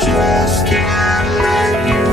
just can't let you.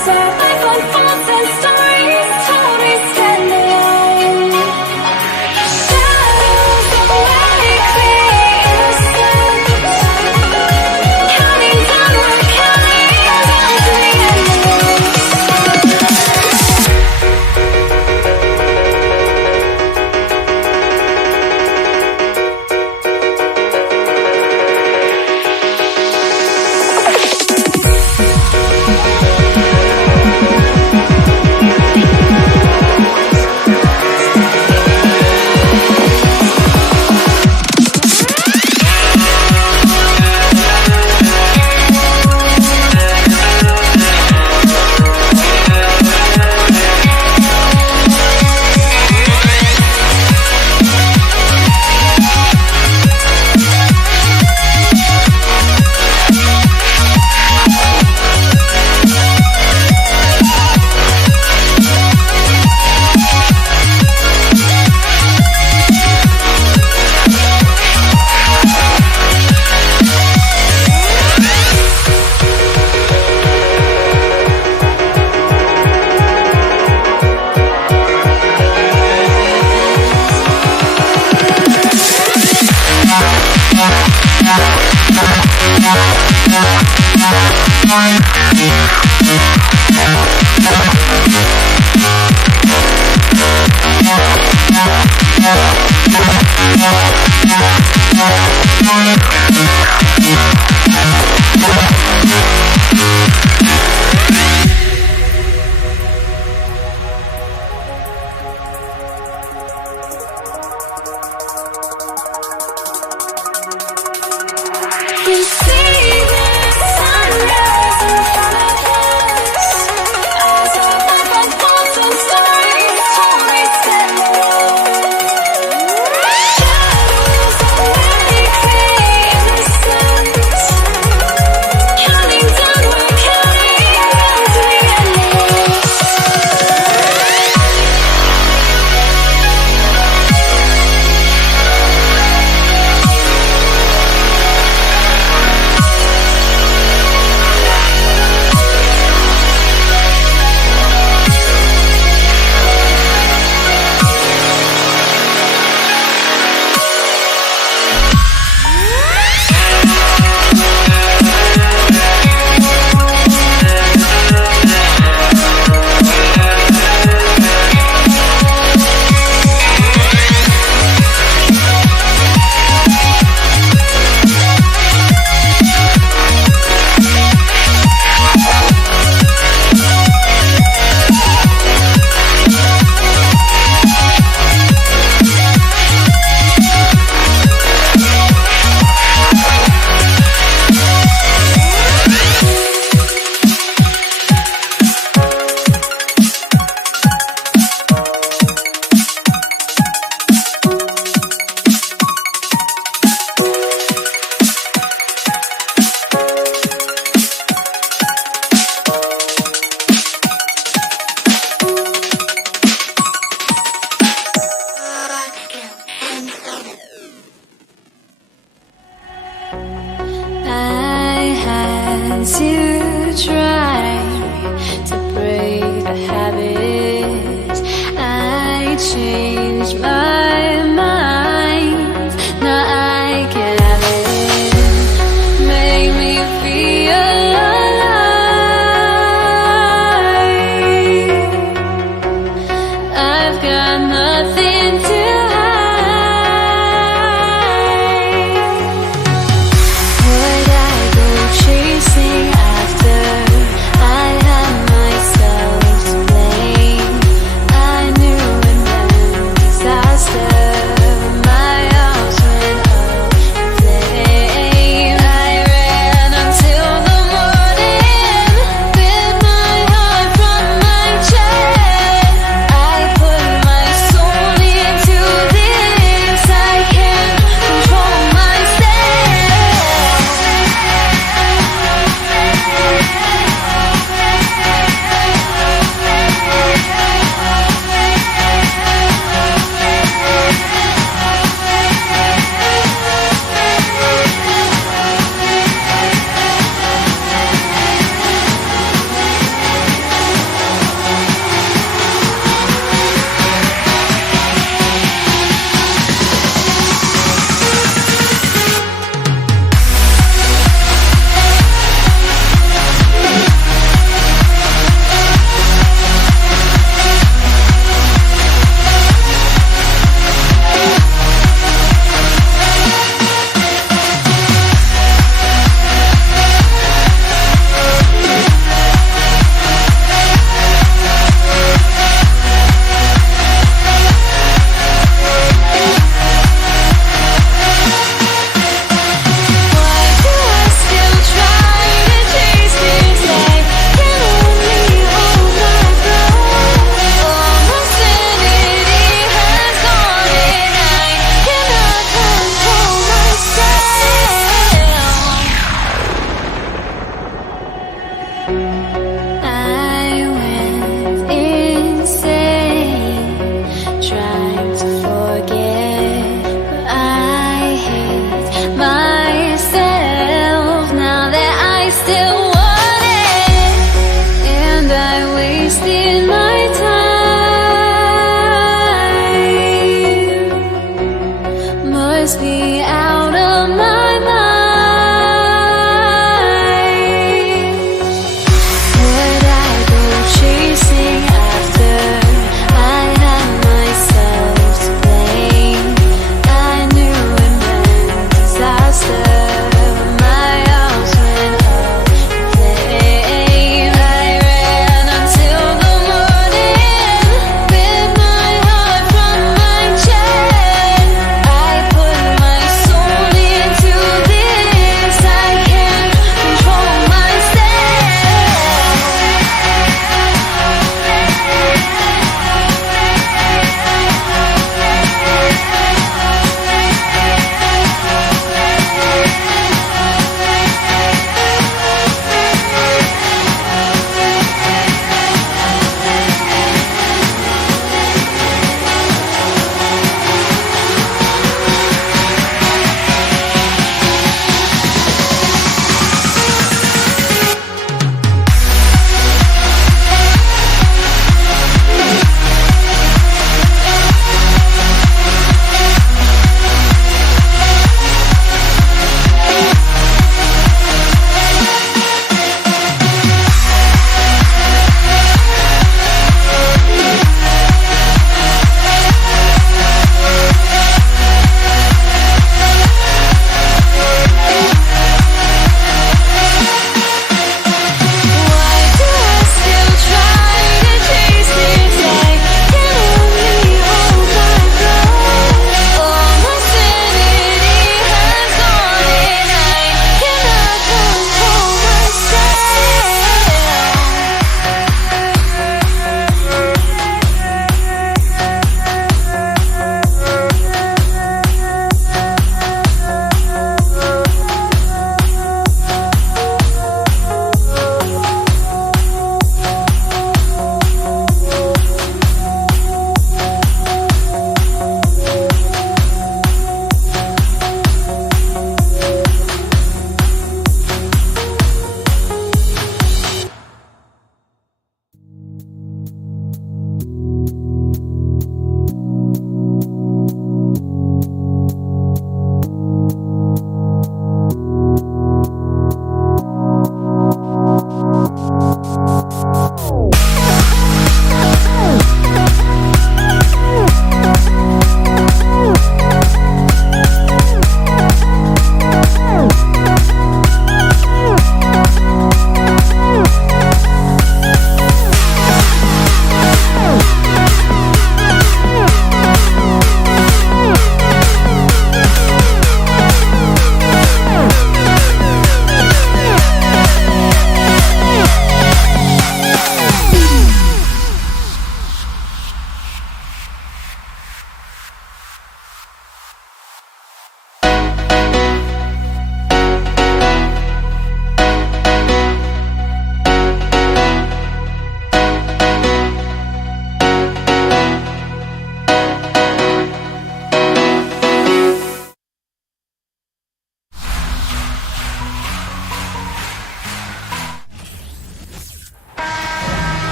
as our life unfolds and stories told, we stand alone. Shadows automatically innocent, counting down, we're counting down to the end of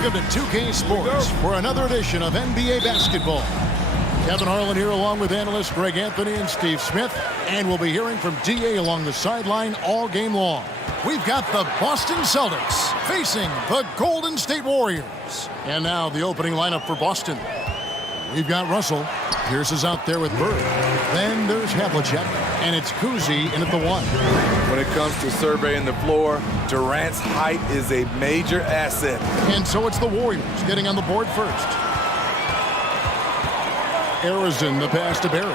Welcome to 2K Sports for another edition of NBA basketball. Kevin Harlan here along with analysts Greg Anthony and Steve Smith. And we'll be hearing from DA along the sideline all game long. We've got the Boston Celtics facing the Golden State Warriors. And now the opening lineup for Boston. We've got Russell. Pierce is out there with Bird. Then there's Havlicek. And it's Cousy in at the 1. When it comes to surveying the floor, Durant's height is a major asset. And so it's the Warriors getting on the board first. Arizin, the pass to Barry.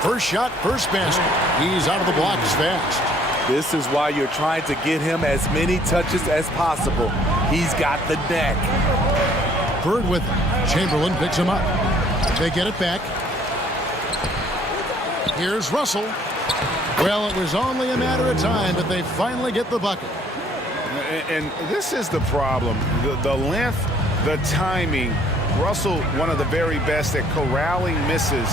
First shot, first basket. He's out of the blocks fast. This is why you're trying to get him as many touches as possible. He's got the neck. Bird with him. Chamberlain picks him up. They get it back. Here's Russell. Well, it was only a matter of time, but they finally get the bucket. And this is the problem. The length, the timing. Russell, one of the very best at corralling misses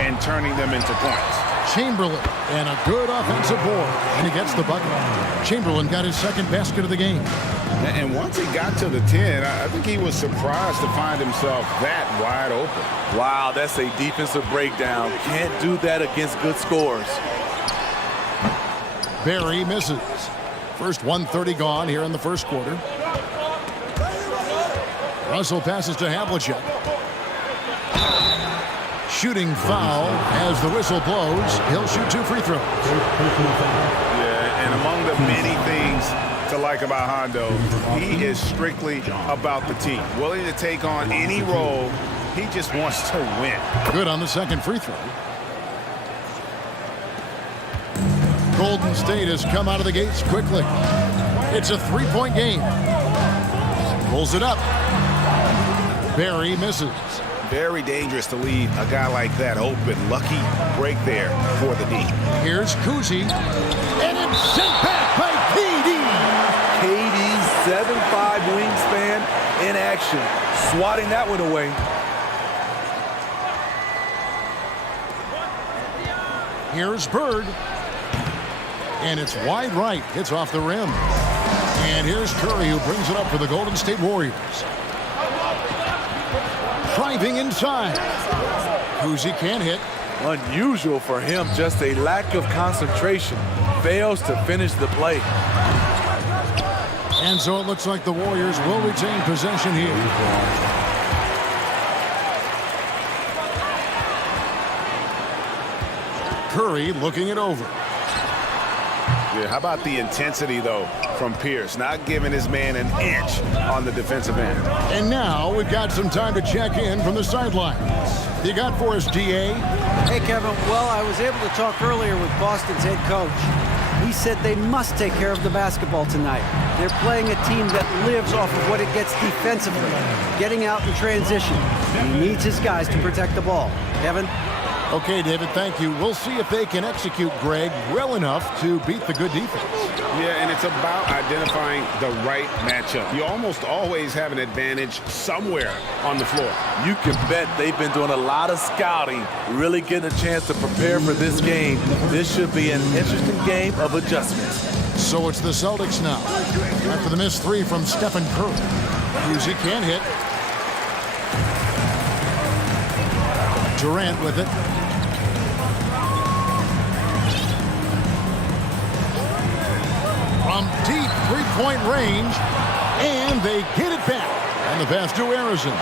and turning them into points. Chamberlain and a good offensive board, and he gets the bucket. Chamberlain got his second basket of the game. And once he got to the 10, I think he was surprised to find himself that wide open. Wow, that's a defensive breakdown. Can't do that against good scores. Barry misses. First 1:30 gone here in the first quarter. Russell passes to Havlicek. Shooting foul as the whistle blows. He'll shoot 2 free throws. Yeah, and among the many things to like about Hondo, he is strictly about the team. Willing to take on any role. He just wants to win. Good on the second free throw. Golden State has come out of the gates quickly. It's a 3-point game. Pulls it up. Barry misses. Very dangerous to leave a guy like that open. Lucky break there for the D. Here's Cousy. And it's sent back by KD. KD's 7'5" wingspan in action. Swatting that one away. Here's Bird. And it's wide right. Hits off the rim. And here's Curry, who brings it up for the Golden State Warriors. Driving inside. Cousy can't hit. Unusual for him, just a lack of concentration. Fails to finish the play. And so it looks like the Warriors will retain possession here. Curry looking it over. Yeah, how about the intensity, though, from Pierce? Not giving his man an inch on the defensive end. And now we've got some time to check in from the sidelines. You got for us, DA? Hey, Kevin. Well, I was able to talk earlier with Boston's head coach. He said they must take care of the basketball tonight. They're playing a team that lives off of what it gets defensively, getting out in transition. He needs his guys to protect the ball. Kevin? Okay, David, thank you. We'll see if they can execute Greg well enough to beat the good defense. Yeah, and it's about identifying the right matchup. You almost always have an advantage somewhere on the floor. You can bet they've been doing a lot of scouting, really getting a chance to prepare for this game. This should be an interesting game of adjustments. So it's the Celtics now. After the missed 3 from Stephen Curry. Cousy can't hit. Durant with it. From deep 3-point range, and they get it back. And the pass to Arizin.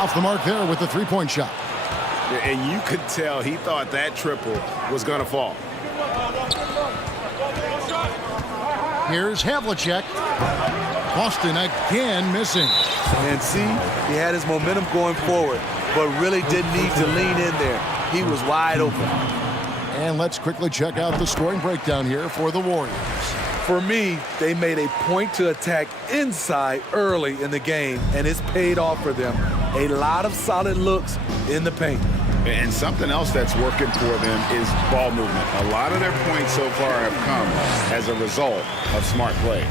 Off the mark there with the 3-point shot. And you could tell he thought that triple was going to fall. Here's Havlicek. Boston again missing. And see, he had his momentum going forward, but really didn't need to lean in there. He was wide open. And let's quickly check out the scoring breakdown here for the Warriors. For me, they made a point to attack inside early in the game, and it's paid off for them. A lot of solid looks in the paint. And something else that's working for them is ball movement. A lot of their points so far have come as a result of smart plays.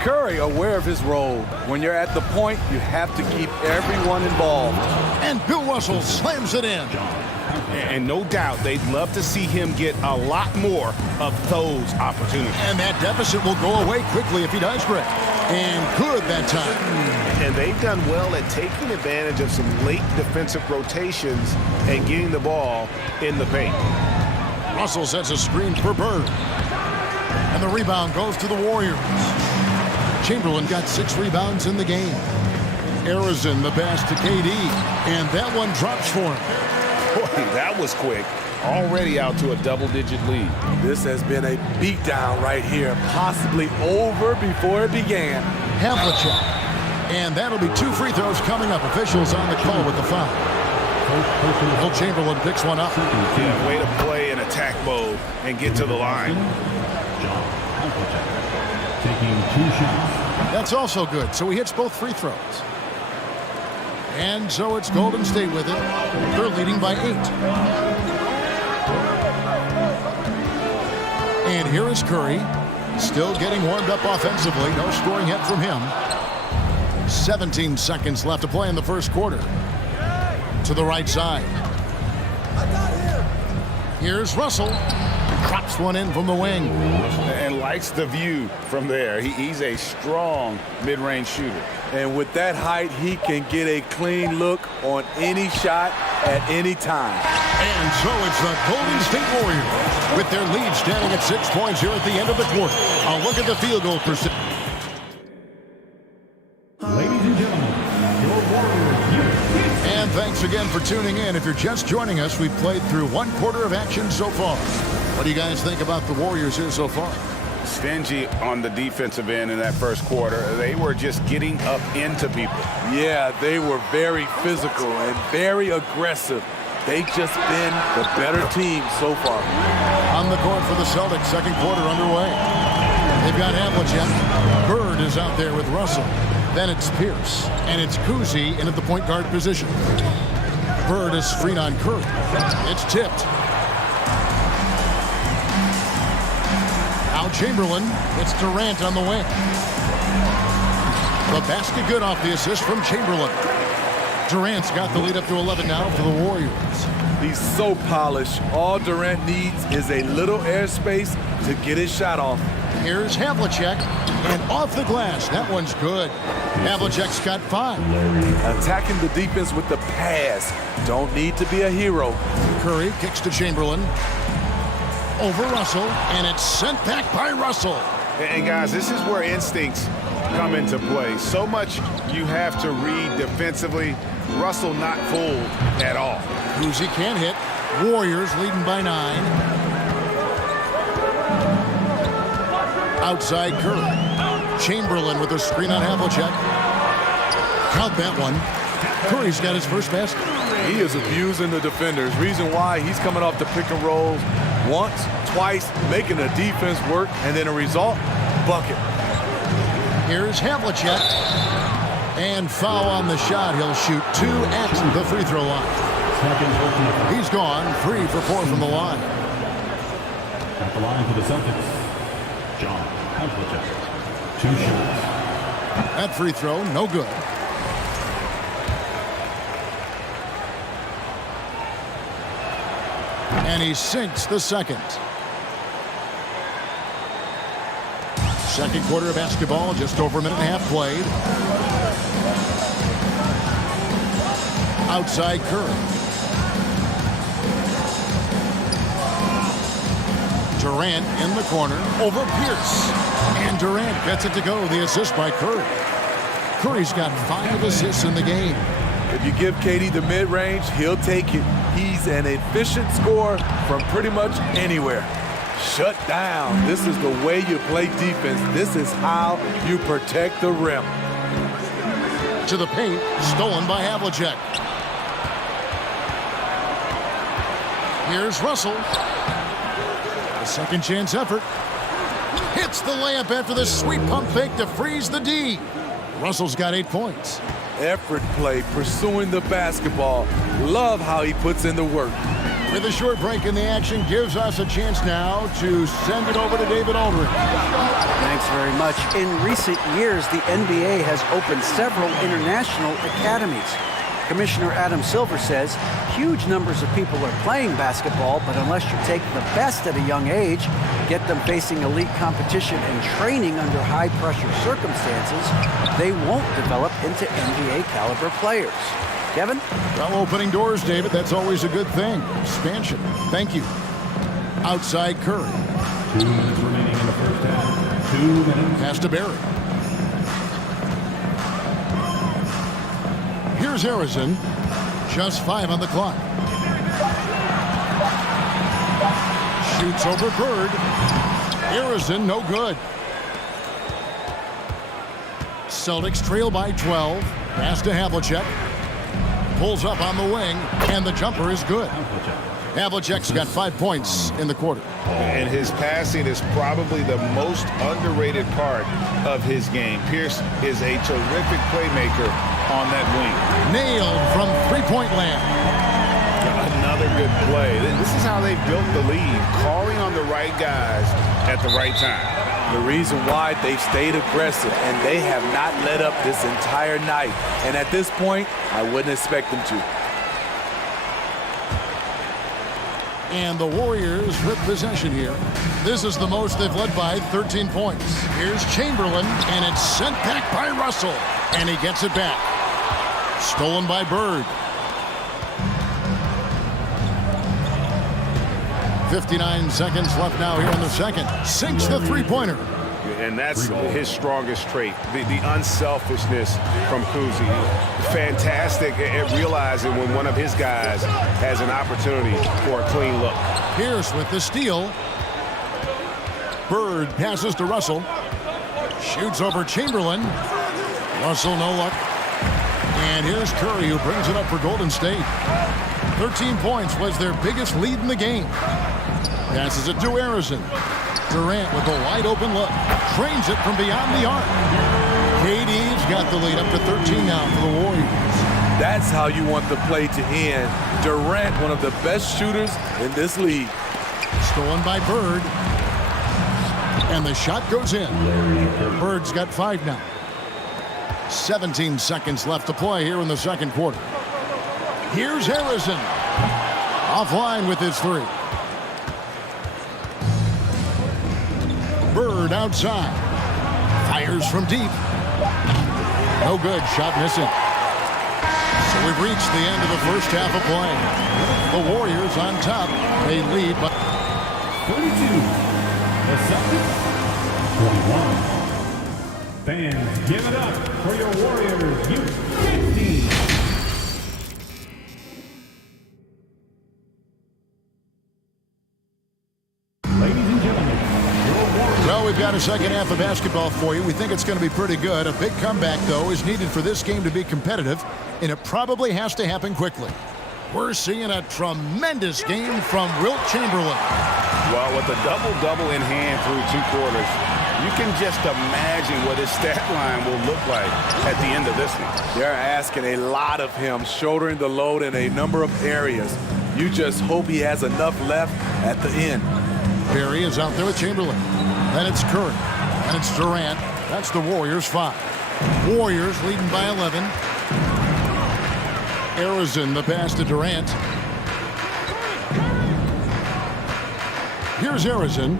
Curry aware of his role. When you're at the point, you have to keep everyone involved. And Bill Russell slams it in. And no doubt they'd love to see him get a lot more of those opportunities. And that deficit will go away quickly if he does, Greg. And good that time. And they've done well at taking advantage of some late defensive rotations and getting the ball in the paint. Russell sets a screen for Bird. And the rebound goes to the Warriors. Chamberlain got 6 rebounds in the game. Arizin the pass to KD. And that one drops for him. Boy, that was quick. Already out to a double-digit lead. This has been a beatdown right here, possibly over before it began. Havlicek. And that'll be 2 free throws coming up. Officials on the call with the foul. Will Chamberlain picks one up. Yeah, way to play in attack mode and get to the line. Taking 2 shots. That's also good. So he hits both free throws. And so it's Golden State with it. They're leading by 8. And here is Curry. Still getting warmed up offensively. No scoring yet from him. 17 seconds left to play in the first quarter. To the right side. Here's Russell. Drops one in from the wing. And likes the view from there. He's a strong mid-range shooter. And with that height, he can get a clean look on any shot at any time. And so it's the Golden State Warriors with their lead standing at 6 points here at the end of the quarter. A look at the field goal percentage. Ladies and gentlemen, your Warriors. And thanks again for tuning in. If you're just joining us, we've played through 1 quarter of action so far. What do you guys think about the Warriors here so far? Stingy on the defensive end in that first quarter. They were just getting up into people. Yeah, they were very physical and very aggressive. They've just been the better team so far. On the court for the Celtics, second quarter underway. They've got Havlicek. Bird is out there with Russell. Then it's Pierce. And it's Kuzi in at the point guard position. Bird is screen on Curry. It's tipped. Now Chamberlain. It's Durant on the wing. The basket good off the assist from Chamberlain. Durant's got the lead up to 11 now for the Warriors. He's so polished. All Durant needs is a little airspace to get his shot off. Here's Havlicek, and off the glass. That one's good. Havlicek's got 5. Attacking the defense with the pass. Don't need to be a hero. Curry kicks to Chamberlain. Over Russell, and it's sent back by Russell. And guys, this is where instincts come into play. So much you have to read defensively. Russell not fooled at all. Kuzi can't hit. Warriors leading by 9. Outside Curry. Chamberlain with a screen on Havlicek. Count that one. Curry's got his first basket. He is abusing the defenders. Reason why he's coming off the pick and rolls once, twice, making the defense work, and then a result, bucket. Here's Havlicek. And foul on the shot. He'll shoot 2 at the free throw line. He's gone 3 for 4 from the line. At the line for the Celtics, John Havlicek. 2 shots. That free throw, no good. And he sinks the second. Second quarter of basketball, just over a minute and a half played. Outside Curry. Durant in the corner over Pierce. And Durant gets it to go. The assist by Curry. Curry's got 5 assists in the game. If you give KD the mid-range, he'll take it. He's an efficient scorer from pretty much anywhere. Shut down. This is the way you play defense. This is how you protect the rim. To the paint, stolen by Havlicek. Here's Russell. A second chance effort. Hits the layup after the sweet pump fake to freeze the D. Russell's got 8 points. Effort play, pursuing the basketball. Love how he puts in the work. With a short break in the action, gives us a chance now to send it over to David Aldridge. Thanks very much. In recent years, the NBA has opened several international academies. Commissioner Adam Silver says huge numbers of people are playing basketball, but unless you take the best at a young age, get them facing elite competition and training under high-pressure circumstances, they won't develop into NBA caliber players. Kevin? Well, opening doors, David. That's always a good thing. Expansion. Thank you. Outside Curry. 2 minutes remaining in the first half. 2 minutes. Pass to Barry. Here's Harrison. Just 5 on the clock. Shoots over Bird. Harrison, no good. Celtics trail by 12. Pass to Havlicek. Pulls up on the wing, and the jumper is good. Havlicek's got 5 points in the quarter. And his passing is probably the most underrated part of his game. Pierce is a terrific playmaker on that wing. Nailed from three-point land. Another good play. This is how they built the lead, calling on the right guys at the right time. The reason why they stayed aggressive, and they have not let up this entire night. And at this point, I wouldn't expect them to. And the Warriors with possession here. This is the most they've led by 13 points. Here's Chamberlain, and it's sent back by Russell. And he gets it back. Stolen by Bird. 59 seconds left now here in the second. Sinks the three-pointer. And that's his strongest trait, the unselfishness from Kuzi. Fantastic at realizing when one of his guys has an opportunity for a clean look. Pierce with the steal. Bird passes to Russell. Shoots over Chamberlain. Russell no luck. And here's Curry, who brings it up for Golden State. 13 points was their biggest lead in the game. Passes it to Harrison. Durant with a wide open look. Trains it from beyond the arc. KD's got the lead up to 13 now for the Warriors. That's how you want the play to end. Durant, one of the best shooters in this league. Stolen by Bird. And the shot goes in. Bird's got 5 now. 17 seconds left to play here in the second quarter. Here's Harrison. Offline with his 3. Bird outside. Fires from deep. No good. Shot missing. So we've reached the end of the first half of play. The Warriors on top. They lead by 32. The Celtics. 21. Fans, give it up for your Warriors. U15. We've got a second half of basketball for you. We think it's going to be pretty good. A big comeback, though, is needed for this game to be competitive, and it probably has to happen quickly. We're seeing a tremendous game from Wilt Chamberlain. Well, with a double-double in hand through 2 quarters, you can just imagine what his stat line will look like at the end of this one. They're asking a lot of him, shouldering the load in a number of areas. You just hope he has enough left at the end. Barry is out there with Chamberlain. Then it's Curry. And it's Durant. That's the Warriors' 5. Warriors leading by 11. Harrison, the pass to Durant. Here's Harrison.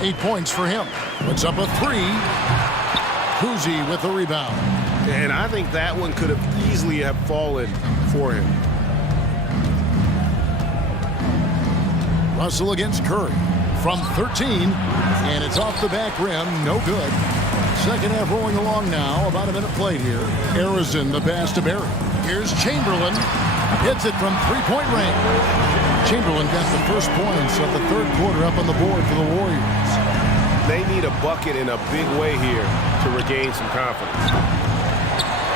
8 points for him. Puts up a 3. Kuzi with the rebound. And I think that one could have easily have fallen for him. Russell against Curry. From 13, and it's off the back rim, no good. Second half rolling along now, about a minute played here. Harrison, the pass to Barry. Here's Chamberlain, hits it from three-point range. Chamberlain got the first points of the third quarter up on the board for the Warriors. They need a bucket in a big way here to regain some confidence.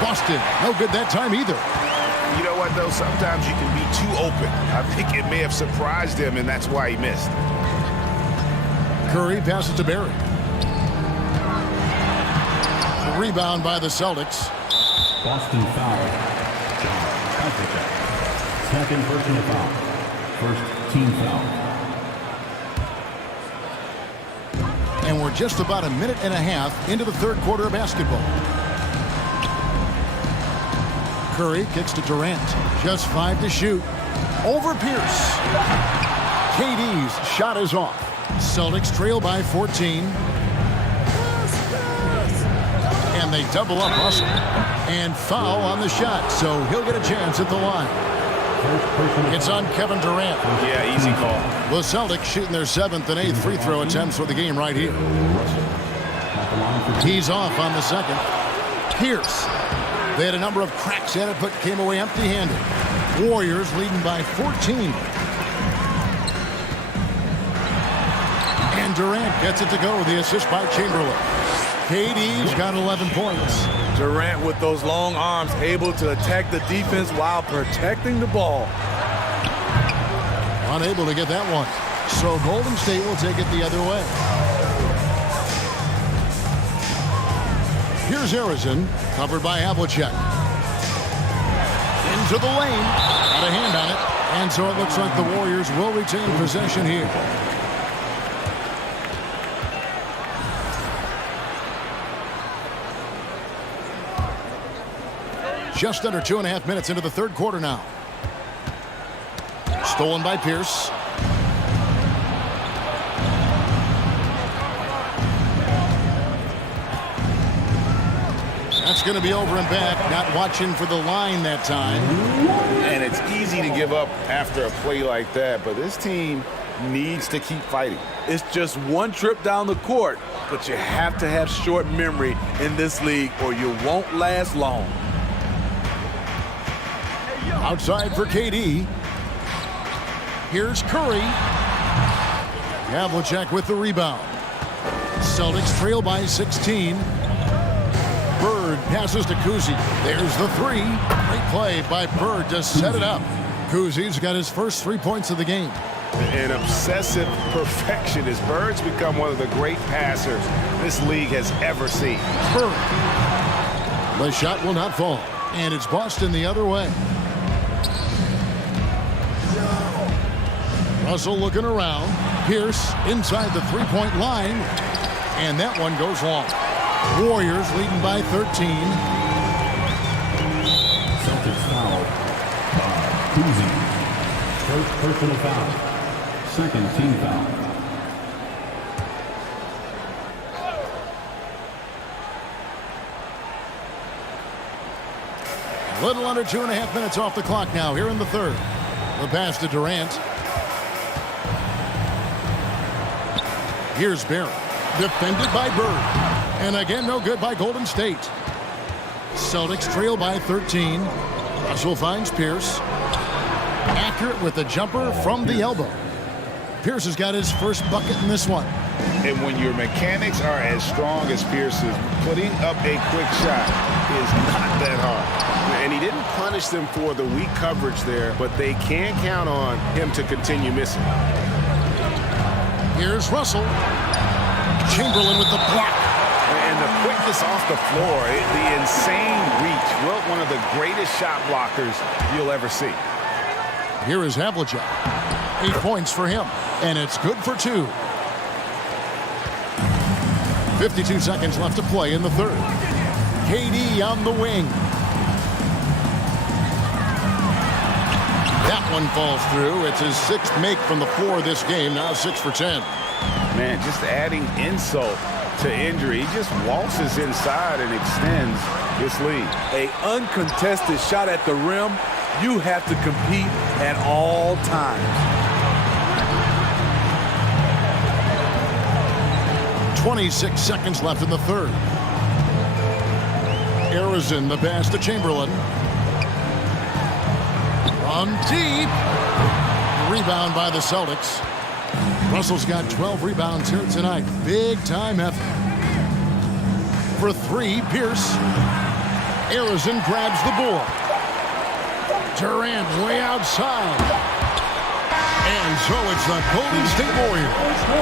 Boston, no good that time either. You know what, though? Sometimes you can be too open. I think it may have surprised him, and that's why he missed. Curry passes to Barry. Rebound by the Celtics. Boston foul. John Havlicek. Second personal foul. First team foul. And we're just about a minute and a half into the third quarter of basketball. Curry kicks to Durant. Just 5 to shoot. Over Pierce. KD's shot is off. Celtics trail by 14. And they double up Russell. And foul on the shot, so he'll get a chance at the line. It's on Kevin Durant. Yeah, easy call. The Celtics shooting their 7th and 8th free throw attempts for the game right here. He's off on the second. Pierce. They had a number of cracks at it, but came away empty-handed. Warriors leading by 14. And Durant gets it to go. The assist by Chamberlain. KD's got 11 points. Durant with those long arms able to attack the defense while protecting the ball. Unable to get that one. So Golden State will take it the other way. Here's Harrison, covered by Havlicek. Into the lane. Got a hand on it. And so it looks like the Warriors will retain possession here. Just under 2.5 minutes into the third quarter now. Stolen by Pierce. That's going to be over and back. Not watching for the line that time. And it's easy to give up after a play like that, but this team needs to keep fighting. It's just one trip down the court, but you have to have short memory in this league or you won't last long. Outside for KD. Here's Curry. Havlicek with the rebound. Celtics trail by 16. Bird passes to Kuzi. There's the three. Great play by Bird to set it up. Kuzi's got his first 3 points of the game. An obsessive perfectionist. Bird's become one of the great passers this league has ever seen. Bird. The shot will not fall. And it's Boston the other way. Russell looking around. Pierce inside the three-point line. And that one goes long. Warriors leading by 13. Celtics foul. Kuzi. First personal foul. Second team foul. A little under 2.5 minutes off the clock now here in the third. The pass to Durant. Here's Barrett. Defended by Bird. And again, no good by Golden State. Celtics trail by 13. Russell finds Pierce. Accurate with the jumper from the elbow. Pierce has got his first bucket in this one. And when your mechanics are as strong as Pierce's, putting up a quick shot is not that hard. And he didn't punish them for the weak coverage there, but they can count on him to continue missing. Here's Russell. Chamberlain with the block. And the quickness off the floor, the insane reach. Well, one of the greatest shot blockers you'll ever see. Here is Havlicek. 8 points for him. And it's good for 2. 52 seconds left to play in the third. KD on the wing. That one falls through. It's his 6th make from the floor this game. Now 6 for 10. Man, just adding insult to injury. He just waltzes inside and extends this lead. An uncontested shot at the rim, you have to compete at all times. 26 seconds left in the third. Harrison, the pass to Chamberlain. On deep. Rebound by the Celtics. Russell's got 12 rebounds here tonight. Big time effort. For 3, Pierce. Harrison grabs the board. Durant way outside. And so it's the Golden State Warriors.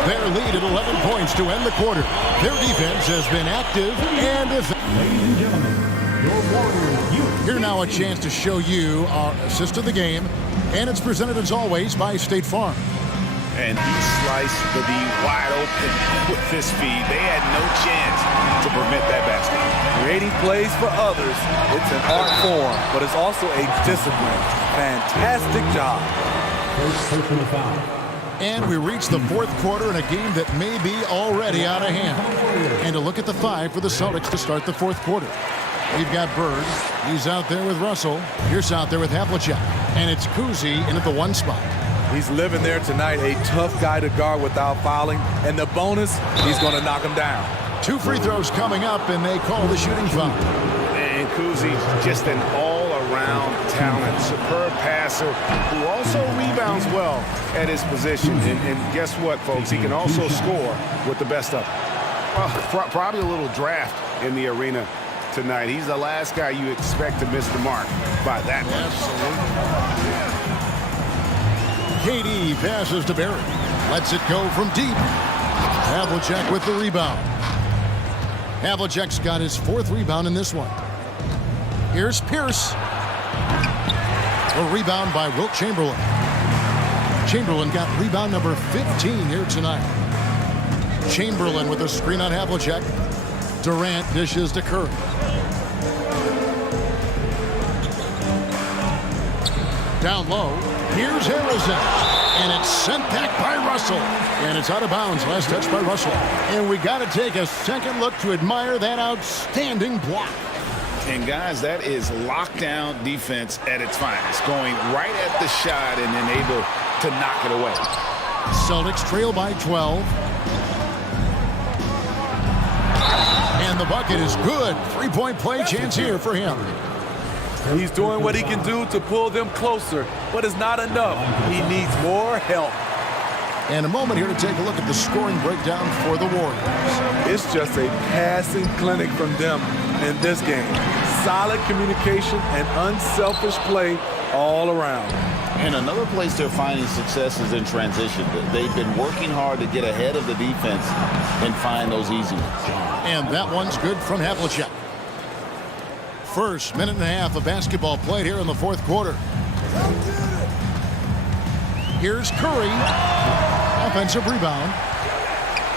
Their lead at 11 points to end the quarter. Their defense has been active and effective. Ladies and gentlemen, your Warriors. Here now a chance to show you our assist of the game. And it's presented as always by State Farm. And he sliced the D wide open with this feed. They had no chance to prevent that basket. Creating plays for others, it's an art form, but it's also a discipline. Fantastic job. First personal foul. And we reach the fourth quarter in a game that may be already out of hand. And a look at the 5 for the Celtics to start the fourth quarter. We've got Bird. He's out there with Russell. Pierce out there with Havlicek. And it's Kuzi in at the 1 spot. He's living there tonight, a tough guy to guard without fouling. And the bonus, he's going to knock him down. 2 free throws coming up, and they call the shooting foul. And Kuzi, just an all-around talent, superb passer who also rebounds well at his position. And guess what, folks? He can also score with the best of them. Well, probably a little draft in the arena tonight. He's the last guy you expect to miss the mark by that much. KD passes to Barry. Lets it go from deep. Havlicek with the rebound. Havlicek's got his 4th rebound in this one. Here's Pierce. A rebound by Wilt Chamberlain. Chamberlain got rebound number 15 here tonight. Chamberlain with a screen on Havlicek. Durant dishes to Curry. Down low. Here's Harrison. And it's sent back by Russell. And it's out of bounds. Last touch by Russell. And we got to take a second look to admire that outstanding block. And guys, that is lockdown defense at its finest. Going right at the shot and then able to knock it away. Celtics trail by 12. And the bucket is good. 3-point play chance here for him. He's doing what he can do to pull them closer, but it's not enough. He needs more help. And a moment here to take a look at the scoring breakdown for the Warriors. It's just a passing clinic from them in this game. Solid communication and unselfish play all around. And another place they're finding success is in transition. They've been working hard to get ahead of the defense and find those easy ones. And that one's good from Havlicek. First minute and a half of basketball played here in the fourth quarter. Here's Curry. Offensive rebound.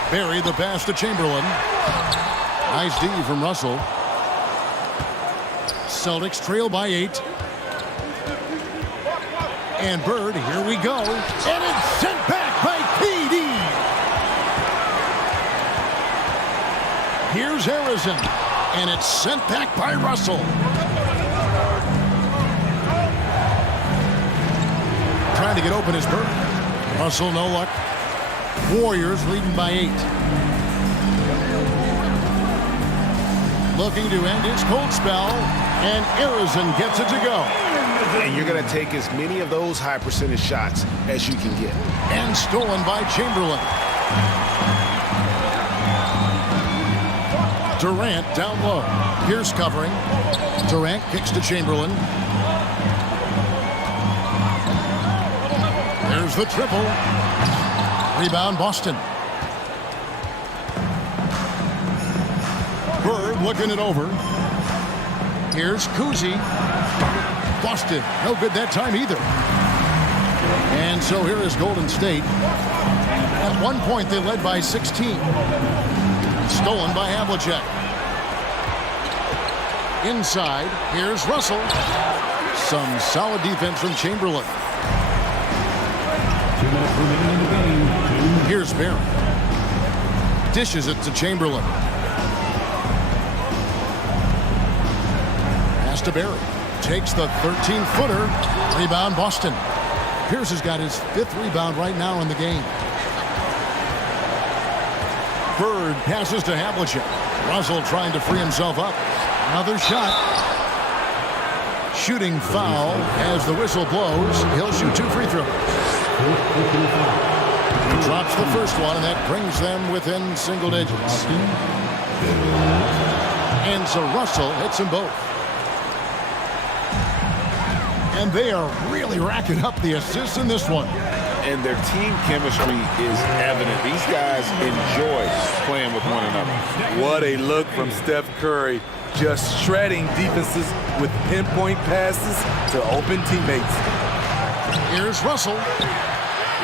Barry the pass to Chamberlain. Nice D from Russell. Celtics trail by 8. And Bird, here we go. And it's sent back by KD. Here's Harrison. And it's sent back by Russell. Trying to get open is Bird. Russell, no luck. Warriors leading by 8. Looking to end his cold spell. And Harrison gets it to go. And you're going to take as many of those high percentage shots as you can get. And stolen by Chamberlain. Durant down low. Pierce covering. Durant kicks to Chamberlain. There's the triple. Rebound Boston. Bird looking it over. Here's Kuzi. Boston, no good that time either. And so here is Golden State. At one point, they led by 16. Stolen by Havlicek. Inside, here's Russell. Some solid defense from Chamberlain. 2 minutes remaining in the game. Here's Barry. Dishes it to Chamberlain. Pass to Barry. Takes the 13-footer. Rebound Boston. Pierce has got his 5th rebound right now in the game. Bird passes to Havlicek. Russell trying to free himself up. Another shot. Shooting foul as the whistle blows. He'll shoot 2 free throws. He drops the first one, and that brings them within single digits. And so Russell hits them both. And they are really racking up the assists in this one. And their team chemistry is evident. These guys enjoy playing with one another. What a look from Steph Curry. Just shredding defenses with pinpoint passes to open teammates. Here's Russell.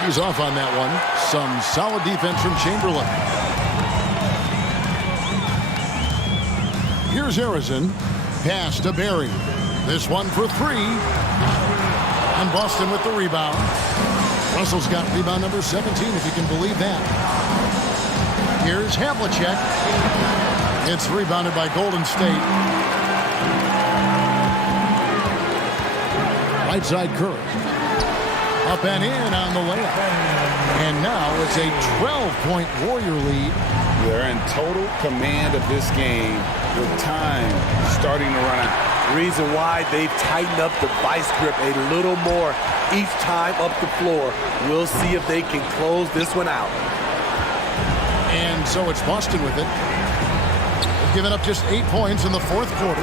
He's off on that one. Some solid defense from Chamberlain. Here's Harrison. Pass to Barry. This one for three. And Boston with the rebound. Russell's got rebound number 17, if you can believe that. Here's Havlicek. It's rebounded by Golden State. Right side Curry. Up and in on the layup. And now it's a 12-point Warrior lead. They're in total command of this game with time starting to run out. Reason why they've tightened up the vice grip a little more each time up the floor. We'll see if they can close this one out. And so it's Boston with it. They've given up just 8 points in the fourth quarter.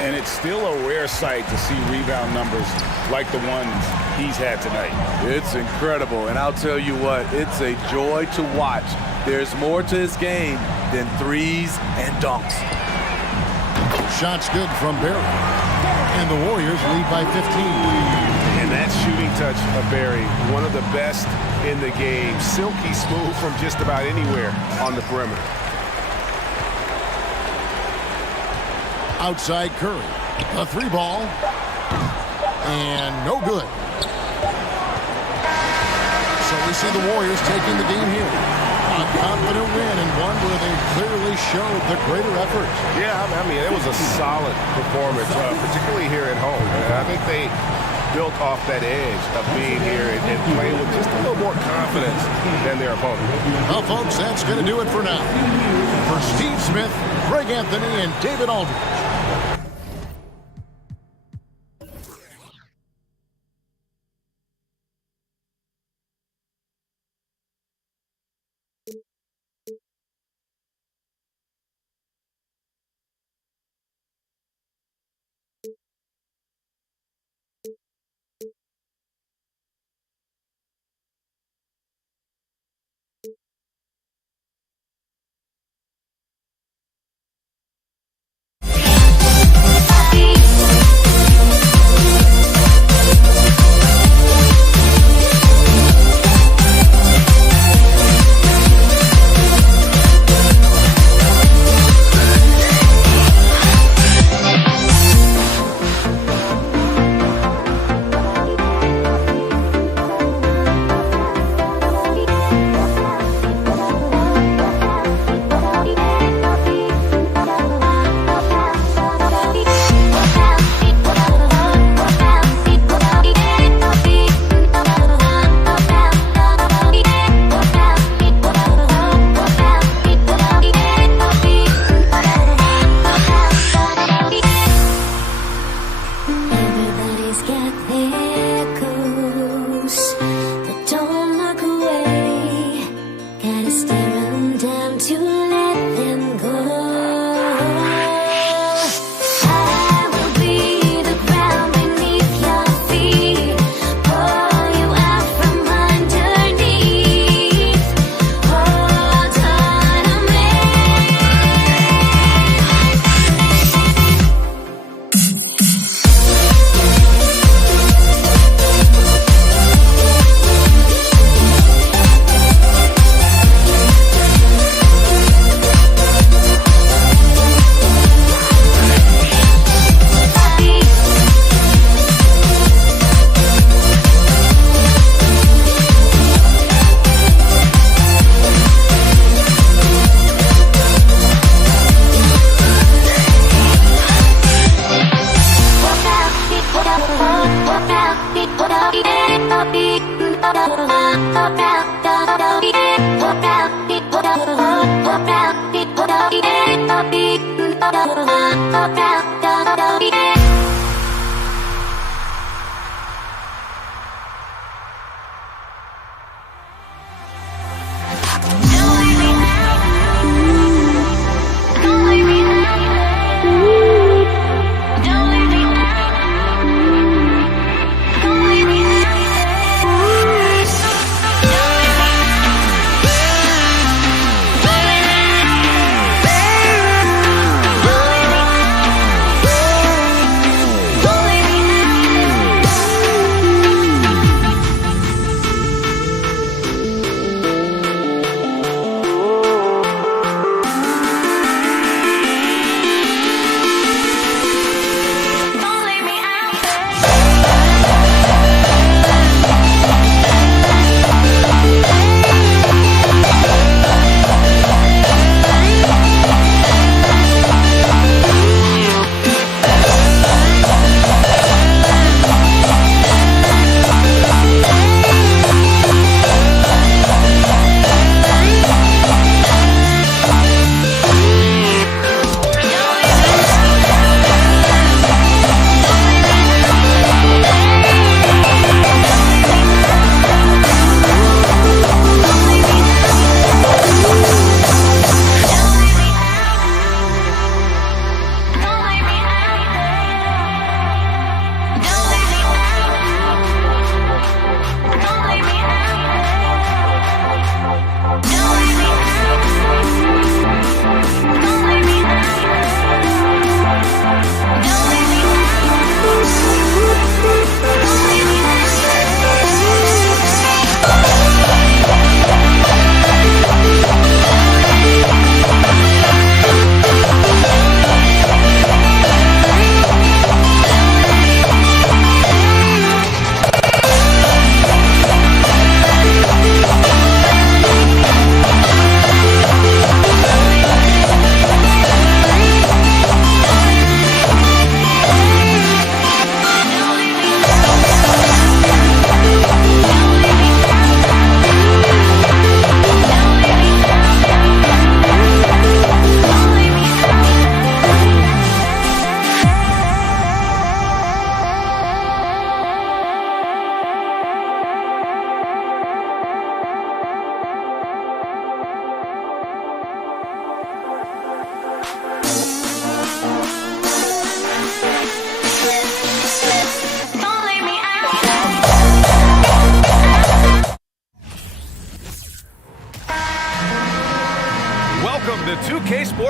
And it's still a rare sight to see rebound numbers like the ones he's had tonight. It's incredible, and I'll tell you what, it's a joy to watch. There's more to his game than threes and dunks. Shots good from Barry. And the Warriors lead by 15. And that shooting touch of Barry, one of the best in the game. Silky smooth from just about anywhere on the perimeter. Outside Curry. A three ball. And no good. So we see the Warriors taking the game here. A confident win and one where they clearly showed the greater effort. Yeah, I mean, it was a solid performance, particularly here at home. And I think they built off that edge of being here and playing with just a little more confidence than their opponent. Well, folks, that's going to do it for now. For Steve Smith, Greg Anthony, and David Aldridge.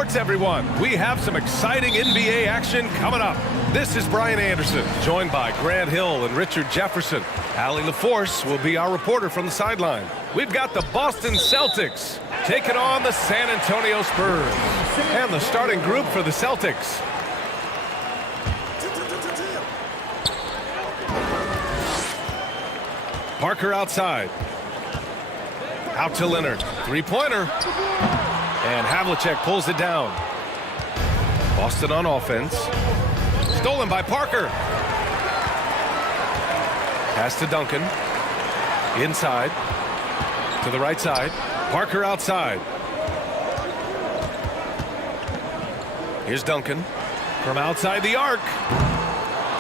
Sports, everyone. We have some exciting NBA action coming up. This is Brian Anderson, joined by Grant Hill and Richard Jefferson. Allie LaForce will be our reporter from the sideline. We've got the Boston Celtics taking on the San Antonio Spurs. And the starting group for the Celtics. Parker outside. Out to Leonard. Three-pointer. And Havlicek pulls it down. Boston on offense. Stolen by Parker. Pass to Duncan. Inside. To the right side. Parker outside. Here's Duncan. From outside the arc.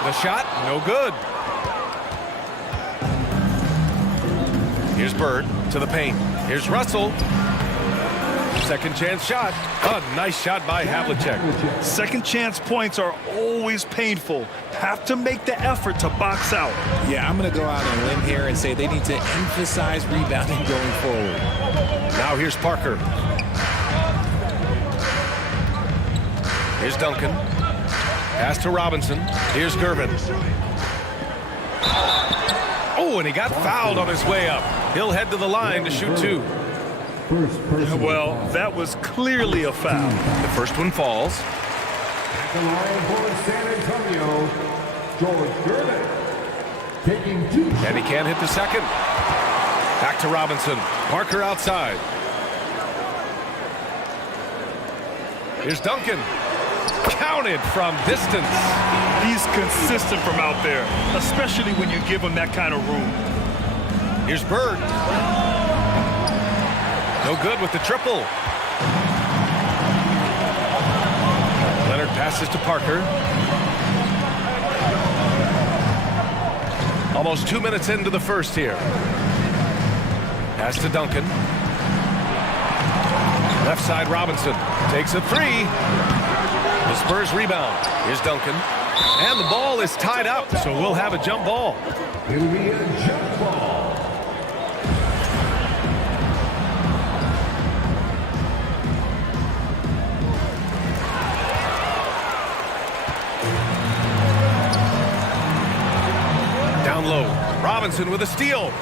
The shot, no good. Here's Bird to the paint. Here's Russell. Second chance shot. A nice shot by Havlicek. Second chance points are always painful. Have to make the effort to box out. Yeah, I'm going to go out on a limb here and say they need to emphasize rebounding going forward. Now here's Parker. Here's Duncan. Pass to Robinson. Here's Gervin. Oh, and he got fouled on his way up. He'll head to the line to shoot two. Well, that was clearly a foul. The first one falls. At the line for San Antonio, George Gervin. Taking two. And he can't hit the second. Back to Robinson. Parker outside. Here's Duncan. Counted from distance. He's consistent from out there, especially when you give him that kind of room. Here's Bird. No good with the triple. Leonard passes to Parker. Almost 2 minutes into the first here. Pass to Duncan. Left side Robinson takes a three. The Spurs rebound. Here's Duncan. And the ball is tied up, so we'll have a jump ball. It'll be a jump ball. Down low. Robinson with a steal.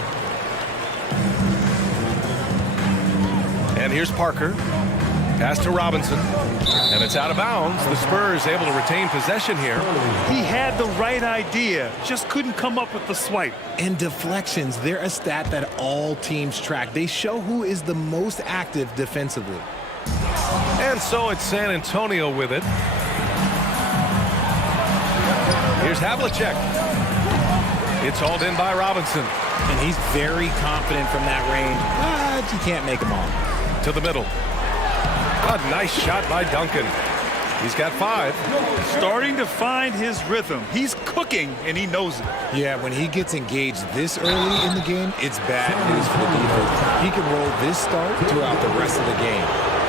And here's Parker. Pass to Robinson. And it's out of bounds. The Spurs able to retain possession here. He had the right idea, just couldn't come up with the swipe. And deflections, they're a stat that all teams track. They show who is the most active defensively. And so it's San Antonio with it. Here's Havlicek. It's hauled in by Robinson. And he's very confident from that range, but you can't make them all. To the middle. A nice shot by Duncan. He's got 5. Starting to find his rhythm. He's cooking, and he knows it. Yeah, when he gets engaged this early in the game, it's bad news for the defense. He can roll this start throughout the rest of the game.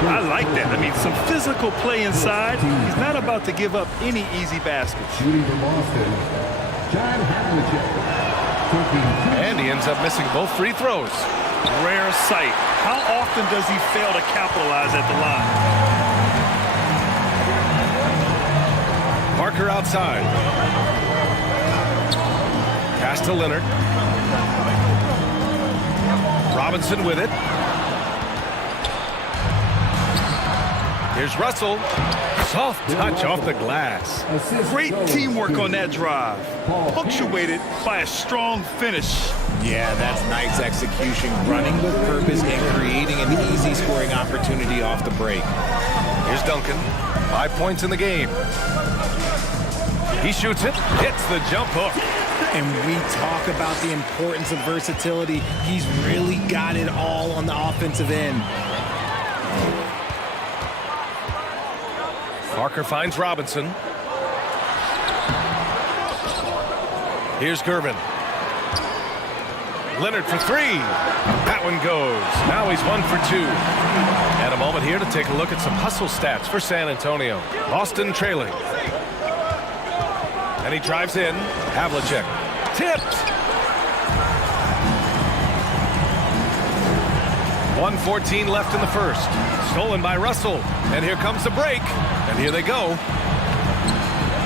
I like that. I mean, some physical play inside. He's not about to give up any easy baskets. Shooting for Boston, John Havlicek. And he ends up missing both free throws. Rare sight. How often does he fail to capitalize at the line? Parker outside. Pass to Leonard. Robinson with it. Here's Russell. Soft touch off the glass. Great teamwork on that drive. Punctuated by a strong finish. Yeah, that's nice execution, running with purpose and creating an easy scoring opportunity off the break. Here's Duncan. 5 points in the game. He shoots it, hits the jump hook. And we talk about the importance of versatility. He's really got it all on the offensive end. Parker finds Robinson. Here's Gervin. Leonard for 3. That one goes. Now he's 1 for 2. And a moment here to take a look at some hustle stats for San Antonio. Boston trailing. And he drives in. Havlicek. Tipped. 1:14 left in the first. Stolen by Russell. And here comes the break. And here they go.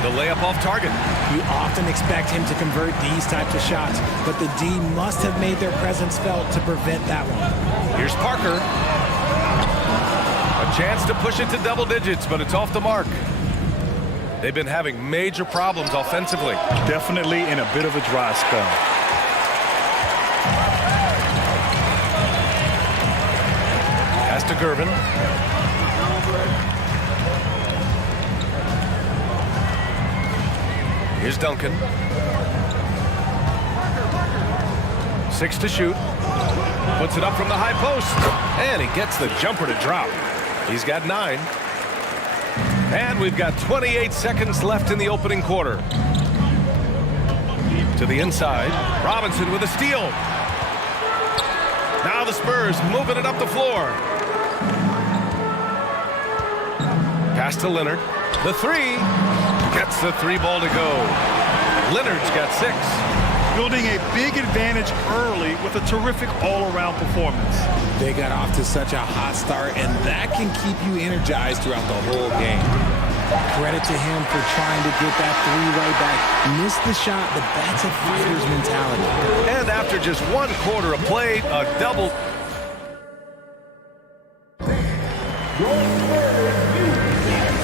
The layup off target. You often expect him to convert these types of shots, but the D must have made their presence felt to prevent that one. Here's Parker. A chance to push it to double digits, but it's off the mark. They've been having major problems offensively. Definitely in a bit of a dry spell. Pass to Gervin. Here's Duncan. 6 to shoot. Puts it up from the high post. And he gets the jumper to drop. He's got 9. And we've got 28 seconds left in the opening quarter. To the inside. Robinson with a steal. Now the Spurs moving it up the floor. Pass to Leonard. The 3. Gets the 3 ball to go. Leonard's got 6. Building a big advantage early with a terrific all-around performance. They got off to such a hot start, and that can keep you energized throughout the whole game. Credit to him for trying to get that 3 right back. Missed the shot, but that's a fighter's mentality. And after just 1 quarter of play, a double.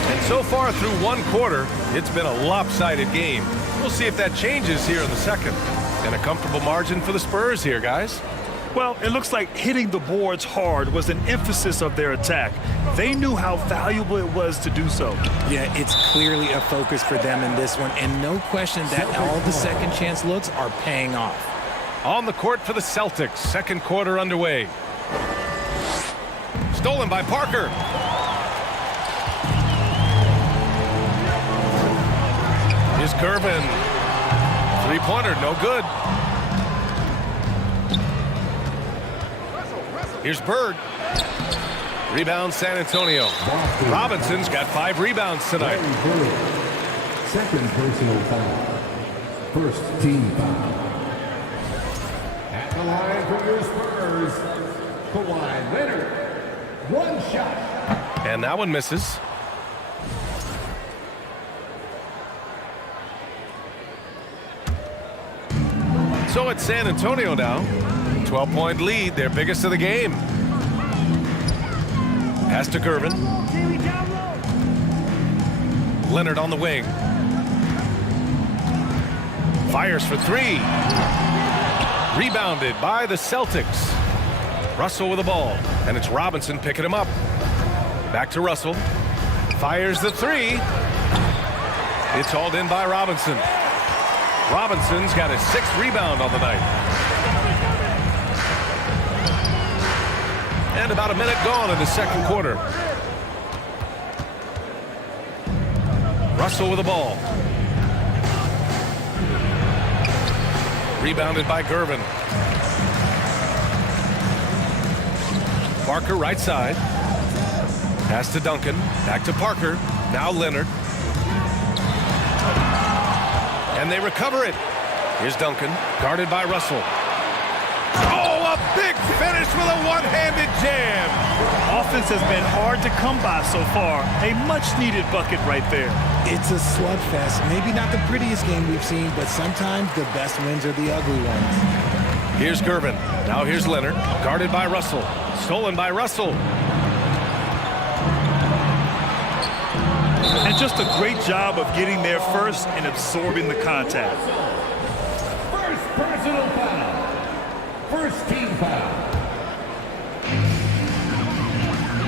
And so far through 1 quarter, it's been a lopsided game. We'll see if that changes here in the second. And a comfortable margin for the Spurs here, guys. Well, it looks like hitting the boards hard was an emphasis of their attack. They knew how valuable it was to do so. Yeah, it's clearly a focus for them in this one, and no question that all the second chance looks are paying off. On the court for the Celtics, second quarter underway. Stolen by Parker. Here's Gervin. 3-pointer, no good. Here's Bird. Rebound San Antonio. Robinson's got 5 rebounds tonight. Second personal foul. First team foul. At the line for your Spurs, Kawhi Leonard. 1 shot. And that one misses. So it's San Antonio now. 12-point lead, their biggest of the game. Pass to Gervin. Leonard on the wing. Fires for 3. Rebounded by the Celtics. Russell with the ball, and it's Robinson picking him up. Back to Russell. Fires the 3. It's hauled in by Robinson. Robinson's got his 6th rebound on the night. And about a minute gone in the second quarter. Russell with the ball. Rebounded by Gervin. Parker right side. Pass to Duncan. Back to Parker. Now Leonard. And they recover it. Here's Duncan, guarded by Russell. Oh, a big finish with a one-handed jam. Offense has been hard to come by so far. A much-needed bucket right there. It's a slugfest. Maybe not the prettiest game we've seen, but sometimes the best wins are the ugly ones. Here's Gervin. Now here's Leonard, guarded by Russell. Stolen by Russell. And just a great job of getting there first and absorbing the contact. First personal foul. First team foul.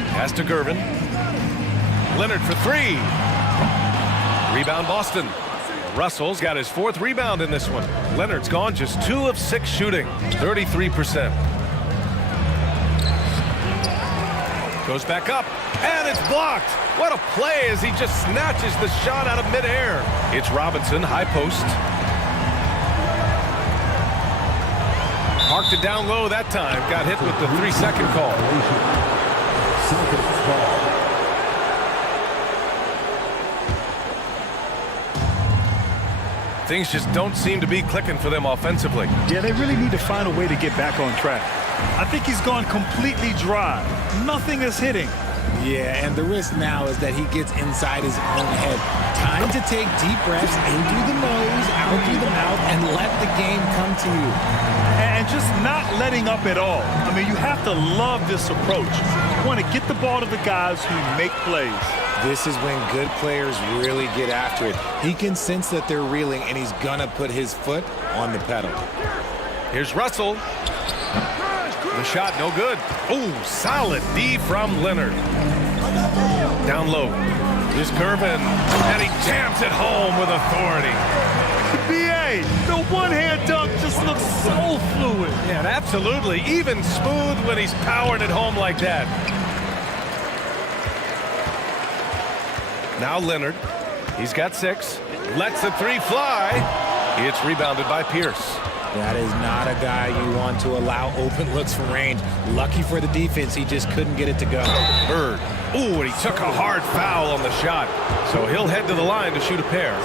Pass to Gervin. Leonard for 3. Rebound Boston. Russell's got his 4th rebound in this one. Leonard's gone just 2 of 6 shooting, 33%. Goes back up, and it's blocked. What a play as he just snatches the shot out of midair. It's Robinson, high post. Parked it down low that time. Got hit with the 3-second call. Things just don't seem to be clicking for them offensively. Yeah, they really need to find a way to get back on track. I think he's gone completely dry. Nothing is hitting. Yeah, and the risk now is that he gets inside his own head. Time to take deep breaths in through the nose, out through the mouth, and let the game come to you. And just not letting up at all. I mean, you have to love this approach. You want to get the ball to the guys who make plays. This is when good players really get after it. He can sense that they're reeling, and he's going to put his foot on the pedal. Here's Russell. The shot, no good. Oh, solid D from Leonard. Down low. Here's Gervin, and he jams it home with authority. B.A., the one-hand dunk just looks so fluid. Yeah, absolutely. Even smooth when he's powered it home like that. Now Leonard. He's got 6. Lets the 3 fly. It's rebounded by Pierce. That is not a guy you want to allow open looks from range. Lucky for the defense, he just couldn't get it to go. Bird. Ooh, and he took a hard foul on the shot. So he'll head to the line to shoot a pair.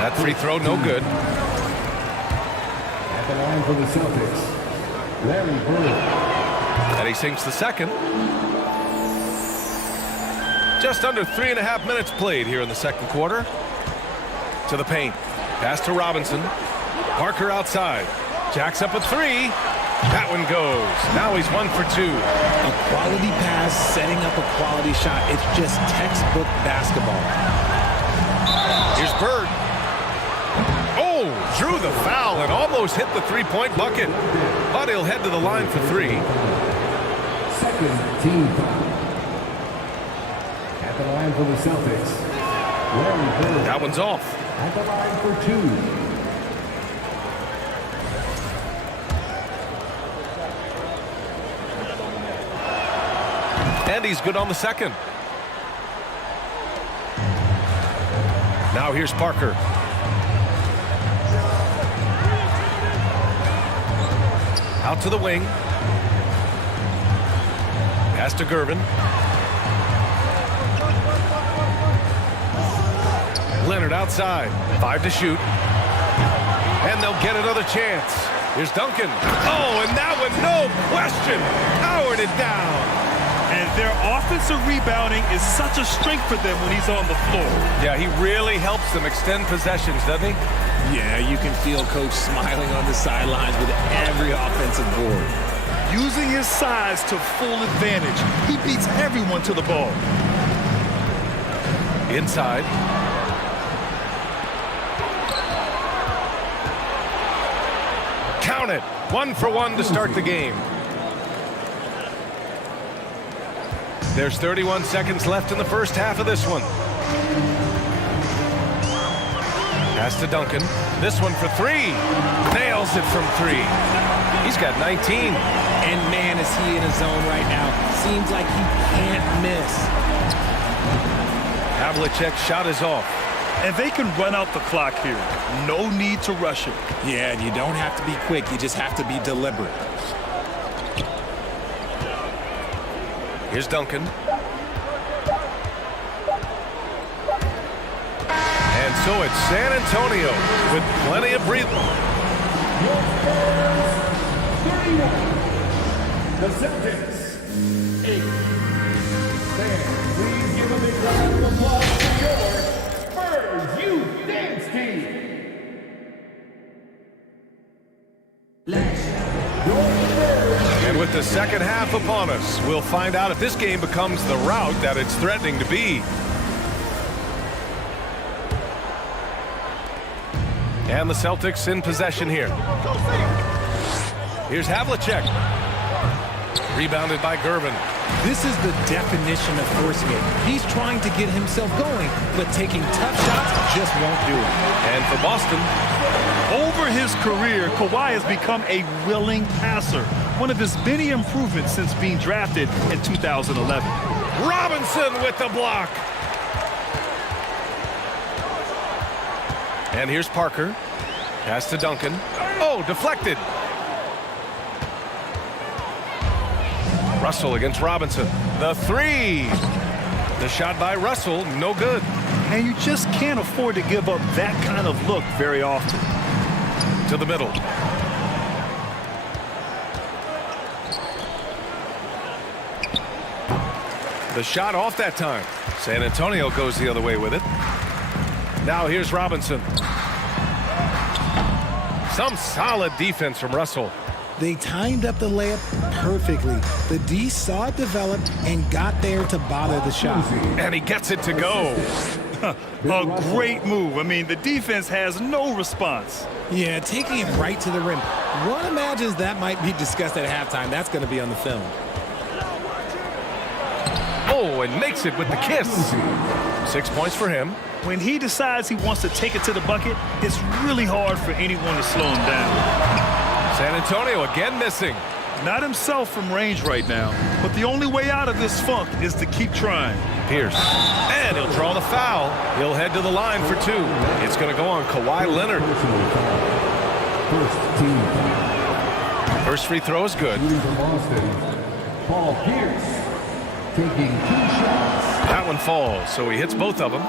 That free throw, no good. At the line for the Celtics, Larry Bird. And he sinks the second. Just under 3.5 minutes played here in the second quarter. To the paint. Pass to Robinson. Parker outside. Jacks up a 3. That one goes. Now he's 1 for 2. A quality pass, setting up a quality shot. It's just textbook basketball. Here's Bird. Oh, drew the foul and almost hit the 3-point bucket. But he'll head to the line for 3. Second team foul. At the line for the Celtics, Larry Bird. That one's off. At the line for 2. And he's good on the second. Now here's Parker. Out to the wing. Pass to Gervin. Leonard outside. 5 to shoot. And they'll get another chance. Here's Duncan. Oh, and that one, no question, powered it down. And their offensive rebounding is such a strength for them when he's on the floor. Yeah, he really helps them extend possessions, doesn't he? Yeah, you can feel Coach smiling on the sidelines with every offensive board. Using his size to full advantage. He beats everyone to the ball. Inside. Count it. 1 for 1 to start the game. There's 31 seconds left in the first half of this one. Pass to Duncan. This one for 3. Nails it from 3. He's got 19. And man, is he in a zone right now. Seems like he can't miss. Havlicek's shot is off. And they can run out the clock here. No need to rush it. Yeah, and you don't have to be quick. You just have to be deliberate. Here's Duncan. And so it's San Antonio with plenty of breathing. The Celtics, 8. Please give a big round of applause to your Spurs Youth Dance Team. And with the second half upon us, we'll find out if this game becomes the rout that it's threatening to be. And the Celtics in possession here. Here's Havlicek. Rebounded by Gervin. This is the definition of forcing it. He's trying to get himself going, but taking tough shots just won't do it. And for Boston, over his career, Kawhi has become a willing passer. One of his many improvements since being drafted in 2011. Robinson with the block. And here's Parker. Pass to Duncan. Oh, deflected. Russell against Robinson. The 3. The shot by Russell, no good. And you just can't afford to give up that kind of look very often. To the middle. The shot off that time. San Antonio goes the other way with it. Now here's Robinson. Some solid defense from Russell. They timed up the layup perfectly. The D saw it develop and got there to bother the shot. And he gets it to go. A great move. I mean, the defense has no response. Yeah, taking it right to the rim. One imagines that might be discussed at halftime. That's going to be on the film. Oh, and makes it with the kiss. 6 points for him. When he decides he wants to take it to the bucket, it's really hard for anyone to slow him down. San Antonio again missing. Not himself from range right now, but the only way out of this funk is to keep trying. Pierce. And he'll draw the foul. He'll head to the line for 2. It's going to go on Kawhi Leonard. First free throw is good. Paul Pierce taking 2 shots. That one falls, so he hits both of them.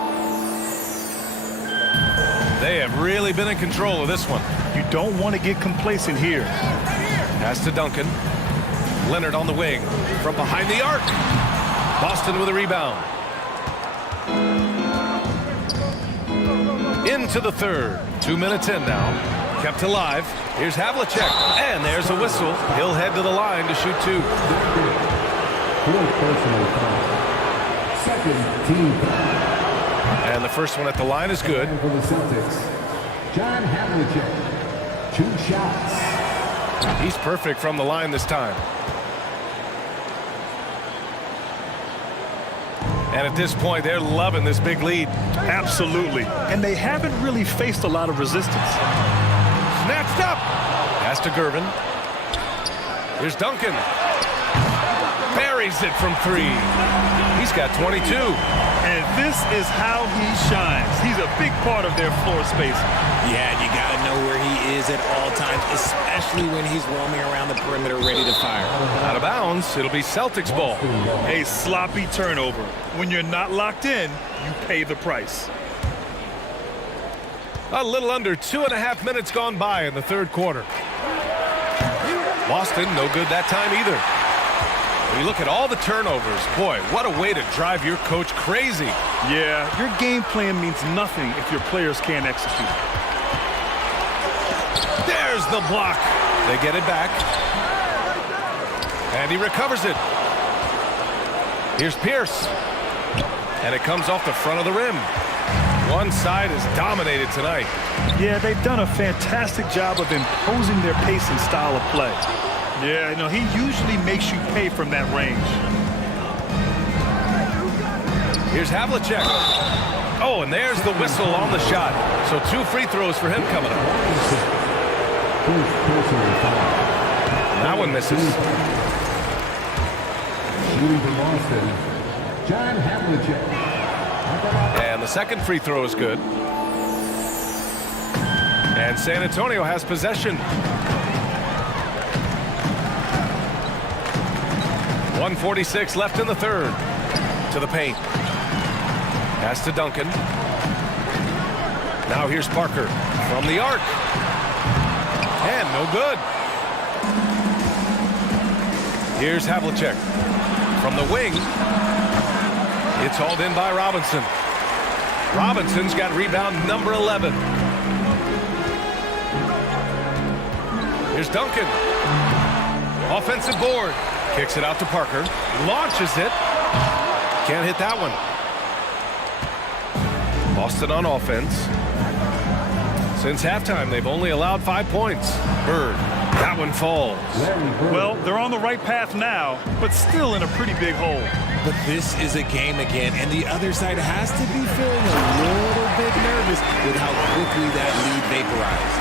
They have really been in control of this one. You don't want to get complacent here. Pass to Duncan. Leonard on the wing. From behind the arc. Boston with a rebound. Into the third. 2 minutes in now. Kept alive. Here's Havlicek. And there's a whistle. He'll head to the line to shoot 2. Fourth personal foul. Second team foul. And the first one at the line is good. And for the Celtics, John Havlicek, 2 shots. He's perfect from the line this time. And at this point, they're loving this big lead. Absolutely. And they haven't really faced a lot of resistance. Snatched up. Pass to Gervin. Here's Duncan. Buries it from 3. He's got 22. And this is how he shines. He's a big part of their floor space. Yeah, you got to know where he is at all times, especially when he's roaming around the perimeter ready to fire. Out of bounds, it'll be Celtics ball. A sloppy turnover. When you're not locked in, you pay the price. A little under 2.5 minutes gone by in the third quarter. Boston, no good that time either. When you look at all the turnovers, boy, what a way to drive your coach crazy. Yeah, your game plan means nothing if your players can't execute. There's the block. They get it back. And he recovers it. Here's Pierce. And it comes off the front of the rim. One side is dominated tonight. Yeah, they've done a fantastic job of imposing their pace and style of play. Yeah, no, he usually makes you pay from that range. Here's Havlicek. Oh, and there's the whistle on the shot. So 2 free throws for him coming up. That one misses. Shooting for Boston, John Havlicek. And the second free throw is good. And San Antonio has possession. 1:46 left in the third. To the paint. Pass to Duncan. Now here's Parker from the arc. And no good. Here's Havlicek from the wing. It's hauled in by Robinson. Robinson's got rebound number 11. Here's Duncan. Offensive board. Kicks it out to Parker. Launches it. Can't hit that one. Boston on offense. Since halftime, they've only allowed 5 points. Bird. That one falls. Well, they're on the right path now, but still in a pretty big hole. But this is a game again, and the other side has to be feeling a little bit nervous with how quickly that lead vaporized.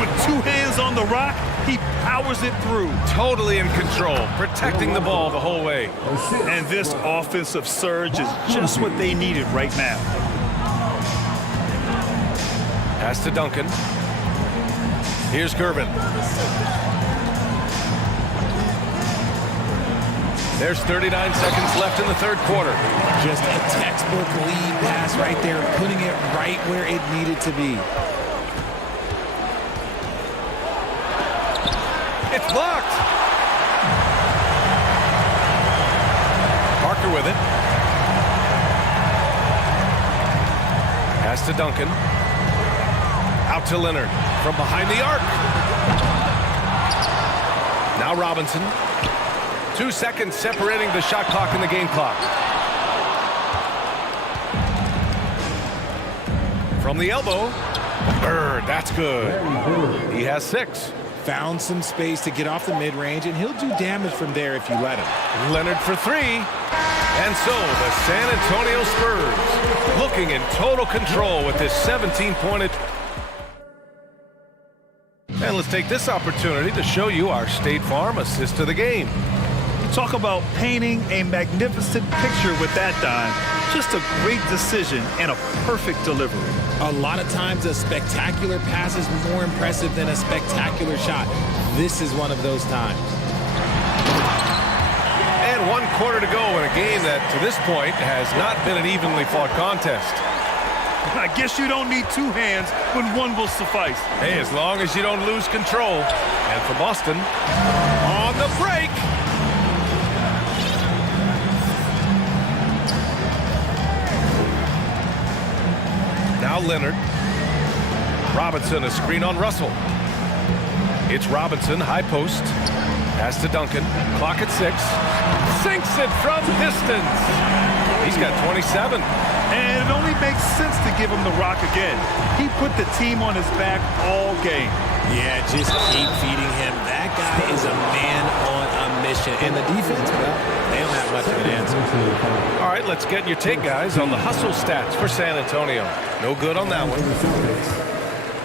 With 2 hands on the rock, he powers it through. Totally in control, protecting the ball the whole way. And this offensive surge is just what they needed right now. Pass to Duncan. Here's Gervin. There's 39 seconds left in the third quarter. Just a textbook lead pass right there, putting it right where it needed to be. It's blocked. Parker with it. Pass to Duncan. Out to Leonard from behind the arc. Now Robinson. 2 seconds separating the shot clock and the game clock. From the elbow. Bird, that's good. He has 6. Found some space to get off the mid-range, and he'll do damage from there if you let him. Leonard for 3. And so the San Antonio Spurs looking in total control with this 17-point. And let's take this opportunity to show you our State Farm assist to the game. Talk about painting a magnificent picture with that dime. Just a great decision and a perfect delivery. A lot of times a spectacular pass is more impressive than a spectacular shot. This is one of those times. And 1 quarter to go in a game that to this point has not been an evenly fought contest. I guess you don't need 2 hands when 1 will suffice. Hey, as long as you don't lose control. And for Boston, on the break. Now Leonard. Robinson, a screen on Russell. It's Robinson, high post. Pass to Duncan. Clock at 6. Sinks it from distance. He's got 27. And it only makes sense to give him the rock again. He put the team on his back all game. Yeah, just keep feeding him. That guy is a man on a mission. And the defense, well, they don't have much of an answer. All right, let's get your take, guys, on the hustle stats for San Antonio. No good on that one.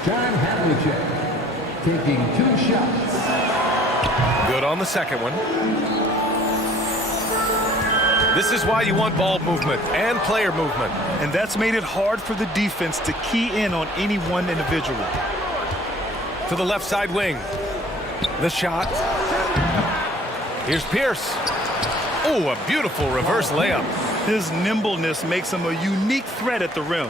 John Havlicek taking 2 shots. Good on the second one. This is why you want ball movement and player movement. And that's made it hard for the defense to key in on any one individual. To the left side wing. The shot. Here's Pierce. Oh, a beautiful reverse layup. His nimbleness makes him a unique threat at the rim.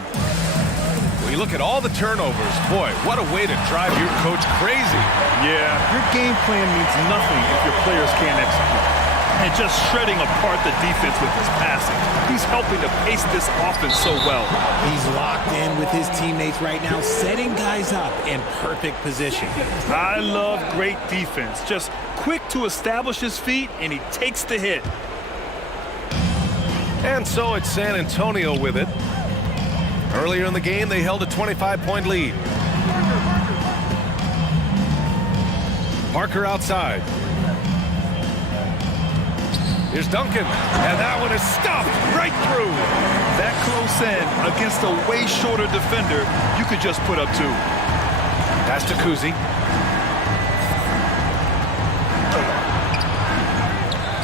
When you look at all the turnovers, boy, what a way to drive your coach crazy. Yeah, your game plan means nothing if your players can't execute. And just shredding apart the defense with his passing. He's helping to pace this offense so well. He's locked in with his teammates right now, setting guys up in perfect position. I love great defense. Just quick to establish his feet, and he takes the hit. And so it's San Antonio with it. Earlier in the game, they held a 25-point lead. Parker outside. Here's Duncan, and that one is stuffed right through. That close in against a way shorter defender, you could just put up 2. Pass to Kuzi.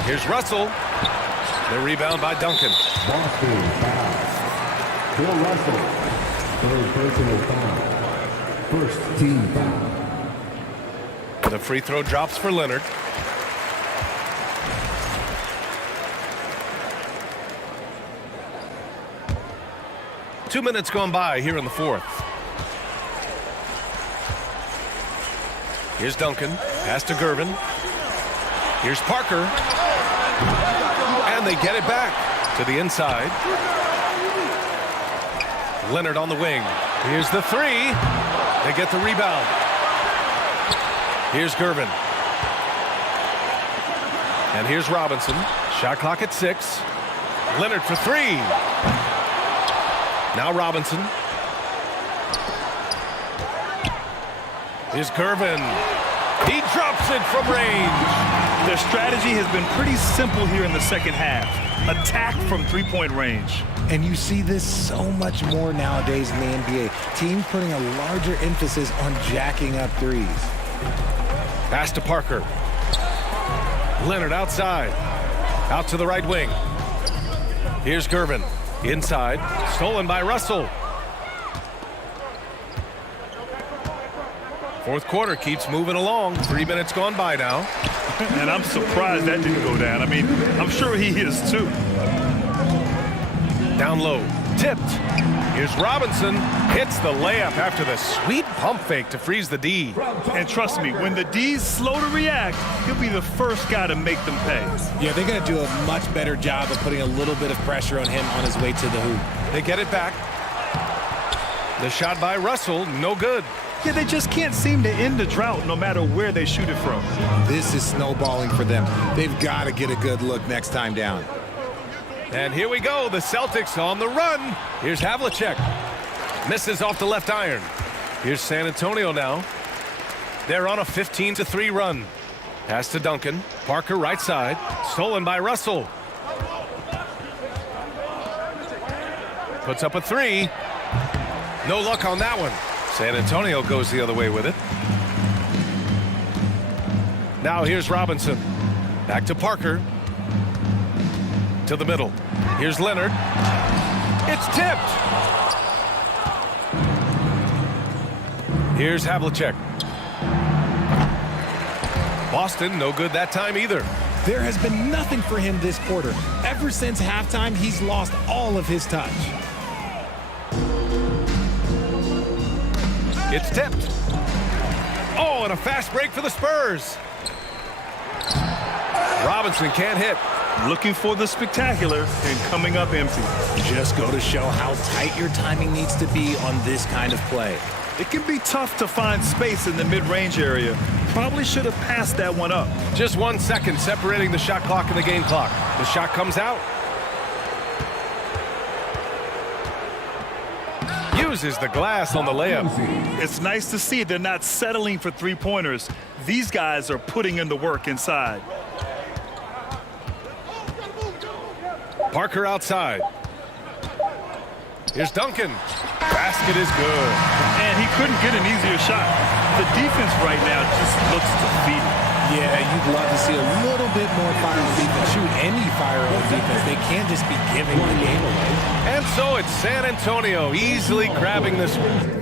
Here's Russell. The rebound by Duncan. Boston foul. Bill Russell, 3rd personal foul. 1st team foul. The free throw drops for Leonard. Two minutes gone by here in the 4th. Here's Duncan. Pass to Gervin. Here's Parker. And they get it back to the inside. Leonard on the wing. Here's the 3. They get the rebound. Here's Gervin. And here's Robinson. Shot clock at 6. Leonard for 3. Now Robinson. Here's Gervin. He drops it from range. Their strategy has been pretty simple here in the second half. Attack from 3-point range. And you see this so much more nowadays in the NBA. Teams putting a larger emphasis on jacking up threes. Pass to Parker. Leonard outside. Out to the right wing. Here's Gervin. Inside. Stolen by Russell. 4th quarter keeps moving along. 3 minutes gone by now. And I'm surprised that didn't go down. I mean, I'm sure he is too. Down low. Tipped. Here's Robinson. Hits the layup after the sweet pump fake to freeze the D. And trust me, when the D's slow to react, he'll be the first guy to make them pay. Yeah, they're going to do a much better job of putting a little bit of pressure on him on his way to the hoop. They get it back. The shot by Russell, no good. Yeah, they just can't seem to end the drought no matter where they shoot it from. This is snowballing for them. They've got to get a good look next time down. And here we go, the Celtics on the run. Here's Havlicek. Misses off the left iron. Here's San Antonio now. They're on a 15-3 run. Pass to Duncan. Parker right side. Stolen by Russell. Puts up a three. No luck on that one. San Antonio goes the other way with it. Now here's Robinson. Back to Parker. To the middle. Here's Leonard. It's tipped. Here's Havlicek. Boston, no good that time either. There has been nothing for him this quarter. Ever since halftime, he's lost all of his touch. It's tipped. Oh, and a fast break for the Spurs. Robinson can't hit. Looking for the spectacular and coming up empty. Just go to show how tight your timing needs to be on this kind of play. It can be tough to find space in the mid-range area. Probably should have passed that one up. Just 1 second separating the shot clock and the game clock. The shot comes out. Uses the glass on the layup. It's nice to see they're not settling for three-pointers. These guys are putting in the work inside. Parker outside. Here's Duncan. Basket is good. And he couldn't get an easier shot. The defense right now just looks defeated. Yeah, you'd love to see a little bit more fire on defense. Shoot any fire on defense. They can't just be giving the game away. And so it's San Antonio easily grabbing this one.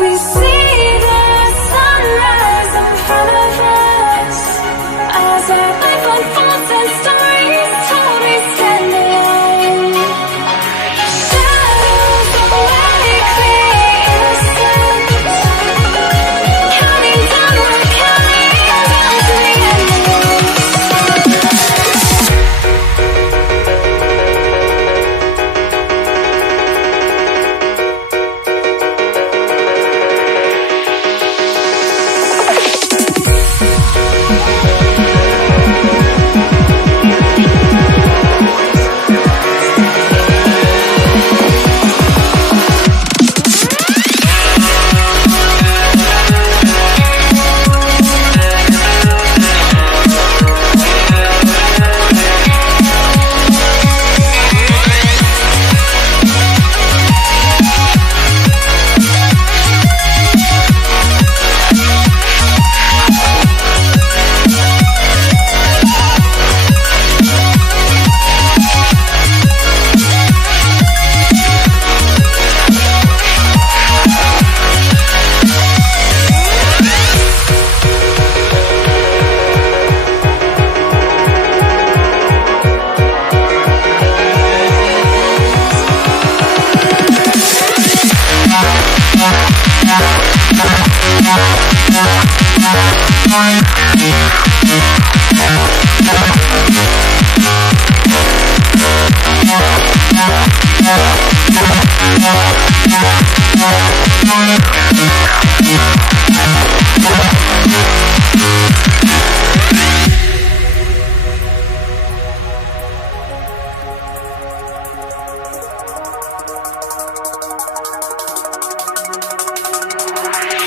We see the sunrise in front of us as our life unfolds and stories told we stand alone. Shadows already clear, counting down to the end.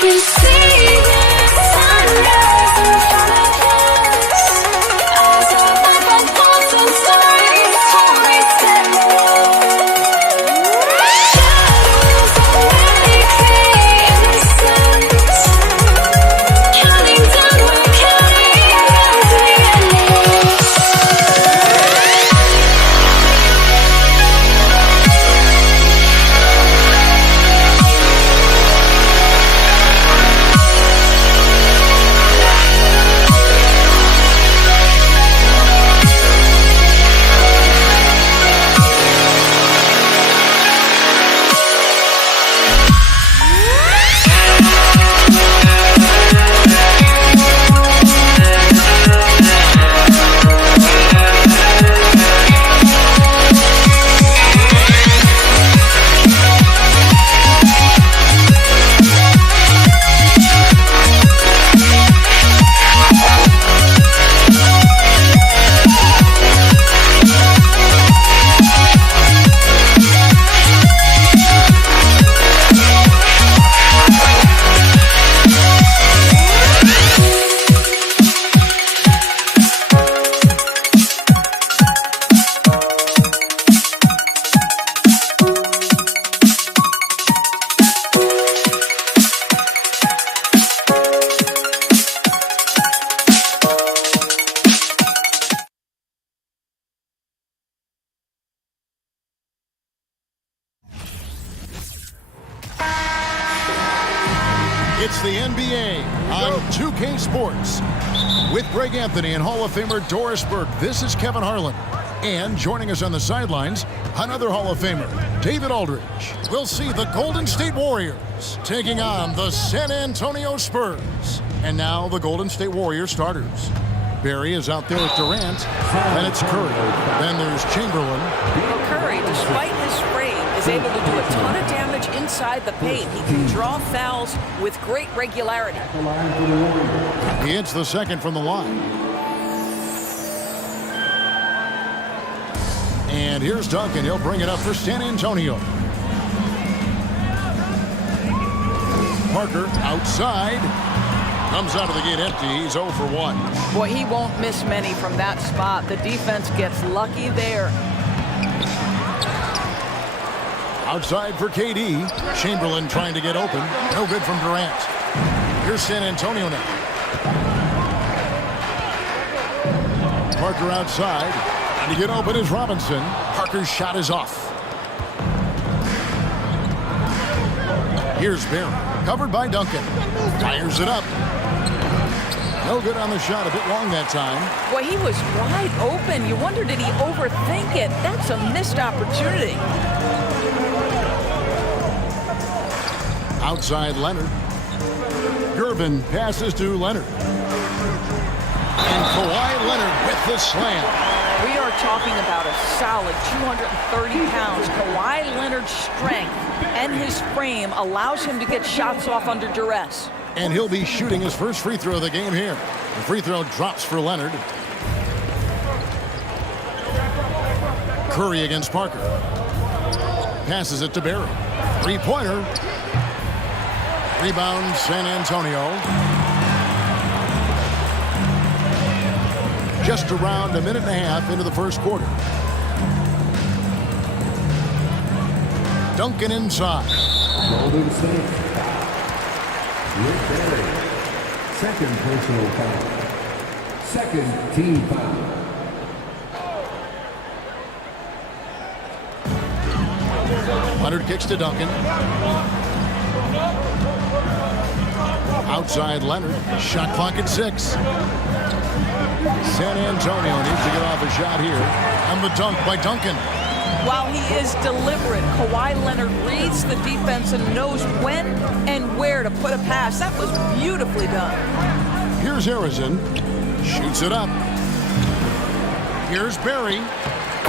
We see the sunrise in front of us as our life unfolds and stories told we stand alone. Shadows of many innocence, counting down, we're counting down to the endless. It's the NBA on 2K Sports. With Greg Anthony and Hall of Famer Doris Burke, this is Kevin Harlan. And joining us on the sidelines, another Hall of Famer, David Aldridge. We'll see the Golden State Warriors taking on the San Antonio Spurs. And now the Golden State Warriors starters. Barry is out there with Durant. Then it's Curry. Then there's Chamberlain. Well, Curry, despite his frame, is able to do a ton of damage inside the paint. He can draw fouls with great regularity. He hits the second from the line. And here's Duncan. He'll bring it up for San Antonio. Parker outside. Comes out of the gate empty. He's 0 for 1. Boy, he won't miss many from that spot. The defense gets lucky there. Outside for KD. Chamberlain trying to get open. No good from Durant. Here's San Antonio now. Parker outside. And to get open is Robinson. Parker's shot is off. Here's Barry. Covered by Duncan. Fires it up. No good on the shot. A bit long that time. Boy, he was wide open. You wonder, did he overthink it? That's a missed opportunity. Outside Leonard. Gervin passes to Leonard. And Kawhi Leonard with the slam. We are talking about a solid 230 pounds. Kawhi Leonard's strength and his frame allows him to get shots off under duress. And he'll be shooting his first free throw of the game here. The free throw drops for Leonard. Curry against Parker. Passes it to Barrow. Three-pointer. Rebound San Antonio. Just around a minute and a half into the first quarter. Duncan inside. Golden State. Rick Barry. Second personal foul. Second team foul. Leonard kicks to Duncan. Outside Leonard. Shot clock at 6. San Antonio needs to get off a shot here. And the dunk by Duncan. While he is deliberate, Kawhi Leonard reads the defense and knows when and where to put a pass. That was beautifully done. Here's Harrison. Shoots it up. Here's Barry.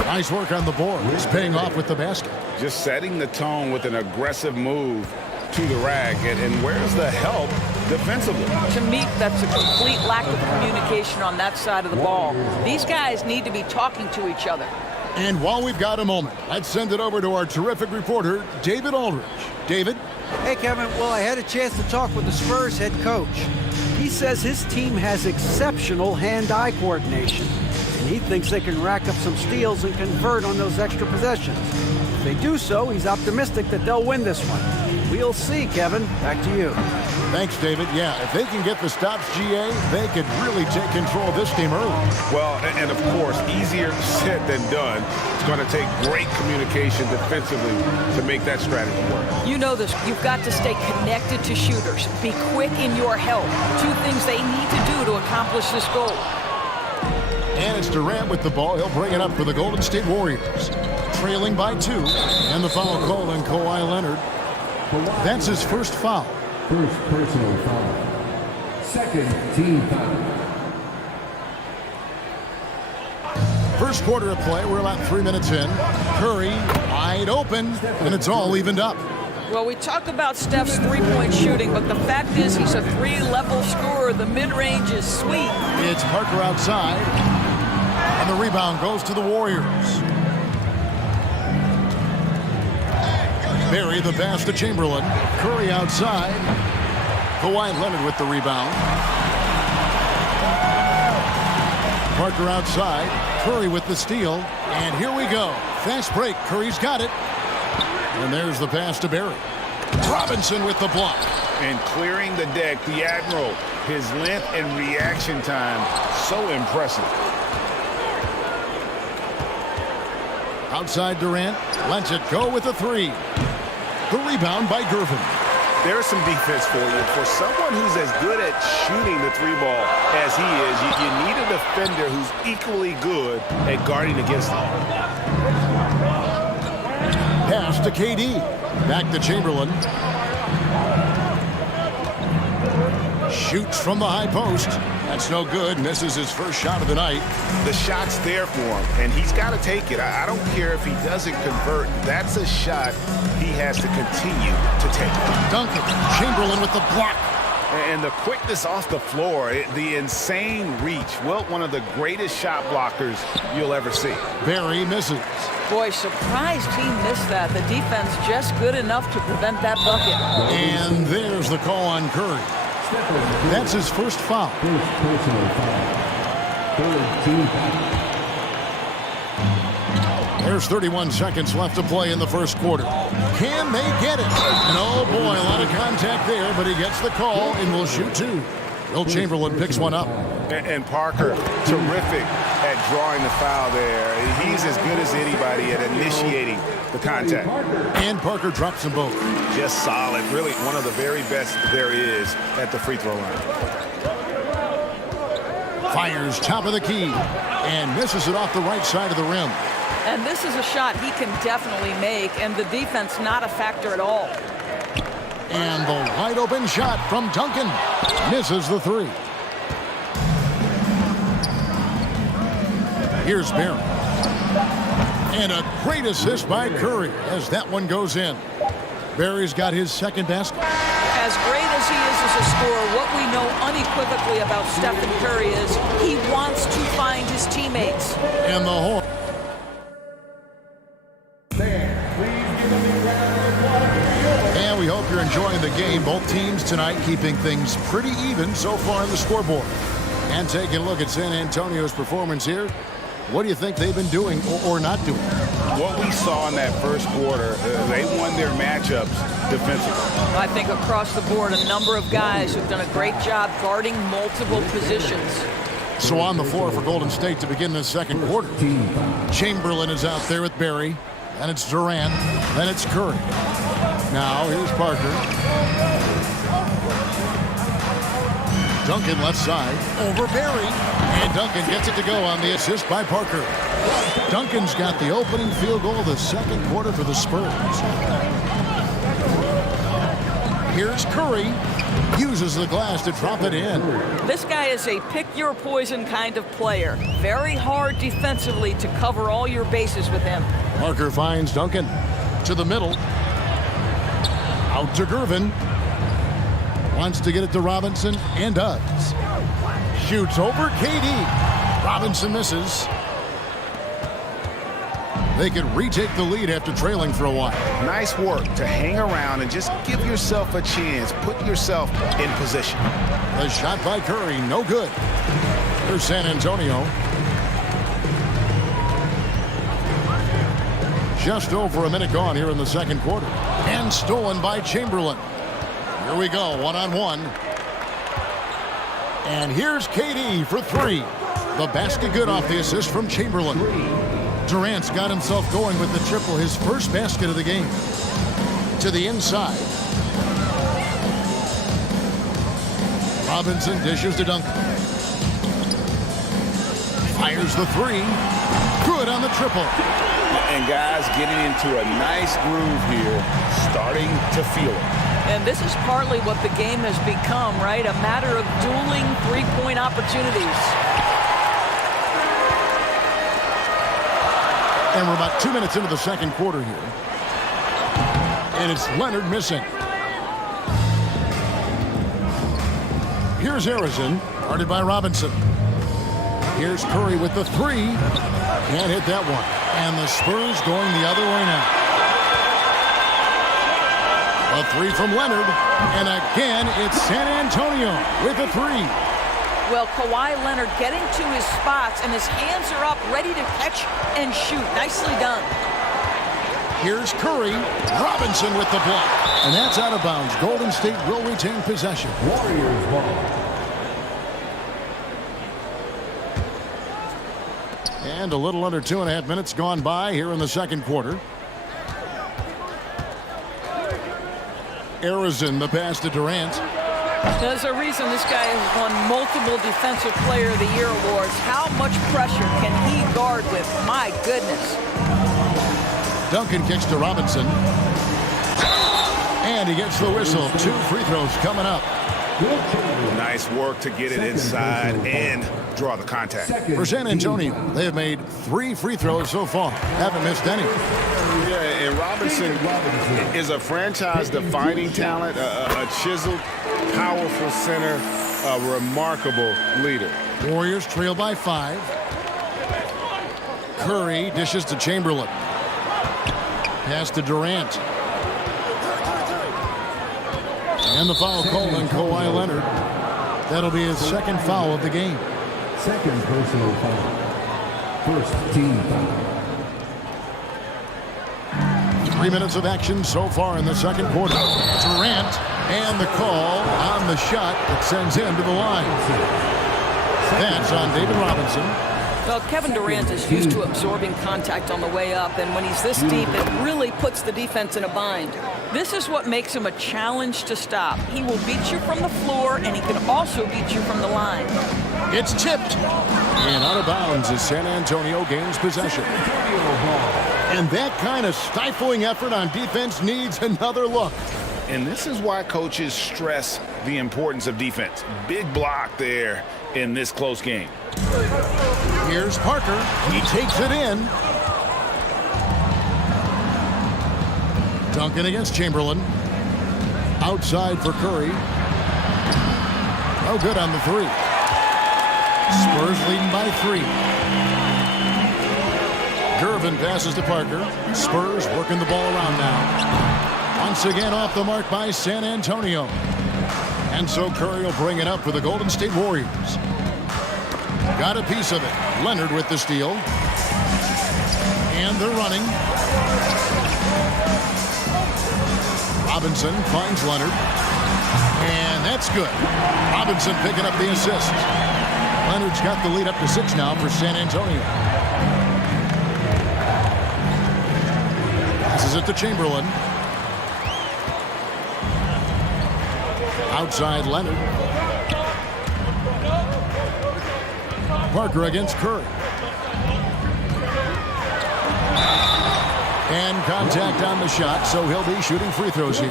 Nice work on the board. He's paying off with the basket. Just setting the tone with an aggressive move to the rack. And where's the help defensively? To me, that's a complete lack of communication on that side of the ball. These guys need to be talking to each other. And while we've got a moment, let's send it over to our terrific reporter, David Aldridge. David? Hey, Kevin. Well, I had a chance to talk with the Spurs head coach. He says his team has exceptional hand-eye coordination, and he thinks they can rack up some steals and convert on those extra possessions. If they do so, he's optimistic that they'll win this one. We'll see, Kevin. Back to you. Thanks, David. Yeah, if they can get the stops, GA, they could really take control of this game early. Well, and of course, easier said than done. It's going to take great communication defensively to make that strategy work. You know this. You've got to stay connected to shooters. Be quick in your help. Two things they need to do to accomplish this goal. And it's Durant with the ball. He'll bring it up for the Golden State Warriors. Trailing by 2. And the foul call on Kawhi Leonard. That's his first foul. First personal foul. Second team foul. First quarter of play. We're about 3 minutes in. Curry wide open, and it's all evened up. Well, we talk about Steph's three-point shooting, but the fact is he's a three-level scorer. The mid-range is sweet. It's Parker outside, and the rebound goes to the Warriors. Barry the pass to Chamberlain. Curry outside. Kawhi Leonard with the rebound. Parker outside. Curry with the steal. And here we go. Fast break. Curry's got it. And there's the pass to Barry. Robinson with the block. And clearing the deck, the Admiral. His length and reaction time, so impressive. Outside Durant. Lets it go with a 3. The rebound by Gervin. There's some defense for you. For someone who's as good at shooting the 3-ball as he is, you need a defender who's equally good at guarding against him. Pass to KD. Back to Chamberlain. Shoots from the high post. That's no good. Misses his first shot of the night. The shot's there for him, and he's got to take it. I don't care if he doesn't convert. That's a shot he has to continue to take. Duncan. Chamberlain with the block. And the quickness off the floor, the insane reach. Well, one of the greatest shot blockers you'll ever see. Barry misses. Boy, surprised he missed that. The defense just good enough to prevent that bucket. And there's the call on Curry. That's his first foul. First personal foul. Third team foul. There's 31 seconds left to play in the first quarter. Can they get it? And oh boy, a lot of contact there, but he gets the call and will shoot 2. Will Chamberlain picks one up. And Parker, terrific at drawing the foul there. He's as good as anybody at initiating the contact. And Parker drops them both. Just solid. Really one of the very best there is at the free throw line. Fires top of the key and misses it off the right side of the rim. And this is a shot he can definitely make, and the defense not a factor at all. And the wide open shot from Duncan. Misses the 3. Here's Barry. And a great assist by Curry as that one goes in. Barry's got his second basket. As great as he is as a scorer, what we know unequivocally about Stephen Curry is he wants to find his teammates. And the horn. And we hope you're enjoying the game. Both teams tonight keeping things pretty even so far on the scoreboard. And taking a look at San Antonio's performance here. What do you think they've been doing or not doing? What we saw in that first quarter, they won their matchups defensively. I think across the board, a number of guys who've done a great job guarding multiple positions. So on the floor for Golden State to begin the second quarter. Chamberlain is out there with Barry. Then it's Durant. Then it's Curry. Now here's Parker. Duncan left side over Barry. And Duncan gets it to go on the assist by Parker. Duncan's got the opening field goal of the second quarter for the Spurs. Here's Curry. Uses the glass to drop it in. This guy is a pick-your-poison kind of player. Very hard defensively to cover all your bases with him. Parker finds Duncan. To the middle. Out to Gervin. Wants to get it to Robinson and does. Shoots over KD. Robinson misses. They could retake the lead after trailing for a while. Nice work to hang around and just give yourself a chance. Put yourself in position. The shot by Curry, no good. Here's San Antonio. Just over a minute gone here in the second quarter. And stolen by Chamberlain. Here we go, one-on-one. And here's KD for three. The basket good off the assist from Chamberlain. Durant's got himself going with the triple, his first basket of the game. To the inside. Robinson dishes to Duncan. Fires the three. Good on the triple. And guys getting into a nice groove here, starting to feel it. And this is partly what the game has become, right? A matter of dueling three-point opportunities. And we're about 2 minutes into the second quarter here. And it's Leonard missing. Here's Harrison, guarded by Robinson. Here's Curry with the three. Can't hit that one. And the Spurs going the other way now. A three from Leonard. And again, it's San Antonio with a three. Well, Kawhi Leonard getting to his spots, and his hands are up, ready to catch and shoot. Nicely done. Here's Curry. Robinson with the block. And that's out of bounds. Golden State will retain possession. Warriors ball. And a little under 2.5 minutes gone by here in the second quarter. Harrison, the pass to Durant. There's a reason this guy has won multiple Defensive Player of the Year awards. How much pressure can he guard with? My goodness. Duncan kicks to Robinson. And he gets the whistle. 2 free throws coming up. Nice work to get it inside and draw the contact. For San Antonio, they have made 3 free throws so far. Haven't missed any. Yeah, and Robinson is a franchise-defining talent, a chiseled, powerful center, a remarkable leader. Warriors trail by 5. Curry dishes to Chamberlain. Pass to Durant. And the foul called on Kawhi Leonard. That'll be his second foul of the game. Second personal foul. First team foul. 3 minutes of action so far in the second quarter. Durant and the call on the shot that sends him to the line. That's on David Robinson. Well, Kevin Durant is used to absorbing contact on the way up, and when he's this deep, it really puts the defense in a bind. This is what makes him a challenge to stop. He will beat you from the floor, and he can also beat you from the line. It's tipped. And out of bounds as San Antonio gains possession. And that kind of stifling effort on defense needs another look. And this is why coaches stress the importance of defense. Big block there in this close game. Here's Parker. He takes it in. Duncan against Chamberlain. Outside for Curry. No good on the 3. Spurs leading by 3. Gervin passes to Parker. Spurs working the ball around now. Once again off the mark by San Antonio. And so Curry will bring it up for the Golden State Warriors. Got a piece of it. Leonard with the steal. And they're running. Robinson finds Leonard. And that's good. Robinson picking up the assist. Leonard's got the lead up to 6 now for San Antonio. Passes it to Chamberlain. Outside Leonard. Parker against Curry. And contact on the shot, so he'll be shooting free throws here.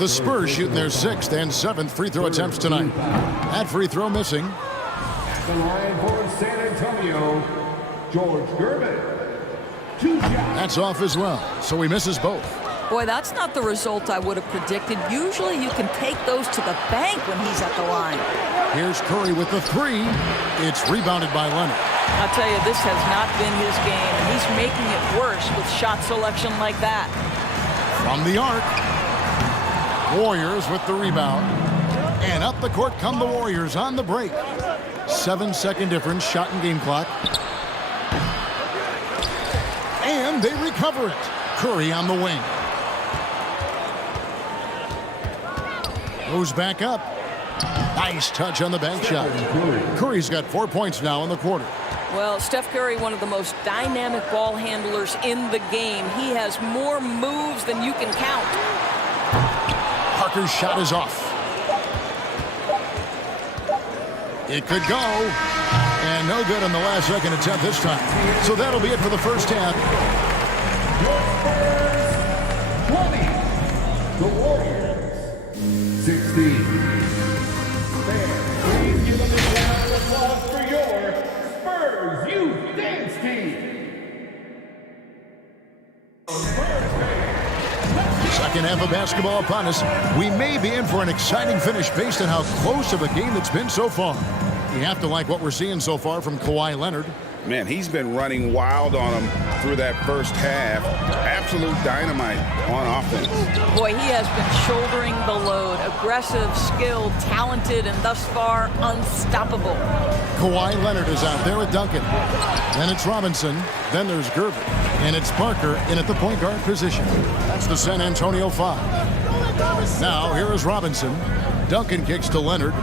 The Spurs shooting their 6th and 7th free throw attempts tonight. That free throw missing. At the line for San Antonio, George Gervin. 2 shots. That's off as well, so he misses both. Boy, that's not the result I would have predicted. Usually you can take those to the bank when he's at the line. Here's Curry with the 3. It's rebounded by Leonard. I'll tell you, this has not been his game, and he's making it worse with shot selection like that. From the arc. Warriors with the rebound. And up the court come the Warriors on the break. 7-second difference, shot and game clock. And they recover it. Curry on the wing. Goes back up. Nice touch on the bank shot. Curry's got 4 points now in the quarter. Well, Steph Curry, one of the most dynamic ball handlers in the game. He has more moves than you can count. Parker's shot is off. It could go. And no good on the last second attempt this time. So that'll be it for the first half. The Warriors, 16. Please give them a round of applause for your Spurs Youth Dance Team. Second half of basketball upon us. We may be in for an exciting finish based on how close of a game it's been so far. You have to like what we're seeing so far from Kawhi Leonard. Man, he's been running wild on him through that first half. Absolute dynamite on offense. Boy, he has been shouldering the load. Aggressive, skilled, talented, and thus far unstoppable. Kawhi Leonard is out there with Duncan. Then it's Robinson. Then there's Gervin. And it's Parker in at the point guard position. That's the San Antonio 5. Now here is Robinson. Duncan kicks to Leonard.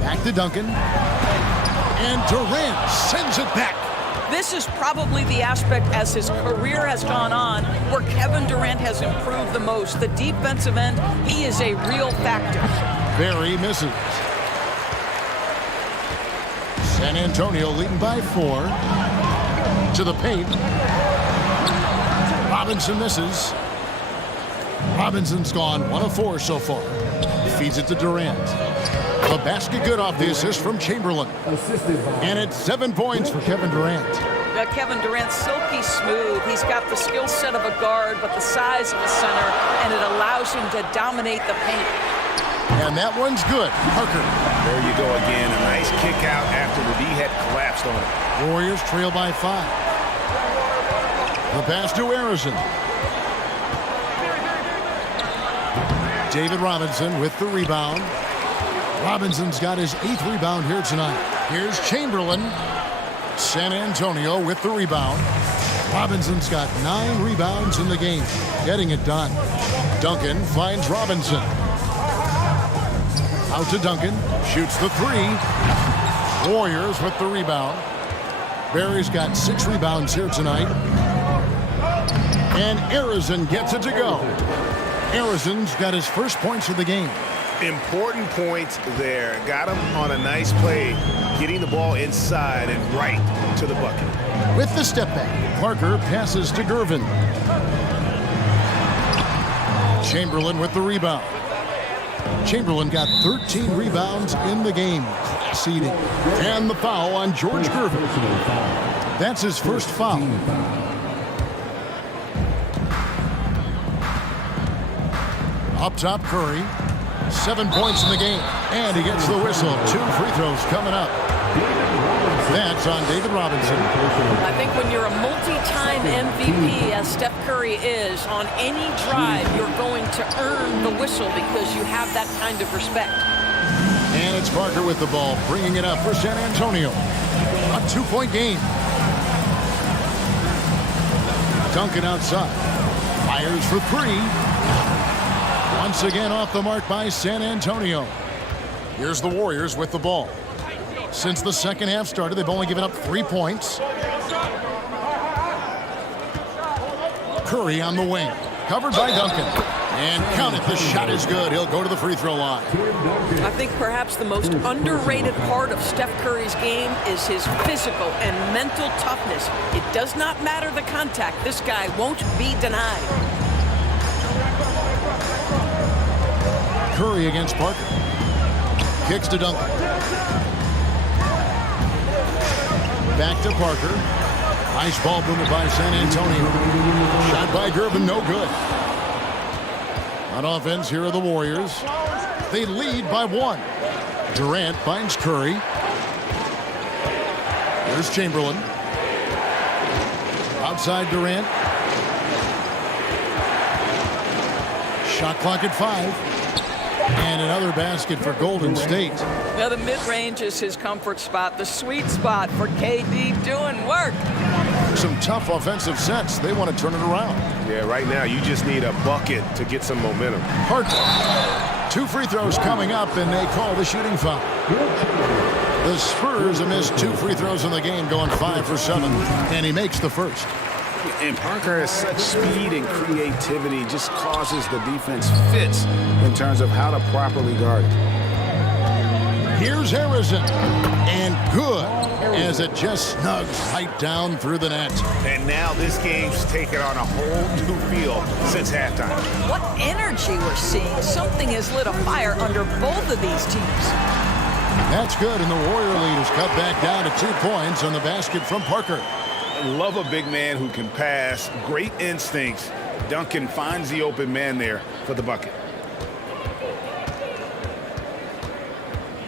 Back to Duncan. And Durant sends it back. This is probably the aspect as his career has gone on where Kevin Durant has improved the most. The defensive end, he is a real factor. Barry misses. San Antonio leading by 4. To the paint. Robinson misses. Robinson's gone 1 of 4 so far. Feeds it to Durant. The basket good off the assist from Chamberlain. And it's 7 points for Kevin Durant. Kevin Durant's silky smooth. He's got the skill set of a guard, but the size of a center, and it allows him to dominate the paint. And that one's good. Parker. There you go again. A nice kick out after the D had collapsed on it. Warriors trail by 5. The pass to Harrison. David Robinson with the rebound. Robinson's got his 8th rebound here tonight. Here's Chamberlain. San Antonio with the rebound. Robinson's got 9 rebounds in the game. Getting it done. Duncan finds Robinson. Out to Duncan. Shoots the 3. Warriors with the rebound. Barry's got 6 rebounds here tonight. And Harrison gets it to go. Harrison's got his first points of the game. Important points there. Got him on a nice play, getting the ball inside and right to the bucket. With the step back, Parker passes to Gervin. Chamberlain with the rebound. Chamberlain got 13 rebounds in the game. Seeding. And the foul on George Gervin. That's his first foul. Up top, Curry. 7 points in the game. And he gets the whistle. 2 free throws coming up. That's on David Robinson. I think when you're a multi-time MVP, as Steph Curry is, on any drive, you're going to earn the whistle because you have that kind of respect. And it's Parker with the ball, bringing it up for San Antonio. A 2-point game. Duncan outside. Fires for 3. Once again off the mark by San Antonio. Here's the Warriors with the ball. Since the second half started, they've only given up 3 points. Curry on the wing. Covered by Duncan. And count it. The shot is good. He'll go to the free throw line. I think perhaps the most underrated part of Steph Curry's game is his physical and mental toughness. It does not matter the contact. This guy won't be denied. Curry against Parker. Kicks to Duncan. Back to Parker. Nice ball movement by San Antonio. Shot by Gervin, no good. On offense, here are the Warriors. They lead by 1. Durant finds Curry. There's Chamberlain. Outside Durant. Shot clock at 5. And another basket for Golden State. Now the mid-range is his comfort spot, the sweet spot for KD doing work. Some tough offensive sets. They want to turn it around. Yeah, right now you just need a bucket to get some momentum. Parker. 2 free throws coming up, and they call the shooting foul. The Spurs have missed 2 free throws in the game, going 5 for 7, and he makes the first. And Parker has such speed and creativity, just causes the defense fits in terms of how to properly guard it. Here's Harrison, and good, as it just snugs right down through the net. And now this game's taken on a whole new feel since halftime. What energy we're seeing. Something has lit a fire under both of these teams. That's good, and the Warrior lead is cut back down to 2 points on the basket from Parker. Love a big man who can pass. Great instincts. Duncan finds the open man there for the bucket.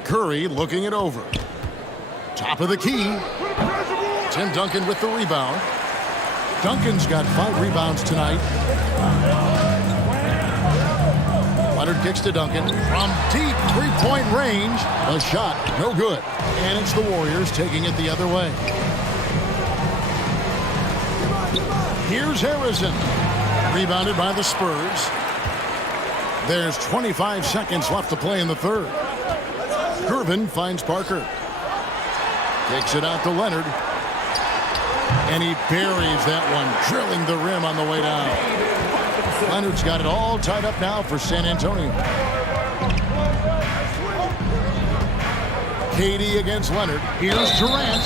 Curry looking it over. Top of the key. Tim Duncan with the rebound. Duncan's got 5 rebounds tonight. Leonard kicks to Duncan from deep 3-point range. A shot, no good. And it's the Warriors taking it the other way. Here's Harrison. Rebounded by the Spurs. There's 25 seconds left to play in the third. Gervin finds Parker. Takes it out to Leonard. And he buries that one, drilling the rim on the way down. Leonard's got it all tied up now for San Antonio. KD against Leonard. Here's Durant.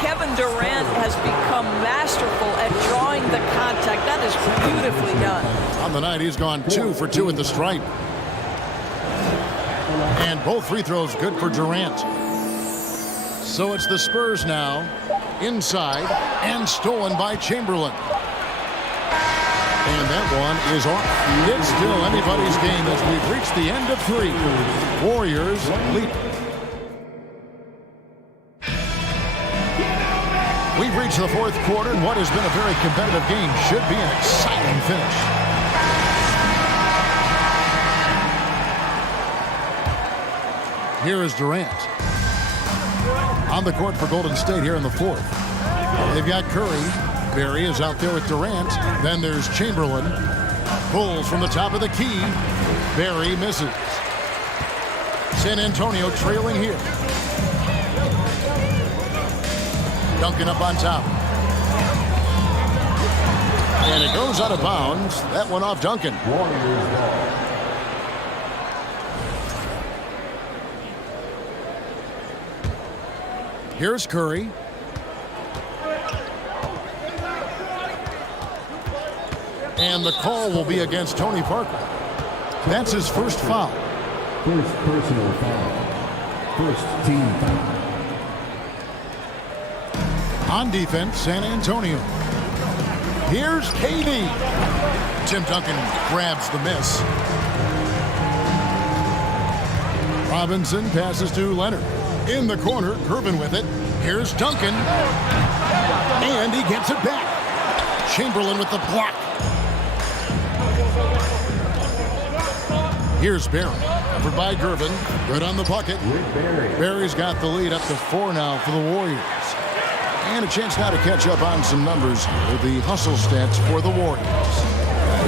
Kevin Durant has become masterful at drawing the contact. That is beautifully done. On the night, he's gone 2 for 2 at the stripe. And both free throws good for Durant. So it's the Spurs now, inside, and stolen by Chamberlain. And that one is off. It's still anybody's game as we've reached the end of 3. Warriors lead. We've reached the 4th quarter, and what has been a very competitive game should be an exciting finish. Here is Durant. On the court for Golden State here in the 4th. They've got Curry. Barry is out there with Durant. Then there's Chamberlain. Pulls from the top of the key. Barry misses. San Antonio trailing here. Duncan up on top. And it goes out of bounds. That one off Duncan. Here's Curry. And the call will be against Tony Parker. That's his first foul. First personal foul. First team foul. On defense, San Antonio. Here's KD. Tim Duncan grabs the miss. Robinson passes to Leonard. In the corner, Gervin with it. Here's Duncan. And he gets it back. Chamberlain with the block. Here's Barry. Covered by Gervin. Good on the bucket. Barry's got the lead up to 4 now for the Warriors. And a chance now to catch up on some numbers with the hustle stats for the Warriors.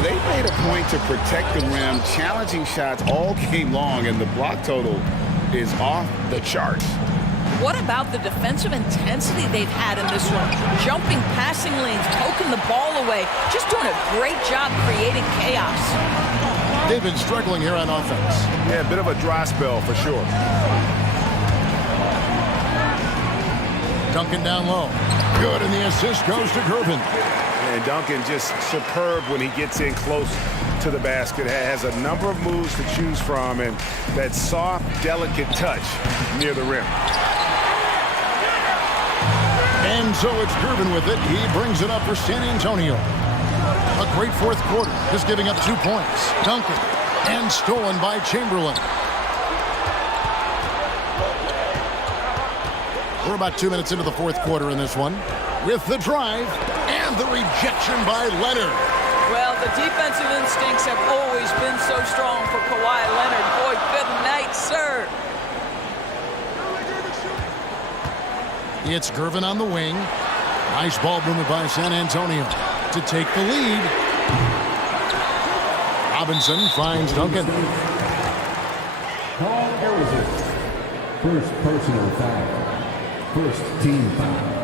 They made a point to protect the rim, challenging shots all game long, and the block total is off the charts. what about the defensive intensity they've had in this one? Jumping passing lanes, poking the ball away, just doing a great job creating chaos. They've been struggling here on offense. Yeah, a bit of a dry spell for sure. Duncan down low. Good, and the assist goes to Gervin. And Duncan just superb when he gets in close to the basket. Has a number of moves to choose from, and that soft, delicate touch near the rim. And so it's Gervin with it. He brings it up for San Antonio. A great fourth quarter, just giving up 2 points. Duncan, and stolen by Chamberlain. We're about 2 minutes into the fourth quarter in this one. With the drive and the rejection by Leonard. Well, the defensive instincts have always been so strong for Kawhi Leonard. Boy, good night, sir. It's Gervin on the wing. Nice ball movement by San Antonio to take the lead. Robinson finds Duncan. Carl Arizona. First personal foul. First team foul.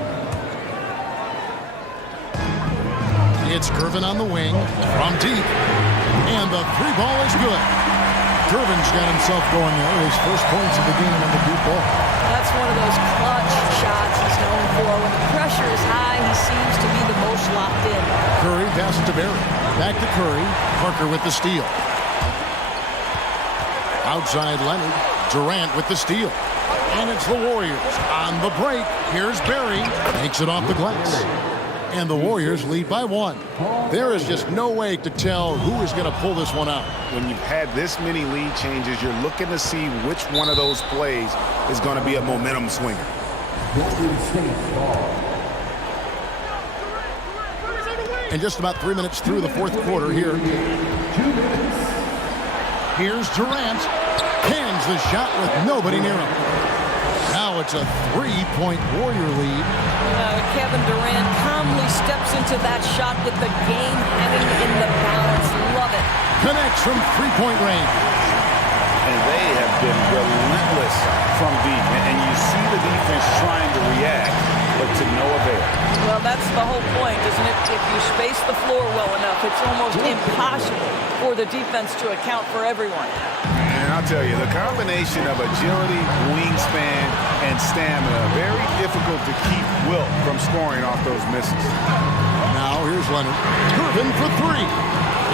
It's Gervin on the wing from deep. And the three ball is good. Gervin's got himself going there. His first points of the game on the deep ball. That's one of those clutch shots he's known for. When the pressure is high, he seems to be the most locked in. Curry passes to Barry. Back to Curry. Parker with the steal. Outside Leonard. Durant with the steal. And it's the Warriors on the break. Here's Barry. Makes it off the glass. And the Warriors lead by 1. There is just no way to tell who is going to pull this one out. When you've had this many lead changes, you're looking to see which one of those plays is going to be a momentum swinger. And just about 3 minutes through the fourth quarter here. Here's Durant. Cans the shot with nobody near him. Now it's a 3-point Warrior lead. Kevin Durant calmly steps into that shot with the game hanging in the balance. Love it. Connects from 3-point range. And they have been relentless from deep. And you see the defense trying to react, but to no avail. Well, that's the whole point, isn't it? If you space the floor well enough, it's almost impossible for the defense to account for everyone. And I'll tell you, the combination of agility, wingspan, and stamina, very difficult to keep Wilt from scoring off those misses. Now here's Leonard. Gervin for 3.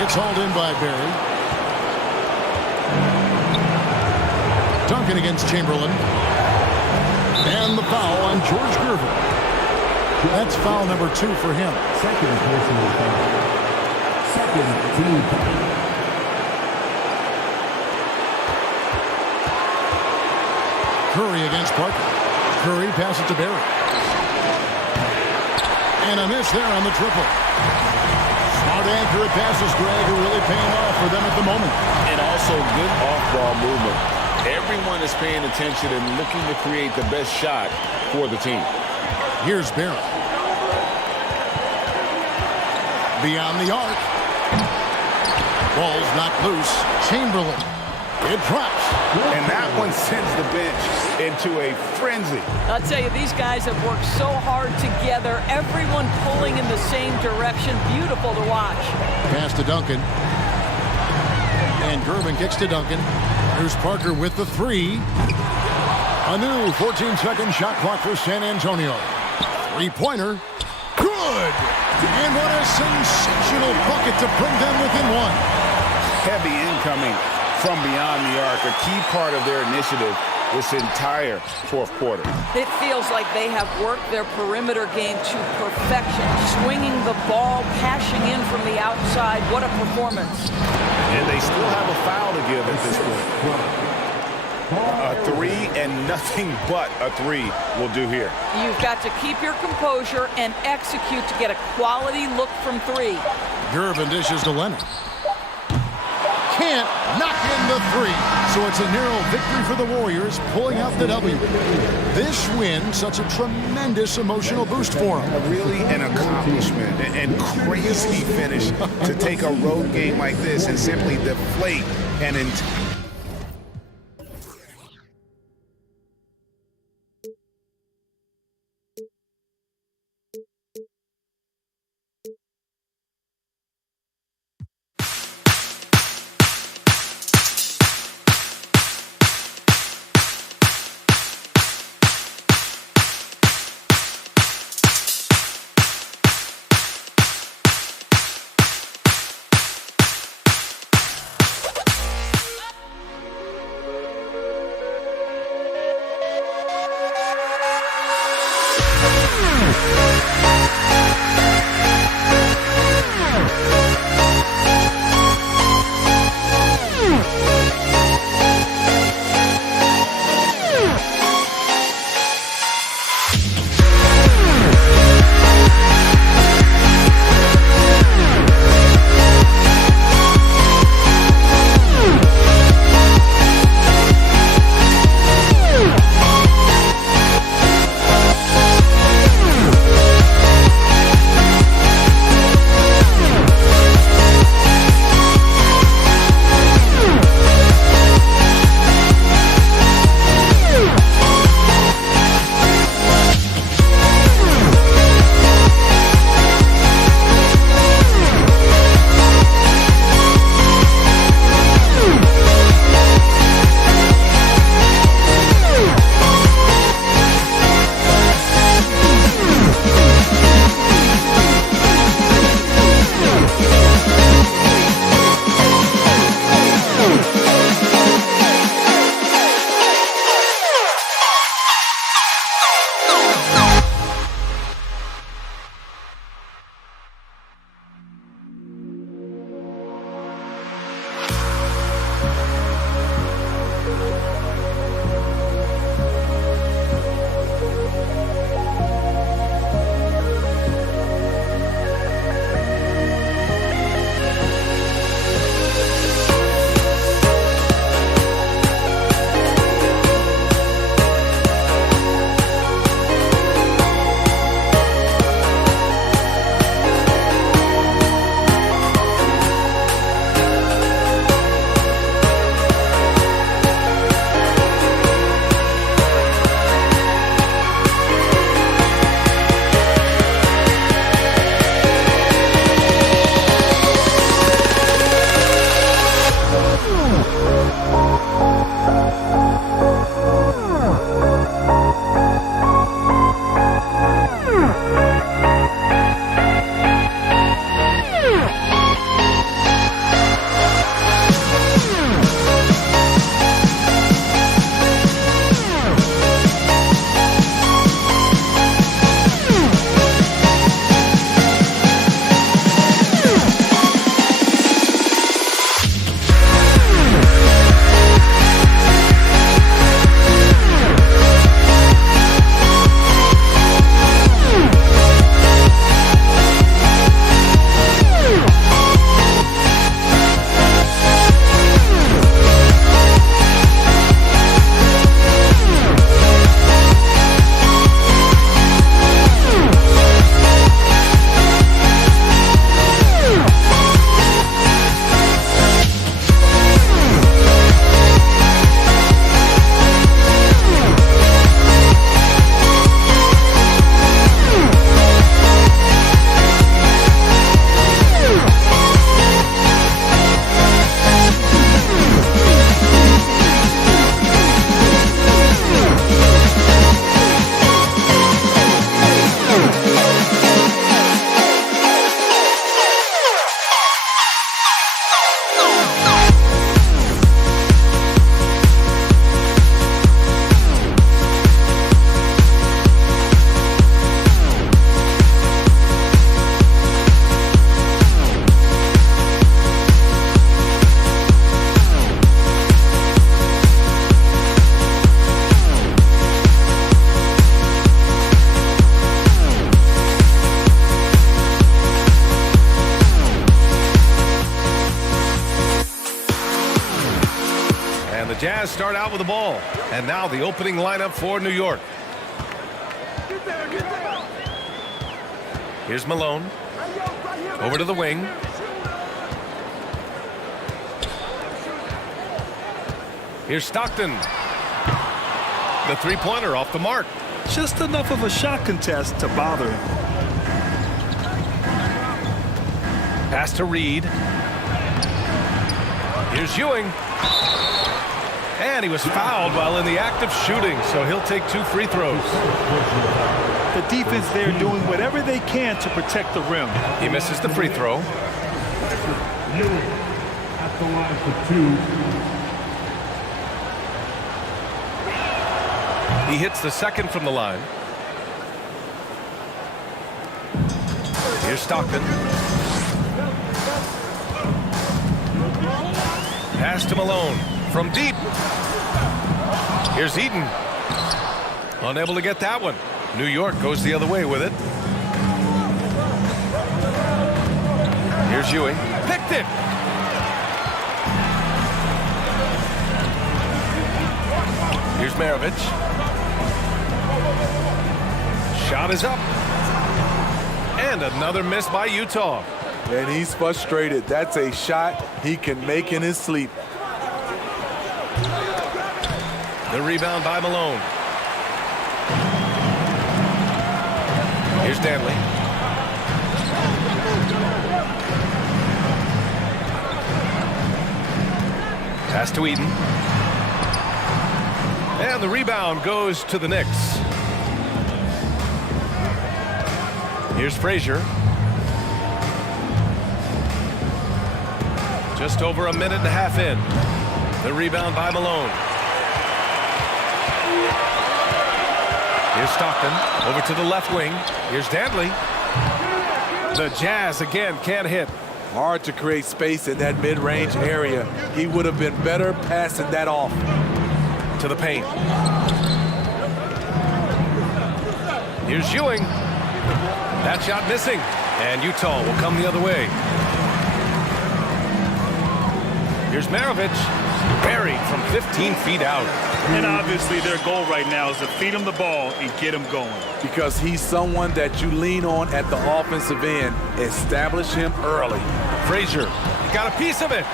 It's hauled in by Barry. Duncan against Chamberlain. And the foul on George Gervin. That's foul number 2 for him. Second personal foul. Second team foul. Curry against Parker. Curry passes to Barry. And a miss there on the triple. Smart, accurate passes, Greg, are really paying off for them at the moment. And also good off-ball movement. Everyone is paying attention and looking to create the best shot for the team. Here's Barry. Beyond the arc. Ball's not loose. Chamberlain. It drops. And that one sends the bench into a frenzy. I'll tell you, these guys have worked so hard together. Everyone pulling in the same direction. Beautiful to watch. Pass to Duncan. And Gervin kicks to Duncan. Here's Parker with the 3. A new 14-second shot clock for San Antonio. 3-pointer. Good! And what a sensational bucket to bring them within 1. Heavy incoming from beyond the arc, a key part of their initiative this entire fourth quarter. It feels like they have worked their perimeter game to perfection, swinging the ball, cashing in from the outside. What a performance. And they still have a foul to give at this point. A 3 and nothing but a 3 will do here. You've got to keep your composure and execute to get a quality look from 3. Gervin dishes to Leonard. Can't knock in the 3. So it's a narrow victory for the Warriors, pulling out the W. This win, such a tremendous emotional boost for them. Really an accomplishment and crazy finish to take a road game like this and simply deflate an Jazz start out with the ball. And now the opening lineup for New York. Here's Malone. Over to the wing. Here's Stockton. The three-pointer off the mark. Just enough of a shot contest to bother him. Pass to Reed. Here's Ewing. And he was fouled while in the act of shooting, so he'll take 2 free throws. The defense there doing whatever they can to protect the rim. He misses the free throw. Ewing at the line for 2. He hits the second from the line. Here's Stockton. Pass to Malone from deep. Here's Eaton. Unable to get that one. New York goes the other way with it. Here's Ewing. Picked it. Here's Maravich. Shot is up. And another miss by Utah. And he's frustrated. That's a shot he can make in his sleep. The rebound by Malone. Here's Danley. Pass to Eden. And the rebound goes to the Knicks. Here's Frazier. Just over a minute and a half in. The rebound by Malone. Here's Stockton over to the left wing. Here's Danley. The Jazz again can't hit. Hard to create space in that mid-range area. He would have been better passing that off. To the paint. Here's Ewing. That shot missing. And Utah will come the other way. Here's Maravich. Buried from 15 feet out. And obviously their goal right now is to feed him the ball and get him going. Because he's someone that you lean on at the offensive end. Establish him early. Frazier got a piece of it.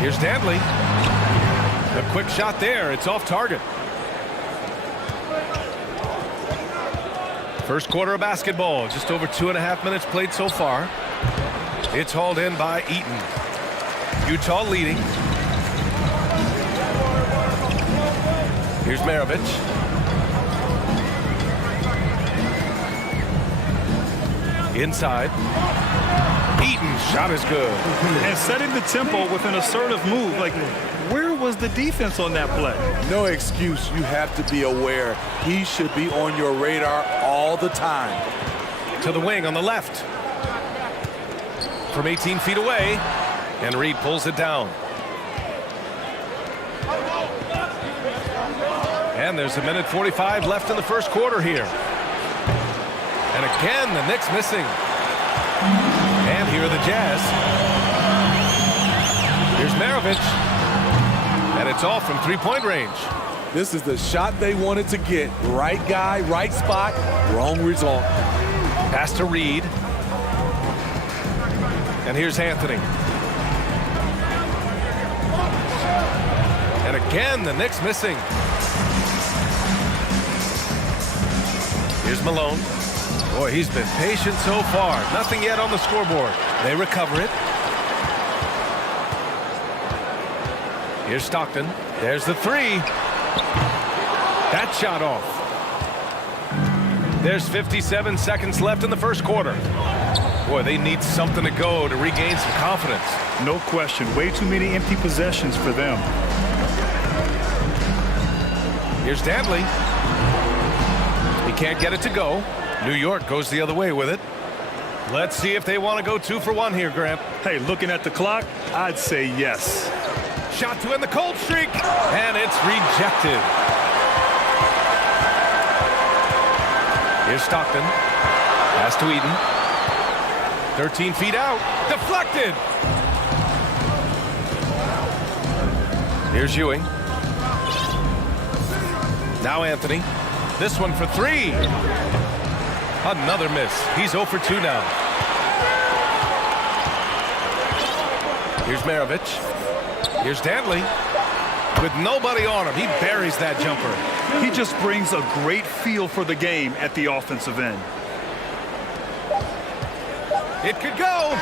Here's Danley. A quick shot there. It's off target. First quarter of basketball. Just over 2.5 minutes played so far. It's hauled in by Eaton. Utah leading. Here's Maravich. Inside. Eaton shot is good. And setting the tempo with an assertive move. Like, where was the defense on that play? No excuse. You have to be aware. He should be on your radar all the time. To the wing on the left. From 18 feet away. And Reed pulls it down. And there's a minute 45 left in the first quarter here. And again, the Knicks missing. And here are the Jazz. Here's Maravich. And it's off from three-point range. This is the shot they wanted to get. Right guy, right spot, wrong result. Pass to Reed. And here's Anthony. And again, the Knicks missing. Here's Malone. Boy, he's been patient so far. Nothing yet on the scoreboard. They recover it. Here's Stockton. There's the three. That shot off. There's 57 seconds left in the first quarter. Boy, they need something to go to regain some confidence. No question. Way too many empty possessions for them. Here's Danley. He can't get it to go. New York goes the other way with it. Let's see if they want to go 2 for 1 here, Grant. Hey, looking at the clock, I'd say yes. Shot to end the cold streak. And it's rejected. Here's Stockton. Pass to Eden. 13 feet out. Deflected. Here's Ewing. Now Anthony. This one for 3. Another miss. He's 0 for 2 now. Here's Maravich. Here's Dantley. With nobody on him, he buries that jumper. He just brings a great feel for the game at the offensive end. It could go.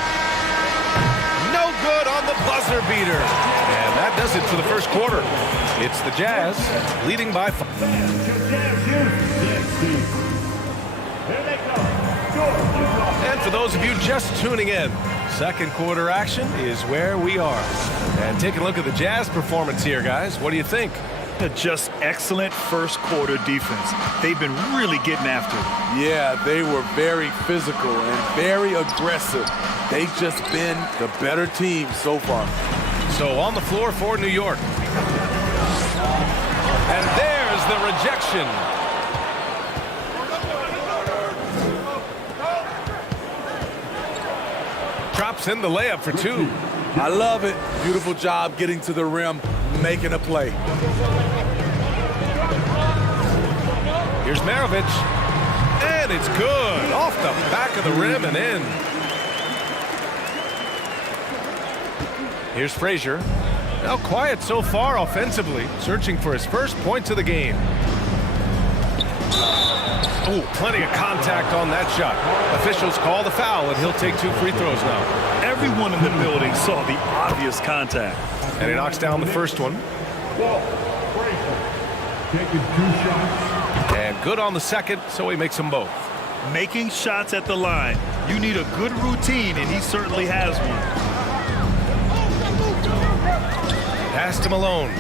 No good on the buzzer beater. And that does it for the first quarter. It's the Jazz leading by 5. And for those of you just tuning in, second quarter action is where we are. And take a look at the Jazz performance here, guys. What do you think? Just excellent first quarter defense. They've been really getting after it. Yeah, they were very physical and very aggressive. They've just been the better team so far. So on the floor for New York. And there's the rejection. Drops in the layup for 2. I love it. Beautiful job getting to the rim, making a play. Here's Maravich. And it's good. Off the back of the rim and in. Here's Frazier. Now quiet so far offensively, searching for his first points of the game. Oh, plenty of contact on that shot. Officials call the foul, and he'll take 2 free throws now. Everyone in the building saw the obvious contact. And he knocks down the first one. Taking 2 shots. And good on the second, so he makes them both. Making shots at the line. You need a good routine, and he certainly has one. Pass to Malone.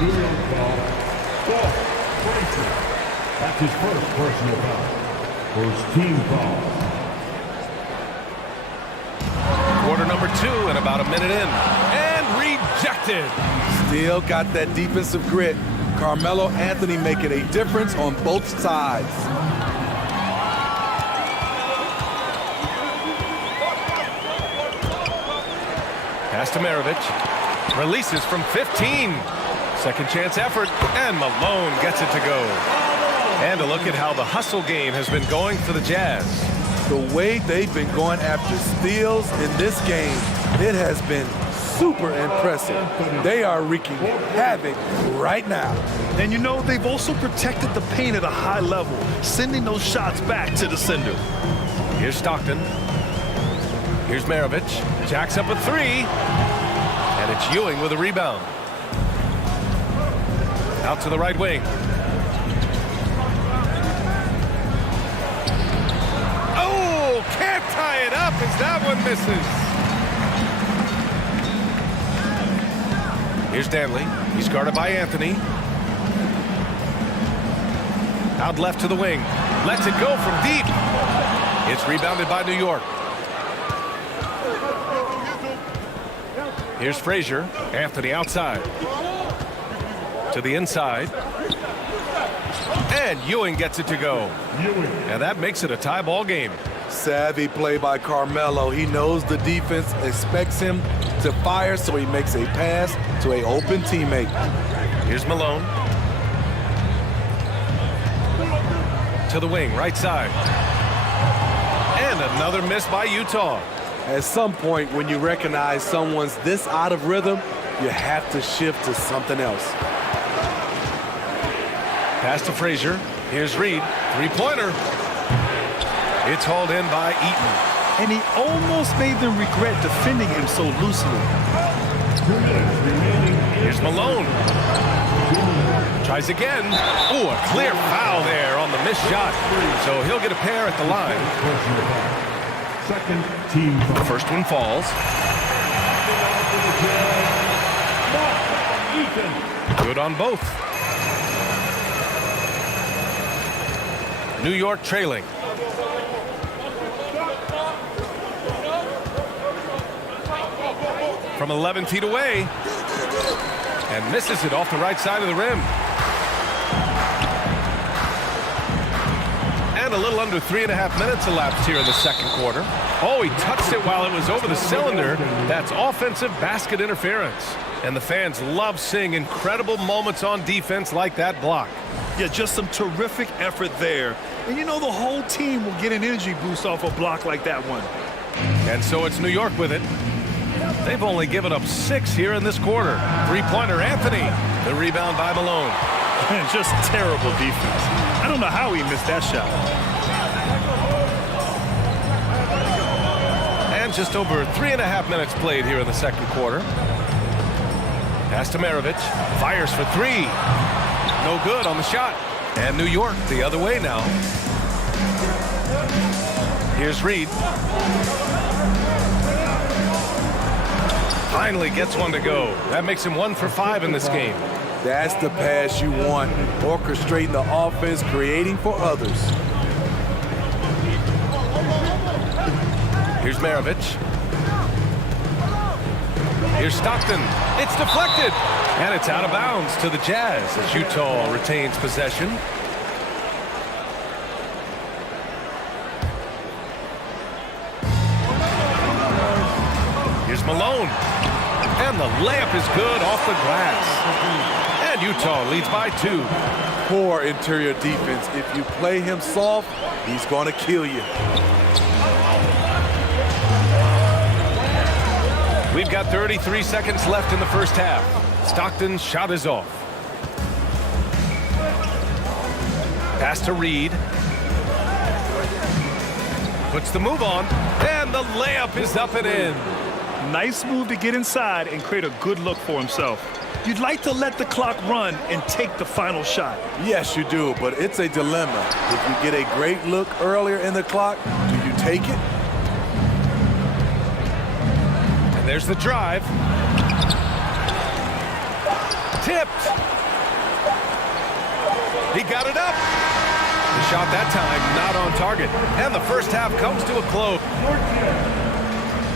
New York foul. Frazier. That's his first personal foul. First team foul. Quarter number 2 and about a minute in. And rejected. Still got that defensive grit. Carmelo Anthony making a difference on both sides. Pass to Maravich. Releases from 15. Second chance effort. And Malone gets it to go. And a look at how the hustle game has been going for the Jazz. The way they've been going after steals in this game, it has been super impressive. They are wreaking havoc right now. And you know, they've also protected the paint at a high level, sending those shots back to the sender. Here's Stockton. Here's Maravich. Jacks up a 3. And it's Ewing with a rebound. Out to the right wing. Oh, can't tie it up as that one misses. Here's Dantley. He's guarded by Anthony. Out left to the wing. Lets it go from deep. It's rebounded by New York. Here's Frazier. Anthony outside. To the inside. And Ewing gets it to go. And that makes it a tie ball game. Savvy play by Carmelo. He knows the defense expects him to fire, so he makes a pass to an open teammate. Here's Malone. To the wing, right side. And another miss by Utah. At some point, when you recognize someone's this out of rhythm, you have to shift to something else. Pass to Frazier. Here's Reed. Three-pointer. It's hauled in by Eaton. And he almost made them regret defending him so loosely. Here's Malone. Tries again. Oh, a clear foul there on the missed shot. So he'll get a pair at the line. Second team foul. The first one falls. Good on both. New York trailing. From 11 feet away. And misses it off the right side of the rim. And a little under 3.5 minutes elapsed here in the second quarter. Oh, he touched it while it was over the cylinder. That's offensive basket interference. And the fans love seeing incredible moments on defense like that block. Yeah, just some terrific effort there. And you know the whole team will get an energy boost off a block like that one. And so it's New York with it. They've only given up 6 here in this quarter. Three-pointer Anthony. The rebound by Malone. Man, just terrible defense. I don't know how he missed that shot. And just over 3.5 minutes played here in the second quarter. Pass to Maravich. Fires for 3. No good on the shot. And New York the other way now. Here's Reed. Finally gets one to go. That makes him 1 for 5 in this game. That's the pass you want. Orchestrating the offense, creating for others. Here's Maravich. Here's Stockton. It's deflected. And it's out of bounds to the Jazz as Utah retains possession. Here's Malone. And the layup is good off the glass. And Utah leads by 2. Poor interior defense. If you play him soft, he's going to kill you. We've got 33 seconds left in the first half. Stockton's shot is off. Pass to Reed. Puts the move on. And the layup is up and in. Nice move to get inside and create a good look for himself. You'd like to let the clock run and take the final shot. Yes, you do, but it's a dilemma. If you get a great look earlier in the clock, do you take it? And there's the drive. Tipped. He got it up. The shot that time not on target. And the first half comes to a close.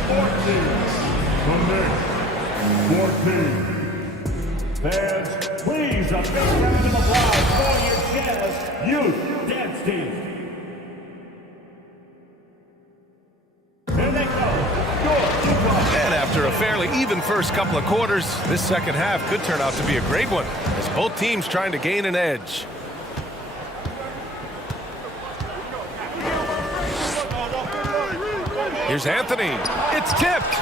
14. Fans, please a big round of applause for your Jazz Youth Dance Team. Here they go. And after a fairly even first couple of quarters, this second half could turn out to be a great one as both teams trying to gain an edge. Here's Anthony. It's tipped.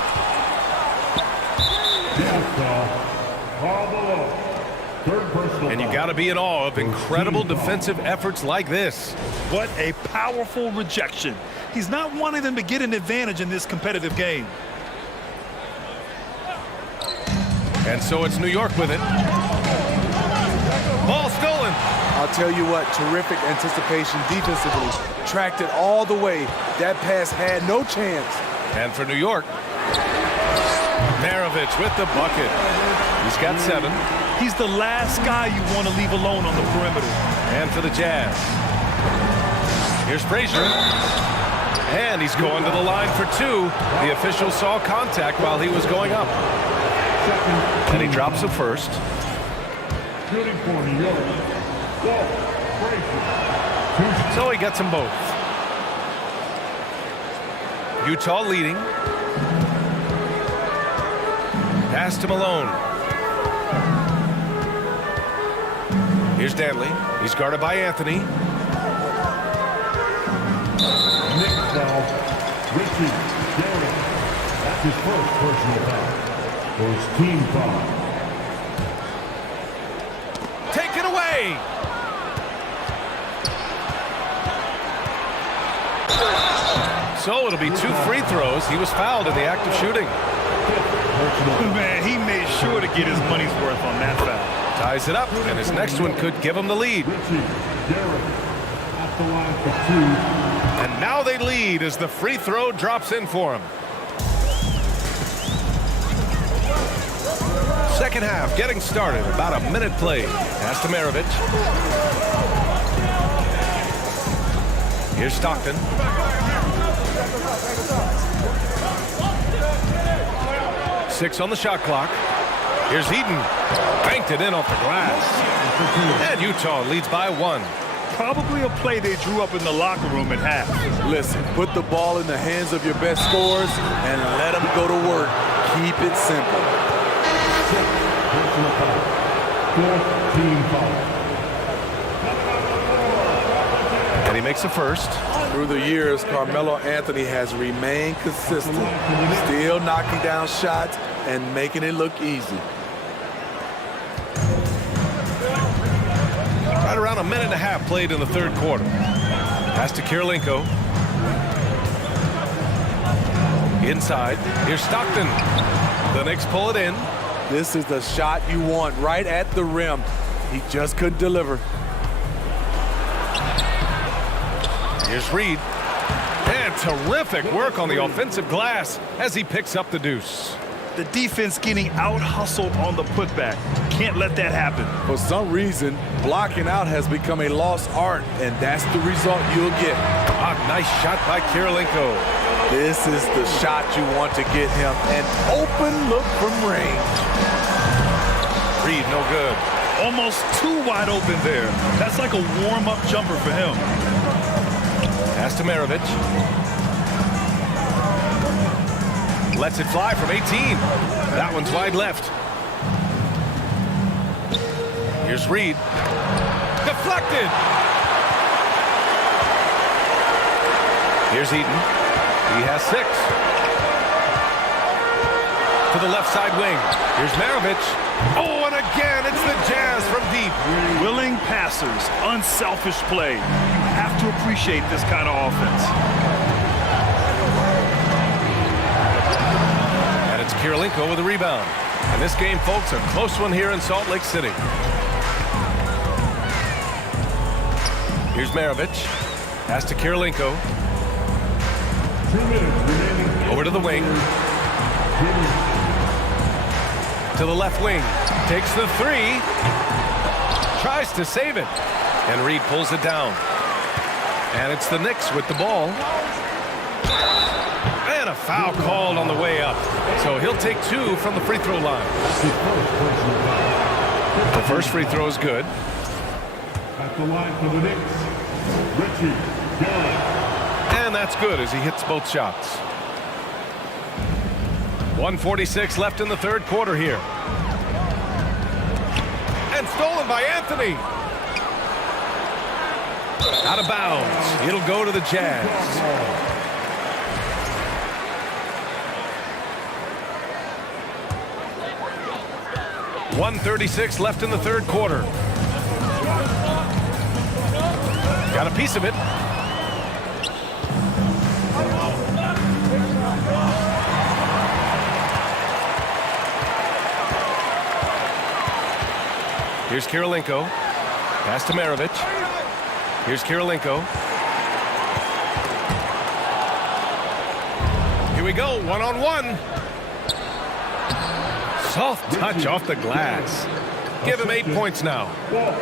And you got to be in awe of incredible defensive efforts like this. What a powerful rejection. He's not wanting them to get an advantage in this competitive game. And so it's New York with it. Ball stolen. I'll tell you what, terrific anticipation defensively. Tracked it all the way. That pass had no chance. And for New York, Maravich with the bucket. He's got 7. He's the last guy you want to leave alone on the perimeter. And for the Jazz, here's Frazier. And he's going to the line for 2. The official saw contact while he was going up. And he drops the first. Shooting for New York. So he gets them both. Utah leading. Pass to Malone. Here's Danley. He's guarded by Anthony. Nick foul. Richie Garrett. That's his first personal foul. For his team foul. Take it away. So it'll be 2 free throws. He was fouled in the act of shooting. Man, he made sure to get his money's worth on that foul. Ties it up, and his next one could give him the lead. And now they lead as the free throw drops in for him. Second half getting started. About a minute played. Pass to Maravich. Here's Stockton. Six on the shot clock. Here's Eden. Banked it in off the glass. And Utah leads by 1. Probably a play they drew up in the locker room at half. Listen, put the ball in the hands of your best scorers and let them go to work. Keep it simple. Personal foul. 4-team foul. And he makes a first. Through the years, Carmelo Anthony has remained consistent, still knocking down shots and making it look easy. Right around a minute and a half played in the third quarter. Pass to Kirilenko. Inside. Here's Stockton. The Knicks pull it in. This is the shot you want right at the rim. He just couldn't deliver. Here's Reed. And terrific work on the offensive glass as he picks up the deuce. The defense getting out-hustled on the putback. Can't let that happen. For some reason, blocking out has become a lost art, and that's the result you'll get. Nice shot by Kirilenko. This is the shot you want to get him. An open look from range. Reed, no good. Almost too wide open there. That's like a warm-up jumper for him. Pass to Maravich. Lets it fly from 18. That one's wide left. Here's Reed. Deflected. Here's Eaton. He has 6. To the left side wing. Here's Maravich. Oh, and again, it's the Jazz from deep. Willing passers, unselfish play. You have to appreciate this kind of offense. And it's Kirilenko with a rebound. And this game, folks, a close one here in Salt Lake City. Here's Maravich. Pass to Kirilenko. Over to the wing. To the left wing. Takes the 3. Tries to save it. And Reed pulls it down. And it's the Knicks with the ball. And a foul called on the way up. So he'll take 2 from the free throw line. The first free throw is good. At the line for the Knicks, Richie Garrett. And that's good as he hits both shots. 1:46 left in the third quarter here. And stolen by Anthony. Out of bounds. It'll go to the Jazz. .136 left in the third quarter. Got a piece of it. Here's Kirilenko. Pass to Maravich. Here's Kirilenko. Here we go, one-on-one. Soft touch off the glass. Give him 8 points now.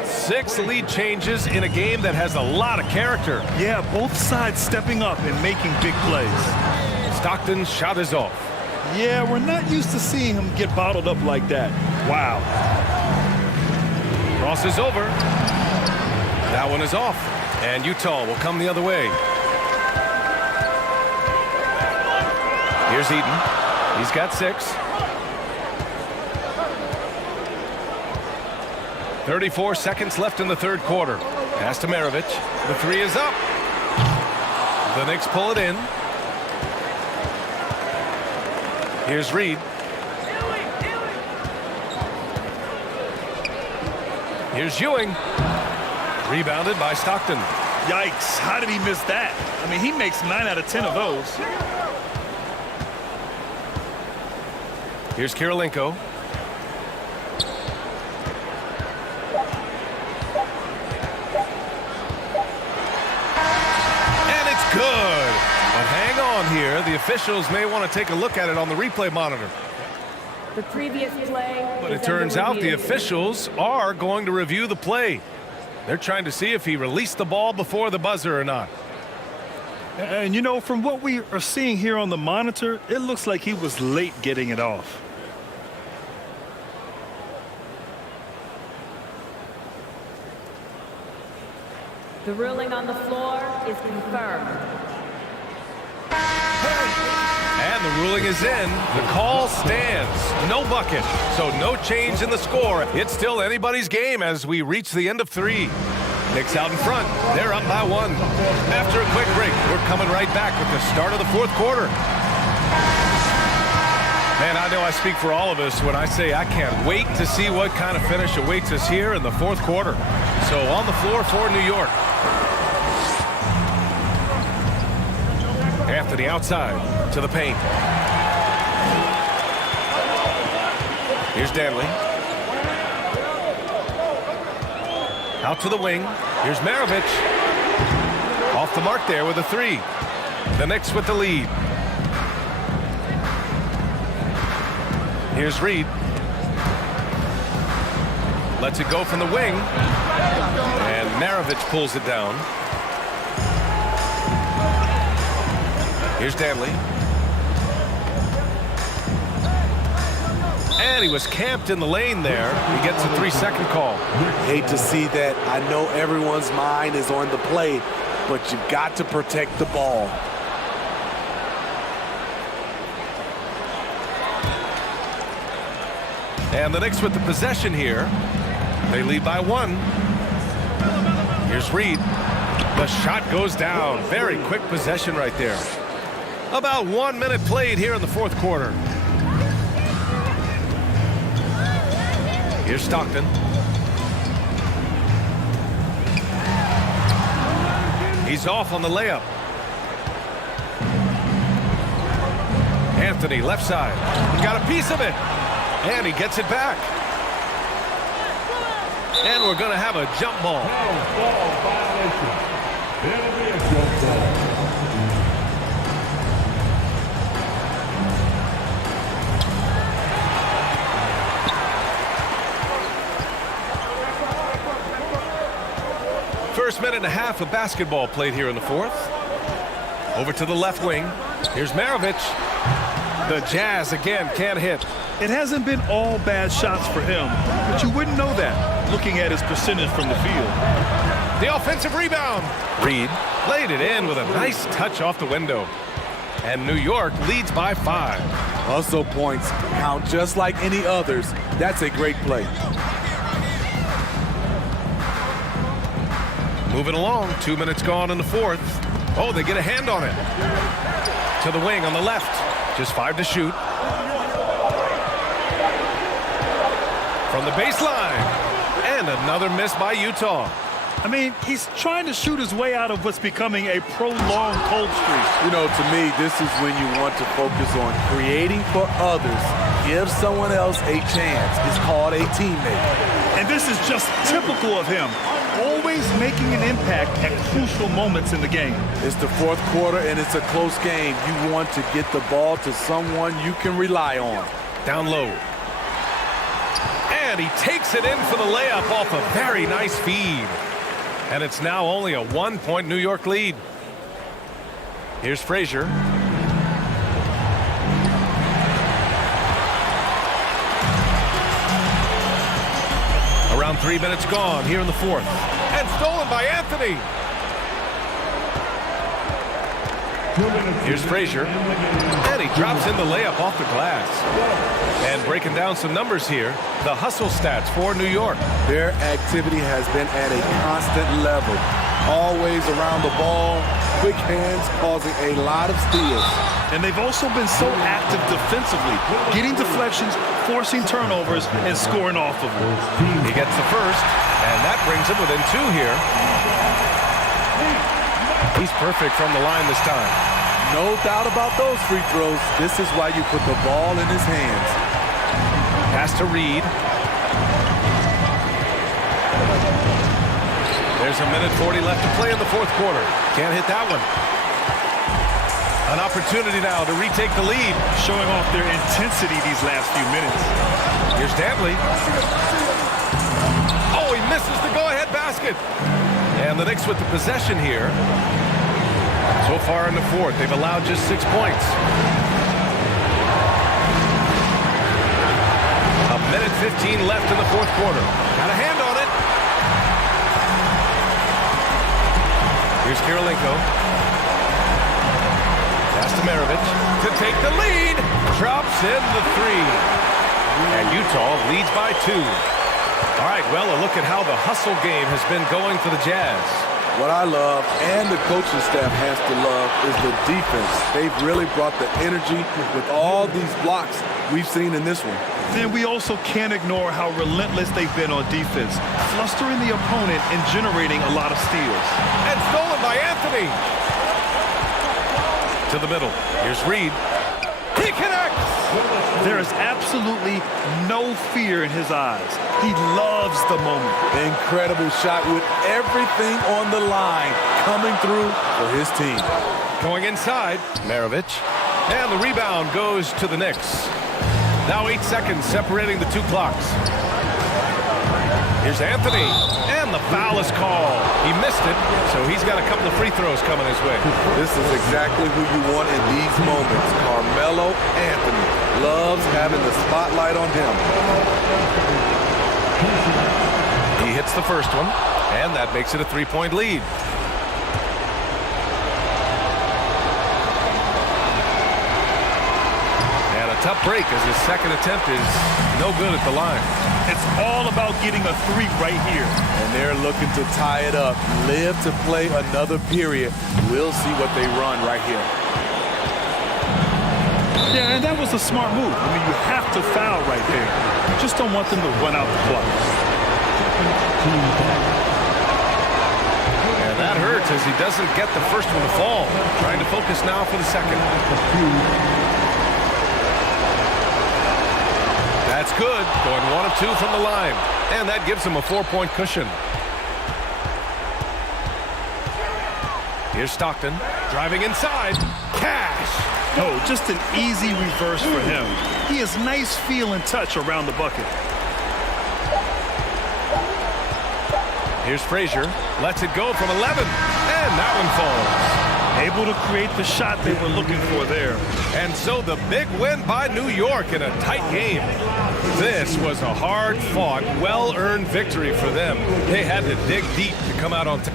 6 lead changes in a game that has a lot of character. Yeah, both sides stepping up and making big plays. Stockton's shot is off. Yeah, we're not used to seeing him get bottled up like that. Wow. Cross is over. That one is off. And Utah will come the other way. Here's Eaton. He's got 6. 34 seconds left in the third quarter. Pass to Maravich. The 3 is up. The Knicks pull it in. Here's Reed. Here's Ewing. Rebounded by Stockton. Yikes, how did he miss that? I mean, he makes 9 out of 10 of those. Here's Kirilenko. And it's good. But hang on here. The officials may want to take a look at it on the replay monitor. The previous play. But it turns out the officials are going to review the play. They're trying to see if he released the ball before the buzzer or not. And, you know, from what we are seeing here on the monitor, it looks like he was late getting it off. The ruling on the floor is confirmed. And the ruling is in. The call stands. No bucket. So no change in the score. It's still anybody's game as we reach the end of 3. Knicks out in front. They're up by 1. After a quick break, we're coming right back with the start of the 4th quarter. Man, I know I speak for all of us when I say I can't wait to see what kind of finish awaits us here in the 4th quarter. So on the floor for New York. Anthony outside to the paint. Here's Danley. Out to the wing. Here's Maravich. Off the mark there with a 3. The Knicks with the lead. Here's Reed. Lets it go from the wing. And Maravich pulls it down. Here's Danley. And he was camped in the lane there. He gets a 3-second call. Hate to see that. I know everyone's mind is on the play, but you've got to protect the ball. And the Knicks with the possession here. They lead by 1. Here's Reed. The shot goes down. Very quick possession right there. About 1 minute played here in the 4th quarter. Here's Stockton. He's off on the layup. Anthony left side. Got a piece of it. And he gets it back. And we're going to have a jump ball. It'll be a jump ball. First minute and a half of basketball played here in the 4th. Over to the left wing. Here's Maravich. The Jazz again can't hit. It hasn't been all bad shots for him, but you wouldn't know that looking at his percentage from the field. The offensive rebound. Reed played it in with a nice touch off the window. And New York leads by 5. Hustle points count just like any others. That's a great play. Moving along, 2 minutes gone in the 4th. Oh, they get a hand on it. To the wing on the left. Just 5 to shoot. From the baseline. And another miss by Utah. I mean, he's trying to shoot his way out of what's becoming a prolonged cold streak. You know, to me, this is when you want to focus on creating for others. Give someone else a chance. It's called a teammate. And this is just typical of him. Always making an impact at crucial moments in the game. It's the 4th quarter, and it's a close game. You want to get the ball to someone you can rely on. Down low. And he takes it in for the layup off a very nice feed. And it's now only a 1-point New York lead. Here's Frazier. Around 3 minutes gone here in the 4th. And stolen by Anthony. Here's Frazier. And he drops in the layup off the glass. And breaking down some numbers here, the hustle stats for New York. Their activity has been at a constant level. Always around the ball, quick hands causing a lot of steals. And they've also been so active defensively, getting deflections, forcing turnovers, and scoring off of them. He gets the first, and that brings him within 2 here. He's perfect from the line this time. No doubt about those free throws. This is why you put the ball in his hands. Pass to Reed. There's a minute 40 left to play in the 4th quarter. Can't hit that one. An opportunity now to retake the lead. Showing off their intensity these last few minutes. Here's Danley. Oh, he misses the go-ahead basket. And the Knicks with the possession here. So far in the 4th, they've allowed just 6 points. A minute 15 left in the 4th quarter. Got a hand on it. Here's Kirilenko. Pass to Maravich to take the lead. Drops in the three. And Utah leads by 2. All right, well, a look at how the hustle game has been going for the Jazz. What I love, and the coaching staff has to love, is the defense. They've really brought the energy with all these blocks we've seen in this one. Then we also can't ignore how relentless they've been on defense, flustering the opponent and generating a lot of steals. And stolen by Anthony. To the middle. Here's Reed. He connects! There is absolutely no fear in his eyes. He loves the moment. Incredible shot with everything on the line coming through for his team. Going inside, Maravich. And the rebound goes to the Knicks. Now 8 seconds separating the 2 clocks. Here's Anthony. And the foul is called. He missed it, so he's got a couple of free throws coming his way. This is exactly who you want in these moments. Carmelo Anthony loves having the spotlight on him. He hits the first one, and that makes it a 3-point lead. And a tough break as his second attempt is no good at the line. It's all about getting a 3 right here. And they're looking to tie it up, live to play another period. We'll see what they run right here. Yeah, and that was a smart move. I mean, you have to foul right there. You just don't want them to run out the clock. And that hurts as he doesn't get the first one to fall. Trying to focus now for the second. That's good. Going 1 of 2 from the line. And that gives him a 4-point cushion. Here's Stockton. Driving inside. Cash. Oh, just an easy reverse for him. He has nice feel and touch around the bucket. Here's Frazier. Lets it go from 11. And that one falls. Able to create the shot they were looking for there. And so the big win by New York in a tight game. This was a hard-fought, well-earned victory for them. They had to dig deep to come out on top.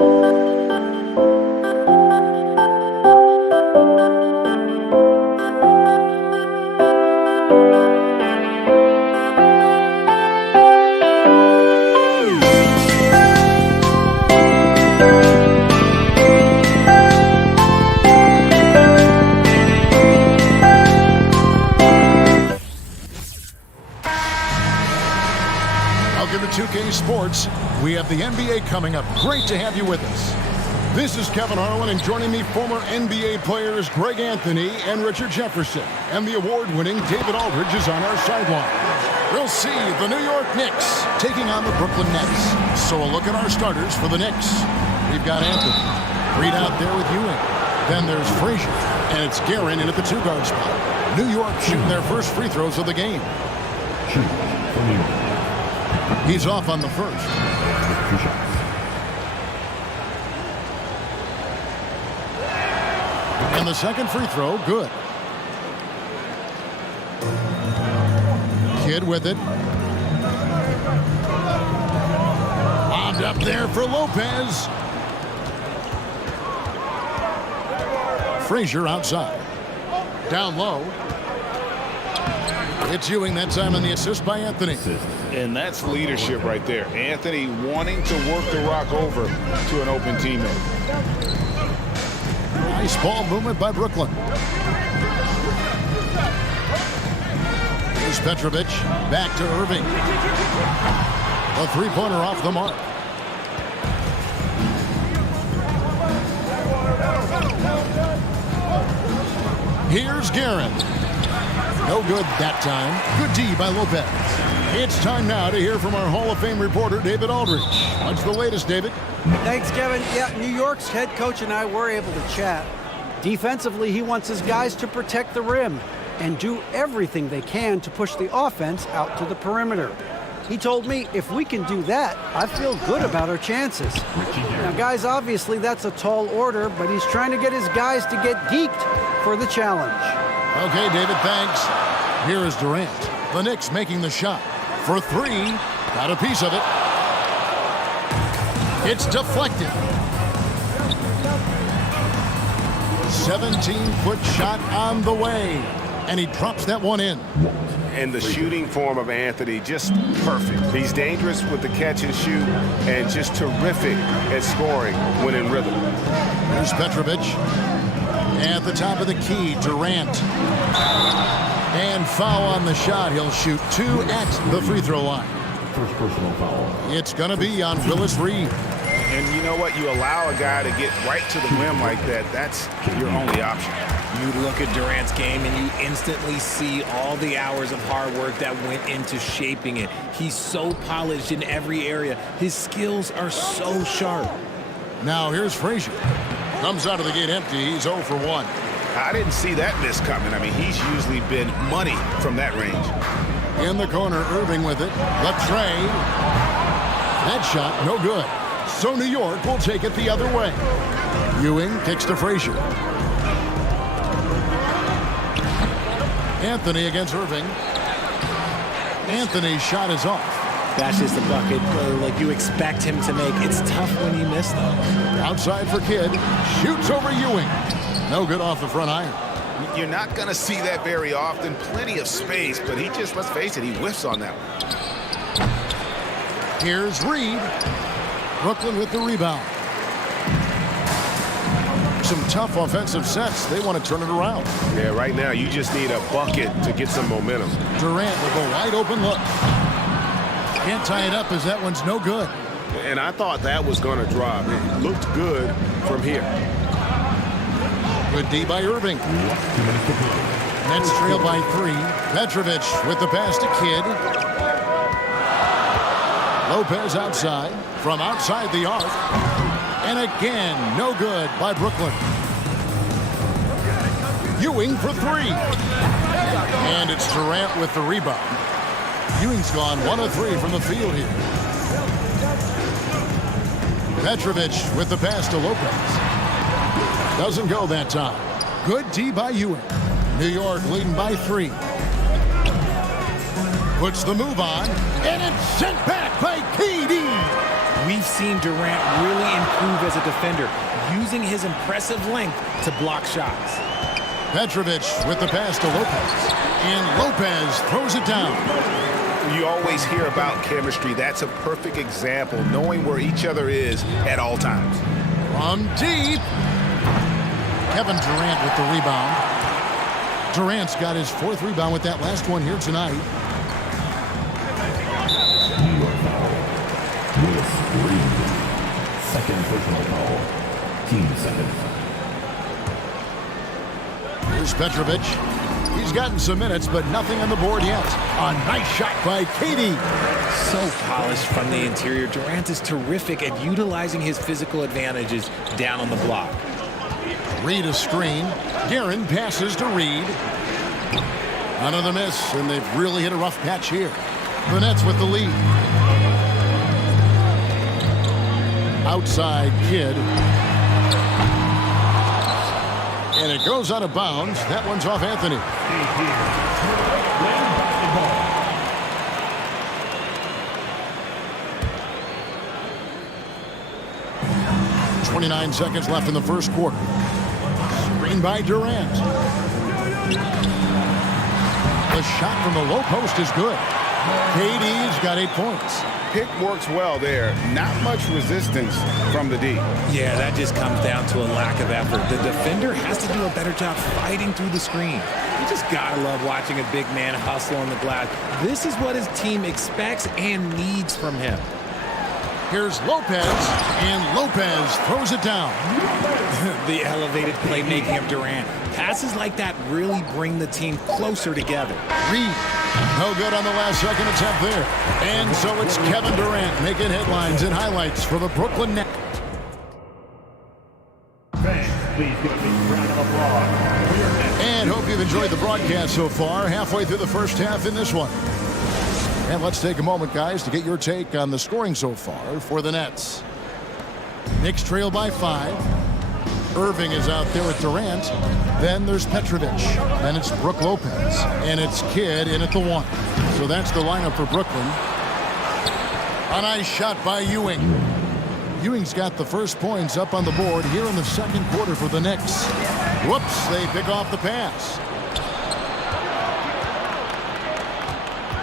Welcome to 2K Sports. We have the NBA coming up. Great to have you with us. This is Kevin Harlan, and joining me, former NBA players Greg Anthony and Richard Jefferson. And the award-winning David Aldridge is on our sideline. We'll see the New York Knicks taking on the Brooklyn Nets. So a look at our starters for the Knicks. We've got Anthony. Reed out there with Ewing. Then there's Frazier. And it's Guerin in at the two-guard spot. New York shooting their first free throws of the game. He's off on the first. And the second free throw, good. Kidd with it. Lobbed up there for Lopez. Frazier outside. Down low. It's Ewing that time on the assist by Anthony. And that's leadership right there. Anthony wanting to work the rock over to an open teammate. Nice ball movement by Brooklyn. Here's Petrovic. Back to Irving. A three-pointer off the mark. Here's Guerin. No good that time. Good D by Lopez. It's time now to hear from our Hall of Fame reporter, David Aldridge. What's the latest, David? Thanks, Kevin. Yeah, New York's head coach and I were able to chat. Defensively, he wants his guys to protect the rim and do everything they can to push the offense out to the perimeter. He told me if we can do that, I feel good about our chances. Now, guys, obviously that's a tall order, but he's trying to get his guys to get geeked for the challenge. Okay, David, thanks. Here is Durant. The Knicks making the shot. For three. Got a piece of it. It's deflected. 17-foot shot on the way. And he drops that one in. And the shooting form of Anthony, just perfect. He's dangerous with the catch and shoot and just terrific at scoring when in rhythm. There's Petrovic. At the top of the key, Durant. And foul on the shot. He'll shoot two at the free throw line. First personal foul. It's going to be on Willis Reed. And you know what? You allow a guy to get right to the rim like that. That's your only option. You look at Durant's game and you instantly see all the hours of hard work that went into shaping it. He's so polished in every area. His skills are so sharp. Now here's Frazier. Comes out of the gate empty. He's 0 for 1. I didn't see that miss coming. I mean, he's usually been money from that range. In the corner, Irving with it. The tray. That shot, no good. So New York will take it the other way. Ewing kicks to Frazier. Anthony against Irving. Anthony's shot is off. That's just a bucket like you expect him to make. It's tough when he missed them. Outside for Kidd. Shoots over Ewing. No good off the front iron. You're not going to see that very often. Plenty of space, but he just, let's face it, he whiffs on that one. Here's Reed. Brooklyn with the rebound. Some tough offensive sets. They want to turn it around. Yeah, right now you just need a bucket to get some momentum. Durant with a wide open look. Can't tie it up as that one's no good. And I thought that was going to drop. It looked good from here. Good D by Irving. Nets trail by 3. Petrovic with the pass to Kidd. Lopez outside. From outside the arc. And again, no good by Brooklyn. Ewing for 3. And it's Durant with the rebound. Ewing's gone 1 of 3 from the field here. Petrovic with the pass to Lopez. Doesn't go that time. Good D by Ewing. New York leading by 3. Puts the move on. And it's sent back by KD. We've seen Durant really improve as a defender, using his impressive length to block shots. Petrovic with the pass to Lopez. And Lopez throws it down. You always hear about chemistry. That's a perfect example, knowing where each other is at all times. From deep. Kevin Durant with the rebound. Durant's got his 4th rebound with that last one here tonight. Lewis Green. Second personal foul. Team second. Here's Petrovic. He's gotten some minutes, but nothing on the board yet. A nice shot by KD. So polished from the interior. Durant is terrific at utilizing his physical advantages down on the block. Reed a screen. Guerin passes to Reed. Another miss, and they've really hit a rough patch here. The Nets with the lead. Outside Kidd. And it goes out of bounds. That one's off Anthony. 29 seconds left in the first quarter. Screen by Durant. The shot from the low post is good. KD's got 8 points. Pick works well there. Not much resistance from the D. Yeah, that just comes down to a lack of effort. The defender has to do a better job fighting through the screen. You just gotta love watching a big man hustle on the glass. This is what his team expects and needs from him. Here's Lopez, and Lopez throws it down. The elevated playmaking of Durant. Passes like that really bring the team closer together. Reed, no good on the last second attempt there. And so it's Kevin Durant making headlines and highlights for the Brooklyn Nets. Fans, please give a big round of applause for your Nets. And hope you've enjoyed the broadcast so far. Halfway through the first half in this one. And let's take a moment, guys, to get your take on the scoring so far for the Nets. Knicks trail by 5. Irving is out there with Durant. Then there's Petrovic. Then it's Brook Lopez. And it's Kidd in at the 1. So that's the lineup for Brooklyn. A nice shot by Ewing. Ewing's got the first points up on the board here in the second quarter for the Knicks. Whoops, they pick off the pass.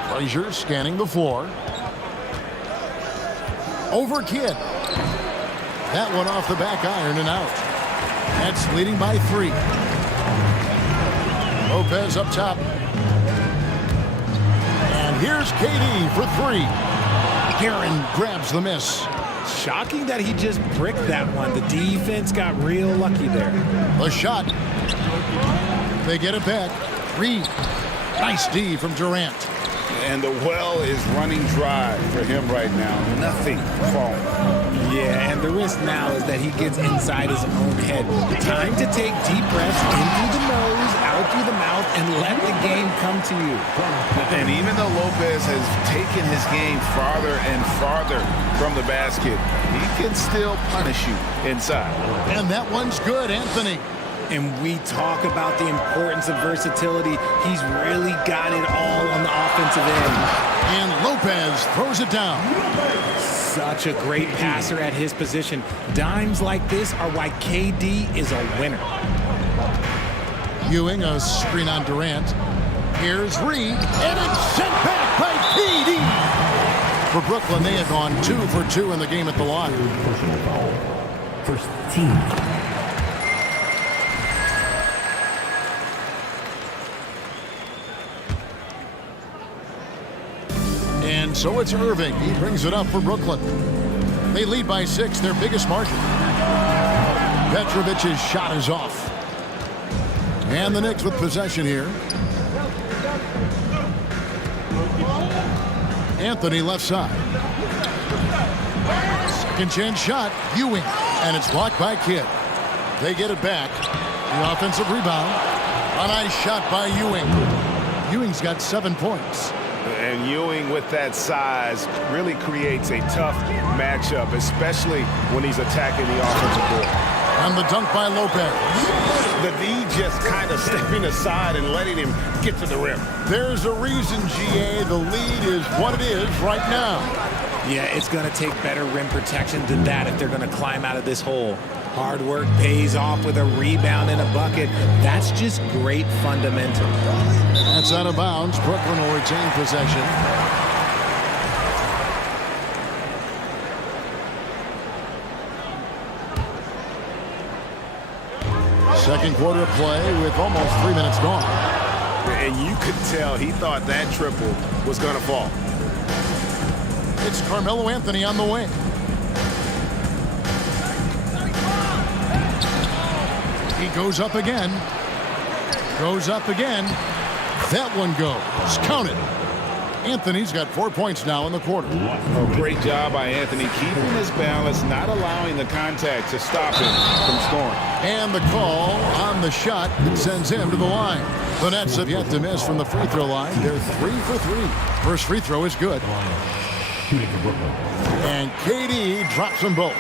Frazier scanning the floor. Over Kidd. That one off the back iron and out. Nets leading by 3. Lopez up top. And here's KD for 3. Guerin grabs the miss. Shocking that he just bricked that one. The defense got real lucky there. The shot. They get it back. Reed. Nice D from Durant. And the well is running dry for him right now. Nothing falling. Yeah, and the risk now is that he gets inside his own head. Time to take deep breaths in through the nose, out through the mouth, and let the game come to you. And even though Lopez has taken his game farther and farther from the basket, he can still punish you inside. And that one's good, Anthony. And we talk about the importance of versatility. He's really got it all on the offensive end. And Lopez throws it down. Such a great passer at his position. Dimes like this are why KD is a winner. Ewing, a screen on Durant. Here's Reed, and it's sent back by KD. For Brooklyn, they have gone 2 for 2 in the game at the line. Personal foul. First team. And so it's Irving. He brings it up for Brooklyn. They lead by 6, their biggest margin. Petrovic's shot is off. And the Knicks with possession here. Anthony left side. Second chance shot, Ewing. And it's blocked by Kidd. They get it back. The offensive rebound. A nice shot by Ewing. Ewing's got 7 points. And Ewing with that size really creates a tough matchup, especially when he's attacking the offensive board. And the dunk by Lopez. The D just kind of stepping aside and letting him get to the rim. There's a reason, GA, the lead is what it is right now. Yeah, it's going to take better rim protection than that if they're going to climb out of this hole. Hard work pays off with a rebound and a bucket. That's just great fundamentals. That's out of bounds. Brooklyn will retain possession. Second quarter play with almost 3 minutes gone. And you could tell he thought that triple was going to fall. It's Carmelo Anthony on the wing. He goes up again. Goes up again. That one goes. Count it. Anthony's got 4 points now in the quarter. Oh, great job by Anthony keeping his balance, not allowing the contact to stop him from scoring. And the call on the shot that sends him to the line. The Nets have yet to miss from the free throw line. They're 3 for 3. First free throw is good. And KD drops them both.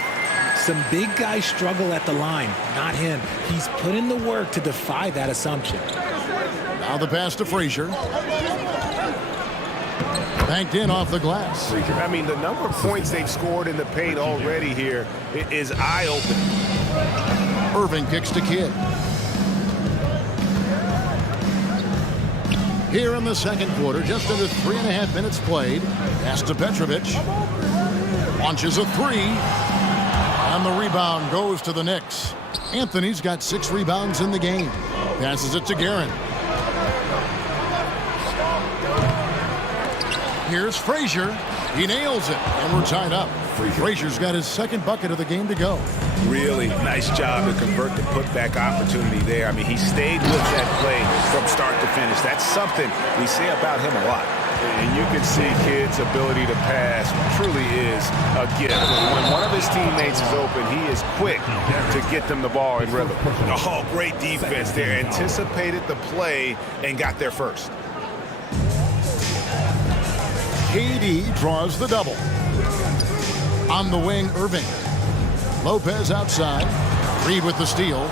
Some big guys struggle at the line, not him. He's put in the work to defy that assumption. Now the pass to Frazier. Banked in off the glass. I mean, the number of points they've scored in the paint already here is eye-opening. Irving kicks to Kidd. Here in the second quarter, just under 3.5 minutes played. Pass to Petrovic. Launches a three. And the rebound goes to the Knicks. Anthony's got 6 rebounds in the game. Passes it to Guerin. Here's Frazier. He nails it, and we're tied up. Frazier's got his second bucket of the game to go. Really nice job to convert the putback opportunity there. I mean, he stayed with that play from start to finish. That's something we say about him a lot. And you can see Kidd's ability to pass truly is a gift. When one of his teammates is open, he is quick to get them the ball in rhythm. Oh, great defense there. Anticipated the play and got there first. KD draws the double. On the wing, Irving. Lopez outside. Reed with the steal.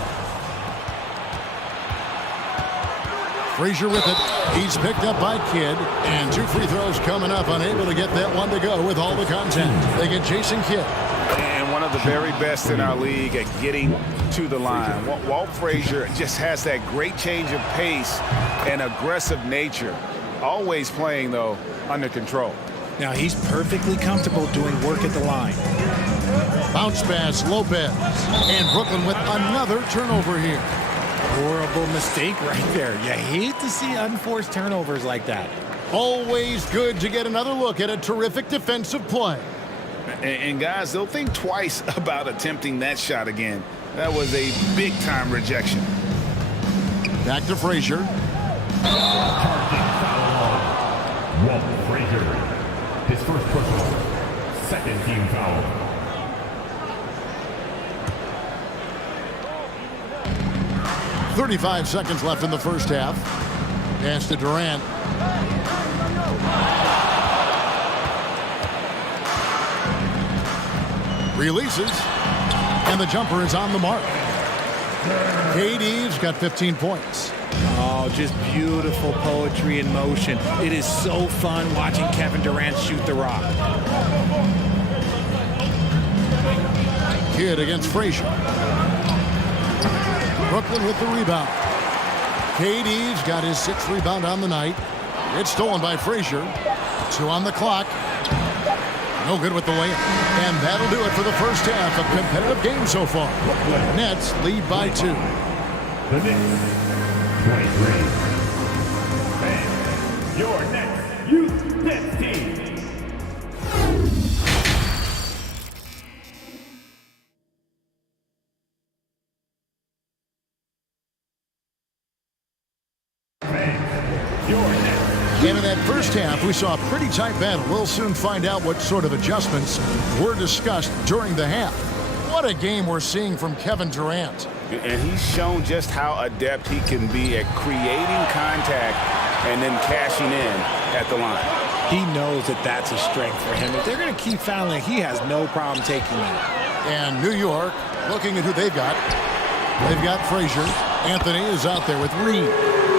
Frazier with it. He's picked up by Kidd. And 2 free throws coming up. Unable to get that one to go with all the contact. They get Jason Kidd. And one of the very best in our league at getting to the line. Walt Frazier just has that great change of pace and aggressive nature. Always playing, though, under control. Now he's perfectly comfortable doing work at the line. Bounce pass, Lopez. And Brooklyn with another turnover here. Horrible mistake right there. You hate to see unforced turnovers like that. Always good to get another look at a terrific defensive play. And guys, they'll think twice about attempting that shot again. That was a big-time rejection. Back to Frazier. Walt Frazier. His first personal, second team foul. .35 seconds left in the first half. Pass to Durant. Releases. And the jumper is on the mark. KD's got 15 points. Oh, just beautiful poetry in motion. It is so fun watching Kevin Durant shoot the rock. Kidd against Frazier. Brooklyn with the rebound. KD's got his 6th rebound on the night. It's stolen by Frazier. 2 on the clock. No good with the layup. And that'll do it for the first half. A competitive game so far. Nets lead by 2. The Knicks. 23. And your next youth Nets team. And in that first half, we saw a pretty tight battle. We'll soon find out what sort of adjustments were discussed during the half. What a game we're seeing from Kevin Durant. And he's shown just how adept he can be at creating contact and then cashing in at the line. He knows that that's a strength for him. If they're going to keep fouling, he has no problem taking that. And New York, looking at who they've got. They've got Frazier. Anthony is out there with Reed.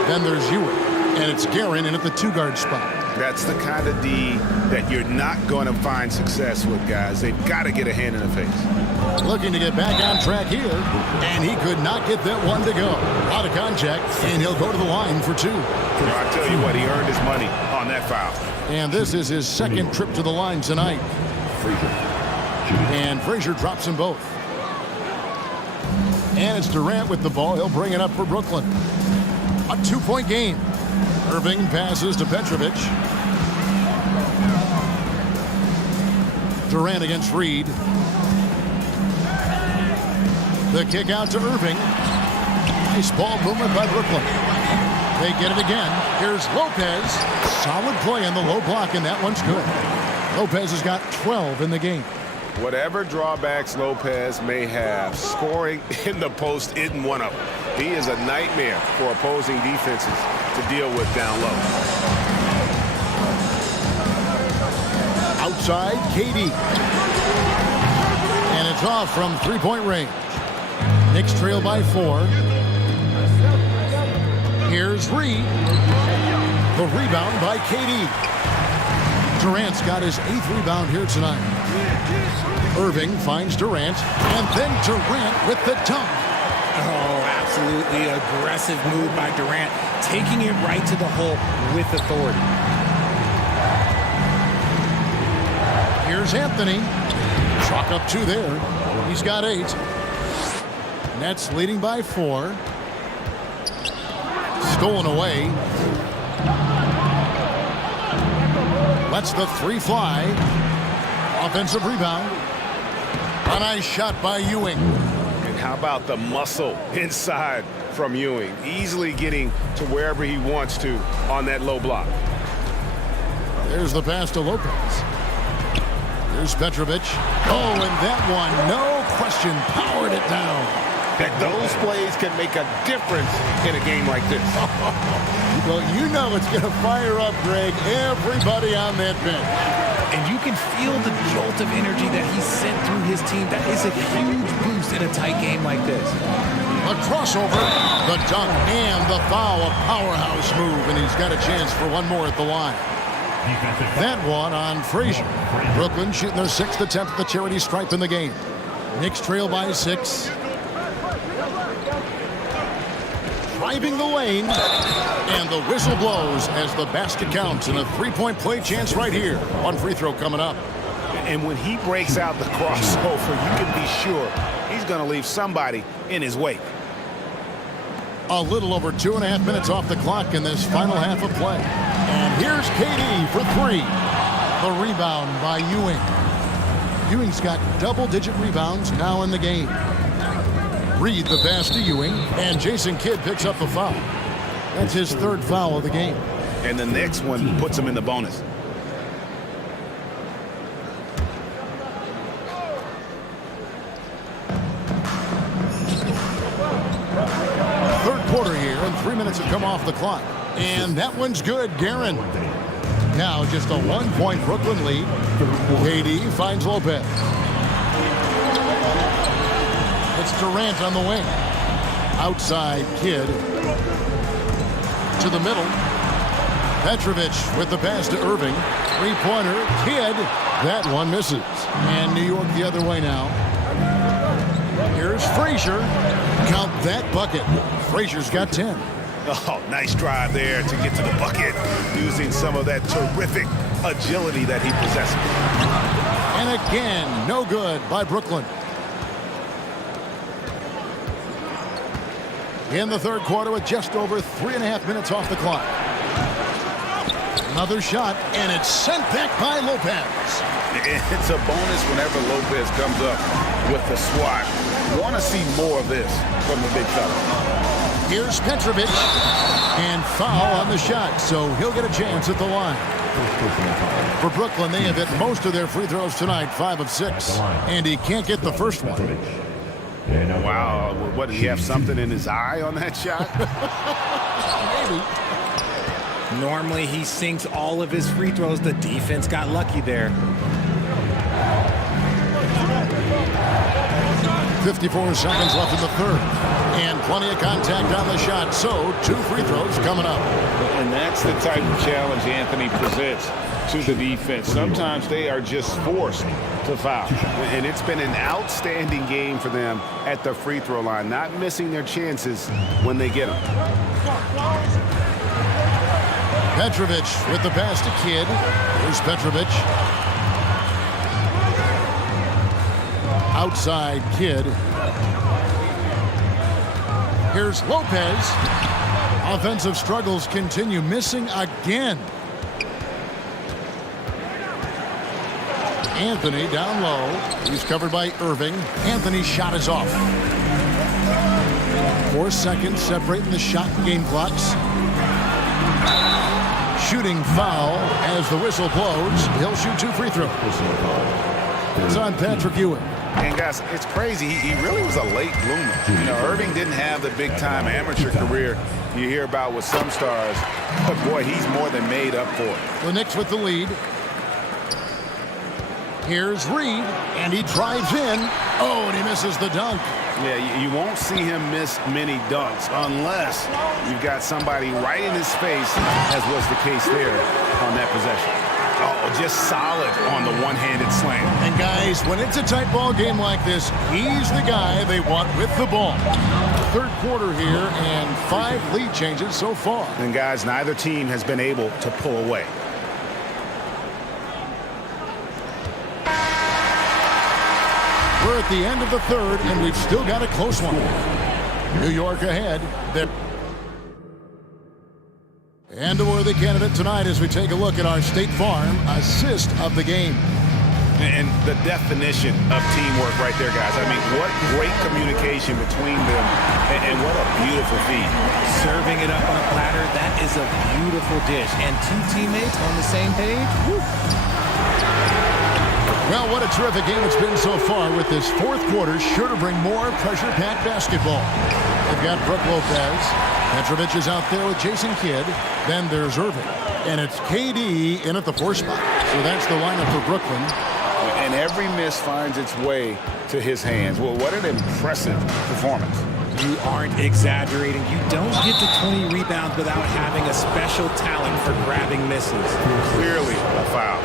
Then there's Ewing. And it's Guerin in at the 2-guard spot. That's the kind of D that you're not going to find success with, guys. They've got to get a hand in the face. Looking to get back on track here, and he could not get that one to go. Out of contact, and he'll go to the line for 2. I tell you what, he earned his money on that foul. And this is his second trip to the line tonight. And Frazier drops them both. And it's Durant with the ball. He'll bring it up for Brooklyn. A 2-point game. Irving passes to Petrovic. Durant against Reed. The kick out to Irving. Nice ball movement by Brooklyn. They get it again. Here's Lopez. Solid play on the low block, and that one's good. Lopez has got 12 in the game. Whatever drawbacks Lopez may have, scoring in the post isn't one of them. He is a nightmare for opposing defenses to deal with down low. Outside, KD. And it's off from 3-point range. Knicks trail by 4. Here's Reed. The rebound by KD. Durant's got his 8th rebound here tonight. Irving finds Durant, and then Durant with the dunk. Oh, absolutely aggressive move by Durant, taking it right to the hole with authority. Here's Anthony. Chalk up 2 there. He's got 8. Nets leading by 4. Stolen away. Lets the 3 fly. Offensive rebound. A nice shot by Ewing. And how about the muscle inside from Ewing? Easily getting to wherever he wants to on that low block. There's the pass to Lopez. Here's Petrovic. Oh, and that one, no question, powered it down. That those plays can make a difference in a game like this. Well, you know it's going to fire up, Greg, everybody on that bench. And you can feel the jolt of energy that he sent through his team. That is a huge boost in a tight game like this. A crossover, the dunk, and the foul, a powerhouse move, and he's got a chance for one more at the line. That one on Frazier. Brooklyn shooting their 6th attempt at the charity stripe in the game. Knicks trail by 6. Driving the lane, and the whistle blows as the basket counts, and a 3-point play chance right here. One free throw coming up. And when he breaks out the crossover, you can be sure he's going to leave somebody in his wake. A little over 2.5 minutes off the clock in this final half of play. And here's KD for 3. The rebound by Ewing. Ewing's got double-digit rebounds now in the game. Reed the pass to Ewing, and Jason Kidd picks up the foul. That's his 3rd foul of the game. And the next one puts him in the bonus. Third quarter here, and 3 minutes have come off the clock. And that one's good, Guerin. Now just a 1-point Brooklyn lead. KD finds Lopez. It's Durant on the wing. Outside, Kidd. To the middle. Petrovic with the pass to Irving. 3-pointer, Kidd. That one misses. And New York the other way now. Here's Frazier. Count that bucket. Frazier's got 10. Oh, nice drive there to get to the bucket, using some of that terrific agility that he possesses. And again, no good by Brooklyn. In the third quarter with just over 3.5 minutes off the clock. Another shot, and it's sent back by Lopez. It's a bonus whenever Lopez comes up with the swat. Want to see more of this from the big fella. Here's Petrovic, and foul on the shot, so he'll get a chance at the line. For Brooklyn, they have hit most of their free throws tonight, 5 of 6, and he can't get the first one. Wow, what, did he have something in his eye on that shot? Maybe. Normally he sinks all of his free throws. The defense got lucky there. 54 seconds left in the third. And plenty of contact on the shot, so 2 free throws coming up. And that's the type of challenge Anthony presents to the defense. Sometimes they are just forced to foul. And it's been an outstanding game for them at the free throw line, not missing their chances when they get them. Petrovic with the pass to Kidd. Here's Petrovic. Outside Kidd. Here's Lopez. Offensive struggles continue, missing again. Anthony down low. He's covered by Irving. Anthony's shot is off. 4 seconds separating the shot and game clocks. Shooting foul as the whistle blows. He'll shoot 2 free throws. It's on Patrick Ewing. And guys, it's crazy. He really was a late bloomer. You know, Irving didn't have the big-time amateur career you hear about with some stars. But boy, he's more than made up for it. The Knicks with the lead. Here's Reed, and he drives in. Oh, and he misses the dunk. Yeah, you won't see him miss many dunks unless you've got somebody right in his face, as was the case there on that possession. Oh, just solid on the one-handed slam. And guys, when it's a tight ball game like this, he's the guy they want with the ball. Third quarter here, and 5 lead changes so far. And guys, neither team has been able to pull away. We're at the end of the third, and we've still got a close one. New York ahead. And a worthy candidate tonight as we take a look at our State Farm assist of the game. And the definition of teamwork right there, guys. I mean, what great communication between them, and what a beautiful feed. Serving it up on a platter, that is a beautiful dish. And 2 teammates on the same page. Woo. Well, what a terrific game it's been so far, with this fourth quarter sure to bring more pressure-packed basketball. They've got Brook Lopez. Petrovic is out there with Jason Kidd. Then there's Irving. And it's KD in at the 4 spot. So that's the lineup for Brooklyn. And every miss finds its way to his hands. Well, what an impressive performance. You aren't exaggerating. You don't get to 20 rebounds without having a special talent for grabbing misses. Clearly a foul.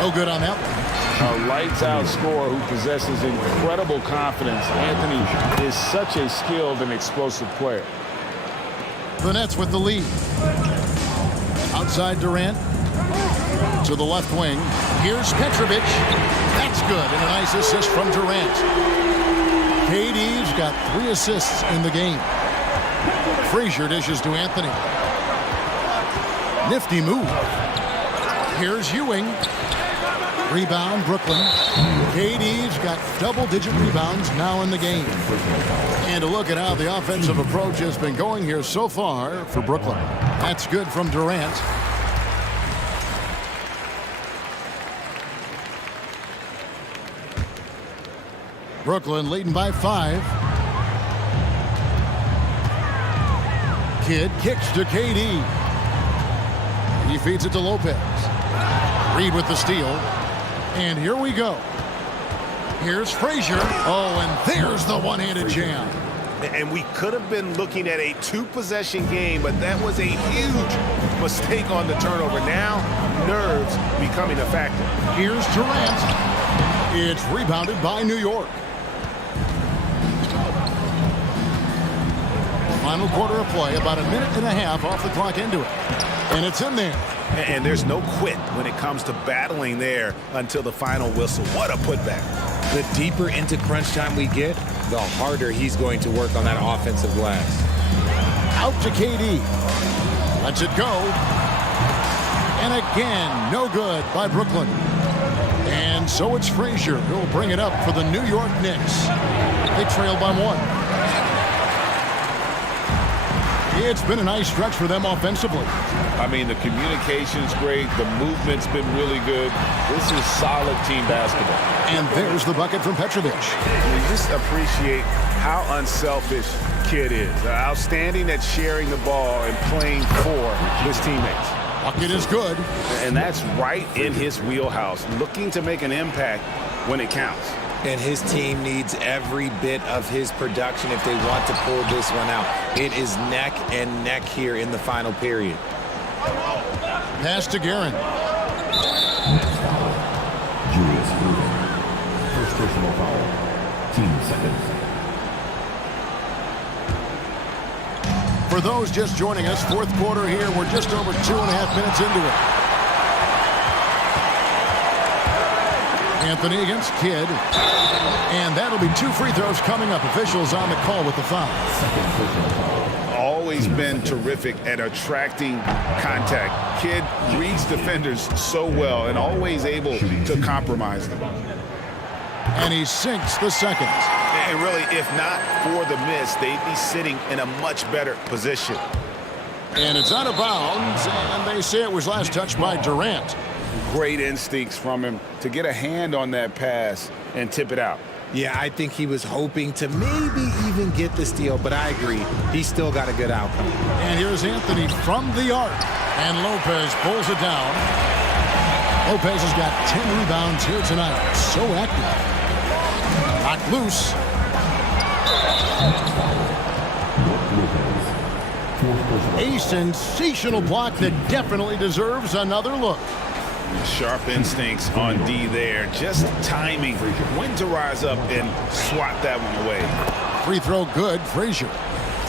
No good on that one. A lights-out scorer who possesses incredible confidence. Anthony is such a skilled and explosive player. The Nets with the lead. Outside Durant. To the left wing. Here's Petrovic. That's good. And a nice assist from Durant. KD's got 3 assists in the game. Frazier dishes to Anthony. Nifty move. Here's Ewing. Rebound, Brooklyn. KD's got double-digit rebounds now in the game. And a look at how the offensive approach has been going here so far for Brooklyn. That's good from Durant. Brooklyn leading by 5. Kidd kicks to KD. He feeds it to Lopez. Reed with the steal. And here we go. Here's Frazier. Oh, and there's the one-handed jam. And we could have been looking at a 2-possession game, but that was a huge mistake on the turnover. Now, nerves becoming a factor. Here's Durant. It's rebounded by New York. Final quarter of play, about 1.5 minutes off the clock into it. And it's in there. And there's no quit when it comes to battling there until the final whistle. What a putback. The deeper into crunch time we get, the harder he's going to work on that offensive glass. Out to KD. Lets it go. And again, no good by Brooklyn. And so it's Frazier who'll bring it up for the New York Knicks. They trail by 1. It's been a nice stretch for them offensively. I mean, the communication's great. The movement's been really good. This is solid team basketball. And there's the bucket from Petrovic. You just appreciate how unselfish Kidd is. Outstanding at sharing the ball and playing for his teammates. Bucket is good. And that's right in his wheelhouse. Looking to make an impact when it counts. And his team needs every bit of his production if they want to pull this one out. It is neck and neck here in the final period. Pass to Guerin. Julius Irving. First personal foul. Team seconds. For those just joining us, fourth quarter here. We're just over 2.5 minutes into it. Anthony against Kidd. And that'll be 2 free throws coming up. Officials on the call with the foul. Always been terrific at attracting contact. Kidd reads defenders so well and always able to compromise them. And he sinks the second. And really, if not for the miss, they'd be sitting in a much better position. And it's out of bounds, and they say it was last touched by Durant. Great instincts from him to get a hand on that pass and tip it out. Yeah, I think he was hoping to maybe even get the steal, but I agree. He still got a good outcome. And here's Anthony from the arc. And Lopez pulls it down. Lopez has got 10 rebounds here tonight. So active. Knocked loose. A sensational block that definitely deserves another look. Sharp instincts on D there. Just timing when to rise up and swat that one away. Free throw good, Frazier.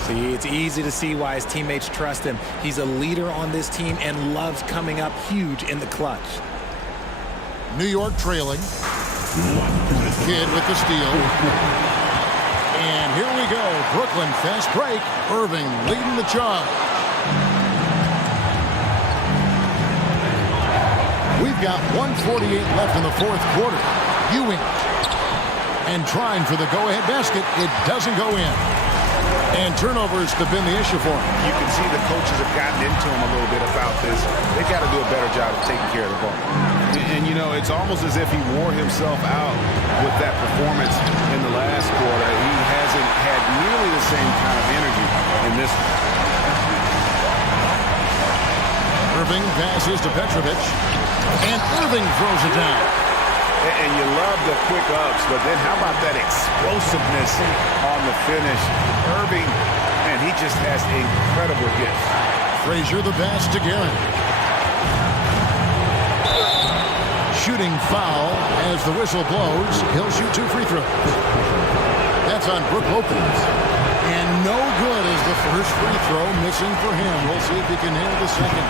See, it's easy to see why his teammates trust him. He's a leader on this team and loves coming up huge in the clutch. New York trailing. Kidd with the steal. And here we go. Brooklyn fast break. Irving leading the charge. We've got 1:48 left in the fourth quarter. Ewing. And trying for the go-ahead basket. It doesn't go in. And turnovers have been the issue for him. You can see the coaches have gotten into him a little bit about this. They've got to do a better job of taking care of the ball. And you know, it's almost as if he wore himself out with that performance in the last quarter. He hasn't had nearly the same kind of energy in this one. Irving passes to Petrovic. And Irving throws it down. And you love the quick ups, but then how about that explosiveness on the finish? Irving, and he just has incredible hits. Frazier the pass to Guerin. Shooting foul as the whistle blows. He'll shoot 2 free throws. That's on Brook Lopez. And no good is the first free throw missing for him. We'll see if he can hit the second.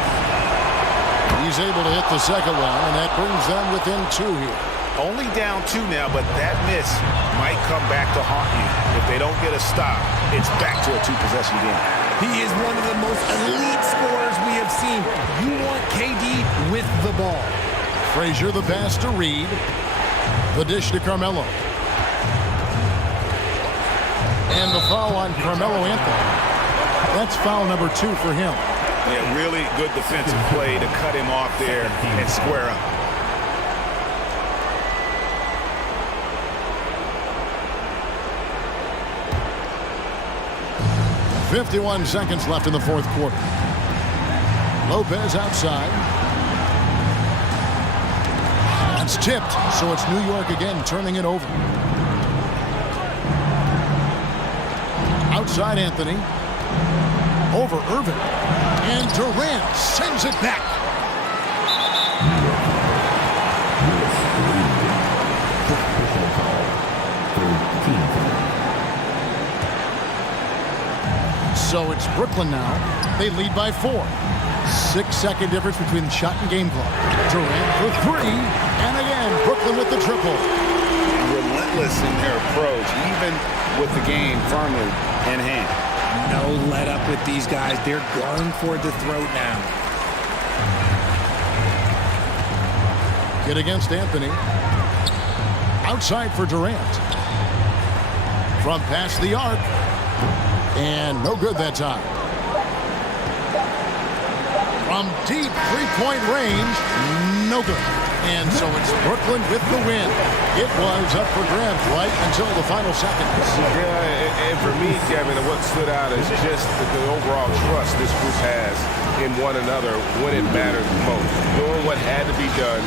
He's able to hit the second one, and that brings them within 2 here. Only down 2 now, but that miss might come back to haunt you. If they don't get a stop, it's back to a 2-possession game. He is one of the most elite scorers we have seen. You want KD with the ball. Frazier the pass to Reed. The dish to Carmelo. And the foul on Carmelo Anthony. That's foul number 2 for him. Yeah, really good defensive play to cut him off there and square up. .51 seconds left in the fourth quarter. Lopez outside. That's tipped, so it's New York again turning it over. Outside Anthony. Over Irving. And Durant sends it back. So it's Brooklyn now. They lead by 4. 6-second difference between shot and game clock. Durant for 3. And again, Brooklyn with the triple. Relentless in their approach, even with the game firmly in hand. No let up with these guys. They're going for the throat now. Get against Anthony. Outside for Durant. From past the arc. And no good that time. From deep three-point range, no good. And so it's Brooklyn with the win. It was up for grabs right until the final seconds. Yeah, and for me, Kevin, what stood out is just the overall trust this group has in one another when it matters most. Doing what had to be done.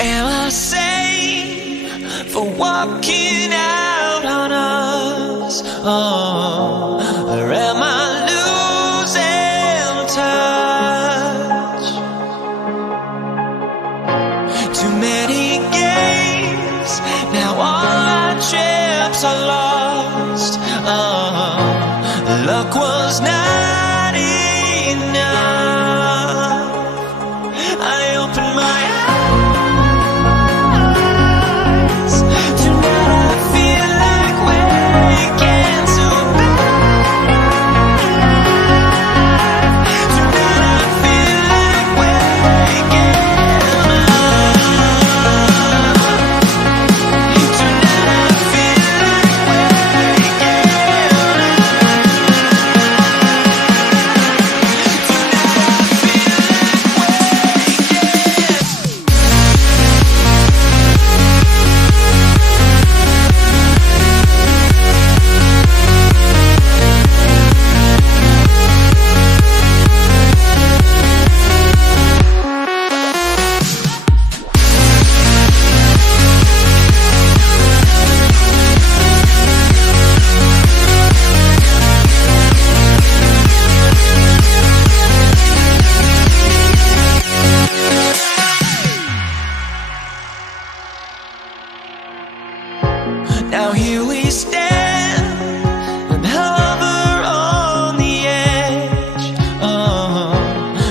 Am I safe for walking out on us? Or am I losing touch? Too many games, now all our chips are lost. Luck was not enough. I opened my eyes. Tonight I feel like waking to life. Tonight I feel like waking up. Tonight I feel like waking Now here we stand and hover on the edge.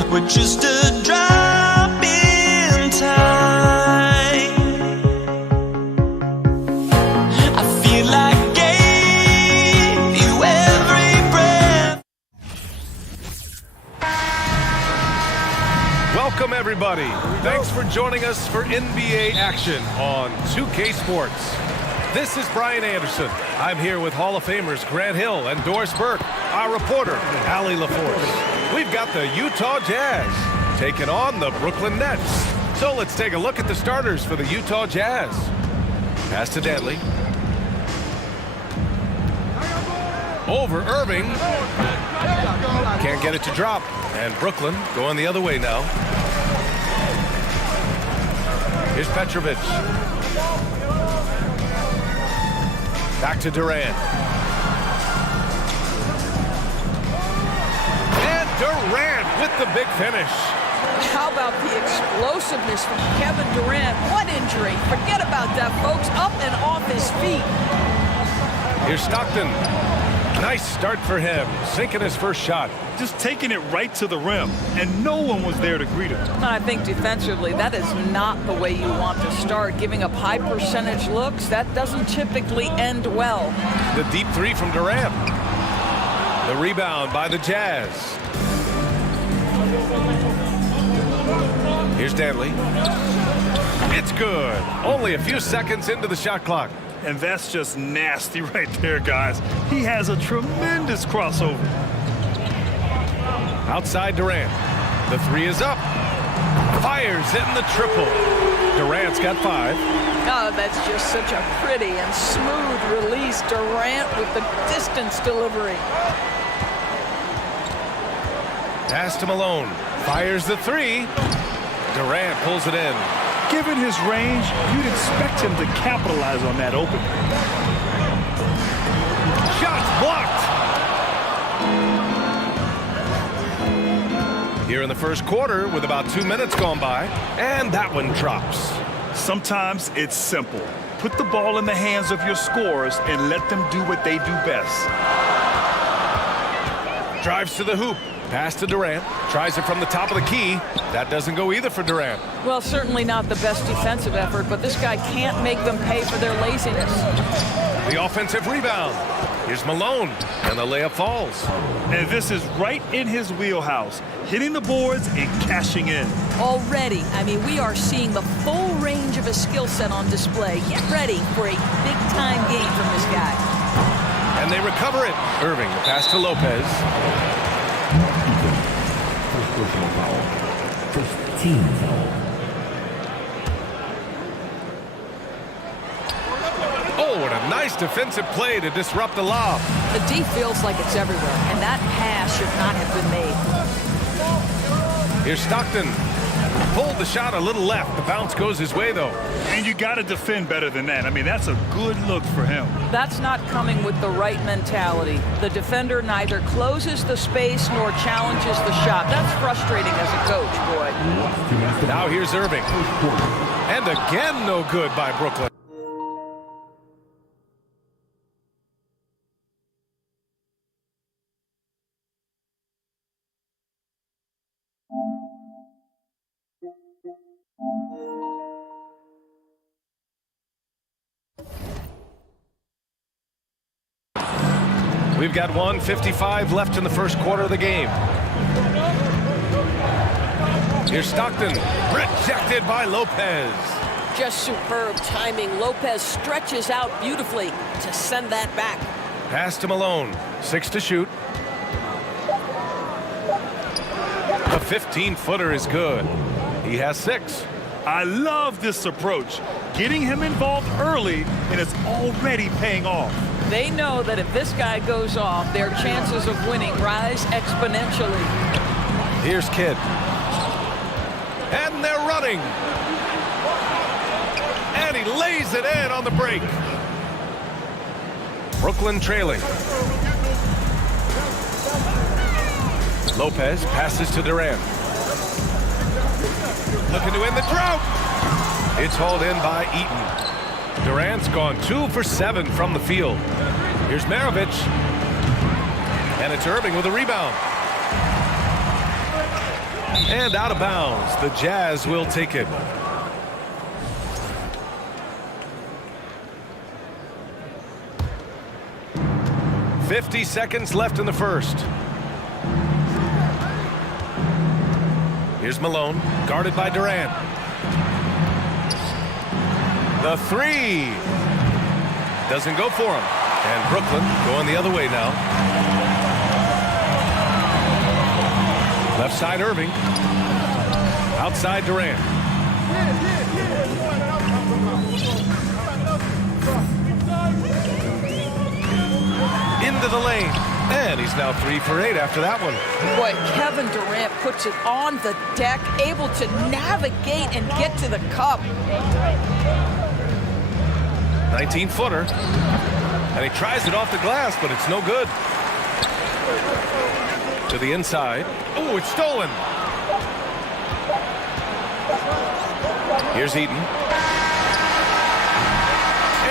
We're just a drop in time. I feel like I gave you every breath. Welcome, everybody. Thanks for joining us for NBA action on 2K Sports. This is Brian Anderson. I'm here with Hall of Famers Grant Hill and Doris Burke, our reporter, Allie LaForce. We've got the Utah Jazz taking on the Brooklyn Nets. So let's take a look at the starters for the Utah Jazz. Pass to Dantley. Over Irving. Can't get it to drop. And Brooklyn going the other way now. Here's Petrovic. Back to Durant. And Durant with the big finish. How about the explosiveness from Kevin Durant? What injury? Forget about that, folks. Up and off his feet. Here's Stockton. Nice start for him. Sinking his first shot. Just taking it right to the rim, and no one was there to greet him. I think defensively, that is not the way you want to start. Giving up high percentage looks, that doesn't typically end well. The deep three from Durant. The rebound by the Jazz. Here's Dantley. It's good. Only a few seconds into the shot clock. And that's just nasty right there, guys. He has a tremendous crossover. Outside Durant. The three is up. Fires in the triple. Durant's got 5. Oh, that's just such a pretty and smooth release. Durant with the distance delivery. Pass to Malone. Fires the 3. Durant pulls it in. Given his range, you'd expect him to capitalize on that opening. Shots blocked. Here in the first quarter with about 2 minutes gone by, and that one drops. Sometimes it's simple. Put the ball in the hands of your scorers and let them do what they do best. Drives to the hoop. Pass to Durant. Tries it from the top of the key. That doesn't go either for Durant. Well, certainly not the best defensive effort, but this guy can't make them pay for their laziness. The offensive rebound. Here's Malone, and the layup falls. And this is right in his wheelhouse, hitting the boards and cashing in. Already, I mean, we are seeing the full range of his skill set on display. Get ready for a big-time game from this guy. And they recover it. Irving, the pass to Lopez. First personal foul. First team foul. Oh, what a nice defensive play to disrupt the lob. The D feels like it's everywhere, and that pass should not have been made. Here's Stockton. Pulled the shot a little left. The bounce goes his way, though. And you got to defend better than that. I mean, that's a good look for him. That's not coming with the right mentality. The defender neither closes the space nor challenges the shot. That's frustrating as a coach, boy. Now here's Irving. And again, no good by Brooklyn. We've got 1:55 left in the first quarter of the game. Here's Stockton, rejected by Lopez. Just superb timing. Lopez stretches out beautifully to send that back. Pass to Malone, 6 to shoot. The 15-footer is good. He has 6. I love this approach. Getting him involved early, and it's already paying off. They know that if this guy goes off, their chances of winning rise exponentially. Here's Kidd. And they're running. And he lays it in on the break. Brooklyn trailing. Lopez passes to Durant. Looking to end the drought. It's hauled in by Eaton. Durant's gone 2 for 7 from the field. Here's Maravich. And it's Irving with a rebound. And out of bounds. The Jazz will take it. "50 seconds left in the first. Here's Malone, guarded by Durant. The 3 doesn't go for him. And Brooklyn going the other way now. Left side Irving. Outside Durant. Into the lane. And he's now 3 for 8 after that one. Boy, Kevin Durant puts it on the deck, able to navigate and get to the cup. 19-footer. And he tries it off the glass, but it's no good. To the inside. Oh, it's stolen. Here's Eaton.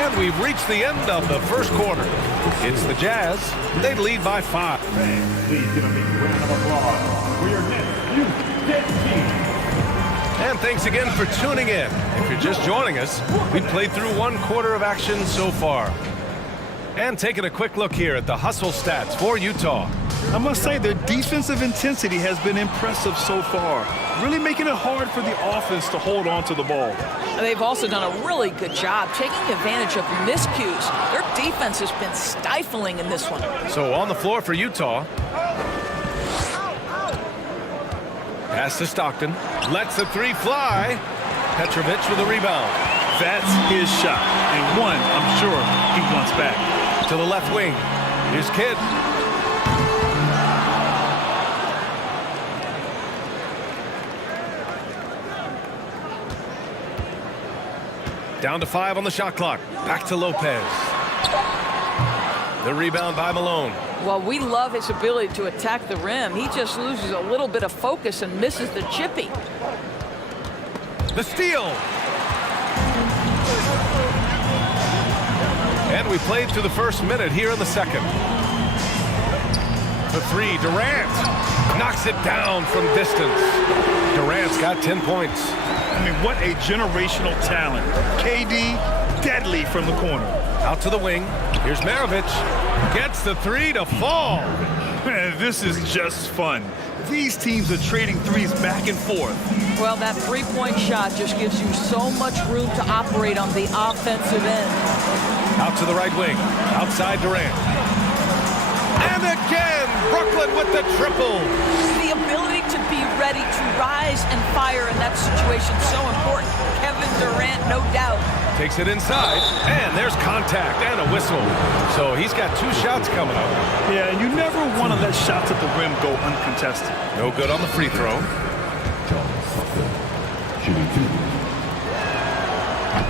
And we've reached the end of the first quarter. It's the Jazz. They lead by 5. Please give a big round of applause for your next Youth Dead Team. And thanks again for tuning in. If you're just joining us, we've played through 1 quarter of action so far. And taking a quick look here at the hustle stats for Utah. I must say their defensive intensity has been impressive so far, really making it hard for the offense to hold on to the ball. They've also done a really good job taking advantage of miscues. Their defense has been stifling in this one. So on the floor for Utah. Pass to Stockton. Lets the 3 fly. Petrovic with a rebound. That's his shot, and one I'm sure he wants back. To the left wing. Here's Kidd. Down to 5 on the shot clock. Back to Lopez. The rebound by Malone. Well, we love his ability to attack the rim. He just loses a little bit of focus and misses the chippy. The steal. And we played through the first minute here in the second. The 3, Durant knocks it down from distance. Durant's got 10 points. I mean, what a generational talent. KD, deadly from the corner. Out to the wing. Here's Maravich. Gets the 3 to fall. Man, this is just fun. These teams are trading threes back and forth. Well, that three-point shot just gives you so much room to operate on the offensive end. Out to the right wing. Outside Durant. And again, Brooklyn with the triple. The ability to be ready to rise and fire in that situation so important. Kevin Durant, no doubt. Takes it inside, and there's contact and a whistle. So he's got 2 shots coming up. Yeah, and you never want to let shots at the rim go uncontested. No good on the free throw. Shooting 2.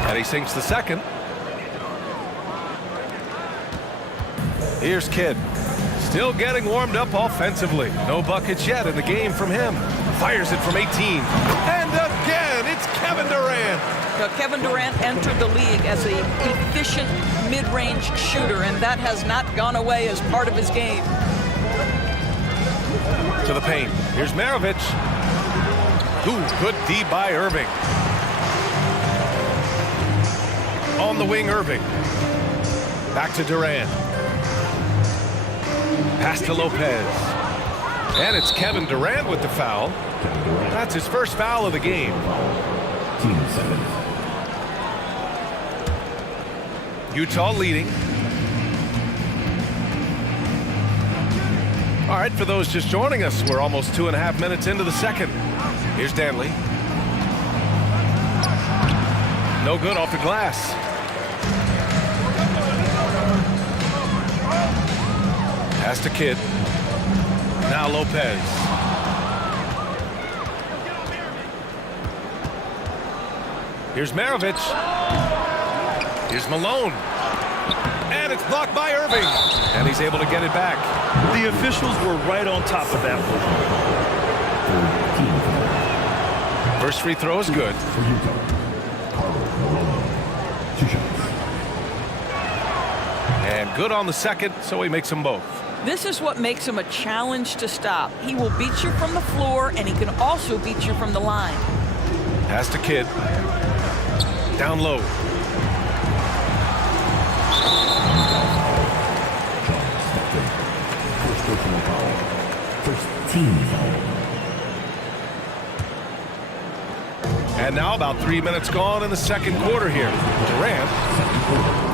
And he sinks the second. Here's Kidd. Still getting warmed up offensively. No buckets yet in the game from him. Fires it from 18. And again, it's Kevin Durant. Now, Kevin Durant entered the league as a efficient mid-range shooter, and that has not gone away as part of his game. To the paint. Here's Maravich. Ooh, good D by Irving. On the wing, Irving. Back to Durant. Pass to Lopez. And it's Kevin Durant with the foul. That's his first foul of the game. Team 7. Utah leading. All right, for those just joining us, we're almost 2.5 minutes into the second. Here's Danley. No good off the glass. Pass to Kidd. Now Lopez. Here's Maravich. Here's Malone. And it's blocked by Irving. And he's able to get it back. The officials were right on top of that one. First free throw is good. For Utah, Carlo Malone. 2 shots. And good on the second, so he makes them both. This is what makes him a challenge to stop. He will beat you from the floor, and he can also beat you from the line. Pass to Kidd. Down low. First personal foul. First team foul. And now about 3 minutes gone in the second quarter here. Durant.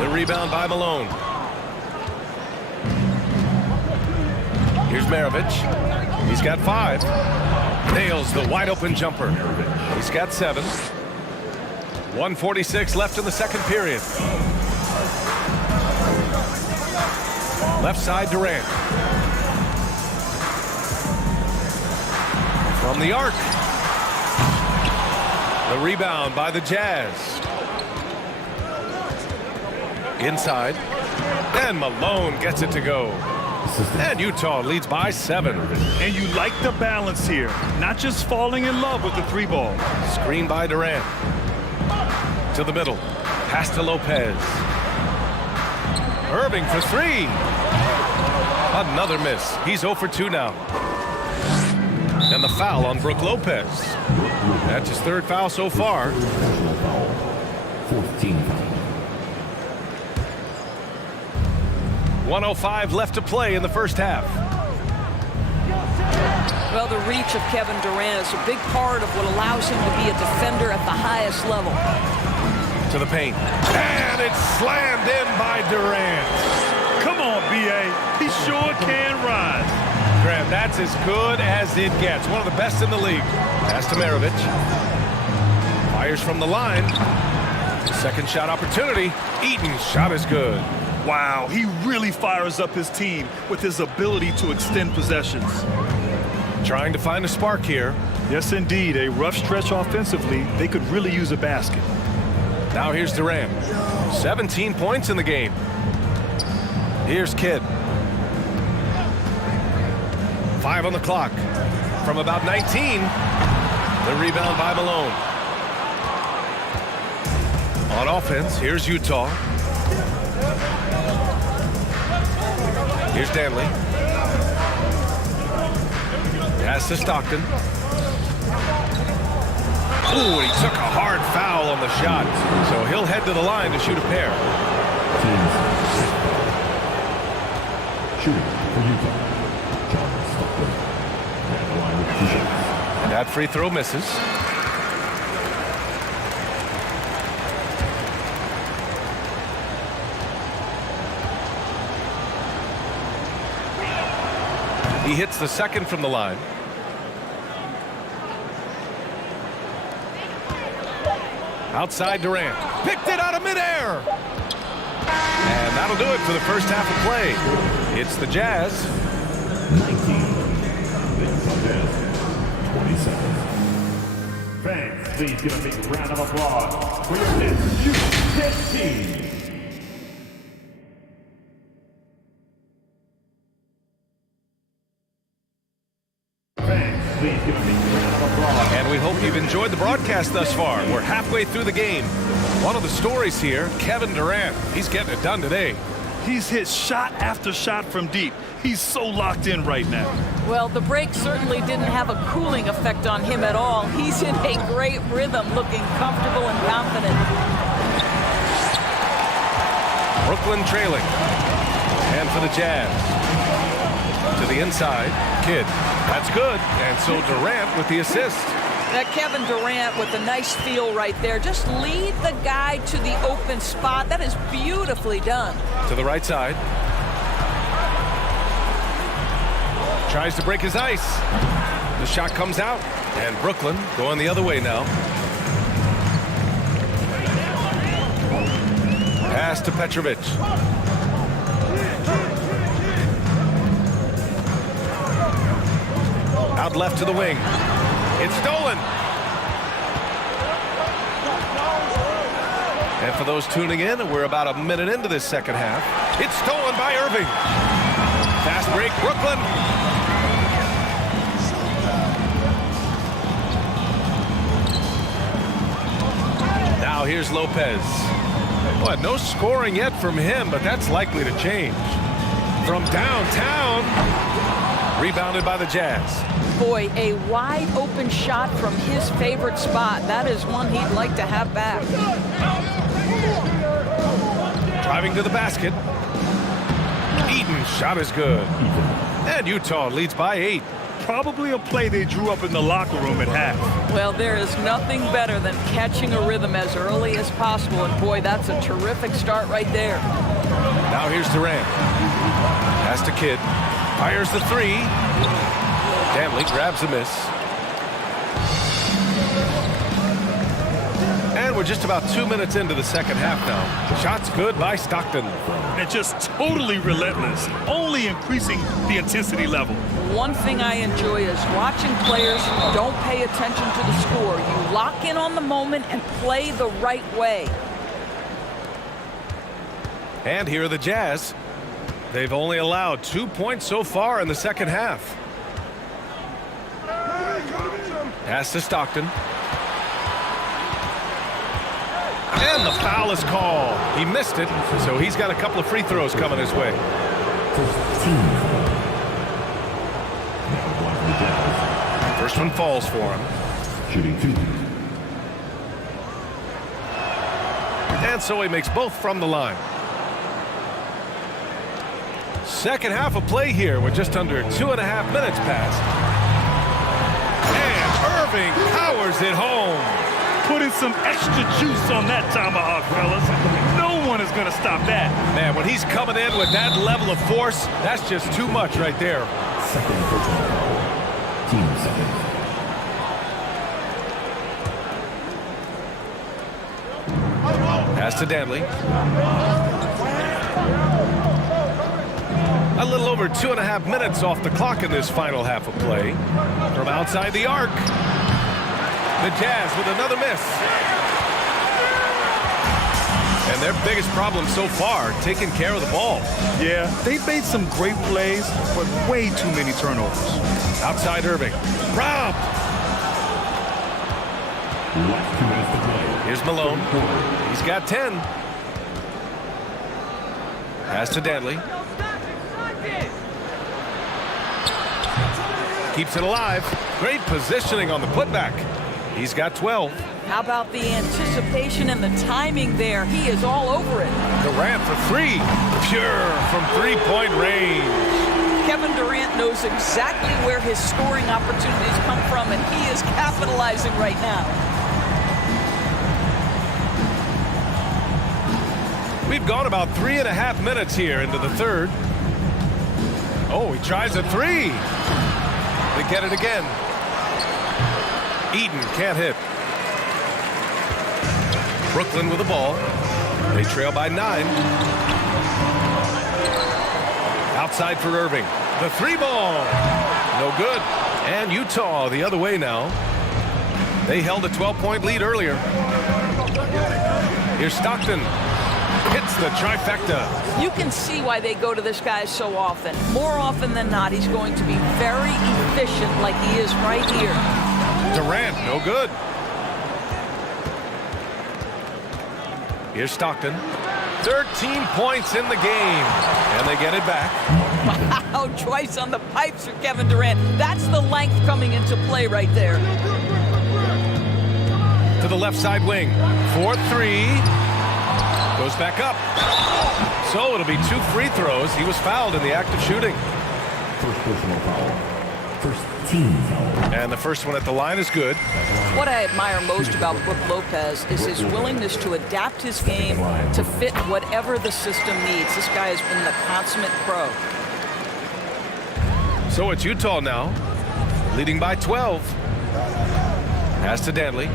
The rebound by Malone. Here's Maravich. He's got 5. Nails the wide open jumper. He's got 7. 1:46 left in the second period. Left side Durant. From the arc. The rebound by the Jazz. Inside. And Malone gets it to go. And Utah leads by 7. And you like the balance here. Not just falling in love with the 3 ball. Screen by Durant. To the middle. Pass to Lopez. Irving for 3. Another miss. He's 0 for 2 now. And the foul on Brook Lopez. That's his 3rd foul so far. 4th team foul. 1:05 left to play in the first half. Well, the reach of Kevin Durant is a big part of what allows him to be a defender at the highest level. To the paint. And it's slammed in by Durant. Come on, B.A. He sure can rise. Graham, that's as good as it gets. One of the best in the league. Pass to Maravich. Fires from the line. Second shot opportunity. Eaton's shot is good. Wow, he really fires up his team with his ability to extend possessions. Trying to find a spark here. Yes, indeed. A rough stretch offensively. They could really use a basket. Now here's Durant. 17 points in the game. Here's Kidd. 5 on the clock. From about 19. The rebound by Malone. On offense, here's Utah. Here's Danley. Pass to Stockton. Ooh, he took a hard foul on the shot. So he'll head to the line to shoot a pair. Shooting for Utah, John Stockton. At the line with 2 shots. And that free throw misses. He hits the second from the line. Outside Durant. Picked it out of midair. And that'll do it for the first half of play. It's the Jazz. 19. 27. Fans, please give a big round of applause for your Nets Youth team. Please give a big round of applause. And we hope you've enjoyed the broadcast thus far. We're halfway through the game. One of the stories here, Kevin Durant. He's getting it done today. He's hit shot after shot from deep. He's so locked in right now. Well, the break certainly didn't have a cooling effect on him at all. He's in a great rhythm, looking comfortable and confident. Brooklyn trailing. And for the Jazz. To the inside, Kidd. That's good. And so Durant with the assist. That Kevin Durant with a nice feel right there. Just lead the guy to the open spot. That is beautifully done. To the right side. Tries to break his ice. The shot comes out. And Brooklyn going the other way now. Pass to Petrovic. Out left to the wing. It's stolen. And for those tuning in, we're about a minute into this second half. It's stolen by Irving. Fast break, Brooklyn. Now here's Lopez. Boy, no scoring yet from him, but that's likely to change. From downtown. Rebounded by the Jazz. Boy, a wide open shot from his favorite spot. That is one he'd like to have back. Driving to the basket. Eaton shot is good. And Utah leads by 8. Probably a play they drew up in the locker room at half. Well, there is nothing better than catching a rhythm as early as possible. And boy, that's a terrific start right there. Now here's Durant. Pass to Kidd. Fires the 3. Danley grabs a miss. And we're just about 2 minutes into the second half now. Shots good by Stockton. And just totally relentless, only increasing the intensity level. One thing I enjoy is watching players who don't pay attention to the score. You lock in on the moment and play the right way. And here are the Jazz. They've only allowed 2 points so far in the second half. Pass to Stockton. And the foul is called. He missed it, so he's got a couple of free throws coming his way. First one falls for him. Shooting 2. And so he makes both from the line. Second half of play here with just under 2.5 minutes passed. And Irving powers it home. Putting some extra juice on that tomahawk, fellas. No one is going to stop that. Man, when he's coming in with that level of force, that's just too much right there. Second personal foul. Team second. Pass to Danley. A little over 2.5 minutes off the clock in this final half of play. From outside the arc. The Jazz with another miss. And their biggest problem so far, taking care of the ball. Yeah, they've made some great plays, but way too many turnovers. Outside Irving. Rob! Left 2 minutes to play. Here's Malone. He's got 10. Pass to Danley. Keeps it alive. Great positioning on the putback. He's got 12. How about the anticipation and the timing there? He is all over it. Durant for 3. Pure from 3-point range. Kevin Durant knows exactly where his scoring opportunities come from, and he is capitalizing right now. We've gone about 3.5 minutes here into the third. Oh, he tries a 3. They get it again. Eaton can't hit. Brooklyn with the ball. They trail by 9. Outside for Irving. The 3 ball. No good. And Utah the other way now. They held a 12-point lead earlier. Here's Stockton. Hits the trifecta. You can see why they go to this guy so often. More often than not, he's going to be very efficient like he is right here. Durant, no good. Here's Stockton. 13 points in the game. And they get it back. Wow, twice on the pipes for Kevin Durant. That's the length coming into play right there. To the left side wing. 4-3. Goes back up. So it'll be 2 free throws. He was fouled in the act of shooting. First personal foul. First team foul. And the first one at the line is good. What I admire most about Brook Lopez is his willingness to adapt his game to fit whatever the system needs. This guy has been the consummate pro. So it's Utah now, leading by 12. Pass to Danley.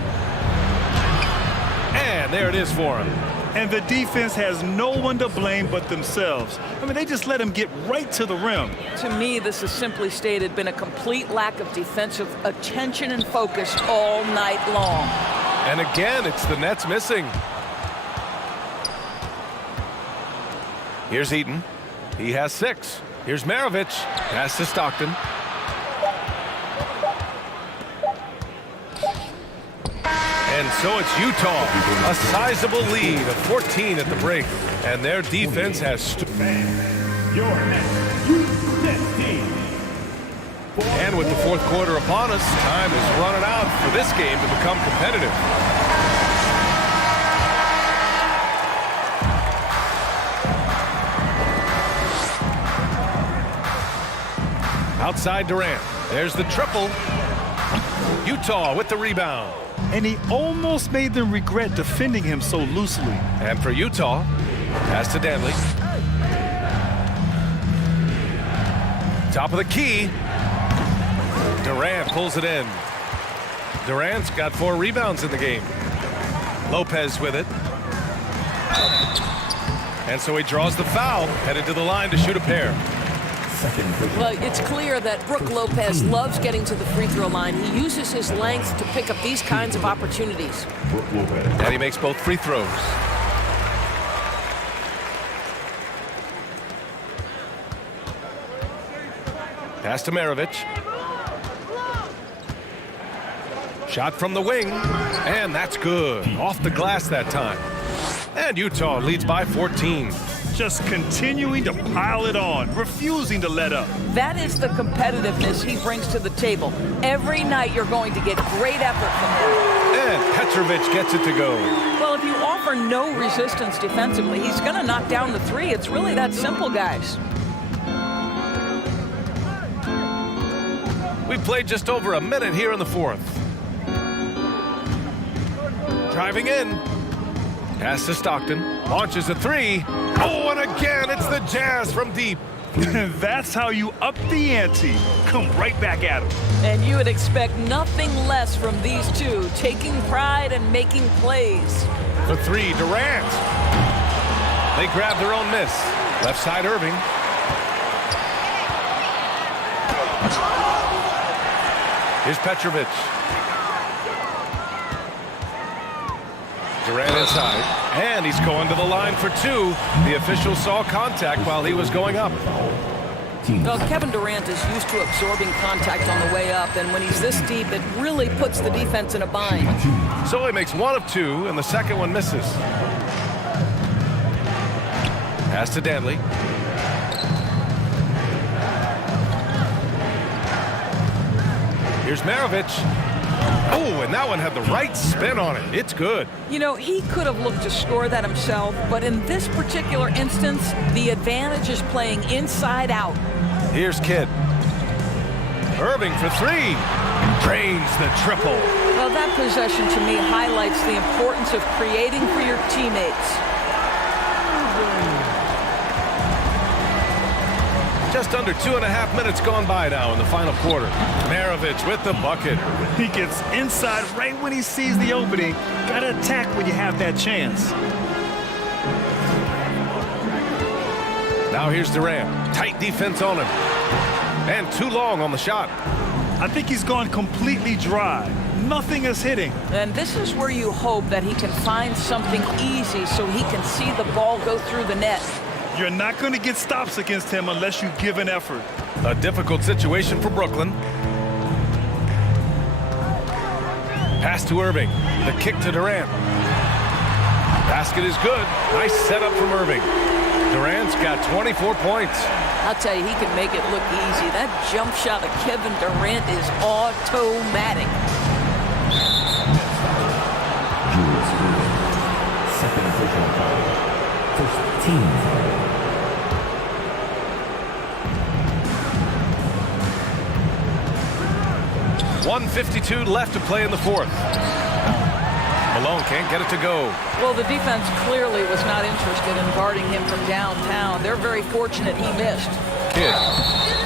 And there it is for him. And the defense has no one to blame but themselves. I mean, they just let him get right to the rim. To me, this has simply stated been a complete lack of defensive attention and focus all night long. And again, it's the Nets missing. Here's Eaton. He has 6. Here's Maravich. Pass to Stockton. And so it's Utah, a sizable lead of 14 at the break. And their defense has Your next Youth Nets team. And with the fourth quarter upon us, time is running out for this game to become competitive. Outside Durant. There's the triple. Utah with the rebound. And he almost made them regret defending him so loosely. And for Utah, pass to Danley. Top of the key. Durant pulls it in. Durant's got 4 rebounds in the game. Lopez with it. And so he draws the foul, headed to the line to shoot a pair. Well, it's clear that Brook Lopez loves getting to the free throw line. He uses his length to pick up these kinds of opportunities. And he makes both free throws. Pass to Maravich. Shot from the wing, and that's good. Off the glass that time. And Utah leads by 14. Just continuing to pile it on, refusing to let up. That is the competitiveness he brings to the table. Every night you're going to get great effort from him. And Petrovic gets it to go. Well, if you offer no resistance defensively, he's going to knock down the 3. It's really that simple, guys. We played just over a minute here in the fourth. Driving in. Pass to Stockton. Launches a 3. Oh, and again, it's the Jazz from deep. That's how you up the ante. Come right back at him. And you would expect nothing less from these two, taking pride and making plays. The 3, Durant. They grab their own miss. Left side, Irving. Here's Petrovic. Durant inside, and he's going to the line for 2. The official saw contact while he was going up. Well, Kevin Durant is used to absorbing contact on the way up, and when he's this deep, it really puts the defense in a bind. So he makes 1 of 2, and the second one misses. Pass to Danley. Here's Maravich. Oh, and that one had the right spin on it. It's good. You know, he could have looked to score that himself, but in this particular instance, the advantage is playing inside out. Here's Kidd. Irving for 3. Drains the triple. Well, that possession to me highlights the importance of creating for your teammates. Just under 2.5 minutes gone by now in the final quarter. Maravich with the bucket. He gets inside right when he sees the opening. Gotta attack when you have that chance. Now here's Durant. Tight defense on him. And too long on the shot. I think he's gone completely dry. Nothing is hitting. And this is where you hope that he can find something easy so he can see the ball go through the net. You're not going to get stops against him unless you give an effort. A difficult situation for Brooklyn. Pass to Irving. The kick to Durant. Basket is good. Nice setup from Irving. Durant's got 24 points. I'll tell you, he can make it look easy. That jump shot of Kevin Durant is automatic. Julius Irving. Second official foul. First team foul. 1:52 left to play in the fourth. Malone can't get it to go. Well, the defense clearly was not interested in guarding him from downtown. They're very fortunate he missed. Kidd.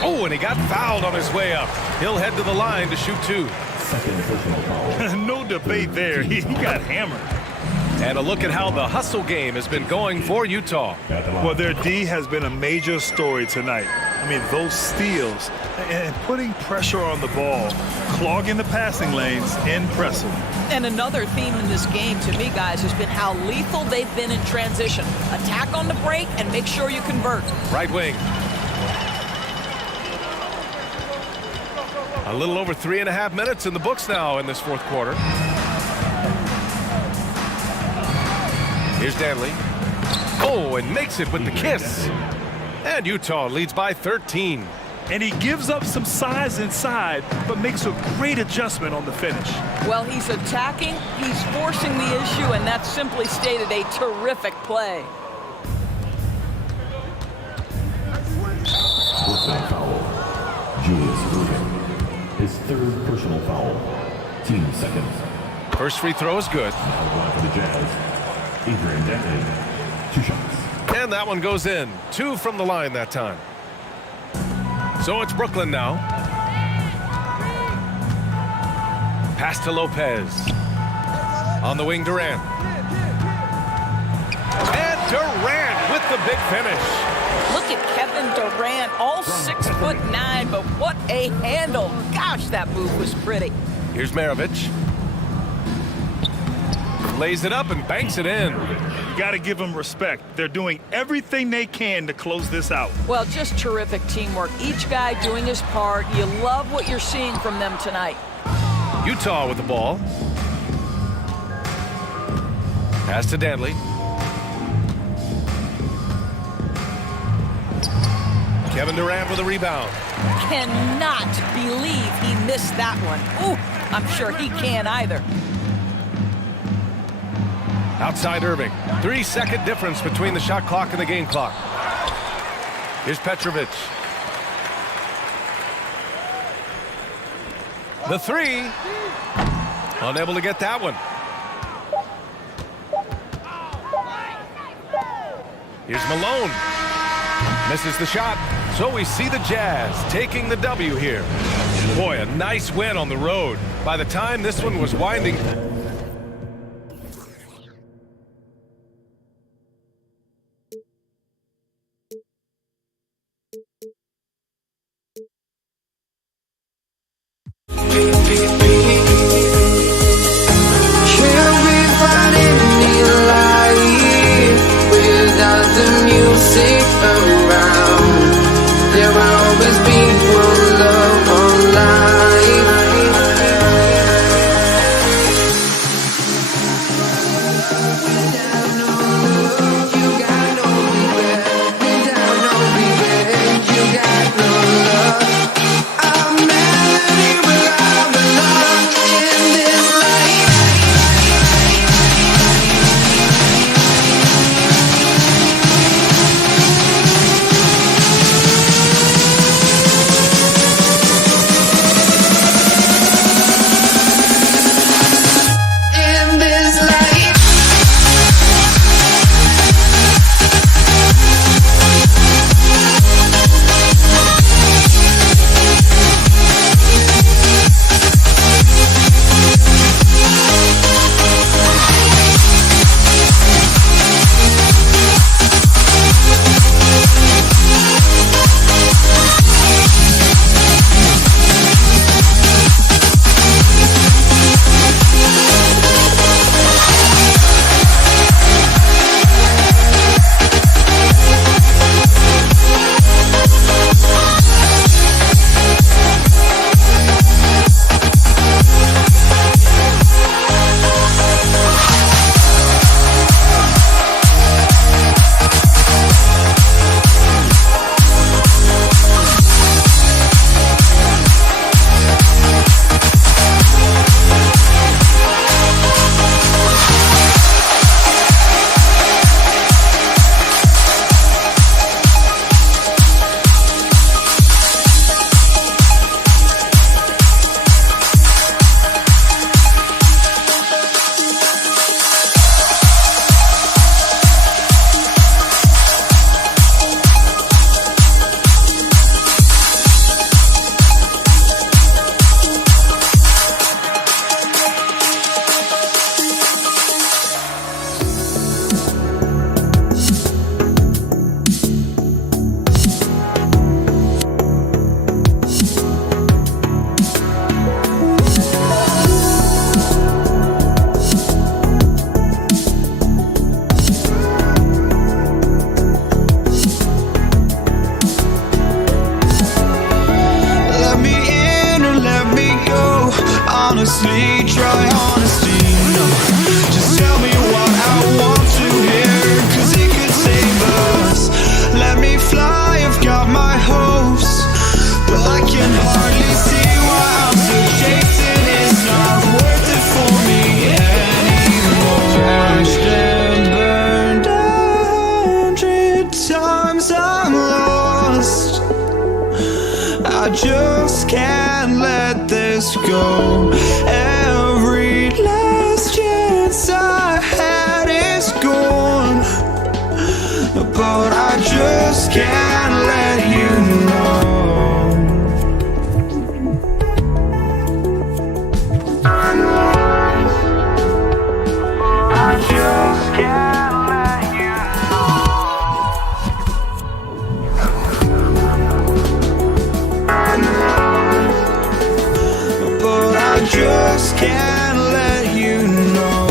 Oh, and he got fouled on his way up. He'll head to the line to shoot two. Second personal foul. No debate there. He got hammered. And a look at how the hustle game has been going for Utah. Well, their D has been a major story tonight. I mean, those steals and putting pressure on the ball, clogging the passing lanes, impressive. And another theme in this game to me, guys, has been how lethal they've been in transition. Attack on the break and make sure you convert. Right wing. A little over 3.5 minutes in the books now in this fourth quarter. Here's Danley. Oh, and makes it with the kiss. And Utah leads by 13. And he gives up some size inside, but makes a great adjustment on the finish. Well, he's attacking, he's forcing the issue, and that's simply stated a terrific play. Personal foul. Julius Irving. His third personal foul. Team seconds. First free throw is good. Now for the Jazz. Adrian Dantley. 2 shots. And that one goes in. 2 from the line that time. So it's Brooklyn now. Pass to Lopez. On the wing, Durant. And Durant with the big finish. Look at Kevin Durant, all 6'9", but what a handle. Gosh, that move was pretty. Here's Maravich. Lays it up and banks it in. You got to give them respect. They're doing everything they can to close this out. Well, just terrific teamwork. Each guy doing his part. You love what you're seeing from them tonight. Utah with the ball. Pass to Danley. Kevin Durant with a rebound. Cannot believe he missed that one. Ooh, I'm sure he can't either. Outside Irving. 3-second difference between the shot clock and the game clock. Here's Petrovic. The three. Unable to get that one. Here's Malone. Misses the shot. So we see the Jazz taking the W here. Boy, a nice win on the road. By the time this one was winding... just can't let this go. Every last chance I had is gone, but I just can't let you know. I just can't let you know. But I just can't let you know.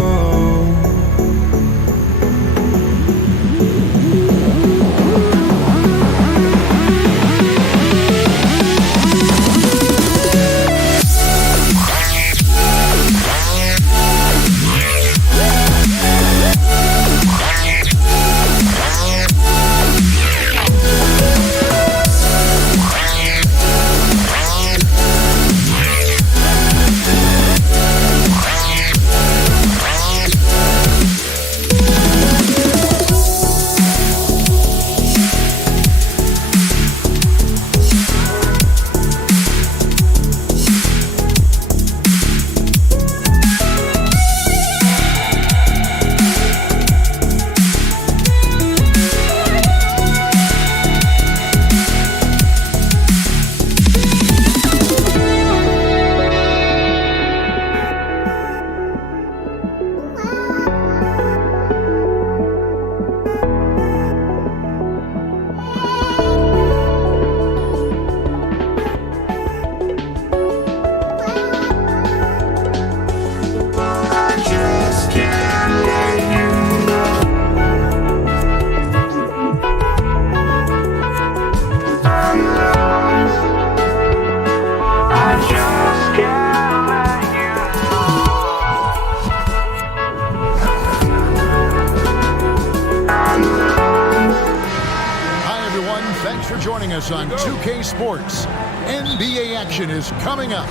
On 2K Sports, NBA action is coming up.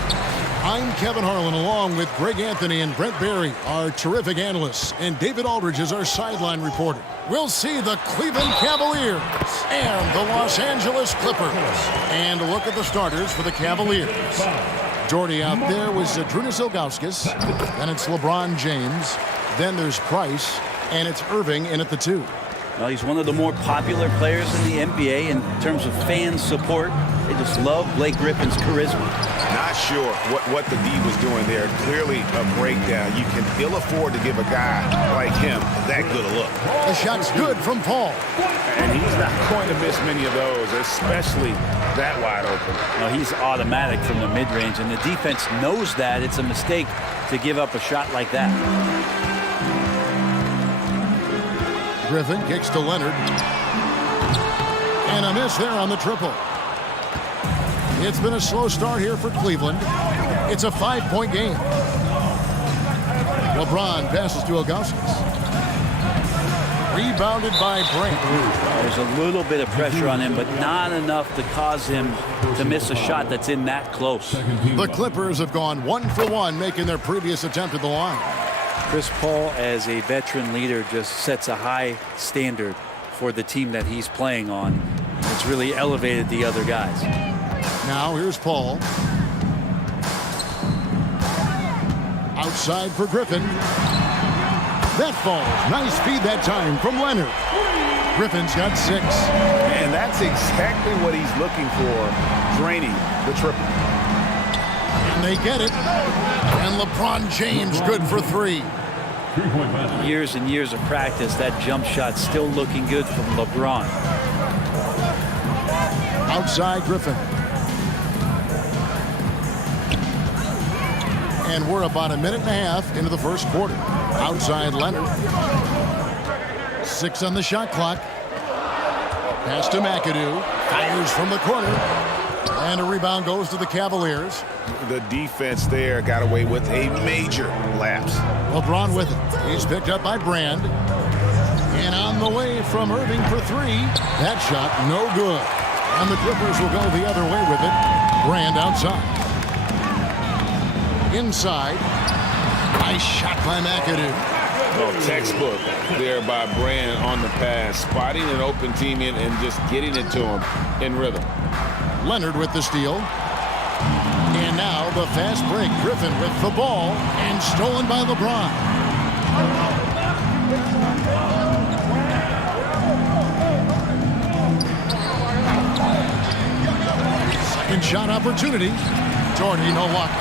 I'm Kevin Harlan along with Greg Anthony and Brent Barry, our terrific analysts, and David Aldridge is our sideline reporter. We'll see the Cleveland Cavaliers and the Los Angeles Clippers. And a look at the starters for the Cavaliers. Jordy out there was Zydrunas Ilgauskas. Then it's LeBron James. Then there's Price. And it's Irving in at the 2. Well, he's one of the more popular players in the NBA in terms of fan support. They just love Blake Griffin's charisma. Not sure what the D was doing there. Clearly a breakdown. You can ill afford to give a guy like him that good a look. The shot's good from Paul. And he's not going to miss many of those, especially that wide open. No, he's automatic from the mid-range, and the defense knows that. It's a mistake to give up a shot like that. Griffin kicks to Leonard. And a miss there on the triple. It's been a slow start here for Cleveland. It's a 5-point game. LeBron passes to Ilgauskas. Rebounded by Brent. There's a little bit of pressure on him, but not enough to cause him to miss a shot that's in that close. The Clippers have gone 1 for 1, making their previous attempt at the line. Chris Paul, as a veteran leader, just sets a high standard for the team that he's playing on. It's really elevated the other guys. Now here's Paul. Outside for Griffin. That falls. Nice feed that time from Leonard. Griffin's got 6. And that's exactly what he's looking for, draining the triple. And they get it. And LeBron James good for 3. Years and years of practice, that jump shot still looking good from LeBron. Outside Griffin. And we're about a minute and a half into the first quarter. Outside Leonard. 6 on the shot clock. Pass to McAdoo. Fires from the corner. And a rebound goes to the Cavaliers. The defense there got away with a major lapse. LeBron with it. He's picked up by Brand. And on the way from Irving for 3. That shot no good. And the Clippers will go the other way with it. Brand outside. Inside. Nice shot by McAdoo. Oh, textbook there by Brand on the pass. Spotting an open team in and just getting it to him in rhythm. Leonard with the steal. the fast break. Griffin with the ball and stolen by LeBron. Second shot opportunity. Jordy, no luck.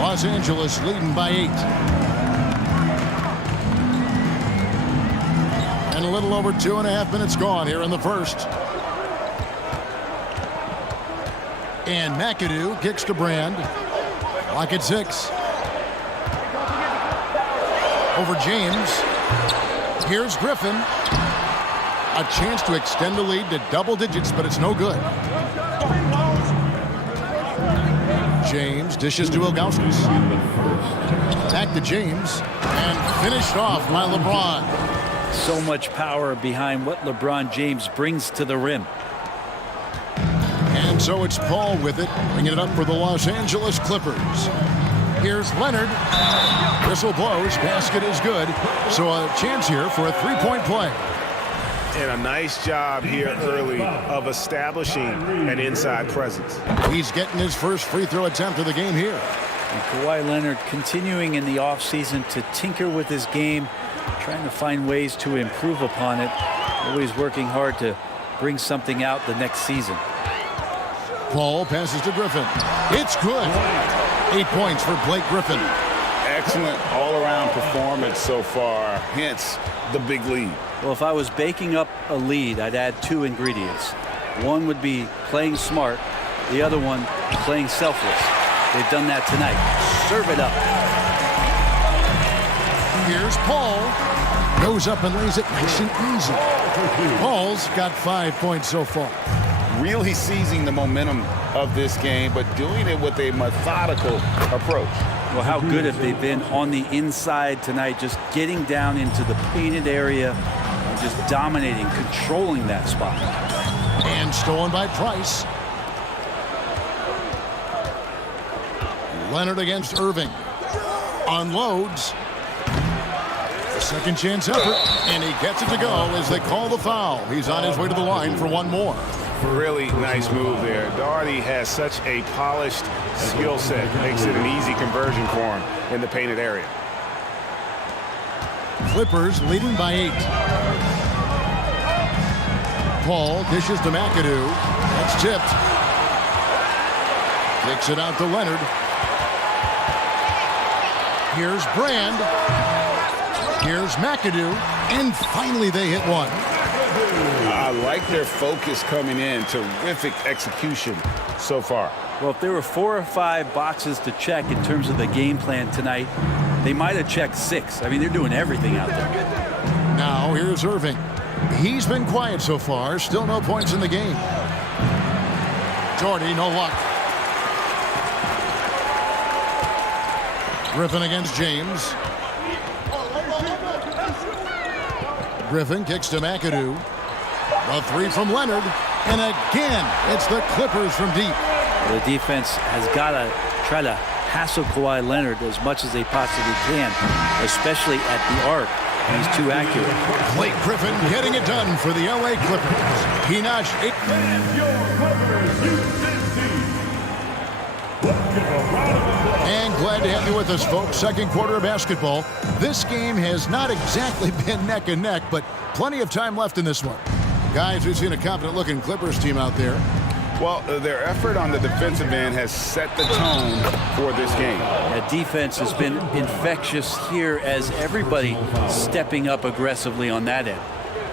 Los Angeles leading by 8. And a little over 2.5 minutes gone here in the first. And McAdoo kicks to Brand. Lock at 6. Over James. Here's Griffin. A chance to extend the lead to double digits, but it's no good. James dishes to Ilgauskas. Back to James. And finished off by LeBron. So much power behind what LeBron James brings to the rim. And so it's Paul with it, bringing it up for the Los Angeles Clippers. Here's Leonard. Whistle blows. Basket is good. So a chance here for a three-point play. And a nice job here early of establishing an inside presence. He's getting his first free throw attempt of the game here. And Kawhi Leonard continuing in the offseason to tinker with his game, trying to find ways to improve upon it. Always working hard to bring something out the next season. Paul passes to Griffin. It's good. 8 points for Blake Griffin. Excellent all-around performance so far, hence the big lead. Well, if I was baking up a lead, I'd add 2 ingredients. One would be playing smart. The other one, playing selfless. They've done that tonight. Serve it up. Here's Paul. Goes up and lays it nice and easy. Paul's got 5 points so far. Really seizing the momentum of this game, but doing it with a methodical approach. Well, how good have they been on the inside tonight, just getting down into the painted area, and just dominating, controlling that spot. And stolen by Price. Leonard against Irving. Unloads. Second chance effort, and he gets it to go as they call the foul. He's on his way to the line for one more. Really nice move there. Daugherty has such a polished skill set. Makes it an easy conversion for him in the painted area. Clippers leading by 8. Paul dishes to McAdoo. That's tipped. Kicks it out to Leonard. Here's Brand. Here's McAdoo. And finally they hit one. I like their focus coming in. Terrific execution so far. Well, if there were 4 or 5 boxes to check in terms of the game plan tonight, they might have checked 6. I mean, they're doing everything out there. Now here's Irving. He's been quiet so far. Still no points in the game. Jordy, no luck. Griffin against James. Griffin kicks to McAdoo. A 3 from Leonard. And again, it's the Clippers from deep. The defense has got to try to hassle Kawhi Leonard as much as they possibly can, especially at the arc. He's too accurate. Blake Griffin getting it done for the LA Clippers. He notched 8. And glad to have you with us, folks. Second quarter of basketball. This game has not exactly been neck and neck, but plenty of time left in this one. Guys, we've seen a confident-looking Clippers team out there. Well, their effort on the defensive end has set the tone for this game. That defense has been infectious here as everybody stepping up aggressively on that end.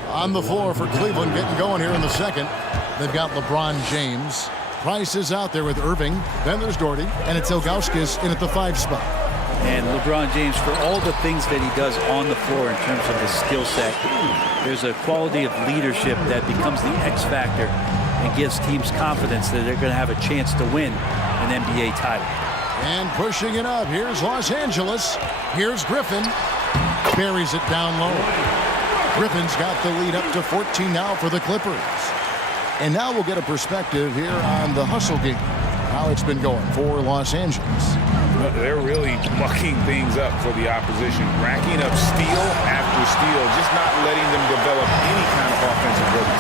On the floor for Cleveland, getting going here in the second. They've got LeBron James. Price is out there with Irving. Then there's Daugherty, and it's Ilgauskas in at the 5 spot. And LeBron James, for all the things that he does on the floor in terms of his skill set, there's a quality of leadership that becomes the X factor and gives teams confidence that they're going to have a chance to win an NBA title. And pushing it up, here's Los Angeles. Here's Griffin. Buries it down low. Griffin's got the lead up to 14 now for the Clippers. And now we'll get a perspective here on the hustle game, how it's been going for Los Angeles. They're really mucking things up for the opposition, racking up steal after steal, just not letting them develop any kind of offensive rhythm.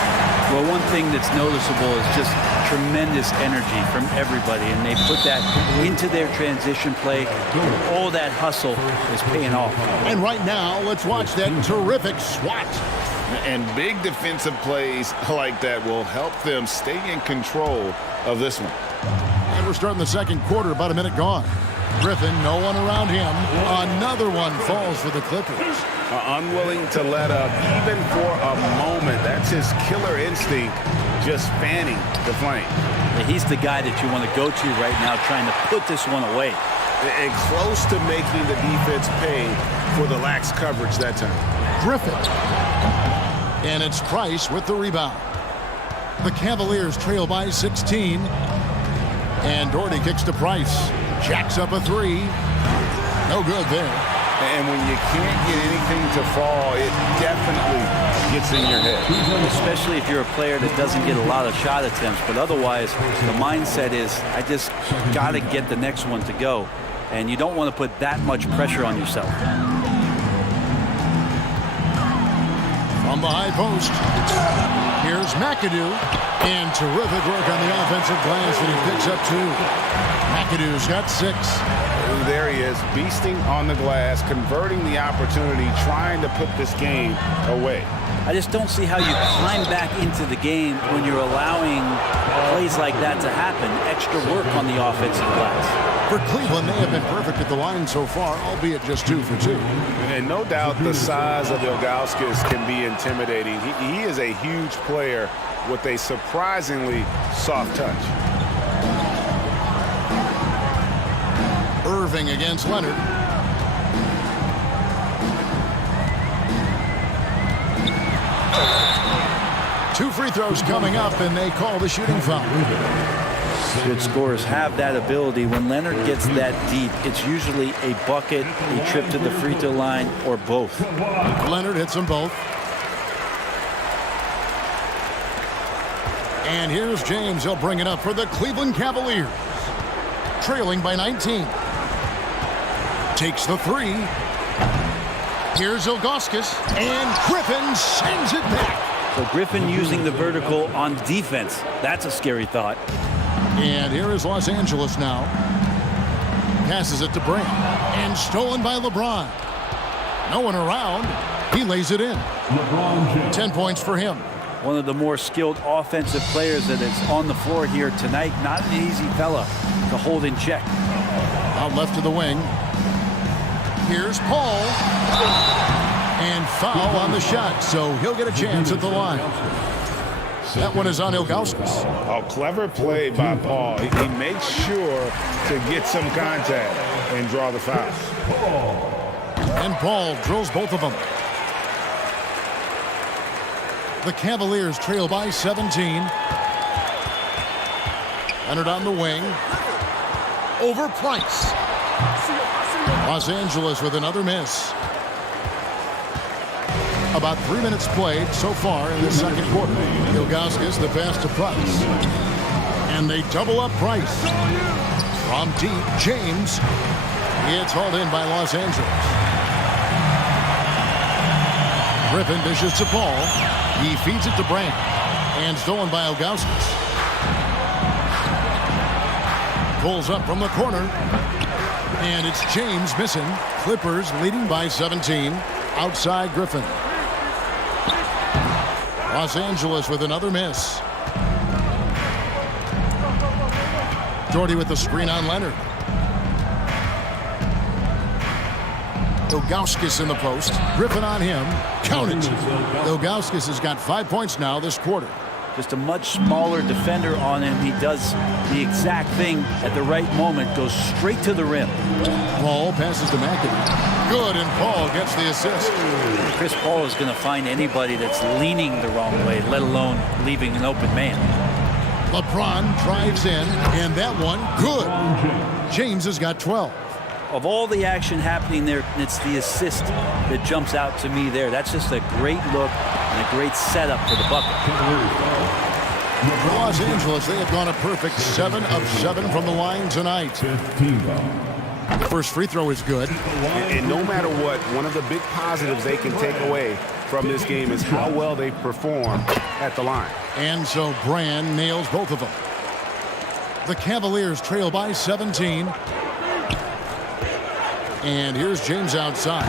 Well, one thing that's noticeable is just tremendous energy from everybody, and they put that into their transition play. All that hustle is paying off. And right now, let's watch that terrific swat. And big defensive plays like that will help them stay in control of this one. And we're starting the second quarter, about a minute gone. Griffin, no one around him. Another one falls for the Clippers. Unwilling to let up even for a moment. That's his killer instinct, just fanning the flame. Yeah, he's the guy that you want to go to right now, trying to put this one away. And close to making the defense pay for the lax coverage that time. Griffin. And it's Price with the rebound. The Cavaliers trail by 16. And Doherty kicks to Price. Jacks up a three. No good there. And when you can't get anything to fall, it definitely gets in your head. Especially if you're a player that doesn't get a lot of shot attempts. But otherwise, the mindset is, I just got to get the next one to go. And you don't want to put that much pressure on yourself. From the high post, here's McAdoo, and terrific work on the offensive glass, and he picks up two. McAdoo's got 6. There he is, beasting on the glass, converting the opportunity, trying to put this game away. I just don't see how you climb back into the game when you're allowing plays like that to happen. Extra work on the offensive glass. For Cleveland, they have been perfect at the line so far, albeit just 2 for 2. And no doubt the size of Ilgauskas can be intimidating. He is a huge player with a surprisingly soft touch. Irving against Leonard. Two free throws coming up, and they call the shooting foul. Good scorers have that ability. When Leonard gets that deep, it's usually a bucket, a trip to the free throw line, or both. Leonard hits them both. And here's James. He'll bring it up for the Cleveland Cavaliers. Trailing by 19. Takes the three. Here's Ilgauskas, and Griffin sends it back. So Griffin using the vertical on defense. That's a scary thought. And here is Los Angeles now. Passes it to Brand. And stolen by LeBron. No one around. He lays it in. 10 points for him. One of the more skilled offensive players that is on the floor here tonight. Not an easy fella to hold in check. Out left to the wing. Here's Paul. And foul on the shot, so he'll get a chance at the line. That one is on Ilgauskas. A clever play by Paul. He makes sure to get some contact and draw the foul. And Paul drills both of them. The Cavaliers trail by 17. Leonard on the wing. Over Price. Los Angeles with another miss. About 3 minutes played so far in this second quarter. Ilgauskas the pass to Price. And they double up Price. From deep, James. It's hauled in by Los Angeles. Griffin dishes to Paul. He feeds it to Brand. And stolen by Ilgauskas. Pulls up from the corner. And it's James missing. Clippers leading by 17. Outside Griffin. Los Angeles with another miss. Doherty with the screen on Leonard. Ilgauskas in the post. Griffin on him. Count it. Ilgauskas has got 5 points now this quarter. Just a much smaller defender on him. He does the exact thing at the right moment. Goes straight to the rim. Paul passes to McAdoo. Good, and Paul gets the assist. Chris Paul is going to find anybody that's leaning the wrong way, let alone leaving an open man. LeBron drives in, and that one, good. James has got 12. Of all the action happening there, it's the assist that jumps out to me there. That's just a great look and a great setup for the bucket. For Los Angeles, they have gone a perfect 7 of 7 from the line tonight. The first free throw is good. And no matter what, one of the big positives they can take away from this game is how well they perform at the line. And so Brand nails both of them. The Cavaliers trail by 17. And here's James outside.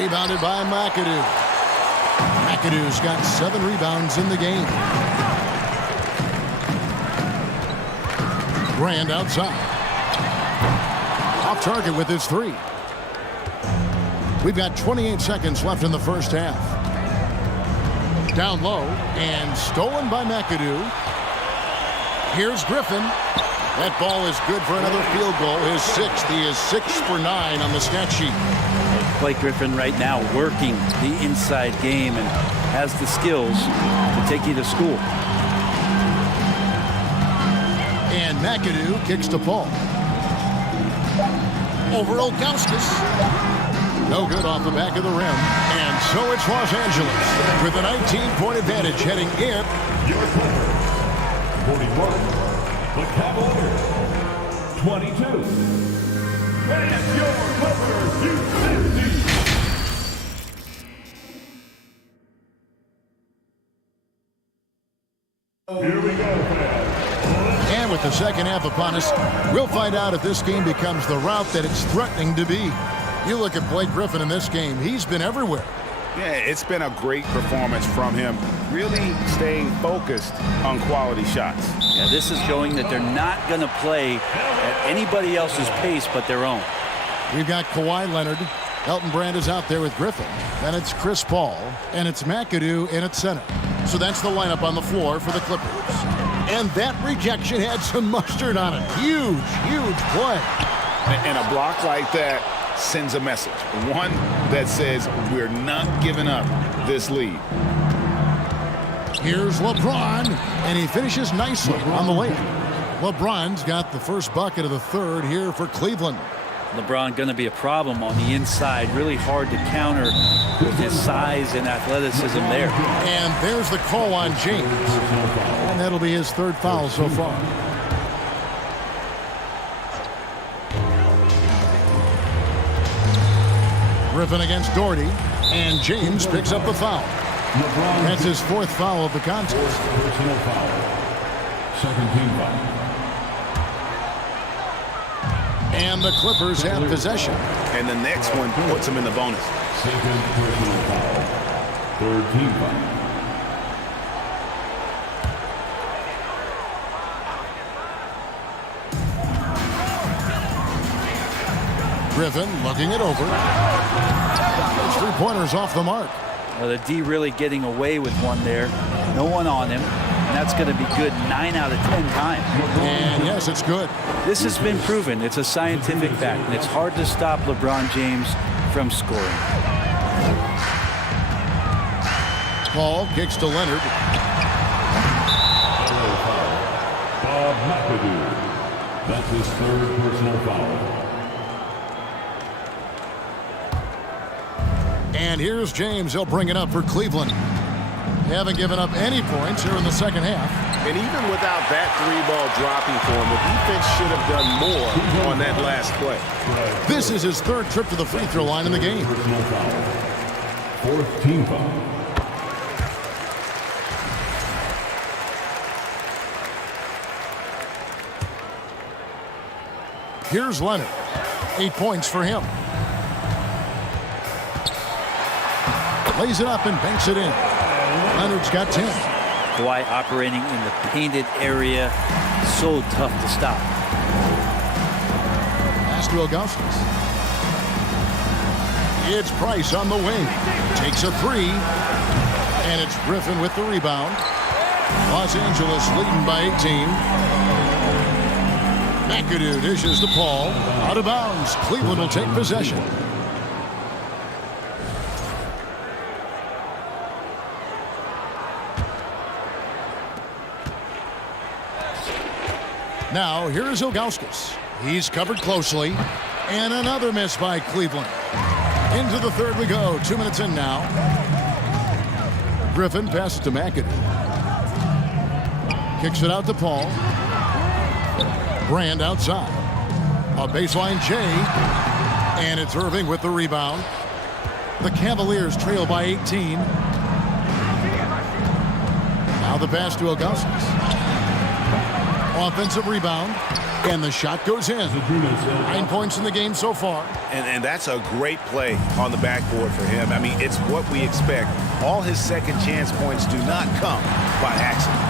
Rebounded by McAdoo. McAdoo's got 7 rebounds in the game. Brand outside. Off target with his 3. We've got 28 seconds left in the first half. Down low and stolen by McAdoo. Here's Griffin. That ball is good for another field goal. His 6th. He is 6 for 9 on the stat sheet. Blake Griffin right now working the inside game and has the skills to take you to school. And McAdoo kicks to Paul. Over Ilgauskas. No good off the back of the rim. And so it's Los Angeles with a 19-point advantage heading in. Your Clippers, 41. The Cavaliers, 22. And your Clippers, you 50. Here we go, fans. And with the second half upon us, we'll find out if this game becomes the route that it's threatening to be. You look at Blake Griffin in this game, he's been everywhere. Yeah, it's been a great performance from him, really staying focused on quality shots. Yeah, this is showing that they're not going to play at anybody else's pace but their own. We've got Kawhi Leonard. Elton Brand is out there with Griffin. Then it's Chris Paul, and it's McAdoo in at center. So that's the lineup on the floor for the Clippers. And that rejection had some mustard on it. Huge, huge play. And a block like that sends a message. One that says we're not giving up this lead. Here's LeBron, and he finishes nicely on the layup. LeBron's got the first bucket of the third here for Cleveland. LeBron going to be a problem on the inside. Really hard to counter with his size and athleticism there. And there's the call on James. And that'll be his 3rd foul so far. Griffin against Doherty. And James picks up the foul. That's his 4th foul of the contest. Personal foul. 2nd team foul. And the Clippers have possession. And the next one puts them in the bonus. 2nd personal foul. 3rd team foul. Griffin looking it over. 3-pointers off the mark. Well, the D really getting away with one there. No one on him. And that's going to be good 9 out of 10 times. And yes, it's good. This has been proven. It's a scientific fact. And it's hard to stop LeBron James from scoring. Paul kicks to Leonard. Bob McAdoo. That's his 3rd personal foul. And here's James. He'll bring it up for Cleveland. They haven't given up any points here in the second half. And even without that 3-ball dropping for him, the defense should have done more on that last play. This is his 3rd trip to the free throw line in the game. 4th team foul. Here's Leonard. 8 points for him. Lays it up and banks it in. Leonard's got 10. Kawhi operating in the painted area. So tough to stop. Pass to Ilgauskas. It's Price on the wing. Takes a 3. And it's Griffin with the rebound. Los Angeles leading by 18. McAdoo dishes to Paul. Out of bounds. Cleveland will take possession. Now, here's Ilgauskas. He's covered closely. And another miss by Cleveland. Into the third we go. 2 minutes in now. Griffin passes to McAdoo. Kicks it out to Paul. Brand outside. A baseline J. And it's Irving with the rebound. The Cavaliers trail by 18. the pass to Ilgauskas. Offensive rebound, and the shot goes in. 9 points in the game so far. And that's a great play on the backboard for him. I mean, it's what we expect. All his second chance points do not come by accident.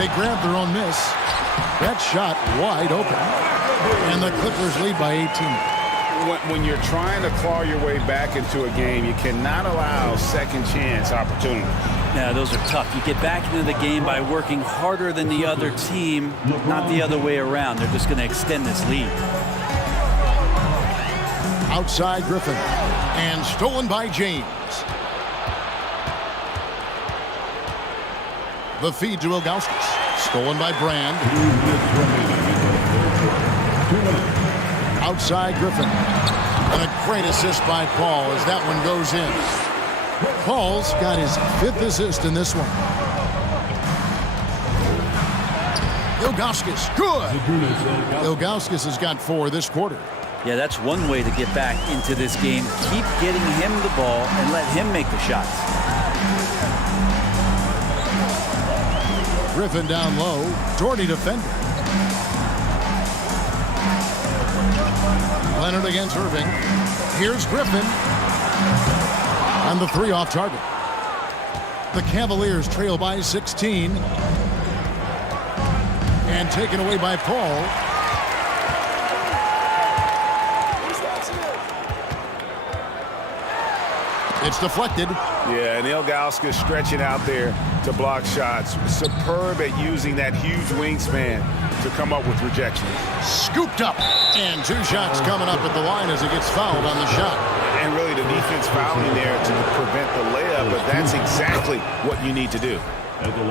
They grab their own miss. That shot wide open. And the Clippers lead by 18. When you're trying to claw your way back into a game, you cannot allow second chance opportunities. Yeah, those are tough. You get back into the game by working harder than the other team, not the other way around. They're just going to extend this lead. Outside Griffin. And stolen by James. The feed to Ilgauskas. Stolen by Brand. Outside Griffin. And a great assist by Paul as that one goes in. Paul's got his 5th assist in this one. Ilgauskas, good! Ilgauskas has got 4 this quarter. Yeah, that's one way to get back into this game. Keep getting him the ball and let him make the shots. Griffin down low. Doherty defender. Leonard against Irving. Here's Griffin. And the 3 off target. The Cavaliers trail by 16. And taken away by Paul. It's deflected. Yeah, and Ilgauskas stretching out there to block shots. Superb at using that huge wingspan to come up with rejection. Scooped up. And 2 shots coming up at the line as he gets fouled on the shot. And really the defense fouling there to prevent the layup, but that's exactly what you need to do.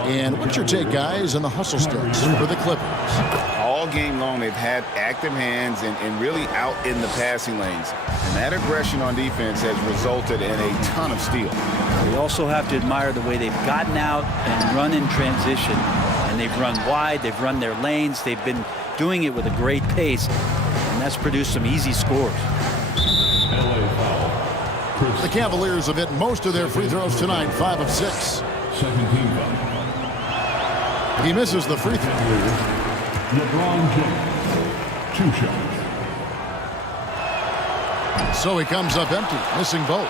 And what's your take, guys, on the hustle sticks for the Clippers? All game long, they've had active hands and really out in the passing lanes. And that aggression on defense has resulted in a ton of steals. We also have to admire the way they've gotten out and run in transition. And they've run wide, they've run their lanes, they've been doing it with a great pace. And that's produced some easy scores. The Cavaliers have hit most of their free throws tonight, 5 of 6. He misses the free throw. LeBron James, 2 shots. So he comes up empty, missing both.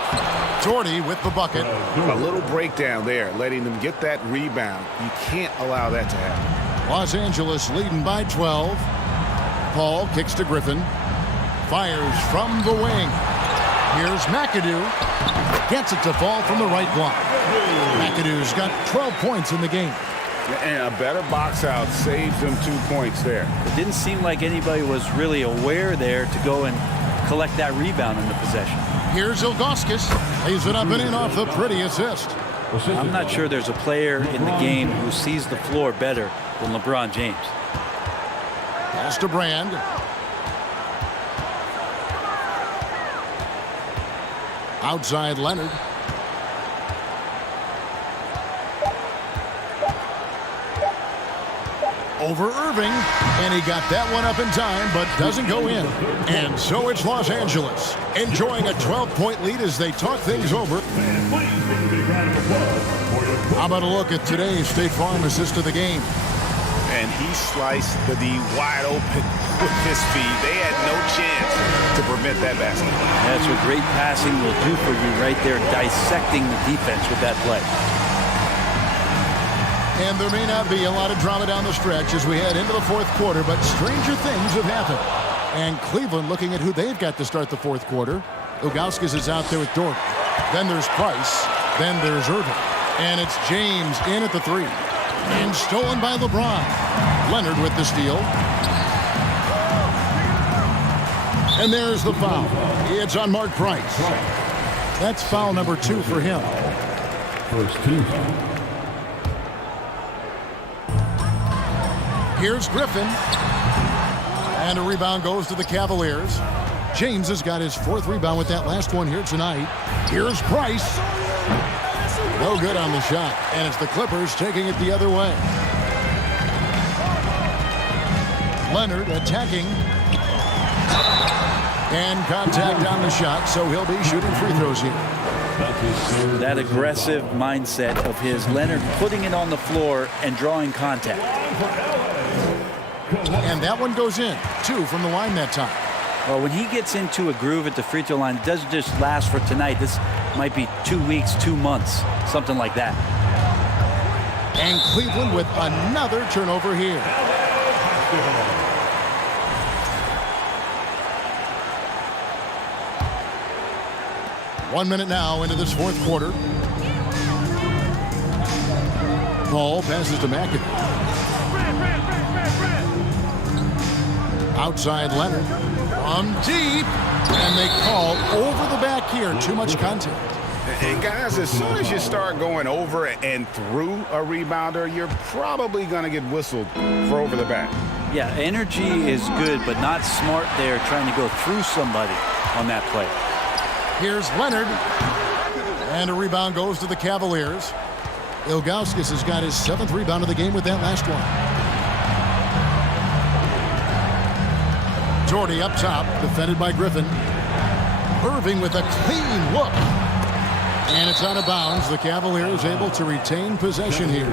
Doherty with the bucket. A little breakdown there, letting them get that rebound. You can't allow that to happen. Los Angeles leading by 12. Paul kicks to Griffin. Fires from the wing. Here's McAdoo. Gets it to fall from the right block. McAdoo's got 12 points in the game. And a better box out saves them 2 points there. It didn't seem like anybody was really aware there to go and collect that rebound in the possession. Here's Ilgauskas. Lays it up and in off the pretty assist. I'm not sure there's a player in the game who sees the floor better than LeBron James. Pass to Brand. Outside Leonard. Over Irving, and he got that one up in time, but doesn't go in. And so it's Los Angeles, enjoying a 12-point lead as they talk things over. How about a look at today's State Farm assist of the game? And he sliced the D wide open with his speed. They had no chance to prevent that basket. That's what great passing will do for you right there, dissecting the defense with that play. And there may not be a lot of drama down the stretch as we head into the 4th quarter, but stranger things have happened. And Cleveland looking at who they've got to start the 4th quarter. Ilgauskas is out there with Doherty. Then there's Price. Then there's Irving. And it's James in at the 3. And stolen by LeBron. Leonard with the steal. And there's the foul. It's on Mark Price. That's foul number 2 for him. First team foul. Here's Griffin. And a rebound goes to the Cavaliers. James has got his 4th rebound with that last one here tonight. Here's Price. No good on the shot. And it's the Clippers taking it the other way. Leonard attacking. And contact on the shot, so he'll be shooting free throws here. That aggressive mindset of his, Leonard putting it on the floor and drawing contact. And that one goes in. 2 from the line that time. Well, when he gets into a groove at the free throw line, it doesn't just last for tonight. This might be 2 weeks, 2 months, something like that. And Cleveland with another turnover here. One minute now into this fourth quarter. Ball passes to McAdoo. Outside Leonard. From deep. And they call over the back here. Too much contact. And guys, as soon as you start going over and through a rebounder, you're probably going to get whistled for over the back. Yeah, energy is good, but not smart there trying to go through somebody on that play. Here's Leonard. And a rebound goes to the Cavaliers. Ilgauskas has got his 7th rebound of the game with that last one. Jordy up top, defended by Griffin. Irving with a clean look. And it's out of bounds. The Cavaliers able to retain possession here.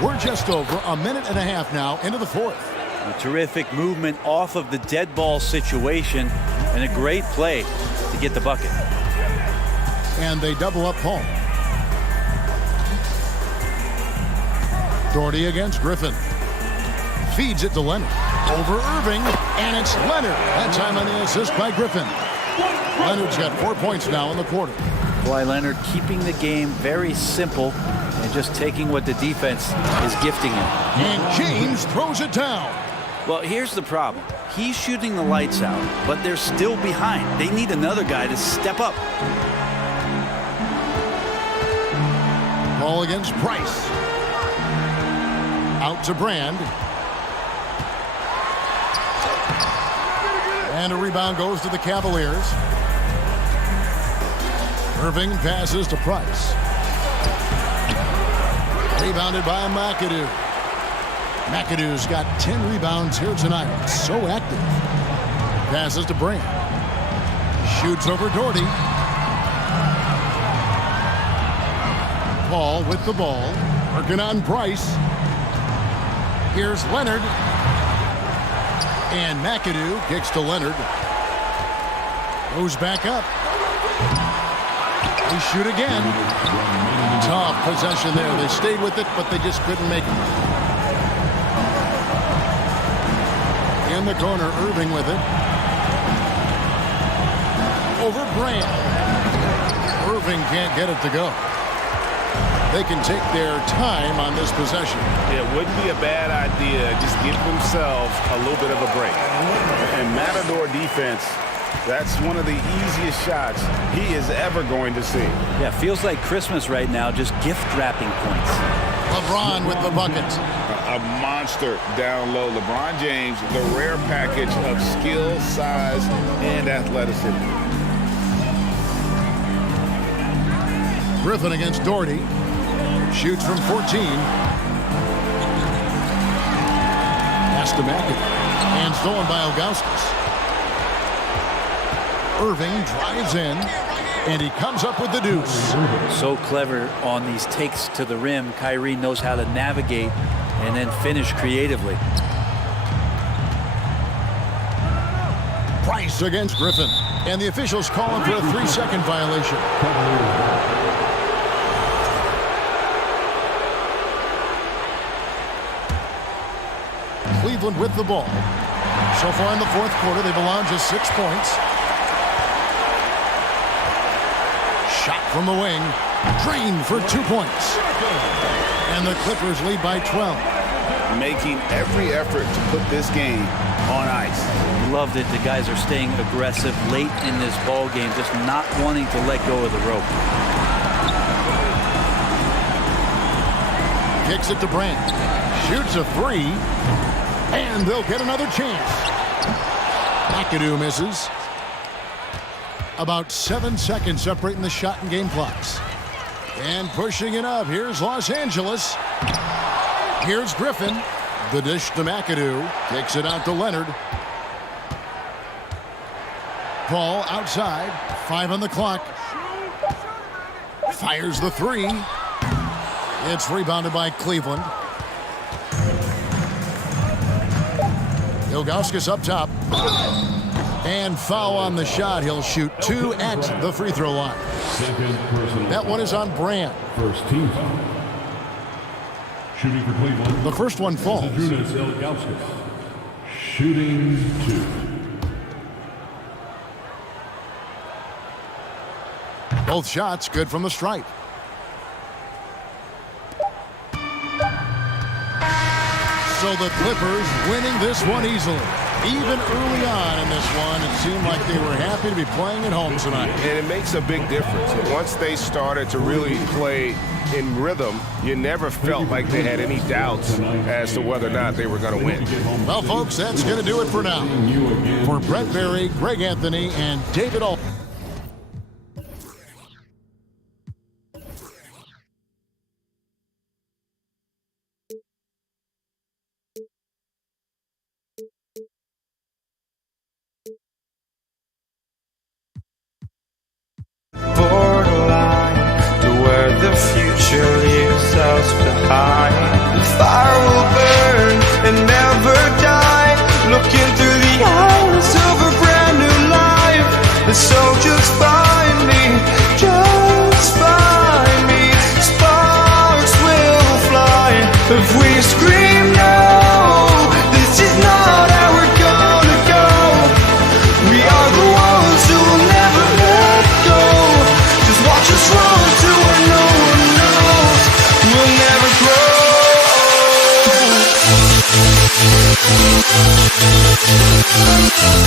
We're just over a minute and a half now into the fourth. A terrific movement off of the dead ball situation and a great play to get the bucket. And they double up Paul. Doherty against Griffin. Feeds it to Leonard. Over Irving, and it's Leonard. That time on the assist by Griffin. Leonard's got 4 points now in the quarter. Kawhi Leonard keeping the game very simple and just taking what the defense is gifting him. And James throws it down. Well, here's the problem. He's shooting the lights out, but they're still behind. They need another guy to step up. Ball against Price. Out to Brand. And a rebound goes to the Cavaliers. Irving passes to Price. Rebounded by McAdoo. McAdoo's got 10 rebounds here tonight. So active. Passes to Brand. Shoots over Doherty. Paul with the ball. Working on Price. Here's Leonard. And McAdoo kicks to Leonard. Goes back up. They shoot again. Tough possession there. They stayed with it, but they just couldn't make it. In the corner, Irving with it. Over Brand. Irving can't get it to go. They can take their time on this possession. It wouldn't be a bad idea. Just give themselves a little bit of a break. And Matador defense, that's one of the easiest shots he is ever going to see. Yeah, feels like Christmas right now, just gift wrapping points. LeBron with the bucket. A monster down low. LeBron James, the rare package of skill, size, and athleticism. Griffin against Doherty. Shoots from 14. Pass to McAdoo. And stolen by Ilgauskas. Irving drives in. And he comes up with the deuce. So clever on these takes to the rim. Kyrie knows how to navigate and then finish creatively. Price against Griffin. And the officials call him for a 3-second violation. Cleveland with the ball. So far in the fourth quarter, they've allowed just 6 points. Shot from the wing. Drained for 2 points. And the Clippers lead by 12. Making every effort to put this game on ice. Loved it. The guys are staying aggressive late in this ball game, just not wanting to let go of the rope. Kicks it to Brand. Shoots a 3. And they'll get another chance. McAdoo misses. About 7 seconds separating the shot and game clocks. And pushing it up. Here's Los Angeles. Here's Griffin. The dish to McAdoo. Kicks it out to Leonard. Paul outside. 5 on the clock. Fires the 3. It's rebounded by Cleveland. Ilgauskas up top. And foul on the shot. He'll shoot 2 at the free throw line. That one is on Brand. First team foul. Shooting for Cleveland. The first one falls. Zydrunas Ilgauskas. Shooting 2. Both shots good from the stripe. So the Clippers winning this one easily. Even early on in this one, it seemed like they were happy to be playing at home tonight. And it makes a big difference. Once they started to really play in rhythm, you never felt like they had any doubts as to whether or not they were going to win. Well, folks, that's going to do it for now. For Brett Berry, Greg Anthony, and David Ault. The future leaves us behind. The fire will burn and never die. Looking through the eyes of a brand new life. And so just find me, just find me. Sparks will fly if we scream no. This is not how we're gonna go. We are the ones who will never let go. Just watch us run to where no one knows. We'll never grow. We'll never grow.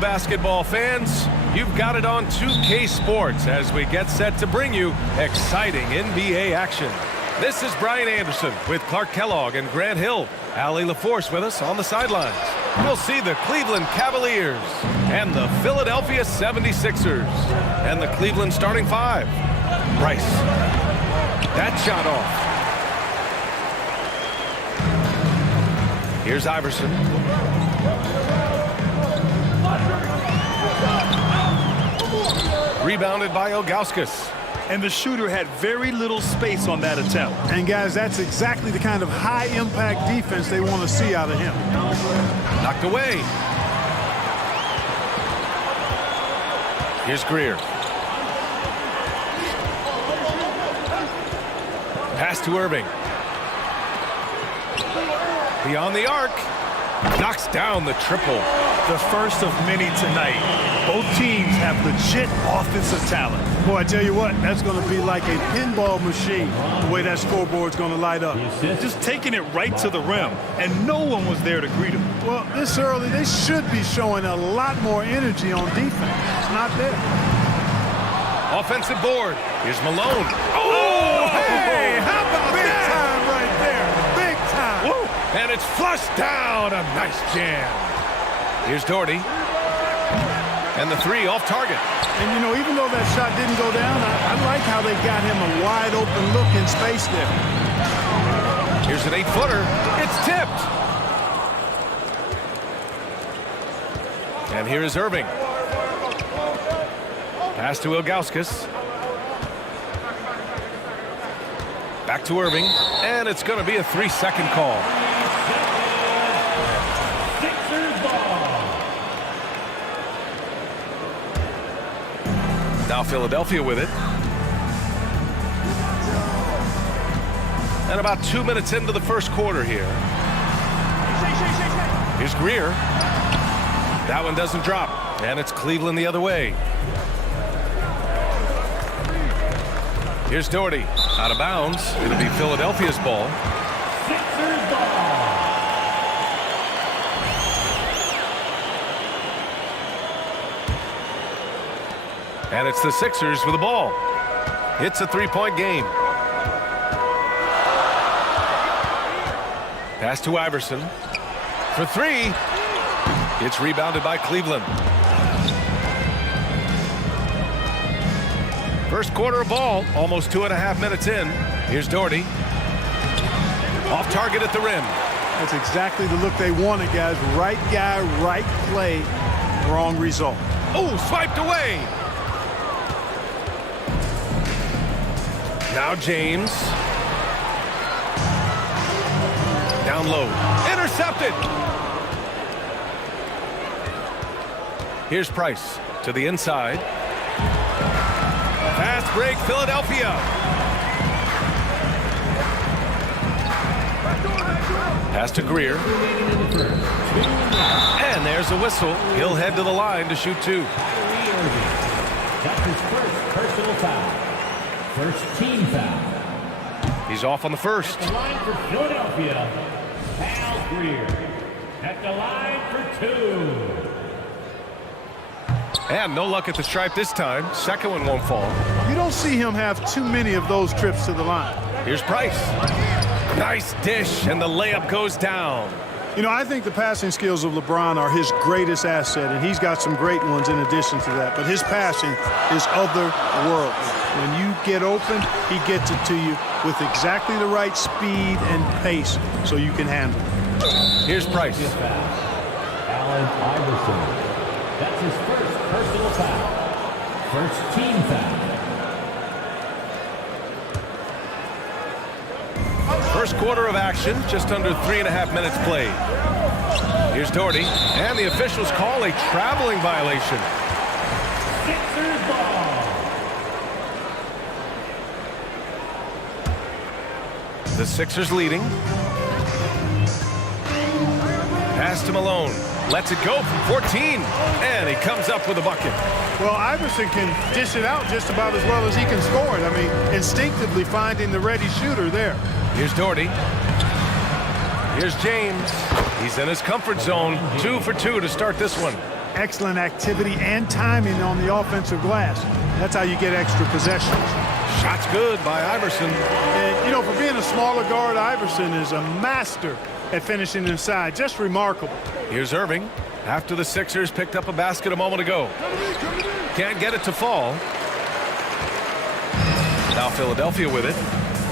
Basketball fans, you've got it on 2K Sports as we get set to bring you exciting NBA action. This is Brian Anderson with Clark Kellogg and Grant Hill. Allie LaForce with us on the sidelines. We'll see the Cleveland Cavaliers and the Philadelphia 76ers and the Cleveland starting 5. Bryce. That shot off. Here's Iverson. Rebounded by Ilgauskas. And the shooter had very little space on that attempt. And guys, that's exactly the kind of high-impact defense they want to see out of him. Knocked away. Here's Greer. Pass to Irving. Beyond the arc. Knocks down the triple. The first of many tonight. Both teams have legit offensive talent. Boy, I tell you what, that's going to be like a pinball machine, the way that scoreboard's going to light up. Just taking it right to the rim, and no one was there to greet him. Well, this early, they should be showing a lot more energy on defense. It's not there. Offensive board. Here's Malone. Oh, hey, how about big time right there? Big time. Woo. And it's flushed down. A nice jam. Here's Doherty. And the three off target. And, you know, even though that shot didn't go down, I like how they got him a wide open look in space there. Here's an 8-footer. It's tipped. And here is Irving. Pass to Ilgauskas. Back to Irving. And it's going to be a 3-second call. Now Philadelphia with it. And about 2 minutes into the first quarter here. Here's Greer. That one doesn't drop. And it's Cleveland the other way. Here's Doherty. Out of bounds. It'll be Philadelphia's ball. Sixers ball. And it's the Sixers with the ball. It's a 3-point game. Pass to Iverson. For three. It's rebounded by Cleveland. First quarter of ball, almost 2.5 minutes in. Here's Doherty. Off target at the rim. That's exactly the look they wanted, guys. Right guy, right play, wrong result. Oh, swiped away. Now James. Down low. Intercepted. Here's Price to the inside. Fast break, Philadelphia. Pass to Greer. And there's a whistle. He'll head to the line to shoot two. That's his first personal foul. First team foul. He's off on the first. At the line for Philadelphia, Al Greer. At the line for two. And no luck at the stripe this time. Second one won't fall. You don't see him have too many of those trips to the line. Here's Price. Nice dish, and the layup goes down. You know, I think the passing skills of LeBron are his greatest asset, and he's got some great ones in addition to that. But his passing is otherworldly. When you get open, he gets it to you with exactly the right speed and pace so you can handle it. Here's Price. Allen Iverson. That's his first personal foul. First team foul. First quarter of action, just under 3.5 minutes played. Here's Doherty, and the officials call a traveling violation. Sixers ball. The Sixers leading. Pass to Malone. Lets it go from 14, and he comes up with a bucket. Well, Iverson can dish it out just about as well as he can score it. I mean, instinctively finding the ready shooter there. Here's Doherty. Here's James. He's in his comfort zone. 2 for 2 to start this one. Excellent activity and timing on the offensive glass. That's how you get extra possessions. Shot's good by Iverson. And, you know, for being a smaller guard, Iverson is a master at finishing inside. Just remarkable. Here's Irving. After the Sixers picked up a basket a moment ago. Can't get it to fall. Now Philadelphia with it.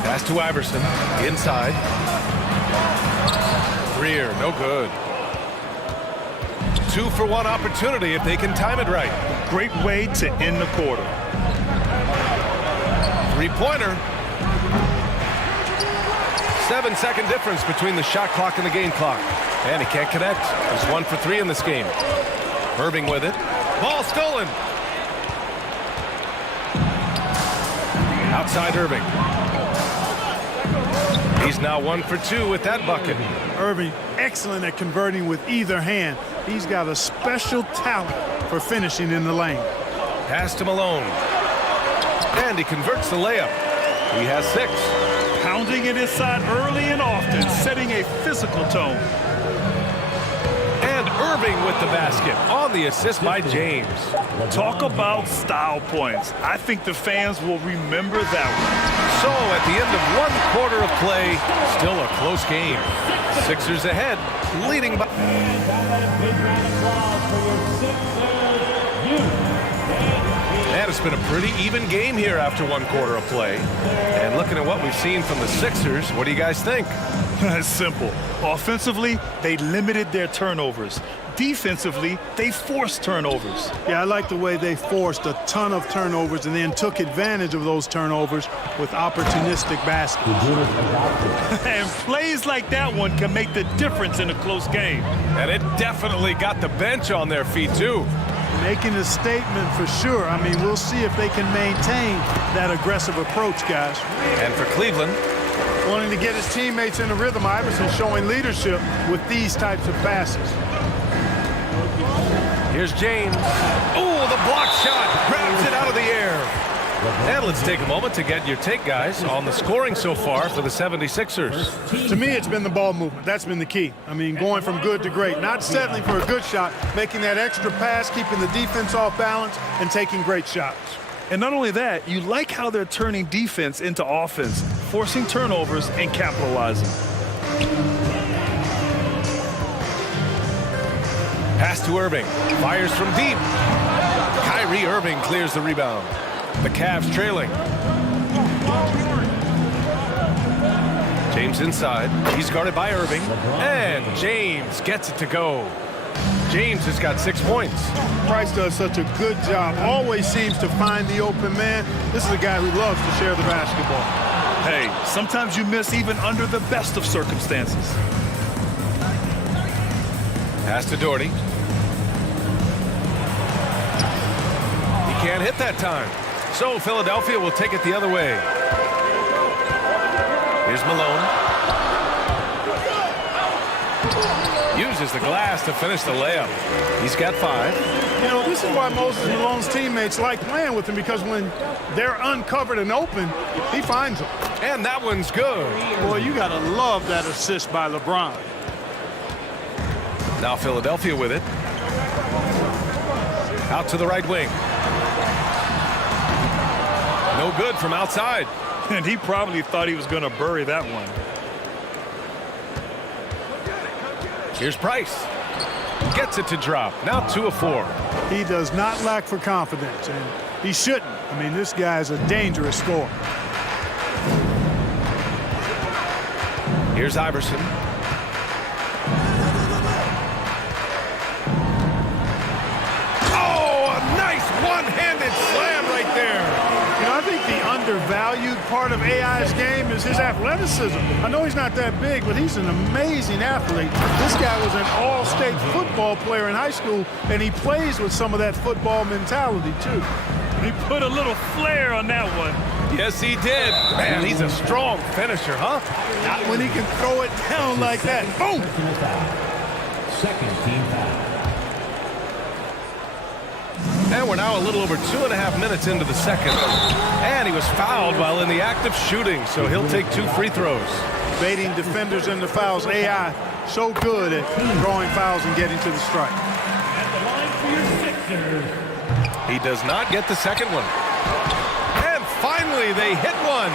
Pass to Iverson. Inside. Greer, no good. 2 for 1 opportunity if they can time it right. Great way to end the quarter. 3-pointer. 7-second difference between the shot clock and the game clock. And he can't connect. He's 1 for 3 in this game. Irving with it. Ball stolen. outside Irving. He's now 1 for 2 with that bucket. Irving, excellent at converting with either hand. He's got a special talent for finishing in the lane. Pass to Malone. And he converts the layup. He has 6. Pounding it inside early and often, setting a physical tone. And Irving with the basket on the assist by James. Talk about style points. I think the fans will remember that one. So at the end of 1 quarter of play, still a close game. Sixers ahead, leading by... And it's been a pretty even game here after 1 quarter of play. And looking at what we've seen from the Sixers, what do you guys think? It's simple. Offensively, they limited their turnovers. Defensively, they forced turnovers. Yeah, I like the way they forced a ton of turnovers and then took advantage of those turnovers with opportunistic baskets. And plays like that one can make the difference in a close game. And it definitely got the bench on their feet, too. Making a statement for sure. I mean, we'll see if they can maintain that aggressive approach, guys. And for Cleveland, wanting to get his teammates in a rhythm, Iverson showing leadership with these types of passes. Here's James. Oh, the block shot. Grabs it out of the air. And let's take a moment to get your take, guys, on the scoring so far for the 76ers. To me, it's been the ball movement. That's been the key. I mean, going from good to great. Not settling for a good shot, making that extra pass, keeping the defense off balance, and taking great shots. And not only that, you like how they're turning defense into offense, forcing turnovers and capitalizing. Pass to Irving. Fires from deep. Kyrie Irving clears the rebound. The Cavs trailing. James inside. He's guarded by Irving. And James gets it to go. James has got 6 points. Price does such a good job. Always seems to find the open man. This is a guy who loves to share the basketball. Hey, sometimes you miss even under the best of circumstances. Pass to Doherty. He can't hit that time. So Philadelphia will take it the other way. Here's Malone. Uses the glass to finish the layup. He's got 5. You know, this is why Moses Malone's teammates like playing with him, because when they're uncovered and open, he finds them. And that one's good. Boy, you got to love that assist by LeBron. Now Philadelphia with it. Out to the right wing. No good from outside. And he probably thought he was going to bury that one. Here's Price. Gets it to drop. Now 2 of 4. He does not lack for confidence, and he shouldn't. I mean, this guy's a dangerous scorer. Here's Iverson. Oh, a nice one-handed slam right there. You know, I think the undervalued part of AI's game is his athleticism. I know he's not that big, but he's an amazing athlete. This guy was an all-state football player in high school, and he plays with some of that football mentality, too. He put a little flair on that one. Yes, he did. Man, he's a strong finisher, huh? Not when he can throw it down like that. Boom! Second team foul. And we're now a little over 2.5 minutes into the second. And he was fouled while in the act of shooting, so he'll take 2 free throws. Baiting defenders into fouls. AI so good at drawing fouls and getting to the strike. At the line for your Sixers. He does not get the second one. And finally, they hit one.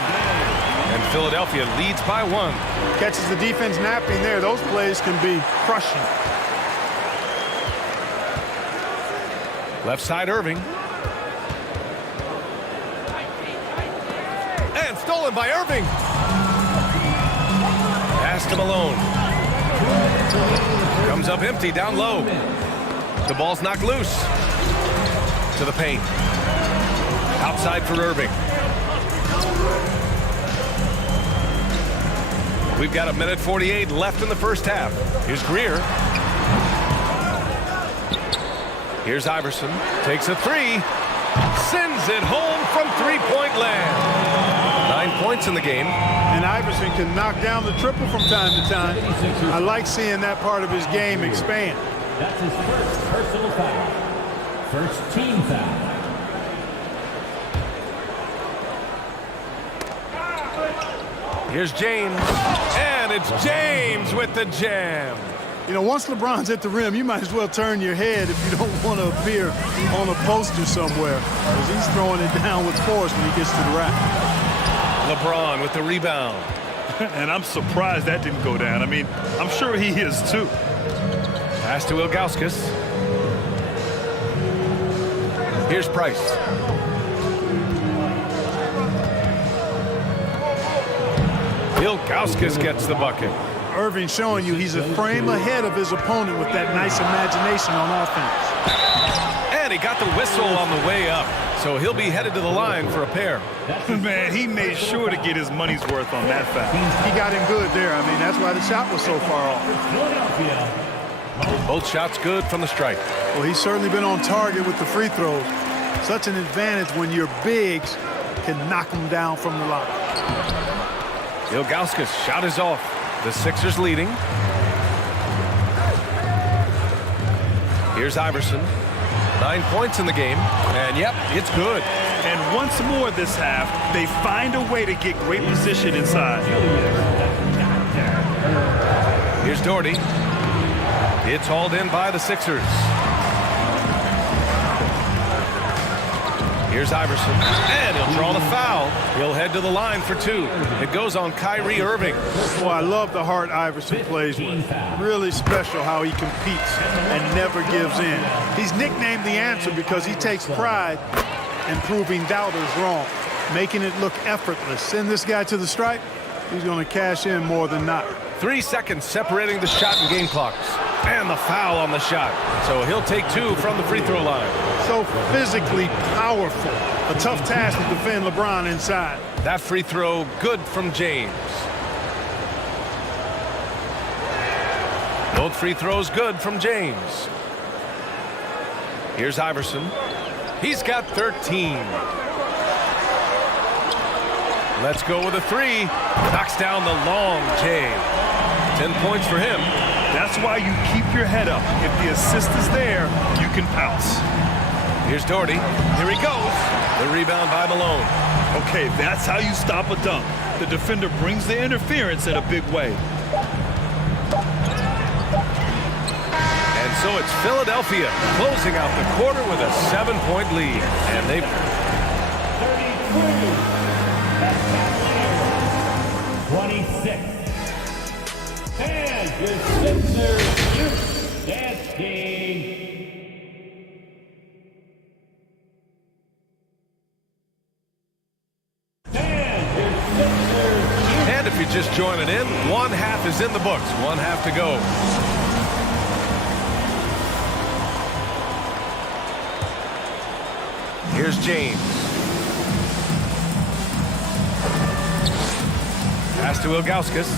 And Philadelphia leads by 1. Catches the defense napping there. Those plays can be crushing. Left side, Irving. And stolen by Irving. Pass to Malone. Comes up empty down low. The ball's knocked loose. To the paint. Outside for Irving. We've got 1:48 left in the first half. Here's Greer. Here's Iverson. Takes a 3. Sends it home from three-point land. points in the game. And Iverson can knock down the triple from time to time. I like seeing that part of his game expand. That's his first personal foul. First team foul. Here's James, and it's James with the jam. You know, once LeBron's at the rim, you might as well turn your head if you don't want to appear on a poster somewhere, because he's throwing it down with force when he gets to the rack. LeBron with the rebound. And I'm surprised that didn't go down. I mean, I'm sure he is too. Pass to Ilgauskas. Here's Price. Ilgauskas gets the bucket. Irving showing you he's a frame ahead of his opponent with that nice imagination on offense. And he got the whistle on the way up, so he'll be headed to the line for a pair. Man, he made sure to get his money's worth on that foul. He got him good there. I mean, that's why the shot was so far off. Both shots good from the stripe. Well, he's certainly been on target with the free throws. Such an advantage when your bigs can knock them down from the line. Ilgauskas' shot is off. The Sixers leading. Here's Iverson. 9 points in the game. And yep, it's good. And once more this half, they find a way to get great position inside. Here's Doherty. It's hauled in by the Sixers. Here's Iverson, and he'll draw the foul. He'll head to the line for two. It goes on Kyrie Irving. Boy, I love the heart Iverson plays with. Really special how he competes and never gives in. He's nicknamed the answer because he takes pride in proving doubters wrong, making it look effortless. Send this guy to the stripe, he's going to cash in more than not. 3 seconds separating the shot and game clocks. And the foul on the shot. So he'll take 2 from the free throw line. So physically powerful. A tough task to defend LeBron inside. That free throw good from James. Both free throws good from James. Here's Iverson. He's got 13. Let's go with a 3. Knocks down the long J. 10 points for him. That's why you keep your head up. If the assist is there, you can pounce. Here's Doherty. Here he goes. The rebound by Malone. Okay, that's how you stop a dunk. The defender brings the interference in a big way. And so it's Philadelphia closing out the quarter with a 7-point lead. And they've... 26. And your Sixers youth dance team. And if you're just joining in, one half is in the books. One half to go. Here's James. Pass to Ilgauskas.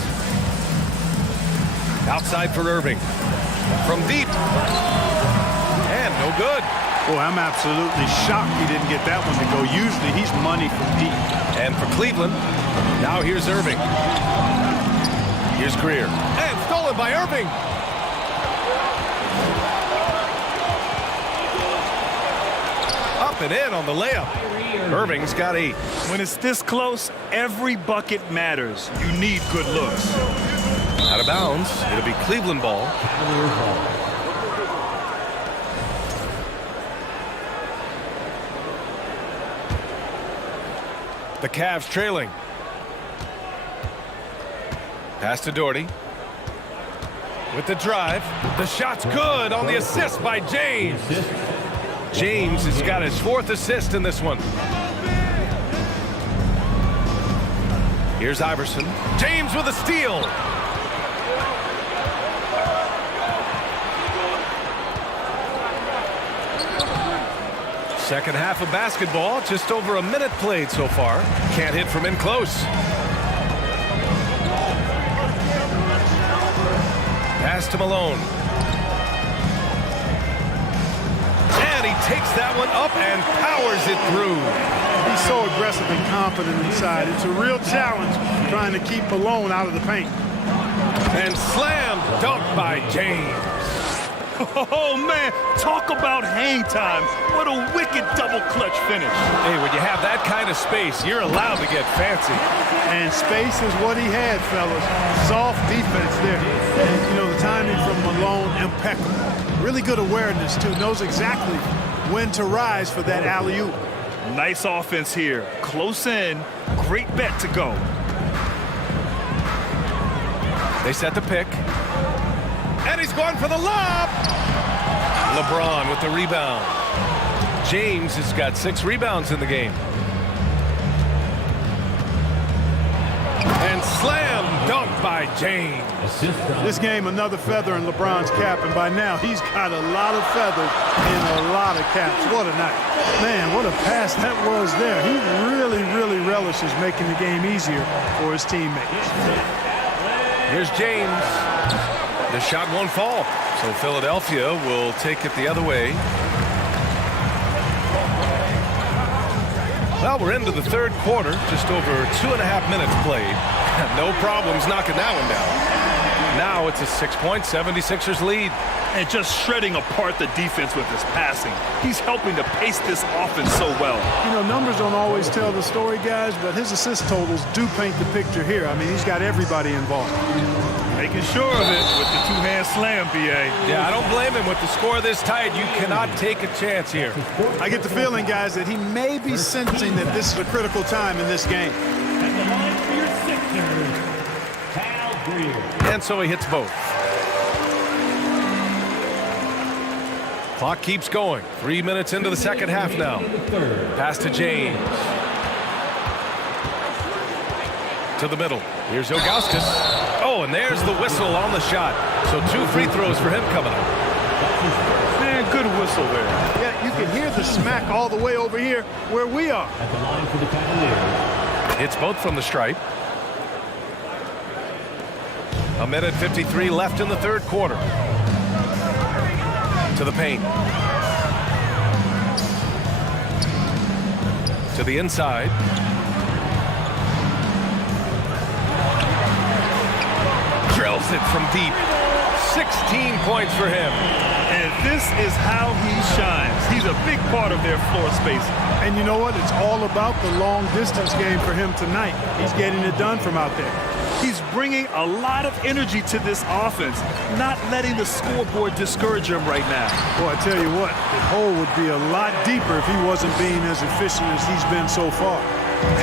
Outside for Irving. From deep. And no good. Boy, I'm absolutely shocked he didn't get that one to go. Usually he's money from deep. And for Cleveland, now here's Irving. Here's Greer. And stolen by Irving. Up and in on the layup. Irving's got 8. When it's this close, every bucket matters. You need good looks. Out of bounds. It'll be Cleveland ball. The Cavs trailing. Pass to Doherty. With the drive. The shot's good on the assist by James. James has got his 4th assist in this one. Here's Iverson. James with a steal. Second half of basketball, just over a minute played so far. Can't hit from in close. Pass to Malone. And he takes that one up and powers it through. He's so aggressive aggressive and confident inside. It's a real challenge trying to keep Malone out of the paint. And slam dunk by James. Oh, man, talk about hang time. What a wicked double clutch finish. Hey, when you have that kind of space, you're allowed to get fancy. And space is what he had, fellas. Soft defense there. And, you know, the timing from Malone, impeccable. Really good awareness, too. Knows exactly when to rise for that alley-oop. Nice offense here. Close in. Great bet to go. They set the pick. And he's going for the lob. LeBron with the rebound. James has got 6 rebounds in the game. And slam dunk by James. This game, another feather in LeBron's cap, and by now he's got a lot of feathers in a lot of caps. What a night. Man, what a pass that was there. He really, really relishes making the game easier for his teammates. Here's James. The shot won't fall, so Philadelphia will take it the other way. Well, we're into the third quarter, just over 2.5 minutes played. No problems knocking that one down. Now it's a 6-point 76ers lead. And just shredding apart the defense with his passing. He's helping to pace this offense so well. You know, numbers don't always tell the story, guys, but his assist totals do paint the picture here. I mean, he's got everybody involved. Making sure of it with the two-hand slam, B.A. Yeah, I don't blame him. With the score this tight, you cannot take a chance here. I get the feeling, guys, that he may be sensing that this is a critical time in this game. At the line for your Sixers, Cal Greer. And so he hits both. Clock keeps going. 3 minutes into the second half now. Pass to James. To the middle. Here's Ilgauskas. Oh, and there's the whistle on the shot. So 2 free throws for him coming up. Man, good whistle there. Yeah, you can hear the smack all the way over here where we are. At the line for the Cavaliers. It's both from the stripe. 1:53 left in the third quarter. To the paint. To the inside. Drills it from deep. 16 points for him. And this is how he shines. He's a big part of their floor space. And you know what? It's all about the long distance game for him tonight. He's getting it done from out there. He's bringing a lot of energy to this offense, not letting the scoreboard discourage him right now. Boy, I tell you what, the hole would be a lot deeper if he wasn't being as efficient as he's been so far.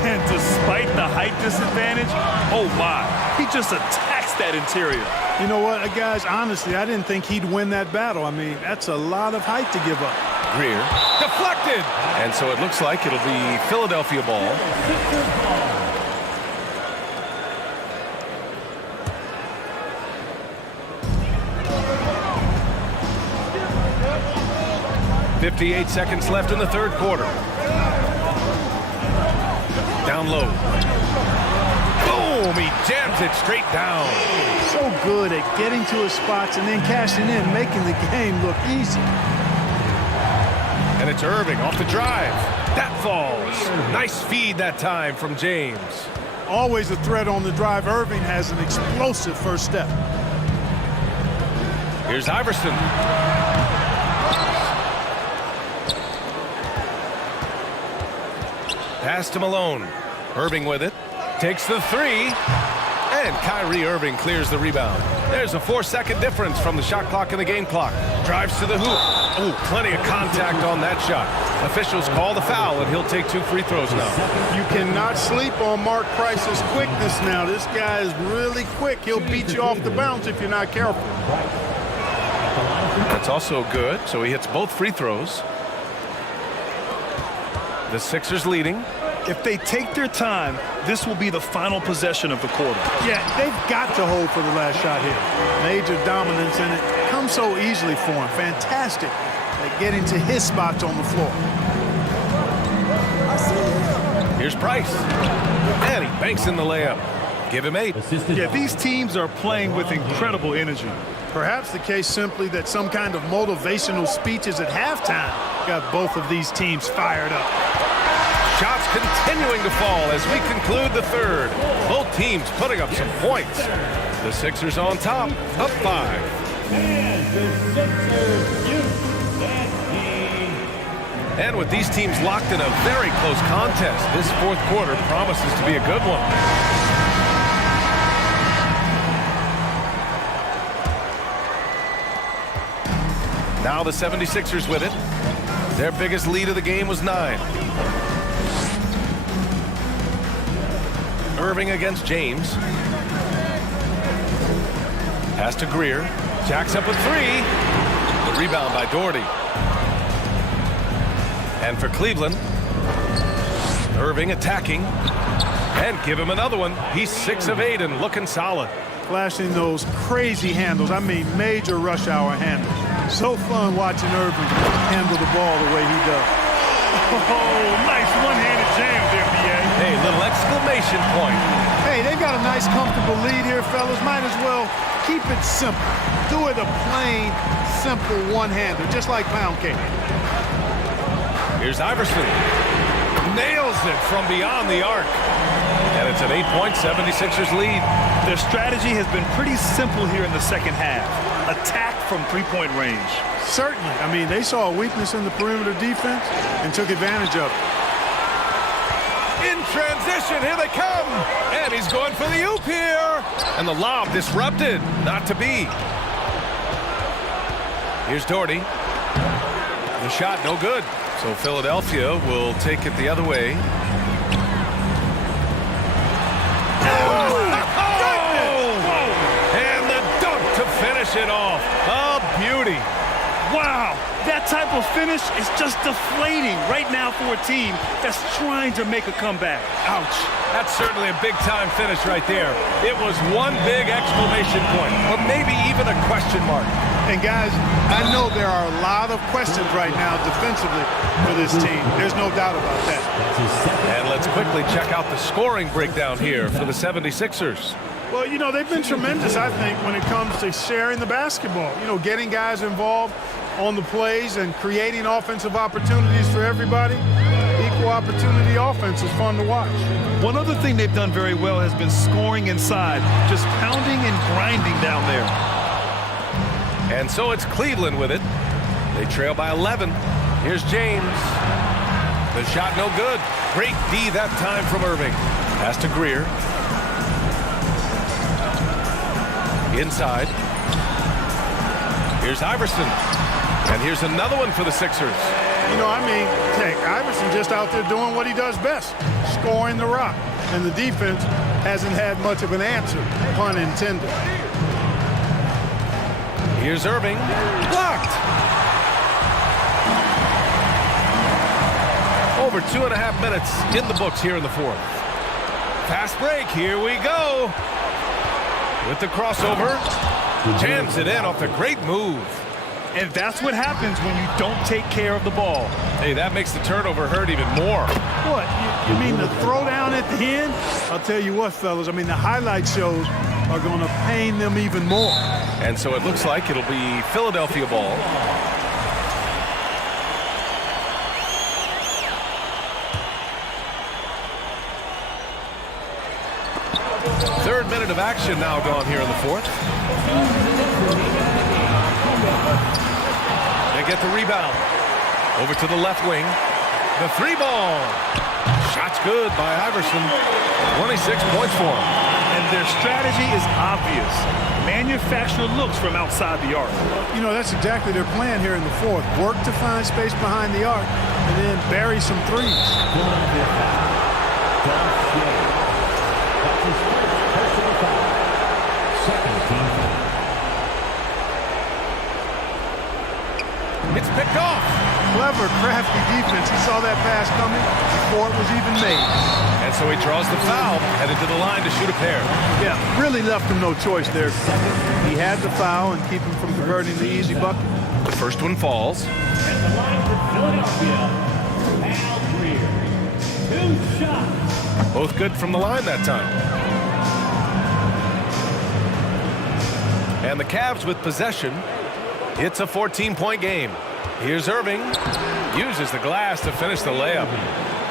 And despite the height disadvantage, oh my, he just attacks that interior. You know what, guys, honestly, I didn't think he'd win that battle. I mean, that's a lot of height to give up. Greer deflected. And so it looks like it'll be Philadelphia ball. 58 seconds left in the third quarter. Down low. Boom! He jams it straight down. So good at getting to his spots and then cashing in, making the game look easy. And it's Irving off the drive. That falls. Nice feed that time from James. Always a threat on the drive. Irving has an explosive first step. Here's Iverson. Pass to Malone. Irving with it. Takes the three. And Kyrie Irving clears the rebound. There's a 4-second difference from the shot clock and the game clock. Drives to the hoop. Ooh, plenty of contact on that shot. Officials call the foul, and he'll take 2 free throws now. You cannot sleep on Mark Price's quickness now. This guy is really quick. He'll beat you off the bounce if you're not careful. That's also good, so he hits both free throws. The Sixers leading. If they take their time, this will be the final possession of the quarter. Yeah, they've got to hold for the last shot here. Major dominance in it. Comes so easily for him. Fantastic at getting to his spots on the floor. Here's Price. And he banks in the layup. Give him 8. Yeah, these teams are playing with incredible energy. Perhaps the case simply that some kind of motivational speeches at halftime got both of these teams fired up. Shots continuing to fall as we conclude the third. Both teams putting up some points. The Sixers on top, up 5. And the Sixers use And with these teams locked in a very close contest, this fourth quarter promises to be a good one. Now the 76ers with it. Their biggest lead of the game was 9. Irving against James. Pass to Greer. Jacks up a 3. The rebound by Doherty. And for Cleveland, Irving attacking. And give him another one. He's 6 of 8 and looking solid. Flashing those crazy handles. I mean, major rush hour handles. So fun watching Irving handle the ball the way he does. Oh, nice one-handed jam there, B.A. Hey, little exclamation point. Hey, they've got a nice, comfortable lead here, fellas. Might as well keep it simple. Do it a plain, simple one-hander, just like pound cake. Here's Iverson. Nails it from beyond the arc. And it's an 8-point 76ers lead. Their strategy has been pretty simple here in the second half. Attack from three-point range. Certainly. I mean, they saw a weakness in the perimeter defense and took advantage of it. In transition, here they come. And he's going for the oop here. And the lob disrupted. Not to be. Here's Doherty. The shot no good. So Philadelphia will take it the other way. And the dunk to finish it off. A beauty. Wow, that type of finish is just deflating right now for a team that's trying to make a comeback. Ouch. That's certainly a big-time finish right there. It was one big exclamation point, or maybe even a question mark. And guys, I know there are a lot of questions right now defensively for this team. There's no doubt about that. And let's quickly check out the scoring breakdown here for the 76ers. Well, you know, they've been tremendous, I think, when it comes to sharing the basketball. You know, getting guys involved on the plays and creating offensive opportunities for everybody. Equal opportunity offense is fun to watch. One other thing they've done very well has been scoring inside, just pounding and grinding down there. And so it's Cleveland with it. They trail by 11. Here's James. The shot no good. Great D that time from Irving. Pass to Greer. Inside. Here's Iverson. And here's another one for the Sixers. You know, I mean, heck, Iverson just out there doing what he does best, scoring the rock. And the defense hasn't had much of an answer, pun intended. Here's Irving. Blocked. Over 2.5 minutes in the books here in the fourth. Fast break. Here we go. With the crossover. Jams it in off the great move. And that's what happens when you don't take care of the ball. Hey, that makes the turnover hurt even more. What? You mean the throwdown at the end? I'll tell you what, fellas. I mean, the highlight shows are going to pain them even more. And so it looks like it'll be Philadelphia ball. Third minute of action now gone here in the fourth. They get the rebound. Over to the left wing. The 3-ball. Shot's good by Iverson. 26 points for him. And their strategy is obvious. Manufacture looks from outside the arc. You know, that's exactly their plan here in the fourth. Work to find space behind the arc and then bury some threes. It's picked off. Clever, crafty defense. He saw that pass coming before it was even made. And so he draws the foul, headed to the line to shoot a pair. Yeah, really left him no choice there. He had the foul and keep him from converting the easy bucket. The first one falls. At the line for Philadelphia, Al Greer. 2 shots. Both good from the line that time. And the Cavs with possession. It's a 14-point game. Here's Irving. Uses the glass to finish the layup.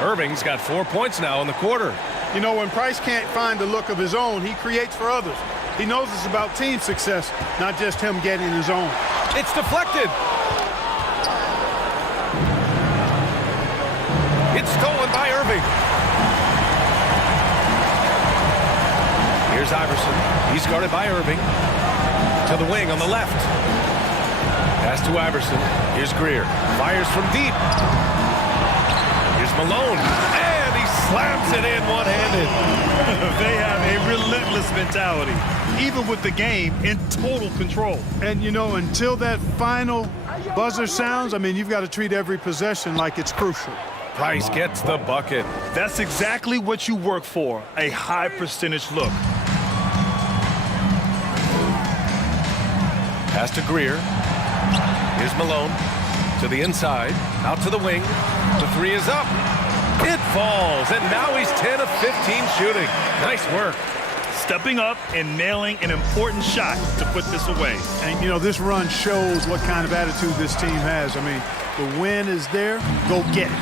Irving's got 4 points now in the quarter. You know, when Price can't find the look of his own, he creates for others. He knows it's about team success, not just him getting his own. It's deflected. It's stolen by Irving. Here's Iverson. He's guarded by Irving. To the wing on the left. Pass to Iverson. Here's Greer. Fires from deep. Here's Malone. And he slams it in one-handed. They have a relentless mentality, even with the game in total control. And, you know, until that final buzzer sounds, I mean, you've got to treat every possession like it's crucial. Price gets the bucket. That's exactly what you work for, a high percentage look. Pass to Greer. Here's Malone. To the inside. Out to the wing. The three is up. It falls. And now he's 10 of 15 shooting. Nice work. Stepping up and nailing an important shot to put this away. And, you know, this run shows what kind of attitude this team has. I mean, the win is there. Go get it.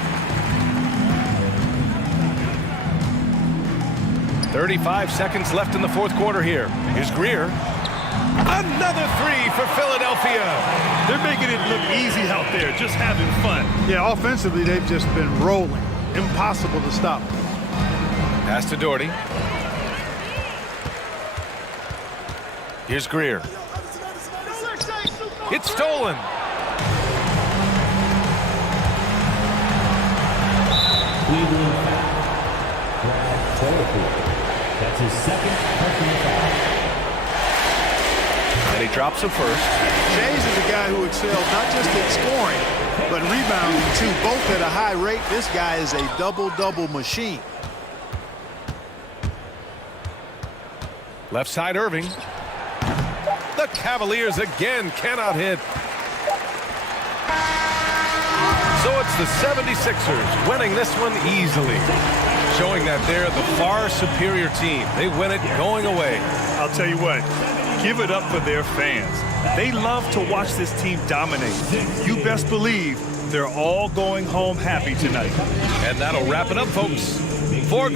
35 seconds left in the fourth quarter here. Here's Greer. Another three for Philadelphia. They're making it look easy out there, just having fun. Yeah, offensively, they've just been rolling. Impossible to stop. Pass to Doherty. Here's Greer. It's stolen. That's his second personal foul. And he drops a first. Jays is a guy who excels not just at scoring, but rebounding too, both at a high rate. This guy is a double-double machine. Left side Irving. The Cavaliers again cannot hit. So it's the 76ers winning this one easily, showing that they're the far superior team. They win it going away. I'll tell you what, give it up for their fans. They love to watch this team dominate. You best believe they're all going home happy tonight. And that'll wrap it up, folks. For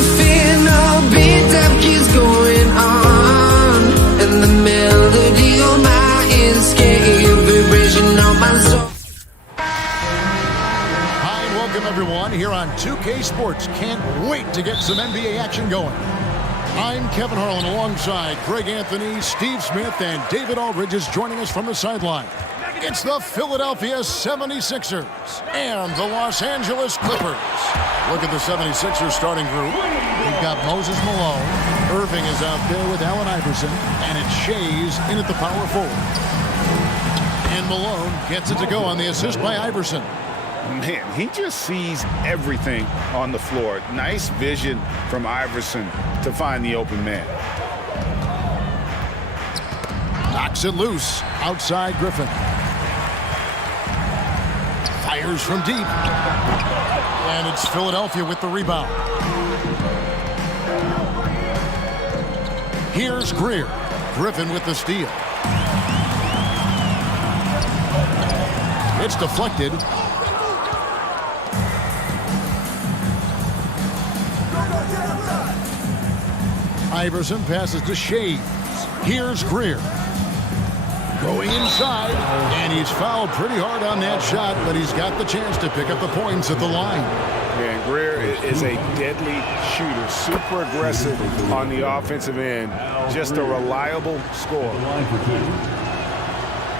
The final beat-up keeps going on, and the melody on my ears can't hear vibration on my soul. Hi, and welcome everyone here on 2K Sports. Can't wait to get some NBA action going. I'm Kevin Harlan alongside Greg Anthony, Steve Smith, and David Aldridge is joining us from the sideline. It's the Philadelphia 76ers and the Los Angeles Clippers. Look at the 76ers starting group. We've got Moses Malone. Irving is out there with Allen Iverson, and it's Shays in at the power forward. And Malone gets it to go on the assist by Iverson. Man, he just sees everything on the floor. Nice vision from Iverson to find the open man. Knocks it loose outside Griffin. Fires from deep. And it's Philadelphia with the rebound. Here's Greer. Griffin with the steal. It's deflected. Iverson passes to Shades. Here's Greer. Going inside, and he's fouled pretty hard on that shot, but he's got the chance to pick up the points at the line. And Greer is a deadly shooter, super aggressive on the offensive end, just a reliable scorer.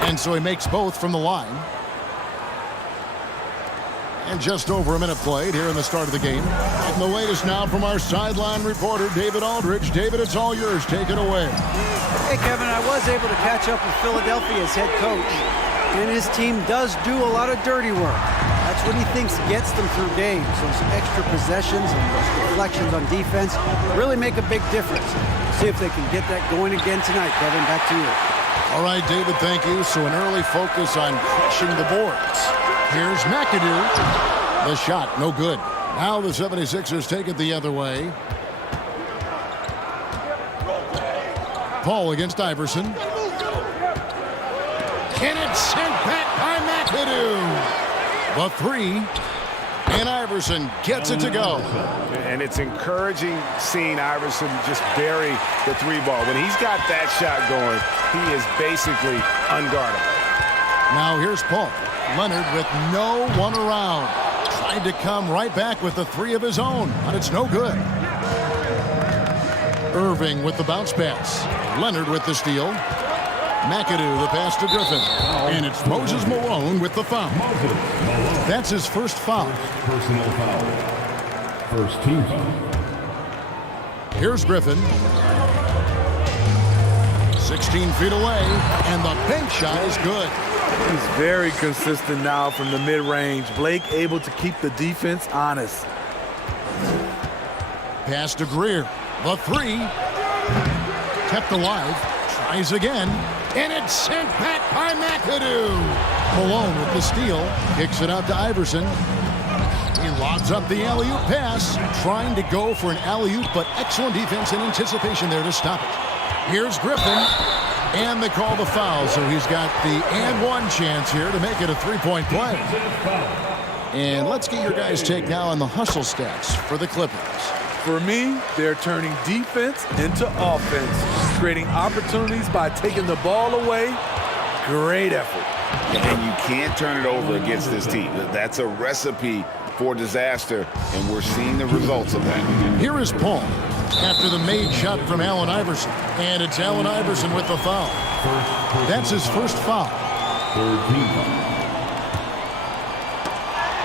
And so he makes both from the line. And just over a minute played here in the start of the game. And the latest now from our sideline reporter, David Aldridge. David, it's all yours. Take it away. Hey, Kevin, I was able to catch up with Philadelphia's head coach, and his team does do a lot of dirty work. That's what he thinks gets them through games. Those extra possessions and those deflections on defense really make a big difference. See if they can get that going again tonight. Kevin, back to you. All right, David, thank you. So an early focus on crushing the boards. Here's McAdoo. The shot, no good. Now the 76ers take it the other way. Paul against Iverson. And it's sent back by McAdoo. The three. And Iverson gets it to go. And it's encouraging seeing Iverson just bury the three ball. When he's got that shot going, he is basically unguardable. Now here's Paul. Leonard with no one around. Tried to come right back with the three of his own, but it's no good. Irving with the bounce pass. Leonard with the steal. McAdoo the pass to Griffin. And it's Moses Malone with the foul. That's his first foul. Personal foul. First team foul. Here's Griffin. 16 feet away, and the bank shot is good. He's very consistent now from the mid-range. Blake able to keep the defense honest. Pass to Greer. The three. Kept alive. Tries again. And it's sent back by McAdoo. Malone with the steal. Kicks it out to Iverson. He lobs up the alley-oop pass. Trying to go for an alley-oop, but excellent defense and anticipation there to stop it. Here's Griffin. And they call the foul, so he's got the and one chance here to make it a three-point play. And let's get your guys' take now on the hustle stats for the Clippers. For me, they're turning defense into offense, creating opportunities by taking the ball away. Great effort. And you can't turn it over against this team. That's a recipe for disaster, and we're seeing the results of that. Here is Paul after the made shot from Allen Iverson. And it's Allen Iverson with the foul. That's his first foul. Third team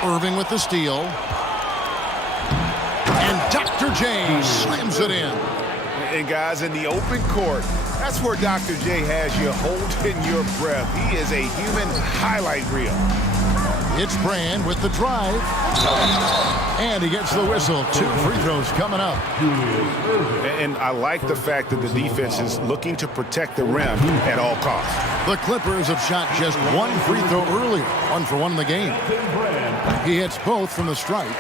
foul. Irving with the steal. And Dr. J slams it in. And guys, in the open court, that's where Dr. J has you holding your breath. He is a human highlight reel. It's Brand with the drive. And he gets the whistle. 2 free throws coming up. And I like the fact that the defense is looking to protect the rim at all costs. The Clippers have shot just 1 free throw earlier. 1 for 1 in the game. He hits both from the stripe.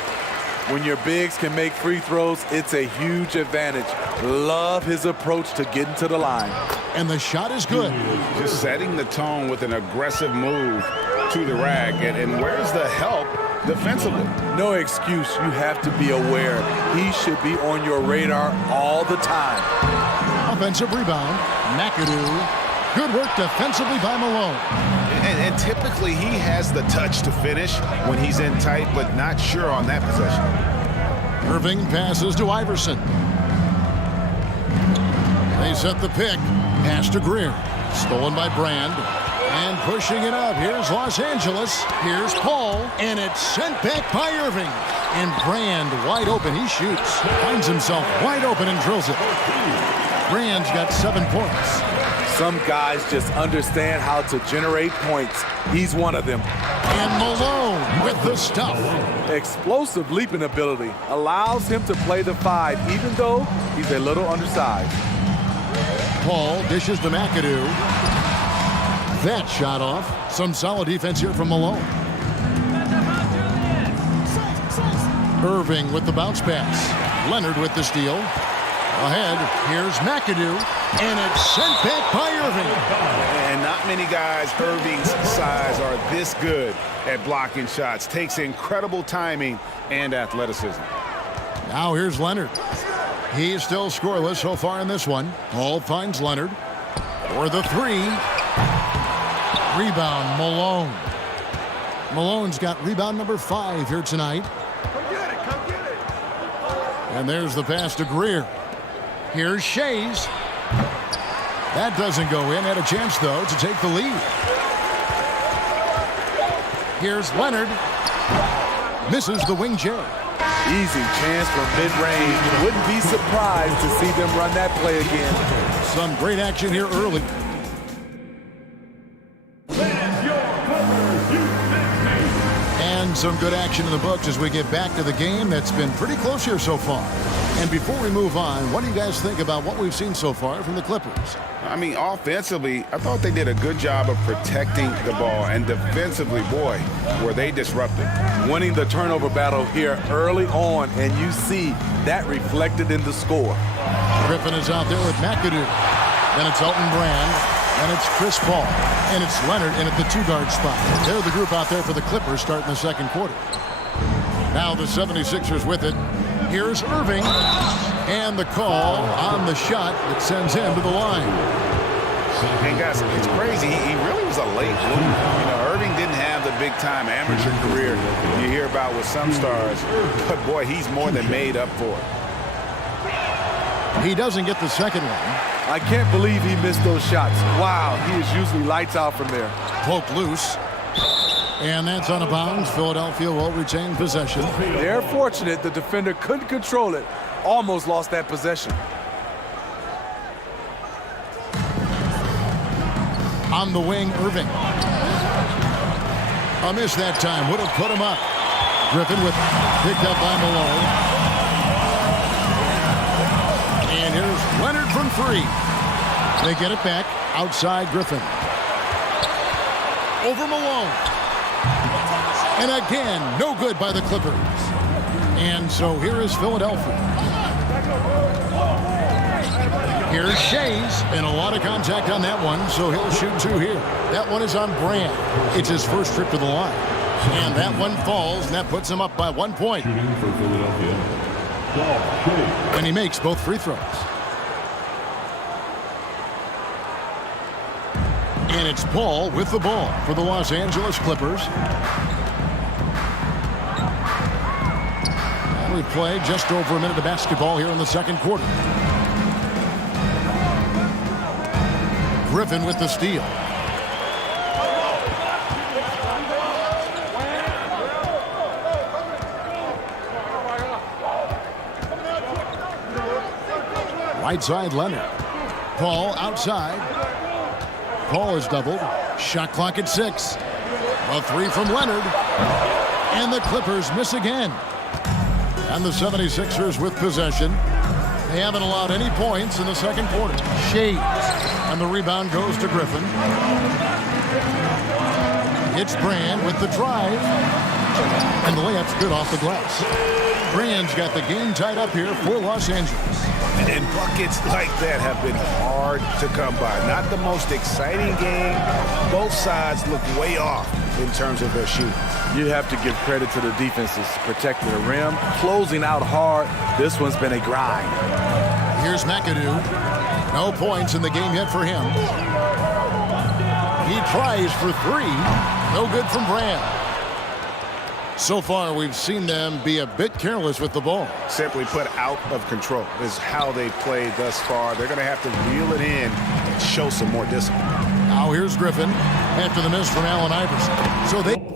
When your bigs can make free throws, it's a huge advantage. Love his approach to getting to the line. And the shot is good. Just setting the tone with an aggressive move to the rack. And where's the help defensively? No excuse. You have to be aware. He should be on your radar all the time. Offensive rebound. McAdoo. Good work defensively by Malone. And typically he has the touch to finish when he's in tight, but not sure on that possession. Irving passes to Iverson. They set the pick. Pass to Greer. Stolen by Brand. And pushing it up. Here's Los Angeles. Here's Paul. And it's sent back by Irving. And Brand wide open. He shoots. Finds himself wide open and drills it. Brand's got 7 points. Some guys just understand how to generate points. He's one of them. And Malone with the stuff. Explosive leaping ability allows him to play the 5, even though he's a little undersized. Paul dishes to McAdoo. That shot off. Some solid defense here from Malone. Irving with the bounce pass. Leonard with the steal. Ahead, here's McAdoo, and it's sent back by Irving. And not many guys Irving's size are this good at blocking shots. Takes incredible timing and athleticism. Now here's Leonard. He is still scoreless so far in this one. Paul finds Leonard for the 3. Rebound, Malone. Malone's got rebound number 5 here tonight. Come get it. And there's the pass to Greer. Here's Shays. That doesn't go in. Had a chance, though, to take the lead. Here's Leonard. Misses the wing J. Easy chance from mid-range. Wouldn't be surprised to see them run that play again. Some great action here early. And some good action in the books as we get back to the game that's been pretty close here so far. And before we move on, what do you guys think about what we've seen so far from the Clippers? I mean, offensively, I thought they did a good job of protecting the ball. And defensively, boy, were they disruptive. Winning the turnover battle here early on, and you see that reflected in the score. Griffin is out there with McAdoo. Then it's Elton Brand. And it's Chris Paul. And it's Leonard in at the 2-guard spot. They're the group out there for the Clippers starting the second quarter. Now the 76ers with it. Here's Irving. And the call on the shot that sends him to the line. And guys, it's crazy. He really was a late bloomer. You know, Irving didn't have the big-time amateur career you hear about with some stars. But, boy, he's more than made up for it. He doesn't get the second one. I can't believe he missed those shots. Wow, he is usually lights out from there. Poked loose. And that's out of bounds. Philadelphia will retain possession. They're fortunate the defender couldn't control it. Almost lost that possession. On the wing, Irving. A miss that time. Would have put him up. Griffin with picked up by Malone. And here's Leonard from 3. They get it back outside Griffin. Over Malone. And again, no good by the Clippers. And so here is Philadelphia. Here's Shays, and a lot of contact on that one, so he'll shoot 2 here. That one is on Brand. It's his first trip to the line. And that one falls, and that puts him up by 1 point. Shooting for Philadelphia. And he makes both free throws. And it's Paul with the ball for the Los Angeles Clippers. And we played just over a minute of basketball here in the second quarter. Griffin with the steal. Right side, Leonard. Paul outside. Paul is doubled. Shot clock at 6. A three from Leonard. And the Clippers miss again. And the 76ers with possession. They haven't allowed any points in the second quarter. Shades. And the rebound goes to Griffin. It's Brand with the drive. And the layup's good off the glass. Brand's got the game tied up here for Los Angeles. And buckets like that have been hard to come by. Not the most exciting game. Both sides look way off in terms of their shooting. You have to give credit to the defenses protecting the rim, closing out hard. This one's been a grind. Here's McAdoo. No points in the game yet for him. He tries for 3. No good from Brand. So far, we've seen them be a bit careless with the ball. Simply put, out of control is how they played thus far. They're going to have to reel it in and show some more discipline. Now here's Griffin after the miss from Allen Iverson. So they...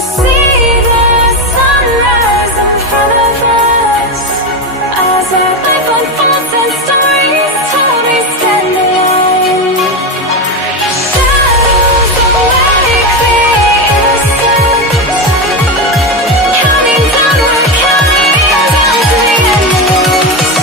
see the sunrise in front of us as our life unfolds and stories told we stand alone. Shadows awake the innocence, counting down, we're counting down to the endless.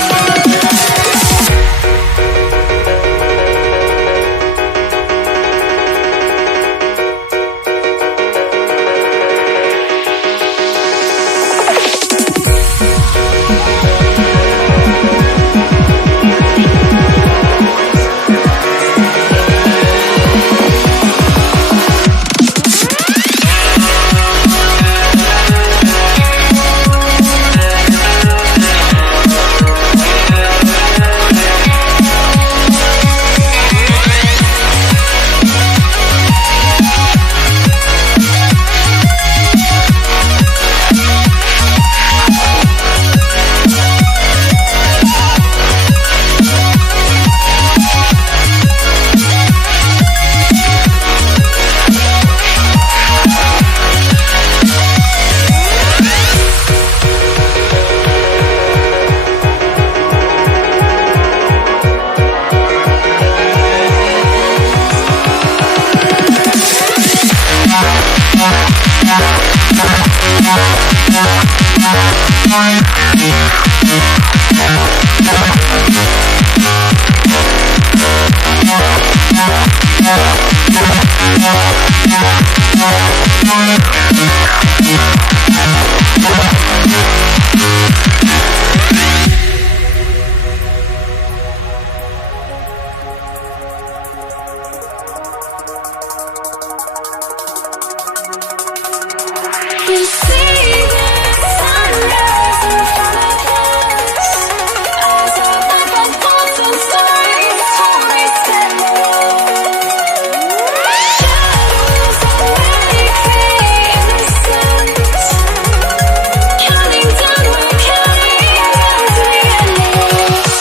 We see the sunrise in front of us as our life unfolds and stories told we stand alone. Shadows awake the innocence, counting down, we're counting down to the endless.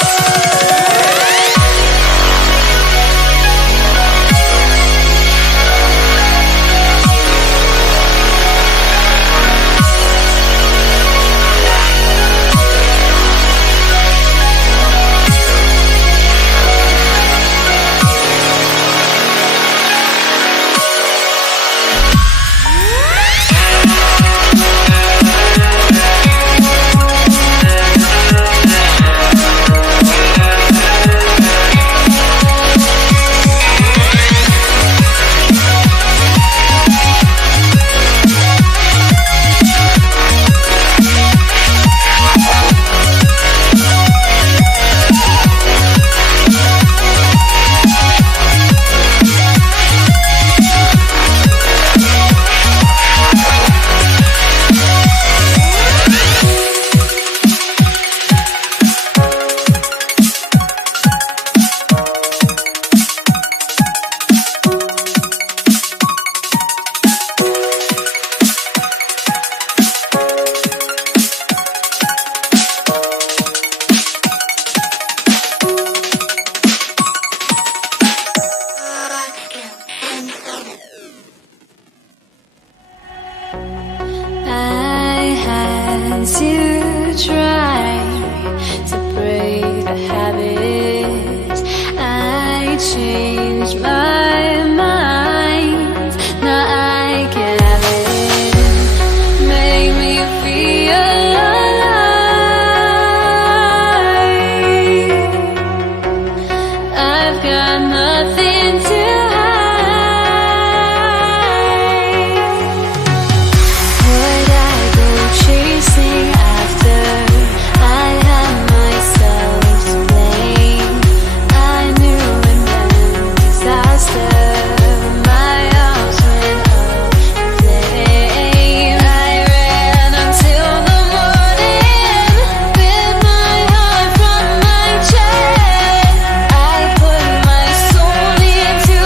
I had to try to break the habit. I changed my mind. Now I can have it. Make me feel alive. I've got nothing to would I go chasing after? I had myself to blame. I knew it meant disaster. My arms went up in flame. I ran until the morning with my heart from my chest. I put my soul into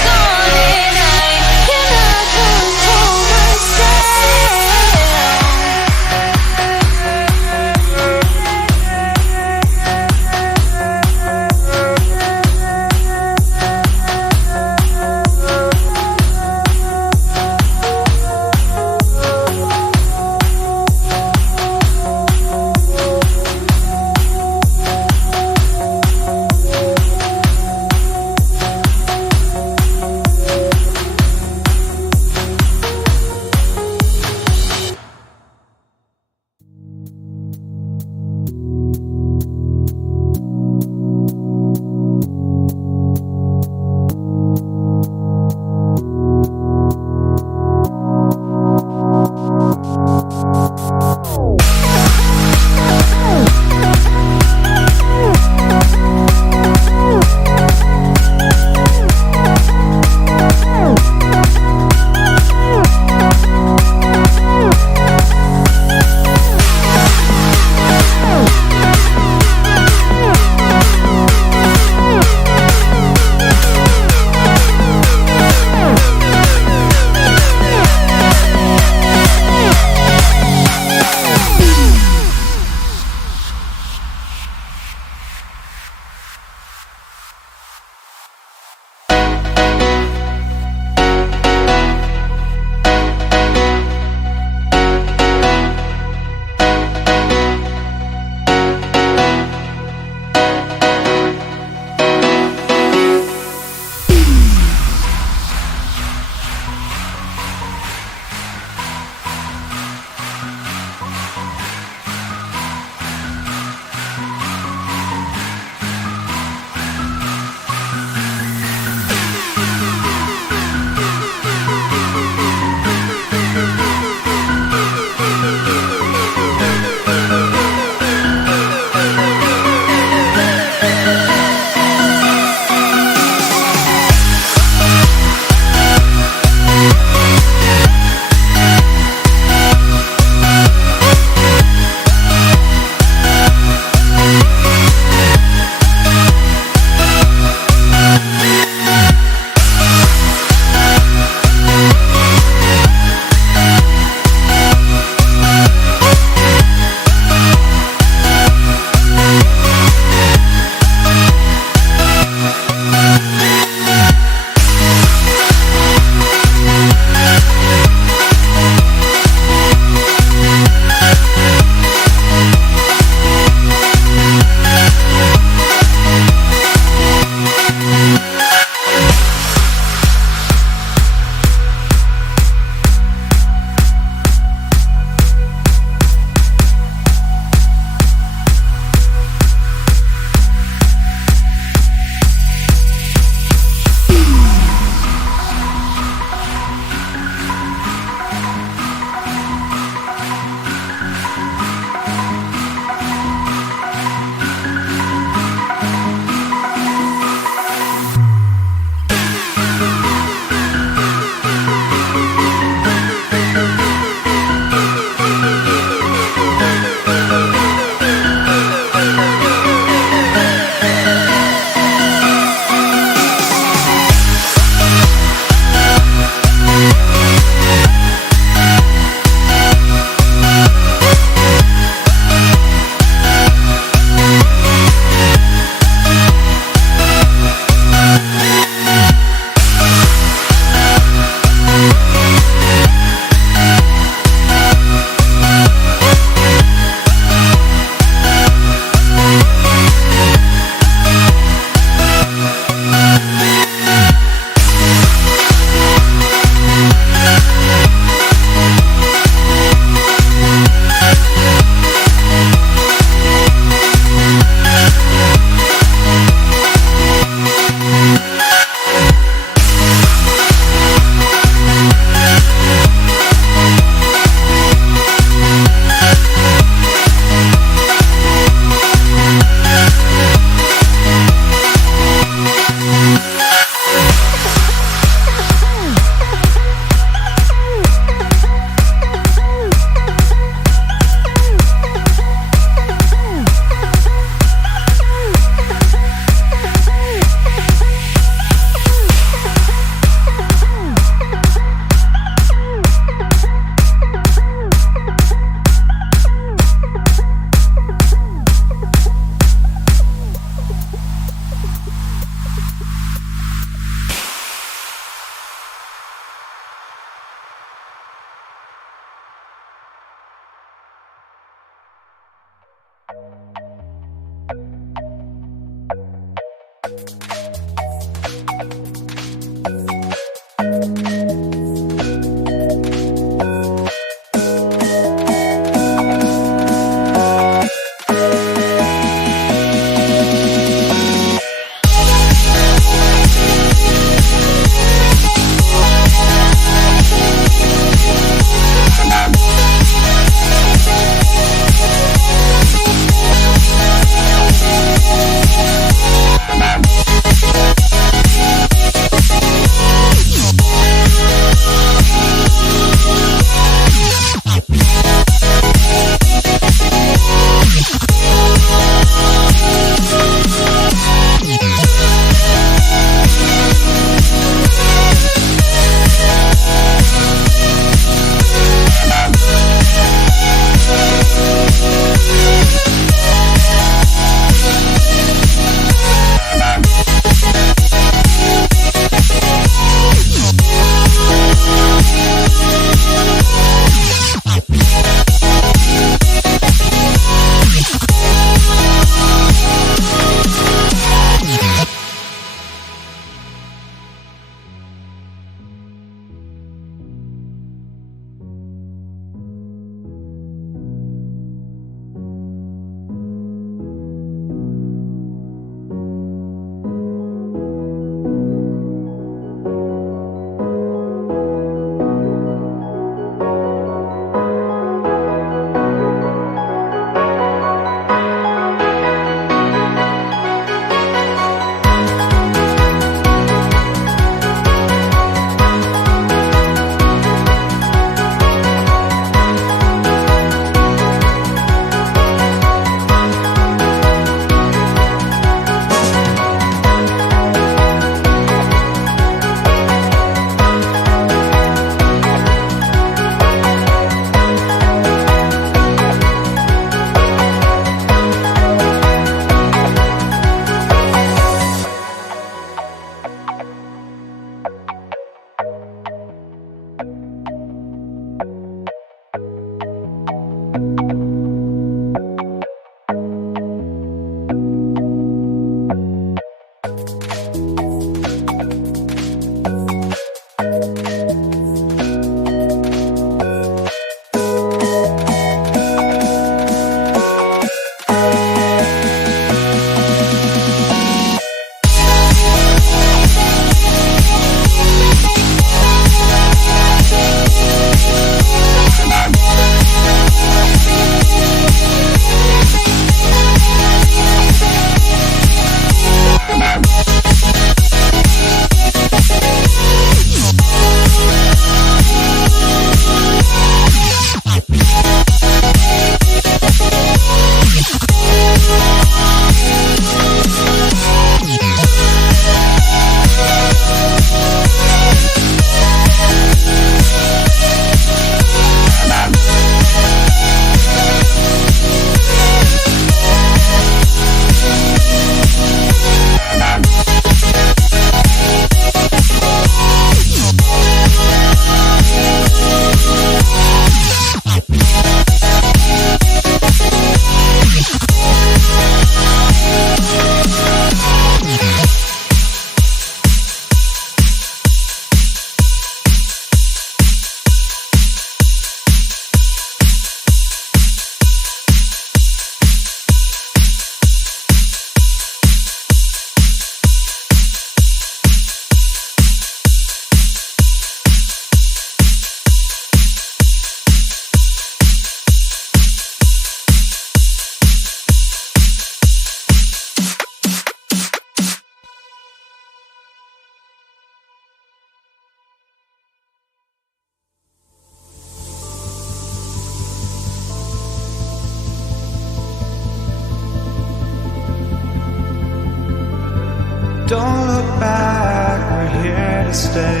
Don't look back, we're here to stay.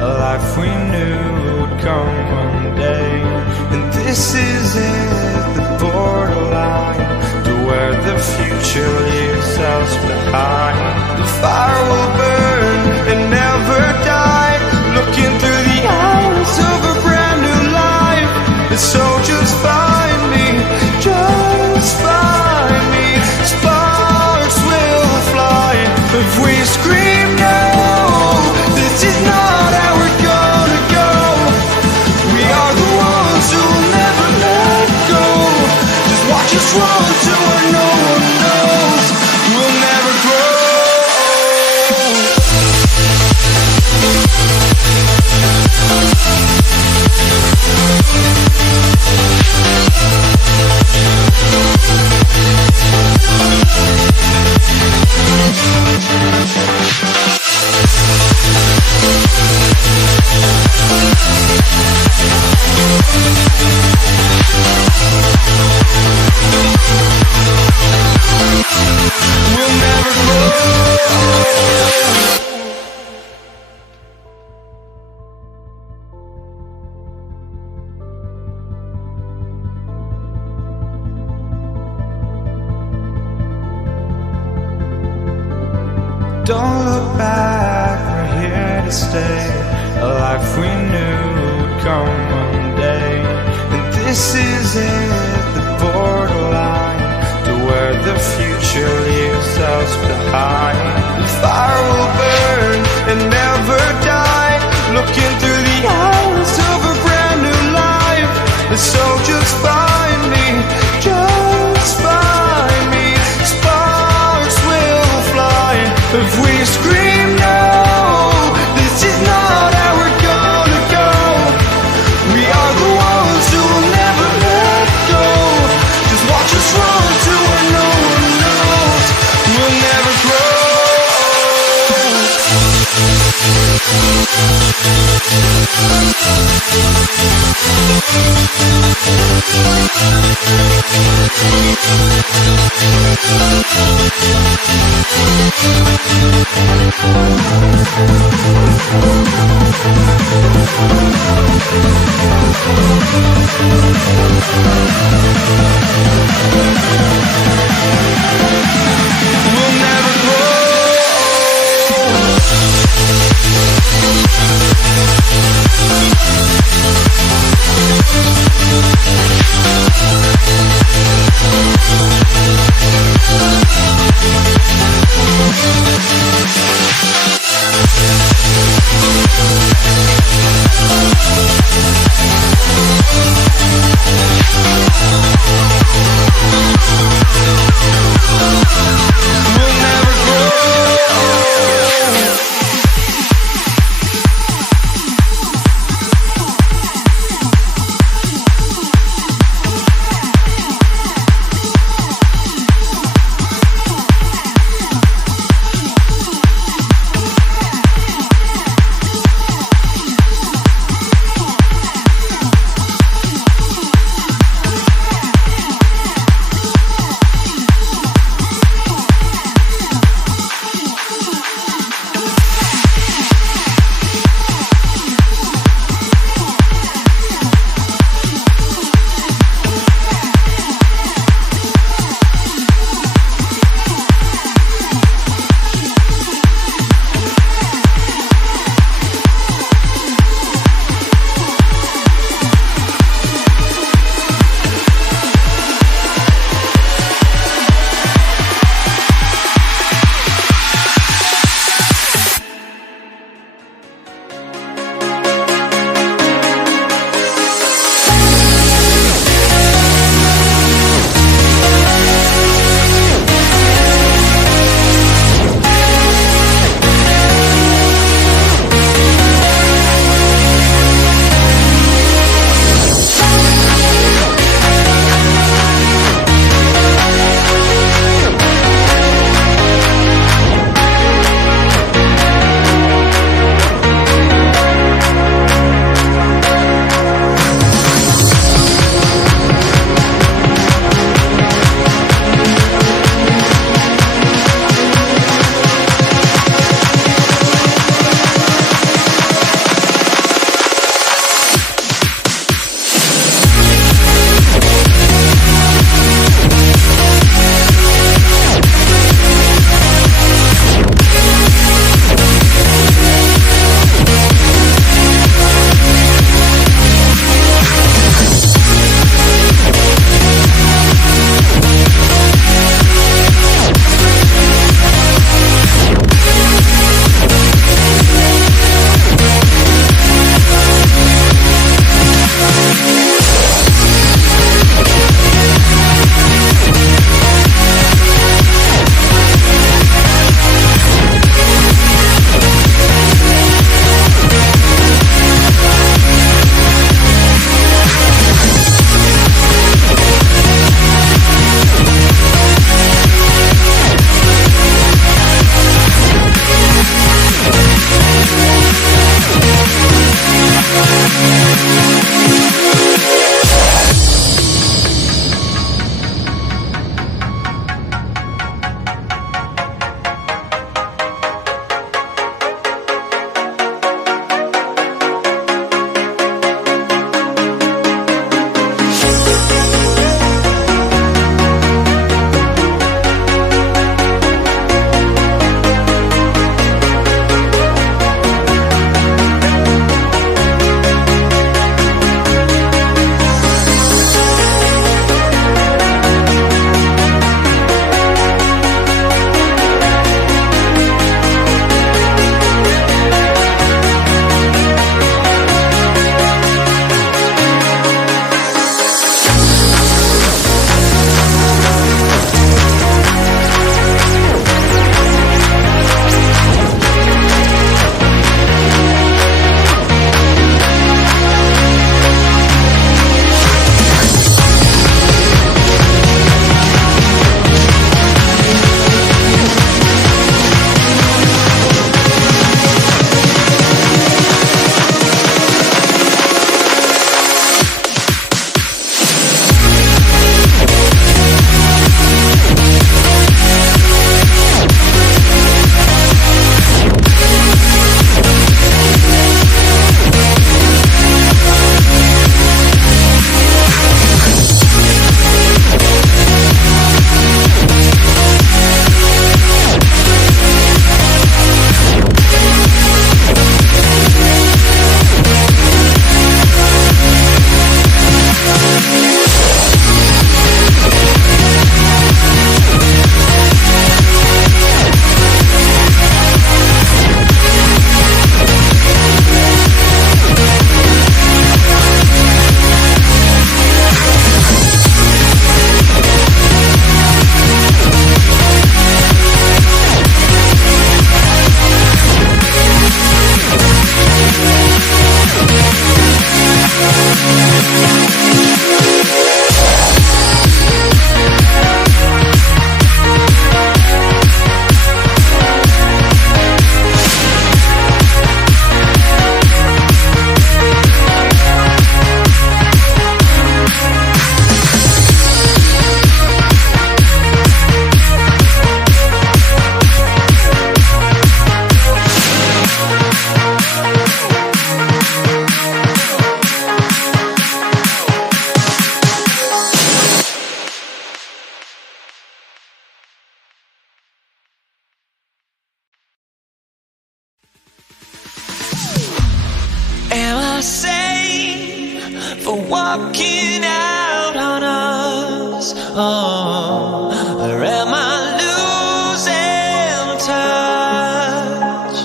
A life we knew would come one day. And this is it, the borderline to where the future leaves us behind. The fire will burn and never die, looking through the eyes of a brand new life. And so just find me, just find me. Sparks will fly if we scream now. Don't look back, we're here to stay. A life we knew would come one day. And this is it, the borderline to where the future leaves us behind. The fire will burn and never die, looking through the eyes of a brand new life. And so just find me, just find me. Sparks will fly if we scream no. This is not how we're gonna go. We are the ones who will never let go. Just watch us run to where no one knows. We'll never grow. We'll never grow. for walking out on us? Oh, or am I losing touch?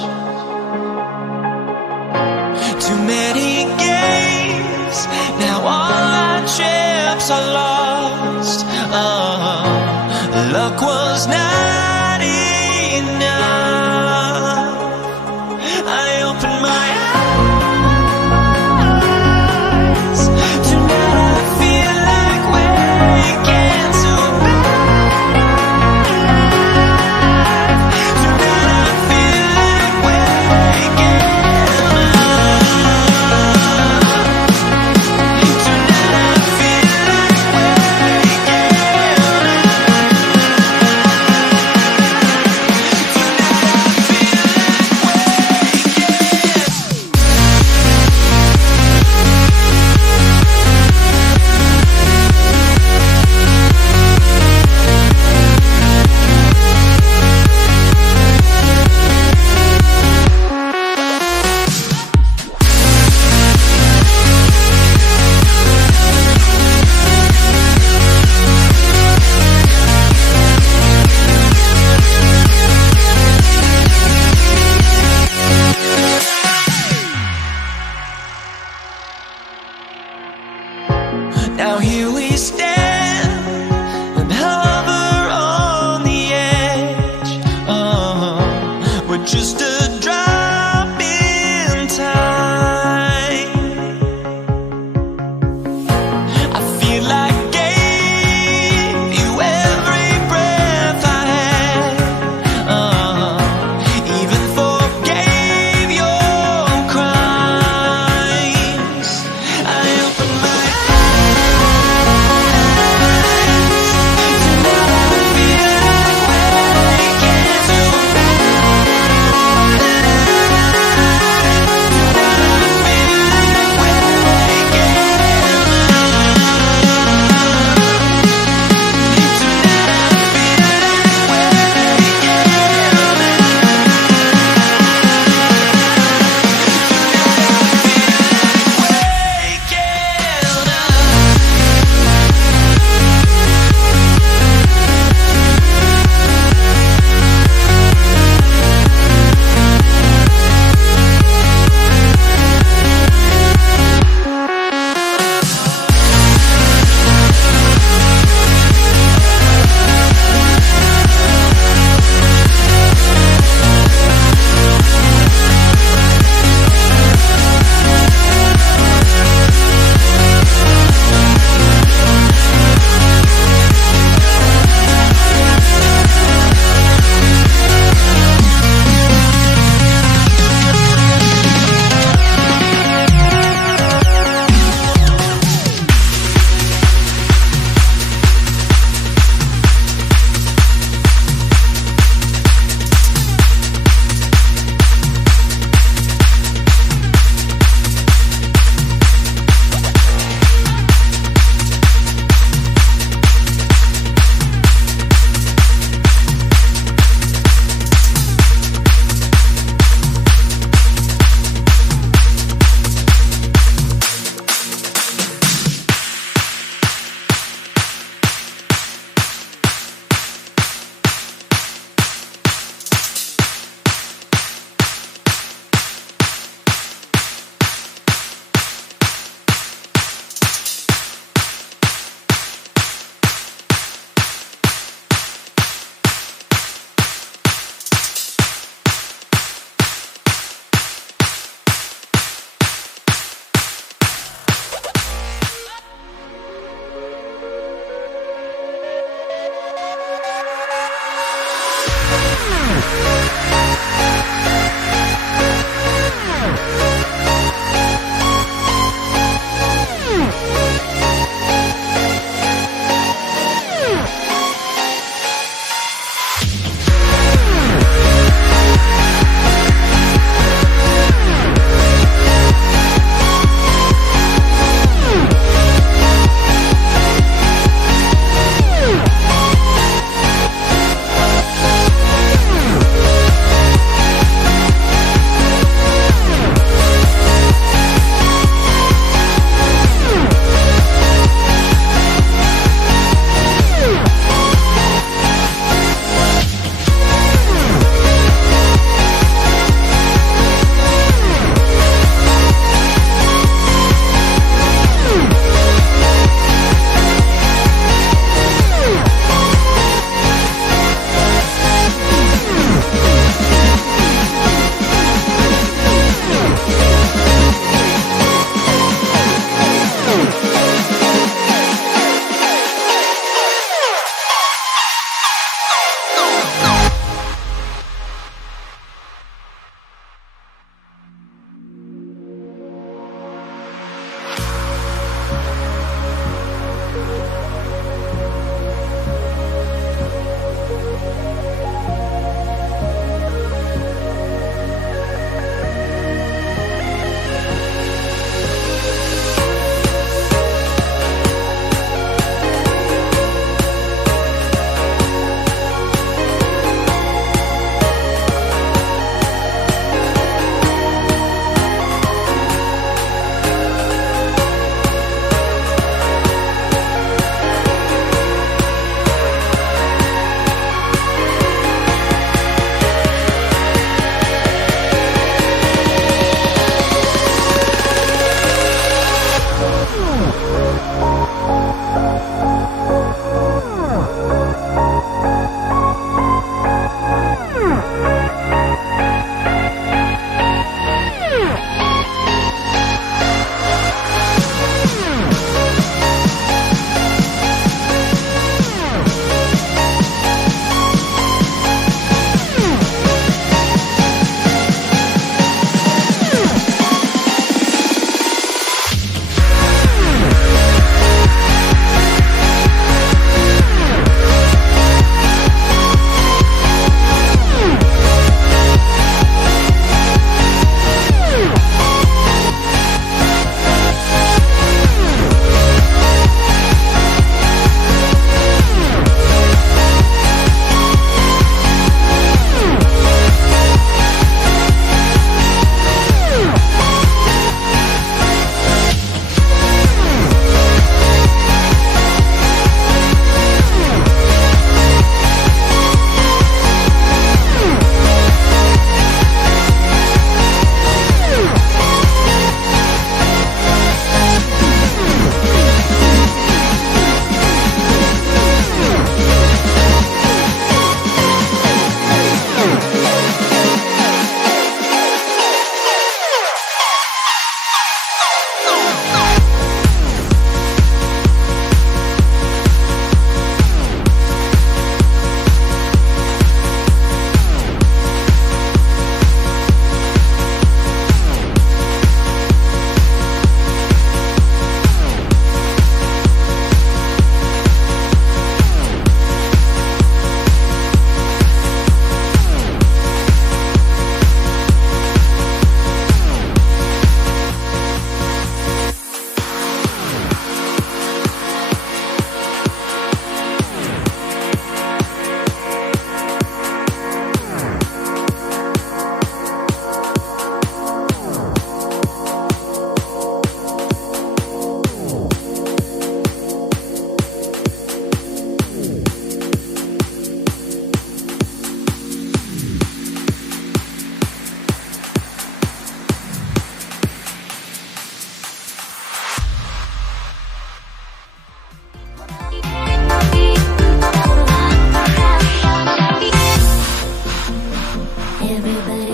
Too many games, now all our chips are lost. Oh, luck was not enough. I opened my eyes. Tonight I feel like waking to life. Tonight I feel like waking up. Tonight I feel like waking Now here we stand and hover on the edge. Oh, we're just a drop in time. I feel like I gave you every breath I had. Oh, even forgave your crimes. I opened my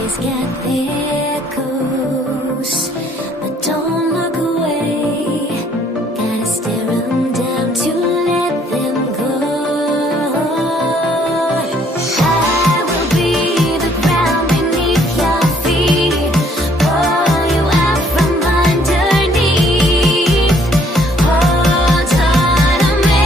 Always get there close, but don't look away. Gotta stare them down to let them go. I will be the ground beneath your feet, pull you out from underneath. Hold on to me.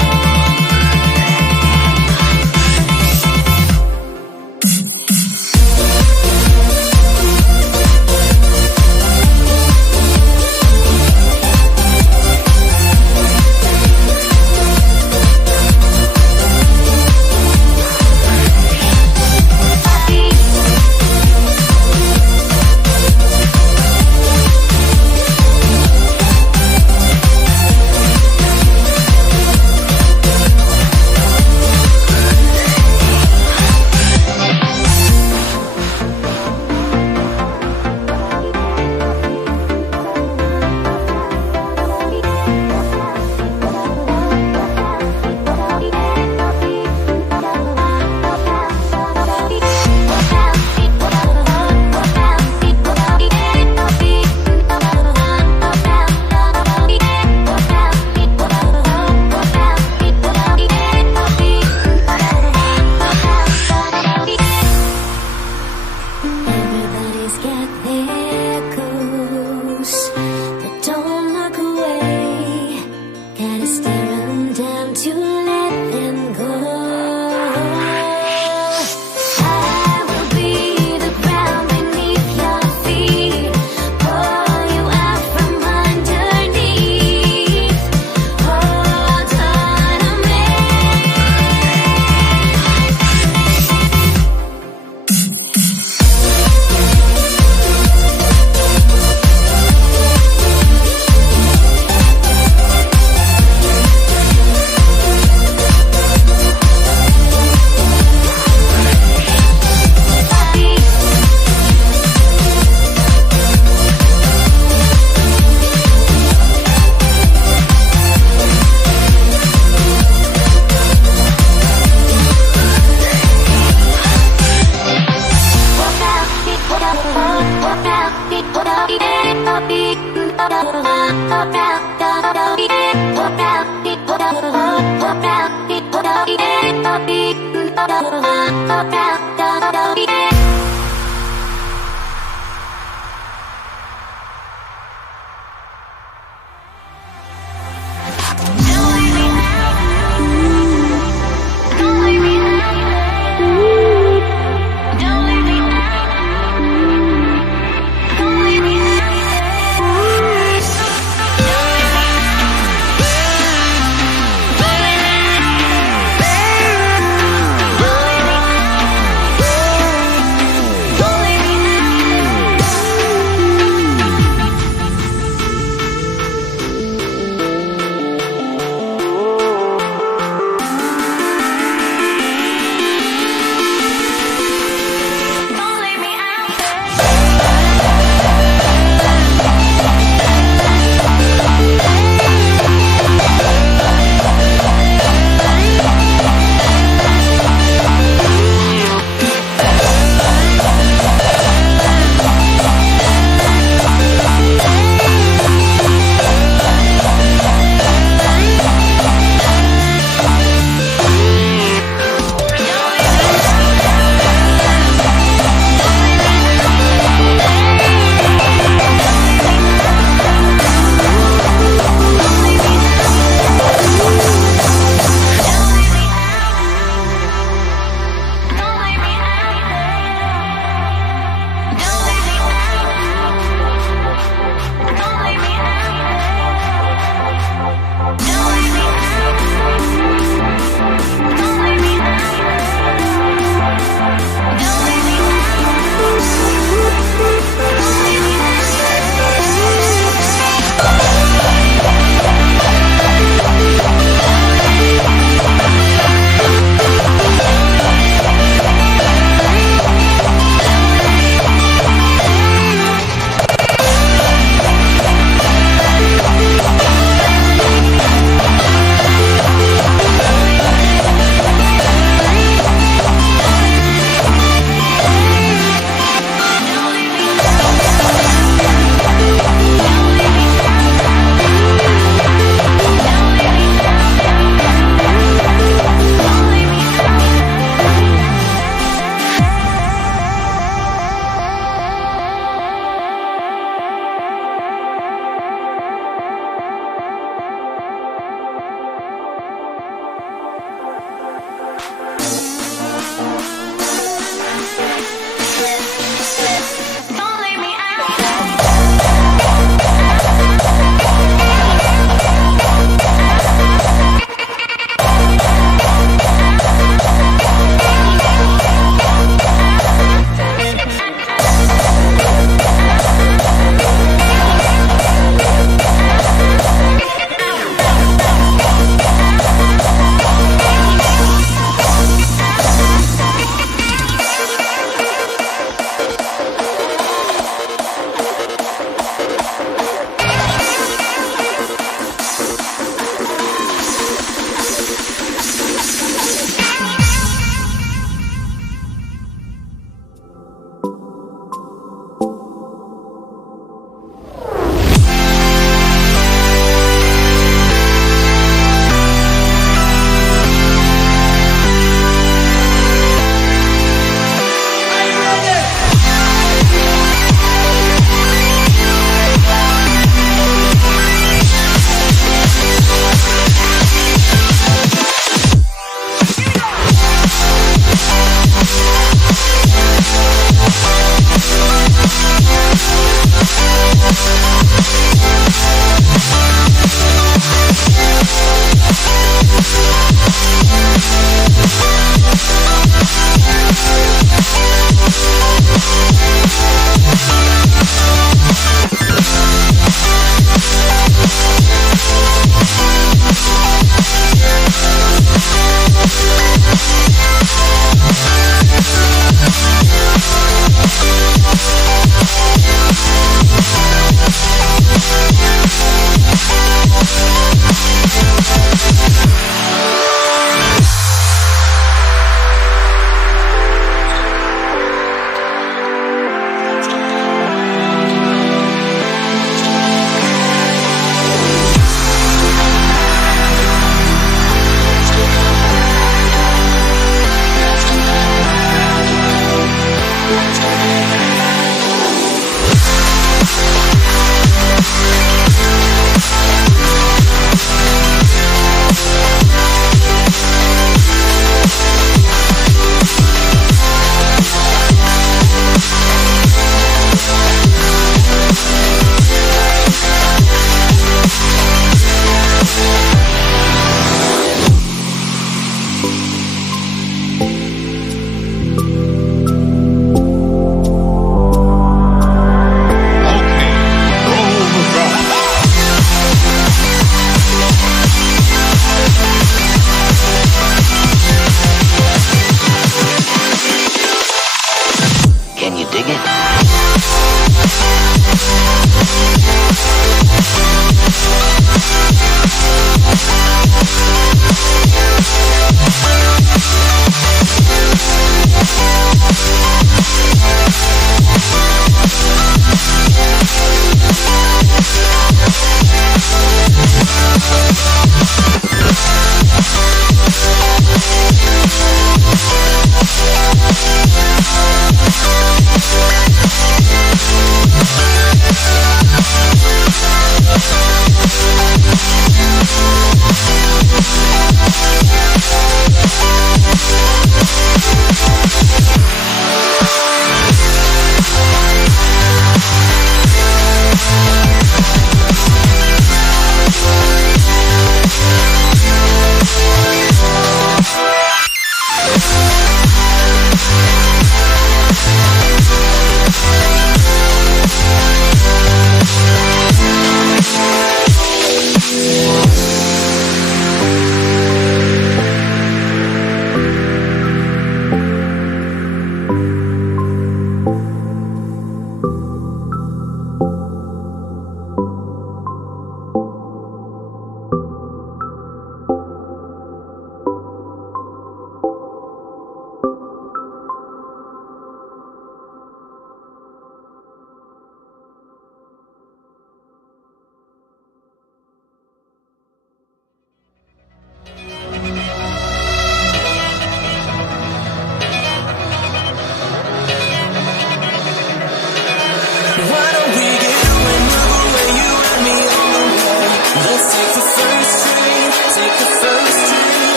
Can you dig it?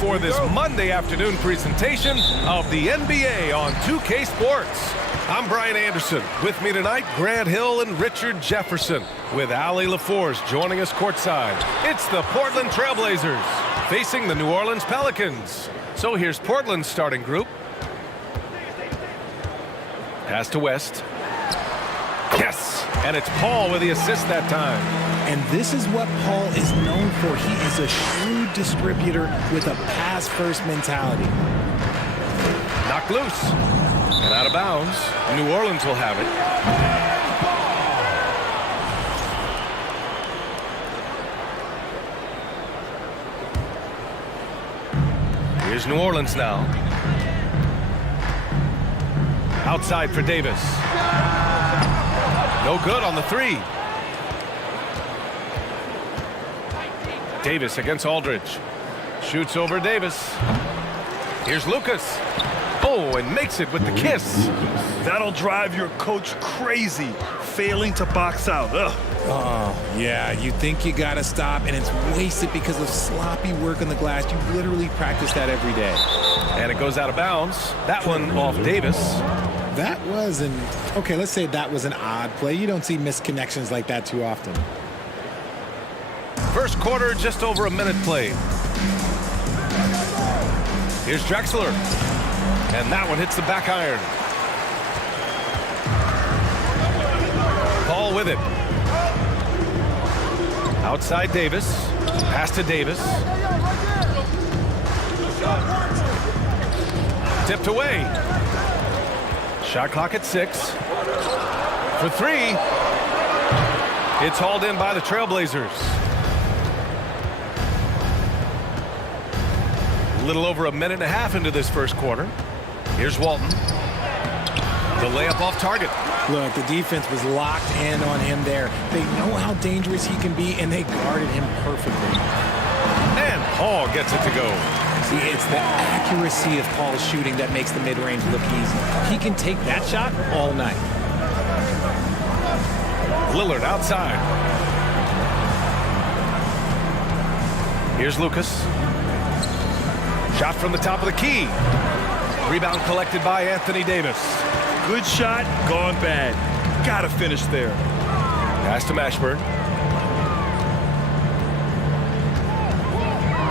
For this Monday afternoon presentation of the NBA on 2K Sports. I'm Brian Anderson. With me tonight, Grant Hill and Richard Jefferson, with Allie LaForce joining us courtside. It's the Portland Trailblazers facing the New Orleans Pelicans. So here's Portland's starting group. Pass to West. Yes! And it's Paul with the assist that time. And this is what Paul is known for. He is a shrewd distributor with a pass-first mentality. Knocked loose. And out of bounds. New Orleans will have it. Here's New Orleans now. Outside for Davis. No good on the three. Davis against Aldridge. Shoots over Davis. Here's Lucas. Oh, and makes it with the kiss. That'll drive your coach crazy, failing to box out. Ugh. Oh, yeah, you think you gotta stop, and it's wasted because of sloppy work on the glass. You literally practice that every day. And it goes out of bounds. That one off Davis. That was let's say that was an odd play. You don't see missed connections like that too often. First quarter, just over a minute played. Here's Drexler. And that one hits the back iron. Paul with it. Outside Davis. Pass to Davis. Tipped away. Shot clock at 6. For 3. It's hauled in by the Trailblazers. A little over a minute and a half into this first quarter. Here's Walton. The layup off target. Look, the defense was locked in on him there. They know how dangerous he can be, and they guarded him perfectly. And Paul gets it to go. See, it's the accuracy of Paul's shooting that makes the mid-range look easy. He can take that shot all night. Lillard outside. Here's Lucas. Shot from the top of the key. Rebound collected by Anthony Davis. Good shot, gone bad. Gotta finish there. Pass to Mashburn.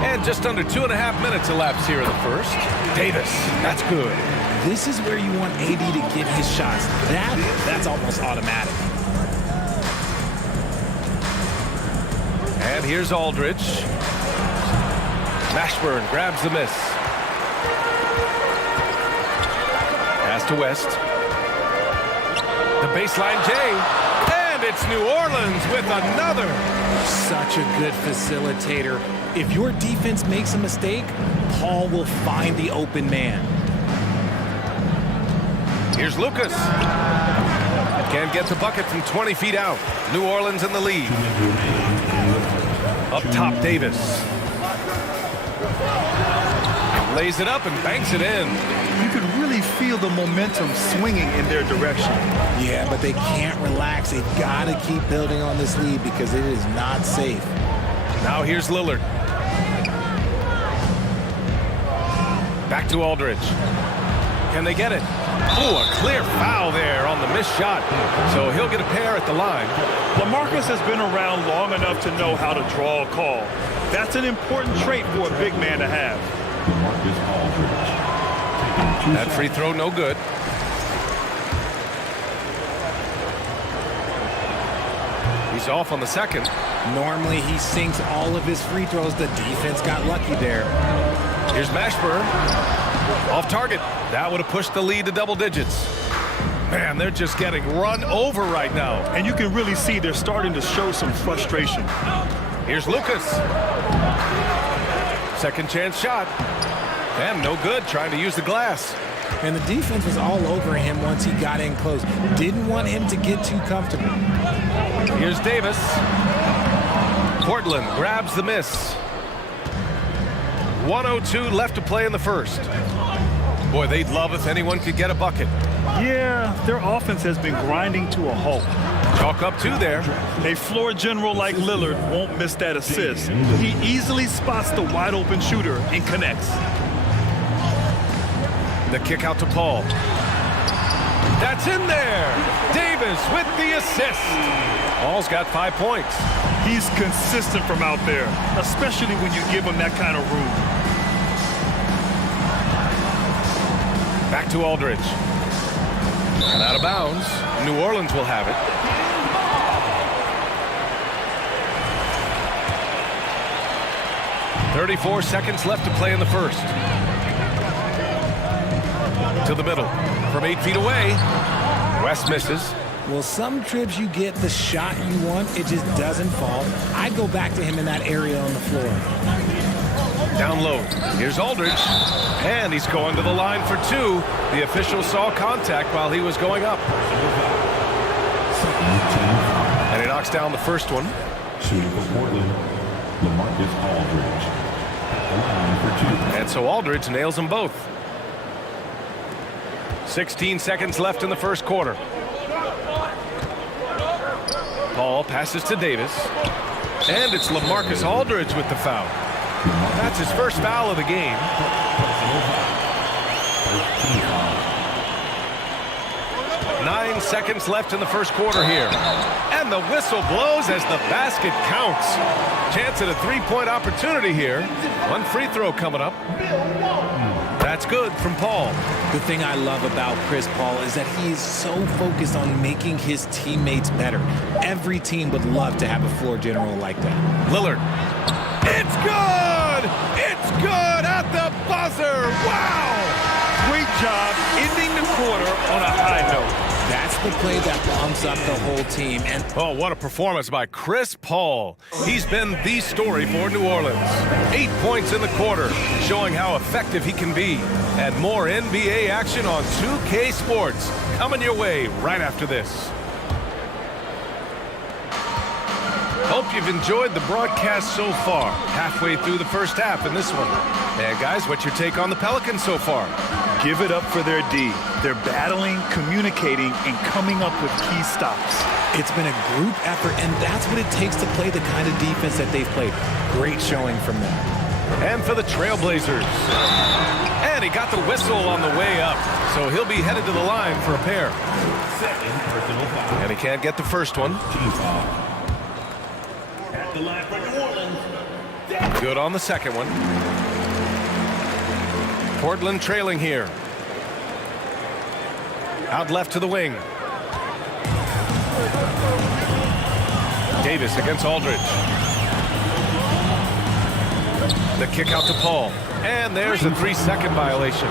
And just under 2.5 minutes elapsed here in the first. Davis, that's good. This is where you want AD to get his shots. That's almost automatic. And here's Aldridge. Mashburn grabs the miss. Pass to West. The baseline J. And it's New Orleans with another. Such a good facilitator. If your defense makes a mistake, Paul will find the open man. Here's Lucas. Can't get the bucket from 20 feet out. New Orleans in the lead. Up top, Davis. Lays it up and banks it in. You could really feel the momentum swinging in their direction. Yeah, but they can't relax. They've got to keep building on this lead because it is not safe. Now here's Lillard. Back to Aldridge. Can they get it? Oh, a clear foul there on the missed shot. So he'll get a pair at the line. LaMarcus has been around long enough to know how to draw a call. That's an important trait for a big man to have. That free throw no good. He's off on the second. Normally he sinks all of his free throws. The defense got lucky there. Here's Mashburn. Off target. That would have pushed the lead to double digits. Man, they're just getting run over right now. And you can really see they're starting to show some frustration. Here's Lucas. Second chance shot. And no good, trying to use the glass. And the defense was all over him once he got in close. Didn't want him to get too comfortable. Here's Davis. Portland grabs the miss. 1:02 left to play in the first. Boy, they'd love if anyone could get a bucket. Yeah, their offense has been grinding to a halt. Chalk up 2 there. A floor general like Lillard won't miss that assist. He easily spots the wide open shooter and connects. The kick out to Paul. That's in there. Davis with the assist. Paul's got 5 points. He's consistent from out there, especially when you give him that kind of room. Back to Aldridge. And out of bounds. New Orleans will have it. .34 seconds left to play in the first. To the middle. From 8 feet away. West misses. Well, some trips you get the shot you want. It just doesn't fall. I go back to him in that area on the floor. Down low. Here's Aldridge. And he's going to the line for 2. The official saw contact while he was going up. And he knocks down the first one. Shooting for Portland, LaMarcus Aldridge. At the line for 2. And so Aldridge nails them both. 16 seconds left in the first quarter. Paul passes to Davis. And it's LaMarcus Aldridge with the foul. That's his first foul of the game. 9 seconds left in the first quarter here. And the whistle blows as the basket counts. Chance at a three-point opportunity here. One free throw coming up. That's good from Paul. The thing I love about Chris Paul is that he is so focused on making his teammates better. Every team would love to have a floor general like that. Lillard. It's good! It's good at the buzzer! Wow! Great job ending the quarter on a high note. That's the play that pumps up the whole team. And oh, what a performance by Chris Paul. He's been the story for New Orleans. 8 points in the quarter, showing how effective he can be. And more NBA action on 2K Sports coming your way right after this. Hope you've enjoyed the broadcast so far. Halfway through the first half in this one. And guys, what's your take on the Pelicans so far? Give it up for their D. They're battling, communicating, and coming up with key stops. It's been a group effort, and that's what it takes to play the kind of defense that they've played. Great showing from them. And for the Trailblazers. And he got the whistle on the way up, so he'll be headed to the line for a pair. And he can't get the first one. The line for New Orleans. Good on the second one. Portland trailing here. Out left to the wing. Davis against Aldridge. The kick out to Paul. And there's a 3-second violation.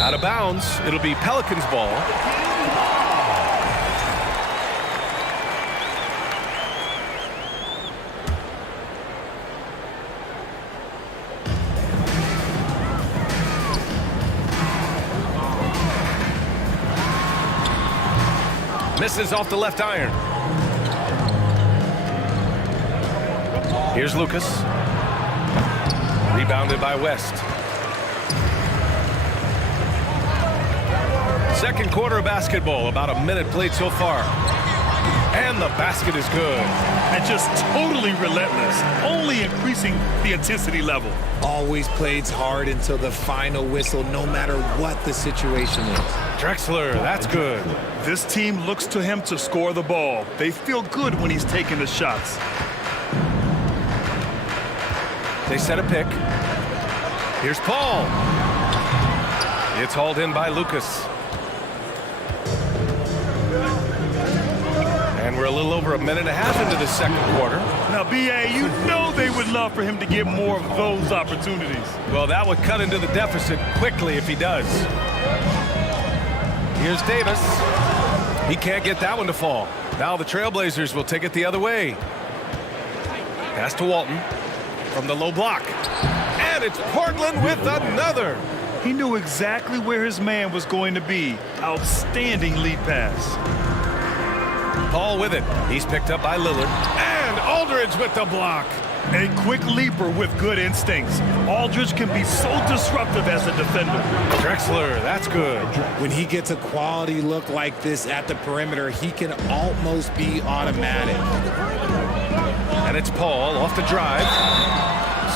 Out of bounds. It'll be Pelicans ball. Misses off the left iron. Here's Lucas. Rebounded by West. Second quarter of basketball, about a minute played so far. And the basket is good. And just totally relentless, only increasing the intensity level. Always plays hard until the final whistle, no matter what the situation is. Drexler, that's good. This team looks to him to score the ball. They feel good when he's taking the shots. They set a pick. Here's Paul. It's hauled in by Lucas. And we're a little over a minute and a half into the second quarter. Now, B.A., you know they would love for him to get more of those opportunities. Well, that would cut into the deficit quickly if he does. Here's Davis. He can't get that one to fall. Now the Trailblazers will take it the other way. Pass to Walton from the low block. And it's Portland with another. He knew exactly where his man was going to be. Outstanding lead pass. Paul with it. He's picked up by Lillard. And Aldridge with the block. A quick leaper with good instincts. Aldridge can be so disruptive as a defender. Drexler, that's good. When he gets a quality look like this at the perimeter, he can almost be automatic. And it's Paul off the drive.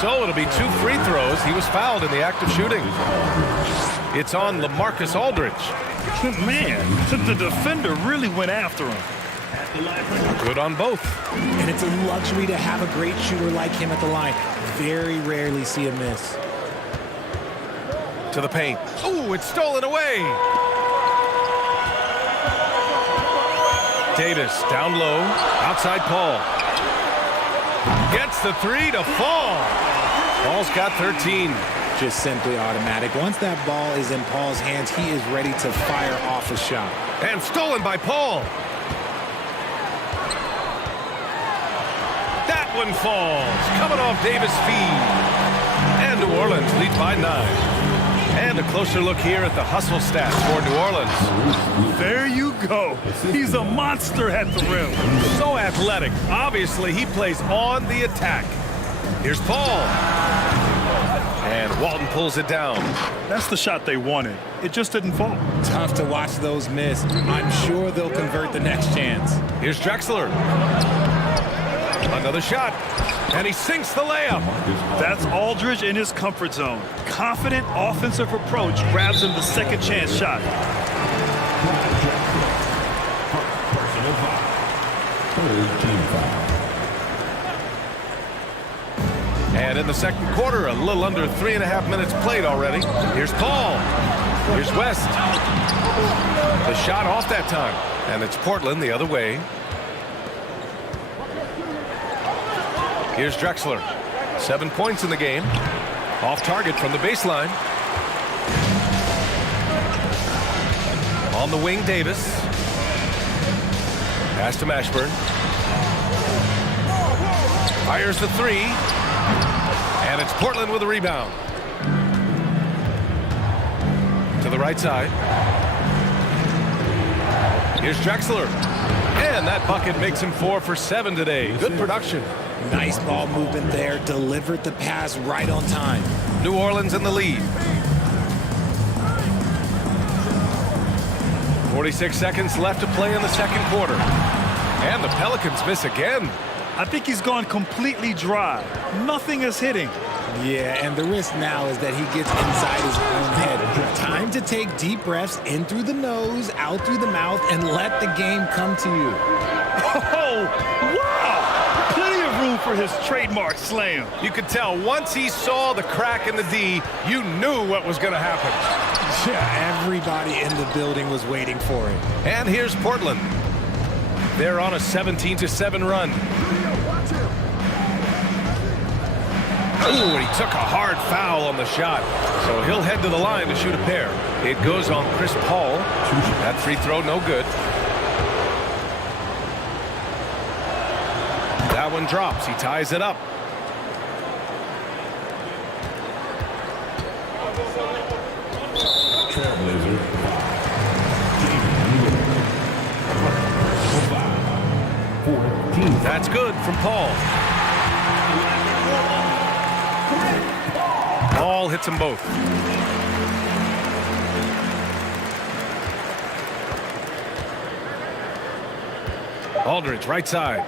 So it'll be 2 free throws. He was fouled in the act of shooting. It's on LaMarcus Aldridge. Man, the defender really went after him. Good on both. And it's a luxury to have a great shooter like him at the line. Very rarely see him miss. To the paint. Ooh, it's stolen away. Davis down low. Outside Paul. Gets the 3 to fall. Paul's got 13. Just simply automatic. Once that ball is in Paul's hands, he is ready to fire off a shot. And stolen by Paul. That one falls. Coming off Davis' feed. And New Orleans leads by 9. And a closer look here at the hustle stats for New Orleans. There you go. He's a monster at the rim. So athletic. Obviously, he plays on the attack. Here's Paul. And Walton pulls it down. That's the shot they wanted. It just didn't fall. Tough to watch those miss. I'm sure they'll convert the next chance. Here's Drexler. Another shot. And he sinks the layup. That's Aldridge in his comfort zone. Confident offensive approach grabs him the second chance shot. Personal foul. Third team foul. And in the second quarter, a little under 3.5 minutes played already. Here's Paul. Here's West. The shot off that time. And it's Portland the other way. Here's Drexler. 7 points in the game. Off target from the baseline. On the wing, Davis. Pass to Mashburn. Fires the three. And it's Portland with a rebound. To the right side. Here's Drexler. And that bucket makes him 4 for 7 today. Good production. Nice ball movement there. Delivered the pass right on time. New Orleans in the lead. 46 seconds left to play in the second quarter. And the Pelicans miss again. I think he's gone completely dry. Nothing is hitting. Yeah, and the risk now is that he gets inside his own head. Time to take deep breaths in through the nose, out through the mouth, and let the game come to you. Oh, wow! Plenty of room for his trademark slam. You could tell once he saw the crack in the D, you knew what was going to happen. Yeah, everybody in the building was waiting for it. And here's Portland. They're on a 17-7 run. Ooh, he took a hard foul on the shot. So he'll head to the line to shoot a pair. It goes on Chris Paul. That free throw, no good. That one drops. He ties it up. Trailblazer. That's good from Paul. Paul hits them both. Aldridge, right side.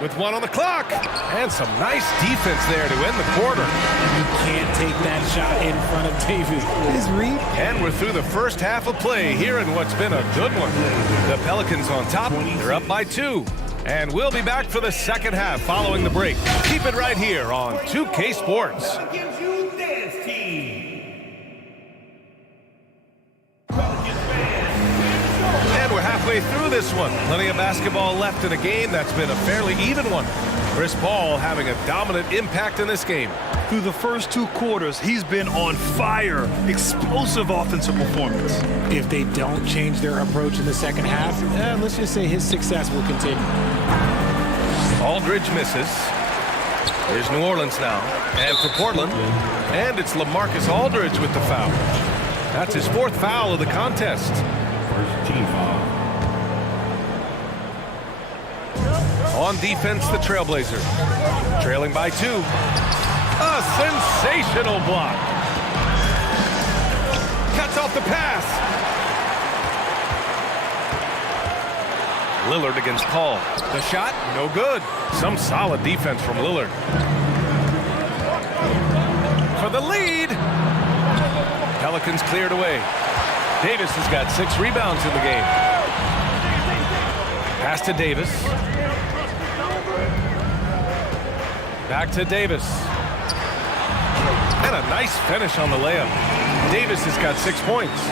With one on the clock. And some nice defense there to end the quarter. You can't take that shot in front of Davis. His read. And we're through the first half of play here in what's been a good one. The Pelicans on top. They're up by 2. And we'll be back for the second half following the break. Keep it right here on 2K Sports. And we're halfway through this one. Plenty of basketball left in a game that's been a fairly even one. Chris Paul having a dominant impact in this game. Through the first 2 quarters, he's been on fire. Explosive offensive performance. If they don't change their approach in the second half, let's just say his success will continue. Aldridge misses. Here's New Orleans now. And for Portland. And it's LaMarcus Aldridge with the foul. That's his 4th foul of the contest. First team foul. On defense, the Trailblazer. Trailing by 2. A sensational block. Cuts off the pass. Lillard against Paul. The shot, no good. Some solid defense from Lillard. For the lead. Pelicans cleared away. Davis has got 6 rebounds in the game. Pass to Davis. Back to Davis. And a nice finish on the layup. Davis has got 6 points.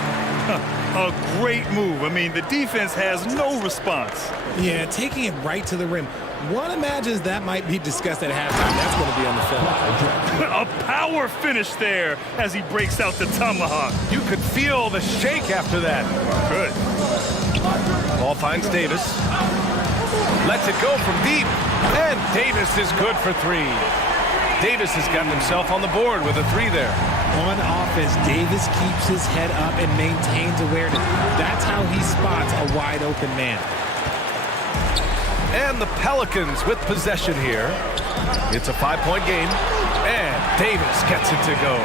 A great move. I mean, the defense has no response. Yeah, taking it right to the rim. One imagines that might be discussed at halftime. That's going to be on the film. A power finish there as he breaks out the tomahawk. You could feel the shake after that. Good. Ball finds Davis. Lets it go from deep. And Davis is good for 3. Davis has gotten himself on the board with a 3 there. On offense, Davis keeps his head up and maintains awareness. That's how he spots a wide open man. And the Pelicans with possession here. It's a 5-point game. And Davis gets it to go.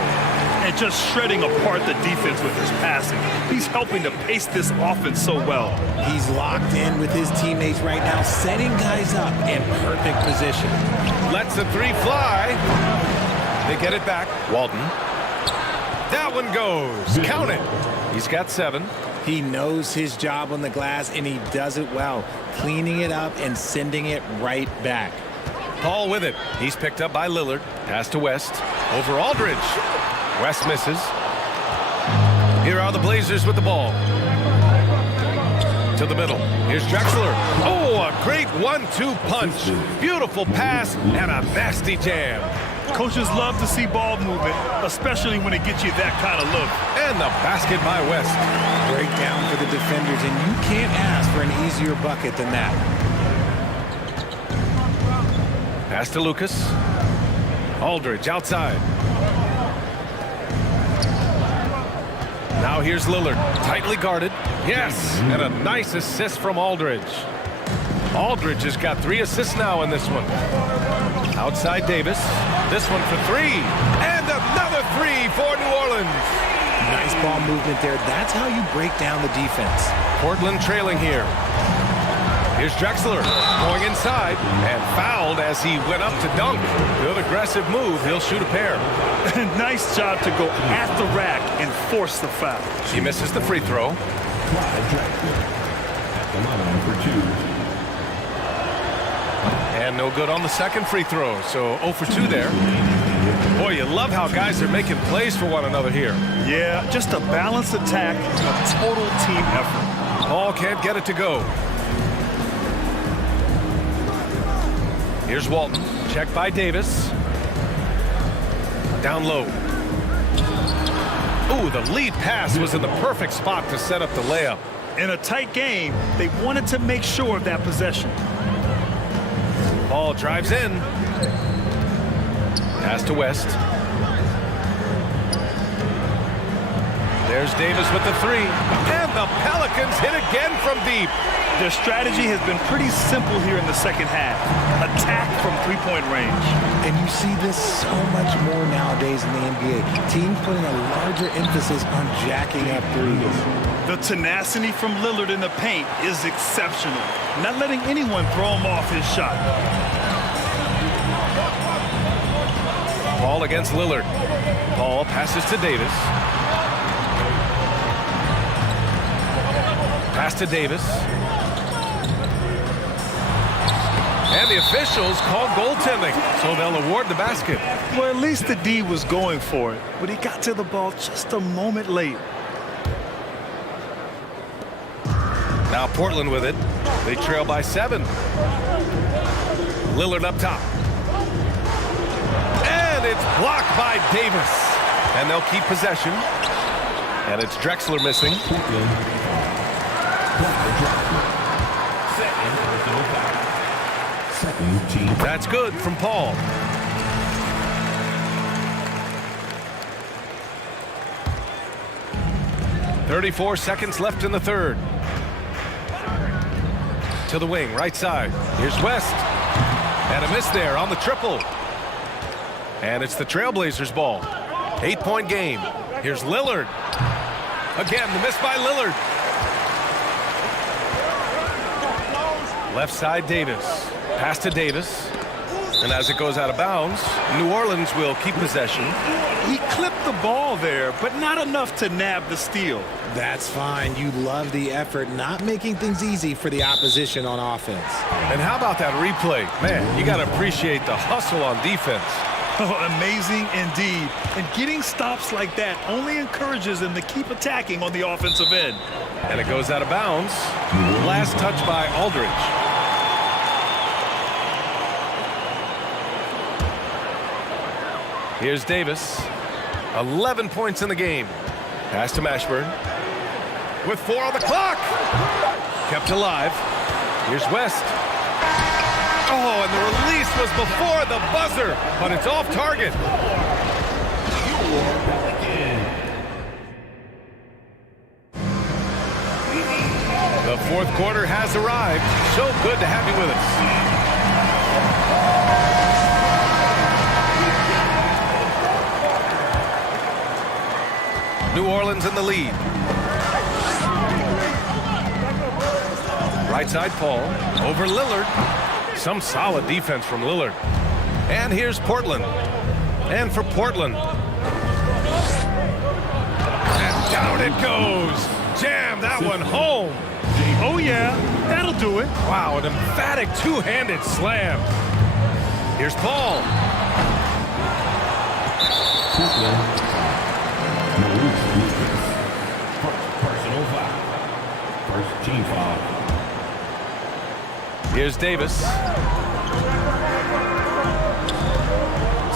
And just shredding apart the defense with his passing. He's helping to pace this offense so well. He's locked in with his teammates right now, setting guys up in perfect position. Lets the three fly. They get it back. Walton. That one goes. Count it. He's got 7. He knows his job on the glass, and he does it well, cleaning it up and sending it right back. Paul with it. He's picked up by Lillard. Pass to West. Over Aldridge. West misses. Here are the Blazers with the ball. To the middle. Here's Drexler. Oh, a great 1-2 punch. Beautiful pass and a nasty jam. Coaches love to see ball movement, especially when it gets you that kind of look. And the basket by West. Breakdown for the defenders, and you can't ask for an easier bucket than that. Pass to Lucas. Aldridge outside. Now here's Lillard, tightly guarded. Yes, and a nice assist from Aldridge. Aldridge has got 3 assists now in this one. Outside Davis. This one for 3. And another 3 for New Orleans. Nice ball movement there. That's how you break down the defense. Portland trailing here. Here's Drexler going inside and fouled as he went up to dunk. Good aggressive move. He'll shoot a pair. Nice job to go at the rack and force the foul. He misses the free throw. And no good on the second free throw. So 0 for 2 there. Boy, you love how guys are making plays for one another here. Yeah, just a balanced attack, a total team effort. Paul can't get it to go. Here's Walton. Checked by Davis. Down low. Ooh, the lead pass was in the perfect spot to set up the layup. In a tight game, they wanted to make sure of that possession. Ball drives in. Pass to West. There's Davis with the 3. And the Pelicans hit again from deep. Their strategy has been pretty simple here in the second half. Attack from three-point range. And you see this so much more nowadays in the NBA. Teams putting a larger emphasis on jacking up threes. The tenacity from Lillard in the paint is exceptional. Not letting anyone throw him off his shot. Ball against Lillard. Paul passes to Davis. Pass to Davis. And the officials call goaltending, so they'll award the basket. Well, at least the D was going for it, but he got to the ball just a moment late. Now Portland with it. They trail by 7. Lillard up top. And it's blocked by Davis. And they'll keep possession. And it's Drexler missing. That's good from Paul. .34 seconds left in the third. To the wing, right side. Here's West. And a miss there on the triple. And it's the Trailblazers' ball. 8-point game. Here's Lillard. Again, the miss by Lillard. Left side, Davis. Pass to Davis. And as it goes out of bounds, New Orleans will keep possession. He clipped the ball there, but not enough to nab the steal. That's fine. You love the effort, not making things easy for the opposition on offense. And how about that replay? Man, you got to appreciate the hustle on defense. Oh, amazing indeed. And getting stops like that only encourages them to keep attacking on the offensive end. And it goes out of bounds. Last touch by Aldridge. Here's Davis. 11 points in the game. Pass to Mashburn. With 4 on the clock. Kept alive. Here's West. Oh, and the release was before the buzzer, but it's off target. The fourth quarter has arrived. So good to have you with us. New Orleans in the lead. Right side, Paul. Over Lillard. Some solid defense from Lillard. And here's Portland. And for Portland. And down it goes. Jam that one home. Oh, yeah. That'll do it. Wow, an emphatic two-handed slam. Here's Paul. Personal foul. First team foul. Here's Davis.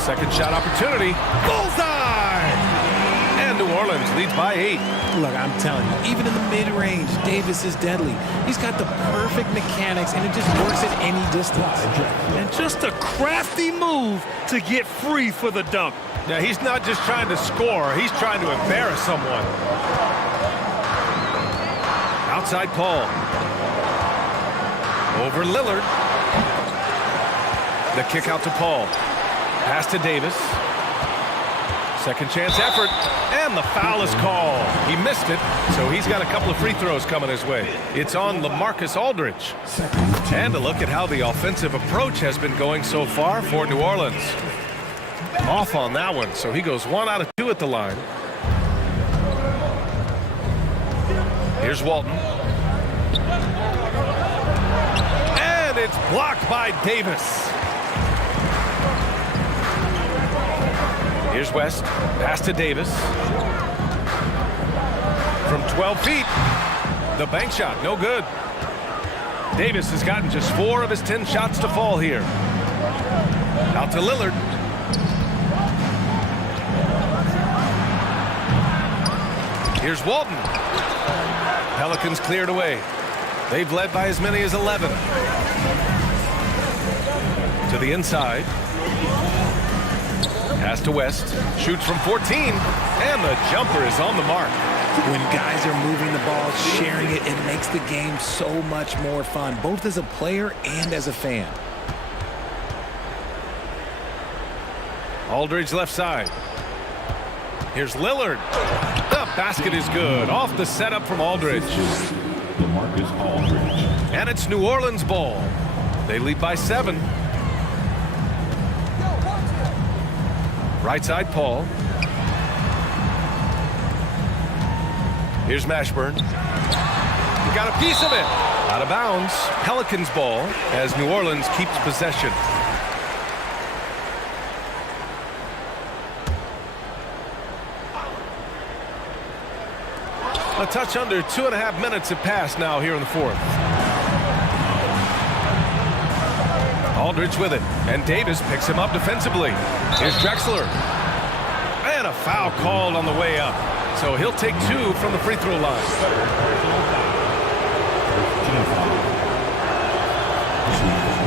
Second shot opportunity. Bullseye! And New Orleans leads by 8. Look, I'm telling you, even in the mid-range, Davis is deadly. He's got the perfect mechanics, and it just works at any distance. And just a crafty move to get free for the dunk. Yeah, he's not just trying to score. He's trying to embarrass someone. Outside Paul. Over Lillard. The kick out to Paul. Pass to Davis. Second chance effort. And the foul is called. He missed it, so he's got a couple of free throws coming his way. It's on LaMarcus Aldridge. And a look at how the offensive approach has been going so far for New Orleans. Off on that one, so he goes 1 out of 2 at the line. Here's Walton. And it's blocked by Davis. Here's West. Pass to Davis. From 12 feet. The bank shot, no good. Davis has gotten just 4 of his 10 shots to fall here. Out to Lillard. Here's Walton. Pelicans cleared away. They've led by as many as 11. To the inside. Pass to West. Shoots from 14. And the jumper is on the mark. When guys are moving the ball, sharing it, it makes the game so much more fun, both as a player and as a fan. Aldridge left side. Here's Lillard. The basket is good. Off the setup from Aldridge. LaMarcus Aldridge. And it's New Orleans ball. They lead by 7. Right side, Paul. Here's Mashburn. He got a piece of it. Out of bounds. Pelicans ball as New Orleans keeps possession. A touch under 2.5 minutes have passed now here in the 4th. Aldridge with it, and Davis picks him up defensively. Here's Drexler. And a foul called on the way up. So he'll take 2 from the free throw line.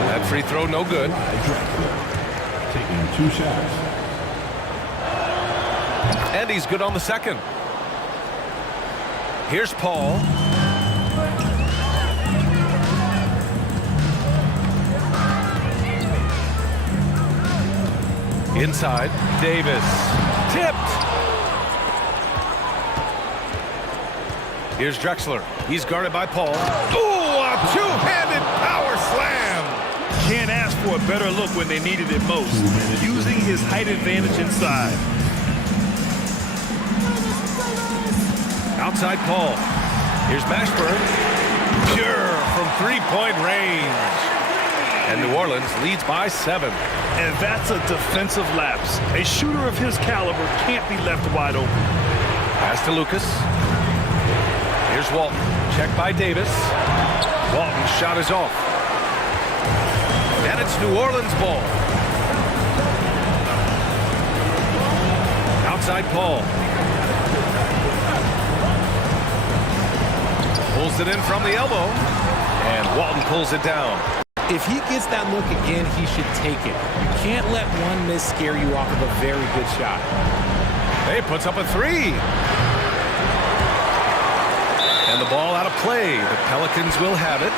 That free throw no good. Taking 2 shots. And he's good on the second. Here's Paul. Inside, Davis. Tipped. Here's Drexler. He's guarded by Paul. Ooh, a two-handed power slam. Can't ask for a better look when they needed it most. Using his height advantage inside. Outside Paul. Here's Mashburn. Pure from three-point range. And New Orleans leads by 7. And that's a defensive lapse. A shooter of his caliber can't be left wide open. Pass to Lucas. Here's Walton. Check by Davis. Walton's shot is off. And it's New Orleans ball. Outside Paul. Pulls it in from the elbow. And Walton pulls it down. If he gets that look again, he should take it. You can't let one miss scare you off of a very good shot. He puts up a 3. And the ball out of play. The Pelicans will have it.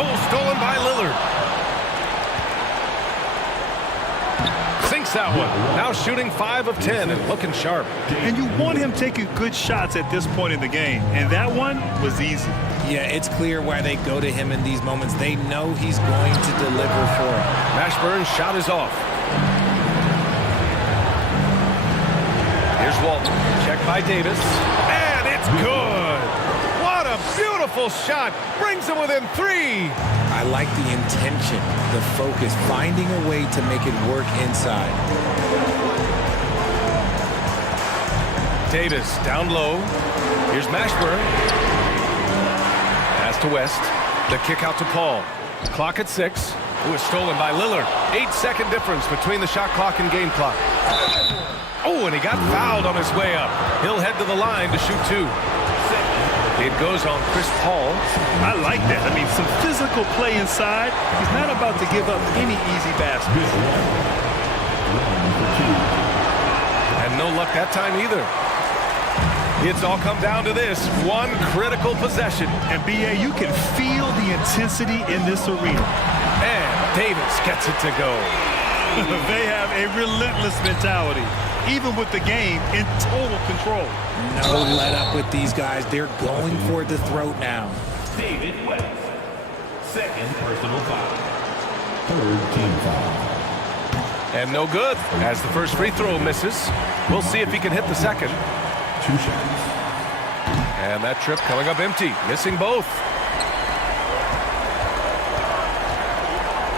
Oh, stolen by Lillard. Sinks that one. Now shooting 5 of 10 and looking sharp. And you want him taking good shots at this point in the game. And that one was easy. Yeah, it's clear why they go to him in these moments. They know he's going to deliver for them. Mashburn's shot is off. Here's Walton. Check by Davis. And it's good. What a beautiful shot. Brings him within 3. I like the intention, the focus, finding a way to make it work inside. Davis down low. Here's Mashburn. Pass to West. The kick out to Paul. Clock at 6. It was stolen by Lillard. 8-second difference between the shot clock and game clock. Oh, and he got fouled on his way up. He'll head to the line to shoot 2. It goes on Chris Paul. I like that. I mean, some physical play inside. He's not about to give up any easy baskets. And no luck that time either. It's all come down to this one critical possession. And B.A., you can feel the intensity in this arena. And Davis gets it to go. They have a relentless mentality, even with the game in total control. No let up with these guys. They're going for the throat now. David West. Second personal foul. Third team foul. And no good, as the first free throw misses. We'll see if he can hit the second. 2 shots. And that trip coming up empty, missing both.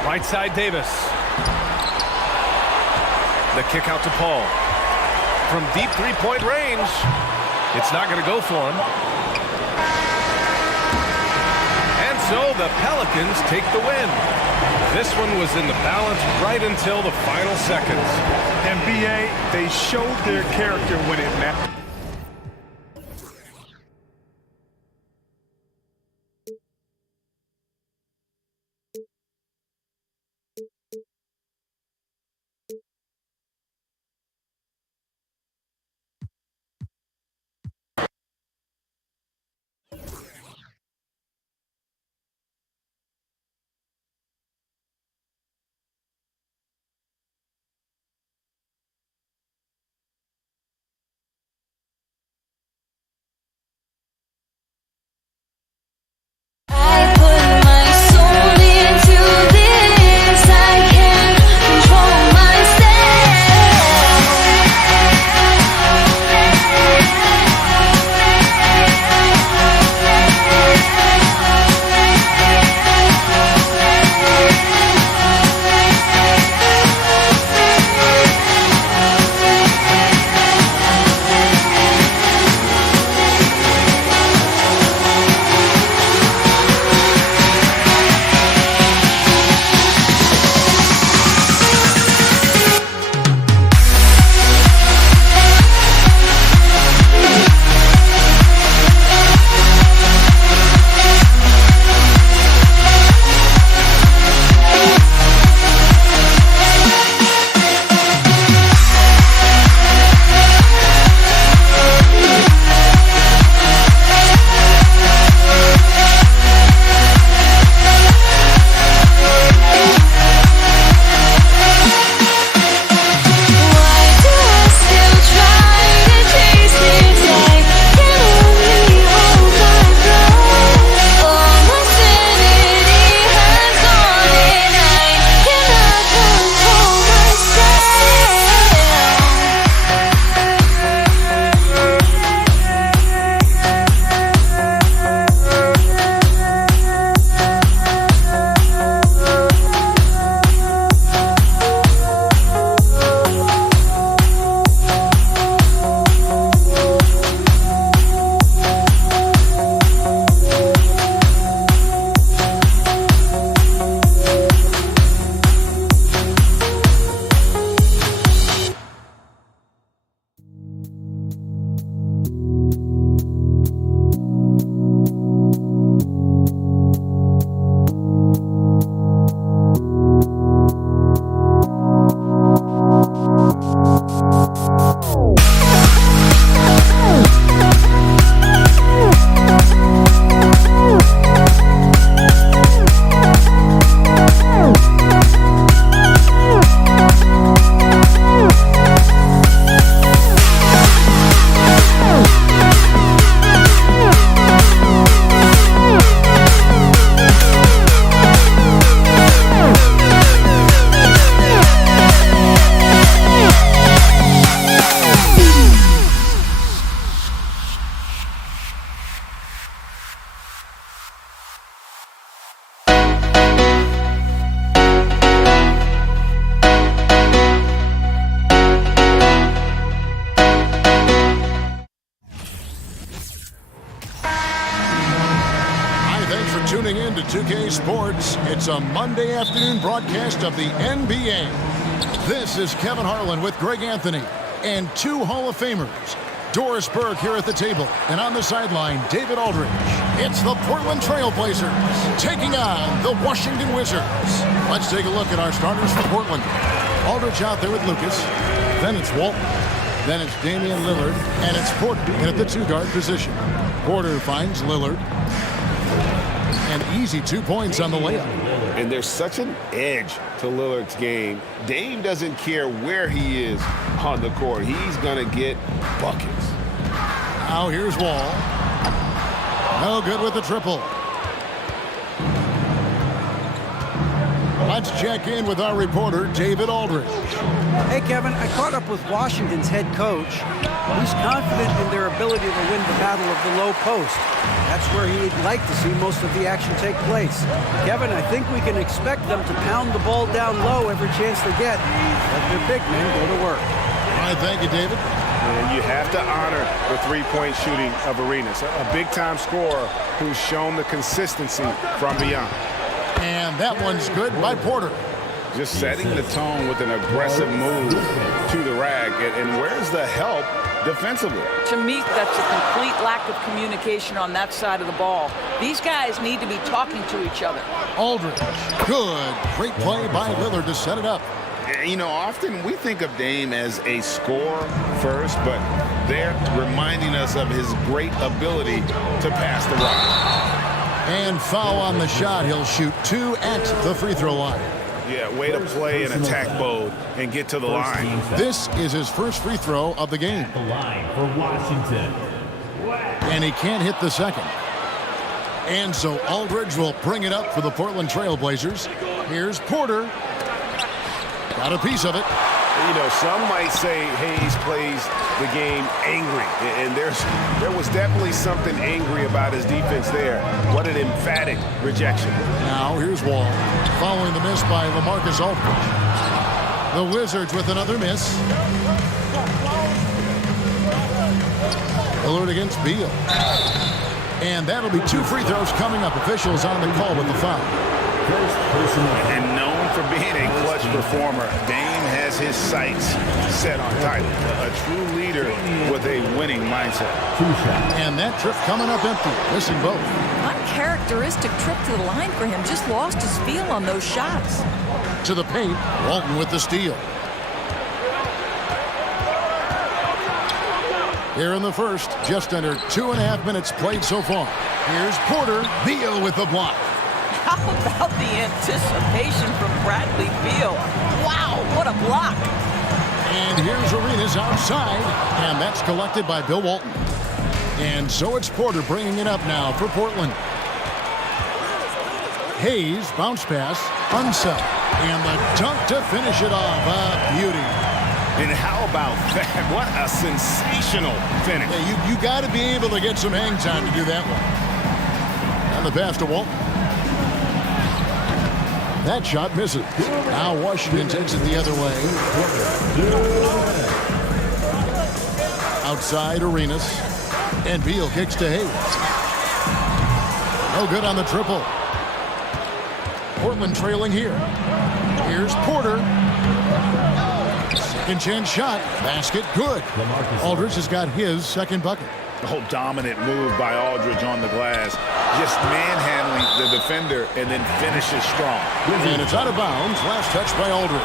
Right side Davis. The kick out to Paul. From deep three-point range. It's not going to go for him. And so the Pelicans take the win. This one was in the balance right until the final seconds. And B.A., they showed their character when it mattered. EA Sports. It's a Monday afternoon broadcast of the NBA. This is Kevin Harlan with Greg Anthony and two Hall of Famers. Doris Burke here at the table, and on the sideline, David Aldridge. It's the Portland Trail Blazers taking on the Washington Wizards. Let's take a look at our starters for Portland. Aldridge out there with Lucas. Then it's Walton. Then it's Damian Lillard, and it's Porter at the two-guard position. Porter finds Lillard. An easy 2 points on the layup. And there's such an edge to Lillard's game. Dame doesn't care where he is on the court. He's going to get buckets. Now here's Wall. No good with the triple. Let's check in with our reporter, David Aldridge. Hey, Kevin, I caught up with Washington's head coach. He's confident in their ability to win the battle of the low post. That's where he'd like to see most of the action take place. Kevin, I think we can expect them to pound the ball down low every chance they get. Let their big men go to work. All right, thank you, David. And you have to honor the three-point shooting of Arenas, a big-time scorer who's shown the consistency from beyond. And that one's good by Porter. Just setting the tone with an aggressive move to the rack. And where's the help defensively? To me, that's a complete lack of communication on that side of the ball. These guys need to be talking to each other. Aldridge, good. Great play by Lillard to set it up. You know, often we think of Dame as a scorer first, but they're reminding us of his great ability to pass the rock. And foul on the shot. He'll shoot 2 at the free throw line. Yeah, way to play in attack mode and get to the line. This is his first free throw of the game. The line for Washington. And he can't hit the second. And so Aldridge will bring it up for the Portland Trail Blazers. Here's Porter. Got a piece of it. You know, some might say Hayes plays the game angry, and there was definitely something angry about his defense there. What an emphatic rejection. Now here's Wall, following the miss by LaMarcus Aldridge. The Wizards with another miss. Lillard against Beal. And that'll be 2 free throws coming up. Officials on the call with the foul. And known for being a clutch performer, Dame has his sights set on title. A true leader with a winning mindset. And that trip coming up empty, missing both. Uncharacteristic trip to the line for him. Just lost his feel on those shots. To the paint, Walton with the steal. Here in the first, just under 2.5 minutes played so far. Here's Porter, Beal with the block. How about the anticipation from Bradley Beal? Wow, what a block. And here's Arenas outside, and that's collected by Bill Walton. And so it's Porter bringing it up now for Portland. Hayes, bounce pass, unset, and the dunk to finish it off. A beauty. And how about that? What a sensational finish. Yeah, you got to be able to get some hang time to do that one. And the pass to Walton. That shot misses. Now Washington takes it the other way. Outside Arenas. And Beal kicks to Hayes. No good on the triple. Portland trailing here. Here's Porter. Second chance shot. Basket good. Aldridge has got his second bucket. Oh, dominant move by Aldridge on the glass. Just manhandling the defender and then finishes strong. And it's out of bounds. Last touch by Aldridge.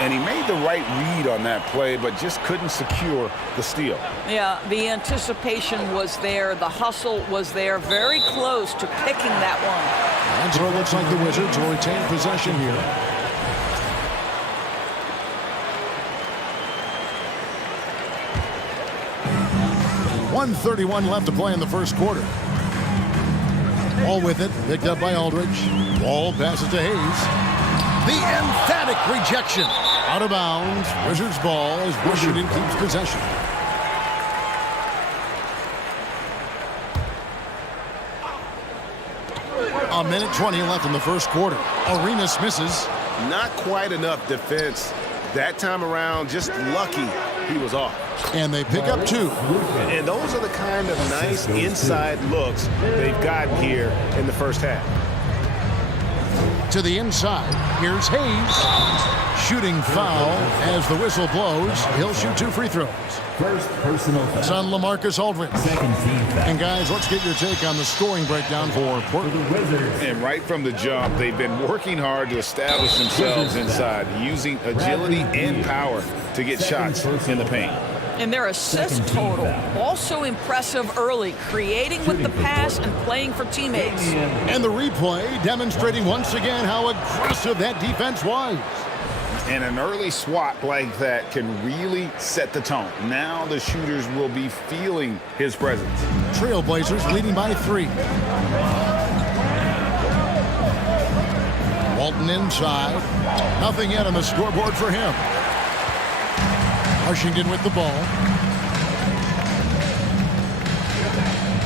And he made the right read on that play, but just couldn't secure the steal. Yeah, the anticipation was there. The hustle was there. Very close to picking that one. And so it looks like the Wizards will retain possession here. .131 left to play in the first quarter. Ball with it, picked up by Aldridge. Ball passes to Hayes. The emphatic rejection. Out of bounds. Wizards ball as Washington keeps possession. A minute 20 left in the first quarter. Arenas misses. Not quite enough defense. That time around, just lucky he was off. And they pick up 2. And those are the kind of nice inside looks they've gotten here in the first half. To the inside. Here's Hayes. Shooting foul as the whistle blows. He'll shoot 2 free throws. First personal foul. It's on LaMarcus Aldridge. Second team foul. And guys, let's get your take on the scoring breakdown for Portland. And right from the jump, they've been working hard to establish themselves inside, using agility and power to get shots in the paint. And their assist total, also impressive early, creating with the pass and playing for teammates. And the replay demonstrating once again how aggressive that defense was. And an early swat like that can really set the tone. Now the shooters will be feeling his presence. Trailblazers leading by 3. Walton inside. Nothing yet on the scoreboard for him. Washington with the ball.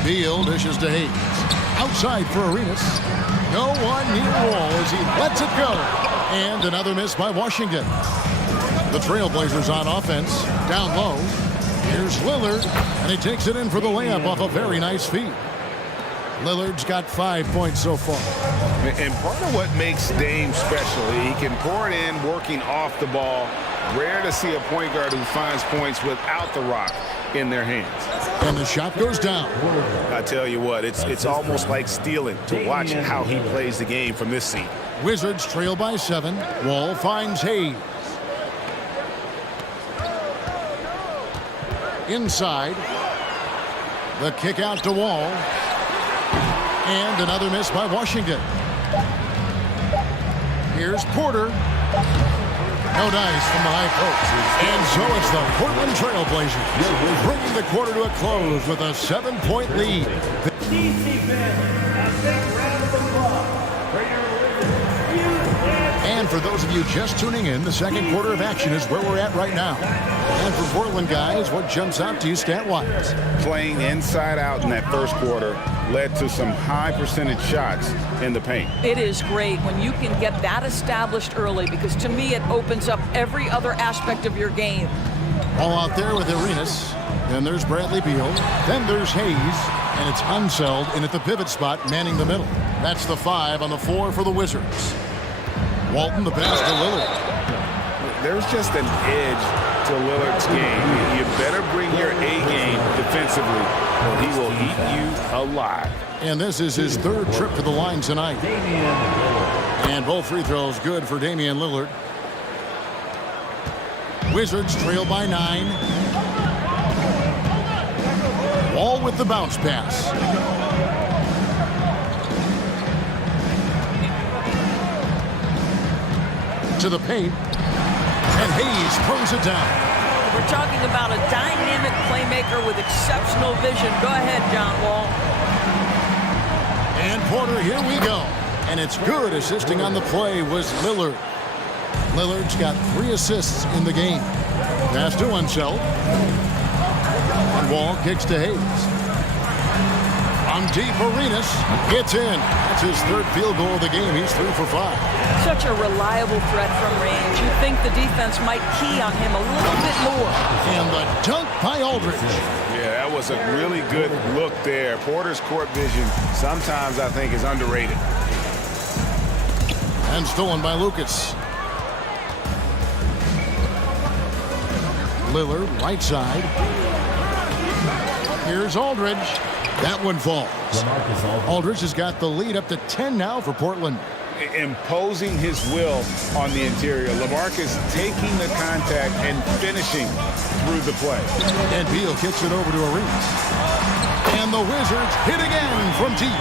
Beal dishes to Hayes. Outside for Arenas. No one near Wall as he lets it go. And another miss by Washington. The Trailblazers on offense. Down low. Here's Lillard. And he takes it in for the layup off a very nice feed. Lillard's got 5 points so far. And part of what makes Dame special, he can pour it in working off the ball. Rare to see a point guard who finds points without the rock in their hands. And the shot goes down. I tell you what, it's almost like stealing to watch how he plays the game from this seat. Wizards trail by 7. Wall finds Hayes. Inside. The kick out to Wall. And another miss by Washington. Here's Porter. No dice from the high post. And so it's the Portland Trailblazers bringing the quarter to a close with a 7-point lead. And for those of you just tuning in, the second quarter of action is where we're at right now. And for Portland guys, what jumps out to you stat-wise? Playing inside out in that first quarter led to some high percentage shots in the paint. It is great when you can get that established early, because to me it opens up every other aspect of your game. All out there with Arenas. Then there's Bradley Beal. Then there's Hayes. And it's Unseld in at the pivot spot, manning the middle. That's the 5 on the floor for the Wizards. Walton, the pass to Lillard. There's just an edge to Lillard's game. You better bring your A game defensively, or he will eat you alive. And this is his 3rd trip to the line tonight. And both free throws good for Damian Lillard. Wizards trail by 9. Wall with the bounce pass. To the paint. And Hayes throws it down. We're talking about a dynamic playmaker with exceptional vision. Go ahead, John Wall. And Porter, here we go. And it's good. Assisting on the play was Lillard. Lillard's got 3 assists in the game. Pass to Unseld. And Wall kicks to Hayes. From deep, Arenas gets in. That's his 3rd field goal of the game. He's 3 for 5. Such a reliable threat from range. You think the defense might key on him a little bit more. And the dunk by Aldridge. Yeah, that was a really good look there. Porter's court vision sometimes I think is underrated. And stolen by Lucas. Lillard, right side. Here's Aldridge. That one falls. Aldridge has got the lead up to 10 now for Portland. Imposing his will on the interior. LaMarcus taking the contact and finishing through the play. And Beal kicks it over to Arenas. And the Wizards hit again from deep.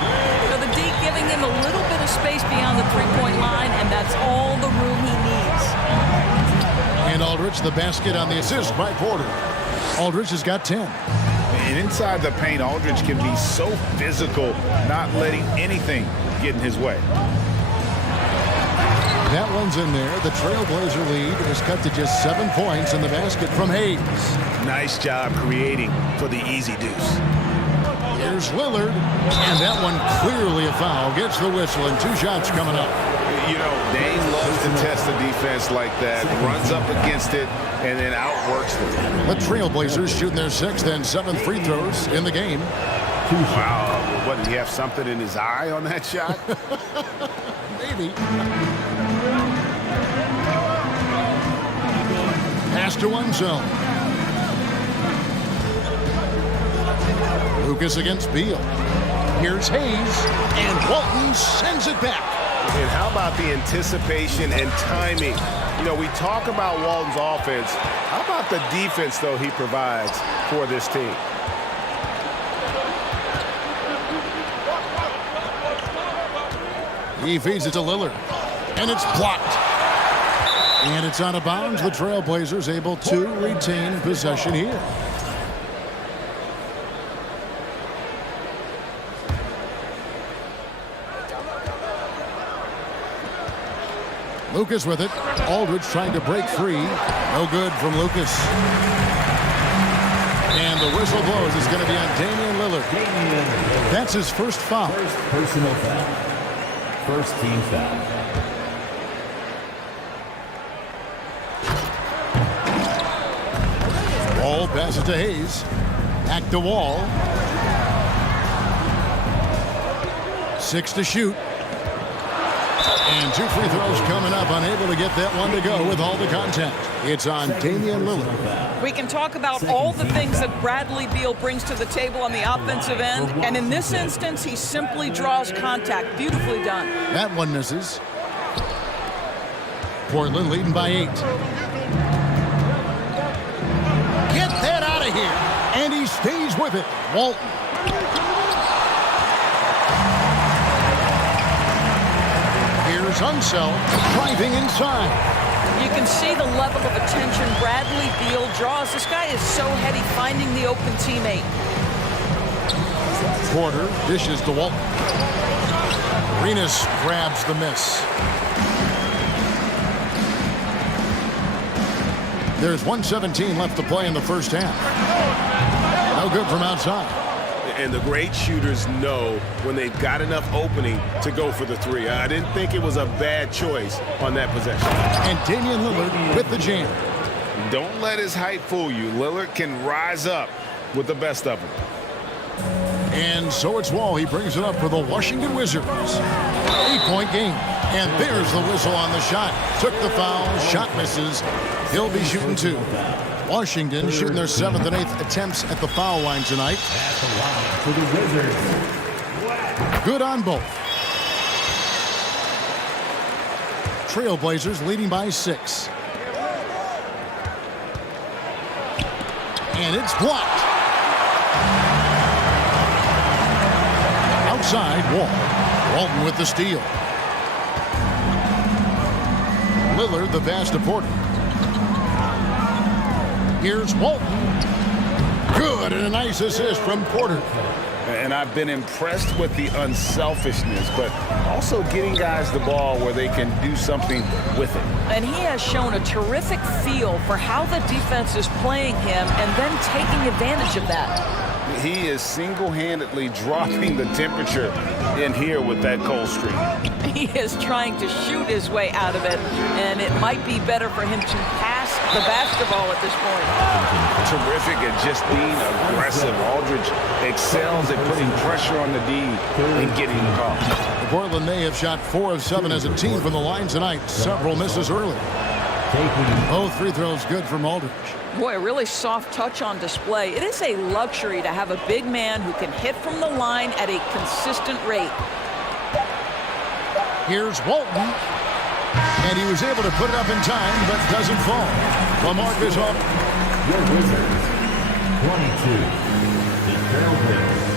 So the D giving him a little bit of space beyond the three-point line, and that's all the room he needs. And Aldridge, the basket on the assist by Porter. Aldridge has got 10. And inside the paint, Aldridge can be so physical, not letting anything get in his way. That one's in there. The Trailblazer lead is cut to just 7 points in the basket from Hayes. Nice job creating for the easy deuce. Here's Lillard. And that one clearly a foul. Gets the whistle and 2 shots coming up. You know, Dame loves to test the defense like that. Runs up against it and then outworks them. The Trailblazers shooting their 6th and 7th free throws in the game. Wow. What, did he have something in his eye on that shot? baby. Pass to one zone. Lucas against Beal. Here's Hayes, and Walton sends it back. And how about the anticipation and timing? You know, we talk about Walton's offense. How about the defense, though, he provides for this team? He feeds it to Lillard, and it's blocked. And it's out of bounds. The Trailblazers able to retain possession here. Lucas with it. Aldridge trying to break free. No good from Lucas. And the whistle blows. It's going to be on Damian Lillard. That's his first foul. First personal foul. First team foul. Wall passes to Hayes. Back to Wall. 6 to shoot. And 2 free throws coming up. Unable to get that one to go with all the contact. It's on Damian Lillard. We can talk about all the things that Bradley Beal brings to the table on the offensive end. And in this instance, he simply draws contact. Beautifully done. That one misses. Portland leading by 8. Get that out of here. And he stays with it. Walton. Here's Unseld driving inside. You can see the level of attention Bradley Beal draws. This guy is so heady finding the open teammate. Porter dishes to Walton. Arenas grabs the miss. There's 1:17 left to play in the first half. No good from outside. And the great shooters know when they've got enough opening to go for the three. I didn't think it was a bad choice on that possession. And Damian Lillard with the jam. Don't let his height fool you. Lillard can rise up with the best of them. And so it's Wall. He brings it up for the Washington Wizards. 8-point game. And there's the whistle on the shot. Took the foul. Shot misses. He'll be shooting 2. Washington shooting their 7th and 8th attempts at the foul line tonight. At the line for the Wizards. Good on both. Trailblazers leading by 6. And it's blocked. Outside, Wall. Walton with the steal. Lillard the pass to Porter. Here's Walton. Good, and a nice assist from Porter. And I've been impressed with the unselfishness, but also getting guys the ball where they can do something with it. And he has shown a terrific feel for how the defense is playing him and then taking advantage of that. He is single-handedly dropping the temperature in here with that cold streak. He is trying to shoot his way out of it, and it might be better for him to pass the basketball at this point. Terrific at just being aggressive. Aldridge excels at putting pressure on the D and getting the call. Portland may have shot 4 of 7 as a team from the line tonight. Several misses early. Both free throws good from Aldridge. Boy, a really soft touch on display. It is a luxury to have a big man who can hit from the line at a consistent rate. Here's Walton. And he was able to put it up in time, but doesn't fall. LaMarcus Aldridge. Your Wizards, 22. The Trailblazers,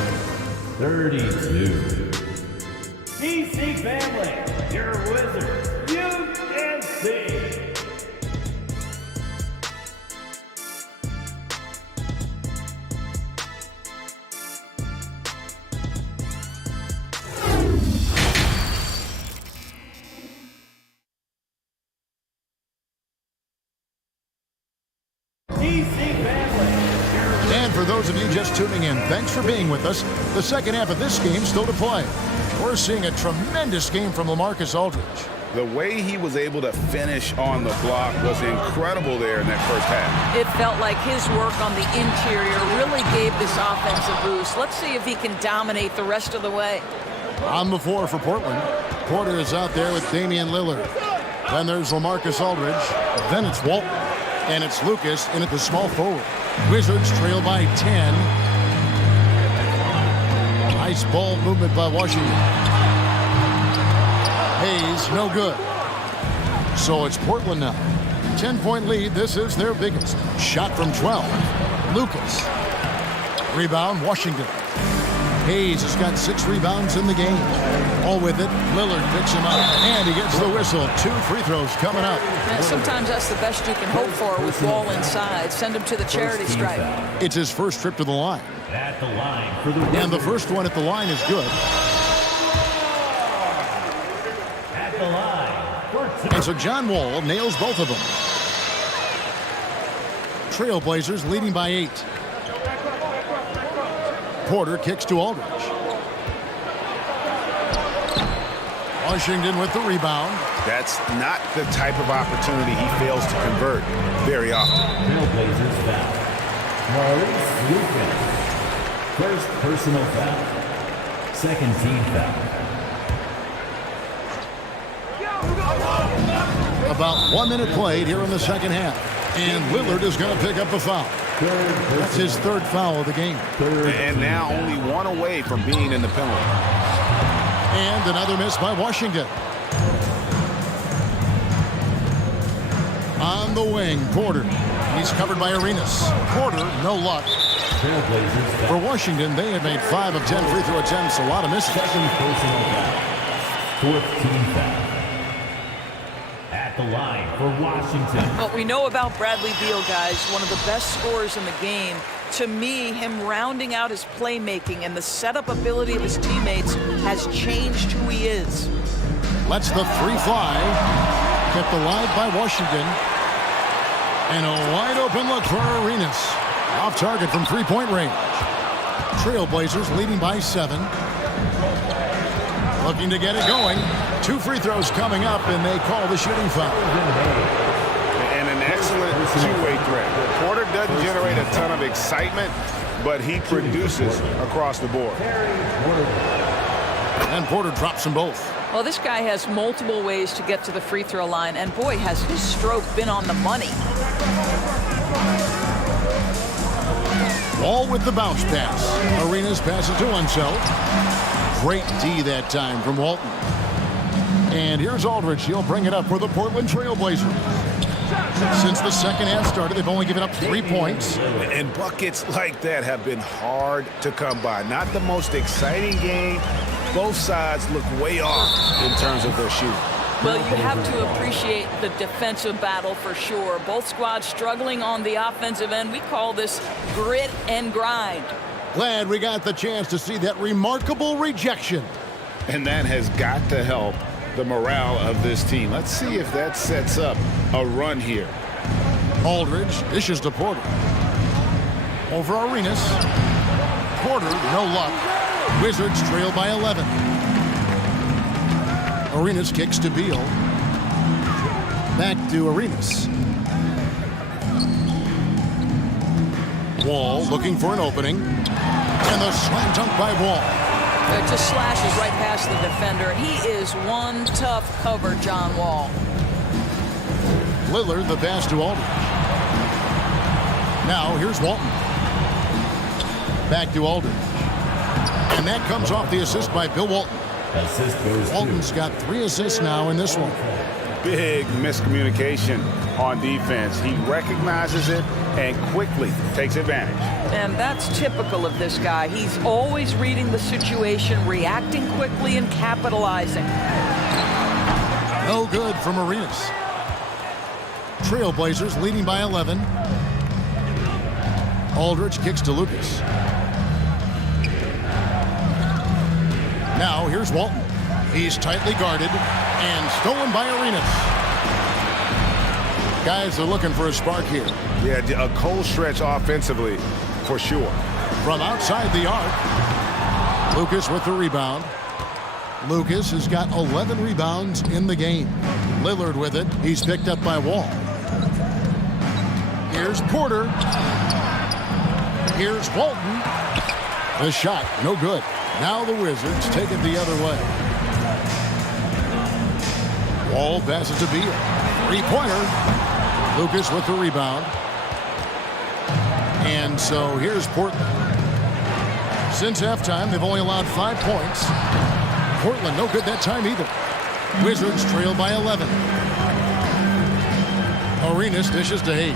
32. DC family, your Wizards, UNC. And for those of you just tuning in, thanks for being with us. The second half of this game still to play. We're seeing a tremendous game from LaMarcus Aldridge. The way he was able to finish on the block was incredible there in that first half. It felt like his work on the interior really gave this offense a boost. Let's see if he can dominate the rest of the way. On the floor for Portland, Porter is out there with Damian Lillard. Then there's LaMarcus Aldridge. Then it's Walton. And it's Lucas in at the small forward. Wizards trail by 10. Nice ball movement by Washington. Hayes, no good. So it's Portland now. 10-point lead. This is their biggest. Shot from 12. Lucas. Rebound, Washington. Hayes has got 6 rebounds in the game. All with it. Lillard picks him up. And he gets the whistle. 2 free throws coming up. Yeah, sometimes that's the best you can hope for with Wall inside. Send him to the charity stripe. It's his first trip to the line. At the line for the And the first one at the line is good. At the line for 2. And so John Wall nails both of them. Trailblazers leading by 8. Porter kicks to Aldridge. Washington with the rebound. That's not the type of opportunity he fails to convert very often. Trailblazers foul. Maurice Lucas. First personal foul. Second team foul. About 1 minute played here in the second half. And Lillard is going to pick up a foul. That's his 3rd foul of the game. And now only 1 away from being in the penalty. And another miss by Washington. On the wing, Porter. He's covered by Arenas. Porter, no luck. For Washington, they have made 5 of 10 free throw attempts. A lot of misses. Second personal foul. 4th team foul. At the line for Washington. What we know about Bradley Beal, guys, one of the best scorers in the game. To me, him rounding out his playmaking and the setup ability of his teammates has changed who he is. Lets the 3 fly. Kept alive by Washington. And a wide open look for Arenas. Off target from 3-point range. Trailblazers leading by 7. Looking to get it going. 2 free throws coming up, and they call the shooting foul. And an excellent two-way threat. Porter doesn't generate a ton of excitement, but he produces across the board. And Porter drops them both. Well, this guy has multiple ways to get to the free throw line, and boy, has his stroke been on the money. Wall with the bounce pass. Arenas passes to himself. Great D that time from Walton. And here's Aldridge. He'll bring it up for the Portland Trailblazers. Since the second half started, they've only given up 3 points. And buckets like that have been hard to come by. Not the most exciting game. Both sides look way off in terms of their shooting. Well, you have to appreciate the defensive battle for sure. Both squads struggling on the offensive end. We call this grit and grind. Glad we got the chance to see that remarkable rejection. And that has got to help the morale of this team. Let's see if that sets up a run here. Aldridge dishes to Porter. Over Arenas. Porter, no luck. Wizards trail by 11. Arenas kicks to Beal. Back to Arenas. Wall looking for an opening. And the slam dunk by Wall. It just slashes right past the defender. He is one tough cover, John Wall. Lillard the pass to Aldridge. Now here's Walton. Back to Aldridge. And that comes off the assist by Bill Walton. Walton's got 3 assists now in this one. Big miscommunication on defense. He recognizes it and quickly takes advantage. And that's typical of this guy. He's always reading the situation, reacting quickly, and capitalizing. No good from Arenas. Trailblazers leading by 11. Aldridge kicks to Lucas. Now here's Walton. He's tightly guarded and stolen by Arenas. Guys are looking for a spark here. Yeah, a cold stretch offensively for sure. From outside the arc, Lucas with the rebound. Lucas has got 11 rebounds in the game. Lillard with it. He's picked up by Wall. Here's Porter. Here's Walton. The shot, no good. Now the Wizards take it the other way. Wall passes to Beal. Three-pointer. Lucas with the rebound. And so here's Portland. Since halftime, they've only allowed 5 points. Portland no good that time either. Wizards trail by 11. Arenas dishes to Hayes.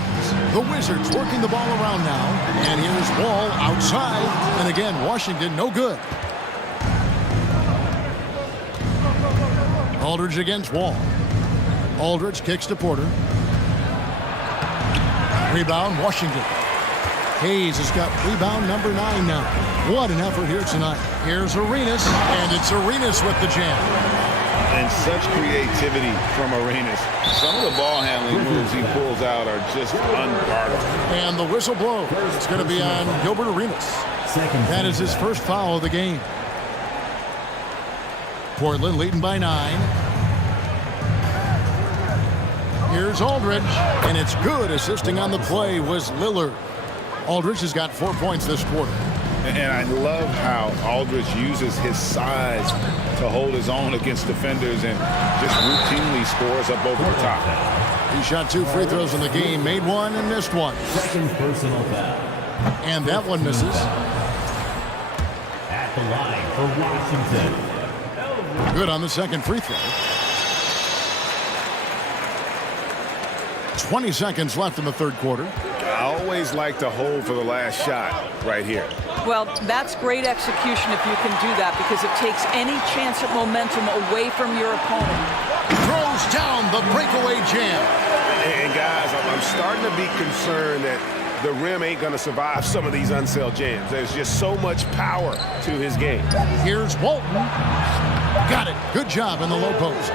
The Wizards working the ball around now. And here's Wall outside. And again, Washington no good. Aldridge against Wall. Aldridge kicks to Porter. Rebound, Washington. Hayes has got rebound number 9 now. What an effort here tonight. Here's Arenas, and it's Arenas with the jam. And such creativity from Arenas. Some of the ball handling moves he pulls out are just unguardable. And the whistle blows. It's going to be on Gilbert Arenas. That is his first foul of the game. Portland leading by 9. Here's Aldridge, and it's good. Assisting on the play was Lillard. Aldridge has got 4 points this quarter. And I love how Aldridge uses his size to hold his own against defenders and just routinely scores up over the top. He shot 2 free throws in the game, made 1 and missed 1. Second personal foul. And that one misses. At the line for Washington. Good on the second free throw. 20 seconds left in the third quarter. I always like to hold for the last shot right here. Well, that's great execution if you can do that, because it takes any chance at momentum away from your opponent. Throws down the breakaway jam. And guys, I'm starting to be concerned that the rim ain't going to survive some of these Unseld jams. There's just so much power to his game. Here's Walton. Got it. Good job in the low post.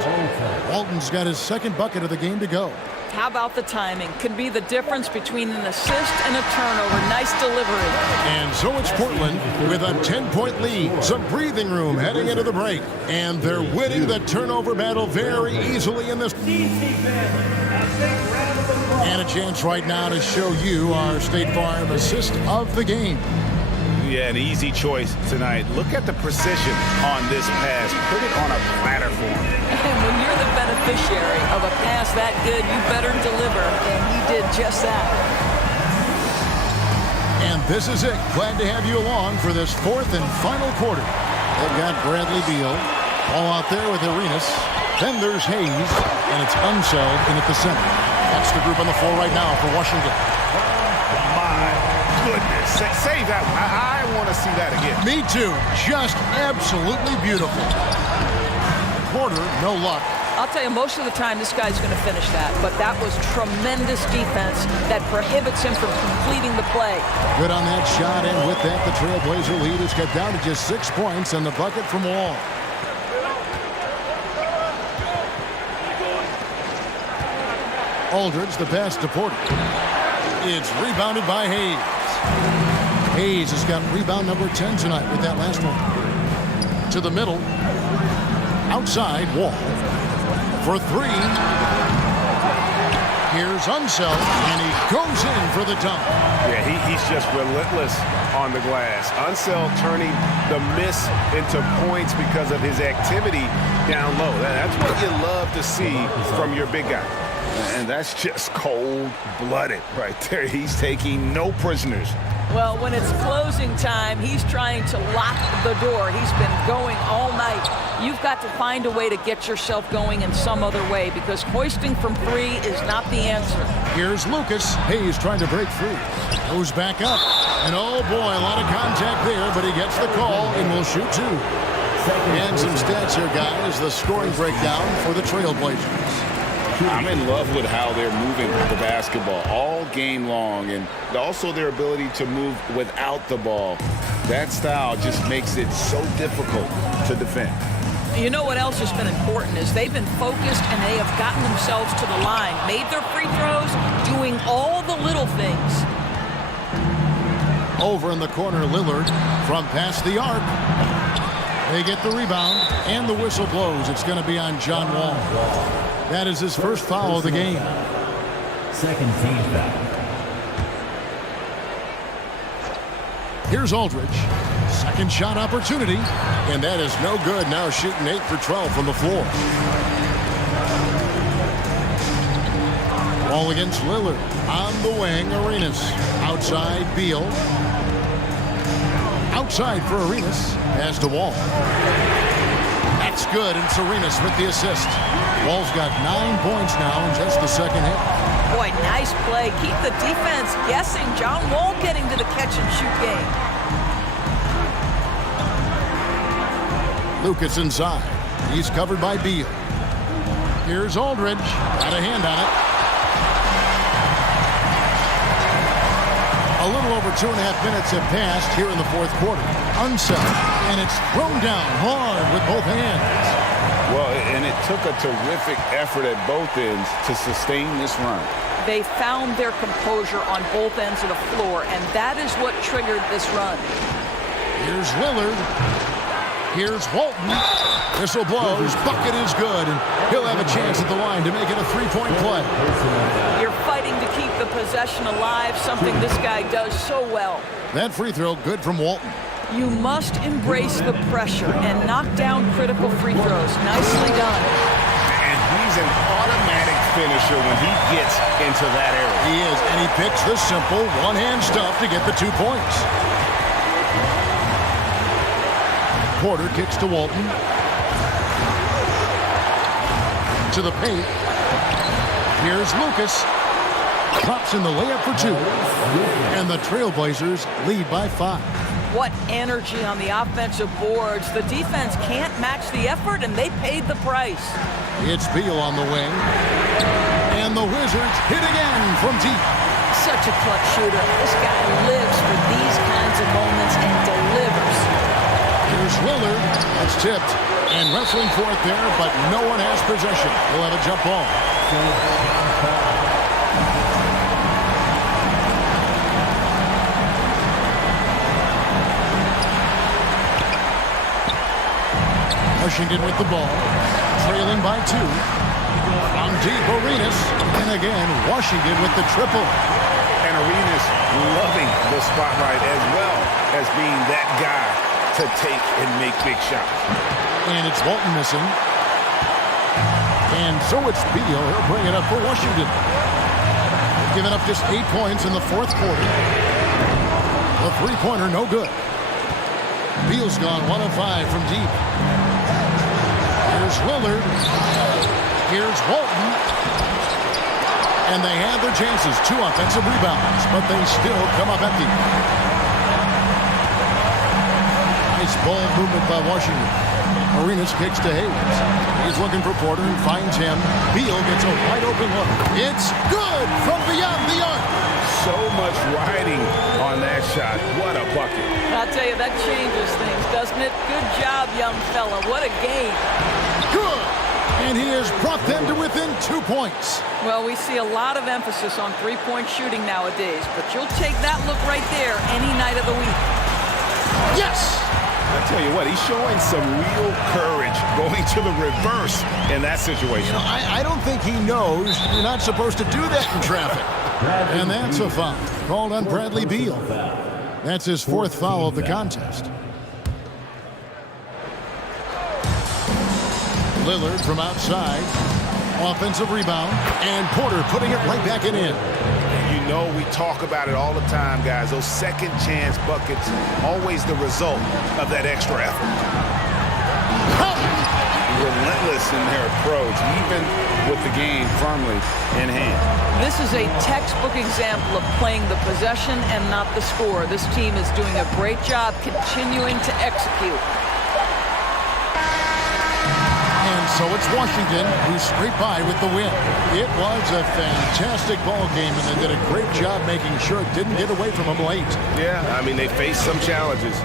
Walton's got his second bucket of the game to go. How about the timing? Can be the difference between an assist and a turnover. Nice delivery. And so it's Portland with a 10-point lead. Some breathing room heading into the break. And they're winning the turnover battle very easily in this. And a chance right now to show you our State Farm assist of the game. Yeah, an easy choice tonight. Look at the precision on this pass. Put it on a platter for him. And when you're the beneficiary of a pass that good, you better deliver. And he did just that. And this is it. Glad to have you along for this fourth and final quarter. They've got Bradley Beal all out there with Arenas. Then there's Hayes, and it's Unseld in at the center. That's the group on the floor right now for Washington. My goodness. Save that one. I want to see that again. Me too. Just absolutely beautiful. Porter, no luck. I'll tell you, most of the time this guy's going to finish that, but that was tremendous defense that prohibits him from completing the play. Good on that shot, and with that, the Trailblazer lead is cut down to just 6 points and the bucket from Wall. Aldridge, the pass to Porter. It's rebounded by Hayes. Hayes has got rebound number 10 tonight with that last one. To the middle. Outside, Wall. For 3. Here's Unseld, and he goes in for the dunk. Yeah, he's just relentless on the glass. Unseld turning the miss into points because of his activity down low. That's what you love to see from your big guy. And that's just cold-blooded right there. He's taking no prisoners. Well, when it's closing time, he's trying to lock the door. He's been going all night. You've got to find a way to get yourself going in some other way, because hoisting from 3 is not the answer. Here's Lucas. Hayes trying to break free. Goes back up. And oh boy, a lot of contact there, but he gets the call and will shoot 2. And some stats here, guys. The scoring breakdown for the Trailblazers. I'm in love with how they're moving the basketball all game long, and also their ability to move without the ball. That style just makes it so difficult to defend. You know what else has been important is they've been focused and they have gotten themselves to the line, made their free throws, doing all the little things. Over in the corner, Lillard from past the arc. They get the rebound, and the whistle blows. It's going to be on John Wall. That is his first foul of the game. Second team foul. Here's Aldridge. Second shot opportunity, and that is no good. Now shooting 8 for 12 from the floor. Ball against Lillard. On the wing, Arenas. Outside, Beal. Outside for Arenas. Pass to Wall. That's good, and Arenas with the assist. Wall's got 9 points now in just the second hit. Boy, nice play. Keep the defense guessing. John Wall getting to the catch-and-shoot game. Lucas inside. He's covered by Beal. Here's Aldridge. Got a hand on it. A little over 2.5 minutes have passed here in the fourth quarter. Unsettled. And it's thrown down hard with both hands. Well, and it took a terrific effort at both ends to sustain this run. They found their composure on both ends of the floor, and that is what triggered this run. Here's Lillard. Here's Walton. Whistle blows. Bucket is good, and he'll have a chance at the line to make it a three-point play. You're fighting to keep the possession alive, something this guy does so well. That free throw good from Walton. You must embrace the pressure and knock down critical free throws. Nicely done. And he's an automatic finisher when he gets into that area. He is, and he picks the simple one-hand stuff to get the 2 points. Porter kicks to Walton. To the paint. Here's Lucas. Drops in the layup for 2. And the Trailblazers lead by 5. What energy on the offensive boards. The defense can't match the effort, and they paid the price. It's Beal on the wing. And the Wizards hit again from deep. Such a clutch shooter. This guy lives for these kinds of moments and delivers. Here's Lillard. That's tipped. And wrestling for it there, but no one has possession. We'll have a jump ball. Washington with the ball, trailing by 2. On deep, Arenas. And again, Washington with the triple. And Arenas loving the spotlight as well as being that guy to take and make big shots. And it's Walton missing. And so it's Beal. He'll bring it up for Washington. Giving up just 8 points in the fourth quarter. The three-pointer, no good. Beal's gone 1 of 5 from deep. Here's Lillard. Here's Walton. And they have their chances. 2 offensive rebounds, but they still come up empty. Nice ball movement by Washington. Arenas kicks to Hayes. He's looking for Porter and finds him. Beal gets a wide open look. It's good from beyond the arc. So much riding on that shot. What a bucket. I'll tell you, that changes things, doesn't it? Good job, young fella. What a game. Good. And he has brought them to within 2 points. Well, we see a lot of emphasis on three-point shooting nowadays, but you'll take that look right there any night of the week. Yes! I tell you what, he's showing some real courage going to the reverse in that situation. You know, I don't think he knows you're not supposed to do that in traffic. And that's a foul called on Bradley Beal. That's his 4th foul of the contest. Lillard from outside. Offensive rebound. And Porter putting it right back in. You know, we talk about it all the time, guys. Those second chance buckets, always the result of that extra effort. Relentless in their approach, even with the game firmly in hand. This is a textbook example of playing the possession and not the score. This team is doing a great job continuing to execute. So it's Washington who scraped by with the win. It was a fantastic ball game, and they did a great job making sure it didn't get away from them late. Yeah, I mean, they faced some challenges.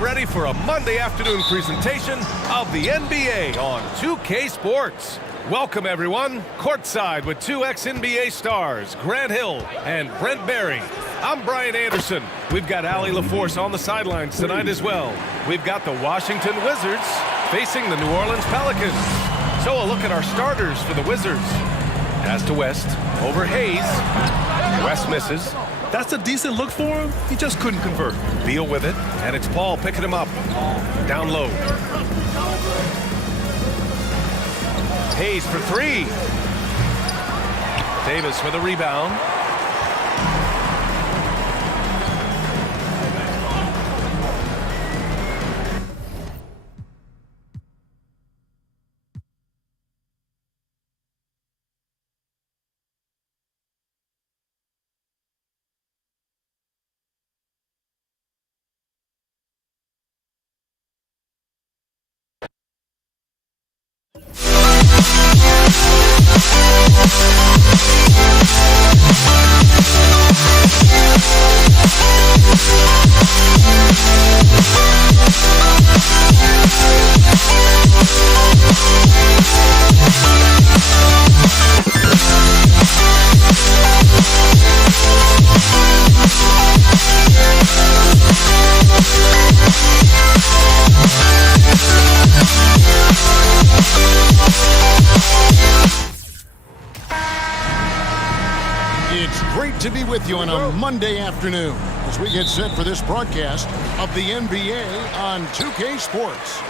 ready for a Monday afternoon presentation of the NBA on 2K Sports. Welcome, everyone. Courtside with two ex-NBA stars, Grant Hill and Brent Barry. I'm Brian Anderson. We've got Allie LaForce on the sidelines tonight as well. We've got the Washington Wizards facing the New Orleans Pelicans. So a look at our starters for the Wizards. Pass to West, over Hayes. West misses. That's a decent look for him. He just couldn't convert. Beal with it, and it's Paul picking him up. Down low. Hayes for three. Davis for the rebound. It's great to be with you on a Monday afternoon as we get set for this broadcast of the NBA on 2K Sports.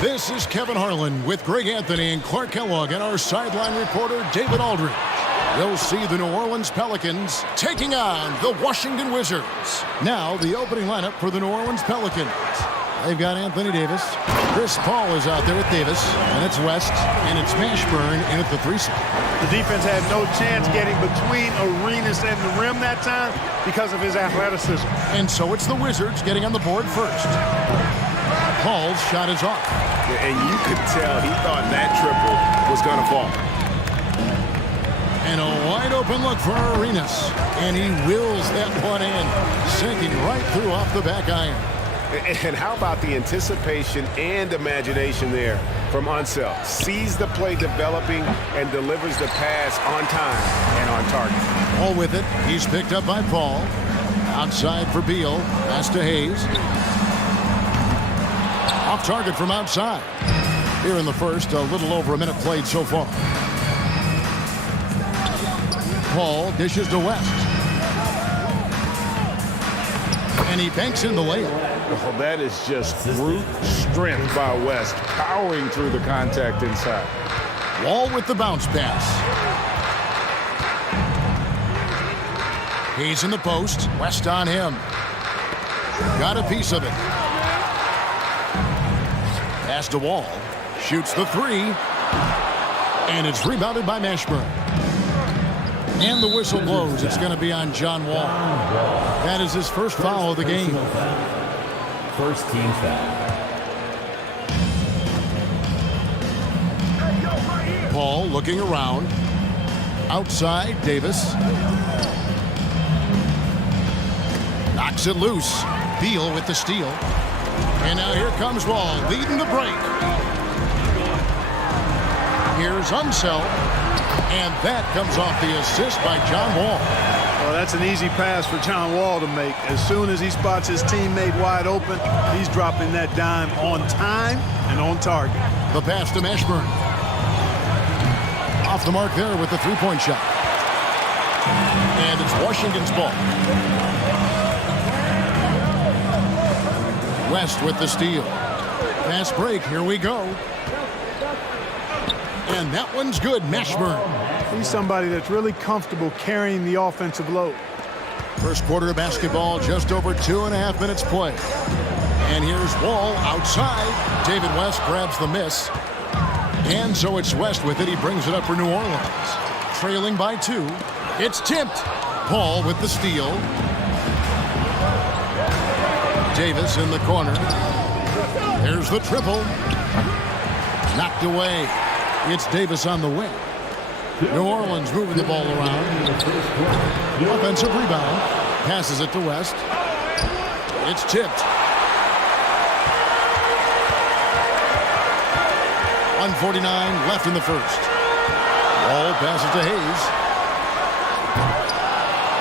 This is Kevin Harlan with Greg Anthony and Clark Kellogg and our sideline reporter David Aldridge. You'll see the New Orleans Pelicans taking on the Washington Wizards. Now the opening lineup for the New Orleans Pelicans. They've got Anthony Davis. Chris Paul is out there with Davis, and it's West, and it's Mashburn in at the 3 spot. The defense had no chance getting between Arenas and the rim that time because of his athleticism. And so it's the Wizards getting on the board first. Paul's shot is off. And you could tell he thought that triple was going to fall. And a wide open look for Arenas. And he wills that one in, sinking right through off the back iron. And how about the anticipation and imagination there from Unseld? Sees the play developing and delivers the pass on time and on target. All with it. He's picked up by Paul. Outside for Beal. Pass to Hayes. Off target from outside. Here in the first, a little over a minute played so far. Paul dishes to West. And he banks in the layup. Well, that is just brute strength by West, powering through the contact inside. Wall with the bounce pass. He's in the post. West on him. Got a piece of it. Pass to Wall. Shoots the three. And it's rebounded by Mashburn. And the whistle blows. It's going to be on John Wall. That is his first foul of the game. First team foul. Paul looking around. Outside, Davis. Knocks it loose. Beal with the steal. And now here comes Wall, leading the break. Here's Unseld. And that comes off the assist by John Wall. Well, that's an easy pass for John Wall to make. As soon as he spots his teammate wide open, he's dropping that dime on time and on target. The pass to Mashburn. Off the mark there with the three-point shot. And it's Washington's ball. West with the steal. Fast break. Here we go. And that one's good. Mashburn. He's somebody that's really comfortable carrying the offensive load. First quarter of basketball, just over 2.5 minutes play. And here's Wall outside. David West grabs the miss. And so it's West with it. He brings it up for New Orleans. Trailing by 2. It's tipped. Paul with the steal. Davis in the corner. There's the triple. Knocked away. It's Davis on the wing. New Orleans moving the ball around. Offensive rebound. Passes it to West. It's tipped. 1:49 left in the first. Wall passes to Hayes.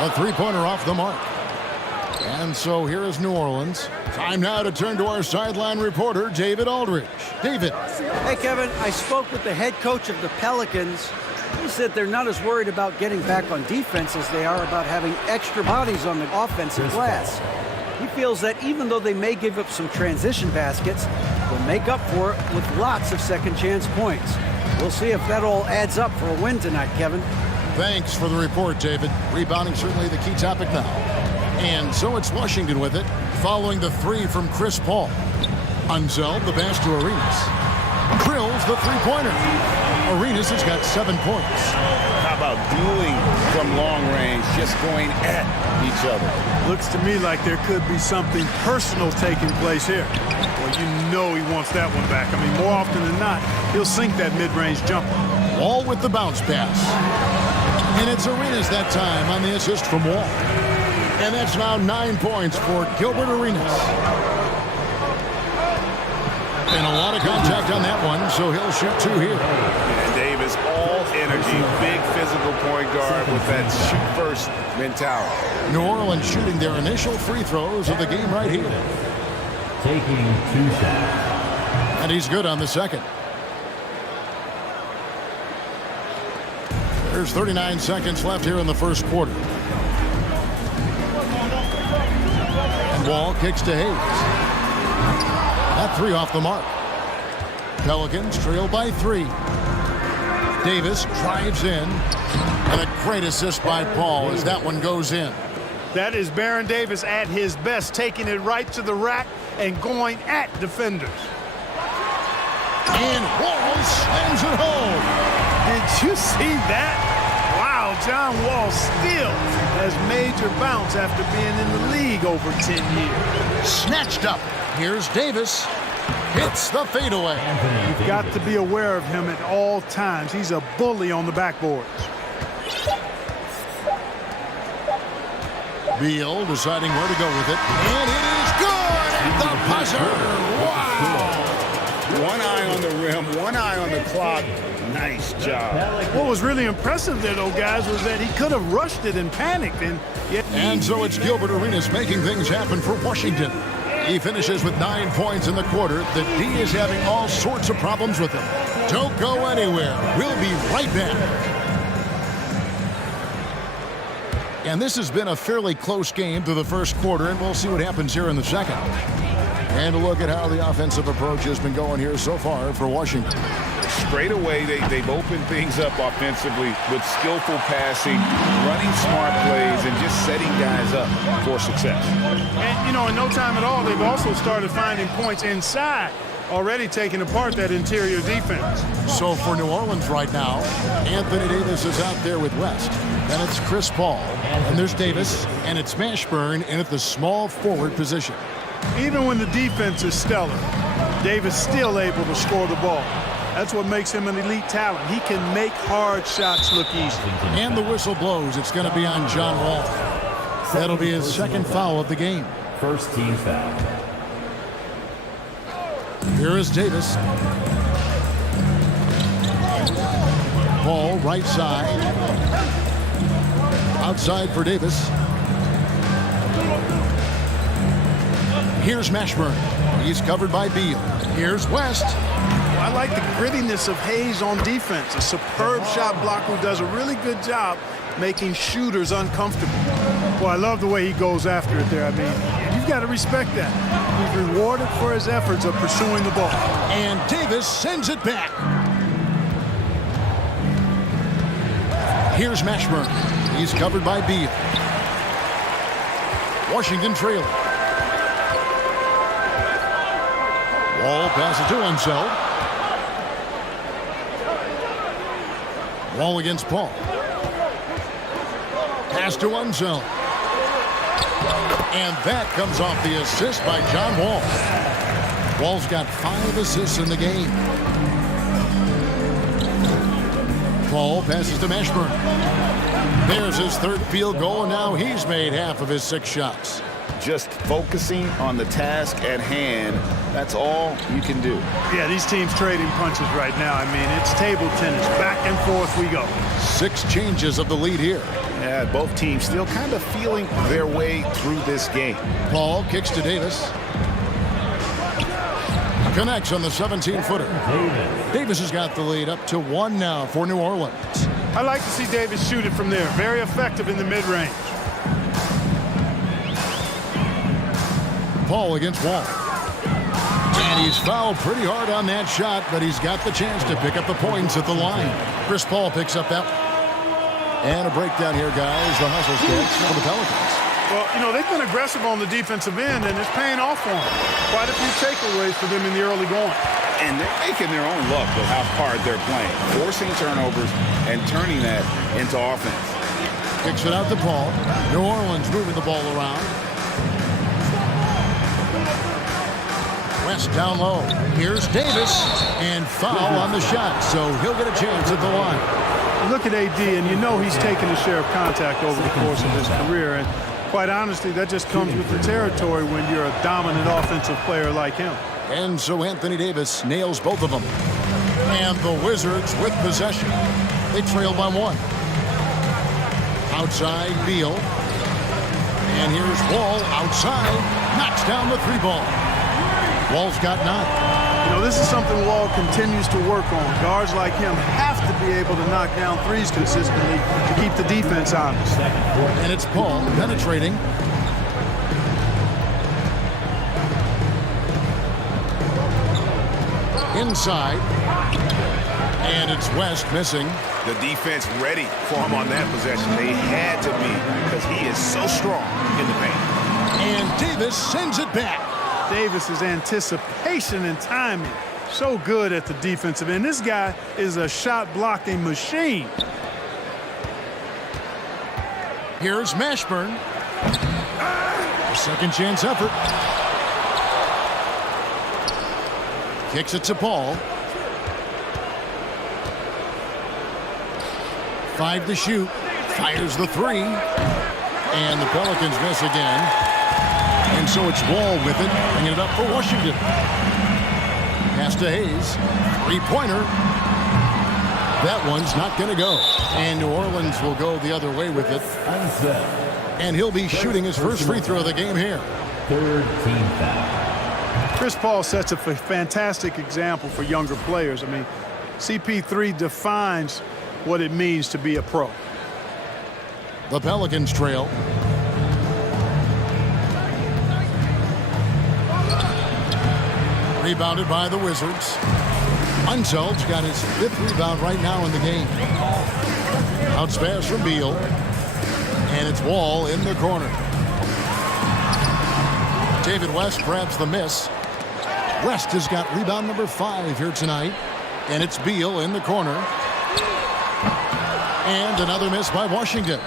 A three-pointer off the mark. And so here is New Orleans. Time now to turn to our sideline reporter, David Aldridge. David. Hey, Kevin, I spoke with the head coach of the Pelicans. He said they're not as worried about getting back on defense as they are about having extra bodies on the offensive glass. He feels that even though they may give up some transition baskets, they'll make up for it with lots of second-chance points. We'll see if that all adds up for a win tonight, Kevin. Thanks for the report, David. Rebounding certainly the key topic now. And so it's Washington with it, following the three from Chris Paul. Unseld the pass to Arenas. Drills the three-pointer. Arenas has got 7 points. How about dueling from long range, just going at each other? Looks to me like there could be something personal taking place here. Well, you know he wants that one back. I mean, more often than not, he'll sink that mid-range jumper. Wall with the bounce pass. And it's Arenas that time on the assist from Wall. And that's now 9 points for Gilbert Arenas. And a lot of contact on that one, so he'll shoot 2 here. And Davis, all energy, big physical point guard with that shoot-first mentality. New Orleans shooting their initial free throws of the game right here. Taking 2 shots. And he's good on the second. There's 39 seconds left here in the first quarter. And Wall kicks to Hayes. That 3 off the mark. Pelicans trail by 3. Davis drives in. And a great assist by Paul as that one goes in. That is Baron Davis at his best, taking it right to the rack and going at defenders. And Wall slams it home. Did you see that? Wow, John Wall still has major bounce after being in the league over 10 years. Snatched up. Here's Davis. Hits the fadeaway. You've got to be aware of him at all times. He's a bully on the backboards. Beal deciding where to go with it. And it is good at the buzzer. Wow. One eye on the rim, one eye on the clock. Nice job. What was really impressive there, though, guys, was that he could have rushed it and panicked. And so it's Gilbert Arenas making things happen for Washington. He finishes with 9 points in the quarter. The D is having all sorts of problems with him. Don't go anywhere. We'll be right back. And this has been a fairly close game through the first quarter, and we'll see what happens here in the second. And a look at how the offensive approach has been going here so far for Washington. Straight away, they've opened things up offensively with skillful passing, running smart plays, and just setting guys up for success. And, you know, in no time at all, they've also started finding points inside, already taking apart that interior defense. So for New Orleans right now, Anthony Davis is out there with West. Then it's Chris Paul. And there's Davis, and it's Mashburn in at the small forward position. Even when the defense is stellar, Davis still able to score the ball. That's what makes him an elite talent. He can make hard shots look easy. And the whistle blows. It's going to be on John Wall. That'll be his second foul of the game. First team foul. Here is Davis. Paul right side. Outside for Davis. Here's Mashburn. He's covered by Beal. Here's West. I like the grittiness of Hayes on defense. A superb shot blocker who does a really good job making shooters uncomfortable. Well, I love the way he goes after it there. I mean, you've got to respect that. He's rewarded for his efforts of pursuing the ball. And Davis sends it back. Here's Mashburn. He's covered by Beal. Washington trailing. Wall passes to Unseld. Wall against Paul. Pass to Unseld. And that comes off the assist by John Wall. Wall's got 5 assists in the game. Paul passes to Mashburn. There's his third field goal, and now he's made half of his 6 shots. just focusing on the task at hand. That's all you can do. Yeah, these teams trading punches right now. I mean, it's table tennis. Back and forth we go. 6 changes of the lead here. Yeah, both teams still kind of feeling their way through this game. Paul kicks to Davis. Connects on the 17-footer. Davis has got the lead up to 1 now for New Orleans. I like to see Davis shoot it from there. Very effective in the mid-range. Paul against Wall. And he's fouled pretty hard on that shot, but he's got the chance to pick up the points at the line. Chris Paul picks up that. And a breakdown here, guys. The hustle stats for the Pelicans. Well, you know, they've been aggressive on the defensive end, and it's paying off for them. Quite a few takeaways for them in the early going. And they're making their own luck with how hard they're playing, forcing turnovers and turning that into offense. Kicks it out to Paul. New Orleans moving the ball around. West down low. Here's Davis. And foul on the shot, so he'll get a chance at the line. Look at AD, and you know he's taken a share of contact over the course of his career. And quite honestly, that just comes with the territory when you're a dominant offensive player like him. And so Anthony Davis nails both of them. And the Wizards with possession. They trail by 1. Outside, Beal. And here's Wall outside. Knocks down the 3-ball. Wall's got 9. You know, this is something Wall continues to work on. Guards like him have to be able to knock down threes consistently to keep the defense honest. And it's Paul penetrating. Inside. And it's West missing. The defense ready for him on that possession. They had to be because he is so strong in the paint. And Davis sends it back. Davis's anticipation and timing, so good at the defensive end. This guy is a shot-blocking machine. Here's Mashburn. A second chance effort. Kicks it to Paul. 5 to shoot. Fires the 3. And the Pelicans miss again. And so it's Wall with it, bringing it up for Washington. Pass to Hayes. 3-pointer. That one's not going to go. And New Orleans will go the other way with it. And he'll be shooting his first free throw of the game here. 3rd team foul. Chris Paul sets a fantastic example for younger players. I mean, CP3 defines what it means to be a pro. The Pelicans trail. Rebounded by the Wizards. Unseld's got his 5th rebound right now in the game. Bounce pass from Beal. And it's Wall in the corner. David West grabs the miss. West has got rebound number 5 here tonight. And it's Beal in the corner. And another miss by Washington.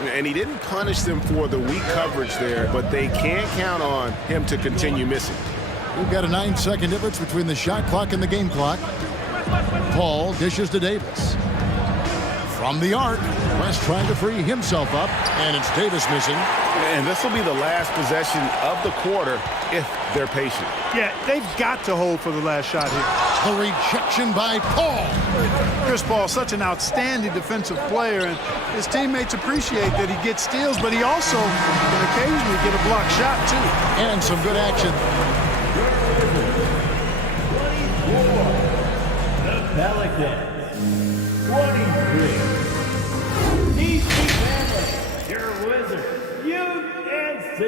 And he didn't punish them for the weak coverage there, but they can't count on him to continue missing. We've got a 9-second difference between the shot clock and the game clock. Paul dishes to Davis. From the arc, West trying to free himself up, and it's Davis missing. And this will be the last possession of the quarter if they're patient. Yeah, they've got to hold for the last shot here. The rejection by Paul. Chris Paul, such an outstanding defensive player, and his teammates appreciate that he gets steals, but he also can occasionally get a block shot, too. And some good action. The Pelicans. 23. DC Family, your Wizards, UNC.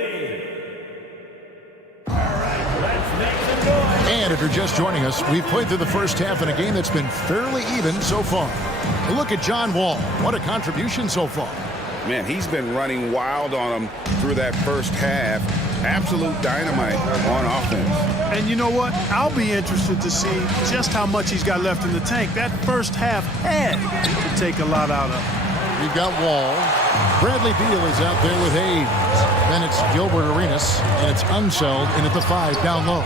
All right, let's make some noise. And if you're just joining us, we've played through the first half in a game that's been fairly even so far. Look at John Wall. What a contribution so far. Man, he's been running wild on him through that first half. Absolute dynamite on offense. And you know what? I'll be interested to see just how much he's got left in the tank. That first half had to take a lot out of him. We've got Wall. Bradley Beal is out there with Hayes. Then it's Gilbert Arenas, and it's Unseld in at the 5 down low.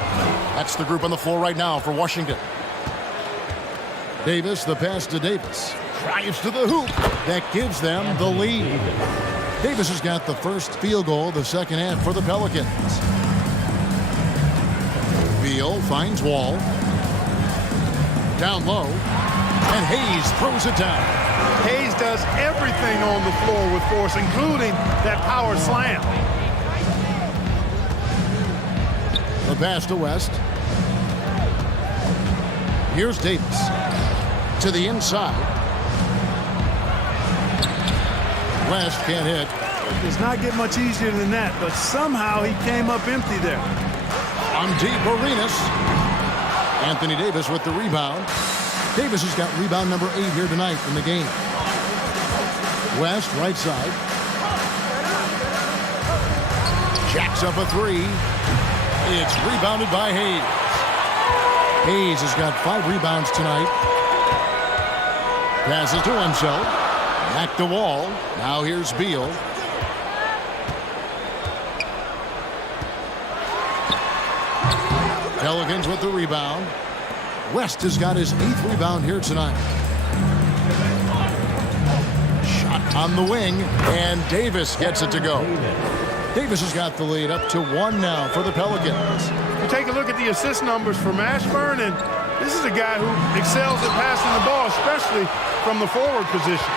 That's the group on the floor right now for Washington. Davis, the pass to Davis. Drives to the hoop. That gives them the lead. Davis has got the first field goal of the second half for the Pelicans. Beal finds Wall. Down low. And Hayes throws it down. Hayes does everything on the floor with force, including that power slam. The pass to West. Here's Davis. To the inside. West can't hit. It does not get much easier than that, but somehow he came up empty there. On deep, Arenas. Anthony Davis with the rebound. Davis has got rebound number 8 here tonight in the game. West, right side. Jacks up a 3. It's rebounded by Hayes. Hayes has got 5 rebounds tonight. Passes to himself. Back to Wall. Now here's Beal. Pelicans with the rebound. West has got his 8th rebound here tonight. Shot on the wing, and Davis gets it to go. Davis has got the lead up to 1 now for the Pelicans. You take a look at the assist numbers for Mashburn, and this is a guy who excels at passing the ball, especially from the forward position.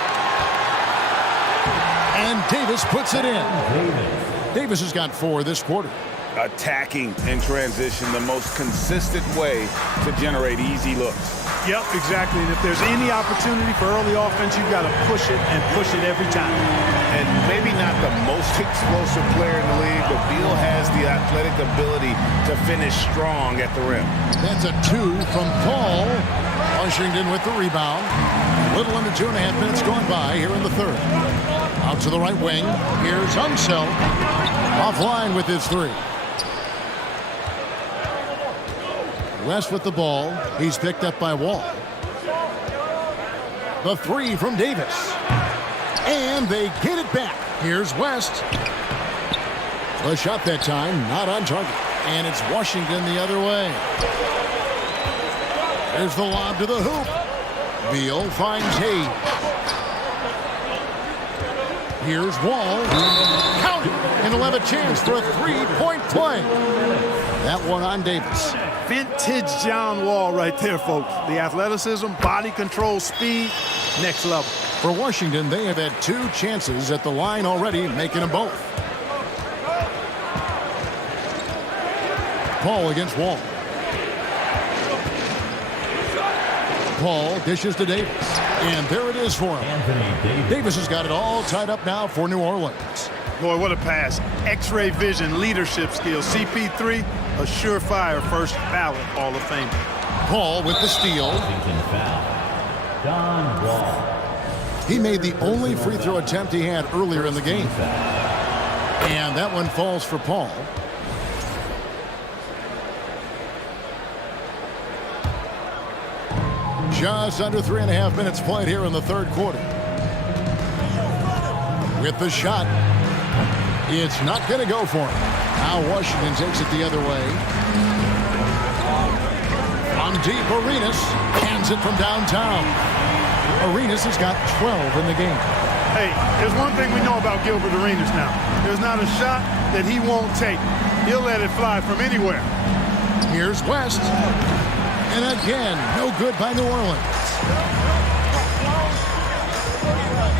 And Davis puts it in. Davis has got 4 this quarter. Attacking in transition, the most consistent way to generate easy looks. Yep, exactly. And if there's any opportunity for early offense, you've got to push it and push it every time. And maybe not the most explosive player in the league, but Beal has the athletic ability to finish strong at the rim. That's a 2 from Paul. Washington with the rebound. A little under 2.5 minutes gone by here in the third. Out to the right wing. Here's Unseld. Offline with his 3. West with the ball. He's picked up by Wall. The 3 from Davis. And they get it back. Here's West. The shot that time, not on target. And it's Washington the other way. There's the lob to the hoop. Beal finds Hayes. Here's Wall. Count it. And he'll have a chance for a 3-point play. That one on Davis. Vintage John Wall right there, folks. The athleticism, body control, speed, next level. For Washington, they have had 2 chances at the line already, making them both. Paul against Wall. Paul dishes to Davis. And there it is for him. Davis has got it all tied up now for New Orleans. Boy, what a pass. X-ray vision, leadership skills. CP3, a surefire first ballot Hall of Fame. Paul with the steal. John Wall. He made the only free throw attempt he had earlier in the game. And that one falls for Paul. Just under 3.5 minutes played here in the third quarter. With the shot. It's not going to go for him. Now Washington takes it the other way. On deep, Arenas hands it from downtown. Arenas has got 12 in the game. Hey, there's one thing we know about Gilbert Arenas now. There's not a shot that he won't take. He'll let it fly from anywhere. Here's West. And again, no good by New Orleans.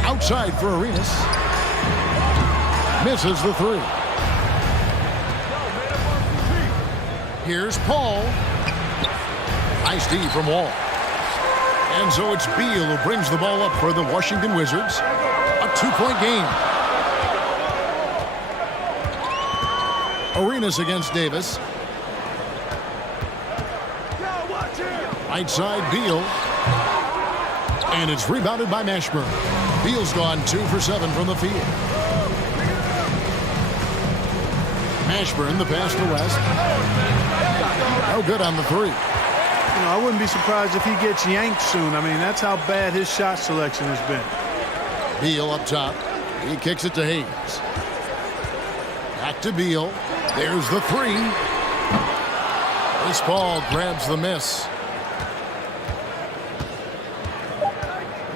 Outside for Arenas. Misses the 3. Here's Paul. Nice D from Wall. And so it's Beal who brings the ball up for the Washington Wizards. A 2-point game. Arenas against Davis. Right side, Beal. And it's rebounded by Mashburn. Beal's gone 2 for 7 from the field. Mashburn, the pass to West. No good on the 3. You know, I wouldn't be surprised if he gets yanked soon. I mean, that's how bad his shot selection has been. Beal up top. He kicks it to Hayes. Back to Beal. There's the 3. This ball grabs the miss.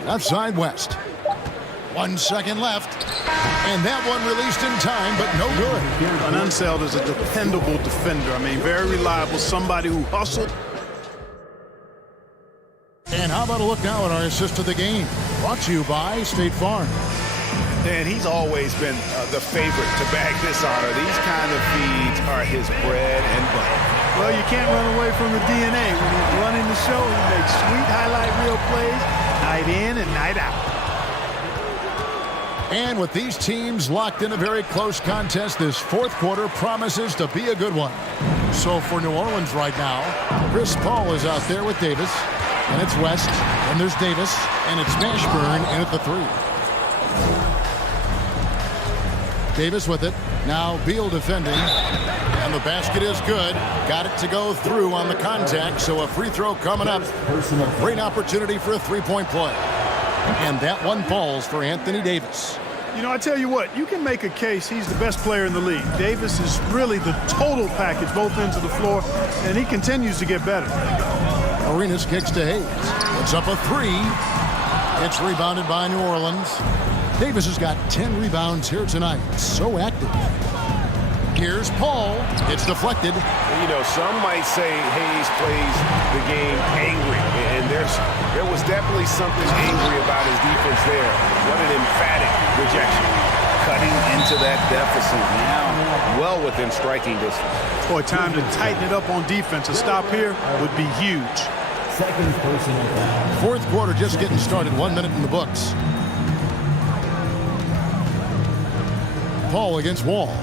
Left side, West. 1 second left. And that one released in time, but no good. An Unseld is a dependable defender. I mean, very reliable, somebody who hustled. And how about a look now at our assist of the game? Brought to you by State Farm. And he's always been the favorite to bag this honor. These kind of feeds are his bread and butter. Well, you can't run away from the DNA. When he's running the show, he makes sweet highlight reel plays night in and night out. And with these teams locked in a very close contest, this fourth quarter promises to be a good one. So for New Orleans right now, Chris Paul is out there with Davis. And it's West, and there's Davis, and it's Mashburn in at the 3. Davis with it. Now Beal defending. And the basket is good. Got it to go through on the contact, so a free throw coming up. Great opportunity for a three-point play. And that one falls for Anthony Davis. You know, I tell you what, you can make a case he's the best player in the league. Davis is really the total package, both ends of the floor, and he continues to get better. Arenas kicks to Hayes. It's up a 3. It's rebounded by New Orleans. Davis has got 10 rebounds here tonight. So active. Here's Paul. It's deflected. You know, some might say Hayes plays the game angry. And there was definitely something angry about his defense there. What an emphatic rejection. Cutting into that deficit now well within striking distance. Boy, time to tighten it up on defense. A stop here would be huge. Second personal foul. Fourth quarter just getting started. 1 minute in the books. Paul against Wall.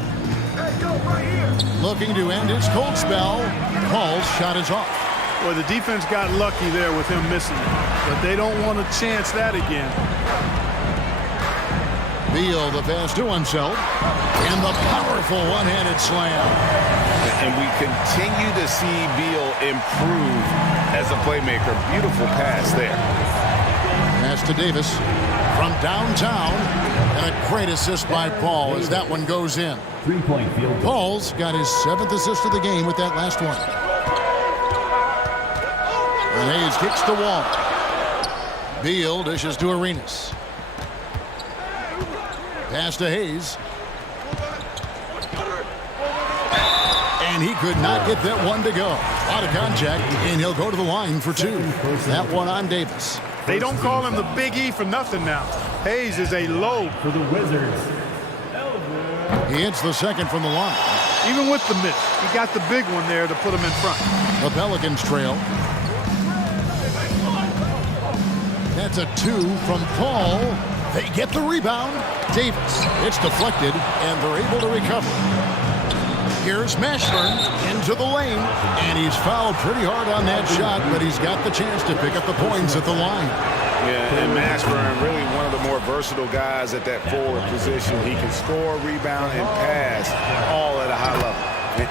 Looking to end his cold spell. Paul's shot is off. Well, the defense got lucky there with him missing it, but they don't want to chance that again. Beal, the pass to himself, and the powerful one-handed slam. And we continue to see Beal improve as a playmaker. Beautiful pass there. Pass to Davis from downtown, and a great assist by Paul as that one goes in. Three-point field. Paul's got his 7th assist of the game with that last one. And Hayes kicks the wall. Beal dishes to Arenas. Pass to Hayes. And he could not get that one to go. A lot of contact, and he'll go to the line for 2. That one on Davis. They don't call him the Big E for nothing now. Hayes is a low for the Wizards. He hits the second from the line. Even with the miss, he got the big one there to put him in front. The Pelicans trail. That's a 2 from Paul. They get the rebound. Davis. It's deflected, and they're able to recover. Here's Mashburn into the lane, and he's fouled pretty hard on that shot, but he's got the chance to pick up the points at the line. Yeah, and Mashburn, really one of the more versatile guys at that forward position. He can score, rebound, and pass all at a high level.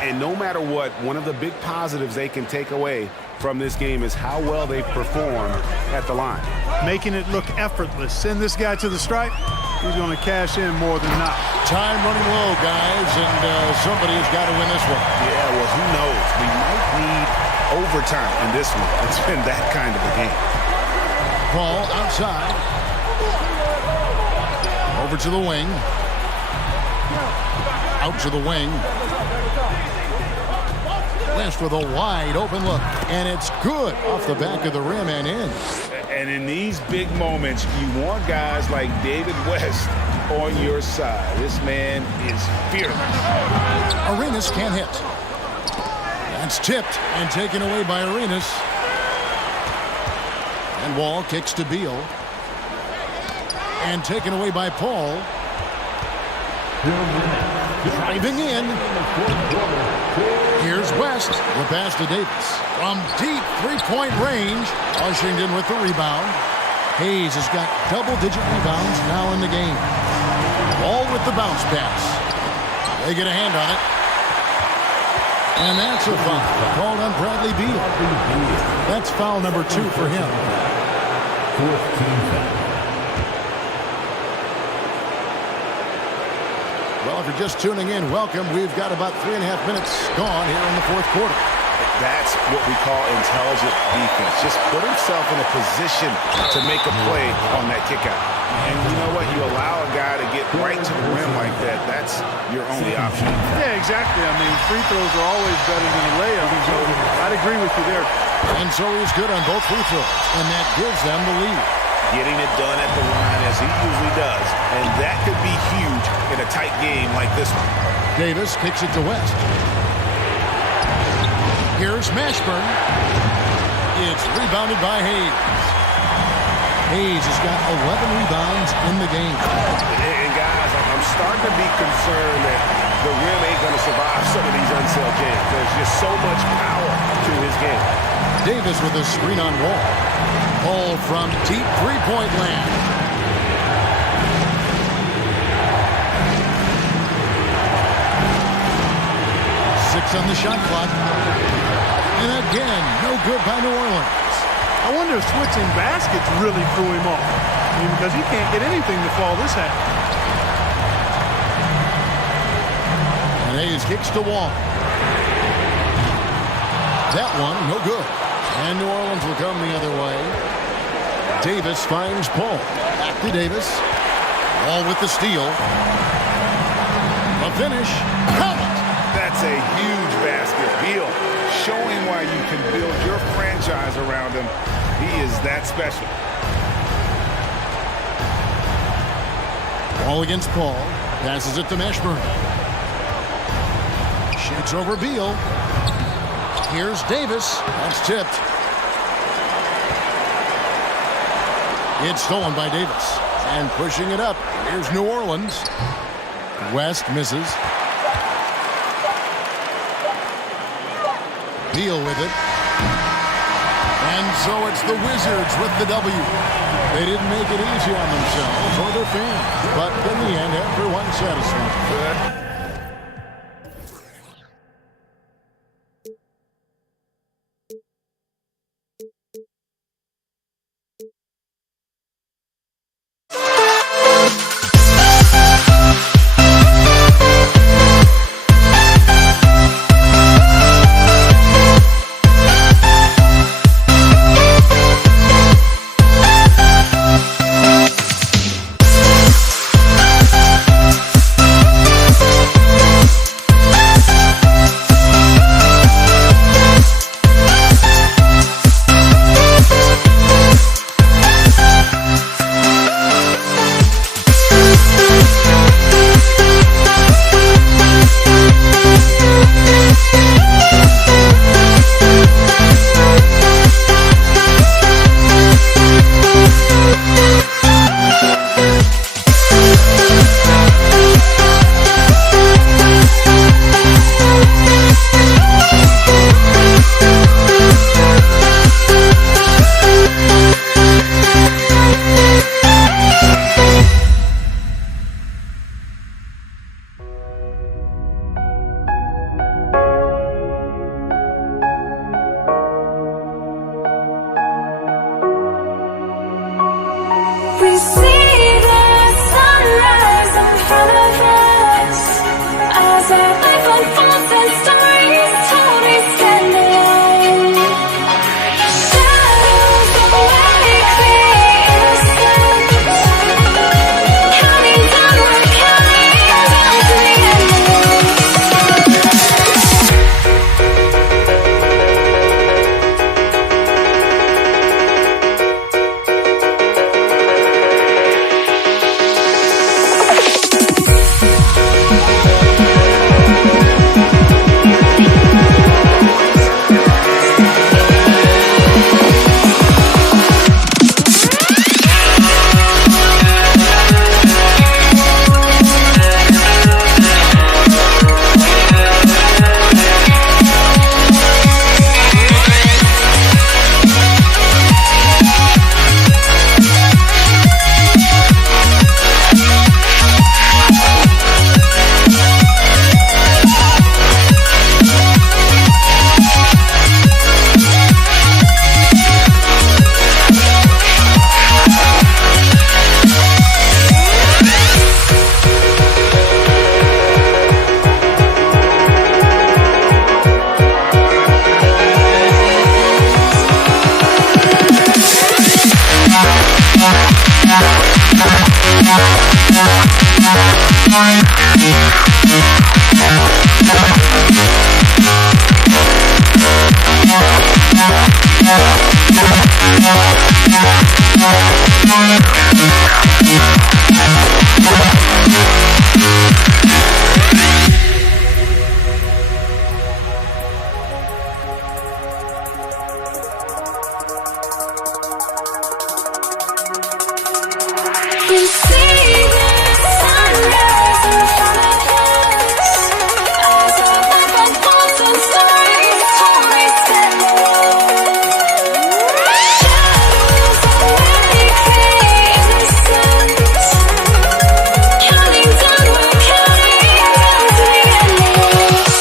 And no matter what, one of the big positives they can take away from this game is how well they perform at the line. Making it look effortless. Send this guy to the stripe. He's going to cash in more than not. Time running low, guys, and somebody's got to win this one. Yeah, well, who knows? We might need overtime in this one. It's been that kind of a game. Paul outside. Over to the wing. Out to the wing. West with a wide open look, and it's good off the back of the rim and in. And in these big moments, you want guys like David West on your side. This man is fearless. Arenas can't hit. That's tipped and taken away by Arenas. And Wall kicks to Beal. And taken away by Paul. Driving in. Here's West. The pass to Davis. From deep three-point range. Washington with the rebound. Hayes has got double-digit rebounds now in the game. All with the bounce pass. They get a hand on it. And that's a foul called on Bradley Beal. That's foul number 2 for him. Well, if you're just tuning in, welcome. We've got about 3.5 minutes gone here in the fourth quarter. That's what we call intelligent defense. Just put himself in a position to make a play on that kick out. And you know what? You allow a guy to get right to the rim like that. That's your only option. Yeah, exactly. I mean, free throws are always better than a layup, so I'd agree with you there. And so he's good on both free throws, and that gives them the lead. Getting it done at the line as he usually does, and that could be huge in a tight game like this one. Davis kicks it to West. Here's Mashburn. It's rebounded by Hayes. Hayes has got 11 rebounds in the game. And guys, I'm starting to be concerned that the rim ain't going to survive some of these unsealed games. There's just so much power to his game. Davis with a screen on Wall. Ball from deep three-point land. Six on the shot clock. And again, no good by New Orleans. I wonder if switching baskets really threw him off. I mean, because he can't get anything to fall this half. And Hayes kicks to Wall. That one, no good. And New Orleans will come the other way. Davis finds Paul. Back to Davis. Wall with the steal. A finish. Count it. That's a huge basket. Beal showing why you can build your franchise around him. He is that special. Ball against Paul. Passes it to Mashburn. Shoots over Beal. Here's Davis. That's tipped. It's stolen by Davis. And pushing it up. Here's New Orleans. West misses. Beal with it. And so it's the Wizards with the W. They didn't make it easy on themselves or their fans. But in the end, everyone's satisfied. We see the sunrise in front of us as our life unfolds and stories told retell. Shadows already fade in the suns, counting down, we're counting down to the endless.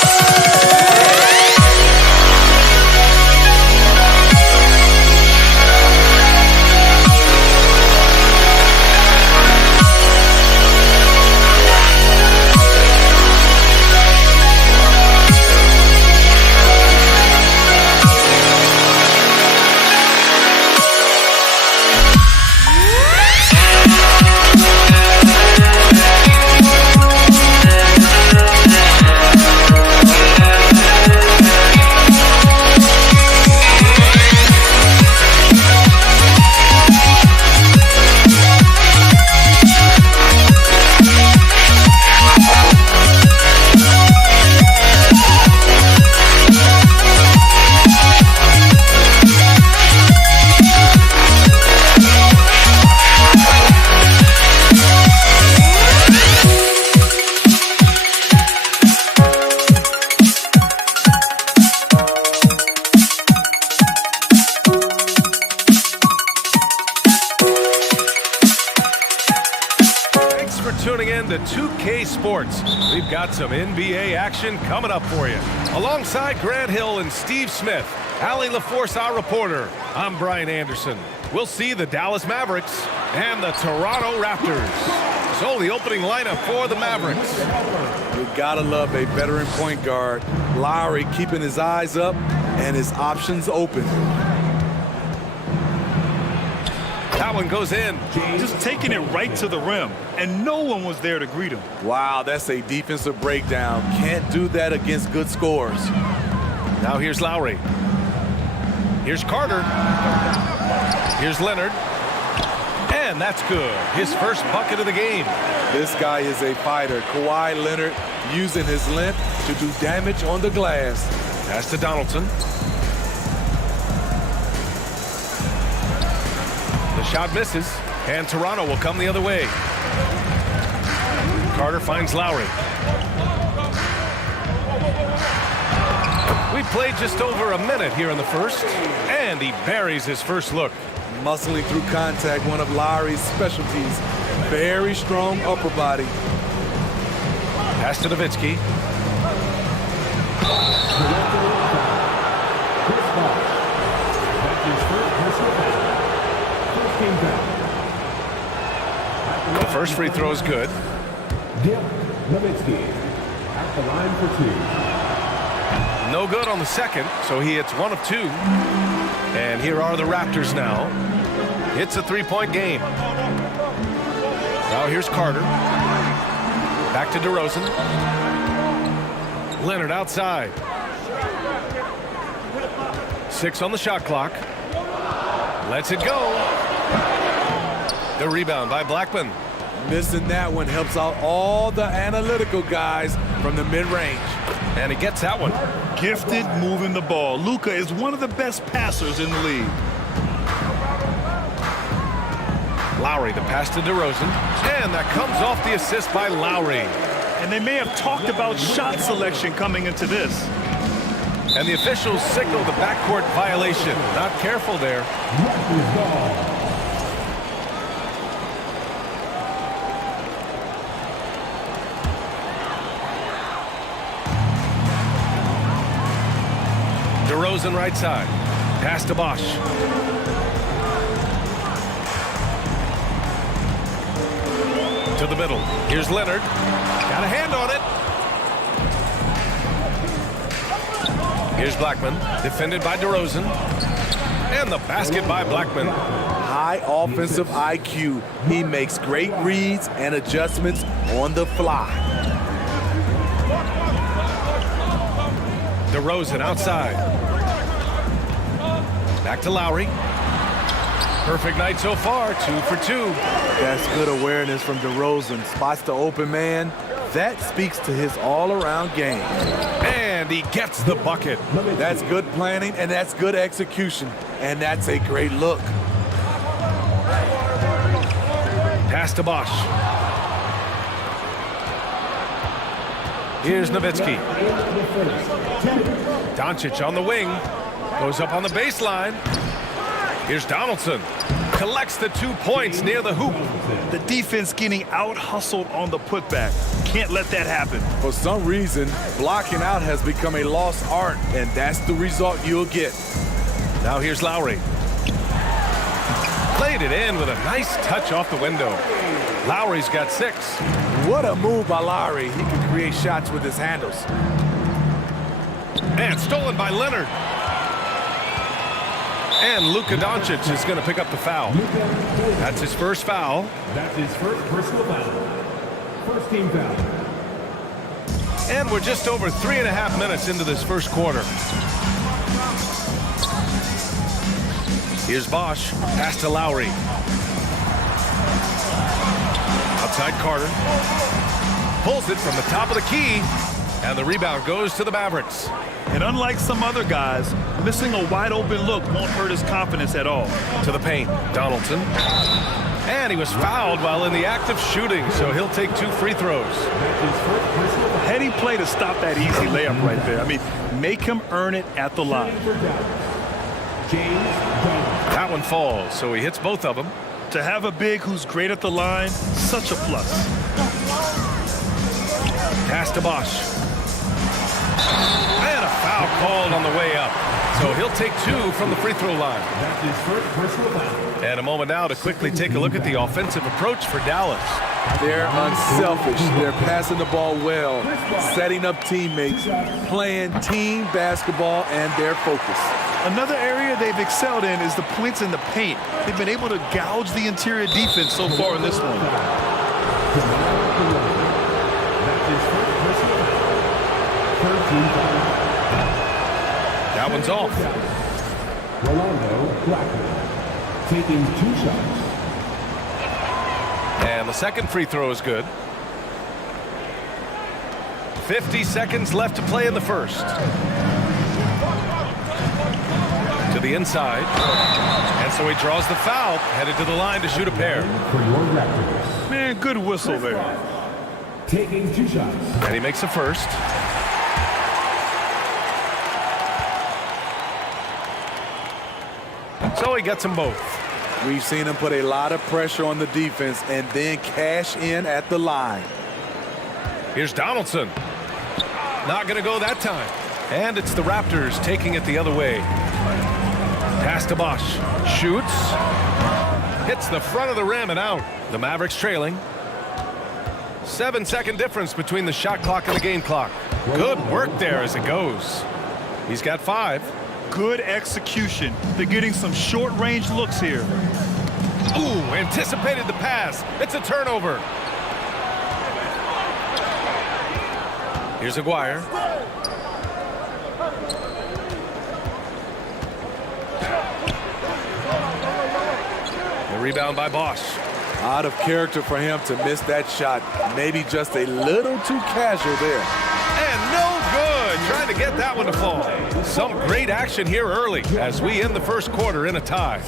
Thanks for tuning in to 2K Sports. We've got some NBA action coming up for you. Alongside Grant Hill and Steve Smith, Allie LaForce, our reporter, I'm Brian Anderson. We'll see the Dallas Mavericks and the Toronto Raptors. So the opening lineup for the Mavericks. We gotta love a veteran point guard. Lowry keeping his eyes up and his options open. That one goes in. Just taking it right to the rim, and no one was there to greet him. Wow, that's a defensive breakdown. Can't do that against good scores. Now here's Lowry. Here's Carter. Here's Leonard. And that's good. His first bucket of the game. This guy is a fighter. Kawhi Leonard using his length to do damage on the glass. Pass to Donaldson. The shot misses, and Toronto will come the other way. Carter finds Lowry. We played just over a minute here in the first, and he buries his first look. Muscling through contact, one of Lowry's specialties. Very strong upper body. Pass to Nowitzki. The first free throw is good. Nowitzki at the line for two. No good on the second, so he hits one of two. And here are the Raptors now. It's a three-point game. Now here's Carter. Back to DeRozan. Leonard outside. 6 on the shot clock. Lets it go. The rebound by Blackman. Missing that one helps out all the analytical guys from the mid-range. And he gets that one. Gifted moving the ball. Luka is one of the best passers in the league. Lowry, the pass to DeRozan. And that comes off the assist by Lowry. And they may have talked about shot selection coming into this. And the officials signal the backcourt violation. Not careful there. DeRozan right side. Pass to Bosch. To the middle. Here's Leonard. Got a hand on it. Here's Blackman. Defended by DeRozan. And the basket by Blackman. High offensive IQ. He makes great reads and adjustments on the fly. DeRozan outside. Back to Lowry. Perfect night so far, 2 for 2. That's good awareness from DeRozan. Spots the open man. That speaks to his all-around game. And he gets the bucket. That's good planning, and that's good execution. And that's a great look. Pass to Bosch. Here's Nowitzki. Doncic on the wing. Goes up on the baseline. Here's Donaldson. Collects the 2 points near the hoop. The defense getting out-hustled on the putback. Can't let that happen. For some reason, blocking out has become a lost art, and that's the result you'll get. Now here's Lowry. Played it in with a nice touch off the window. Lowry's got 6. What a move by Lowry. He can create shots with his handles. And stolen by Leonard. And Luka Doncic is going to pick up the foul. That's his first foul. That's his first personal foul. First team foul. And we're just over 3.5 minutes into this first quarter. Here's Bosch. Pass to Lowry. Outside Carter. Pulls it from the top of the key. And the rebound goes to the Mavericks. And unlike some other guys, missing a wide open look won't hurt his confidence at all. To the paint, Donaldson. And he was fouled while in the act of shooting, so he'll take 2 free throws. Heady play to stop that easy layup right there. I mean, make him earn it at the line. That one falls, so he hits both of them. To have a big who's great at the line, such a plus. Pass to Bosch. And a foul called on the way up. So he'll take 2 from the free throw line. That's his first personal foul. And a moment now to quickly take a look at the offensive approach for Dallas. They're unselfish. They're passing the ball well, setting up teammates, playing team basketball, and they're focused. Another area they've excelled in is the points in the paint. They've been able to gouge the interior defense so far in this one. That one's off. Rolando Blackman taking 2 shots. And the second free throw is good. 50 seconds left to play in the first. To the inside. And so he draws the foul, headed to the line to shoot a pair. For your Raptors. Man, good whistle there. Taking 2 shots. And he makes the first. So he gets them both. We've seen him put a lot of pressure on the defense and then cash in at the line. Here's Donaldson. Not going to go that time. And it's the Raptors taking it the other way. Pass to Bosch. Shoots. Hits the front of the rim and out. The Mavericks trailing. 7-second difference between the shot clock and the game clock. Good work there as it goes. He's got 5. Good execution. They're getting some short-range looks here. Ooh, anticipated the pass. It's a turnover. Here's Aguirre. The rebound by Bosch. Out of character for him to miss that shot. Maybe just a little too casual there. And no good. Trying to get that one to fall. Some great action here early as we end the first quarter in a tie.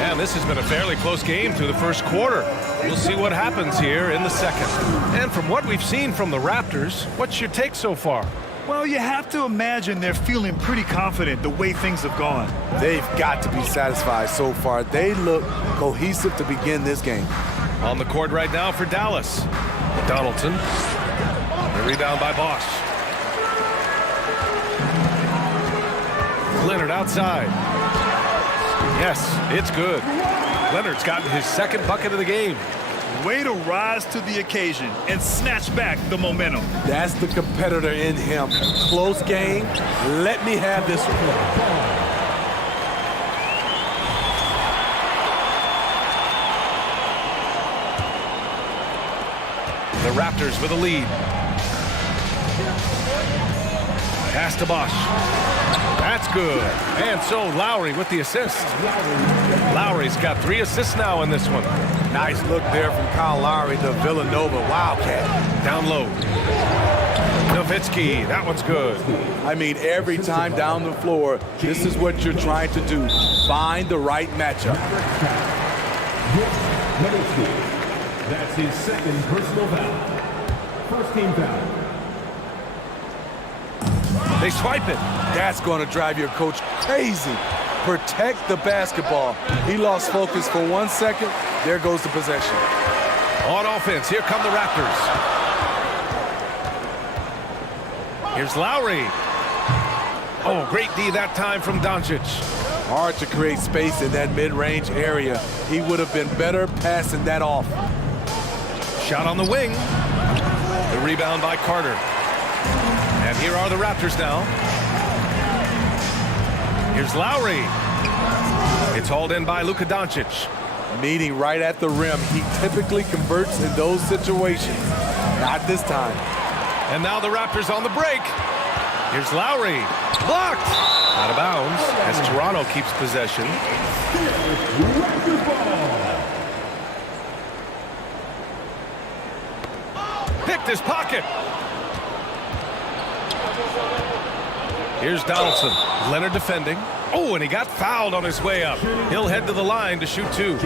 And this has been a fairly close game through the first quarter. We'll see what happens here in the second. And from what we've seen from the Raptors, what's your take so far? Well, you have to imagine they're feeling pretty confident the way things have gone. They've got to be satisfied so far. They look cohesive to begin this game. On the court right now for Dallas. Donaldson. The rebound by Bosch. Leonard outside. Yes, it's good. Leonard's gotten his second bucket of the game. Way to rise to the occasion and snatch back the momentum. That's the competitor in him. Close game. Let me have this one. The Raptors with a lead. Pass to Bosch. That's good. And so Lowry with the assist. Lowry's got 3 assists now in this one. Nice look there from Kyle Lowry, the Villanova Wildcat. Down low. Nowitzki, that one's good. I mean, every time down the floor, this is what you're trying to do. Find the right matchup. That's his second personal foul. First team foul. They swipe it. That's going to drive your coach crazy. Protect the basketball. He lost focus for 1 second. There goes the possession. On offense, here come the Raptors. Here's Lowry. Oh, great D that time from Doncic. Hard to create space in that mid-range area. He would have been better passing that off. Shot on the wing. The rebound by Carter. And here are the Raptors now. Here's Lowry. It's hauled in by Luka Doncic. Meeting right at the rim. He typically converts in those situations. Not this time. And now the Raptors on the break. Here's Lowry. Blocked. Out of bounds as Toronto keeps possession. Picked his pocket. Here's Donaldson. Leonard defending. Oh, and he got fouled on his way up. He'll head to the line to shoot 2.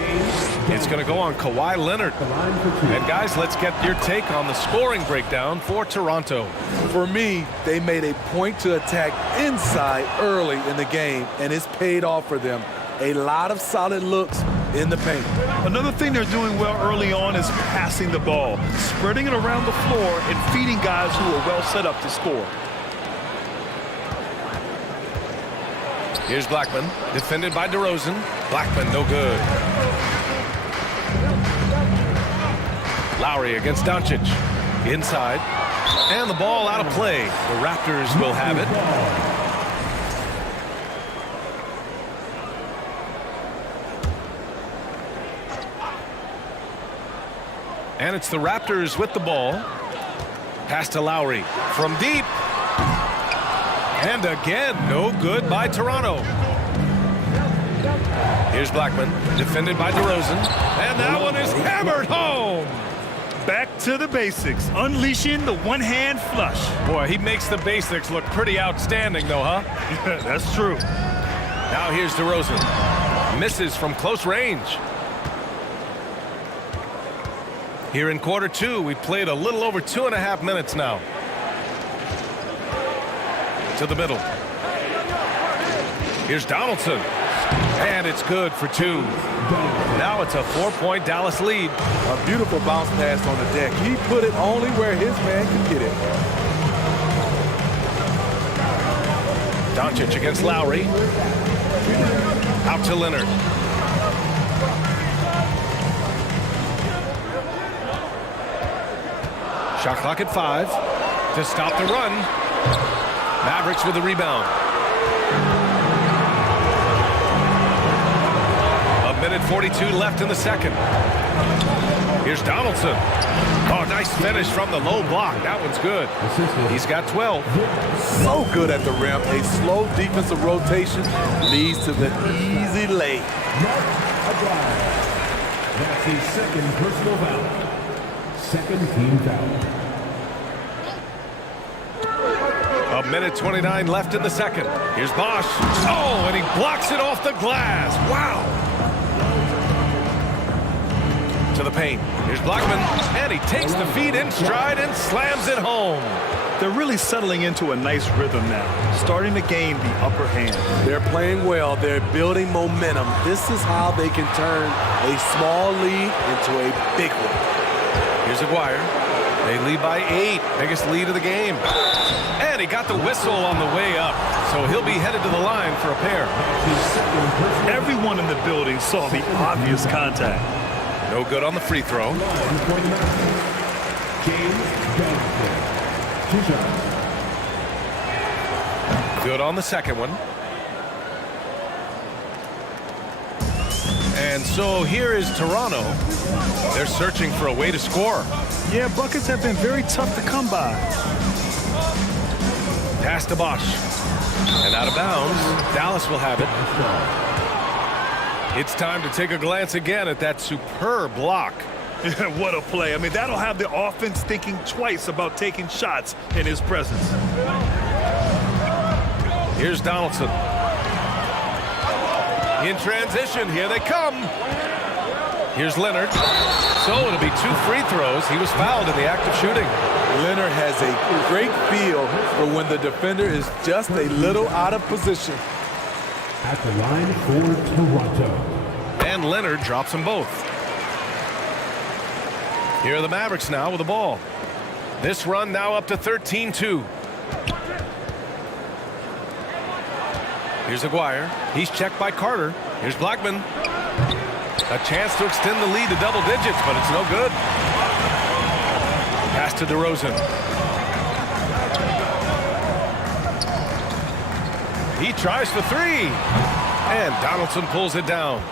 It's going to go on Kawhi Leonard. And guys, let's get your take on the scoring breakdown for Toronto. For me, they made a point to attack inside early in the game, and it's paid off for them. A lot of solid looks in the paint. Another thing they're doing well early on is passing the ball, spreading it around the floor and feeding guys who are well set up to score. Here's Blackman, defended by DeRozan. Blackman, no good. Lowry against Doncic. Inside. And the ball out of play. The Raptors will have it. And it's the Raptors with the ball. Pass to Lowry from deep. And again, no good by Toronto. Here's Blackman, defended by DeRozan. And that one is hammered home. Back to the basics, unleashing the one-hand flush. Boy, he makes the basics look pretty outstanding, though, huh? That's true. Now here's DeRozan. Misses from close range. Here in quarter 2, we played a little over 2.5 minutes now. To the middle. Here's Donaldson. And it's good for 2. Now it's a 4-point Dallas lead. A beautiful bounce pass on the deck. He put it only where his man could get it. Doncic against Lowry. Out to Leonard. Shot clock at 5 to stop the run. Mavericks with the rebound. A minute 42 left in the second. Here's Donaldson. Oh, nice finish from the low block. That one's good. He's got 12. So good at the rim. A slow defensive rotation leads to the easy lay. That's his second personal foul. Second team foul. A minute 29 left in the second. Here's Bosch. Oh, and he blocks it off the glass. Wow. To the paint. Here's Blackman. And he takes the feed in stride and slams it home. They're really settling into a nice rhythm now, starting to gain the upper hand. They're playing well. They're building momentum. This is how they can turn a small lead into a big one. Here's Aguirre. They lead by 8. Biggest lead of the game. And he got the whistle on the way up. So he'll be headed to the line for a pair. Everyone in the building saw the obvious contact. No good on the free throw. Good on the second one. And so here is Toronto. They're searching for a way to score. Yeah, buckets have been very tough to come by. Pass to Bosch. And out of bounds. Dallas will have it. It's time to take a glance again at that superb block. What a play. I mean, that'll have the offense thinking twice about taking shots in his presence. Here's Donaldson. In transition, here they come. Here's Leonard. So it'll be 2 free throws. He was fouled in the act of shooting. Leonard has a great feel for when the defender is just a little out of position. At the line for Toronto. And Leonard drops them both. Here are the Mavericks now with the ball. This run now up to 13-2. Here's Aguirre. He's checked by Carter. Here's Blackman. A chance to extend the lead to double digits, but it's no good. Pass to DeRozan. He tries for 3. And Donaldson pulls it down.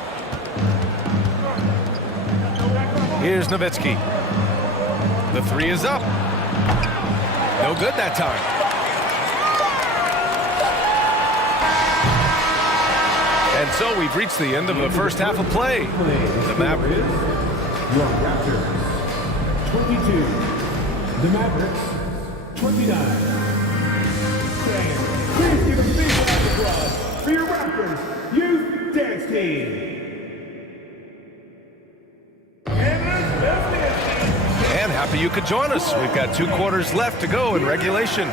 Here's Nowitzki. The 3 is up. No good that time. And so we've reached the end of the first half of play. The Mavericks. Your Raptors, 22. The Mavericks, 29. Please give a big round of applause for your Raptors Youth Dance Team. And happy you could join us. We've got 2 quarters left to go in regulation.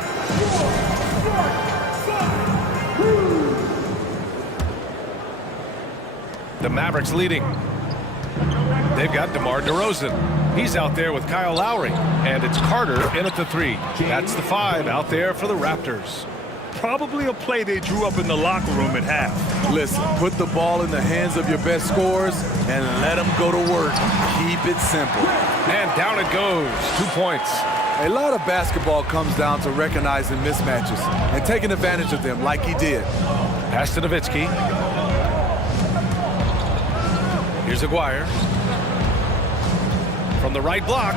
The Mavericks leading. They've got DeMar DeRozan. He's out there with Kyle Lowry. And it's Carter in at the 3. That's the 5 out there for the Raptors. Probably a play they drew up in the locker room at half. Listen, put the ball in the hands of your best scorers and let them go to work. Keep it simple. And down it goes. 2 points. A lot of basketball comes down to recognizing mismatches and taking advantage of them like he did. Pass to Nowitzki. Here's Aguirre. From the right block.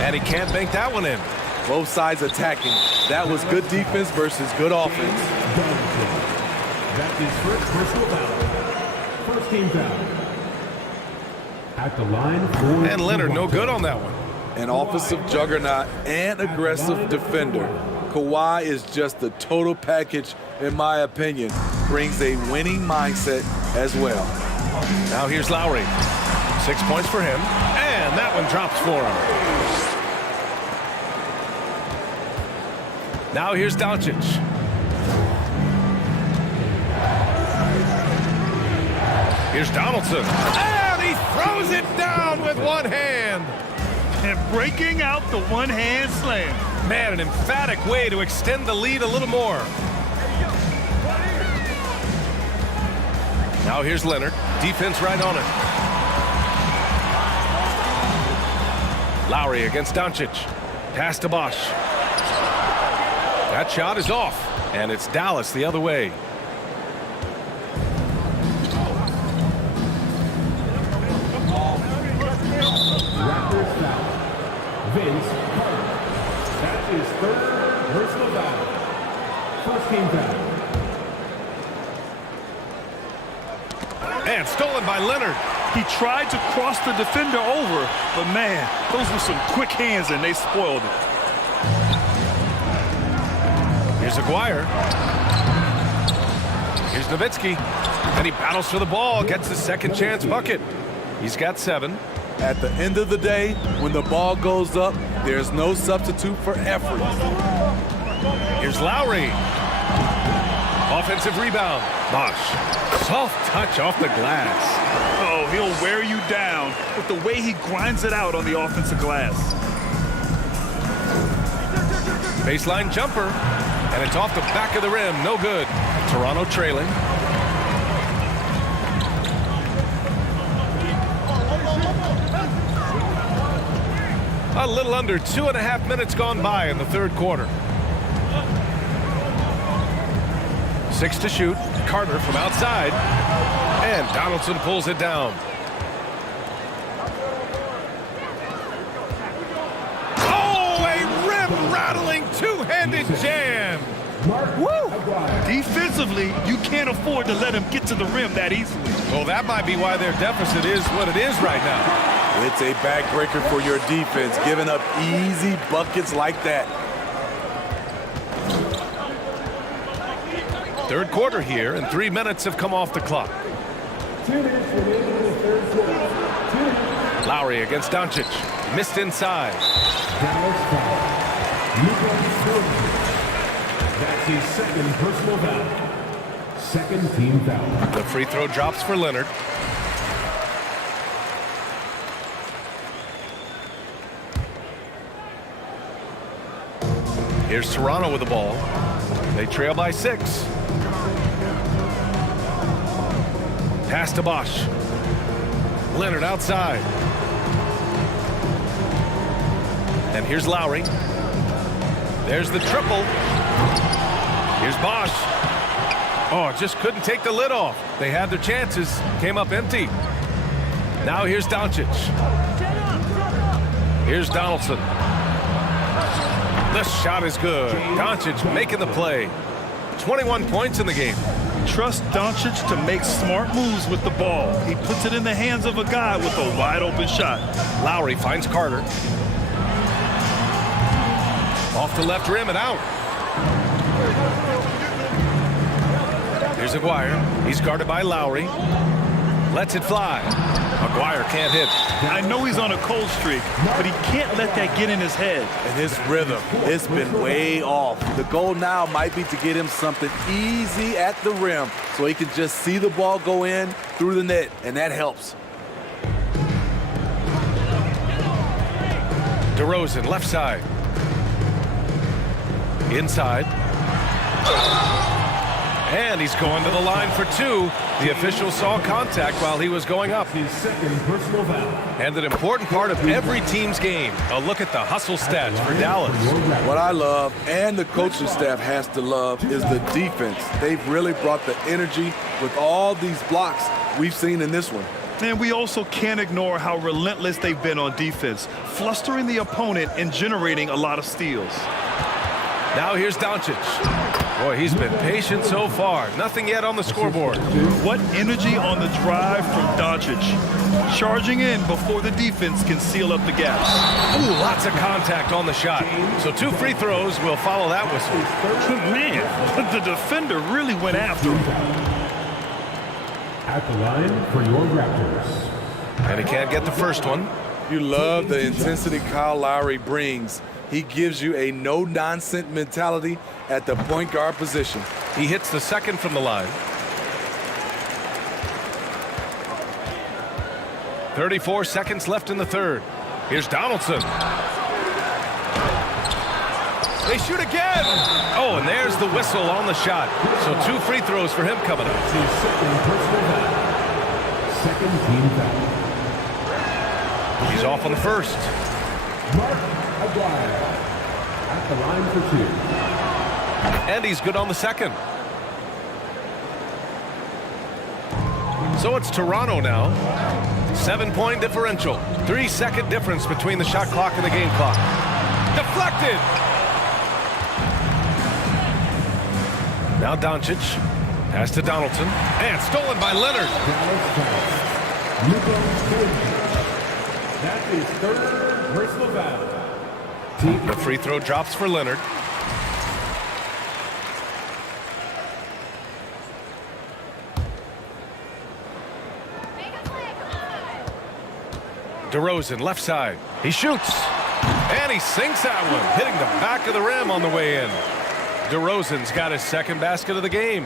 And he can't bank that one in. Both sides attacking. That was good defense versus good offense. That is first personal foul. First team foul. At the line for and Leonard no good on that one. An offensive juggernaut and aggressive defender. Kawhi is just the total package, in my opinion. Brings a winning mindset as well. Now here's Lowry. 6 points for him. And that one drops for him. Now here's Doncic. Here's Donaldson. And he throws it down with one hand. And breaking out the one-hand slam. Man, an emphatic way to extend the lead a little more. Now here's Leonard. Defense right on it. Lowry against Doncic. Pass to Bosch. That shot is off. And it's Dallas the other way. Raptors foul. Vince Carter. That is third personal foul. First team foul. And stolen by Leonard. He tried to cross the defender over, but man, those were some quick hands and they spoiled it. Here's Aguirre. Here's Nowitzki. And he battles for the ball, gets his second chance bucket. He's got 7. At the end of the day, when the ball goes up, there's no substitute for effort. Here's Lowry. Offensive rebound. Bosch. Soft touch off the glass. Oh, he'll wear you down with the way he grinds it out on the offensive glass. Baseline jumper. And it's off the back of the rim. No good. Toronto trailing. A little under 2.5 minutes gone by in the third quarter. 6 to shoot. Carter from outside. And Donaldson pulls it down. Oh, a rim-rattling two-handed jam. Woo! Defensively, you can't afford to let him get to the rim that easily. Well, that might be why their deficit is what it is right now. It's a backbreaker for your defense, giving up easy buckets like that. Third quarter here, and 3 minutes have come off the clock. 2 minutes remaining in the third quarter. 2 minutes. Lowry against Doncic. Missed inside. Dallas foul. That's his second personal foul. Second team foul. The free throw drops for Leonard. Here's Toronto with the ball. They trail by 6. Pass to Bosch. Leonard outside. And here's Lowry. There's the triple. Here's Bosch. Oh, just couldn't take the lid off. They had their chances. Came up empty. Now here's Doncic. Here's Donaldson. The shot is good. Doncic making the play. 21 points in the game. Trust Doncic to make smart moves with the ball. He puts it in the hands of a guy with a wide open shot. Lowry finds Carter. Off the left rim and out. Here's Aguirre. He's guarded by Lowry. Lets it fly. Aguirre can't hit. I know he's on a cold streak, but he can't let that get in his head. And his rhythm, it's been way off. The goal now might be to get him something easy at the rim so he can just see the ball go in through the net, and that helps. DeRozan, left side. Inside. And he's going to the line for 2. The official saw contact while he was going up. His second personal foul. And an important part of every team's game. A look at the hustle stats for Dallas. What I love, and the coaching staff has to love, is the defense. They've really brought the energy with all these blocks we've seen in this one. And we also can't ignore how relentless they've been on defense, flustering the opponent and generating a lot of steals. Now here's Doncic. Boy, he's been patient so far. Nothing yet on the scoreboard. What energy on the drive from Doncic. Charging in before the defense can seal up the gaps. Ooh, lots of contact on the shot. So 2 free throws will follow that whistle. Man, the defender really went after him. At the line for your Raptors. And he can't get the first one. You love the intensity Kyle Lowry brings. He gives you a no-nonsense mentality at the point guard position. He hits the second from the line. 34 seconds left in the third. Here's Donaldson. They shoot again. Oh, and there's the whistle on the shot. So 2 free throws for him coming up. That's his second personal foul. Second team foul. He's off on the first. Mark Aguirre at the line for 2. And he's good on the second. So it's Toronto now. 7-point differential. 3-second difference between the shot clock and the game clock. Deflected. Now Doncic. Pass to Donaldson. And stolen by Leonard. That's his third personal foul. The free throw drops for Leonard. DeRozan, left side. He shoots. And he sinks that one, hitting the back of the rim on the way in. DeRozan's got his second basket of the game.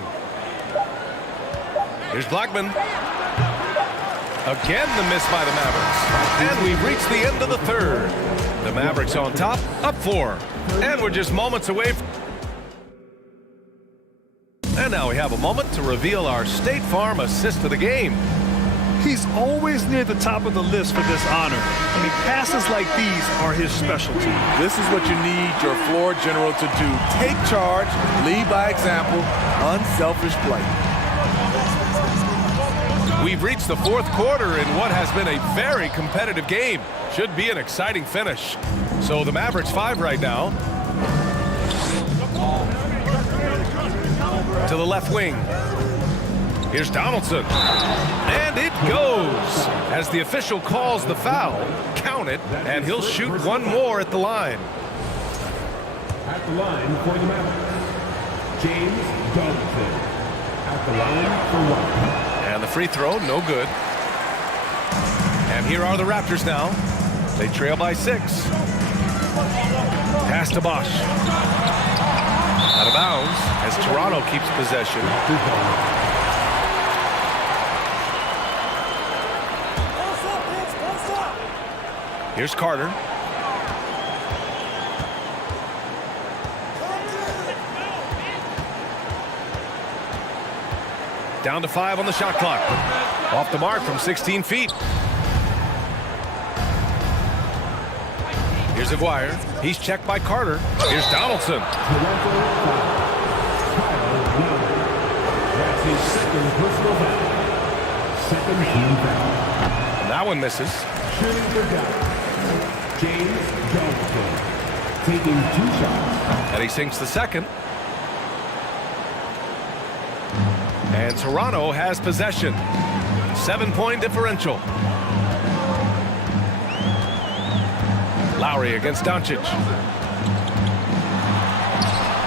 Here's Blackman. Again, the miss by the Mavericks. And we've reached the end of the third. The Mavericks on top, up 4. And we're just moments away from... And now we have a moment to reveal our State Farm assist of the game. He's always near the top of the list for this honor. I mean, passes like these are his specialty. This is what you need your floor general to do. Take charge, lead by example, unselfish play. We've reached the fourth quarter in what has been a very competitive game. Should be an exciting finish. So the Mavericks 5 right now. To the left wing. Here's Donaldson. And it goes. As the official calls the foul, count it, and he'll shoot one more at the line. At the line for the Mavericks, James Donaldson. At the line for one. And the free throw, no good. And here are the Raptors now. They trail by 6. Pass to Bosch. Out of bounds as Toronto keeps possession. Here's Carter. Down to 5 on the shot clock. Off the mark from 16 feet. Here's Aguirre. He's checked by Carter. Here's Donaldson. That's his second personal foul. Second team foul. And that one misses. Shooting for Dallas, James Donaldson. Taking 2 shots. And he sinks the second. And Toronto has possession. 7-point differential. Lowry against Doncic.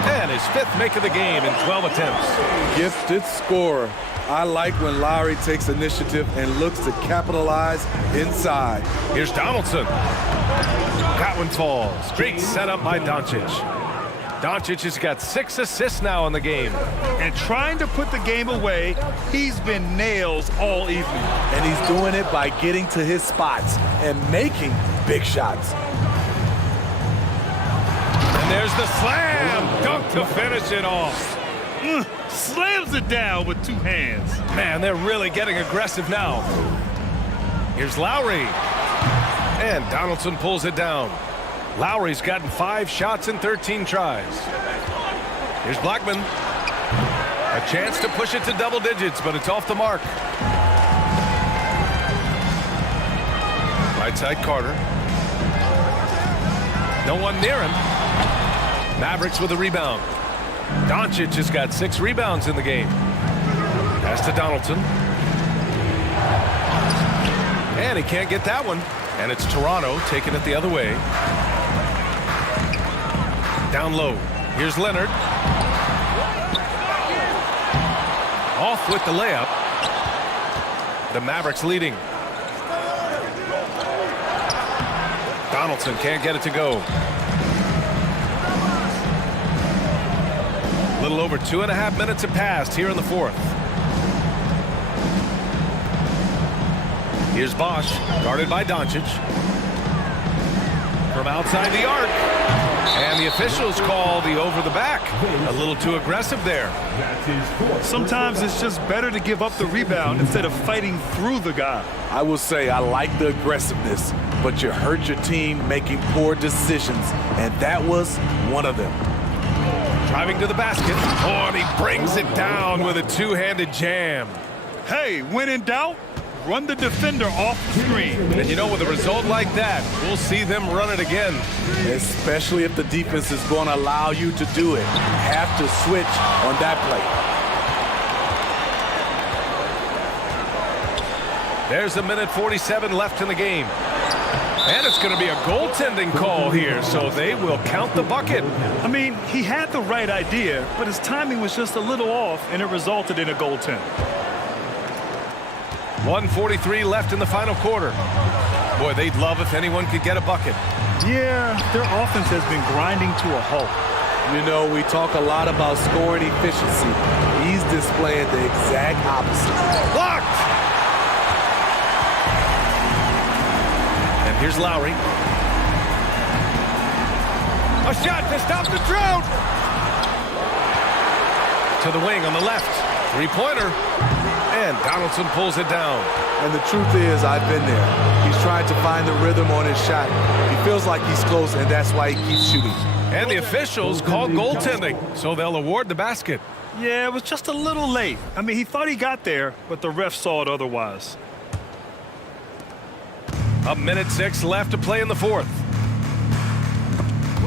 And his 5th make of the game in 12 attempts. Gifted scorer. I like when Lowry takes initiative and looks to capitalize inside. Here's Donaldson. That one falls. Great setup by Doncic. Doncic has got 6 assists now in the game. And trying to put the game away, he's been nails all evening. And he's doing it by getting to his spots and making big shots. And there's the slam. Dunk to finish it off. Slams it down with 2 hands. Man, they're really getting aggressive now. Here's Lowry. And Donaldson pulls it down. Lowry's gotten 5 shots in 13 tries. Here's Blackman. A chance to push it to double digits, but it's off the mark. Right side Carter. No one near him. Mavericks with a rebound. Doncic has got 6 rebounds in the game. Pass to Donaldson. And he can't get that one. And it's Toronto taking it the other way. Down low. Here's Leonard. Off with the layup. The Mavericks leading. Donaldson can't get it to go. A little over 2.5 minutes have passed here in the 4th. Here's Bosch, guarded by Doncic. From outside the arc. And the officials call the over the back. A little too aggressive there. Sometimes it's just better to give up the rebound instead of fighting through the guy. I will say I like the aggressiveness, but you hurt your team making poor decisions, and that was one of them. Driving to the basket. Oh, and he brings it down with a 2-handed jam. Hey, when in doubt, run the defender off the screen. And you know, with a result like that, we'll see them run it again. Especially if the defense is going to allow you to do it. Have to switch on that play. There's 1:47 left in the game. And it's going to be a goaltending call here, so they will count the bucket. I mean, he had the right idea, but his timing was just a little off, and it resulted in a goaltend. 1:43 left in the final quarter. Boy, they'd love if anyone could get a bucket. Yeah, their offense has been grinding to a halt. You know, we talk a lot about scoring efficiency. He's displaying the exact opposite. Blocked! And here's Lowry. A shot to stop the drought! To the wing on the left. 3-pointer. And Donaldson pulls it down. And the truth is, I've been there. He's trying to find the rhythm on his shot. He feels like he's close, and that's why he keeps shooting. And the officials call goaltending, so they'll award the basket. Yeah, it was just a little late. I mean, he thought he got there, but the ref saw it otherwise. 1:06 left to play in the fourth.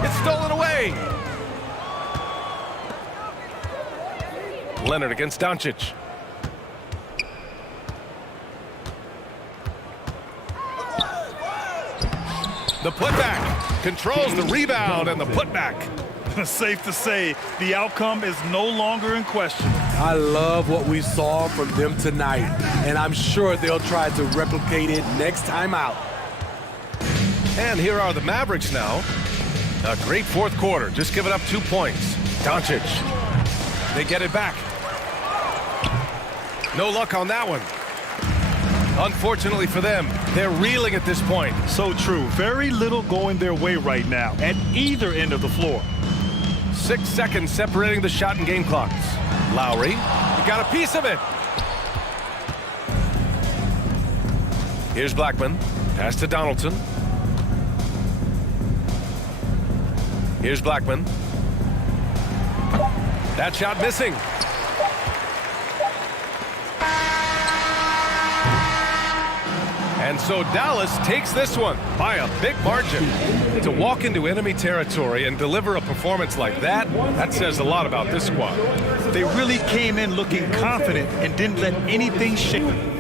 It's stolen away. Leonard against Doncic. The putback controls the rebound and the putback. Safe to say, the outcome is no longer in question. I love what we saw from them tonight, and I'm sure they'll try to replicate it next time out. And here are the Mavericks now. A great fourth quarter, just giving up 2 points. Doncic. They get it back. No luck on that one. Unfortunately for them, they're reeling at this point. So true. Very little going their way right now at either end of the floor. 6 seconds separating the shot and game clocks. Lowry, he got a piece of it. Here's Blackman. Pass to Donaldson. Here's Blackman. That shot missing. And so Dallas takes this one by a big margin. To walk into enemy territory and deliver a performance like that, that says a lot about this squad. They really came in looking confident and didn't let anything shake them.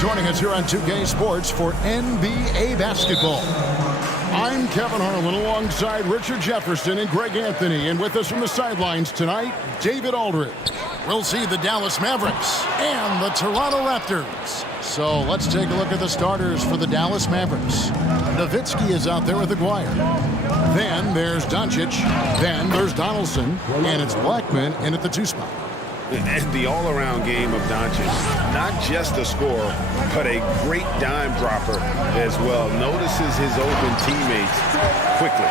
Joining us here on 2K Sports for NBA basketball. I'm Kevin Harlan alongside Richard Jefferson and Greg Anthony, and with us from the sidelines tonight, David Aldridge. We'll see the Dallas Mavericks and the Toronto Raptors. So let's take a look at the starters for the Dallas Mavericks. Nowitzki is out there with Aguirre. Then there's Doncic. Then there's Donaldson, and it's Blackman in at the 2 spot. And the all-around game of Doncic, not just a scorer, but a great dime dropper as well. Notices his open teammates quickly.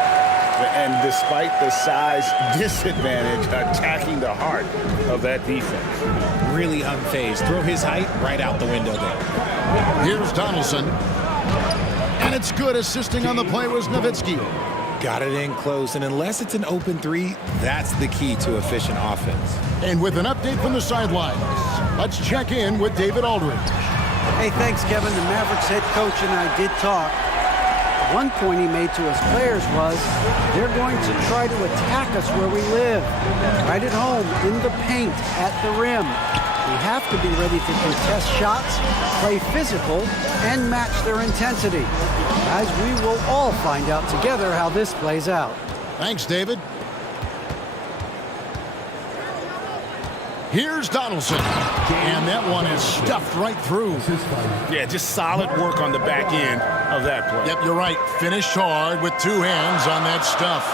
And despite the size disadvantage, attacking the heart of that defense. Really unfazed. Throw his height right out the window there. Here's Donaldson. And it's good. Assisting on the play was Nowitzki. Got it in close, and unless it's an open three, that's the key to efficient offense. And with an update from the sidelines, let's check in with David Aldridge. Hey, thanks, Kevin. The Mavericks head coach and I did talk. One point he made to his players was they're going to try to attack us where we live, right at home, in the paint, at the rim. We have to be ready to contest shots, play physical, and match their intensity. Guys, we will all find out together how this plays out. Thanks, David. Here's Donaldson. And that one is stuffed right through. Yeah, just solid work on the back end of that play. Yep, you're right. Finished hard with two hands on that stuff.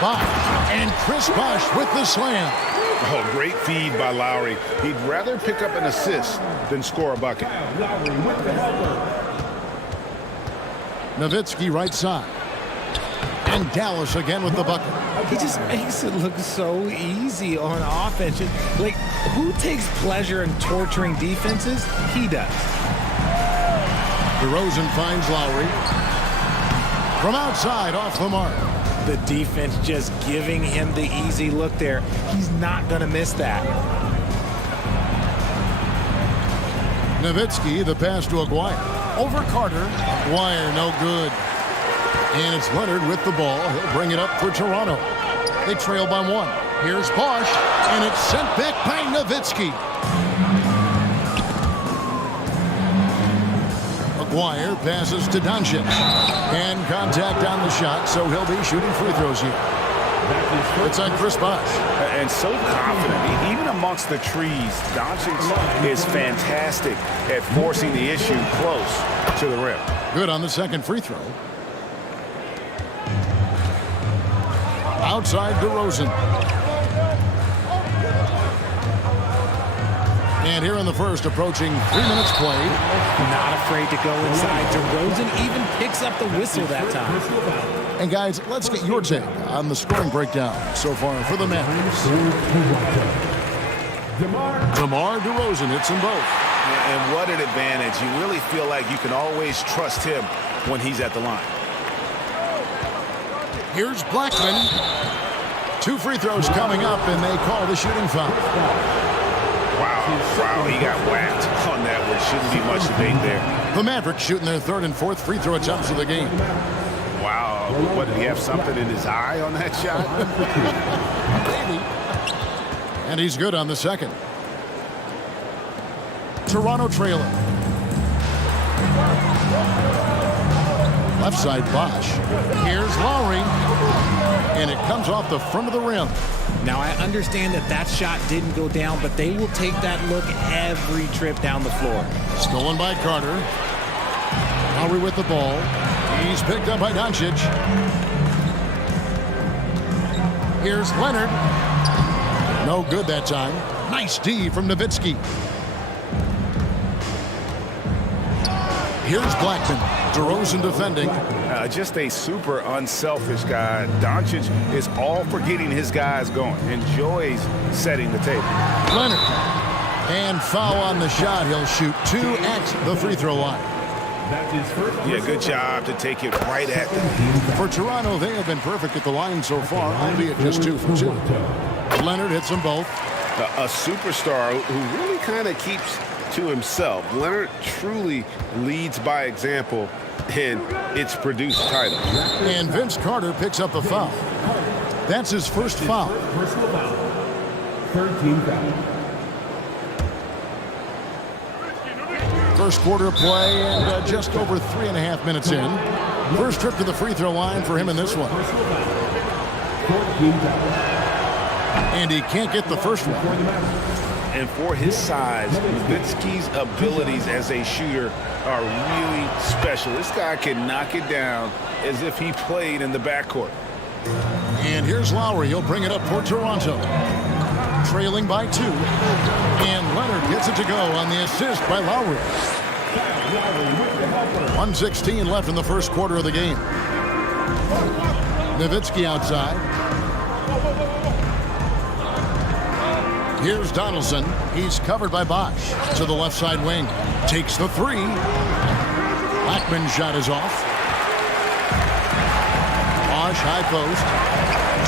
Bosh. And Chris Bosh with the slam. Oh, great feed by Lowry. He'd rather pick up an assist than score a bucket. Nowitzki right side. And Dallas again with the bucket. He just makes it look so easy on offense. Like, who takes pleasure in torturing defenses? He does. DeRozan finds Lowry. From outside, off the mark. The defense just giving him the easy look there. He's not going to miss that. Nowitzki, the pass to Aguirre. Over Carter. Aguirre, no good. And it's Leonard with the ball. He'll bring it up for Toronto. They trail by one. Here's Bosh, and it's sent back by Nowitzki. Aguirre passes to Doncic. And contact on the shot, so he'll be shooting free throws here. It's on Chris Bosh. And so confident. Even amongst the trees, Doncic is fantastic at forcing the issue close to the rim. Good on the second free throw. Outside DeRozan. And here in the first, approaching 3 minutes played. Not afraid to go inside. DeRozan even picks up the whistle that time. And guys, let's get your take on the scoring breakdown so far for the Mavericks. DeMar DeRozan hits them both. And what an advantage. You really feel like you can always trust him when he's at the line. Here's Blackman. 2 free throws coming up, and they call the shooting foul. Wow, he got whacked on that one. Shouldn't be much debate there. The Mavericks shooting their 3rd and 4th free throw attempts of the game. Wow, what, did he have something in his eye on that shot? Maybe. And he's good on the second. Toronto trailing. Left side Bosh. Here's Lowry. And it comes off the front of the rim. Now, I understand that shot didn't go down, but they will take that look every trip down the floor. Stolen by Carter. Lowry with the ball. He's picked up by Doncic. Here's Leonard. No good that time. Nice D from Nowitzki. Here's Blackman. DeRozan defending. Just a super unselfish guy. Doncic is all for getting his guys going. Enjoys setting the table. Leonard. And foul on the shot. He'll shoot 2 at the free throw line. Yeah, good job to take it right at them. For Toronto, they have been perfect at the line so far, albeit just 2 for 2. Leonard hits them both. A superstar who really kind of keeps to himself. Leonard truly leads by example, and it's produced titles. And Vince Carter picks up the foul. That's his first foul. Personal foul. 13 foul. First quarter of play and just over 3.5 minutes in. First trip to the free throw line for him in this one. And he can't get the first one. And for his size, Nowitzki's abilities as a shooter are really special. This guy can knock it down as if he played in the backcourt. And here's Lowry. He'll bring it up for Toronto. Trailing by 2. And Leonard gets it to go on the assist by Lowry. 1:16 left in the first quarter of the game. Nowitzki outside. Here's Donaldson. He's covered by Bosch. To the left side wing. Takes the three. Blackman's shot is off. Bosch high post.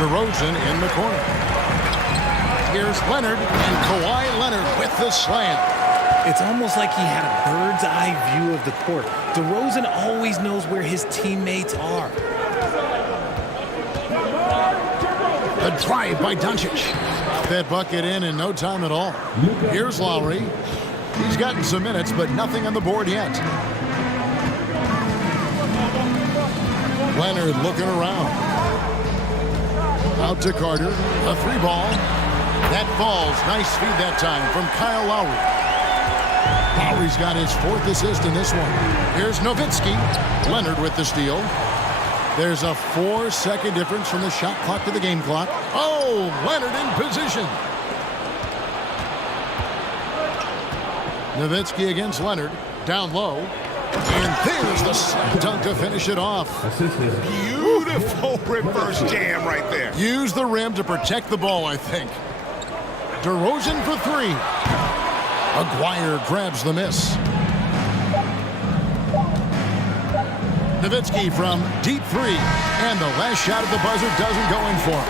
DeRozan in the corner. Here's Leonard, and Kawhi Leonard with the slam. It's almost like he had a bird's eye view of the court. DeRozan always knows where his teammates are. The drive by Doncic. That bucket in no time at all. Here's Lowry. He's gotten some minutes, but nothing on the board yet. Leonard looking around. Out to Carter. A three ball. That falls. Nice feed that time from Kyle Lowry. Lowry's got his 4th assist in this one. Here's Nowitzki. Leonard with the steal. There's a 4-second difference from the shot clock to the game clock. Oh, Leonard in position. Nowitzki against Leonard. Down low. And there's the slam dunk to finish it off. Beautiful reverse jam right there. Use the rim to protect the ball, I think. DeRozan for three. Aguirre grabs the miss. Nowitzki from deep three. And the last shot at the buzzer doesn't go in for him.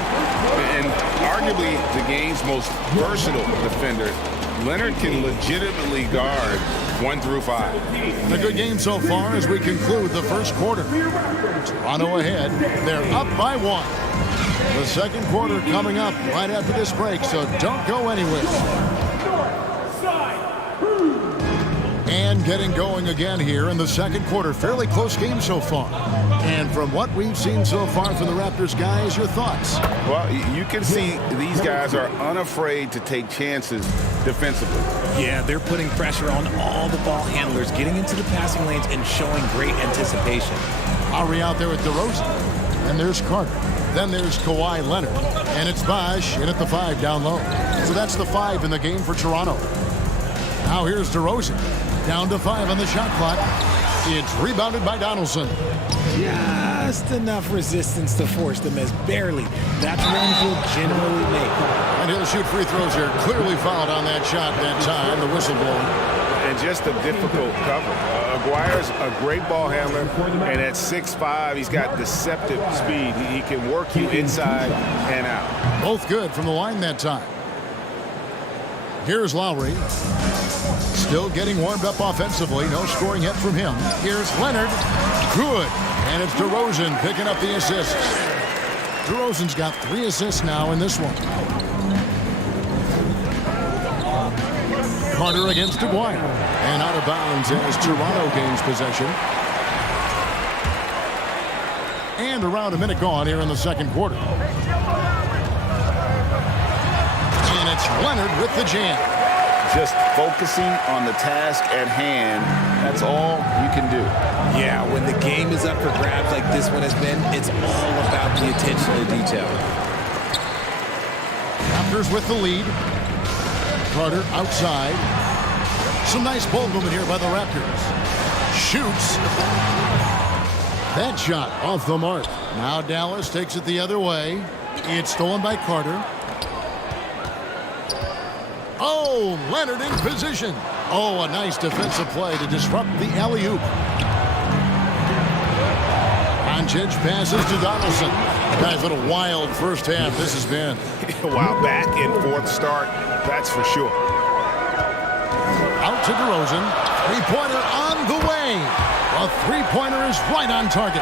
And arguably the game's most versatile defender, Leonard can legitimately guard 1 through 5. A good game so far as we conclude the first quarter. Toronto ahead. They're up by 1. The second quarter coming up right after this break, so don't go anywhere. And getting going again here in the second quarter. Fairly close game so far. And from what we've seen so far from the Raptors guys, your thoughts? Well, you can see these guys are unafraid to take chances defensively. Yeah, they're putting pressure on all the ball handlers, getting into the passing lanes and showing great anticipation. Lowry out there with DeRozan. And there's Carter. Then there's Kawhi Leonard. And it's Bosch in at the 5 down low. So that's the 5 in the game for Toronto. Now here's DeRozan. Down to 5 on the shot clock. It's rebounded by Donaldson. Just enough resistance to force the miss. Barely. That's one he'll generally make. And he'll shoot free throws here. Clearly fouled on that shot that time. The whistle blowing. And just a difficult cover. Aguirre's a great ball handler. And at 6'5", he's got deceptive speed. He can work you inside and out. Both good from the line that time. Here's Lowry. Still getting warmed up offensively. No scoring yet from him. Here's Leonard. Good. And it's DeRozan picking up the assists. DeRozan's got 3 assists now in this one. Carter against Aguirre. And out of bounds as Toronto gains possession. And around a minute gone here in the second quarter. And it's Leonard with the jam. Just focusing on the task at hand, that's all you can do. Yeah, when the game is up for grabs like this one has been, it's all about the attention to detail. Raptors with the lead. Carter outside. Some nice ball movement here by the Raptors. Shoots. That shot off the mark. Now Dallas takes it the other way. It's stolen by Carter. Oh, Leonard in position. Oh, a nice defensive play to disrupt the alley-oop. Doncic passes to Donaldson. Guys, what a wild first half this has been. Wow, back and forth start, that's for sure. Out to DeRozan. Three-pointer on the way. A three-pointer is right on target.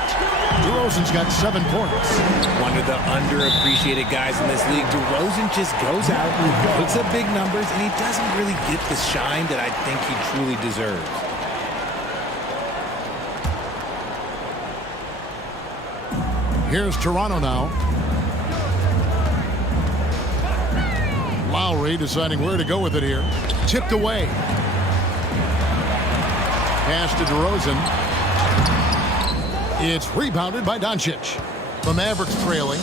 DeRozan's got 7 points. One of the underappreciated guys in this league. DeRozan just goes out, puts up big numbers, and he doesn't really get the shine that I think he truly deserves. Here's Toronto now. Lowry deciding where to go with it here. Tipped away. Pass to DeRozan. It's rebounded by Doncic. The Mavericks trailing.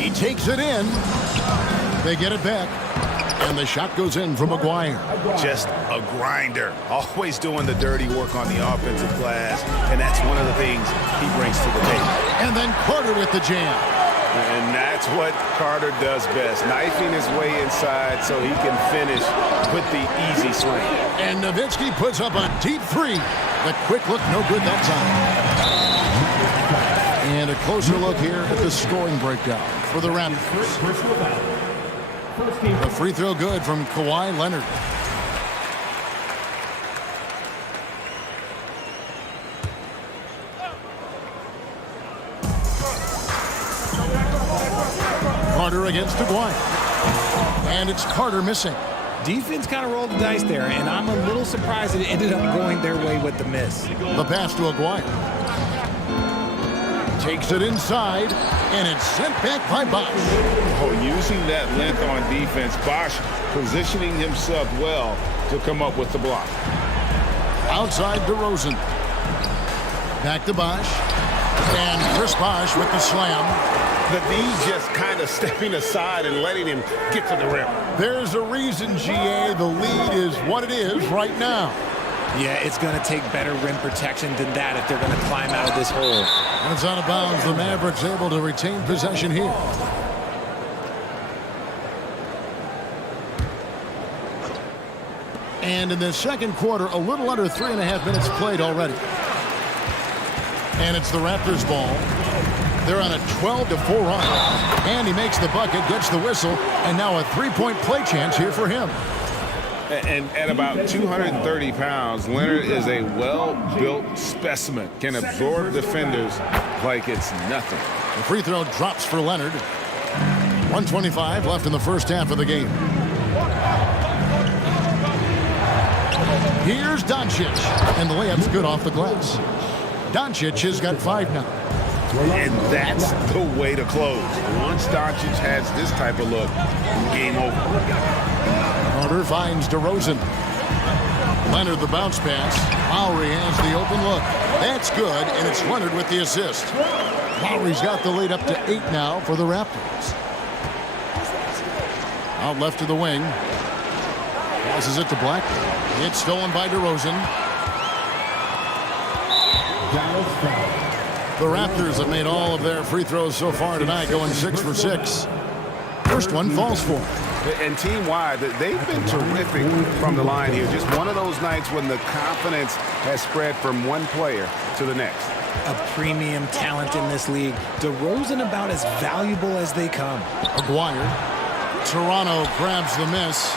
He takes it in. They get it back. And the shot goes in from Aguirre. Just a grinder. Always doing the dirty work on the offensive glass. And that's one of the things he brings to the table. And then Carter with the jam. And that's what Carter does best. Knifing his way inside so he can finish with the easy swing. And Nowitzki puts up a deep three. The quick look, no good that time. And a closer look here at the scoring breakdown for the Raptors. A free throw good from Kawhi Leonard. Carter against Aguirre. And it's Carter missing. Defense kind of rolled the dice there, and I'm a little surprised that it ended up going their way with the miss. The pass to Aguirre. Takes it inside, and it's sent back by Bosh. Oh, using that length on defense, Bosh positioning himself well to come up with the block. Outside DeRozan. Back to Bosh. And Chris Bosh with the slam. The D just kind of stepping aside and letting him get to the rim. There's a reason, GA, the lead is what it is right now. Yeah, it's going to take better rim protection than that if they're going to climb out of this hole. And it's out of bounds. The Mavericks able to retain possession here. And in the second quarter, a little under 3.5 minutes played already. And it's the Raptors ball. They're on a 12-4 run. And he makes the bucket, gets the whistle, and now a three-point play chance here for him. And at about 230 pounds, Leonard is a well-built specimen. Can absorb defenders like it's nothing. The free throw drops for Leonard. 1:25 left in the first half of the game. Here's Doncic. And the layup's good off the glass. Doncic has got 5 now. And that's the way to close. Once Doncic has this type of look, game over. Carter finds DeRozan. Leonard the bounce pass. Lowry has the open look. That's good, and it's Leonard with the assist. Lowry's got the lead up to 8 now for the Raptors. Out left to the wing. Passes it to Black. It's stolen by DeRozan. The Raptors have made all of their free throws so far tonight, going 6 for 6. First one falls for them. And team-wide, they've been terrific from the line here. Just one of those nights when the confidence has spread from one player to the next. A premium talent in this league. DeRozan about as valuable as they come. Aguirre. Toronto grabs the miss.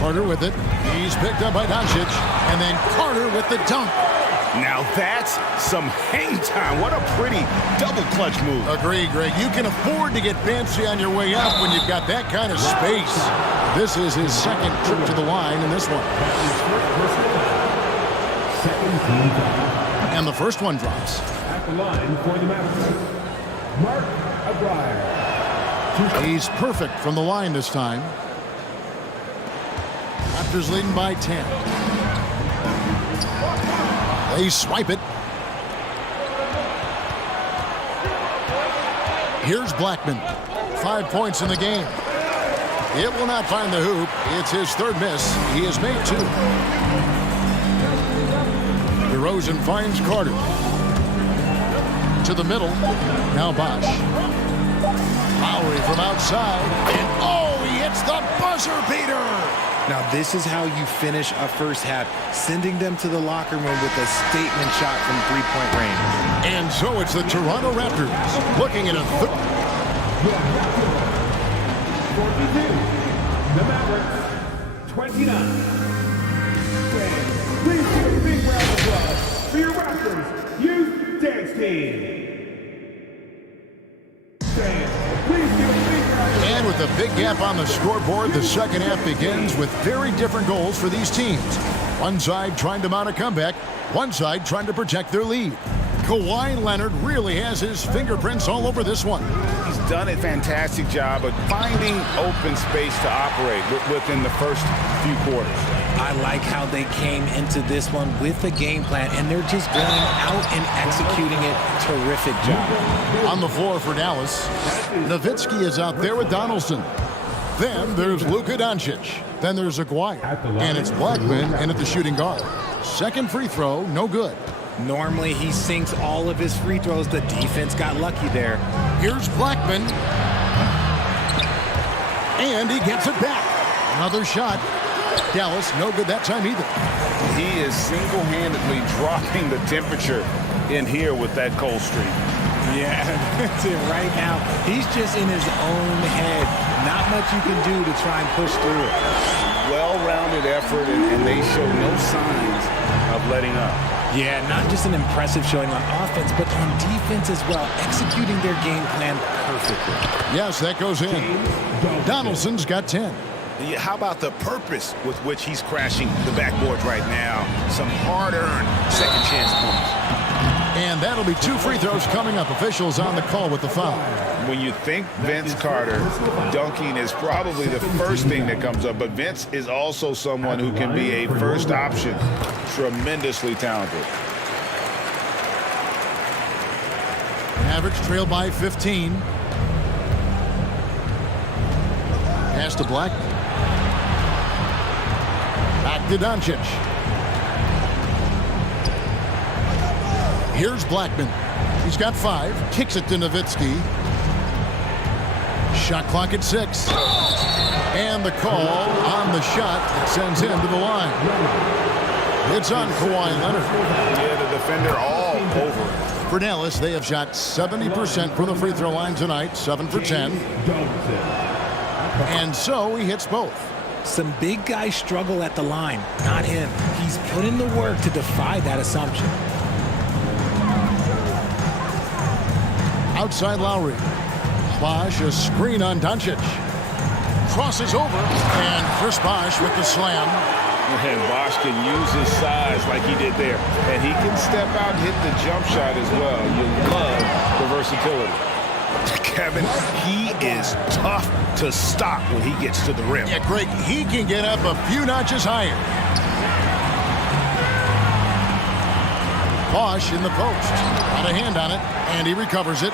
Carter with it. He's picked up by Doncic. And then Carter with the dunk. Now that's some hang time. What a pretty double clutch move. Agree, Greg. You can afford to get fancy on your way up when you've got that kind of space. This is his second trip to the line in this one. And the first one drops. At the line for the Mavericks, Mark Aguirre. He's perfect from the line this time. Raptors leading by 10. They swipe it. Here's Blackman. 5 points in the game. It will not find the hoop. It's his third miss. He has made 2. DeRozan finds Carter. To the middle. Now Bosh. Lowry from outside. And oh, he hits the buzzer beater. Now this is how you finish a first half, sending them to the locker room with a statement shot from 3-point range. And so it's the Toronto Raptors looking at a 42. The Mavericks, 29. Fans, please give a big round of applause for your Raptors Youth Dance Team. Fans, please give a big round of applause. And with a big gap on the scoreboard, the second half begins with very different goals for these teams. One side trying to mount a comeback, one side trying to protect their lead. Kawhi Leonard really has his fingerprints all over this one. He's done a fantastic job of finding open space to operate within the first few quarters. I like how they came into this one with a game plan, and they're just going out and executing it. Terrific job. On the floor for Dallas, Nowitzki is out there with Donaldson. Then there's Luka Doncic. Then there's Aguirre. And it's Blackman in at the shooting guard. Second free throw, no good. Normally he sinks all of his free throws. The defense got lucky there. Here's Blackman. And he gets it back. Another shot. Dallas, no good that time either. He is single-handedly dropping the temperature in here with that cold streak. Yeah, that's it right now. He's just in his own head. Not much you can do to try and push through it. Well-rounded effort, and they show no signs of letting up. Yeah, not just an impressive showing on offense, but on defense as well, executing their game plan perfectly. Yes, that goes in. Donaldson's got 10. Yeah, how about the purpose with which he's crashing the backboards right now? Some hard-earned second chance points. And that'll be 2 free throws coming up. Officials on the call with the foul. When you think Vince Carter, dunking is probably the first thing that comes up, but Vince is also someone who can be a first option. Tremendously talented. Mavericks trail by 15. Pass to Blackman. Back to Doncic. Here's Blackman. He's got 5. Kicks it to Nowitzki. Shot clock at 6. And the call on the shot that sends him to the line. It's on Kawhi Leonard. Yeah, the defender all over it. For Dallas, they have shot 70% from the free throw line tonight. 7 for 10. And so he hits both. Some big guys struggle at the line, not him. He's put in the work to defy that assumption. Outside Lowry. Bosh, a screen on Doncic. Crosses over, and Chris Bosh with the slam. And Bosh can use his size like he did there. And he can step out and hit the jump shot as well. You love the versatility. Kevin, he is tough to stop when he gets to the rim. Yeah, Greg, he can get up a few notches higher. Bosh in the post. Got a hand on it, and he recovers it.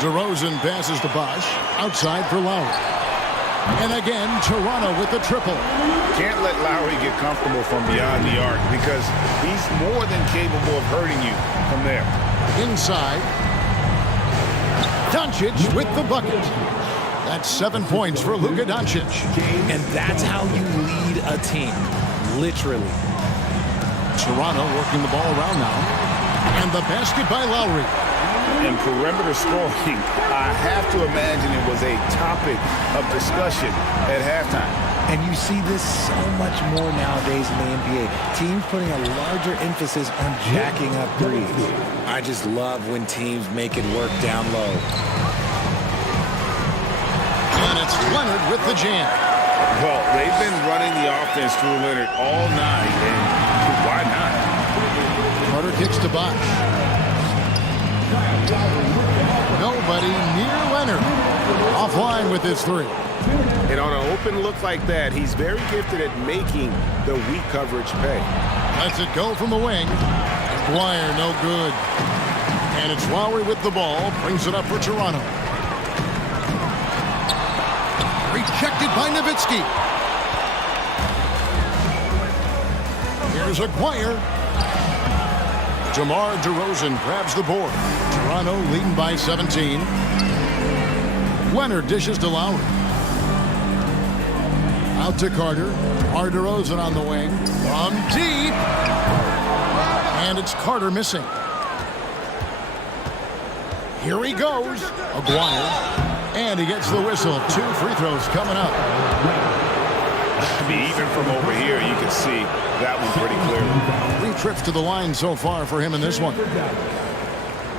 DeRozan passes to Bosh. Outside for Lowry. And again, Toronto with the triple. Can't let Lowry get comfortable from beyond the arc because he's more than capable of hurting you from there. Inside. Doncic with the bucket. That's 7 points for Luka Doncic. And that's how you lead a team. Literally. Toronto working the ball around now. And the basket by Lowry. And perimeter scoring, I have to imagine it was a topic of discussion at halftime. And you see this so much more nowadays in the NBA. Teams putting a larger emphasis on jacking up threes. I just love when teams make it work down low. And it's Leonard with the jam. Well, they've been running the offense through Leonard all night, and why not? Carter kicks to Bosh. Nobody near Leonard. Offline with his 3. And on an open look like that, he's very gifted at making the weak coverage pay. Lets it go from the wing. Aguirre, no good. And it's Lowry with the ball. Brings it up for Toronto. Rejected by Nowitzki. Here's Aguirre. DeMar DeRozan grabs the board. Toronto leading by 17. Leonard dishes to Lowry. Out to Carter. DeMar DeRozan on the wing. From deep. And it's Carter missing. Here he goes. Aguirre. And he gets the whistle. 2 free throws coming up. I mean, even from over here, you can see that one pretty clearly. 3 trips to the line so far for him in this one.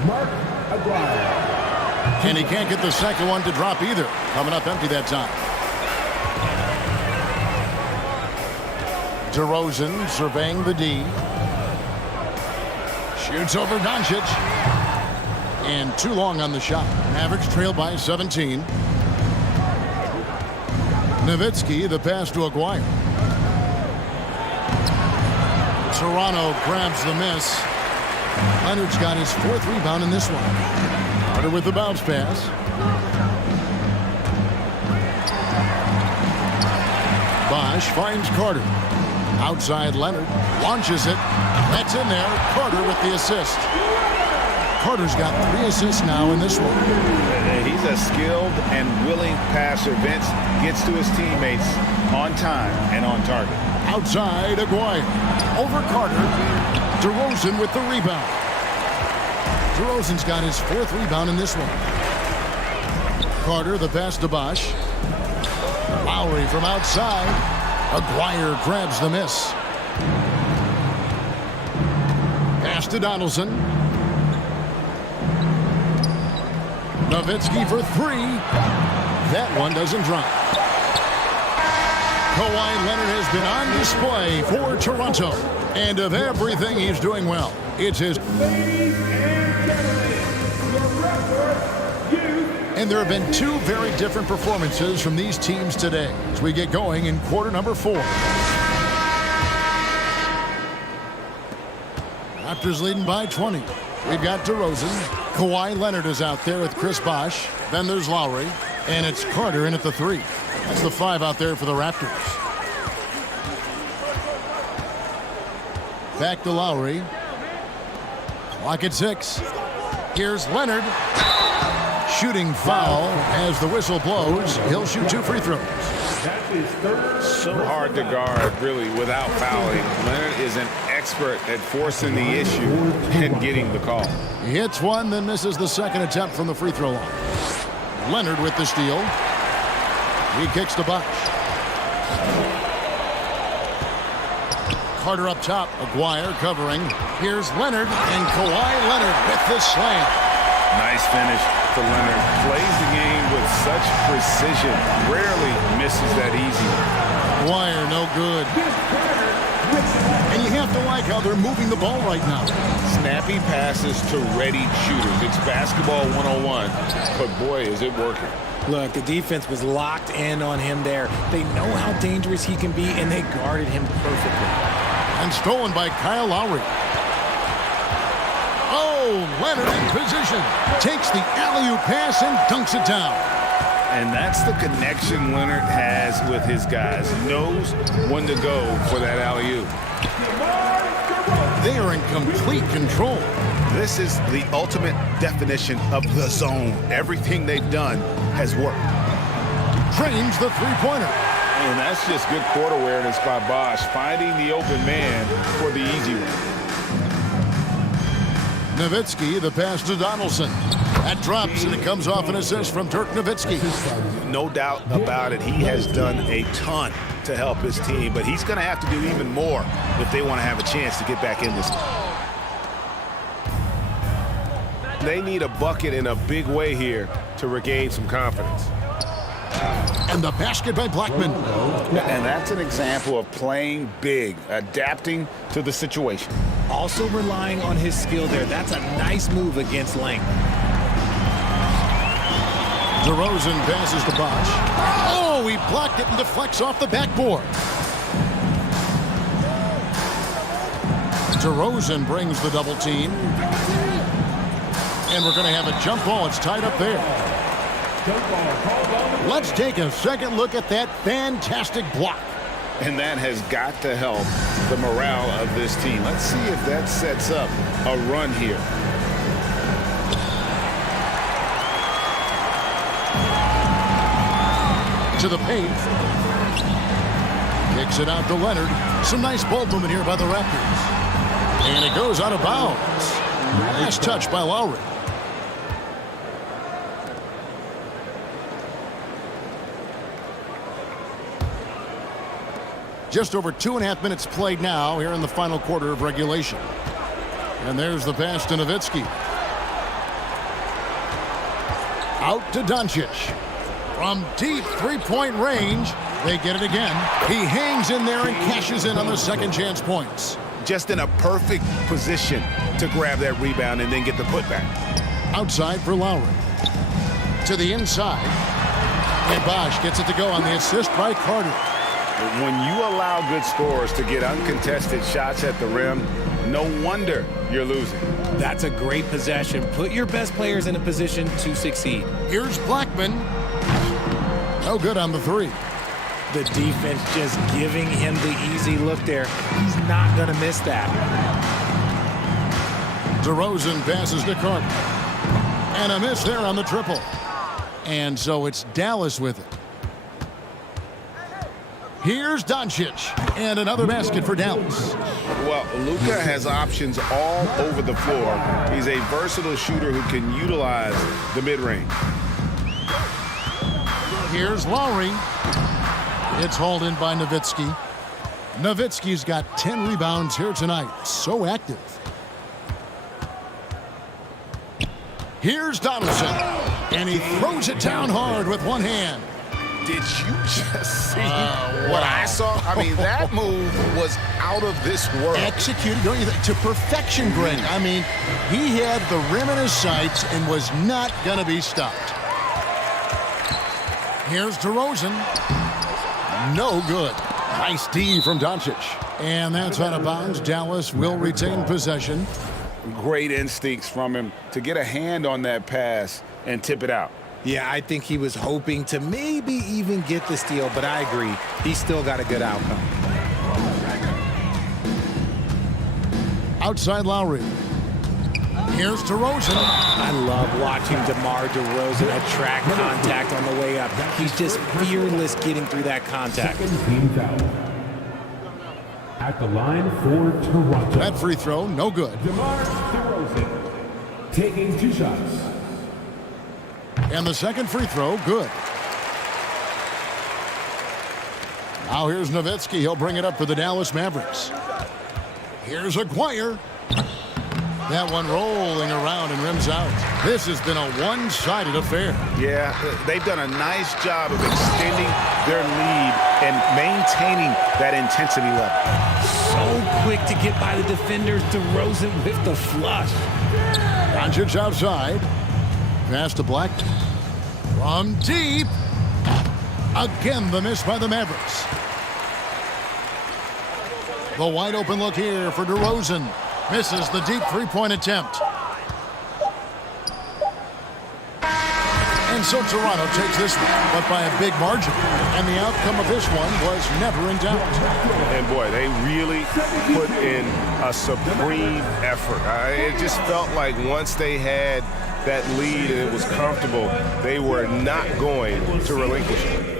Mark Aguirre. And he can't get the second one to drop either. Coming up empty that time. DeRozan surveying the D. Shoots over Doncic. And too long on the shot. Mavericks trail by 17. Nowitzki, the pass to Aguirre. Toronto grabs the miss. Leonard's got his 4th rebound in this one. Carter with the bounce pass. Bosch finds Carter. Outside Leonard. Launches it. That's in there. Carter with the assist. Carter's got 3 assists now in this one. He's a skilled and willing passer. Vince gets to his teammates on time and on target. Outside Aguirre. Over Carter. DeRozan with the rebound. DeRozan's got his 4th rebound in this one. Carter the pass to Bosch. Lowry from outside. Aguirre grabs the miss. Pass to Donaldson. Nowitzki for 3. That one doesn't drop. Kawhi Leonard has been on display for Toronto. And of everything he's doing well, it's his. And there have been 2 very different performances from these teams today as we get going in quarter number 4. Raptors leading by 20. We've got DeRozan. Kawhi Leonard is out there with Chris Bosh. Then there's Lowry. And it's Carter in at the 3. That's the 5 out there for the Raptors. Back to Lowry. Clock at 6. Here's Leonard. Shooting foul as the whistle blows. He'll shoot 2 free throws. So hard to guard, really, without fouling. Leonard is an expert at forcing the issue and getting the call. He hits one, then misses the 2nd attempt from the free throw line. Leonard with the steal. He kicks to Bosh. Carter up top. Aguirre covering. Here's Leonard, and Kawhi Leonard with the slam. Nice finish for Leonard. Plays the game with such precision. Rarely misses that easy. Aguirre no good. And you have to like how they're moving the ball right now. Snappy passes to ready shooters. It's basketball 101, but boy, is it working. Look, the defense was locked in on him there. They know how dangerous he can be, and they guarded him perfectly. And stolen by Kyle Lowry. Oh, Leonard in position. Takes the alley-oop pass and dunks it down. And that's the connection Leonard has with his guys. Knows when to go for that alley-oop. They are in complete control. This is the ultimate definition of the zone. Everything they've done has worked. Drains the three-pointer. And that's just good court awareness by Bosh, finding the open man for the easy one. Nowitzki, the pass to Donaldson. That drops, and it comes off an assist from Dirk Nowitzki. No doubt about it. He has done a ton to help his team, but he's going to have to do even more if they want to have a chance to get back in this. They need a bucket in a big way here to regain some confidence. And the basket by Blackman. And that's an example of playing big, adapting to the situation. Also relying on his skill there. That's a nice move against length. DeRozan passes to Bosh. Oh, he blocked it and deflects off the backboard. DeRozan brings the double team. And we're going to have a jump ball. It's tied up there. Let's take a second look at that fantastic block. And that has got to help the morale of this team. Let's see if that sets up a run here. To the paint. Kicks it out to Leonard. Some nice ball movement here by the Raptors. And it goes out of bounds. Nice touch by Lowry. Just over 2.5 minutes played now here in the final quarter of regulation. And there's the pass to Nowitzki. Out to Doncic. From deep three-point range, they get it again. He hangs in there and cashes in on the second chance points. Just in a perfect position to grab that rebound and then get the putback. Outside for Lowry. To the inside. And Bosh gets it to go on the assist by Carter. When you allow good scorers to get uncontested shots at the rim, no wonder you're losing. That's a great possession. Put your best players in a position to succeed. Here's Blackman. No good on the three. The defense just giving him the easy look there. He's not going to miss that. DeRozan passes to Carter. And a miss there on the triple. And so it's Dallas with it. Here's Doncic. And another basket for Dallas. Well, Luka has options all over the floor. He's a versatile shooter who can utilize the mid-range. Here's Lowry. It's hauled in by Nowitzki. Nowitzki's got 10 rebounds here tonight. So active. Here's Donaldson. And he throws it down hard with one hand. Did you just see what I saw? I mean, that move was out of this world. Executed, don't you think, to perfection, Greg. I mean, he had the rim in his sights and was not going to be stopped. Here's DeRozan. No good. Nice D from Doncic. And that's out of bounds. Dallas will retain possession. Great instincts from him to get a hand on that pass and tip it out. Yeah, I think he was hoping to maybe even get the steal, but I agree. He's still got a good outcome. Outside Lowry. Here's DeRozan. I love watching DeMar DeRozan attract contact on the way up. He's just fearless getting through that contact. At the line for Toronto. That free throw, no good. DeMar DeRozan taking 2 shots. And the second free throw, good. Now here's Nowitzki. He'll bring it up for the Dallas Mavericks. Here's Aguirre. That one rolling around and rims out. This has been a one-sided affair. Yeah, they've done a nice job of extending their lead and maintaining that intensity level. So quick to get by the defenders. DeRozan with the flush. Doncic outside. Pass to Black. From deep. Again, the miss by the Mavericks. The wide open look here for DeRozan. Misses the deep three-point attempt. And so Toronto takes this one, but by a big margin. And the outcome of this one was never in doubt. And boy, they really put in a supreme effort. It just felt like once they had that lead and it was comfortable, they were not going to relinquish it.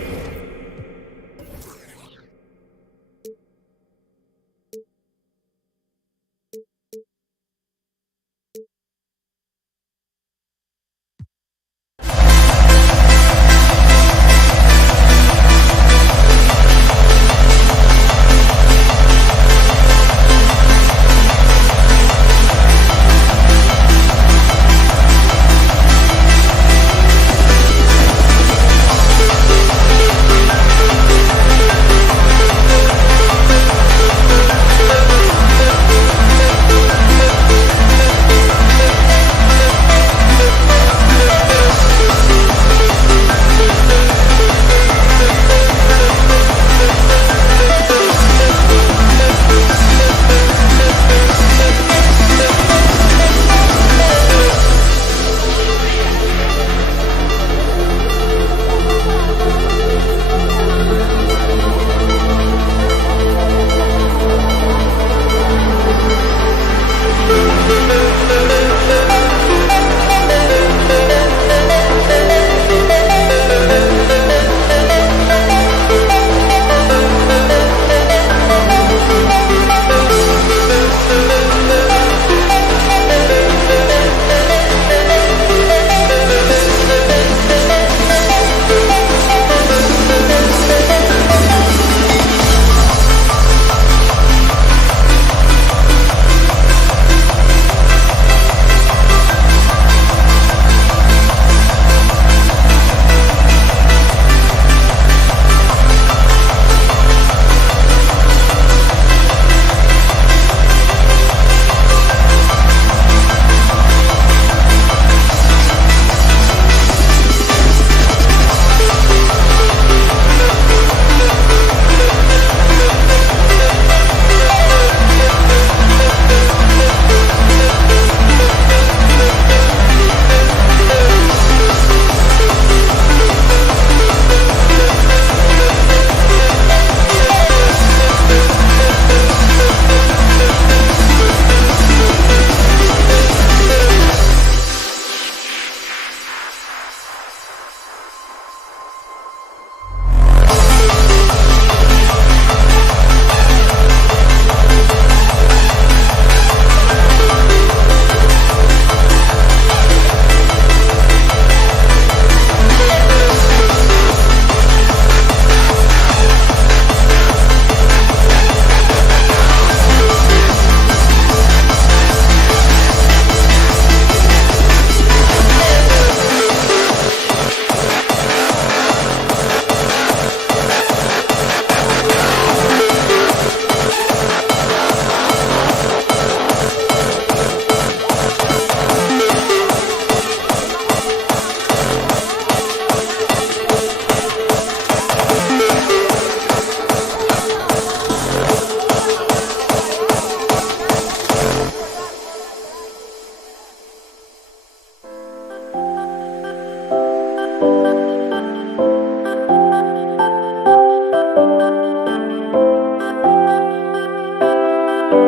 Glad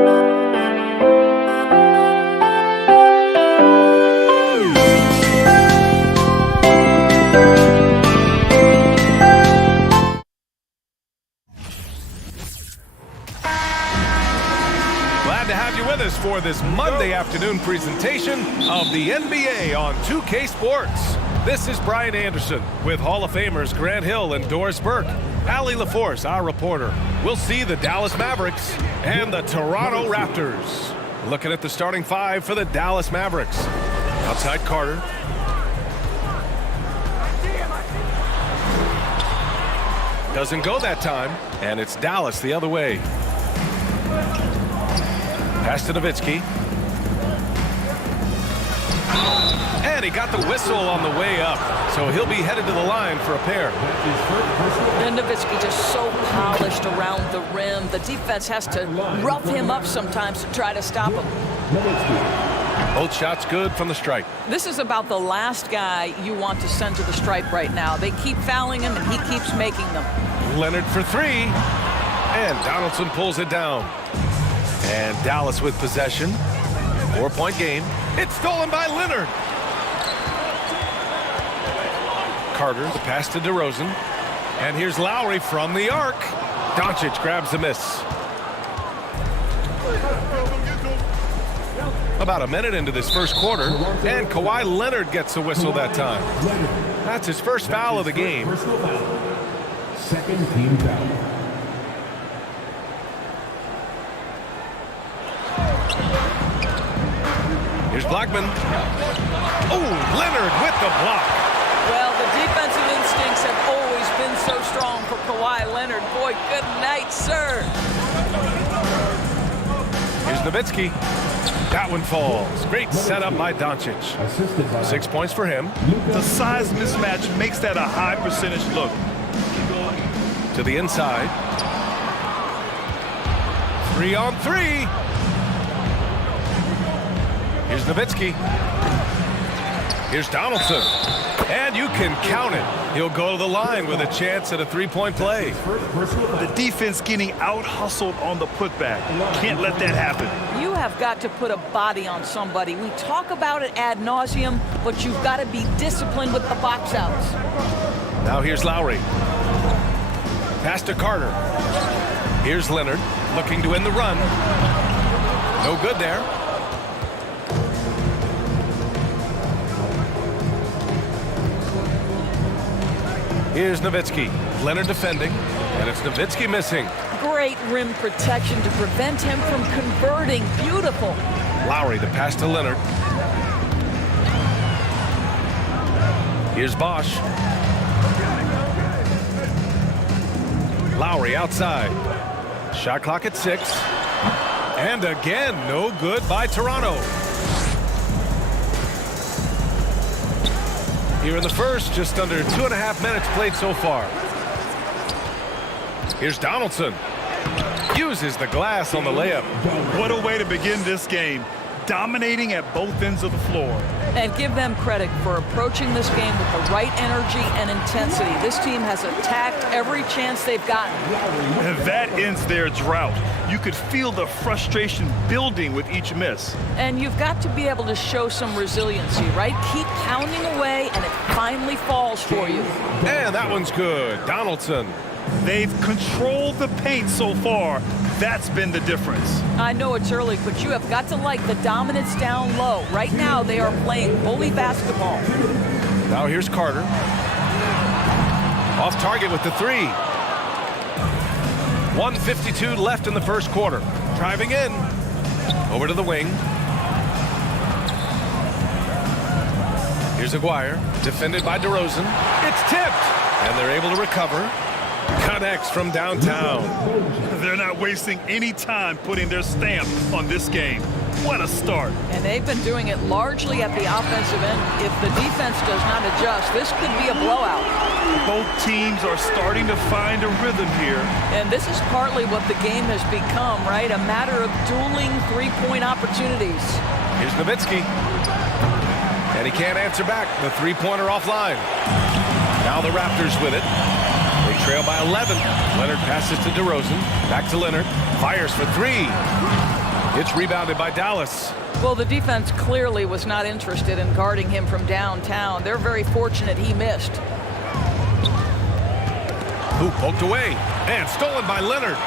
to have you with us for this Monday afternoon presentation of the NBA on 2K Sports. This is Brian Anderson with Hall of Famers Grant Hill and Doris Burke. Allie LaForce, our reporter. We'll see the Dallas Mavericks and the Toronto Raptors. Looking at the starting five for the Dallas Mavericks. Outside Carter. Doesn't go that time, and it's Dallas the other way. Pass to Nowitzki. And he got the whistle on the way up, so he'll be headed to the line for a pair. And Nowitzki just so polished around the rim. The defense has to rough him up sometimes to try to stop him. Both shots good from the stripe. This is about the last guy you want to send to the stripe right now. They keep fouling him, and he keeps making them. Leonard for three. And Donaldson pulls it down. And Dallas with possession. 4-point game. It's stolen by Leonard. Carter, the pass to DeRozan. And here's Lowry from the arc. Doncic grabs the miss. About a minute into this first quarter, and Kawhi Leonard gets a whistle that time. That's his first foul of the game. Second team foul. Here's Blackman. Oh, Leonard with the block. Well, the defensive instincts have always been so strong for Kawhi Leonard. Boy, good night, sir. Here's Nowitzki. That one falls. Great setup by Doncic. 6 points for him. The size mismatch makes that a high percentage look. To the inside. 3-on-3. Here's Nowitzki. Here's Donaldson. And you can count it. He'll go to the line with a chance at a three-point play. The defense getting out-hustled on the putback. Can't let that happen. You have got to put a body on somebody. We talk about it ad nauseum, but you've got to be disciplined with the box outs. Now here's Lowry. Pass to Carter. Here's Leonard looking to end the run. No good there. Here's Nowitzki. Leonard defending, and it's Nowitzki missing. Great rim protection to prevent him from converting. Beautiful. Lowry, the pass to Leonard. Here's Bosch. Lowry outside. Shot clock at 6. And again, no good by Toronto. Here in the first, just under 2.5 minutes played so far. Here's Donaldson. Uses the glass on the layup. What a way to begin this game. Dominating at both ends of the floor. And give them credit for approaching this game with the right energy and intensity. This team has attacked every chance they've gotten. And that ends their drought. You could feel the frustration building with each miss. And you've got to be able to show some resiliency, right? Keep pounding away, and it finally falls for you. And that one's good. Donaldson. They've controlled the paint so far. That's been the difference. I know it's early, but you have got to like the dominance down low. Right now, they are playing bully basketball. Now here's Carter. Off target with the three. 1:52 left in the first quarter. Driving in. Over to the wing. Here's Aguirre. Defended by DeRozan. It's tipped. And they're able to recover. Connects from downtown. They're not wasting any time putting their stamp on this game. What a start. And they've been doing it largely at the offensive end. If the defense does not adjust, this could be a blowout. Both teams are starting to find a rhythm here. And this is partly what the game has become, right? A matter of dueling three-point opportunities. Here's Nowitzki. And he can't answer back. The three-pointer offline. Now the Raptors with it. They trail by 11. Leonard passes to DeRozan. Back to Leonard. Fires for three. It's rebounded by Dallas. Well, the defense clearly was not interested in guarding him from downtown. They're very fortunate he missed. Hoop poked away and stolen by Leonard.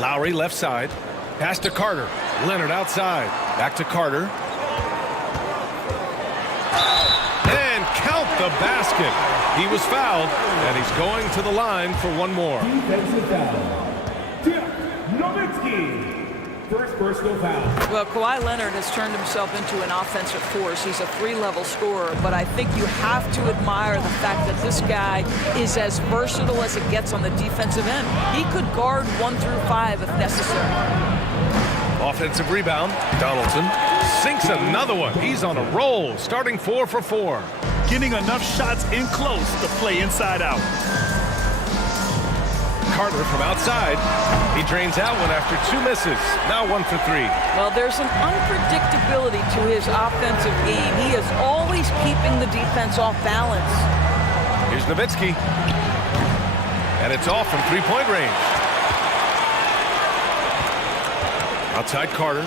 Lowry left side. Pass to Carter. Leonard outside. Back to Carter. And count the basket. He was fouled, and he's going to the line for one more. Defensive foul. Nowitzki. First personal foul. Well, Kawhi Leonard has turned himself into an offensive force. He's a three-level scorer, but I think you have to admire the fact that this guy is as versatile as it gets on the defensive end. He could guard 1 through 5 if necessary. Offensive rebound. Donaldson sinks another one. He's on a roll, starting 4 for 4. Getting enough shots in close to play inside out. Carter from outside. He drains out one after 2 misses. Now 1 for 3. Well, there's an unpredictability to his offensive game. He is always keeping the defense off balance. Here's Nowitzki. And it's off from 3-point range. Outside Carter.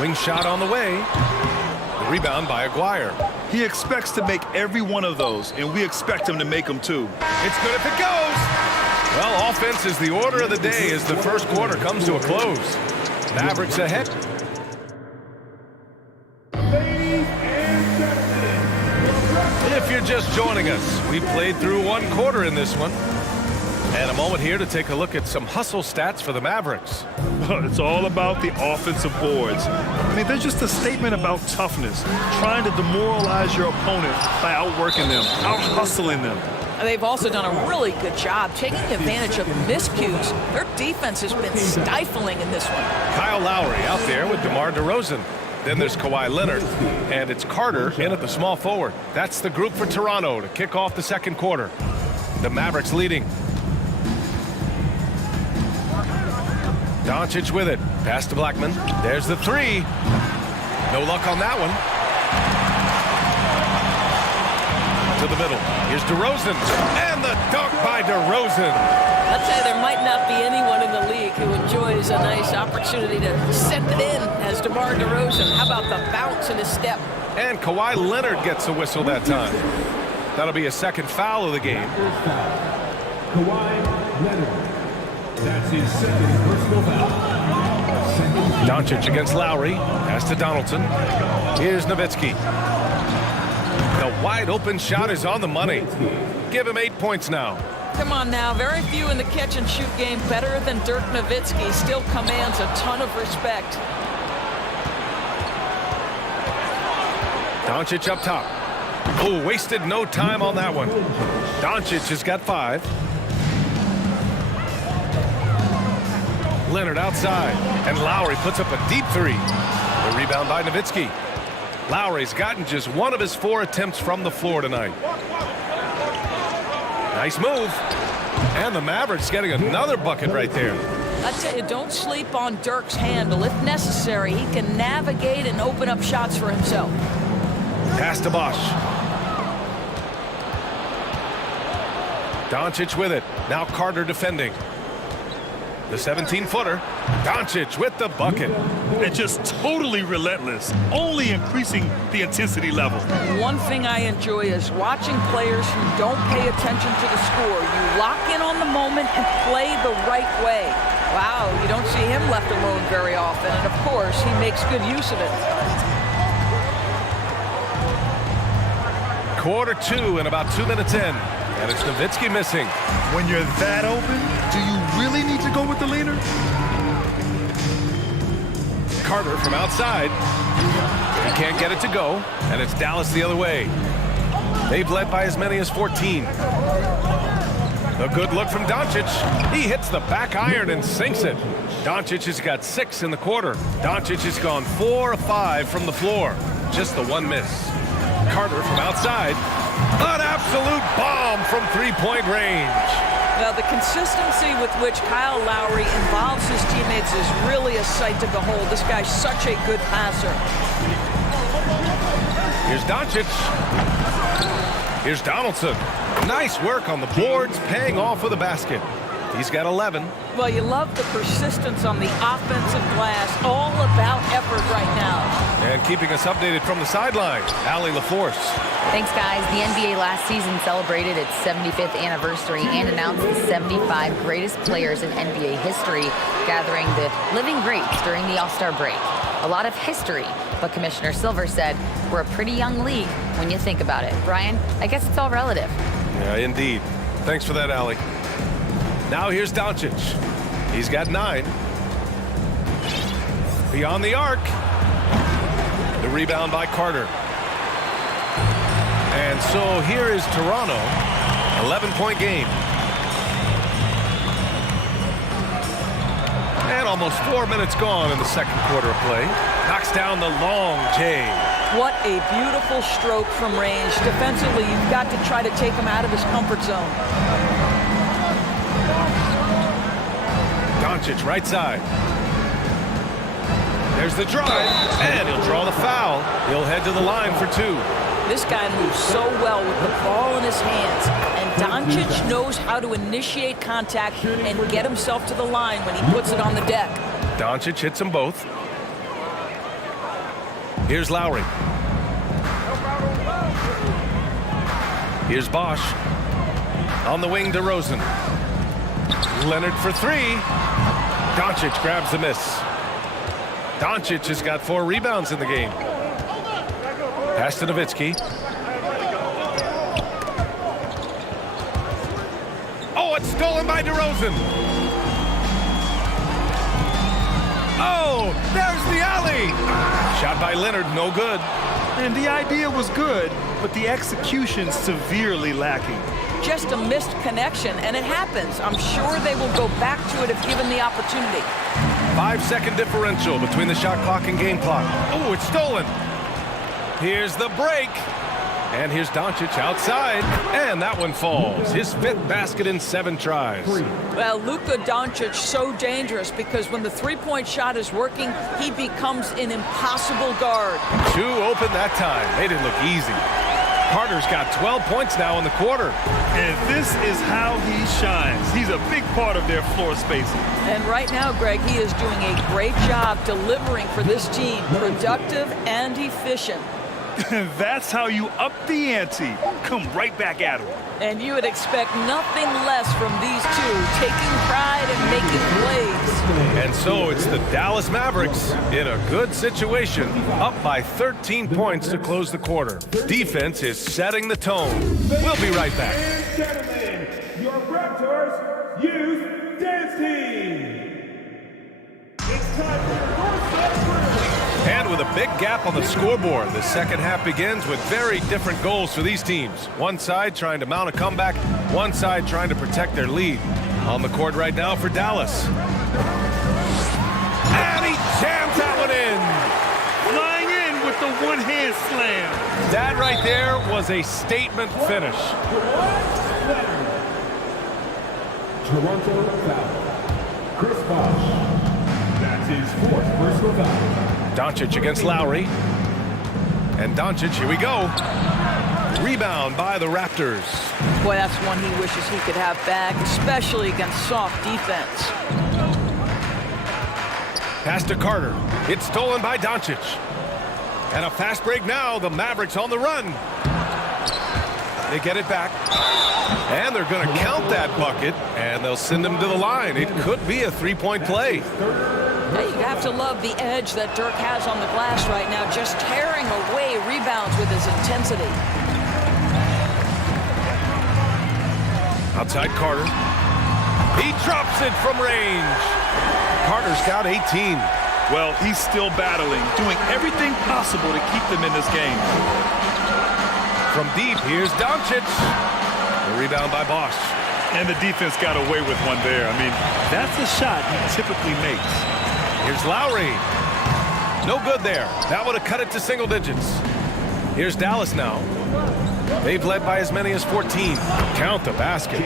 Wing shot on the way. The rebound by Aguirre. He expects to make every one of those, and we expect him to make them too. It's good if it goes. Well, offense is the order of the day as the first quarter comes to a close. Mavericks ahead. Ladies and gentlemen. If you're just joining us, we played through 1 quarter in this one. And a moment here to take a look at some hustle stats for the Mavericks. It's all about the offensive boards. I mean, they're just a statement about toughness, trying to demoralize your opponent by outworking them, out-hustling them. They've also done a really good job taking advantage of miscues. Their defense has been stifling in this one. Kyle Lowry out there with DeMar DeRozan. Then there's Kawhi Leonard. And it's Carter in at the small forward. That's the group for Toronto to kick off the second quarter. The Mavericks leading. Doncic with it. Pass to Blackman. There's the 3. No luck on that one. To the middle. Here's DeRozan. And the dunk by DeRozan. I'll tell you, there might not be anyone in the league who enjoys a nice opportunity to send it in as DeMar DeRozan. How about the bounce in his step? And Kawhi Leonard gets a whistle that time. That'll be a second foul of the game. Kawhi Leonard. That's his second personal foul. Doncic against Lowry. Pass to Donaldson. Here's Nowitzki. The wide open shot is on the money. Give him 8 points now. Come on now, very few in the catch-and-shoot game better than Dirk Nowitzki. Still commands a ton of respect. Doncic up top. Oh, wasted no time on that one. Doncic has got 5. Leonard outside, and Lowry puts up a deep 3. The rebound by Nowitzki. Lowry's gotten just 1 of his 4 attempts from the floor tonight. Nice move. And the Mavericks getting another bucket right there. I tell you, don't sleep on Dirk's handle. If necessary, he can navigate and open up shots for himself. Pass to Bosch. Doncic with it. Now Carter defending. The 17-footer. Doncic with the bucket. And just totally relentless, only increasing the intensity level. One thing I enjoy is watching players who don't pay attention to the score. You lock in on the moment and play the right way. Wow, you don't see him left alone very often, and of course, he makes good use of it. Quarter 2 and about 2 minutes in. And it's Nowitzki missing. When you're that open, do you really need to go with the leaner? Carter from outside. He can't get it to go, and it's Dallas the other way. They've led by as many as 14. A good look from Doncic. He hits the back iron and sinks it. Doncic has got 6 in the quarter. Doncic has gone 4 of 5 from the floor. Just the 1 miss. Carter from outside. An absolute bomb from 3-point range. Now, the consistency with which Kyle Lowry involves his teammates is really a sight to behold. This guy's such a good passer. Here's Doncic. Here's Donaldson. Nice work on the boards, paying off with a basket. He's got 11. Well, you love the persistence on the offensive glass. All about effort right now. And keeping us updated from the sideline, Allie LaForce. Thanks, guys. The NBA last season celebrated its 75th anniversary and announced the 75 greatest players in NBA history, gathering the living greats during the All-Star break. A lot of history, but Commissioner Silver said we're a pretty young league when you think about it. Brian, I guess it's all relative. Yeah, indeed. Thanks for that, Allie. Now here's Doncic. He's got 9. Beyond the arc. The rebound by Carter. And so here is Toronto. 11-point game. And almost 4 minutes gone in the second quarter of play. Knocks down the long J. What a beautiful stroke from range. Defensively, you've got to try to take him out of his comfort zone. Doncic, right side. There's the drive, and he'll draw the foul. He'll head to the line for 2. This guy moves so well with the ball in his hands, and Doncic knows how to initiate contact and get himself to the line when he puts it on the deck. Doncic hits them both. Here's Lowry. Here's Bosch. On the wing, DeRozan. Leonard for 3. Doncic grabs the miss. Doncic has got 4 rebounds in the game. Pass to Nowitzki. Oh, it's stolen by DeRozan. Oh, there's the alley. Shot by Leonard, no good. And the idea was good, but the execution severely lacking. Just a missed connection, and it happens. I'm sure they will go back to it if given the opportunity. 5-second differential between the shot clock and game clock. Oh, it's stolen. Here's the break. And here's Doncic outside. And that one falls. His 5th basket in 7 tries. Well, Luka Doncic so dangerous because when the three-point shot is working, he becomes an impossible guard. 2 open that time. Made it look easy. Carter's got 12 points now in the quarter. And this is how he shines. He's a big part of their floor spacing. And right now, Greg, he is doing a great job delivering for this team. Productive and efficient. That's how you up the ante. Come right back at him. And you would expect nothing less from these two, taking pride and making plays. And so it's the Dallas Mavericks in a good situation, up by 13 points to close the quarter. Defense is setting the tone. We'll be right back. And gentlemen, your Raptors Youth Dance Team. It's time for your Northside Crew. And with a big gap on the scoreboard, the second half begins with very different goals for these teams. One side trying to mount a comeback, one side trying to protect their lead. On the court right now for Dallas. And he jams that one in. Flying in with the one-hand slam. That right there was a statement finish. Toronto foul. Chris Bosh. That's his 4th personal foul. Doncic against Lowry. And Doncic, here we go. Rebound by the Raptors. Boy, that's one he wishes he could have back, especially against soft defense. Pass to Carter. It's stolen by Doncic. And a fast break now. The Mavericks on the run. They get it back. And they're going to count that bucket. And they'll send him to the line. It could be a 3-point play. Hey, you have to love the edge that Dirk has on the glass right now, just tearing away rebounds with his intensity. Outside Carter. He drops it from range. Carter's got 18. Well, he's still battling, doing everything possible to keep them in this game. From deep, here's Doncic. The rebound by Bosch. And the defense got away with one there. I mean, that's a shot he typically makes. Here's Lowry. No good there. That would have cut it to single digits. Here's Dallas now. They've led by as many as 14. Count the basket.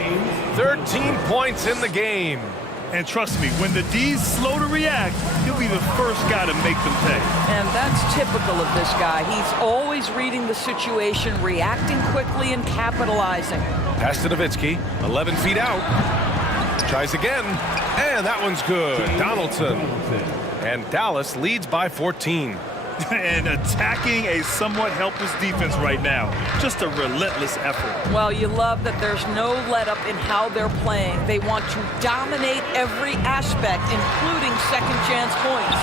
13 points in the game. And trust me, when the D's slow to react, he'll be the first guy to make them pay. And that's typical of this guy. He's always reading the situation, reacting quickly and capitalizing. Pass to Nowitzki. 11 feet out. Tries again, and that one's good. Donaldson. And Dallas leads by 14. And attacking a somewhat helpless defense right now. Just a relentless effort. Well, you love that there's no let-up in how they're playing. They want to dominate every aspect, including second-chance points.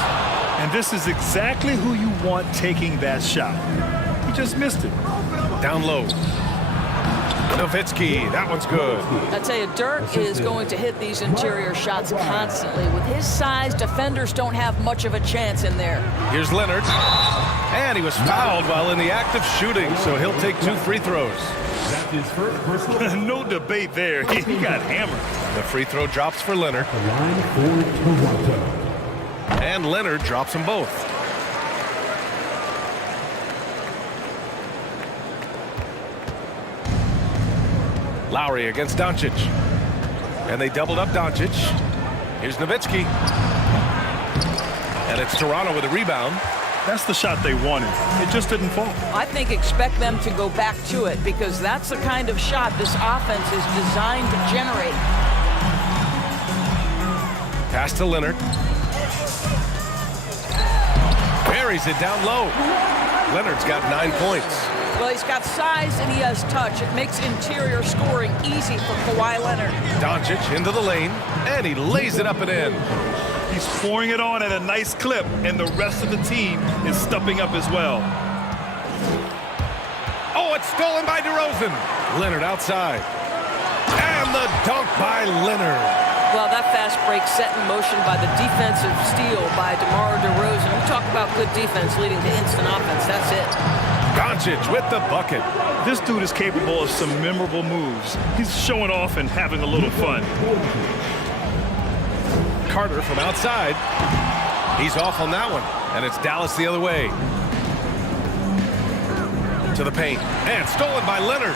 And this is exactly who you want taking that shot. He just missed it. Down low. Nowitzki, that one's good. I tell you, Dirk is going to hit these interior shots constantly. With his size, defenders don't have much of a chance in there. Here's Leonard. And he was fouled while in the act of shooting, so he'll take 2 free throws. That's his first personal. No debate there. He got hammered. The free throw drops for Leonard. The line for Toronto. And Leonard drops them both. Lowry against Doncic. And they doubled up Doncic. Here's Nowitzki. And it's Toronto with a rebound. That's the shot they wanted. It just didn't fall. I think expect them to go back to it because that's the kind of shot this offense is designed to generate. Pass to Leonard. Buries it down low. Leonard's got 9 points. Well, he's got size and he has touch. It makes interior scoring easy for Kawhi Leonard. Doncic into the lane, and he lays it up and in. He's pouring it on at a nice clip, and the rest of the team is stepping up as well. Oh, it's stolen by DeRozan. Leonard outside. And the dunk by Leonard. Well, that fast break set in motion by the defensive steal by DeMar DeRozan. We talk about good defense leading to instant offense. That's it. Doncic with the bucket. This dude is capable of some memorable moves. He's showing off and having a little fun. Carter from outside. He's off on that one. And it's Dallas the other way. To the paint. And stolen by Leonard.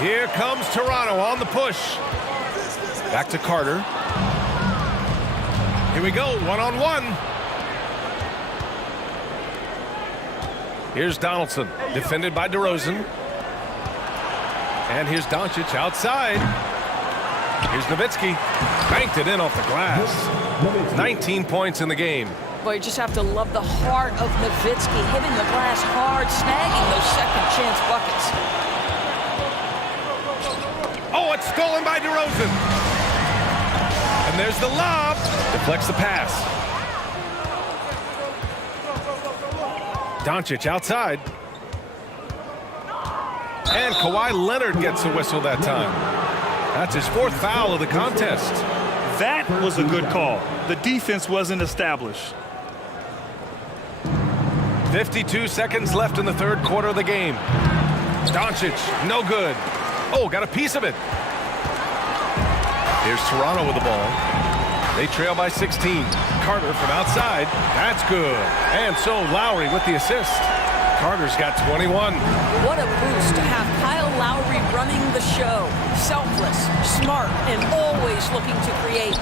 Here comes Toronto on the push. Back to Carter. Here we go, one-on-one. Here's Donaldson, defended by DeRozan. And here's Doncic outside. Here's Nowitzki. Banked it in off the glass. 19 points in the game. Well, you just have to love the heart of Nowitzki, hitting the glass hard, snagging those second-chance buckets. Oh, it's stolen by DeRozan. And there's the lob. Deflects the pass. Doncic outside. And Kawhi Leonard gets a whistle that time. That's his 4th foul of the contest. That was a good call. The defense wasn't established. 52 seconds left in the 3rd quarter of the game. Doncic, no good. Oh, got a piece of it. Here's Toronto with the ball. They trail by 16. Carter from outside. That's good. And so Lowry with the assist. Carter's got 21. What a boost to have Kyle Lowry running the show. Selfless, smart, and always looking to create.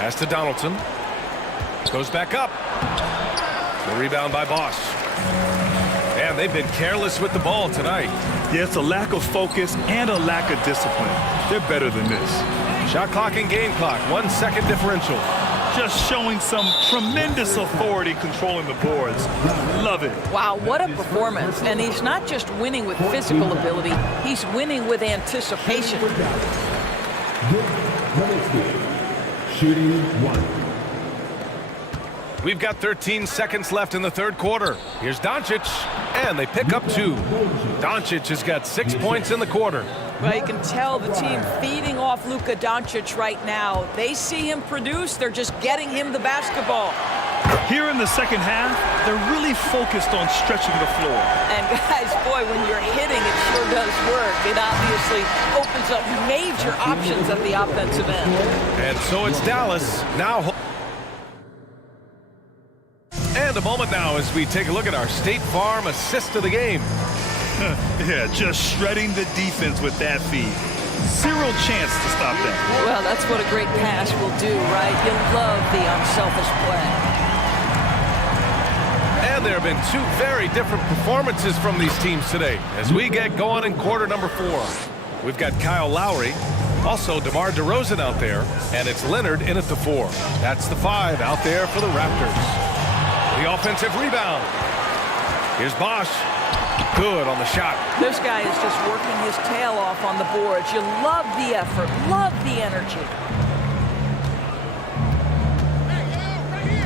Pass to Donaldson. Goes back up. The rebound by Bosch. And they've been careless with the ball tonight. Yeah, it's a lack of focus and a lack of discipline. They're better than this. Shot clock and game clock, 1 second differential. Just showing some tremendous authority controlling the boards. Love it. Wow, what a performance. And he's not just winning with physical ability, he's winning with anticipation. Shooting 1. We've got 13 seconds left in the 3rd quarter. Here's Doncic, and they pick up 2. Doncic has got 6 points in the quarter. Well, you can tell the team feeding off Luka Doncic right now. They see him produce, they're just getting him the basketball. Here in the second half, they're really focused on stretching the floor. And guys, boy, when you're hitting, it sure does work. It obviously opens up major options at the offensive end. And so it's Dallas now. And a moment now as we take a look at our State Farm assist of the game. Yeah, just shredding the defense with that feed. Zero chance to stop that. Well, that's what a great pass will do, right? You love the unselfish play. And there have been 2 very different performances from these teams today as we get going in quarter number 4. We've got Kyle Lowry Also, DeMar DeRozan out there, and it's Leonard in at the 4. That's the 5 out there for the Raptors. The offensive rebound. Here's Bosch. Good on the shot. This guy is just working his tail off on the boards. You love the effort, love the energy.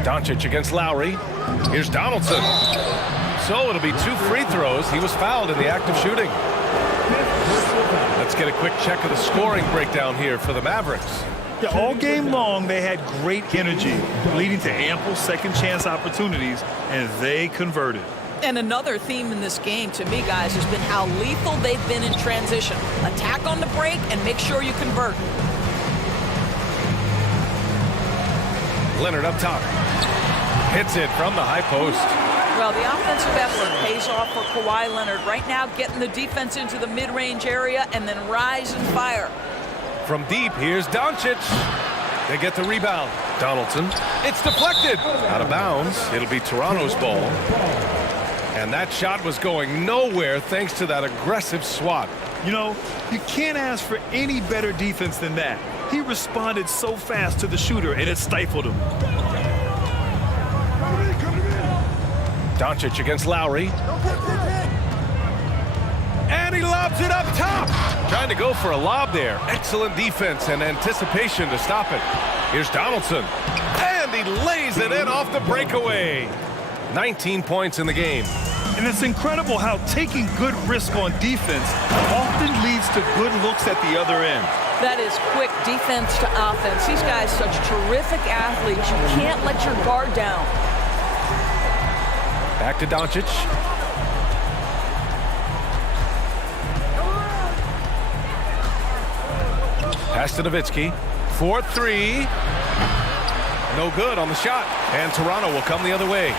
Doncic against Lowry. Here's Donaldson. So it'll be 2 free throws. He was fouled in the act of shooting. Let's get a quick check of the scoring breakdown here for the Mavericks. Yeah, all game long, they had great energy, leading to ample second chance opportunities, and they converted. And another theme in this game, to me, guys, has been how lethal they've been in transition. Attack on the break and make sure you convert. Leonard up top. Hits it from the high post. Well, the offensive effort pays off for Kawhi Leonard. Right now, getting the defense into the mid-range area and then rise and fire. From deep, here's Doncic. They get the rebound. Donaldson. It's deflected. Out of bounds. It'll be Toronto's ball. And that shot was going nowhere thanks to that aggressive swat. You know, you can't ask for any better defense than that. He responded so fast to the shooter, and it stifled him. Doncic against Lowry. And he lobs it up top. Trying to go for a lob there. Excellent defense and anticipation to stop it. Here's Donaldson. And he lays it in off the breakaway. 19 points in the game. And it's incredible how taking good risk on defense often leads to good looks at the other end. That is quick defense to offense. These guys such terrific athletes. You can't let your guard down. Back to Doncic. Pass to Nowitzki. 4-3. No good on the shot. And Toronto will come the other way.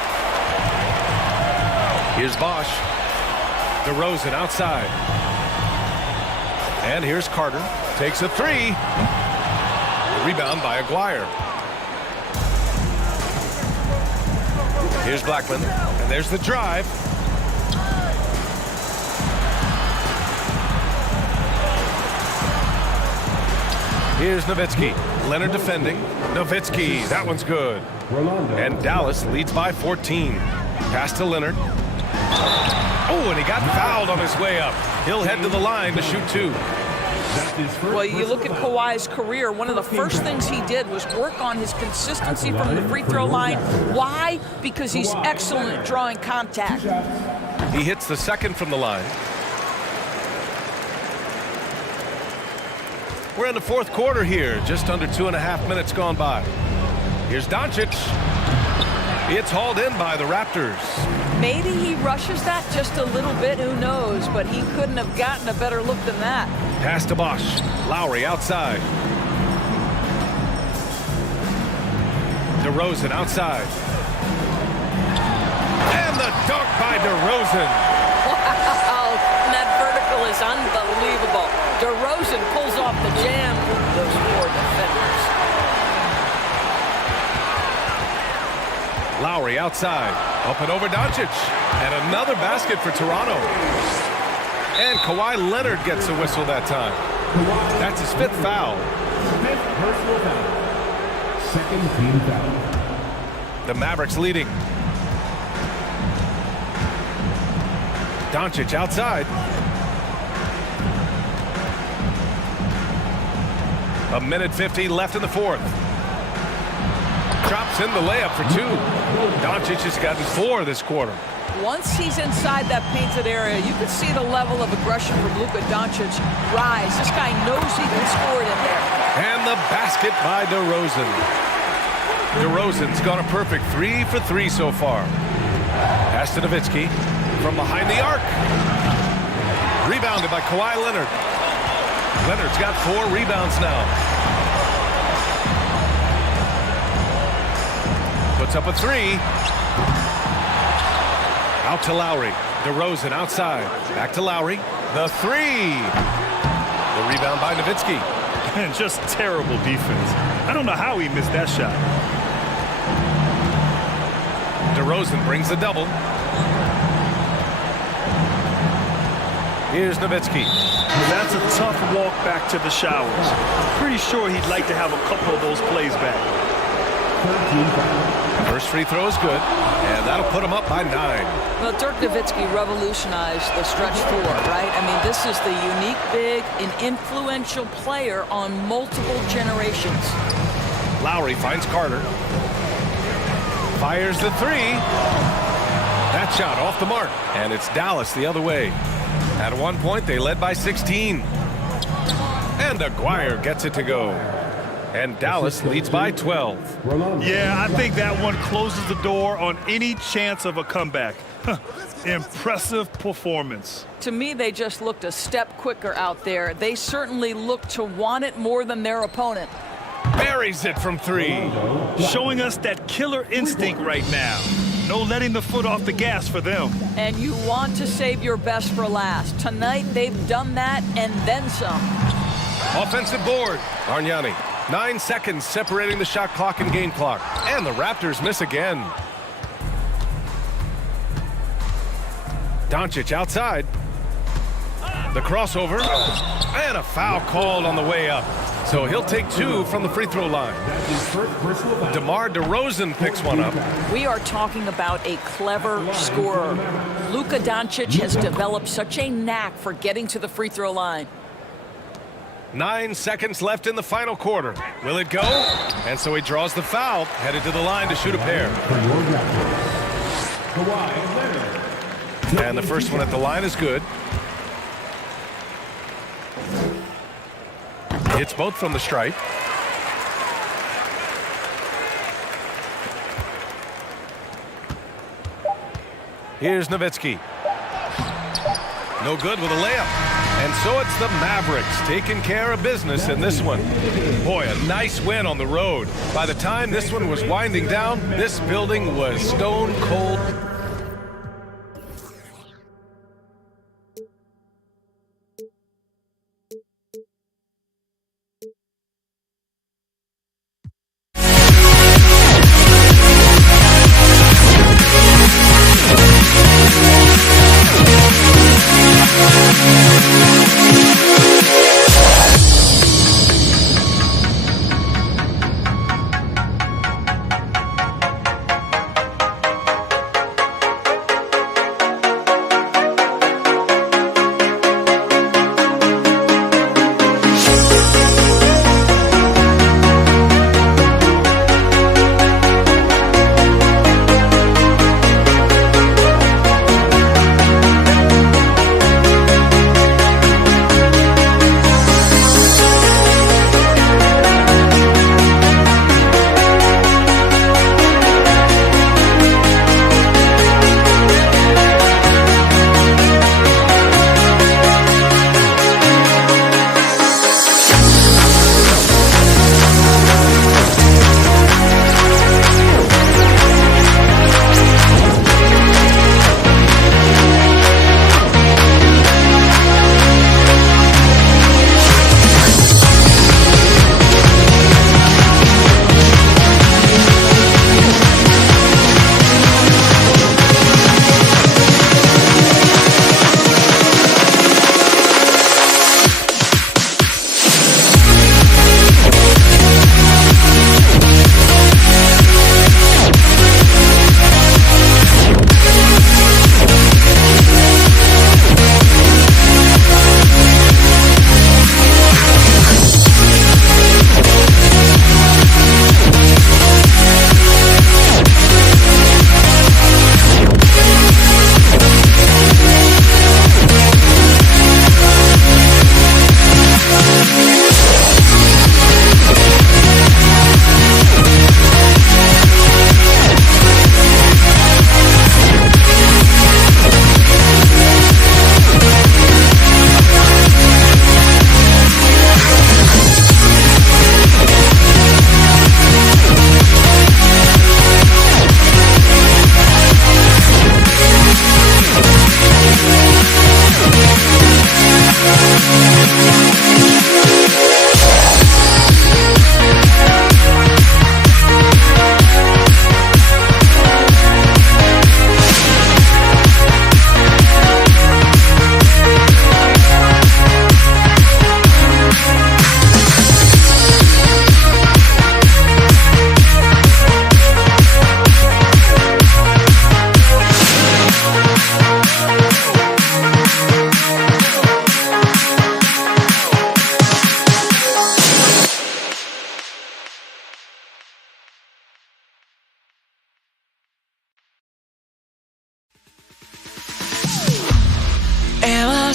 Here's Bosch. DeRozan outside. And here's Carter. Takes a 3. The rebound by Aguirre. Here's Blackman. And there's the drive. Here's Nowitzki. Leonard defending. Nowitzki. That one's good. And Dallas leads by 14. Pass to Leonard. Oh, and he got fouled on his way up. He'll head to the line to shoot 2. Well, you look at Kawhi's career, one of the first things he did was work on his consistency from the free throw line. Why? Because he's excellent at drawing contact. He hits the second from the line. We're in the fourth quarter here, just under 2.5 minutes gone by. Here's Doncic. It's hauled in by the Raptors. Maybe he rushes that just a little bit, who knows, but he couldn't have gotten a better look than that. Pass to Bosch. Lowry outside. DeRozan outside. And the dunk by DeRozan. Wow, that vertical is unbelievable. DeRozan pulls off the jam. Those 4 defenders. Lowry outside. Up and over Doncic. And another basket for Toronto. And Kawhi Leonard gets a whistle that time. That's his 5th foul. 5th personal foul. 2nd team foul. The Mavericks leading. Doncic outside. A minute 50 left in the 4th. Drops in the layup for 2. Doncic has gotten 4 this quarter. Once he's inside that painted area, you can see the level of aggression from Luka Doncic rise. This guy knows he can score it in there. And the basket by DeRozan. DeRozan's gone a perfect 3 for 3 so far. Pass to Nowitzki from behind the arc. Rebounded by Kawhi Leonard. Leonard's got 4 rebounds now. Puts up a 3. Out to Lowry. DeRozan outside. Back to Lowry. The 3. The rebound by Nowitzki. And just terrible defense. I don't know how he missed that shot. DeRozan brings the double. Here's Nowitzki. That's a tough walk back to the showers. Pretty sure he'd like to have a couple of those plays back. First free throw is good, and that'll put him up by 9. Well, Dirk Nowitzki revolutionized the stretch 4, right? I mean, this is the unique, big, and influential player on multiple generations. Lowry finds Carter. Fires the 3. That shot off the mark, and it's Dallas the other way. At one point, they led by 16. And Aguirre gets it to go. And Dallas leads by 12. Yeah, I think that one closes the door on any chance of a comeback. Impressive performance. To me, they just looked a step quicker out there. They certainly looked to want it more than their opponent. Buries it from 3. Showing us that killer instinct right now. No letting the foot off the gas for them. And you want to save your best for last. Tonight, they've done that and then some. Offensive board. Bargnani. 9 seconds separating the shot clock and game clock. And the Raptors miss again. Doncic outside. The crossover. And a foul called on the way up. So he'll take 2 from the free throw line. DeMar DeRozan picks one up. We are talking about a clever scorer. Luka Doncic has developed such a knack for getting to the free throw line. 9 seconds left in the final quarter. Will it go? And so he draws the foul, headed to the line to shoot a pair. And the first one at the line is good. Hits both from the stripe. Here's Nowitzki. No good with a layup. And so it's the Mavericks taking care of business in this one. Boy, a nice win on the road. By the time this one was winding down, this building was stone cold.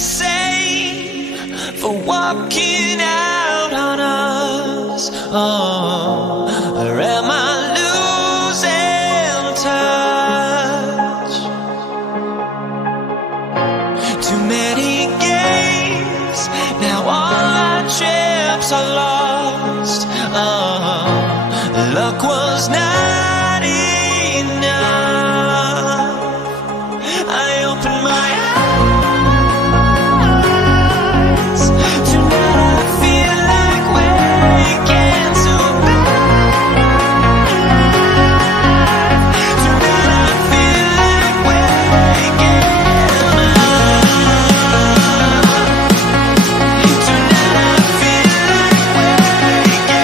same for walking out on us? Or am I losing touch? Too many games, now all our chips are lost. Luck was not enough. I opened my eyes. Tonight I feel like waking so bad. Tonight I feel like waking up. Tonight I feel like waking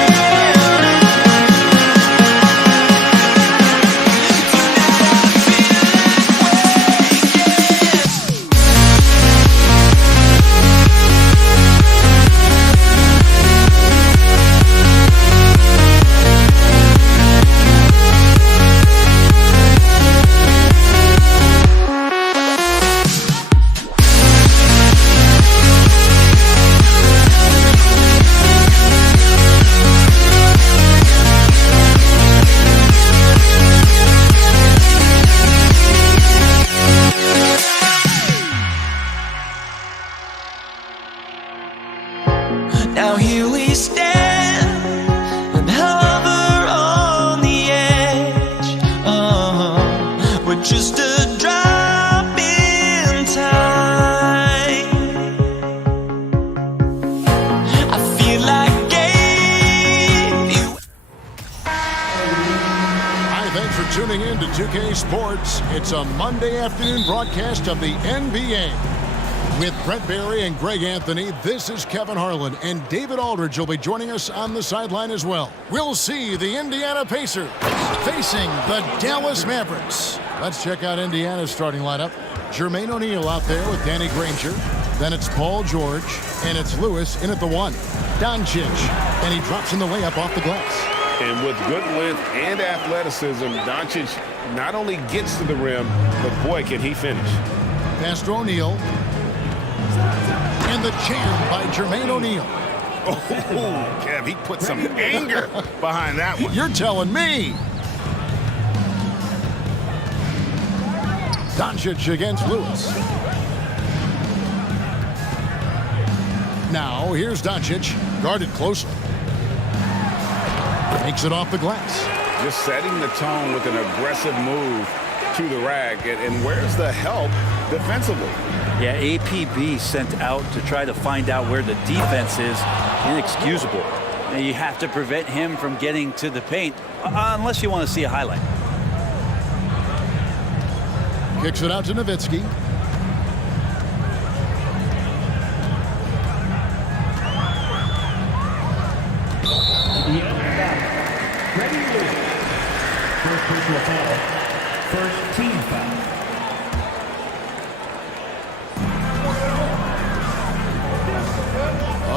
Now here we stand and hover on the edge. We're just a drop in time. I feel like gave you. Hi, thanks for tuning in to 2K Sports. It's a Monday afternoon broadcast of the NBA. With Brent Barry and Greg Anthony, this is Kevin Harlan, and David Aldridge will be joining us on the sideline as well. We'll see the Indiana Pacers facing the Dallas Mavericks. Let's check out Indiana's starting lineup. Jermaine O'Neal out there with Danny Granger. Then it's Paul George, and it's Lewis in at the 1. Doncic, and he drops in the layup off the glass. And with good length and athleticism, Doncic not only gets to the rim, but boy, can he finish. Pass to O'Neal. And the jam by Jermaine O'Neal. Oh, Kev, he put some anger behind that one. You're telling me. Doncic against Lewis. Now, here's Doncic, guarded closely. Takes it off the glass. Just setting the tone with an aggressive move to the rack. And where's the help defensively? Yeah, APB sent out to try to find out where the defense is. Inexcusable. Now you have to prevent him from getting to the paint unless you want to see a highlight. Kicks it out to Nowitzki. Ready to win. First personal foul. First team foul.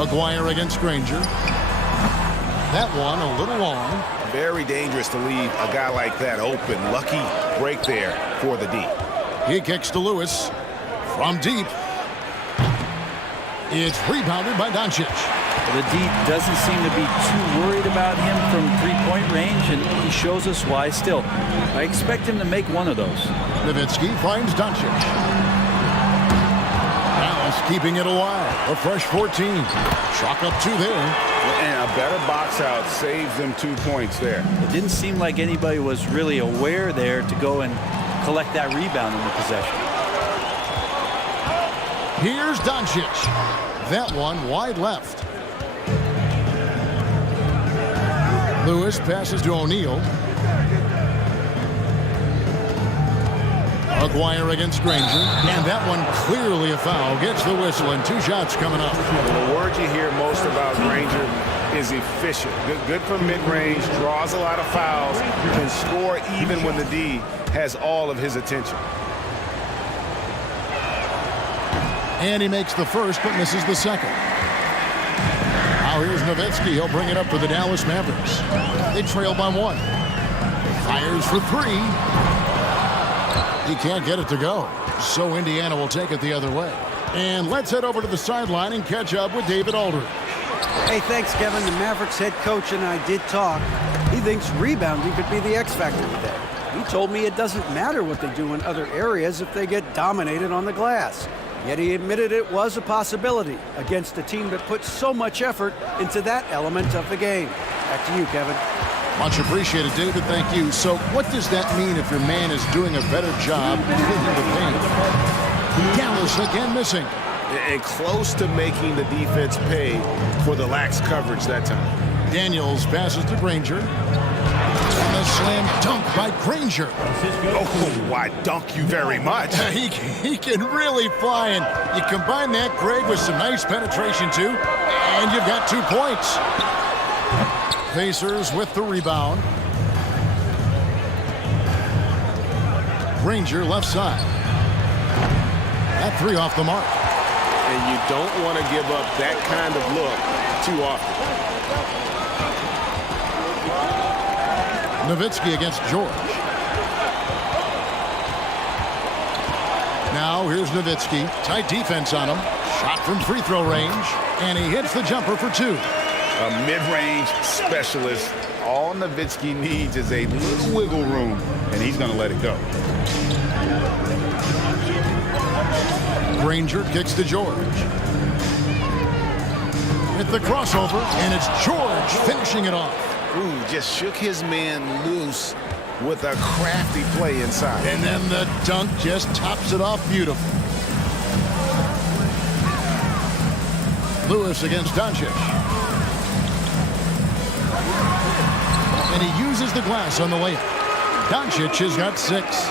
Aguirre against Granger. That one a little long. Very dangerous to leave a guy like that open. Lucky break there for the D. He kicks to Lewis from deep. It's rebounded by Doncic. The D doesn't seem to be too worried about him from three-point range, and he shows us why still. I expect him to make one of those. Nowitzki finds Doncic. Dallas keeping it alive. A fresh 14. Chalk up 2 there. And a better box out saves them 2 points there. It didn't seem like anybody was really aware there to go and collect that rebound in the possession. Here's Doncic. That one wide left. Lewis passes to O'Neal. Aguirre against Granger. And that one clearly a foul. Gets the whistle and 2 shots coming up. The word you hear most about Granger is efficient. Good from mid-range, draws a lot of fouls, can score even when the D has all of his attention. And he makes the first but misses the second. Now here's Nowitzki. He'll bring it up for the Dallas Mavericks. They trail by 1. Fires for 3. He can't get it to go. So Indiana will take it the other way. And let's head over to the sideline and catch up with David Aldridge. Hey, thanks, Kevin. The Mavericks head coach and I did talk. He thinks rebounding could be the X factor today. He told me it doesn't matter what they do in other areas if they get dominated on the glass. Yet he admitted it was a possibility against a team that puts so much effort into that element of the game. Back to you, Kevin. Much appreciated, David. Thank you. So what does that mean if your man is doing a better job hitting the paint? Dallas again missing. And close to making the defense pay for the lax coverage that time. Daniels passes to Granger. And a slam dunk by Granger. Oh, why dunk you very much. He can really fly, and you combine that, Greg, with some nice penetration, too, and you've got 2 points. Pacers with the rebound. Granger left side. That 3 off the mark. And you don't want to give up that kind of look too often. Nowitzki against George. Now here's Nowitzki. Tight defense on him. Shot from free throw range. And he hits the jumper for 2. A mid-range specialist. All Nowitzki needs is a little wiggle room, and he's going to let it go. Granger kicks to George. With the crossover, and it's George finishing it off. Ooh, just shook his man loose with a crafty play inside. And then the dunk just tops it off beautiful. Lewis against Doncic. And he uses the glass on the layup. Doncic has got 6.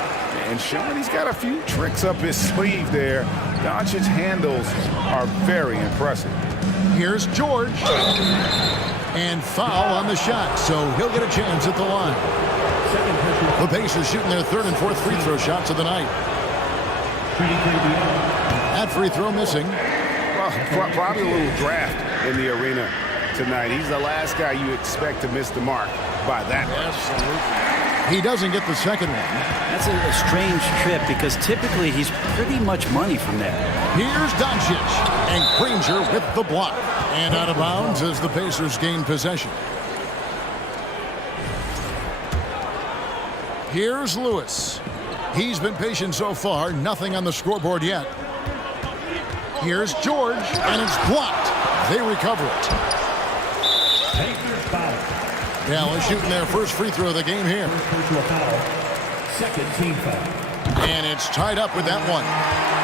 And showing he's got a few tricks up his sleeve there. Doncic's handles are very impressive. Here's George. And foul on the shot, so he'll get a chance at the line. The Pacers shooting their 3rd and 4th free throw shots of the night. That free throw missing. Well, probably a little draft in the arena tonight. He's the last guy you expect to miss the mark by that much. Absolutely. He doesn't get the second one. That's a strange trip because typically he's pretty much money from there. Here's Doncic, and Granger with the block. And out of bounds as the Pacers gain possession. Here's Lewis. He's been patient so far, nothing on the scoreboard yet. Here's George, and it's blocked. They recover it. Dallas shooting their first free throw of the game here. Second team foul. And it's tied up with that one.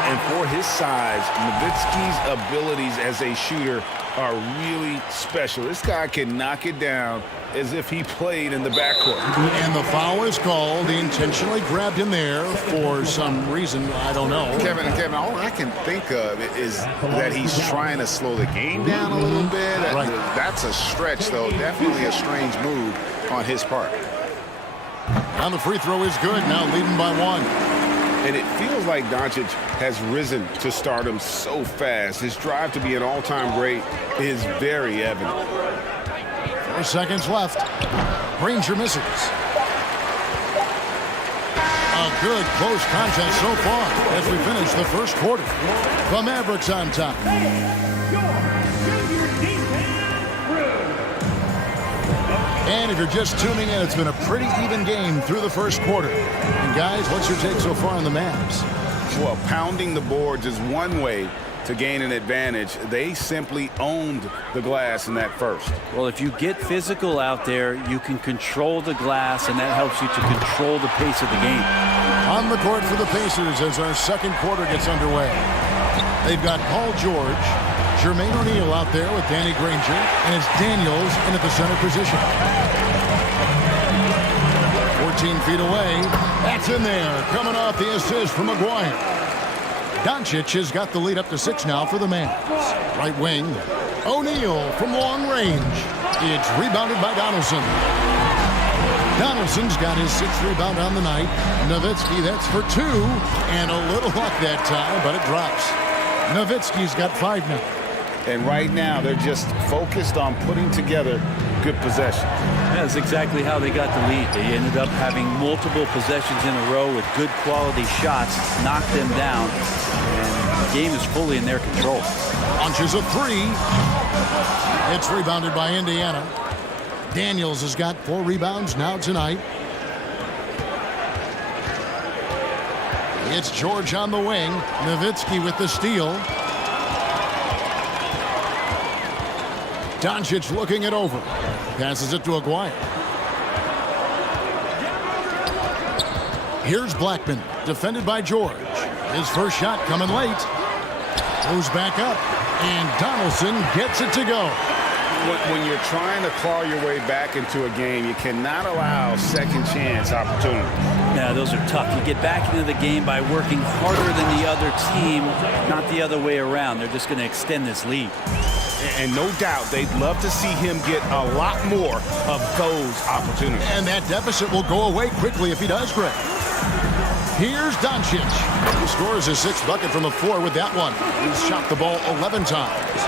And for his size, Nowitzki's abilities as a shooter are really special. This guy can knock it down as if he played in the backcourt. And the foul is called. He intentionally grabbed him there for some reason. I don't know. Kevin, all I can think of is that he's trying to slow the game down a little bit. Right. That's a stretch, though. Definitely a strange move on his part. And the free throw is good. Now leading by 1. And it feels like Doncic has risen to stardom so fast. His drive to be an all-time great is very evident. 4 seconds left. Granger misses. A good close contest so far as we finish the first quarter. The Mavericks on top. And if you're just tuning in, it's been a pretty even game through the first quarter. And guys, what's your take so far on the Mavs? Well, pounding the boards is one way to gain an advantage. They simply owned the glass in that first. Well, if you get physical out there, you can control the glass, and that helps you to control the pace of the game. On the court for the Pacers as our second quarter gets underway. They've got Paul George, Jermaine O'Neal out there with Danny Granger, and it's Daniels in at the center position. 14 feet away. That's in there. Coming off the assist from McGuire. Doncic has got the lead up to 6 now for the Mavs. Right wing. O'Neal from long range. It's rebounded by Donaldson. Donaldson's got his 6th rebound on the night. Nowitzki, that's for 2. And a little luck that time, but it drops. Nowitzki's got 5 now. And right now, they're just focused on putting together good possessions. That's exactly how they got the lead. They ended up having multiple possessions in a row with good quality shots, knocked them down, and game is fully in their control. Launches a three. It's rebounded by Indiana. Daniels has got 4 rebounds now tonight. It's George on the wing. Nowitzki with the steal. Doncic looking it over. Passes it to Aguirre. Here's Blackman, defended by George. His first shot coming late. Goes back up, and Donaldson gets it to go. When you're trying to claw your way back into a game, you cannot allow second chance opportunities. Yeah, those are tough. You get back into the game by working harder than the other team, not the other way around. They're just going to extend this lead. And no doubt they'd love to see him get a lot more of those opportunities. And that deficit will go away quickly if he does, Greg. Here's Doncic. He scores his 6th bucket from the floor with that one. He's shot the ball 11 times.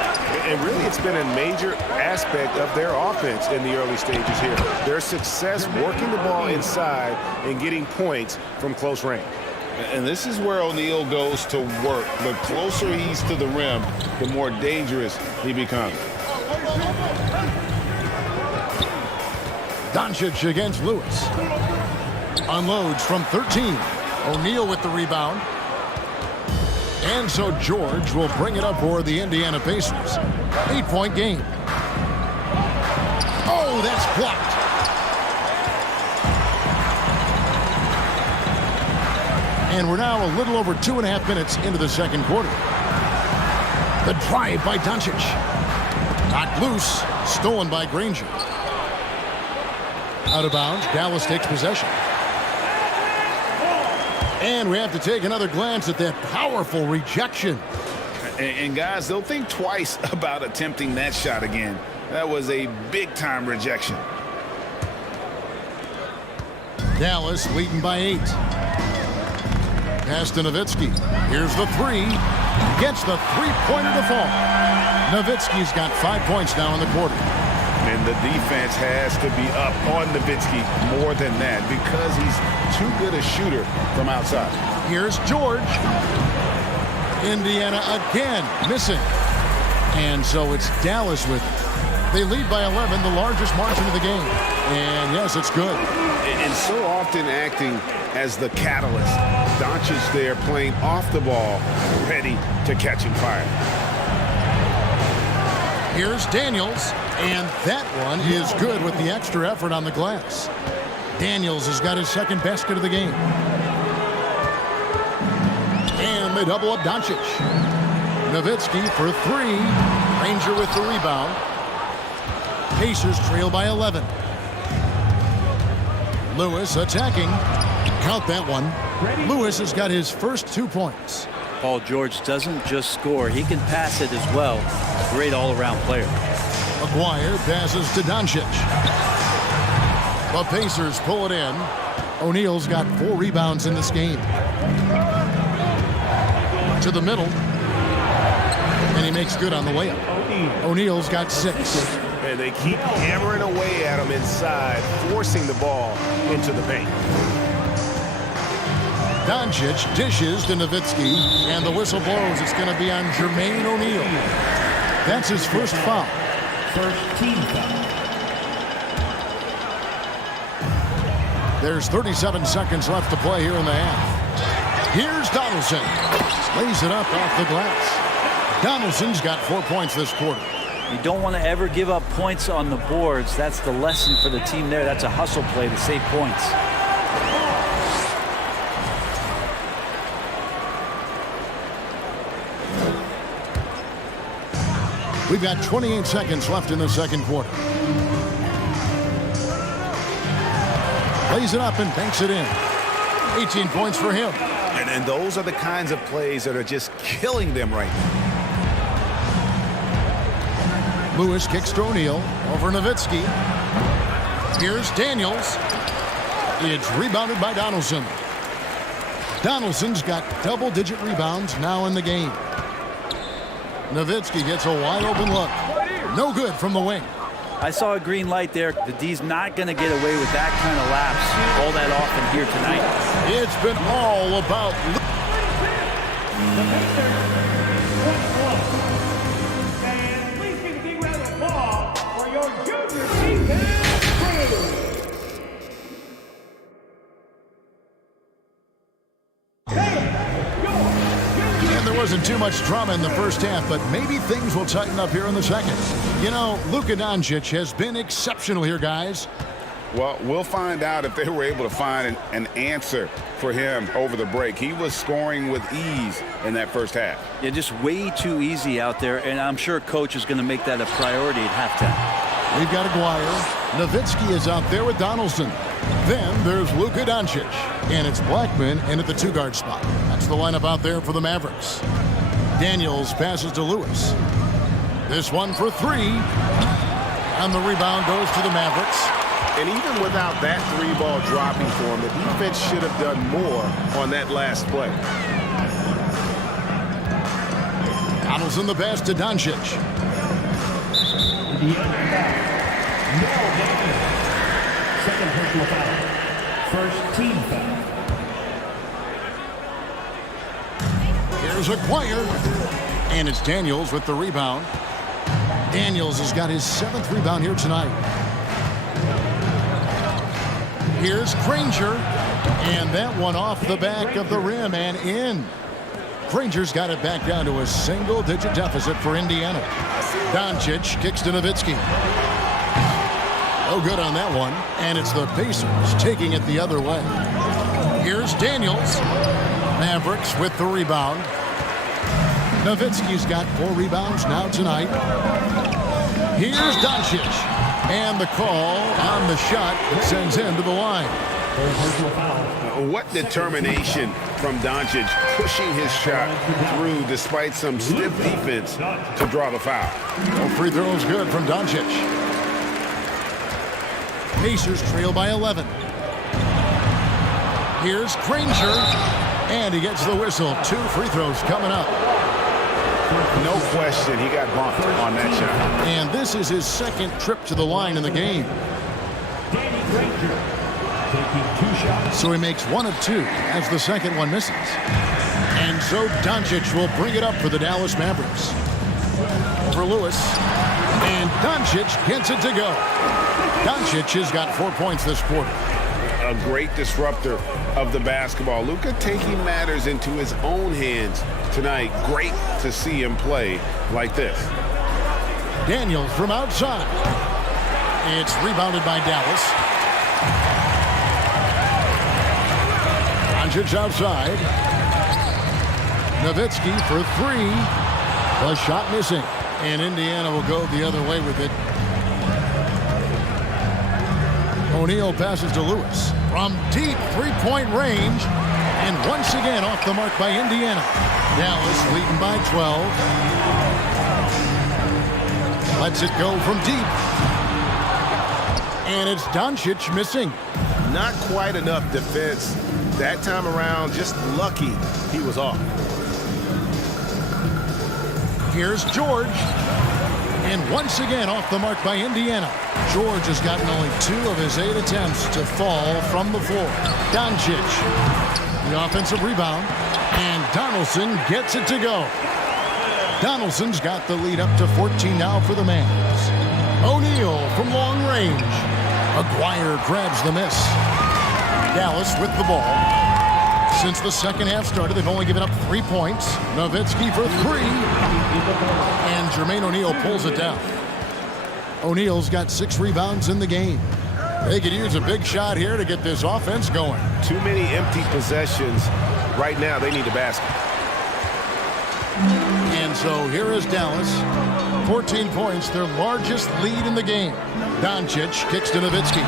And really, it's been a major aspect of their offense in the early stages here. Their success working the ball inside and getting points from close range. And this is where O'Neal goes to work. The closer he's to the rim, the more dangerous he becomes. Doncic against Lewis. Unloads from 13. O'Neal with the rebound. And so George will bring it up for the Indiana Pacers. 8-point game. Oh, that's blocked. And we're now a little over 2.5 minutes into the second quarter. The drive by Doncic. Knocked loose. Stolen by Granger. Out of bounds. Dallas takes possession. And we have to take another glance at that powerful rejection. And guys, they'll think twice about attempting that shot again. That was a big-time rejection. Dallas leading by 8. Pass to Nowitzki. Here's the 3. Gets the three-pointer to fall. Nowitzki's got 5 points now in the quarter. And the defense has to be up on Nowitzki more than that because he's too good a shooter from outside. Here's George. Indiana again missing. And so it's Dallas with it. They lead by 11, the largest margin of the game. And yes, it's good. And so often acting as the catalyst. Doncic there playing off the ball, ready to catching fire. Here's Daniels, and that one is good with the extra effort on the glass. Daniels has got his 2nd basket of the game. And they double up Doncic. Nowitzki for 3. Granger with the rebound. Pacers trail by 11. Lewis attacking. Count that one. Lewis has got his first 2 points. Paul George doesn't just score. He can pass it as well. Great all-around player. Aguirre passes to Doncic. The Pacers pull it in. O'Neal's got 4 rebounds in this game. To the middle. And he makes good on the layup. O'Neal's got 6. And they keep hammering away at him inside, forcing the ball into the paint. Doncic dishes to Nowitzki, and the whistle blows. It's going to be on Jermaine O'Neal. That's his first foul. First team foul. There's 37 seconds left to play here in the half. Here's Donaldson. Lays it up off the glass. Donaldson's got 4 points this quarter. You don't want to ever give up points on the boards. That's the lesson for the team there. That's a hustle play to save points. We've got 28 seconds left in the second quarter. Lays it up and banks it in. 18 points for him. And those are the kinds of plays that are just killing them right now. Lewis kicks to O'Neal. Over Nowitzki. Here's Daniels. It's rebounded by Donaldson. Donaldson's got double-digit rebounds now in the game. Nowitzki gets a wide-open look. No good from the wing. I saw a green light there. The D's not going to get away with that kind of lapse all that often here tonight. It's been all about... wasn't too much drama in the first half, but maybe things will tighten up here in the second. You know, Luka Doncic has been exceptional here, guys. Well, we'll find out if they were able to find an answer for him over the break. He was scoring with ease in that first half. Yeah, just way too easy out there, and I'm sure coach is going to make that a priority at halftime. We've got Aguirre. Nowitzki is out there with Donaldson. Then there's Luka Doncic, and it's Blackman in at the two-guard spot. That's the lineup out there for the Mavericks. Daniels passes to Lewis. This one for three, and the rebound goes to the Mavericks. And even without that three ball dropping for him, the defense should have done more on that last play. Donaldson the pass to Doncic. Second personal foul. First team foul. Here's Aguirre. And it's Daniels with the rebound. Daniels has got his 7th rebound here tonight. Here's Granger. And that one off the back of the rim and in. Granger's got it back down to a single-digit deficit for Indiana. Doncic kicks to Nowitzki. No good on that one. And it's the Pacers taking it the other way. Here's Daniels. Mavericks with the rebound. Nowitzki's got 4 rebounds now tonight. Here's Doncic. And the call on the shot that sends him to the line. What determination from Doncic, pushing his shot through despite some stiff defense to draw the foul. No free throws good from Doncic. Pacers trail by 11. Here's Granger. And he gets the whistle. 2 free throws coming up. No question, he got bumped on that shot. And this is his 2nd trip to the line in the game. Danny Granger taking 2 shots. So he makes 1 of 2 as the second one misses. And so Doncic will bring it up for the Dallas Mavericks. Over Lewis. And Doncic gets it to go. Doncic has got 4 points this quarter. A great disruptor of the basketball. Luka taking matters into his own hands tonight. Great to see him play like this. Daniels from outside. It's rebounded by Dallas. Doncic outside. Nowitzki for 3. The shot missing. And Indiana will go the other way with it. O'Neal passes to Lewis from deep 3-point range. And once again off the mark by Indiana. Dallas leading by 12. Lets it go from deep. And it's Doncic missing. Not quite enough defense. That time around, just lucky he was off. Here's George. And once again off the mark by Indiana. George has gotten only 2 of his 8 attempts to fall from the floor. Doncic, the offensive rebound. And Donaldson gets it to go. Donaldson's got the lead up to 14 now for the Mavs. O'Neal from long range. Aguirre grabs the miss. Dallas with the ball. Since the second half started, they've only given up 3 points. Nowitzki for 3. And Jermaine O'Neal pulls it down. O'Neal's got 6 rebounds in the game. They could use a big shot here to get this offense going. Too many empty possessions. Right now, they need a basket. And so here is Dallas. 14 points, their largest lead in the game. Doncic kicks to Nowitzki.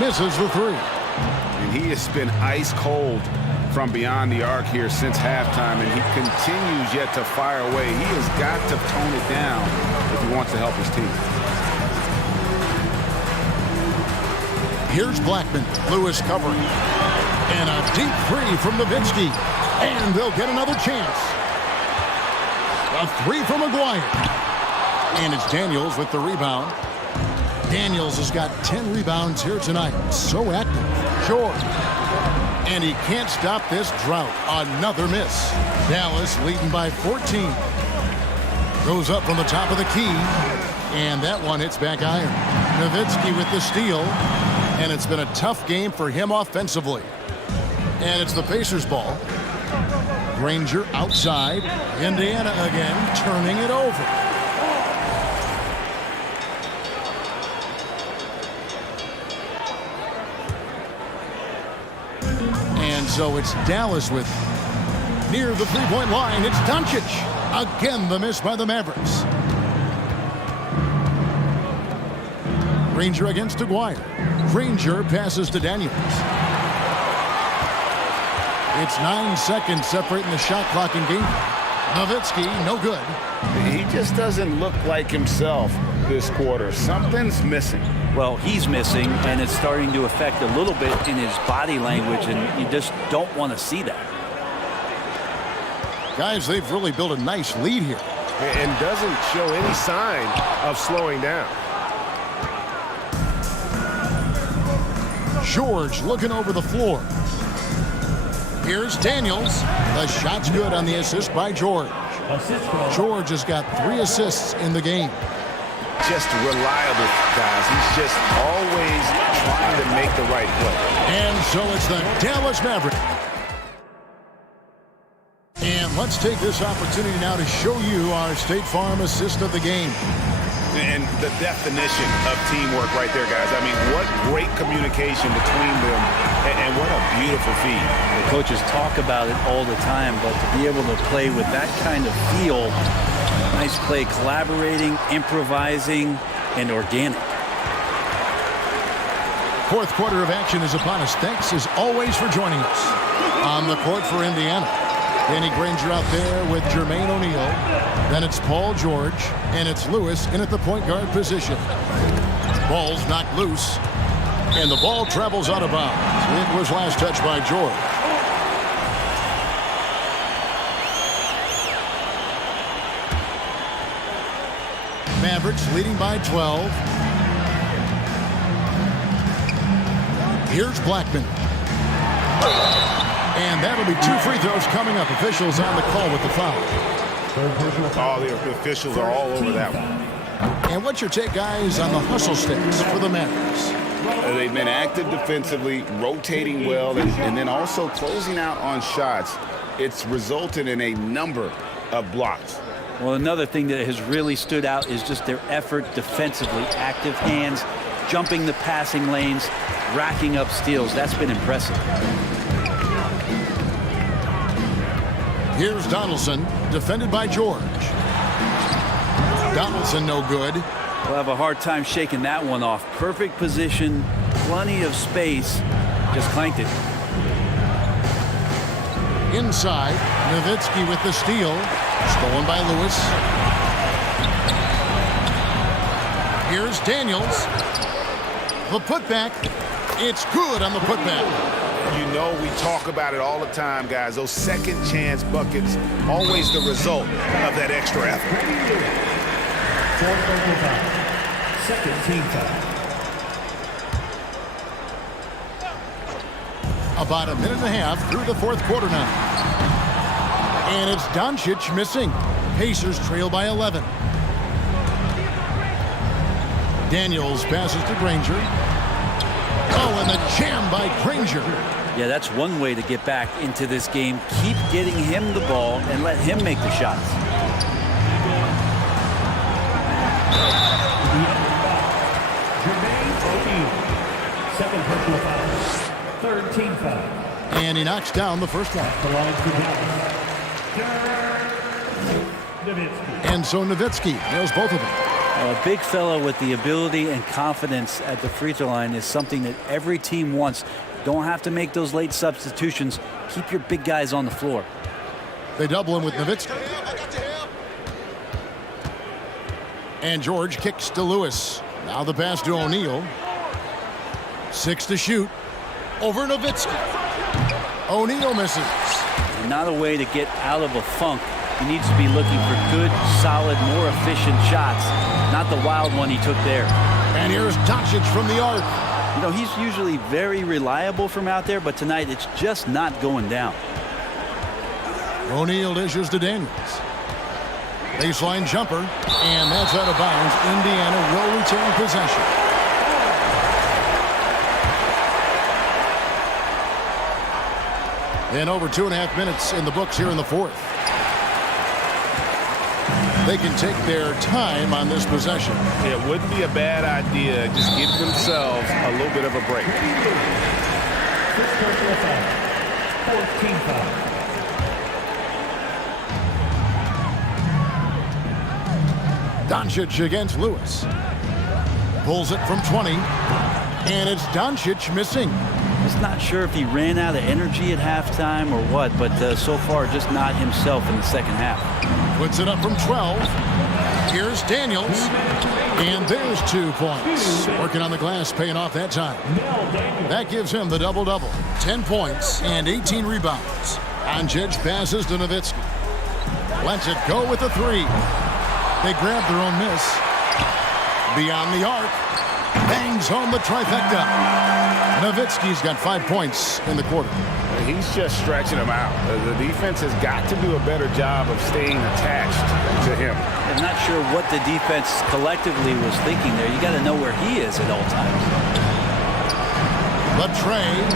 Misses the 3. And he has been ice cold from beyond the arc here since halftime, and he continues yet to fire away. He has got to tone it down if he wants to help his team. Here's Blackman. Lewis covering. And a deep 3 from Nowitzki. And they'll get another chance. A 3 from Aguirre. And it's Daniels with the rebound. Daniels has got 10 rebounds here tonight. So active. George. And he can't stop this drought. Another miss. Dallas leading by 14. Goes up from the top of the key. And that one hits back iron. Nowitzki with the steal. And it's been a tough game for him offensively. And it's the Pacers' ball. Granger outside. Indiana again turning it over. And so it's Dallas with near the three-point line. It's Doncic. Again, the miss by the Mavericks. Granger against Aguirre. Granger passes to Daniels. It's 9 seconds separating the shot clock and game. Nowitzki, no good. He just doesn't look like himself this quarter. Something's missing. Well, he's missing, and it's starting to affect a little bit in his body language, and you just don't want to see that. Guys, they've really built a nice lead here. And doesn't show any sign of slowing down. George looking over the floor. Here's Daniels. The shot's good on the assist by George. George has got 3 assists in the game. Just reliable, guys. He's just always trying to make the right play. And so it's the Dallas Mavericks. And let's take this opportunity now to show you our State Farm assist of the game. And the definition of teamwork right there, guys. I mean, what great communication between them, and what a beautiful feed. The coaches talk about it all the time, but to be able to play with that kind of feel, nice play, collaborating, improvising, and organic. Fourth quarter of action is upon us. Thanks, as always, for joining us. On the court for Indiana, Danny Granger out there with Jermaine O'Neal. Then it's Paul George, and it's Lewis in at the point guard position. Ball's knocked loose, and the ball travels out of bounds. It was last touched by George. Mavericks leading by 12. Here's Blackman. And that'll be 2 free throws coming up. Officials on the call with the foul. All the officials are all over that one. And what's your take, guys, on the hustle sticks for the Mavericks? They've been active defensively, rotating well, and then also closing out on shots. It's resulted in a number of blocks. Well, another thing that has really stood out is just their effort defensively. Active hands, jumping the passing lanes, racking up steals. That's been impressive. Here's Donaldson, defended by George. Donaldson no good. We'll have a hard time shaking that one off. Perfect position, plenty of space, just clanked it. Inside, Nowitzki with the steal. Stolen by Lewis. Here's Daniels. The putback. It's good on the putback. You know, we talk about it all the time, guys. Those second chance buckets, always the result of that extra effort. Second team foul. About a minute and a half through the fourth quarter now. And it's Doncic missing. Pacers trail by 11. Daniels passes to Granger. Oh, and the jam by Granger. Yeah, that's one way to get back into this game. Keep getting him the ball and let him make the shots. Jermaine O'Neal. Second personal foul. Third team foul. And he knocks down the first one. The line to Nowitzki. And so Nowitzki nails both of them. A big fella with the ability and confidence at the free throw line is something that every team wants. Don't have to make those late substitutions. Keep your big guys on the floor. They double him with Nowitzki. And George kicks to Lewis. Now the pass to O'Neal. 6 to shoot. Over Nowitzki. O'Neal misses. Not a way to get out of a funk. He needs to be looking for good, solid, more efficient shots. Not the wild one he took there. And here's Doncic from the arc. You know, he's usually very reliable from out there, but tonight it's just not going down. O'Neal dishes to Daniels. Baseline jumper, and that's out of bounds. Indiana will retain possession. And over 2.5 minutes in the books here in the fourth. They can take their time on this possession. It wouldn't be a bad idea. Just give themselves a little bit of a break. 14 Doncic against Lewis. Pulls it from 20. And it's Doncic missing. Just not sure if he ran out of energy at halftime or what, but so far just not himself in the second half. Puts it up from 12. Here's Daniels. And there's 2 points. Working on the glass, paying off that time. That gives him the double-double. 10 points and 18 rebounds. Doncic passes to Nowitzki. Lets it go with a 3. They grab their own miss. Beyond the arc. Bangs home the trifecta. Nowitzki's got 5 points in the quarter. He's just stretching them out. The defense has got to do a better job of staying attached to him. I'm not sure what the defense collectively was thinking there. You got to know where he is at all times. The trade.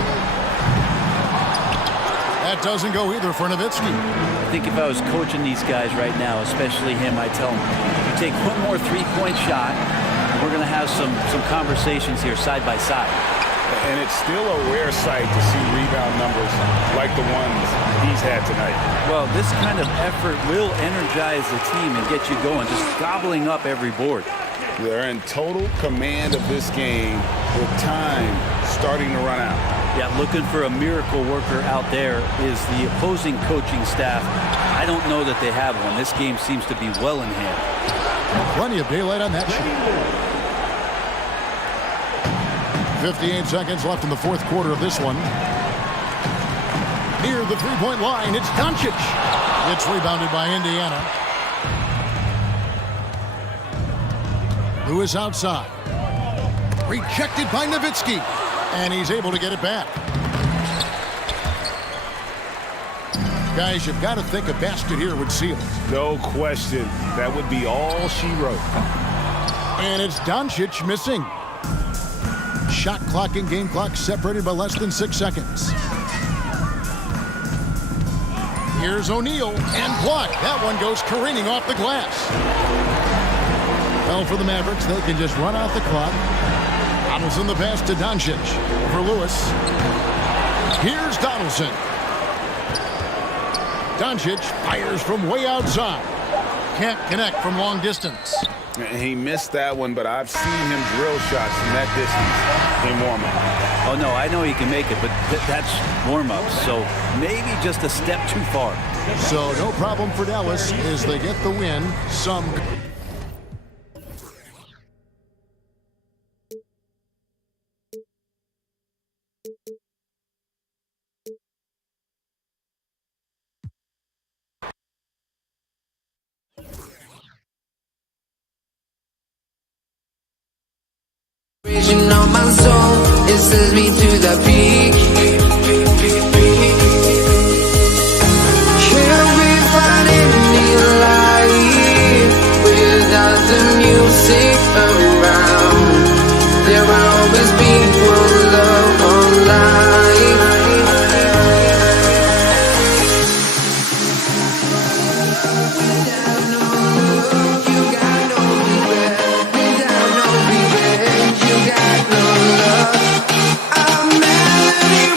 That doesn't go either for Nowitzki. I think if I was coaching these guys right now, especially him, I'd tell him, you take one more three-point shot, and we're going to have some conversations here side by side. And it's still a rare sight to see rebound numbers like the ones he's had tonight. Well, this kind of effort will energize the team and get you going, just gobbling up every board. They're in total command of this game with time starting to run out. Yeah, looking for a miracle worker out there is the opposing coaching staff. I don't know that they have one. This game seems to be well in hand. Plenty of daylight on that shot. 58 seconds left in the fourth quarter of this one. Near the three-point line, it's Doncic. It's rebounded by Indiana. Lewis outside. Rejected by Nowitzki. And he's able to get it back. Guys, you've got to think a basket here would seal it. No question. That would be all she wrote. And it's Doncic missing. Shot clock and game clock separated by less than 6 seconds. Here's O'Neal and blocked. That one goes careening off the glass. Well, for the Mavericks, they can just run out the clock. Donaldson the pass to Doncic. For Lewis. Here's Donaldson. Doncic fires from way outside. Can't connect from long distance. He missed that one, but I've seen him drill shots from that distance in warm-up. Oh, no, I know he can make it, but that's warm-up, so maybe just a step too far. So no problem for Dallas as they get the win. On my soul, it sends me to the peak. Can't be finding any life without the music around. There will always be one love on life. Without no love, you got no regret. Without no regret, you got no love. A melody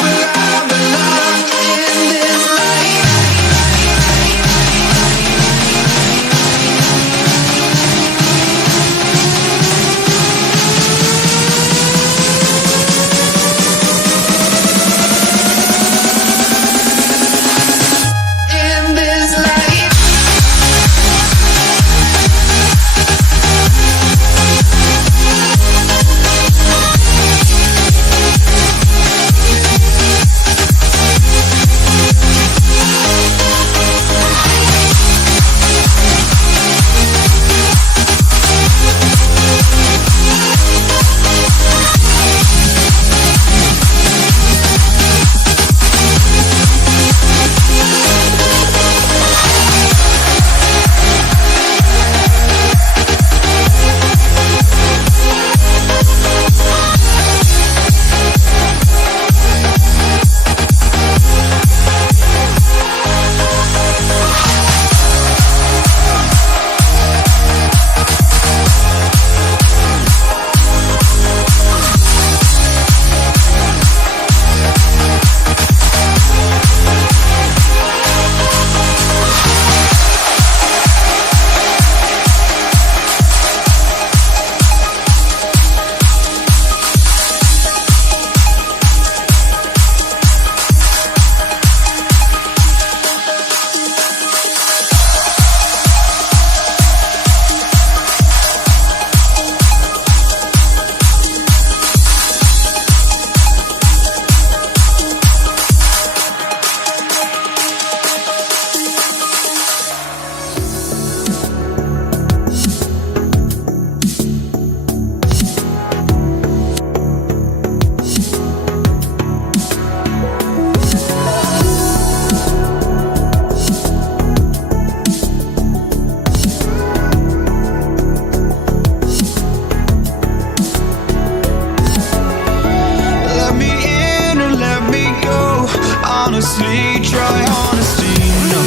honestly try honesty. No,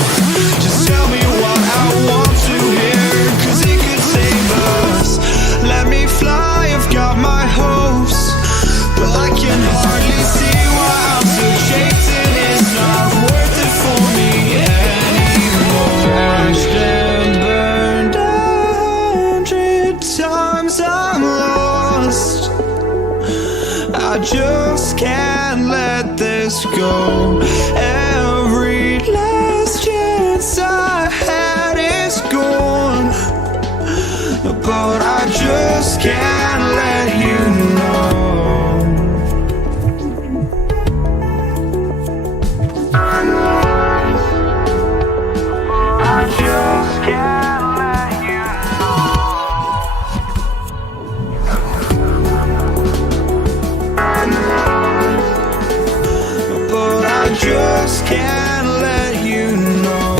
just tell me what I want to hear, 'cause it could save us. Let me fly, I've got my hopes, but I can hardly see why I'm still chasing. It's not worth it for me anymore. Crashed and burned 100 times, I'm lost. I just can't let this go. Every last chance I had is gone, but I just can't let you know. I just can't let you know. But I just can't let you know.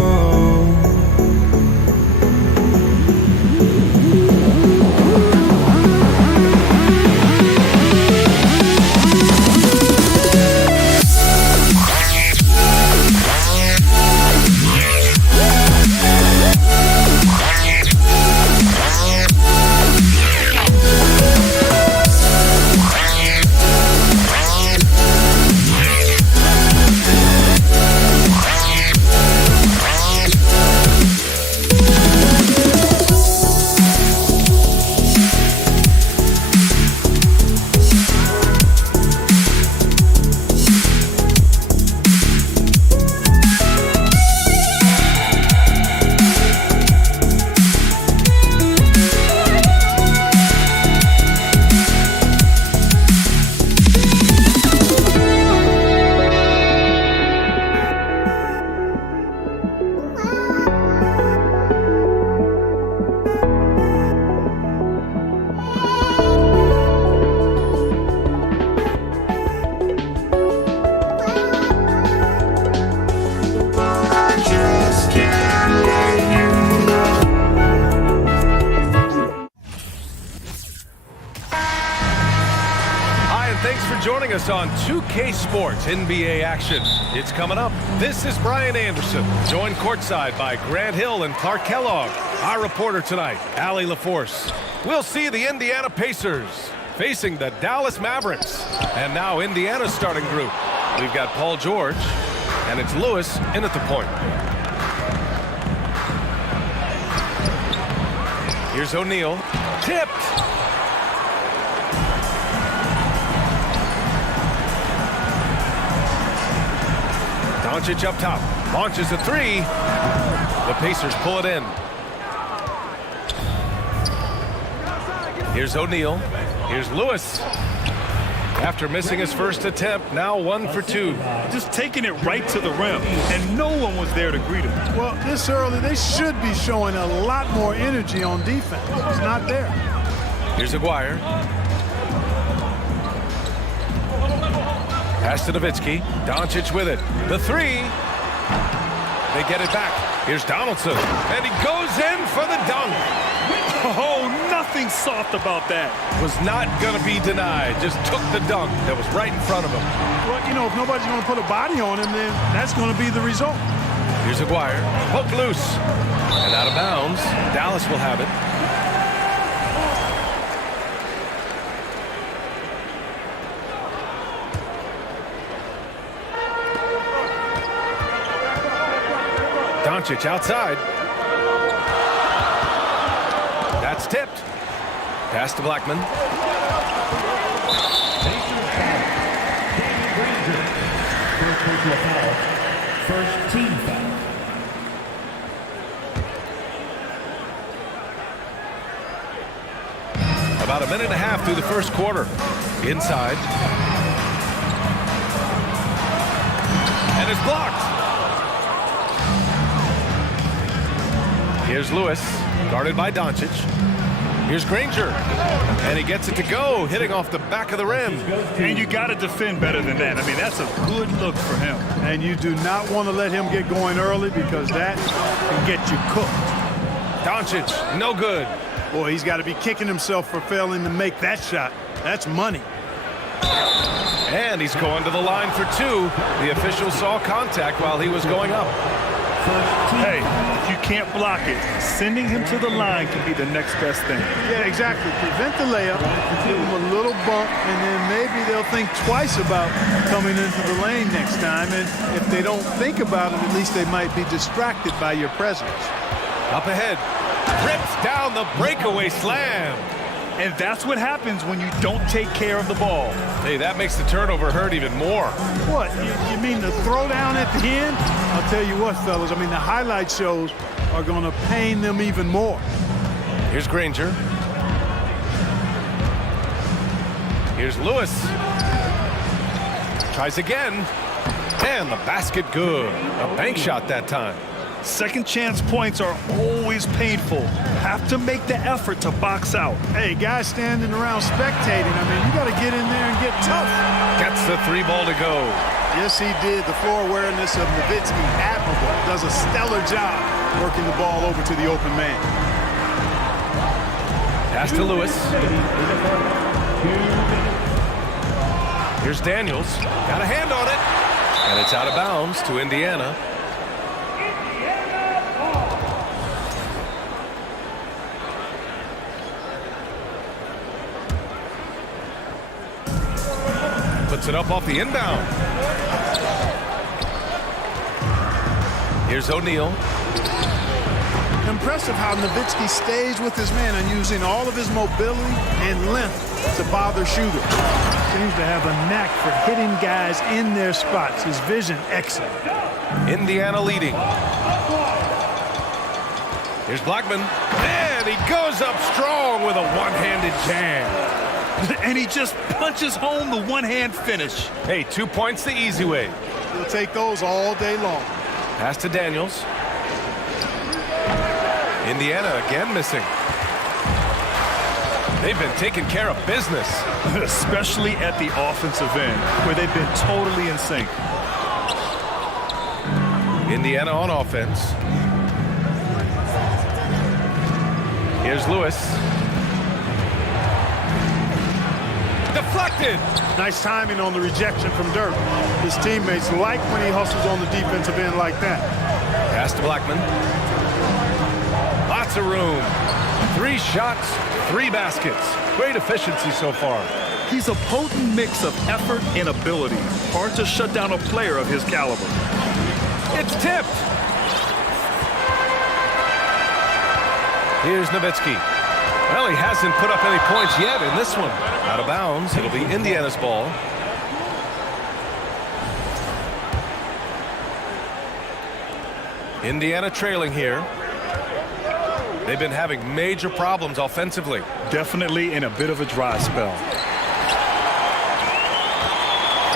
Thanks for joining us on 2K Sports NBA action. It's coming up. This is Brian Anderson, joined courtside by Grant Hill and Clark Kellogg. Our reporter tonight, Allie LaForce. We'll see the Indiana Pacers facing the Dallas Mavericks. And now Indiana's starting group. We've got Paul George, and it's Lewis in at the point. Here's O'Neal. Tipped. Doncic up top. Launches a three. The Pacers pull it in. Here's O'Neal. Here's Lewis. After missing his first attempt, now 1 for 2. Just taking it right to the rim, and no one was there to greet him. Well, this early, they should be showing a lot more energy on defense. It's not there. Here's Aguirre. Pass to Nowitzki. Doncic with it. The three. They get it back. Here's Donaldson. And he goes in for the dunk. Oh, nothing soft about that. Was not going to be denied. Just took the dunk that was right in front of him. Well, you know, if nobody's going to put a body on him, then that's going to be the result. Here's Aguirre. Poked loose. And out of bounds. Dallas will have it. Doncic outside. That's tipped. Pass to Blackman. First team foul. About a minute and a half through the first quarter. Inside. And it's blocked. Here's Lewis, guarded by Doncic. Here's Granger, and he gets it to go, hitting off the back of the rim. And you got to defend better than that. I mean, that's a good look for him. And you do not want to let him get going early, because that can get you cooked. Doncic, no good. Boy, he's got to be kicking himself for failing to make that shot. That's money. And he's going to the line for two. The official saw contact while he was going up. Hey, if you can't block it, sending him to the line can be the next best thing. Yeah, exactly. Prevent the layup, give them a little bump, and then maybe they'll think twice about coming into the lane next time. And if they don't think about it, at least they might be distracted by your presence. Up ahead. Rips down the breakaway slam. And that's what happens when you don't take care of the ball. Hey, that makes the turnover hurt even more. What? You mean the throwdown at the end? I'll tell you what, fellas. I mean, the highlight shows are going to pain them even more. Here's Granger. Here's Lewis. Tries again. And the basket good. A bank shot that time. Second chance points are always painful. Have to make the effort to box out. Hey, guys standing around spectating, I mean, you got to get in there and get tough. Gets the three ball to go. Yes, he did. The floor awareness of Nowitzki, admirable. Does a stellar job working the ball over to the open man. Pass to Lewis. Here's Daniels. Got a hand on it. And it's out of bounds to Indiana. Puts it up off the inbound. Here's O'Neal. Impressive how Nowitzki stays with his man and using all of his mobility and length to bother shooters. Seems to have a knack for hitting guys in their spots. His vision excellent. Indiana leading. Here's Blackman. And he goes up strong with a one-handed jam. And he just punches home the one-hand finish. Hey, 2 points the easy way. He'll take those all day long. Pass to Daniels. Indiana again missing. They've been taking care of business. Especially at the offensive end, where they've been totally in sync. Indiana on offense. Here's Lewis. Deflected. Nice timing on the rejection from Dirk. His teammates like when he hustles on the defensive end like that. Pass to Blackman. Lots of room. 3 shots, 3 baskets. Great efficiency so far. He's a potent mix of effort and ability. Hard to shut down a player of his caliber. It's tipped. Here's Nowitzki. Well, he hasn't put up any points yet in this one. Out of bounds. It'll be Indiana's ball. Indiana trailing here. They've been having major problems offensively. Definitely in a bit of a dry spell.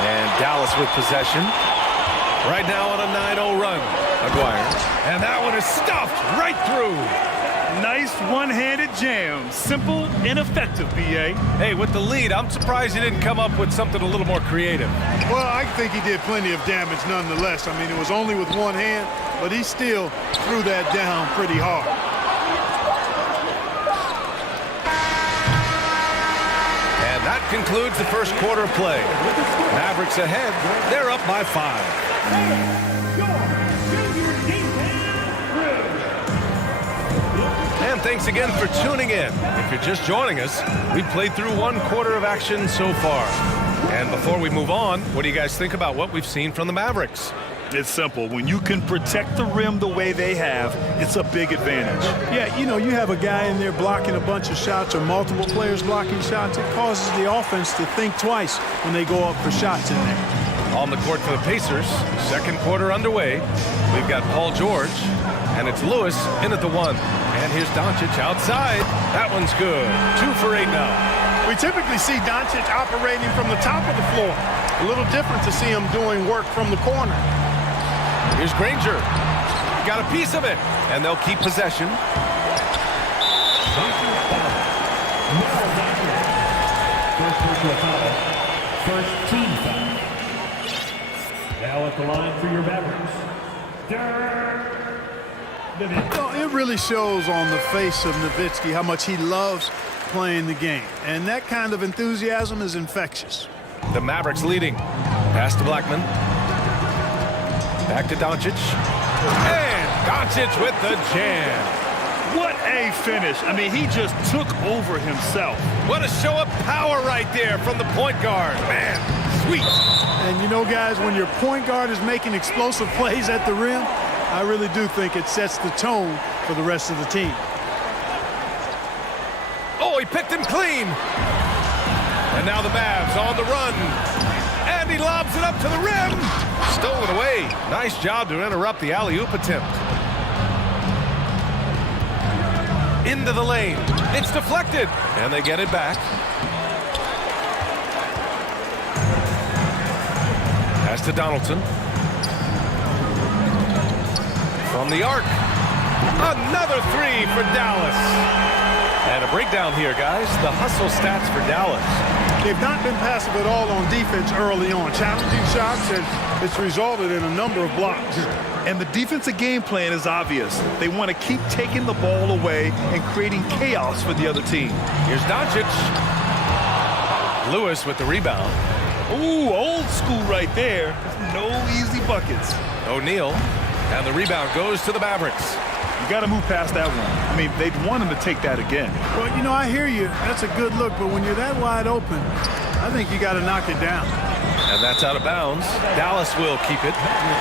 And Dallas with possession. Right now on a 9-0 run. Aguirre. And that one is stuffed right through. Nice one-handed jam. Simple and effective, B.A. Hey, with the lead, I'm surprised he didn't come up with something a little more creative. Well, I think he did plenty of damage nonetheless. I mean, it was only with one hand, but he still threw that down pretty hard. And that concludes the first quarter of play. Mavericks ahead. They're up by 5. And thanks again for tuning in. If you're just joining us, we've played through 1 quarter of action so far. And before we move on, what do you guys think about what we've seen from the Mavericks? It's simple. When you can protect the rim the way they have, it's a big advantage. Yeah, you know, you have a guy in there blocking a bunch of shots or multiple players blocking shots. It causes the offense to think twice when they go up for shots in there. On the court for the Pacers, second quarter underway. We've got Paul George, and it's Lewis in at the 1. And here's Doncic outside. That one's good. 2 for 8 now. We typically see Doncic operating from the top of the floor. A little different to see him doing work from the corner. Here's Granger. He got a piece of it, and they'll keep possession. First team foul. Now at the line for your Mavericks, Dirk. Well, it really shows on the face of Nowitzki how much he loves playing the game. And that kind of enthusiasm is infectious. The Mavericks leading. Pass to Blackman. Back to Doncic. And Doncic with the jam. What a finish. I mean, he just took over himself. What a show of power right there from the point guard. Man, sweet. And you know, guys, when your point guard is making explosive plays at the rim, I really do think it sets the tone for the rest of the team. Oh, he picked him clean. And now the Mavs on the run. And he lobs it up to the rim. Stolen away. Nice job to interrupt the alley-oop attempt. Into the lane. It's deflected. And they get it back. Pass to Donaldson. From the arc. Another three for Dallas. And a breakdown here, guys. The hustle stats for Dallas. They've not been passive at all on defense early on. Challenging shots, and it's resulted in a number of blocks. And the defensive game plan is obvious. They want to keep taking the ball away and creating chaos for the other team. Here's Doncic. Lewis with the rebound. Ooh, old school right there. No easy buckets. O'Neal. And the rebound goes to the Mavericks. You got to move past that one. I mean, they'd want him to take that again. Well, you know, I hear you. That's a good look, but when you're that wide open, I think you got to knock it down. And that's out of bounds. Dallas will keep it.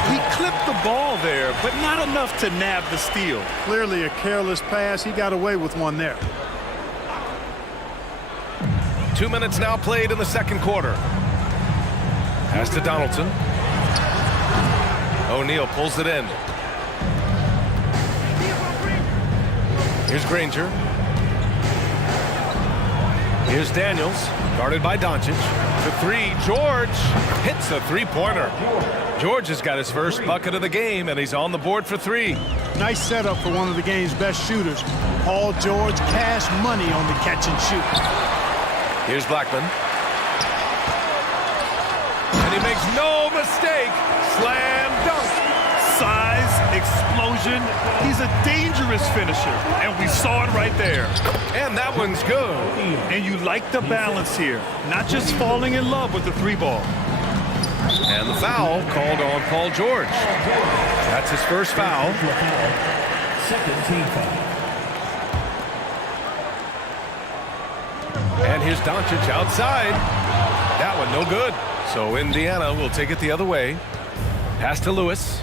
He clipped the ball there, but not enough to nab the steal. Clearly a careless pass. He got away with one there. 2 minutes now played in the second quarter. Pass to Donaldson. O'Neal pulls it in. Here's Granger. Here's Daniels, guarded by Doncic. The three, George hits a three-pointer. George has got his first bucket of the game, and he's on the board for three. Nice setup for one of the game's best shooters. Paul George, cash money on the catch and shoot. Here's Blackman. And he makes no mistake. Slam dunk. Size, explosion. He's a dangerous finisher, and we saw it right there. And that one's good. And you like the balance here, not just falling in love with the three ball. And the foul called on Paul George. That's his first foul. Second team foul. And here's Doncic outside. That one no good. So Indiana will take it the other way. Pass to Lewis.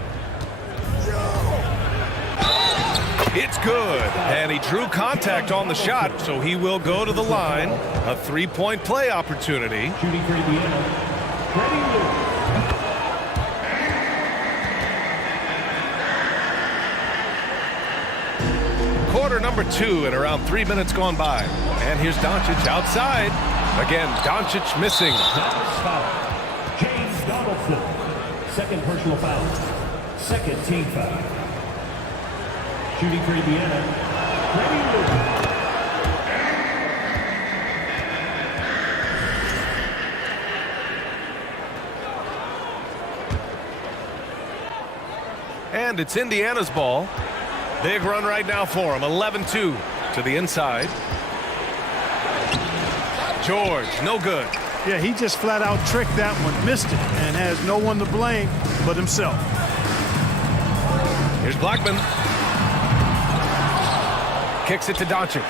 It's good. And he drew contact on the shot, so he will go to the line. A three-point play opportunity. Shooting for Indiana. Freddie Lewis. Quarter number 2 and around 3 minutes gone by. And here's Doncic outside. Again, Doncic missing. Foul. James Donaldson. Second personal foul. Second team foul. Shooting for Indiana. Freddie Lewis. And it's Indiana's ball. Big run right now for him. 11-2 to the inside. George, no good. Yeah, he just flat out tricked that one, missed it, and has no one to blame but himself. Here's Blackman. Kicks it to Doncic.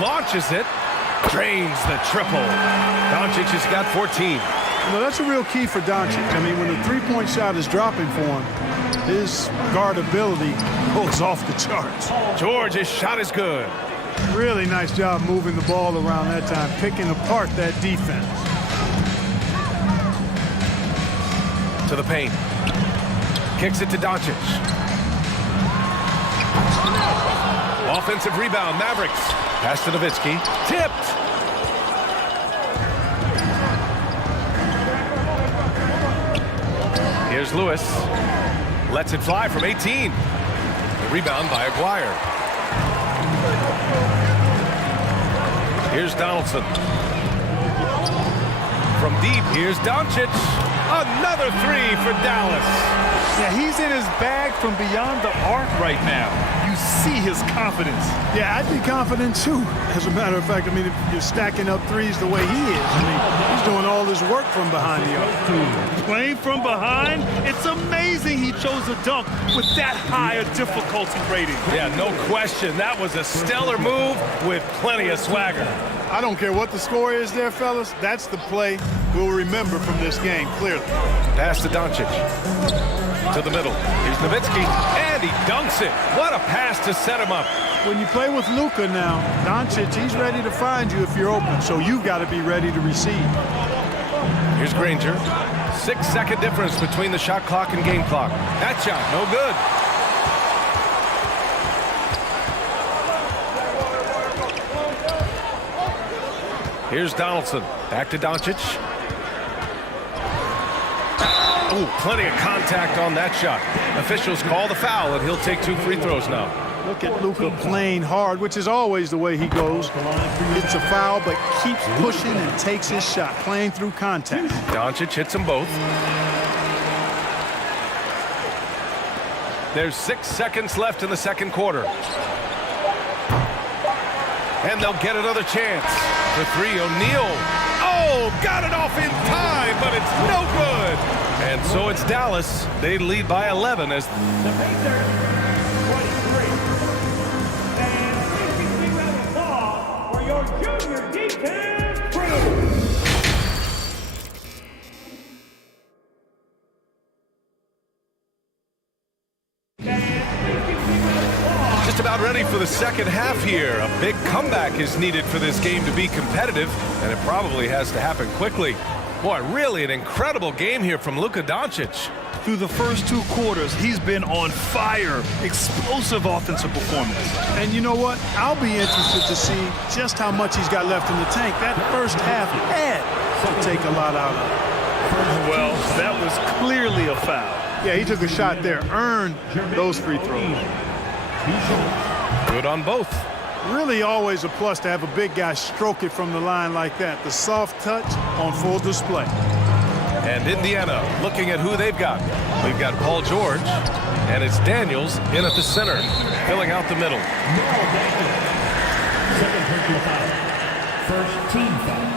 Launches it. Drains the triple. Doncic has got 14. You know, that's a real key for Doncic. I mean, when the three-point shot is dropping for him, his guard ability goes off the charts. George's shot is good. Really nice job moving the ball around that time, picking apart that defense. To the paint. Kicks it to Doncic. Offensive rebound, Mavericks. Pass to Nowitzki. Tipped. Here's Lewis. Lets it fly from 18. The rebound by Aguirre. Here's Donaldson. From deep, here's Doncic. Another three for Dallas. Yeah, he's in his bag from beyond the arc right now. You see his confidence. Yeah, I'd be confident too. As a matter of fact, I mean, if you're stacking up threes the way he is, I mean, he's doing all his work from behind the arc. Playing from behind, it's amazing he chose a dunk with that high a difficulty rating. Yeah, no question. That was a stellar move with plenty of swagger. I don't care what the score is there, fellas. That's the play we'll remember from this game, clearly. Pass to Doncic. To the middle. Here's Nowitzki, and he dunks it. What a pass to set him up. When you play with Luka now, Doncic, he's ready to find you if you're open, so you've got to be ready to receive. Here's Granger. 6-second difference between the shot clock and game clock. That shot, no good. Here's Donaldson. Back to Doncic. Ooh, plenty of contact on that shot. Officials call the foul, and he'll take 2 free throws now. Look at Luka playing hard, which is always the way he goes. It's a foul, but keeps pushing and takes his shot, playing through contact. Doncic hits them both. There's 6 seconds left in the second quarter. And they'll get another chance. For 3, O'Neal. Oh, got it off in time, but it's no good. And so it's Dallas. They lead by 11 as The Pacers, 23. And 63 round of applause for your junior defense crew. just about ready for the second half here. A big comeback is needed for this game to be competitive, and it probably has to happen quickly. Boy, really an incredible game here from Luka Doncic. Through the first 2 quarters, he's been on fire. Explosive offensive performance. And you know what? I'll be interested to see just how much he's got left in the tank. That first half had to take a lot out of it. Well, that was clearly a foul. Yeah, he took a shot there, earned those free throws. Good on both. Really always a plus to have a big guy stroke it from the line like that. The soft touch on full display. And Indiana looking at who they've got. We've got Paul George, and it's Daniels in at the center, filling out the middle. Second personal foul. First team foul.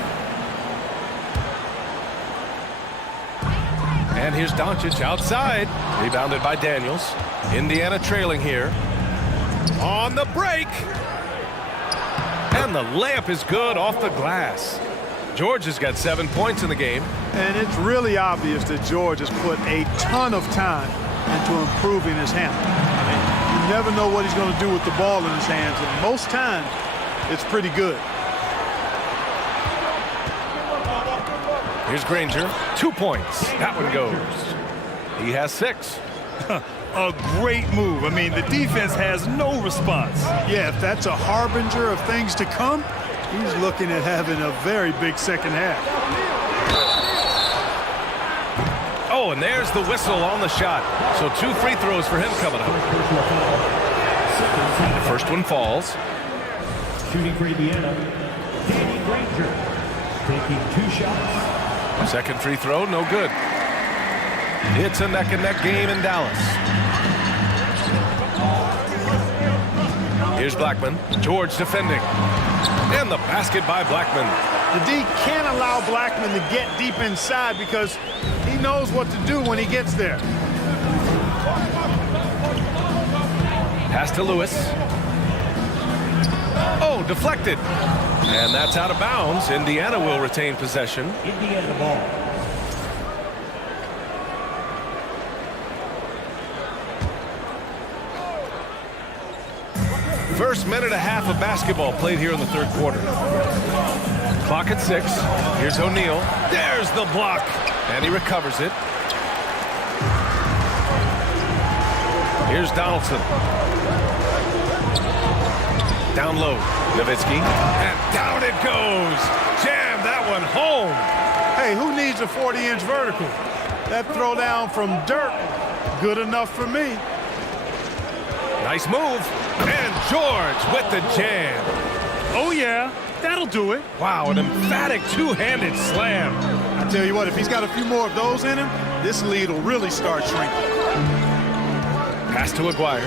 And here's Doncic outside. Rebounded by Daniels. Indiana trailing here. On the break. And the layup is good off the glass. George has got 7 points in the game. And it's really obvious that George has put a ton of time into improving his handle. I mean, you never know what he's going to do with the ball in his hands, and most times it's pretty good. Here's Granger. 2 points. That one goes. He has 6. A great move. I mean, the defense has no response. Yeah, if that's a harbinger of things to come, he's looking at having a very big second half. Oh, and there's the whistle on the shot. So 2 free throws for him coming up. The first one falls. Shooting for Indiana, Danny Granger, taking 2 shots. Second free throw, no good. It's a neck-and-neck game in Dallas. Here's Blackman. George defending. And the basket by Blackman. The D can't allow Blackman to get deep inside because he knows what to do when he gets there. Pass to Lewis. Oh, deflected. And that's out of bounds. Indiana will retain possession. Indiana ball. First minute and a half of basketball played here in the third quarter. Clock at 6. Here's O'Neal. There's the block. And he recovers it. Here's Donaldson. Down low. Nowitzki. And down it goes. Jam that one home. Hey, who needs a 40-inch vertical? That throw down from dirt, good enough for me. Nice move. And George with the jam. Oh, yeah. That'll do it. Wow, an emphatic two-handed slam. I tell you what, if he's got a few more of those in him, this lead will really start shrinking. Pass to Aguirre.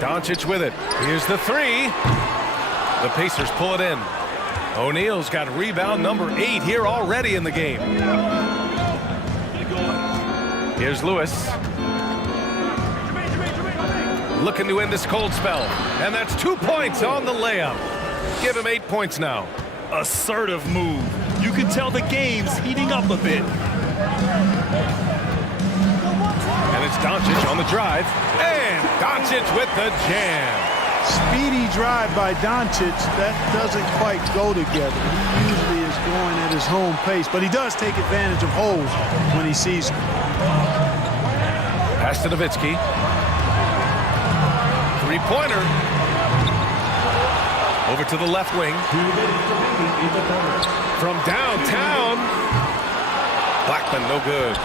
Doncic with it. Here's the three. The Pacers pull it in. O'Neal's got rebound number 8 here already in the game. Here's Lewis. Looking to end this cold spell. And that's 2 points on the layup. Give him 8 points now. Assertive move. You can tell the game's heating up a bit. And it's Doncic on the drive. And Doncic with the jam. Speedy drive by Doncic, that doesn't quite go together. He usually is going at his home pace, but he does take advantage of holes when he sees them. Pass to Nowitzki. Three-pointer. Over to the left wing. From downtown. Blackman, no good.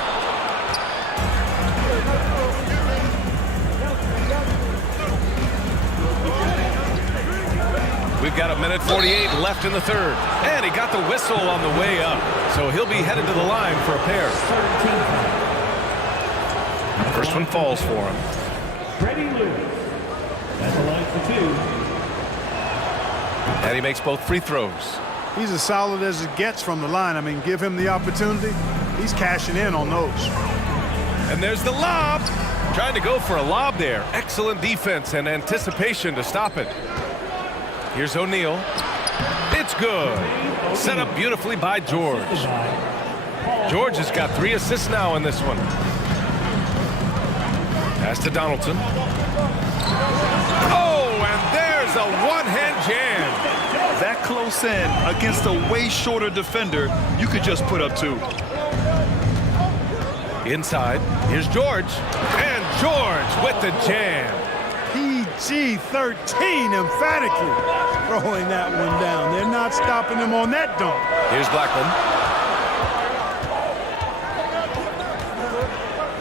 We've got 1:48 left in the third. And he got the whistle on the way up. So he'll be headed to the line for a pair. First one falls for him. Freddie Lewis at the line for 2. And he makes both free throws. He's as solid as it gets from the line. I mean, give him the opportunity. He's cashing in on those. And there's the lob. Trying to go for a lob there. Excellent defense and anticipation to stop it. Here's O'Neal. It's good. Set up beautifully by George. George has got 3 assists now in this one. Pass to Donaldson. Oh, and there's a one-hand jam. That close in against a way shorter defender, you could just put up 2. Inside, here's George. And George with the jam. PG-13 emphatically throwing that one down. They're not stopping him on that dunk. Here's Blackman.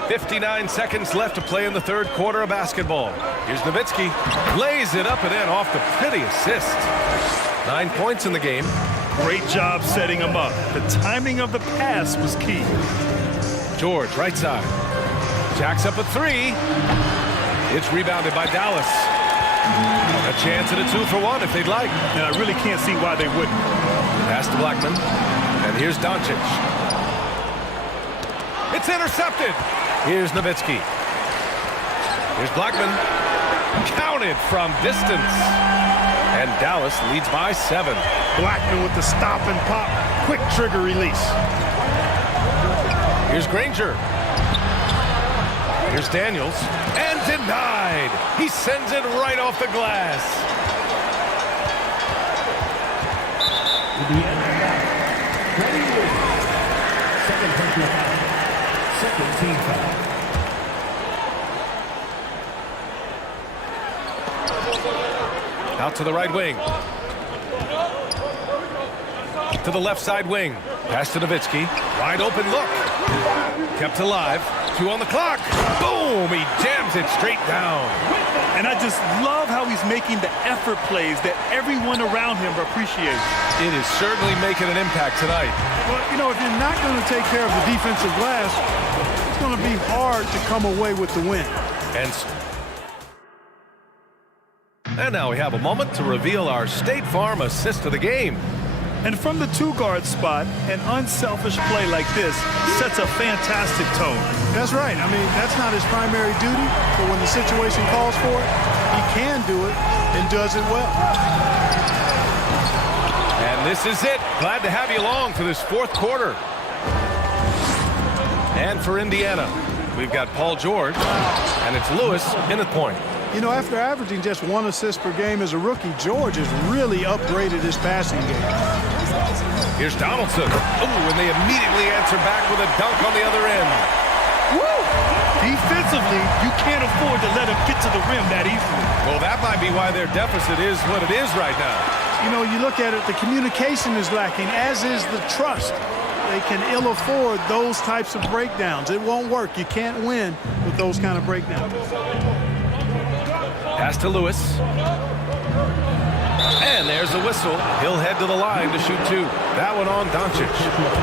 59 seconds left to play in the third quarter of basketball. Here's Nowitzki. Lays it up and in off the pretty assist. 9 points in the game. Great job setting him up. The timing of the pass was key. George, right side. Jacks up a 3. It's rebounded by Dallas. A chance at a 2-for-1 if they'd like. And I really can't see why they wouldn't. Pass to Blackman. And here's Doncic. It's intercepted. Here's Nowitzki. Here's Blackman. Counted from distance. And Dallas leads by 7. Blackman with the stop and pop. Quick trigger release. Here's Granger. Here's Daniels. And denied. He sends it right off the glass. Freddie Lewis. Second personal foul. Second team foul. Out to the right wing. To the left side wing. Pass to Nowitzki. Wide open look. Kept alive. 2 on the clock. Boom! He jams it straight down. And I just love how he's making the effort plays that everyone around him appreciates. It is certainly making an impact tonight. Well, you know, if you're not going to take care of the defensive glass, it's going to be hard to come away with the win. And now we have a moment to reveal our State Farm assist of the game. And from the 2-guard spot, an unselfish play like this sets a fantastic tone. That's right. I mean, that's not his primary duty, but when the situation calls for it, he can do it and does it well. And this is it. Glad to have you along for this fourth quarter. And for Indiana, we've got Paul George, and it's Lewis in at point. You know, after averaging just 1 assist per game as a rookie, George has really upgraded his passing game. Here's Donaldson. Oh, and they immediately answer back with a dunk on the other end. Woo! Defensively, you can't afford to let him get to the rim that easily. Well, that might be why their deficit is what it is right now. You know, you look at it, the communication is lacking, as is the trust. They can ill afford those types of breakdowns. It won't work. You can't win with those kind of breakdowns. Pass to Lewis. And there's the whistle. He'll head to the line to shoot 2. That one on Doncic.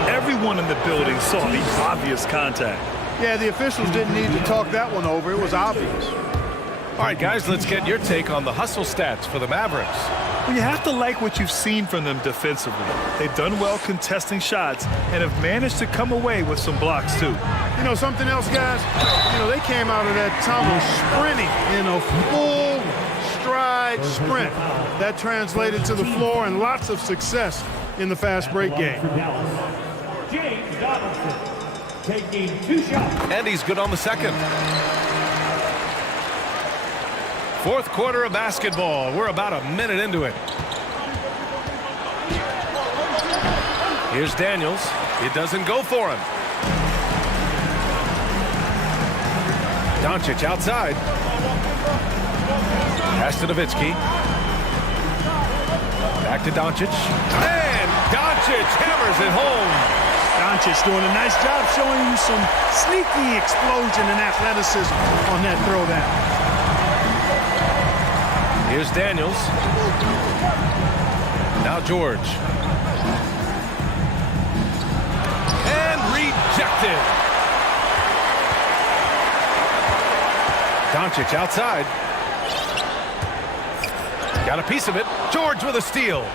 Everyone in the building saw the obvious contact. Yeah, the officials didn't need to talk that one over. It was obvious. All right, guys, let's get your take on the hustle stats for the Mavericks. Well, you have to like what you've seen from them defensively. They've done well contesting shots and have managed to come away with some blocks, too. You know, something else, guys? You know, they came out of that tunnel sprinting in a full stride sprint. That translated to the floor and lots of success in the fast break game. James Donaldson taking 2 shots. And he's good on the second. Fourth quarter of basketball. We're about a minute into it. Here's Daniels. It doesn't go for him. Doncic outside. Pass to Nowitzki. Back to Doncic. And Doncic hammers it home. Doncic doing a nice job showing you some sneaky explosion and athleticism on that throwdown. Here's Daniels. Now George. And rejected. Doncic outside. Got a piece of it. George with a steal.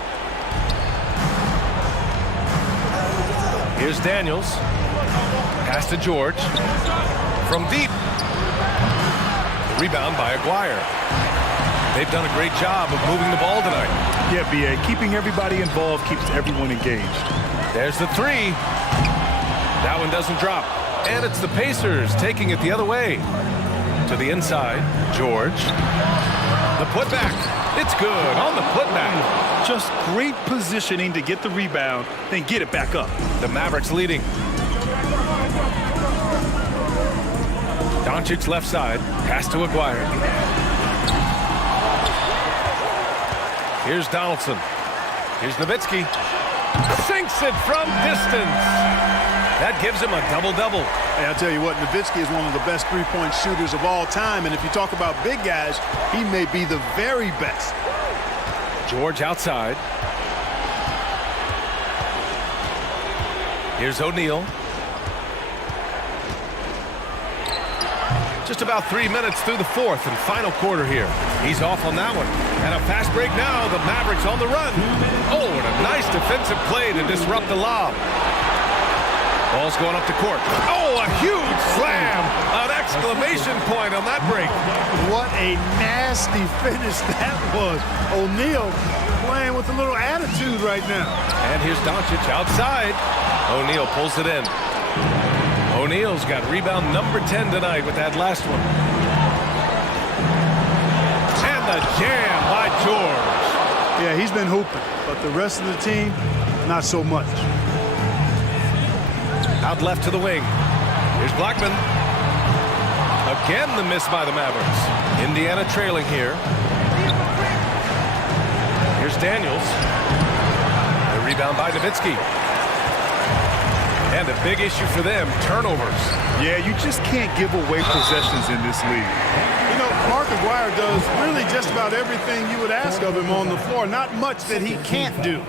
Here's Daniels. Pass to George. From deep. Rebound by Aguirre. They've done a great job of moving the ball tonight. Yeah, B.A. Keeping everybody involved keeps everyone engaged. There's the 3. That one doesn't drop. And it's the Pacers taking it the other way. To the inside, George. The putback. It's good on the putback. Just great positioning to get the rebound, then get it back up. The Mavericks leading. Doncic left side. Pass to Aguirre. Here's Donaldson. Here's Nowitzki. Sinks it from distance. That gives him a double-double. Hey, I'll tell you what, Nowitzki is one of the best three-point shooters of all time. And if you talk about big guys, he may be the very best. George outside. Here's O'Neal. Just about 3 minutes through the fourth and final quarter here. He's off on that one. And a fast break now. The Mavericks on the run. Oh, and a nice defensive play to disrupt the lob. Ball's going up the court. Oh, a huge slam. An exclamation point on that break. What a nasty finish that was. O'Neal playing with a little attitude right now. And here's Doncic outside. O'Neal pulls it in. O'Neal's got rebound number 10 tonight with that last one. And the jam by George. Yeah, he's been hooping, but the rest of the team, not so much. Out left to the wing. Here's Blackman. Again, the miss by the Mavericks. Indiana trailing here. Here's Daniels. The rebound by Nowitzki. And a big issue for them, turnovers. Yeah, you just can't give away possessions in this league. You know, Mark Aguirre does really just about everything you would ask of him on the floor. Not much that he can't do.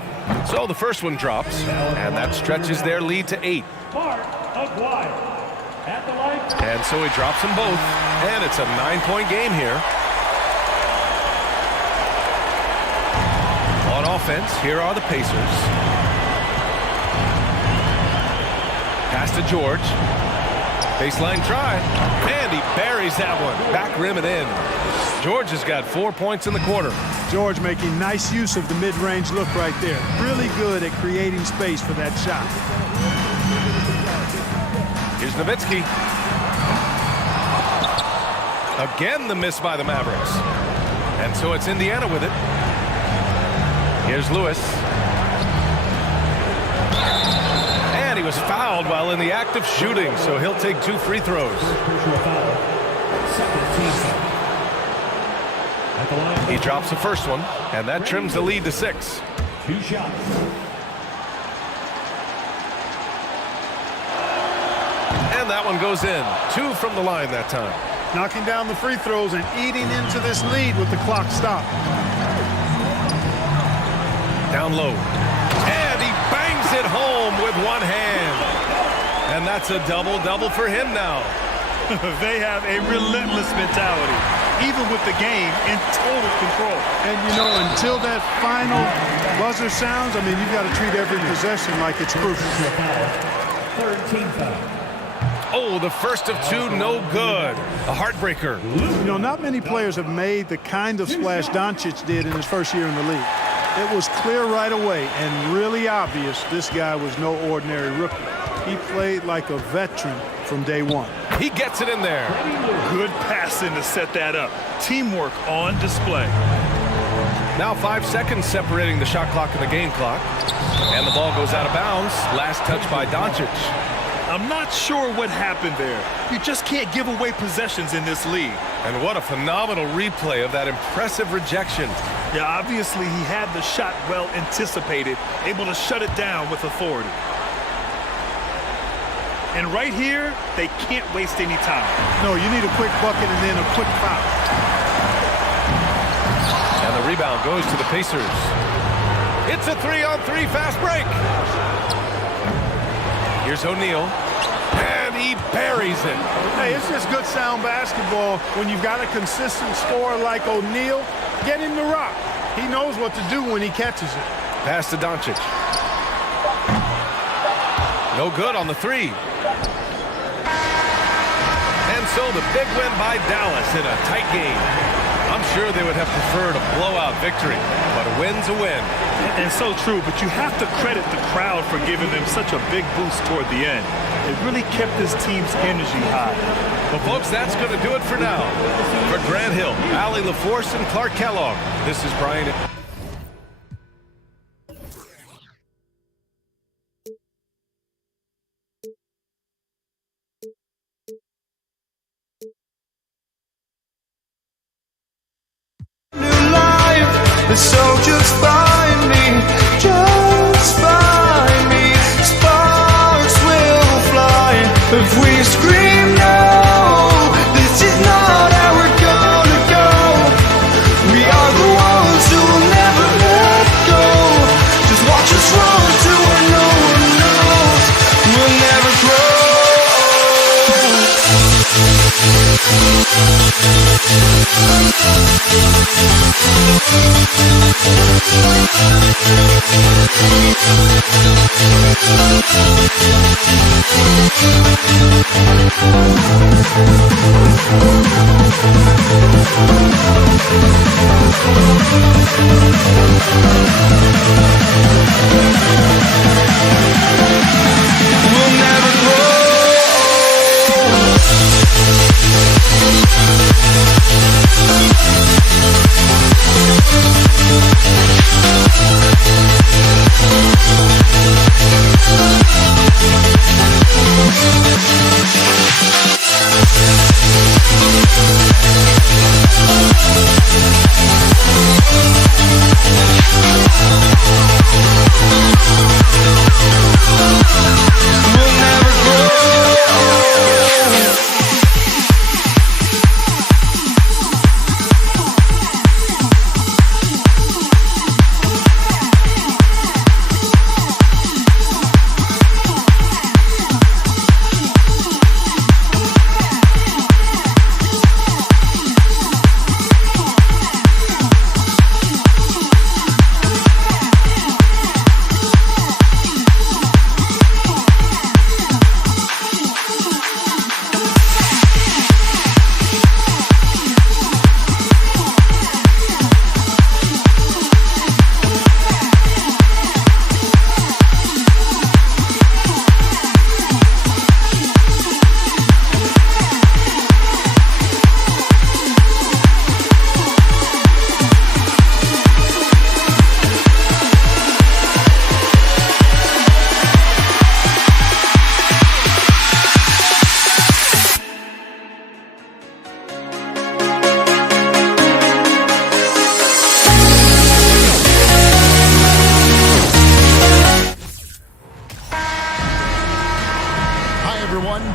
So the first one drops, and that stretches their lead to 8. Mark Aguirre at the line. And so he drops them both, and it's a 9-point game here. On offense, here are the Pacers. Pass to George. Baseline try. And he buries that one. Back rim and in. George has got 4 points in the quarter. George making nice use of the mid-range look right there. Really good at creating space for that shot. Here's Nowitzki. Again, the miss by the Mavericks. And so it's Indiana with it. Here's Lewis. And he was fouled while in the act of shooting, so he'll take 2 free throws. He drops the first one, and that trims the lead to 6. 2 shots. And that one goes in. 2 from the line that time. Knocking down the free throws and eating into this lead with the clock stopped. down low. And he bangs it home with one hand. And that's a double-double for him now. They have a relentless mentality, even with the game in total control. And, you know, until that final buzzer sounds, I mean, you've got to treat every possession like it's crucial. Oh, the first of two, no good. A heartbreaker. You know, not many players have made the kind of splash Doncic did in his first year in the league. It was clear right away and really obvious this guy was no ordinary rookie. He played like a veteran from day one. He gets it in there. Good passing to set that up. Teamwork on display. Now 5 seconds separating the shot clock and the game clock. And the ball goes out of bounds. Last touch by Doncic. I'm not sure what happened there. You just can't give away possessions in this league. And what a phenomenal replay of that impressive rejection. Yeah, obviously he had the shot well anticipated, able to shut it down with authority. And right here, they can't waste any time. No, you need a quick bucket and then a quick foul. And the rebound goes to the Pacers. It's a 3-on-3 fast break. Here's O'Neal. And he buries it. Hey, it's just good sound basketball when you've got a consistent scorer like O'Neal. Get him the rock. He knows what to do when he catches it. Pass to Doncic. No good on the three. And so the big win by Dallas in a tight game. I'm sure they would have preferred a blowout victory, but a win's a win. And so true, but you have to credit the crowd for giving them such a big boost toward the end. It really kept this team's energy high. Well, folks, that's going to do it for now. For Grant Hill, Allie LaForce, and Clark Kellogg, this is Brian. So just find me, just find me. Sparks will fly if we scream no. This is not how we're gonna go. We are the ones who will never let go. Just watch us run to where no one knows. We'll never grow. We'll never grow.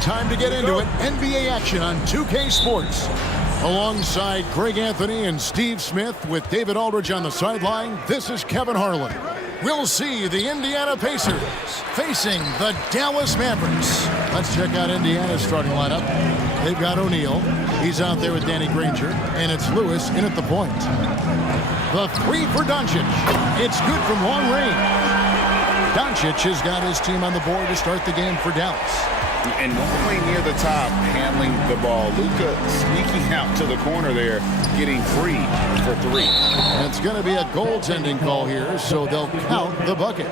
Time to get into it. NBA action on 2K Sports. Alongside Greg Anthony and Steve Smith with David Aldridge on the sideline, this is Kevin Harlan. we'll see the Indiana Pacers facing the Dallas Mavericks. Let's check out Indiana's starting lineup. They've got O'Neal. He's out there with Danny Granger. And it's Lewis in at the point. The three for Doncic. It's good from long range. Doncic has got his team on the board to start the game for Dallas. And one play near the top, handling the ball. Luka sneaking out to the corner there, getting free for three. It's going to be a goaltending call here, so they'll count the bucket.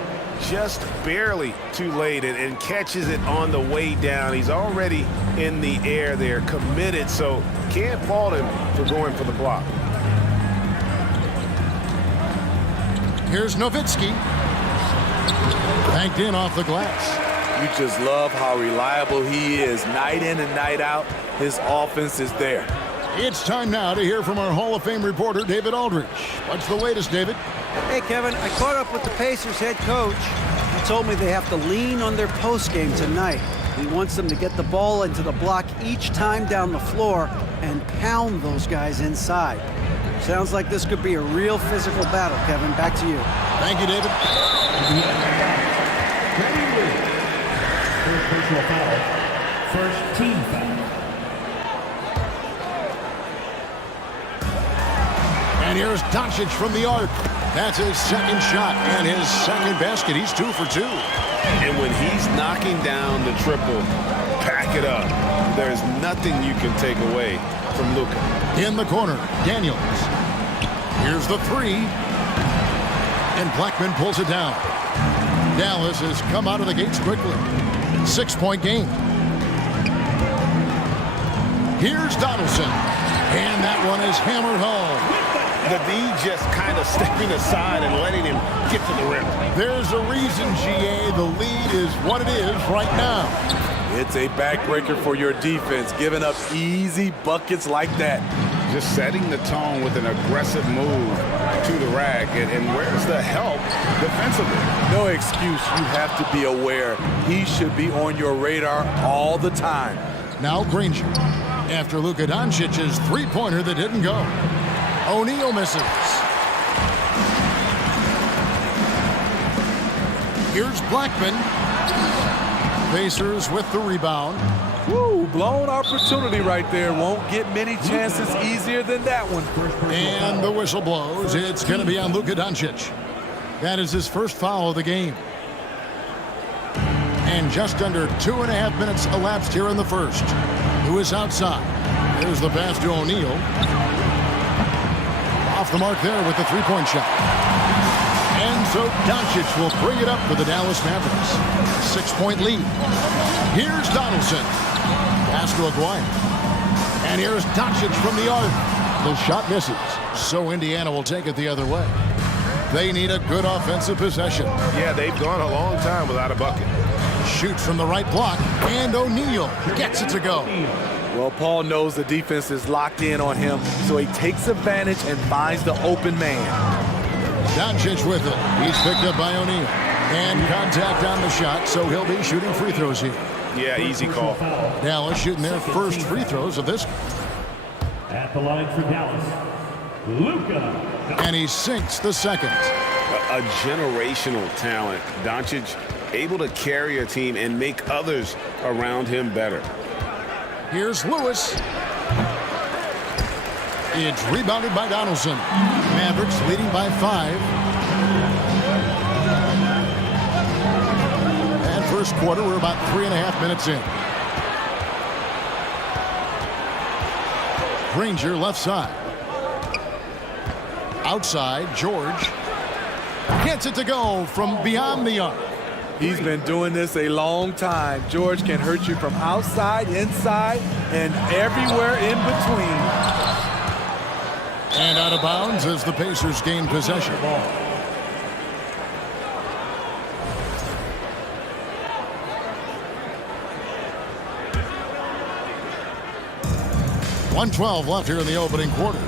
Just barely too late and catches it on the way down. He's already in the air there, committed, so can't fault him for going for the block. Here's Nowitzki. Banked in off the glass. You just love how reliable he is. Night in and night out, his offense is there. It's time now to hear from our Hall of Fame reporter, David Aldridge. What's the latest, David? Hey, Kevin, I caught up with the Pacers head coach. He told me they have to lean on their postgame tonight. He wants them to get the ball into the block each time down the floor and pound those guys inside. Sounds like this could be a real physical battle, Kevin. Back to you. Thank you, David. First personal foul. First team foul. And here's Doncic from the arc. That's his second shot and his second basket. He's 2 for 2. And when he's knocking down the triple, pack it up. There's nothing you can take away from Luka. In the corner, Daniels. Here's the three. And Blackman pulls it down. Dallas has come out of the gates quickly. 6-point game. Here's Donaldson. And that one is hammered home. The D just kind of stepping aside and letting him get to the rim. There's a reason, GA. The lead is what it is right now. It's a backbreaker for your defense, giving up easy buckets like that. Just setting the tone with an aggressive move to the rack. And where's the help defensively? No excuse. You have to be aware. He should be on your radar all the time. Now Granger. After Luka Doncic's three-pointer that didn't go. O'Neal misses. Here's Blackman. Pacers with the rebound. Woo, blown opportunity right there. Won't get many chances easier than that one. And the whistle blows. It's going to be on Luka Doncic. That is his first foul of the game. And just under 2.5 minutes elapsed here in the first. Who is outside? There's the pass to O'Neal. Off the mark there with the three-point shot. And so Doncic will bring it up for the Dallas Mavericks. 6-point lead. Here's Donaldson. Pass to Aguirre. And here's Doncic from the arc. The shot misses. So Indiana will take it the other way. They need a good offensive possession. Yeah, they've gone a long time without a bucket. Shoots from the right block. And O'Neal gets it to go. Well, Paul knows the defense is locked in on him, so he takes advantage and finds the open man. Doncic with it. He's picked up by O'Neal. And contact on the shot, so he'll be shooting free throws here. Yeah, easy call. Dallas shooting their first free throws of this. At the line for Dallas, Luka. And he sinks the second. A generational talent. Doncic able to carry a team and make others around him better. Here's Lewis. It's rebounded by Donaldson. Mavericks leading by 5. And first quarter, we're about 3.5 minutes in. Granger left side. Outside, George gets it to go from beyond the arc. He's been doing this a long time. George can hurt you from outside, inside, and everywhere in between. And out of bounds as the Pacers gain possession. 1:12 left here in the opening quarter.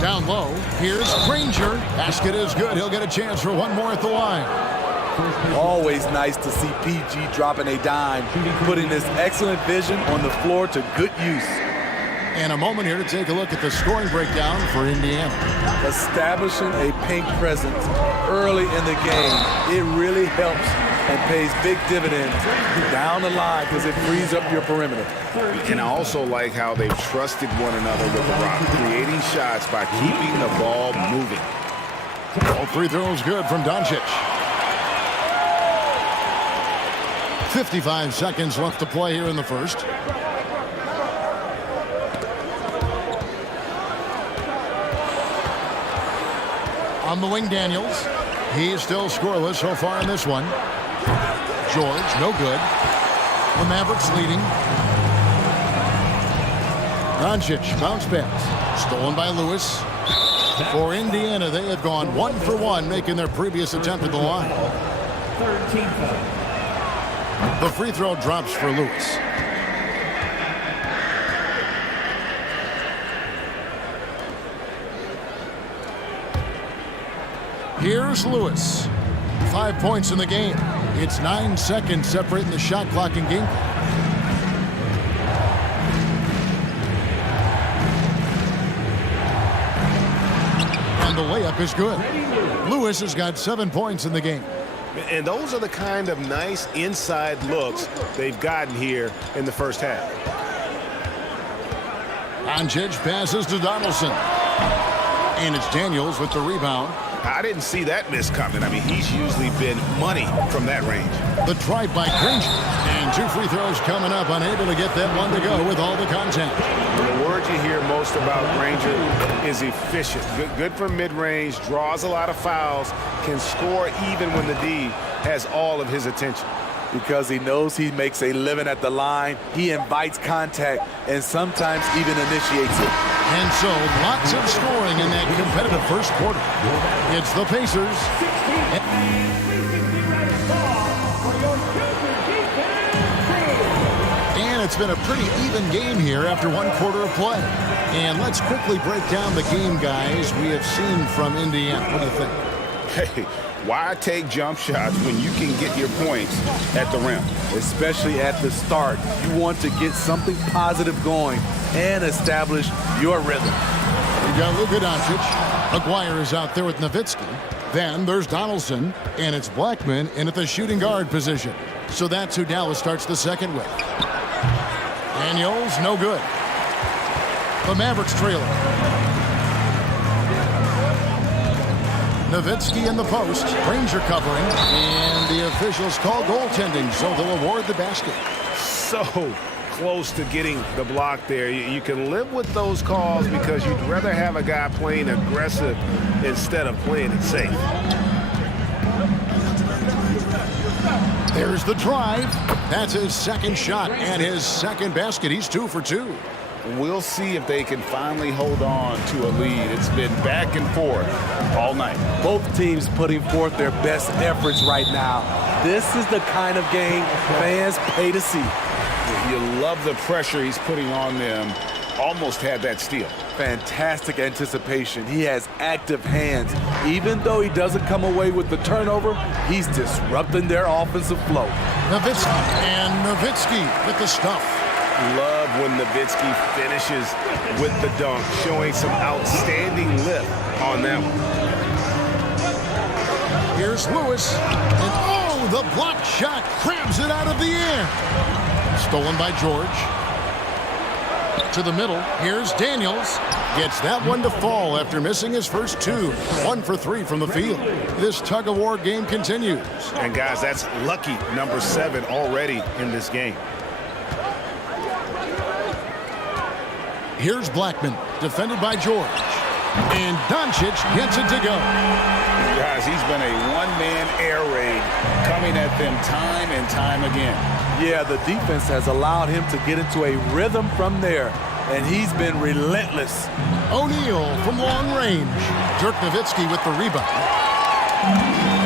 Down low, here's Granger. Basket is good. He'll get a chance for one more at the line. Always nice to see PG dropping a dime, putting his excellent vision on the floor to good use. And a moment here to take a look at the scoring breakdown for Indiana. Establishing a paint presence early in the game, it really helps and pays big dividends down the line because it frees up your perimeter. And I also like how they've trusted one another with the rock, creating shots by keeping the ball moving. All free throws good from Doncic. 55 seconds left to play here in the first. On the wing, Daniels. He's still scoreless so far in this one. George, no good. The Mavericks leading. Doncic, bounce pass. Stolen by Lewis. For Indiana, they have gone 1 for 1, making their previous attempt at the line. The free throw drops for Lewis. Here's Lewis. 5 points in the game. It's 9 seconds separating the shot clock and game. And the layup is good. Lewis has got 7 points in the game. And those are the kind of nice inside looks they've gotten here in the first half. Doncic passes to Donaldson. And it's Daniels with the rebound. I didn't see that miss coming. I mean, he's usually been money from that range. The try by Granger. And 2 free throws coming up, unable to get that one to go with all the contact. The word you hear most about Granger is efficient. Good from mid-range, draws a lot of fouls, can score even when the D has all of his attention. Because he knows he makes a living at the line, he invites contact and sometimes even initiates it. And so lots of scoring in that competitive first quarter. It's the Pacers. And it's been a pretty even game here after 1 quarter of play. And let's quickly break down the game, guys, we have seen from Indiana. What do you think? Hey, why take jump shots when you can get your points at the rim? Especially at the start. You want to get something positive going and establish your rhythm. You got Luka Doncic. Aguirre is out there with Nowitzki. Then there's Donaldson, and it's Blackman in at the shooting guard position. So that's who Dallas starts the second with. Daniels, no good. The Mavericks trailing. Nowitzki in the post. Granger covering. And the officials call goaltending, so they'll award the basket. So close to getting the block there. You can live with those calls because you'd rather have a guy playing aggressive instead of playing it safe. There's the drive. That's his second shot and his second basket. He's 2 for 2. We'll see if they can finally hold on to a lead. It's been back and forth all night. Both teams putting forth their best efforts right now. This is the kind of game fans pay to see. You love the pressure he's putting on them. Almost had that steal. Fantastic anticipation. He has active hands. Even though he doesn't come away with the turnover, he's disrupting their offensive flow. Nowitzki with the stuff. Love when Nowitzki finishes with the dunk, showing some outstanding lift on them. Here's Lewis. And oh, the blocked shot crabs it out of the air. Stolen by George. To the middle. Here's Daniels. Gets that one to fall after missing his first 2. 1 for 3 from the field. This tug-of-war game continues. And guys, that's lucky number 7 already in this game. Here's Blackman, defended by George. And Doncic gets it to go. Guys, he's been a one-man air raid coming at them time and time again. Yeah, the defense has allowed him to get into a rhythm from there, and he's been relentless. O'Neal from long range. Dirk Nowitzki with the rebound.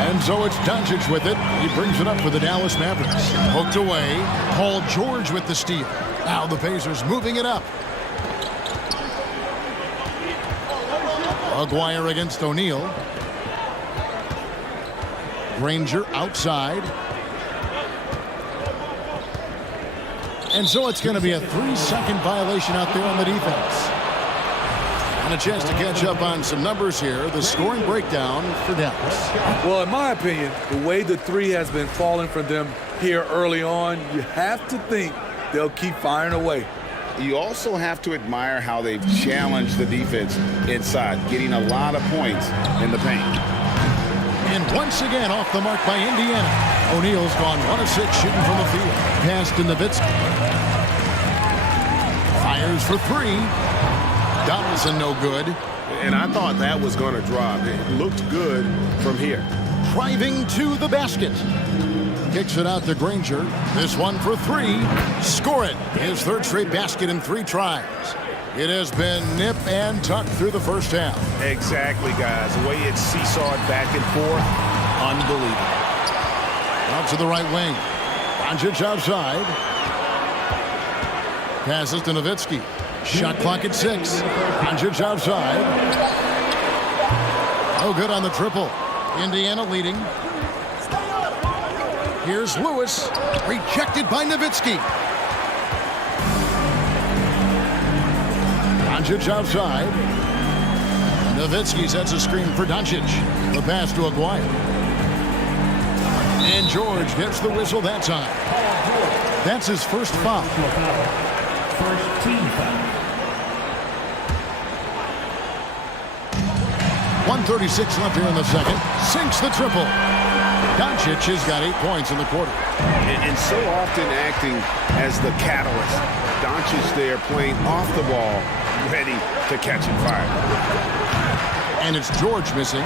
And so it's Doncic with it. He brings it up for the Dallas Mavericks. Hooked away. Paul George with the steal. Now the Pacers moving it up. Aguirre against O'Neal. Granger outside. And so it's going to be a 3-second violation out there on the defense. And a chance to catch up on some numbers here. The scoring breakdown for Dallas. Well, in my opinion, the way the three has been falling for them here early on, you have to think they'll keep firing away. You also have to admire how they've challenged the defense inside, getting a lot of points in the paint. And once again off the mark by Indiana. O'Neal's gone 1 of 6 shooting from the field. Pass to Nowitzki. Fires for 3. Donaldson no good. And I thought that was going to drop. It looked good from here. Driving to the basket. Kicks it out to Granger. This one for 3. Score it. His 3rd straight basket in 3 tries. It has been nip and tuck through the first half. Exactly, guys. The way it's seesawed back and forth, unbelievable. Out to the right wing. Doncic outside. Passes to Nowitzki. Shot clock at 6. Doncic outside. No good on the triple. Indiana leading. Here's Lewis. Rejected by Nowitzki. Doncic outside. Nowitzki sets a screen for Doncic. The pass to Aguirre. And George gets the whistle that time. That's his first foul. First team foul. 1:36 left here in the second. Sinks the triple. Doncic has got 8 points in the quarter. And so often acting as the catalyst. Doncic there playing off the ball, ready to catch and fire. And it's George missing.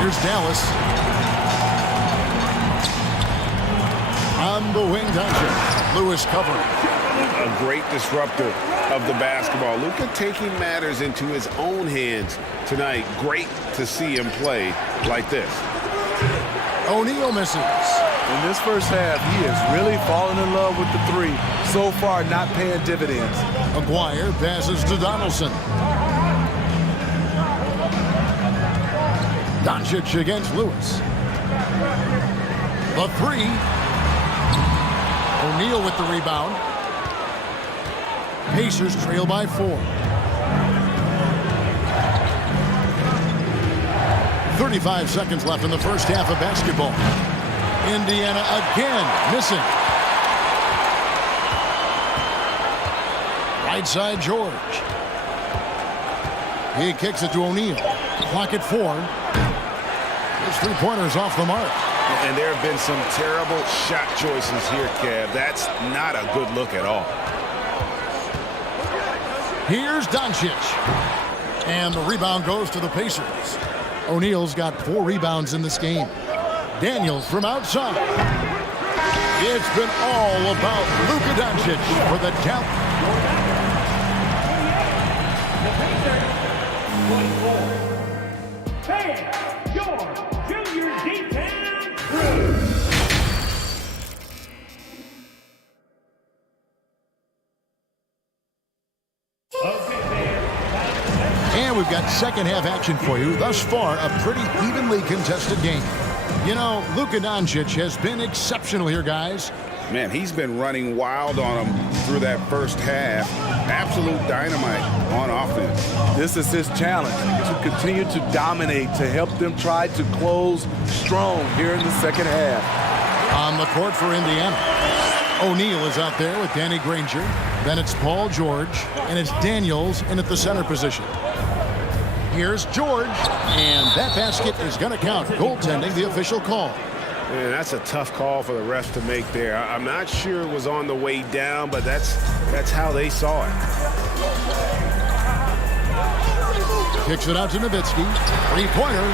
Here's Dallas. On the wing, Doncic. Lewis covering. A great disruptor of the basketball. Luka taking matters into his own hands tonight. Great to see him play like this. O'Neal misses. In this first half, he has really fallen in love with the 3. So far, not paying dividends. Aguirre passes to Donaldson. Doncic against Lewis. The 3. O'Neal with the rebound. Pacers trail by 4. 35 seconds left in the first half of basketball. Indiana again missing. Right side George. He kicks it to O'Neal. Clock at 4. His 3-pointers off the mark. And there have been some terrible shot choices here, Kev. That's not a good look at all. Here's Doncic. And the rebound goes to the Pacers. O'Neal's got 4 rebounds in this game. Daniels from outside. It's been all about Luka Doncic for the count. Hey, your junior D-Town crew. And we've got second half action for you. Thus far, a pretty evenly contested game. You know, Luka Doncic has been exceptional here, guys. Man, he's been running wild on them through that first half. Absolute dynamite on offense. This is his challenge, to continue to dominate, to help them try to close strong here in the second half. On the court for Indiana, O'Neal is out there with Danny Granger. Then it's Paul George, and it's Daniels in at the center position. Here's George, and that basket is going to count. Goaltending, the official call. Man, that's a tough call for the refs to make there. I'm not sure it was on the way down, but that's how they saw it. Kicks it out to Nowitzki. 3-pointer.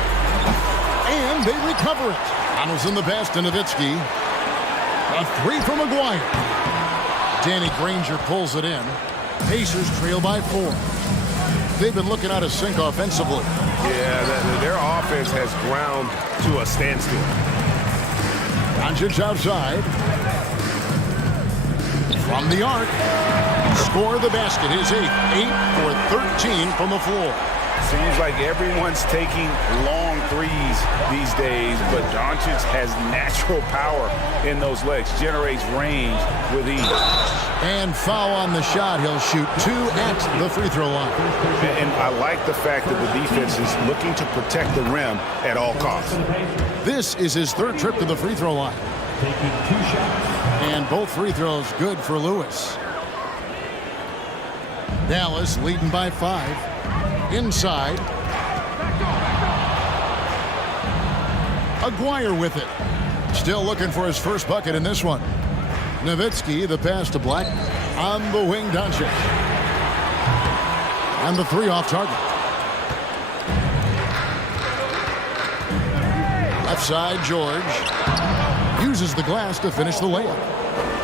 And they recover it. Donaldson the pass to Nowitzki. A 3 from Aguirre. Danny Granger pulls it in. Pacers trail by 4. They've been looking out of sync offensively. Yeah, their offense has ground to a standstill. Doncic outside. From the arc. Score the basket. His 8th. 8 for 13 from the floor. Seems like everyone's taking long threes these days, but Doncic has natural power in those legs, generates range with ease. And foul on the shot. He'll shoot 2 at the free throw line. And I like the fact that the defense is looking to protect the rim at all costs. This is his 3rd trip to the free throw line. Taking 2 shots. And both free throws good for Lewis. Dallas leading by 5. Inside. Aguirre with it. Still looking for his first bucket in this one. Nowitzki, the pass to Black. On the wing, Doncic. And the 3 off target. Left side, George. Uses the glass to finish the layup.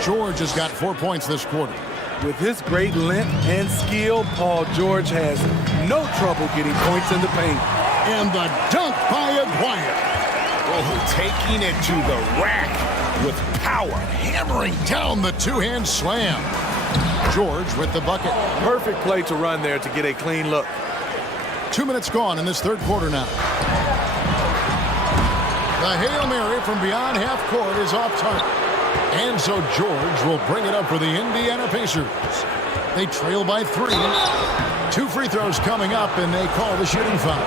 George has got 4 points this quarter. With his great length and skill, Paul George has no trouble getting points in the paint. And the dunk by Aguirre. Oh, taking it to the rack with power. Hammering down the 2-hand slam. George with the bucket. Perfect play to run there to get a clean look. 2 minutes gone in this 3rd quarter now. The Hail Mary from beyond half court is off target. And so George will bring it up for the Indiana Pacers. They trail by 3. 2 free throws coming up, and they call the shooting foul.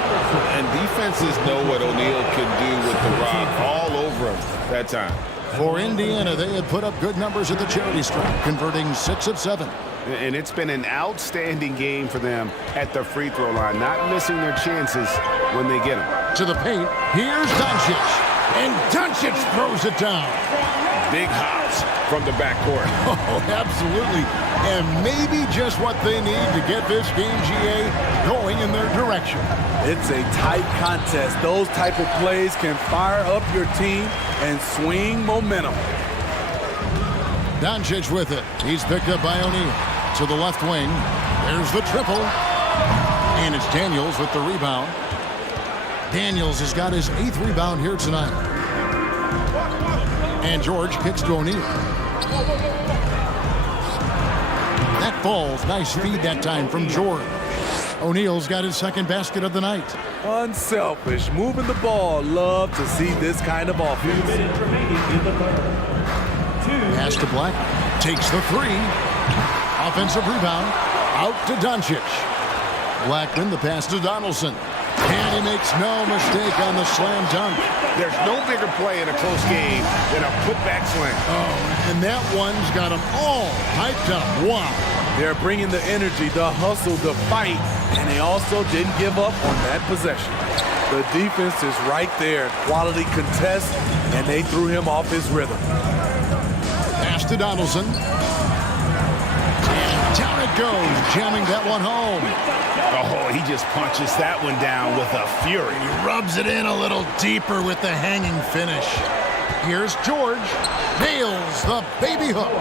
And defenses know what O'Neal can do with the rock all over him that time. For Indiana, they had put up good numbers at the charity stripe, converting 6 of 7. And it's been an outstanding game for them at the free throw line, not missing their chances when they get them. To the paint, here's Doncic. And Doncic throws it down. Big hops from the backcourt. Oh, absolutely. And maybe just what they need to get this game, GA, going in their direction. It's a tight contest. Those type of plays can fire up your team and swing momentum. Doncic with it. He's picked up by O'Neal. To the left wing. There's the triple. And it's Daniels with the rebound. Daniels has got his 8th rebound here tonight. And George kicks to O'Neal. That falls. Nice feed that time from George. O'Neal's got his 2nd basket of the night. Unselfish, moving the ball. Love to see this kind of offense. 2 minutes remaining in the 3rd. Pass to Black. Takes the 3. Offensive rebound. Out to Doncic. Blackman, the pass to Donaldson. And he makes no mistake on the slam dunk. There's no bigger play in a close game than a putback slam. Oh, and that one's got them all hyped up. Wow. They're bringing the energy, the hustle, the fight, and they also didn't give up on that possession. The defense is right there. Quality contest, and they threw him off his rhythm. Pass to Donaldson. And down it goes, jamming that one home. Oh, he just punches that one down with a fury. He rubs it in a little deeper with the hanging finish. Here's George. Nails the baby hook.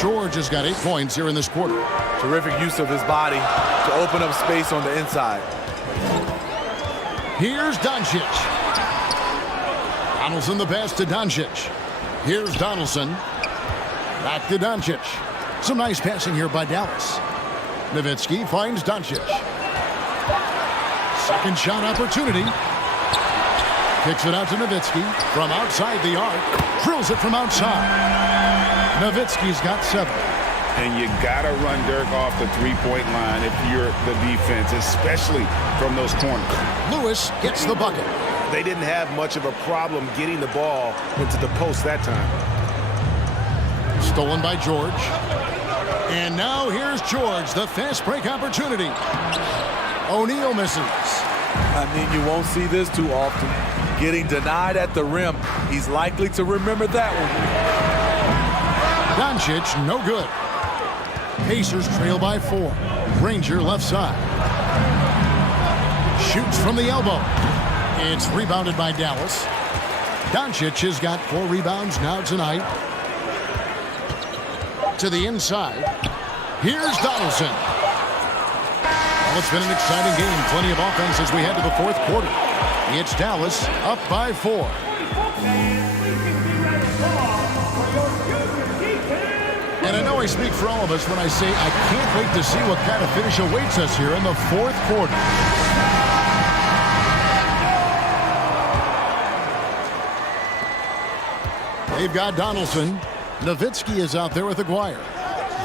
George has got 8 points here in this quarter. Terrific use of his body to open up space on the inside. Here's Doncic. Donaldson the pass to Doncic. Here's Donaldson. Back to Doncic. Some nice passing here by Dallas. Nowitzki finds Doncic. Second shot opportunity. Kicks it out to Nowitzki from outside the arc. Drills it from outside. Nowitzki's got 7. And you got to run Dirk off the three-point line if you're the defense, especially from those corners. Lewis gets the bucket. They didn't have much of a problem getting the ball into the post that time. Stolen by George. And now here's George, the fast break opportunity. O'Neal misses. I mean, you won't see this too often. Getting denied at the rim. He's likely to remember that one. Doncic, no good. Pacers trail by 4. Granger left side. Shoots from the elbow. It's rebounded by Dallas. Doncic has got 4 rebounds now tonight. To the inside. Here's Donaldson. Well, it's been an exciting game. Plenty of offense as we head to the 4th quarter. It's Dallas up by 4. And I know I speak for all of us when I say I can't wait to see what kind of finish awaits us here in the 4th quarter. They've got Donaldson. Nowitzki is out there with Aguirre.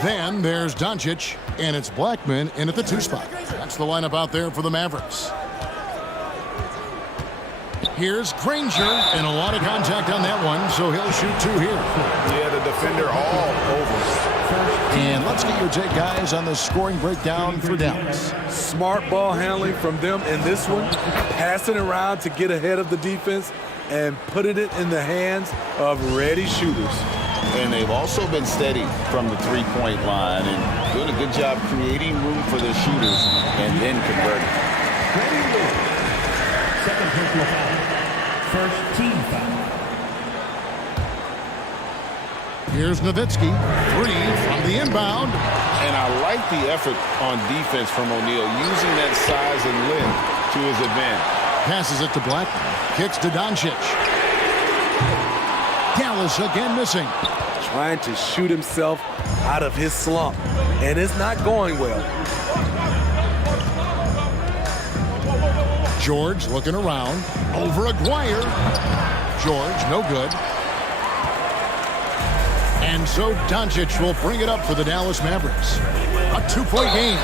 Then there's Doncic, and it's Blackman in at the 2 spot. That's the lineup out there for the Mavericks. Here's Granger, and a lot of contact on that one, so he'll shoot 2 here. Yeah, the defender all over. And let's get your take, guys, on the scoring breakdown for Dallas. Smart ball handling from them in this one, passing around to get ahead of the defense and putting it in the hands of ready shooters. And they've also been steady from the three-point line and doing a good job creating room for their shooters and then converting. Second personal foul. First team foul. Here's Nowitzki, 3 from the inbound. And I like the effort on defense from O'Neal, using that size and length to his advantage. Passes it to Blackman, kicks to Doncic. Dallas again missing. Trying to shoot himself out of his slump, and it's not going well. George looking around, over Aguirre. George, no good. And so Doncic will bring it up for the Dallas Mavericks. A 2-point game.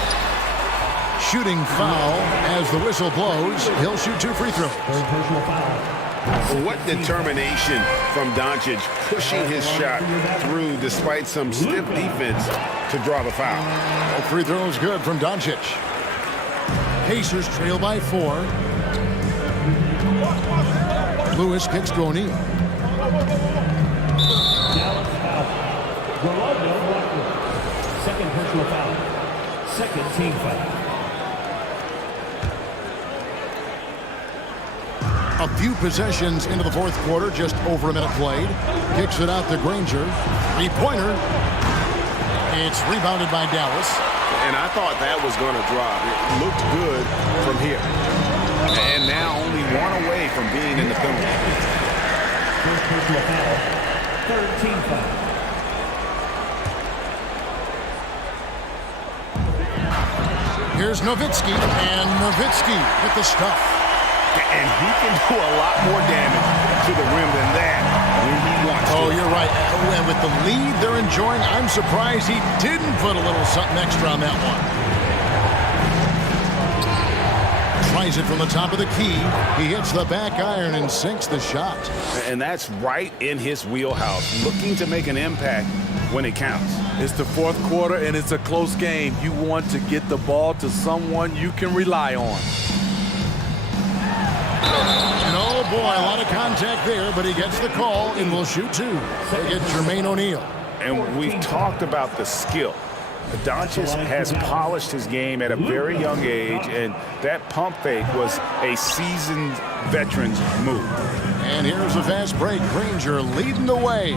Shooting foul as the whistle blows. He'll shoot 2 free throws. What determination from Doncic, pushing his shot through despite some stiff defense to draw the foul. All free throws good from Doncic. Pacers trail by 4. Lewis kicks to O'Neal. Second personal foul. Second team foul. A few possessions into the 4th quarter, just over a minute played. Kicks it out to Granger. 3-pointer. It's rebounded by Dallas. And I thought that was going to drop. It looked good from here. And now only 1 away from being in the penalty. First personal foul. Third team foul. Here's Nowitzki, and Nowitzki with the stuff. And he can do a lot more damage to the rim than that when he wants to. Oh, you're right. And with the lead they're enjoying, I'm surprised he didn't put a little something extra on that one. Tries it from the top of the key. He hits the back iron and sinks the shot. And that's right in his wheelhouse, looking to make an impact when it counts. It's the 4th quarter, and it's a close game. You want to get the ball to someone you can rely on. And oh boy, a lot of contact there, but he gets the call and will shoot 2. They get Jermaine O'Neal. And we've talked about the skill. Doncic has polished his game at a very young age, and that pump fake was a seasoned veteran's move. And here's a fast break. Granger leading the way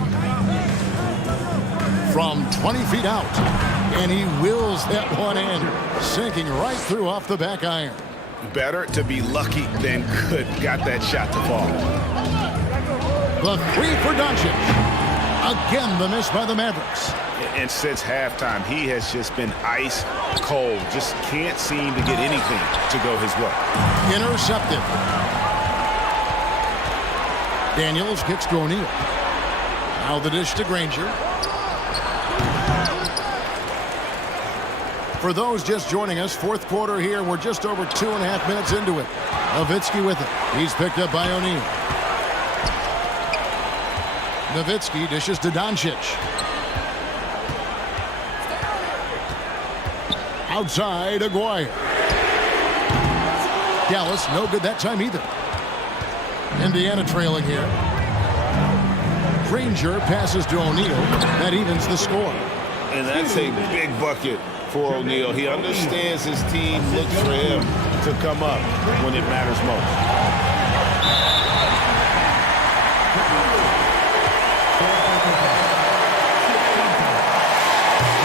from 20 feet out. And he wills that one in, sinking right through off the back iron. Better to be lucky than good. Got that shot to fall. The 3 for Doncic. Again, the miss by the Mavericks. And since halftime, he has just been ice cold. Just can't seem to get anything to go his way. Intercepted. Daniels kicks to O'Neal. Now the dish to Granger. For those just joining us, 4th quarter here. We're just over 2.5 minutes into it. Nowitzki with it. He's picked up by O'Neal. Nowitzki dishes to Doncic. Outside, Aguirre. Dallas, no good that time either. Indiana trailing here. Granger passes to O'Neal. That evens the score. And that's a big bucket for O'Neal. He understands his team looks for him to come up when it matters most.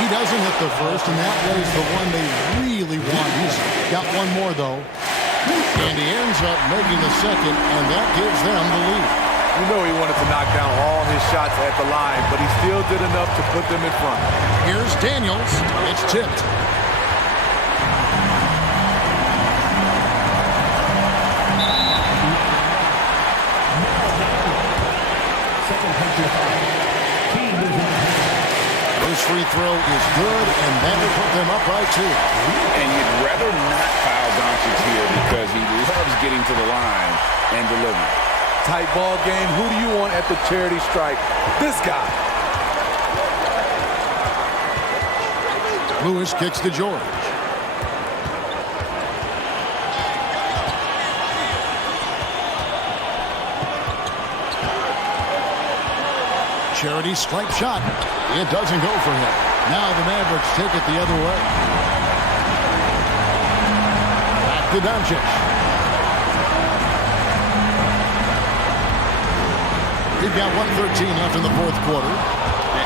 He doesn't hit the first, and that was the one they really want. He's got one more, though. And he ends up making the second, and that gives them the lead. You know he wanted to knock down all his shots at the line, but he still did enough to put them in front. Here's Daniels. It's tipped. First free throw is good, and that will put them up by 2. And you'd rather not foul Doncic here because he loves getting to the line and delivering. Tight ball game. Who do you want at the charity stripe? This guy. Lewis kicks to George. Charity stripe shot. It doesn't go for him. Now the Mavericks take it the other way. Back to Doncic. We've got 1:13 left in the fourth quarter.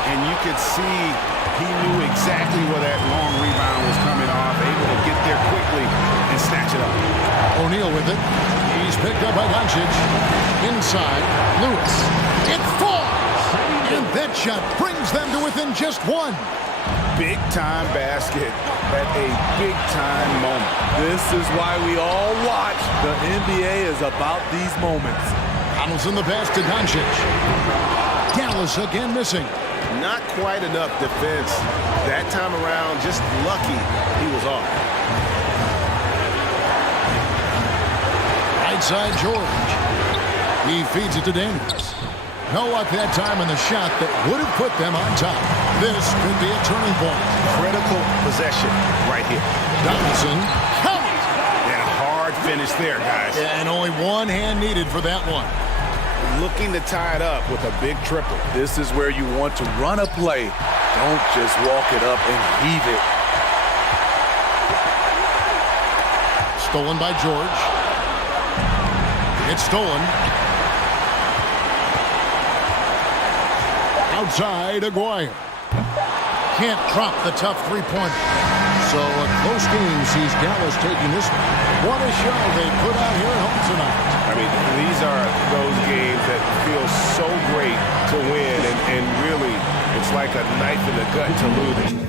And you could see he knew exactly where that long rebound was coming off, able to get there quickly and snatch it up. O'Neal with it. He's picked up by Doncic. Inside, Lewis. It falls! And that shot brings them to within just 1. Big-time basket at a big-time moment. This is why we all watch. The NBA is about these moments. Donaldson the pass to Doncic. Dallas again missing. Not quite enough defense. That time around, just lucky he was off. Right side, George. He feeds it to Daniels. No luck that time on the shot that would have put them on top. This could be a turning point. Critical possession right here. Donaldson. And a hard finish there, guys. And only one hand needed for that one. Looking to tie it up with a big triple. This is where you want to run a play. Don't just walk it up and heave it. Stolen by George. It's stolen. Outside, Aguirre. Can't drop the tough three-pointer. So a close game sees Dallas taking this one. What a show they put out here at home tonight. I mean, these are those games that feel so great to win, and really, it's like a knife in the gut to lose it.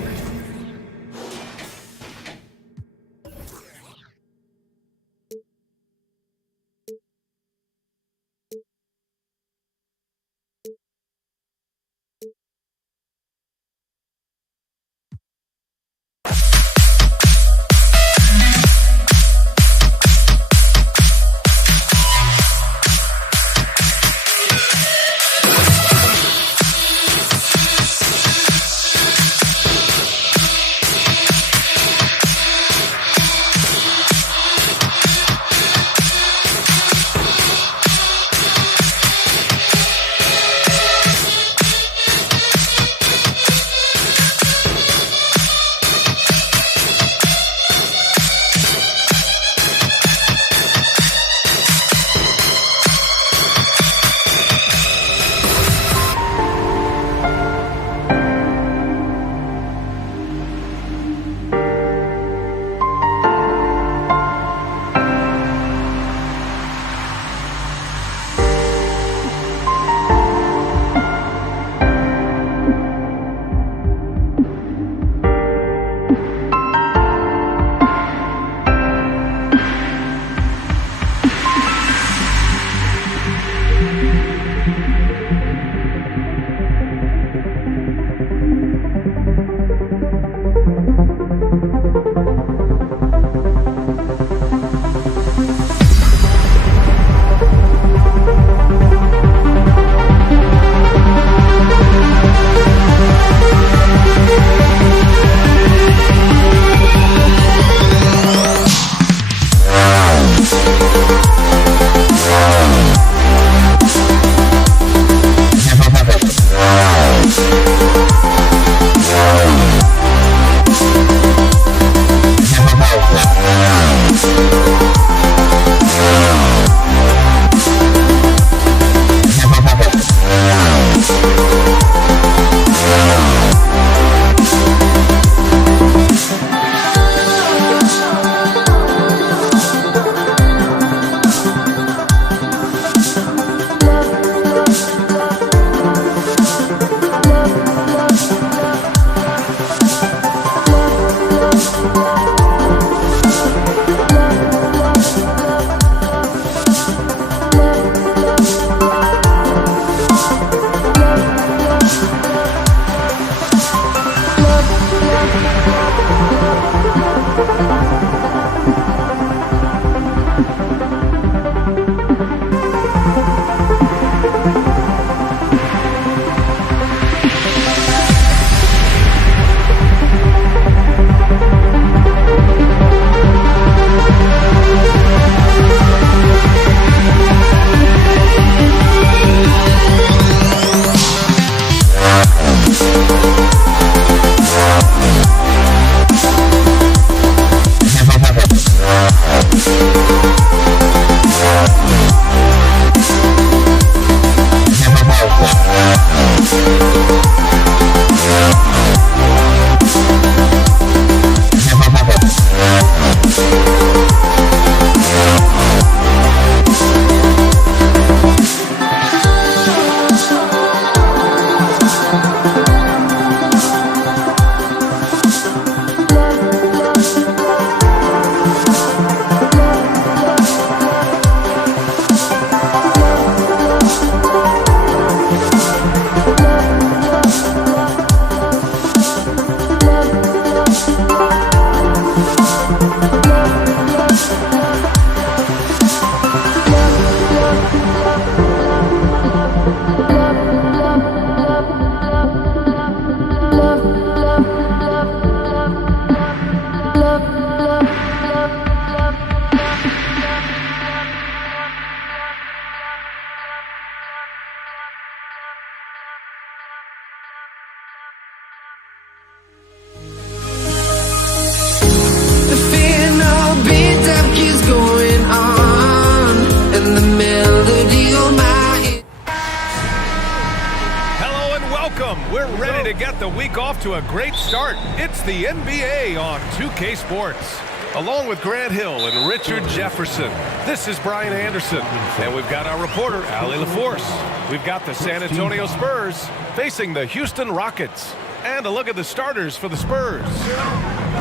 Welcome. We're ready to get the week off to a great start. It's the NBA on 2K Sports. Along with Grant Hill and Richard Jefferson, this is Brian Anderson. And we've got our reporter, Allie LaForce. We've got the San Antonio Spurs facing the Houston Rockets. And a look at the starters for the Spurs.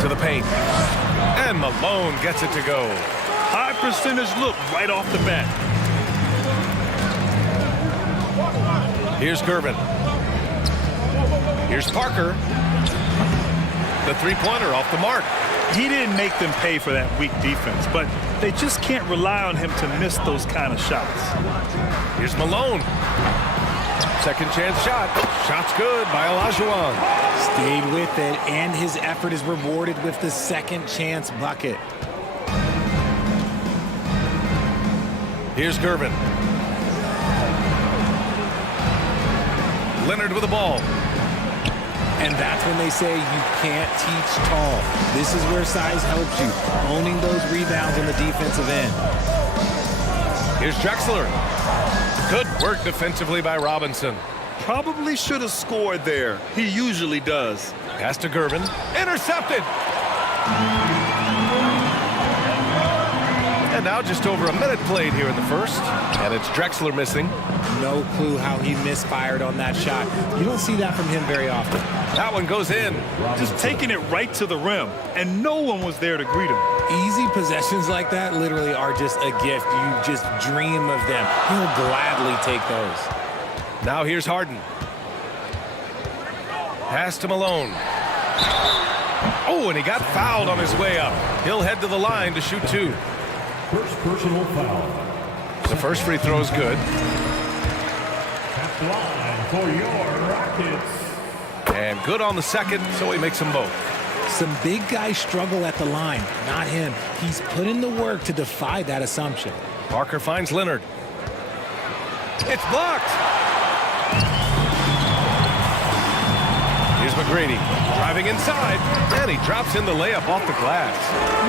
To the paint. And Malone gets it to go. High percentage look right off the bat. Here's Gervin. Here's Parker. The three-pointer off the mark. He didn't make them pay for that weak defense, but they just can't rely on him to miss those kind of shots. Here's Malone. Second chance shot. Shot's good by Olajuwon. Stayed with it, and his effort is rewarded with the second chance bucket. Here's Gervin. Leonard with the ball. And that's when they say you can't teach tall. This is where size helps you, owning those rebounds on the defensive end. Here's Drexler. Good work defensively by Robinson. Probably should have scored there. He usually does. Pass to Gervin. Intercepted. And now just over a minute played here in the first. And it's Drexler missing. No clue how he misfired on that shot. You don't see that from him very often. That one goes in. Just taking it right to the rim, and no one was there to greet him. Easy possessions like that literally are just a gift. You just dream of them. He'll gladly take those. Now here's Harden. Pass to Malone. Oh, and he got fouled on his way up. He'll head to the line to shoot two. First personal foul. The first free throw is good. At the line for your Rockets. And good on the second, so he makes them both. Some big guys struggle at the line, not him. He's put in the work to defy that assumption. Parker finds Leonard. It's blocked. Here's McGrady driving inside, and he drops in the layup off the glass.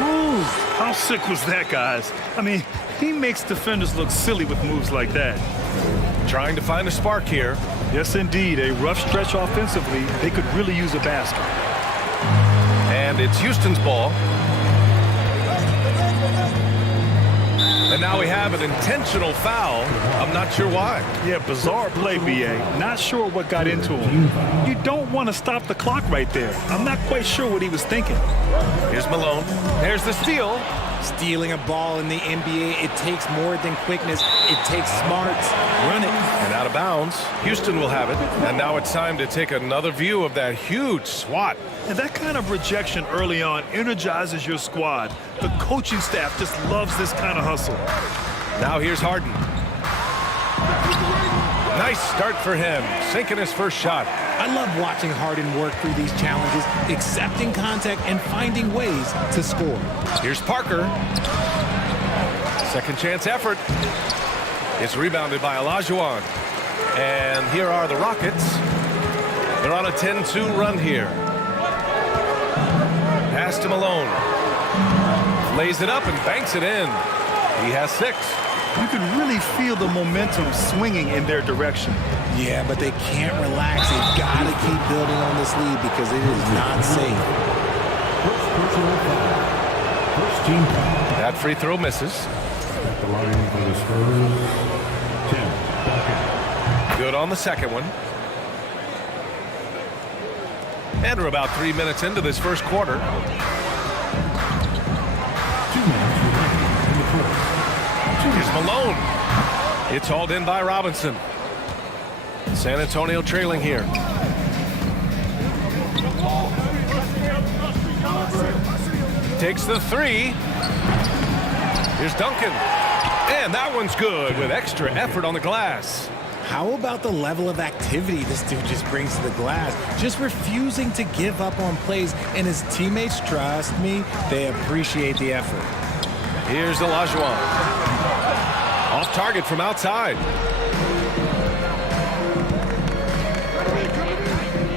Ooh, how sick was that, guys? I mean, he makes defenders look silly with moves like that. Trying to find a spark here. Yes, indeed. A rough stretch offensively. They could really use a basket. And it's Houston's ball. And now we have an intentional foul. I'm not sure why. Yeah, bizarre play, B.A. Not sure what got into him. You don't want to stop the clock right there. I'm not quite sure what he was thinking. Here's Malone. There's the steal. Stealing a ball in the NBA, it takes more than quickness. It takes smarts. Run it. And out of bounds. Houston will have it. And now it's time to take another view of that huge swat. And that kind of rejection early on energizes your squad. The coaching staff just loves this kind of hustle. Now here's Harden. Nice start for him, sinking his first shot. I love watching Harden work through these challenges, accepting contact and finding ways to score. Here's Parker. Second chance effort. It's rebounded by Olajuwon. And here are the Rockets. They're on a 10-2 run here. Pass to Malone. Lays it up and banks it in. He has 6. You can really feel the momentum swinging in their direction. Yeah, but they can't relax. They've got to keep building on this lead because it is not safe. First personal foul. First team foul. That free throw misses. At the line for the Spurs, Tim Duncan. Good on the second one. And we're about 3 minutes into this first quarter. 2 minutes remaining in the fourth. Here's Malone. It's hauled in by Robinson. San Antonio trailing here. Takes the 3. Here's Duncan. And that one's good with extra effort on the glass. How about the level of activity this dude just brings to the glass? Just refusing to give up on plays, and his teammates, trust me, they appreciate the effort. Here's Olajuwon. Off target from outside.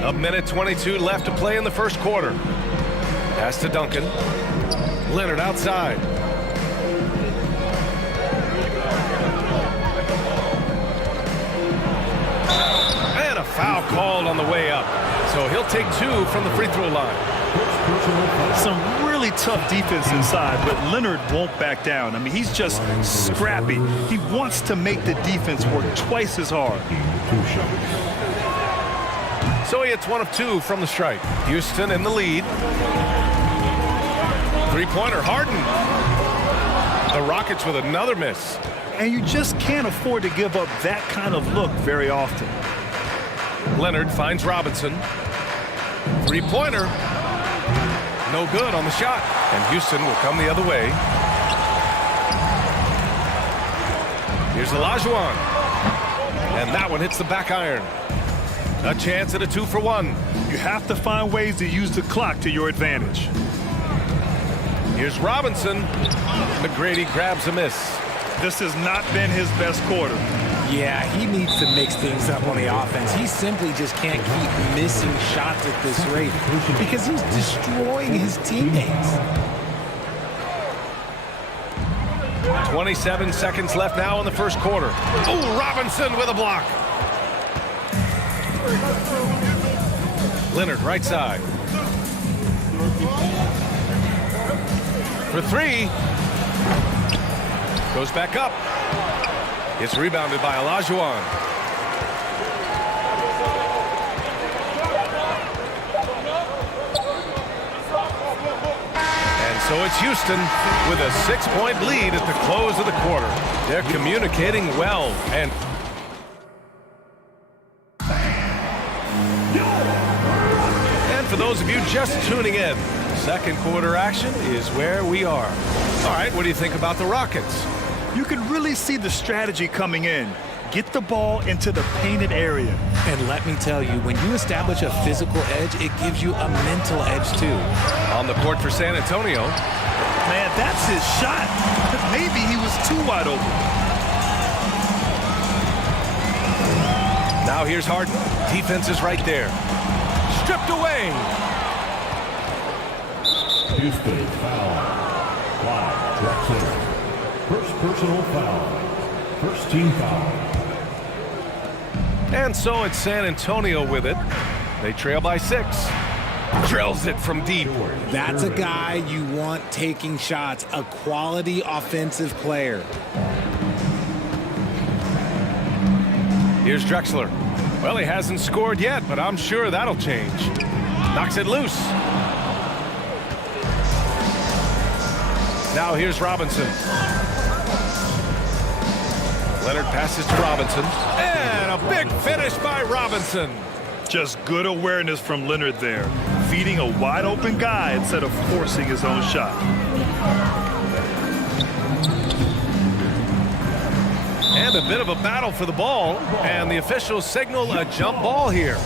A minute 22 left to play in the first quarter. Pass to Duncan. Leonard outside. Foul called on the way up. So he'll take 2 from the free throw line. Some really tough defense inside, but Leonard won't back down. I mean, he's just scrappy. He wants to make the defense work twice as hard. So he hits 1 of 2 from the stripe. Houston in the lead. Three-pointer, Harden. The Rockets with another miss. And you just can't afford to give up that kind of look very often. Leonard finds Robinson. Three-pointer. No good on the shot. And Houston will come the other way. Here's Olajuwon. And that one hits the back iron. A chance at a 2-for-1. You have to find ways to use the clock to your advantage. Here's Robinson. McGrady grabs a miss. This has not been his best quarter. Yeah, he needs to mix things up on the offense. He simply just can't keep missing shots at this rate because he's destroying his teammates. 27 seconds left now in the first quarter. Oh, Robinson with a block. Leonard right side. For 3. Goes back up. It's rebounded by Olajuwon. And so it's Houston with a 6-point lead at the close of the quarter. They're communicating well. And for those of you just tuning in, second quarter action is where we are. All right, what do you think about the Rockets? You can really see the strategy coming in. Get the ball into the painted area. And let me tell you, when you establish a physical edge, it gives you a mental edge too. On the court for San Antonio. Man, that's his shot. Maybe he was too wide open. Now here's Harden. Defense is right there. Stripped away. Houston foul. Clyde Drexler. First personal foul. First team foul. And so it's San Antonio with it. They trail by 6. Drills it from deep. That's a guy you want taking shots, a quality offensive player. Here's Drexler. Well, he hasn't scored yet, but I'm sure that'll change. Knocks it loose. Now here's Robinson. Leonard passes to Robinson. And a big finish by Robinson. Just good awareness from Leonard there. Feeding a wide open guy instead of forcing his own shot. And a bit of a battle for the ball. And the officials signal a jump ball here.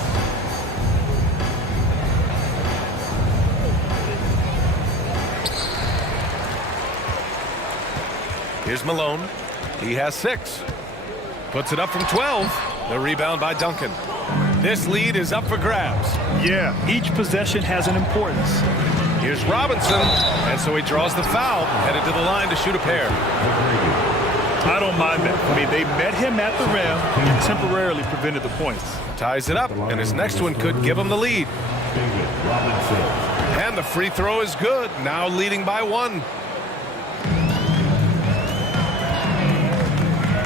Here's Malone. He has 6. Puts it up from 12. The rebound by Duncan. This lead is up for grabs. Yeah, each possession has an importance. Here's Robinson. And so he draws the foul. Headed to the line to shoot a pair. I don't mind that. I mean, they met him at the rim and temporarily prevented the points. Ties it up, and his next one could give him the lead. And the free throw is good. Now leading by 1.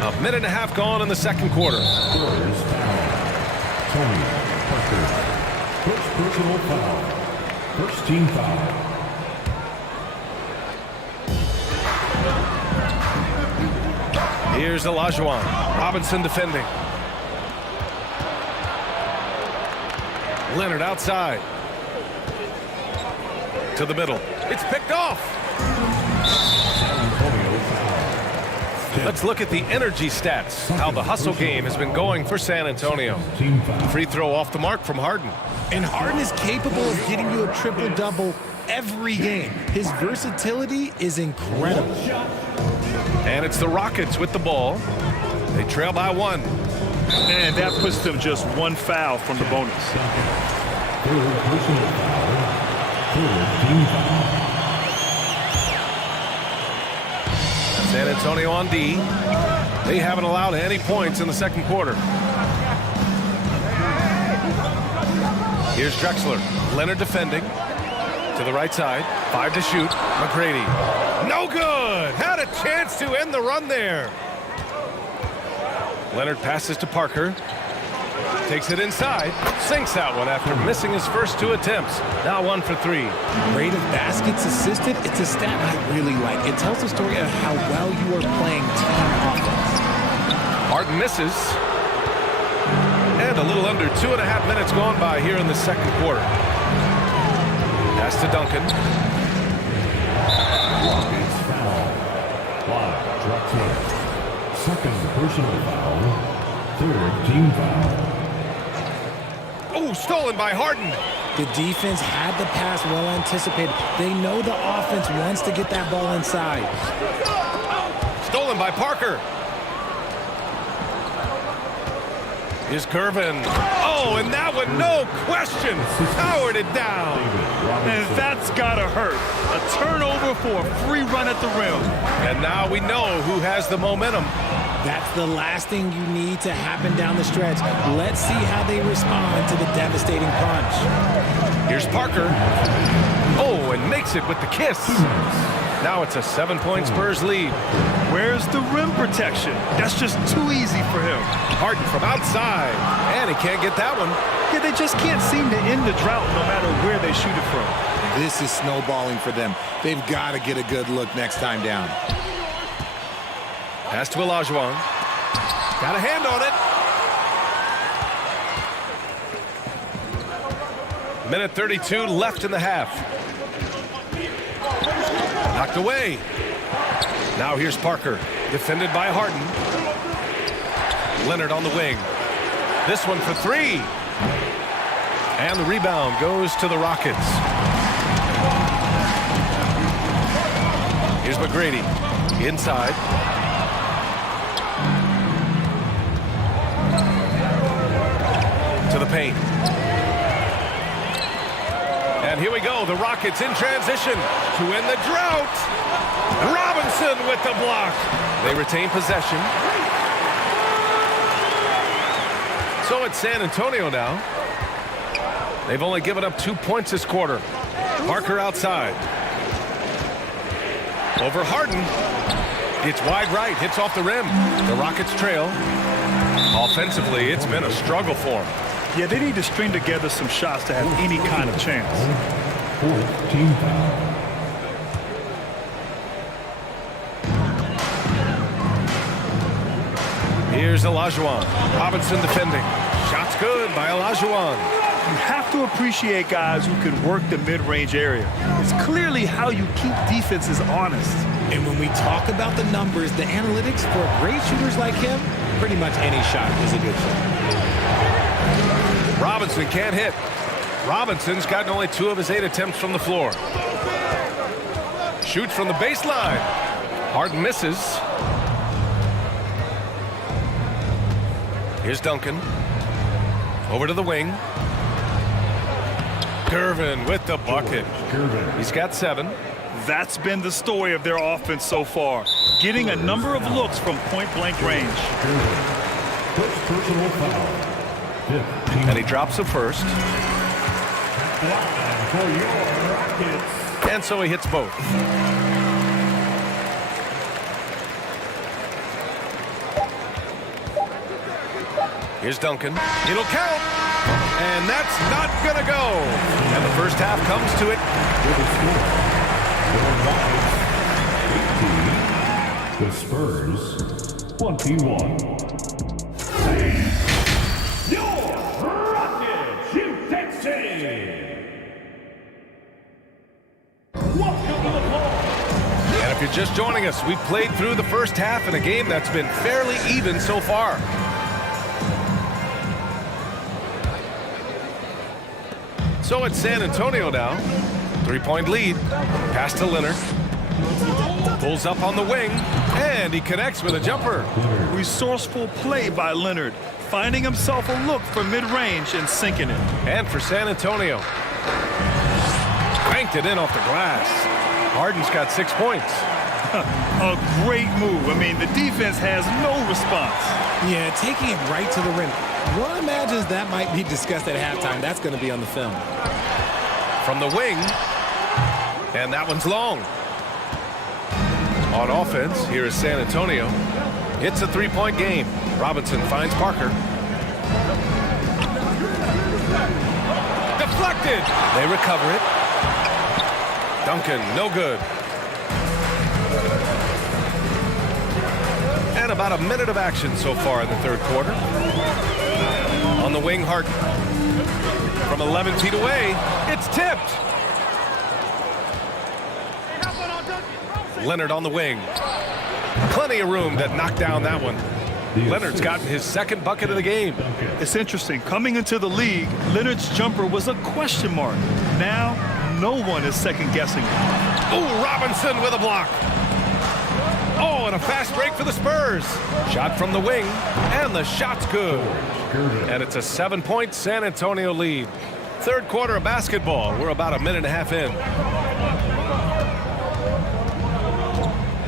A minute and a half gone in the second quarter. Tony Parker. First personal foul. First team foul. Here's Olajuwon. Robinson defending. Leonard outside. To the middle. It's picked off. Let's look at the energy stats. How the hustle game has been going for San Antonio. Free throw off the mark from Harden. And Harden is capable of getting you a triple-double every game. His versatility is incredible. And it's the Rockets with the ball. They trail by 1. And that puts them just 1 foul from the bonus. San Antonio on D. They haven't allowed any points in the second quarter. Here's Drexler. Leonard defending. To the right side. 5 to shoot. McGrady. No good. Had a chance to end the run there. Leonard passes to Parker. Takes it inside. Sinks that one after missing his first 2 attempts. Now 1 for 3. Rate of baskets assisted, it's a stat I really like. It tells the story of how well you are playing team offense. Harden misses. And a little under 2.5 minutes gone by here in the second quarter. Pass to Duncan. Rockets foul. 5 Drexler. Second personal foul. 3rd team foul. Oh, stolen by Harden. The defense had the pass well anticipated. They know the offense wants to get that ball inside. Stolen by Parker. Here's Gervin. Oh, and that one, no question, powered it down. And that's gotta hurt. A turnover for a free run at the rim. And now we know who has the momentum. That's the last thing you need to happen down the stretch. Let's see how they respond to the devastating punch. Here's Parker. Oh, and makes it with the kiss. Now it's a 7-point Spurs lead. Where's the rim protection? That's just too easy for him. Harden from outside. And he can't get that one. Yeah, they just can't seem to end the drought no matter where they shoot it from. This is snowballing for them. They've got to get a good look next time down. Pass to Olajuwon. Got a hand on it. Minute 32 left in the half. Knocked away. Now here's Parker. Defended by Harden. Leonard on the wing. This one for 3. And the rebound goes to the Rockets. Here's McGrady. Inside. To the paint. And here we go. The Rockets in transition to end the drought. Robinson with the block. They retain possession. So it's San Antonio now. They've only given up 2 points this quarter. Parker outside. Over Harden. It's wide right. Hits off the rim. The Rockets trail. Offensively, it's been a struggle for them. Yeah, they need to string together some shots to have any kind of chance. 4th team foul. Here's Olajuwon. Robinson defending. Shot's good by Olajuwon. You have to appreciate guys who can work the mid-range area. It's clearly how you keep defenses honest. And when we talk about the numbers, the analytics for great shooters like him, pretty much any shot is a good shot. Robinson can't hit. Robinson's gotten only 2 of his 8 attempts from the floor. Shoots from the baseline. Harden misses. Here's Duncan. Over to the wing. Gervin with the bucket. He's got 7. That's been the story of their offense so far. Getting a number of looks from point-blank range. Personal foul. And he drops the first. For your Rockets. And so he hits both. Here's Duncan. It'll count. And that's not going to go. And the first half comes to it. The Spurs, 21. Your Rockets, Houston City. Welcome to the floor. And if you're just joining us, we've played through the first half in a game that's been fairly even so far. So it's San Antonio now. 3-point lead. Pass to Leonard. Pulls up on the wing, and he connects with a jumper. Resourceful play by Leonard, finding himself a look from mid-range and sinking it. And for San Antonio. Banked it in off the glass. Harden's got 6 points. A great move. I mean, the defense has no response. Yeah, taking it right to the rim. One imagines that might be discussed at halftime. That's going to be on the film. From the wing. And that one's long. On offense, here is San Antonio. It's a three-point game. Robinson finds Parker. Deflected. They recover it. Duncan, no good. And about a minute of action so far in the third quarter. On the wing, Harden. From 11 feet away, it's tipped. Leonard on the wing. Plenty of room to knock down that one. Leonard's gotten his second bucket of the game. It's interesting. Coming into the league, Leonard's jumper was a question mark. Now, no one is second-guessing it. Ooh, Robinson with a block. Oh, and a fast break for the Spurs. Shot from the wing, and the shot's good. And it's a 7-point San Antonio lead. Third quarter of basketball. We're about a minute and a half in.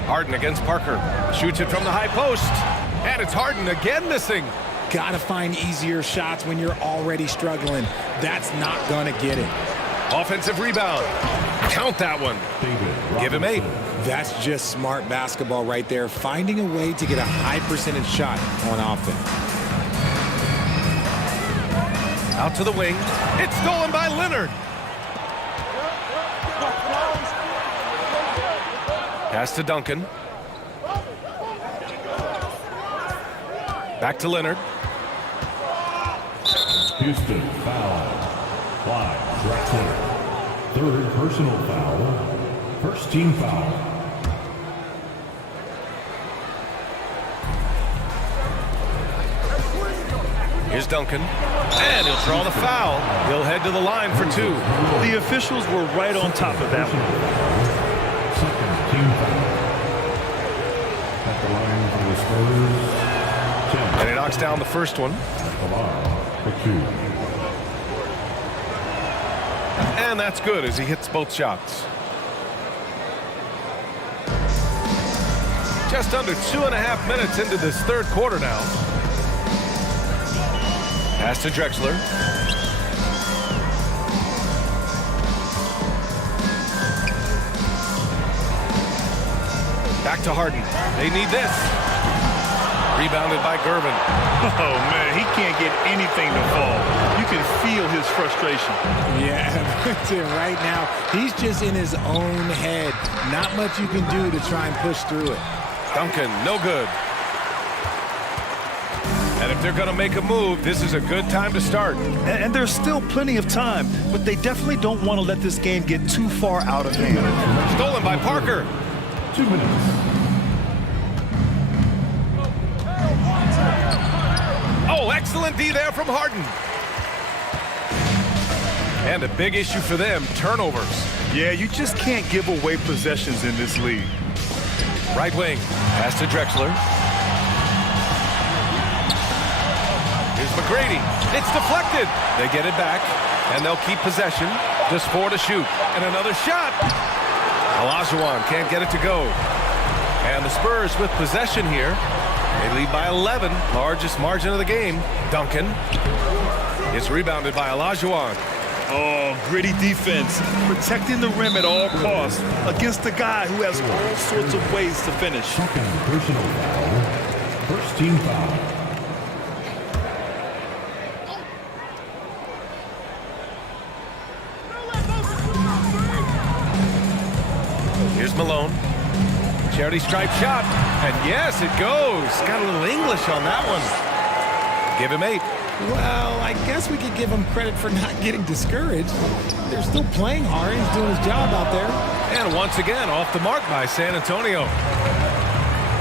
Harden against Parker. Shoots it from the high post. And it's Harden again missing. Gotta find easier shots when you're already struggling. That's not gonna get it. Offensive rebound. Count that one. Give him 8. That's just smart basketball right there. Finding a way to get a high percentage shot on offense. Out to the wing. It's stolen by Leonard. Pass to Duncan. Back to Leonard. Houston foul. Clyde Drexler. Third personal foul. First team foul. Here's Duncan. And he'll draw the foul. He'll head to the line for 2. The officials were right on top of that one. Second team foul. At the line for the Spurs. 10. And he knocks down the first one. At the line for 2. And that's good as he hits both shots. Just under 2.5 minutes into this third quarter now. Pass to Drexler. Back to Harden. They need this. Rebounded by Gervin. Oh, man, he can't get anything to fall. You can feel his frustration. Yeah, right now, he's just in his own head. Not much you can do to try and push through it. Duncan, no good. And if they're going to make a move, this is a good time to start. And there's still plenty of time, but they definitely don't want to let this game get too far out of hand. Stolen by Parker. 2 minutes. Oh, excellent D there from Harden. And a big issue for them, turnovers. Yeah, you just can't give away possessions in this league. Right wing, pass to Drexler. Here's McGrady. It's deflected. They get it back, and they'll keep possession. Just 4 to shoot. And another shot. Olajuwon can't get it to go. And the Spurs with possession here. They lead by 11, largest margin of the game. Duncan is rebounded by Olajuwon. Oh, gritty defense, protecting the rim at all costs against a guy who has all sorts of ways to finish. Second personal foul. First team foul. Here's Malone. Charity stripe shot. And yes, it goes. Got a little English on that one. Give him 8. Well, I guess we could give him credit for not getting discouraged. They're still playing hard. He's doing his job out there. And once again, off the mark by San Antonio.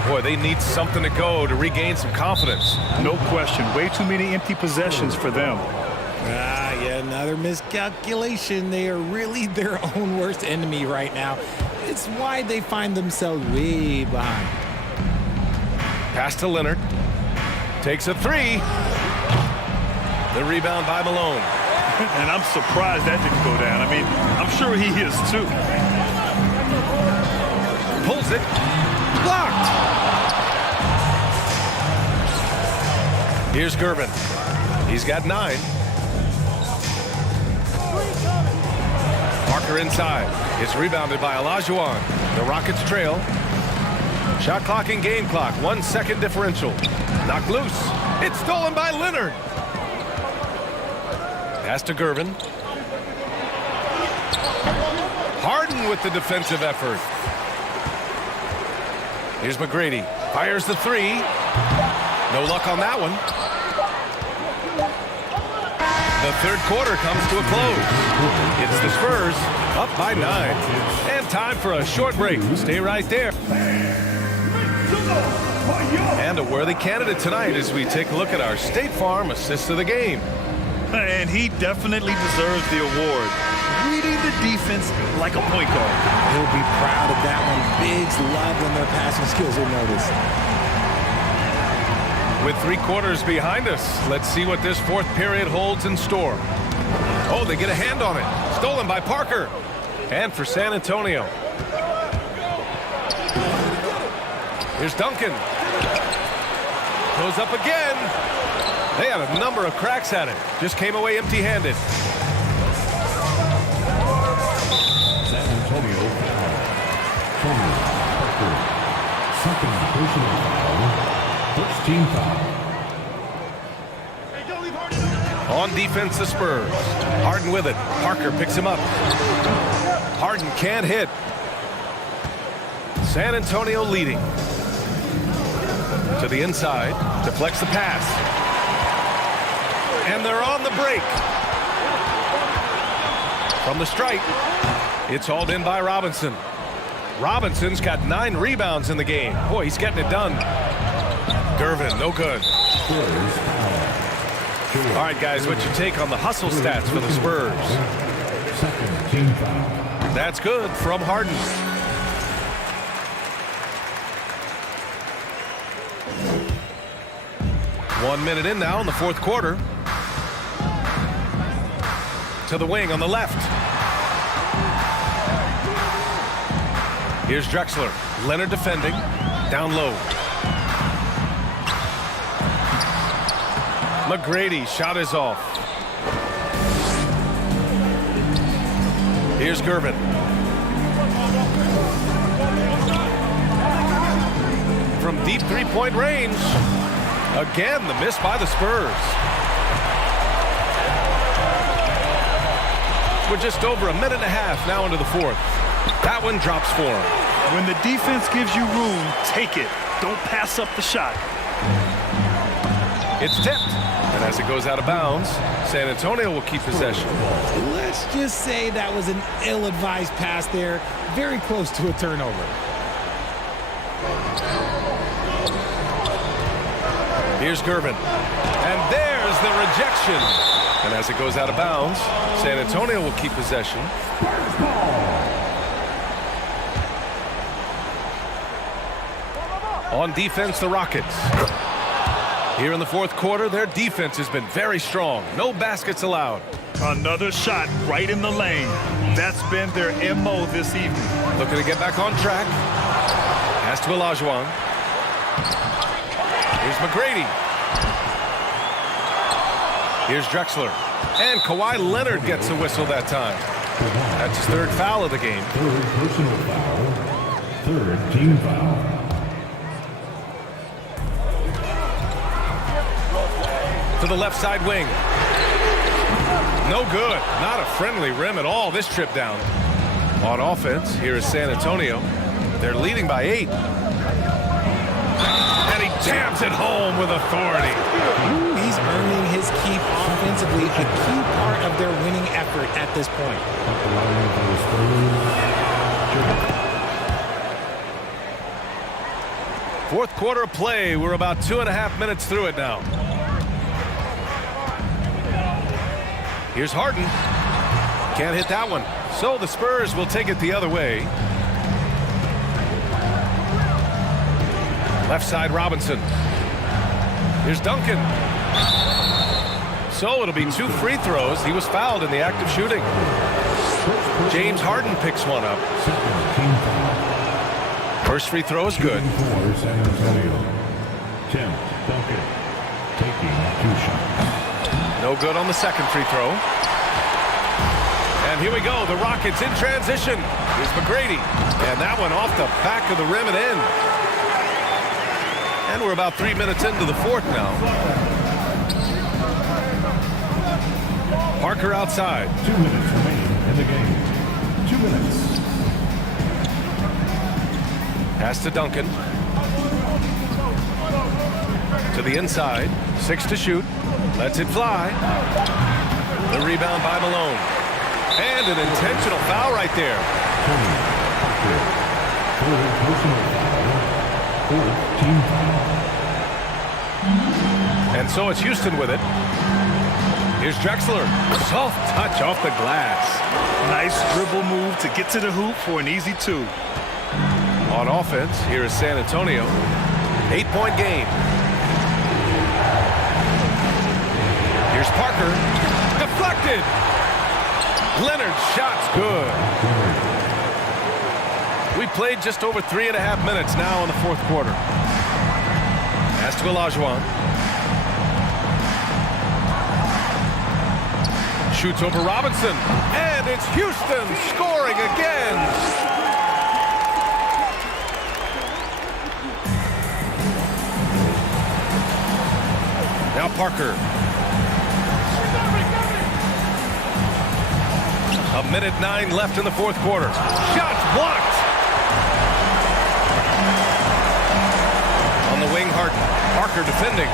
Boy, they need something to go to regain some confidence. No question. Way too many empty possessions for them. Yeah, another miscalculation. They are really their own worst enemy right now. It's why they find themselves way behind. Pass to Leonard. Takes a 3. The rebound by Malone. And I'm surprised that didn't go down. I mean, I'm sure he is too. Pulls it. Blocked. Here's Gervin. He's got 9. Parker inside. It's rebounded by Olajuwon. The Rockets trail. Shot clock and game clock. 1 second differential. Knocked loose. It's stolen by Leonard. Pass to Gervin. Harden with the defensive effort. Here's McGrady. Fires the 3. No luck on that one. The third quarter comes to a close. It's the Spurs up by 9. And time for a short break. Stay right there. And a worthy candidate tonight as we take a look at our State Farm assist of the game. And he definitely deserves the award. Reading the defense like a point guard. He'll be proud of that one. Bigs love when their passing skills are noticed. With 3 quarters behind us, let's see what this fourth period holds in store. Oh, they get a hand on it. Stolen by Parker. And for San Antonio. Here's Duncan. Goes up again. They had a number of cracks at it. Just came away empty-handed. San Antonio foul. Second personal foul. First team foul. On defense, the Spurs. Harden with it. Parker picks him up. Harden can't hit. San Antonio leading. To the inside. Deflects the pass. And they're on the break. From the stripe. It's hauled in by Robinson. Robinson's got 9 rebounds in the game. Boy, he's getting it done. Gervin, no good. All right, guys, what's your take on the hustle stats for the Spurs? Second team foul. That's good from Harden. One minute in now in the fourth quarter. To the wing on the left. Here's Drexler. Leonard defending. Down low. McGrady, shot is off. Here's Gervin. From deep three-point range. Again, the miss by the Spurs. We're just over a minute and a half now into the fourth. That one drops for him. When the defense gives you room, take it. Don't pass up the shot. It's tipped. And as it goes out of bounds, San Antonio will keep possession. Let's just say that was an ill-advised pass there. Very close to a turnover. Here's Gervin. And there's the rejection. And as it goes out of bounds, San Antonio will keep possession. On defense, the Rockets. Here in the fourth quarter, their defense has been very strong. No baskets allowed. Another shot right in the lane. That's been their MO this evening. Looking to get back on track. Pass to Olajuwon. Here's McGrady. Here's Drexler. And Kawhi Leonard gets a whistle that time. That's his 3rd foul of the game. 3rd personal foul. 3rd team foul. To the left side wing. No good. Not a friendly rim at all this trip down. On offense, here is San Antonio. They're leading by 8. And he jams it home with authority. He's earning his keep offensively, a key part of their winning effort at this point. Fourth quarter of play. We're about 2.5 minutes through it now. Here's Harden. Can't hit that one. So the Spurs will take it the other way. Left side Robinson. Here's Duncan. So it'll be 2 free throws. He was fouled in the act of shooting. James Harden picks one up. First free throw is good. For San Antonio. Tim Duncan taking 2 shots. No good on the second free throw. And here we go. The Rockets in transition. Here's McGrady. And that one off the back of the rim and in. And we're about 3 minutes into the fourth now. Parker outside. 2 minutes remaining in the game. 2 minutes. Pass to Duncan. To the inside. 6 to shoot. Lets it fly. The rebound by Malone. And an intentional foul right there. And so it's Houston with it. Here's Drexler. Soft touch off the glass. Nice dribble move to get to the hoop for an easy 2. On offense, here is San Antonio. 8-point game. Here's Parker. Deflected. Leonard's shot's good. We played just over 3.5 minutes now in the fourth quarter. Pass to Olajuwon. Shoots over Robinson. And it's Houston scoring again. Now Parker. 1:09 left in the fourth quarter. Shots blocked. On the wing, Harden. Parker defending.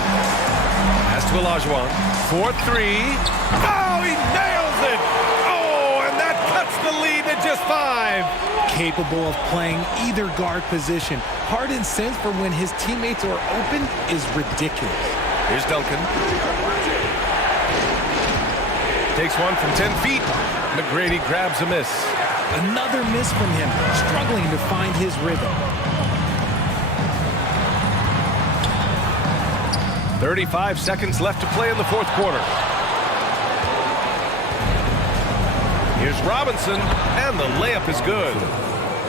Pass to Olajuwon. 4-3. Oh, he nails it. Oh, and that cuts the lead to just 5. Capable of playing either guard position. Harden's sense for when his teammates are open is ridiculous. Here's Duncan. Takes one from 10 feet. McGrady grabs a miss. Another miss from him, struggling to find his rhythm. 35 seconds left to play in the fourth quarter. Here's Robinson, and the layup is good.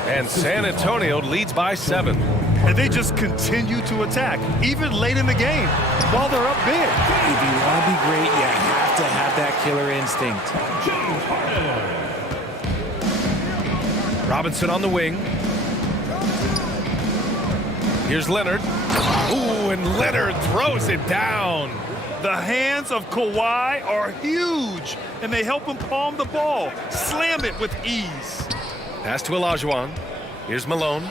And San Antonio leads by 7. And they just continue to attack, even late in the game, while they're up big. If you want to be great, you have to have that killer instinct. Robinson on the wing. Here's Leonard. Ooh, and Leonard throws it down. The hands of Kawhi are huge, and they help him palm the ball, slam it with ease. Pass to Olajuwon. Here's Malone.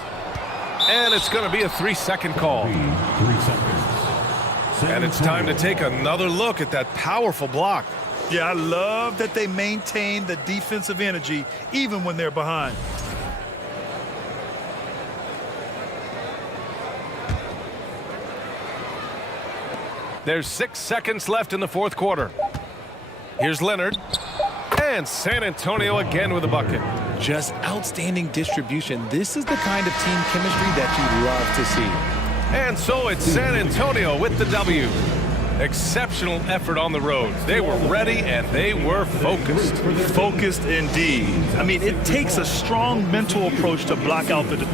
And it's going to be a 3-second call. 3 seconds. And it's time to take another look at that powerful block. Yeah, I love that they maintain the defensive energy even when they're behind. There's 6 seconds left in the fourth quarter. Here's Leonard. And San Antonio again with a bucket. Just outstanding distribution. This is the kind of team chemistry that you love to see. And so it's San Antonio with the W. Exceptional effort on the road. They were ready and they were focused. Focused indeed. I mean, it takes a strong mental approach to block out the...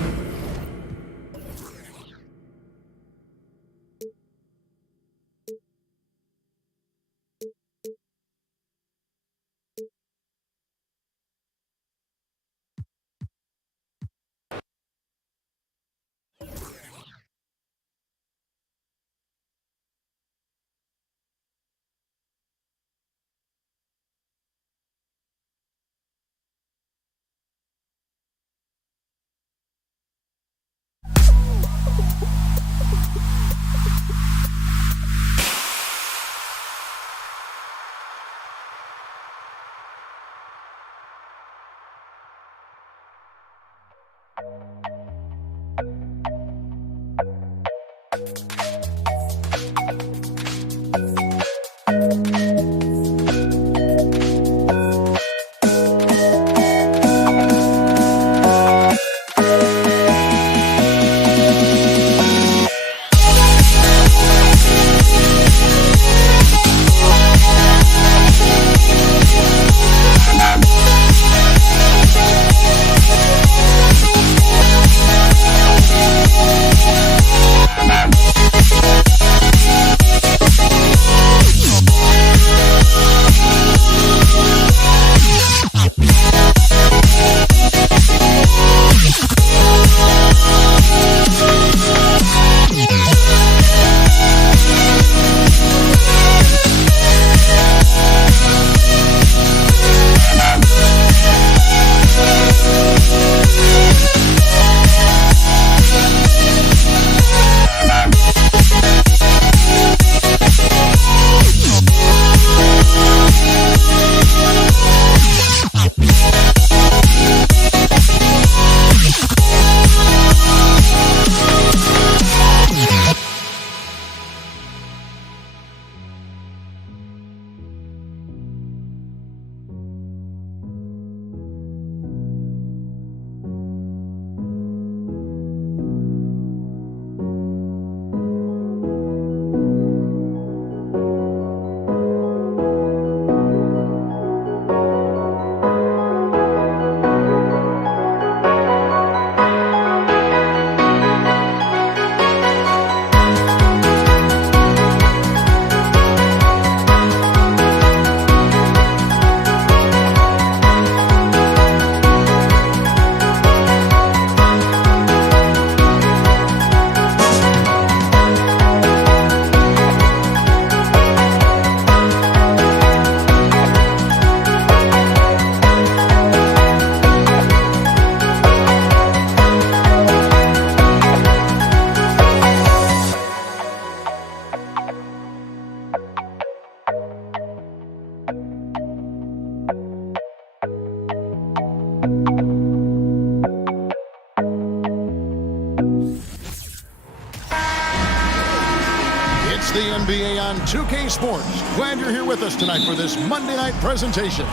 2K Sports. Glad you're here with us tonight for this Monday night presentation.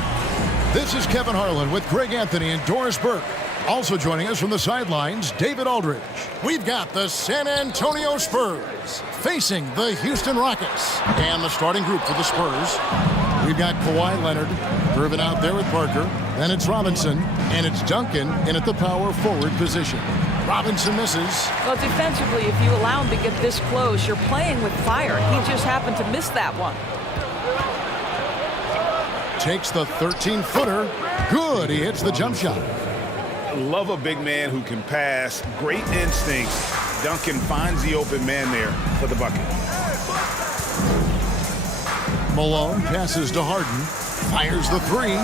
This is Kevin Harlan with Greg Anthony and Doris Burke. Also joining us from the sidelines, David Aldridge. We've got the San Antonio Spurs facing the Houston Rockets. And the starting group for the Spurs. We've got Kawhi Leonard driven out there with Parker. Then it's Robinson, and it's Duncan in at the power forward position. Robinson misses. Well, defensively, if you allow him to get this close, you're playing with fire. He just happened to miss that one. Takes the 13-footer. Good. He hits the jump shot. Love a big man who can pass. Great instincts. Duncan finds the open man there for the bucket. Malone passes to Harden. Fires the three.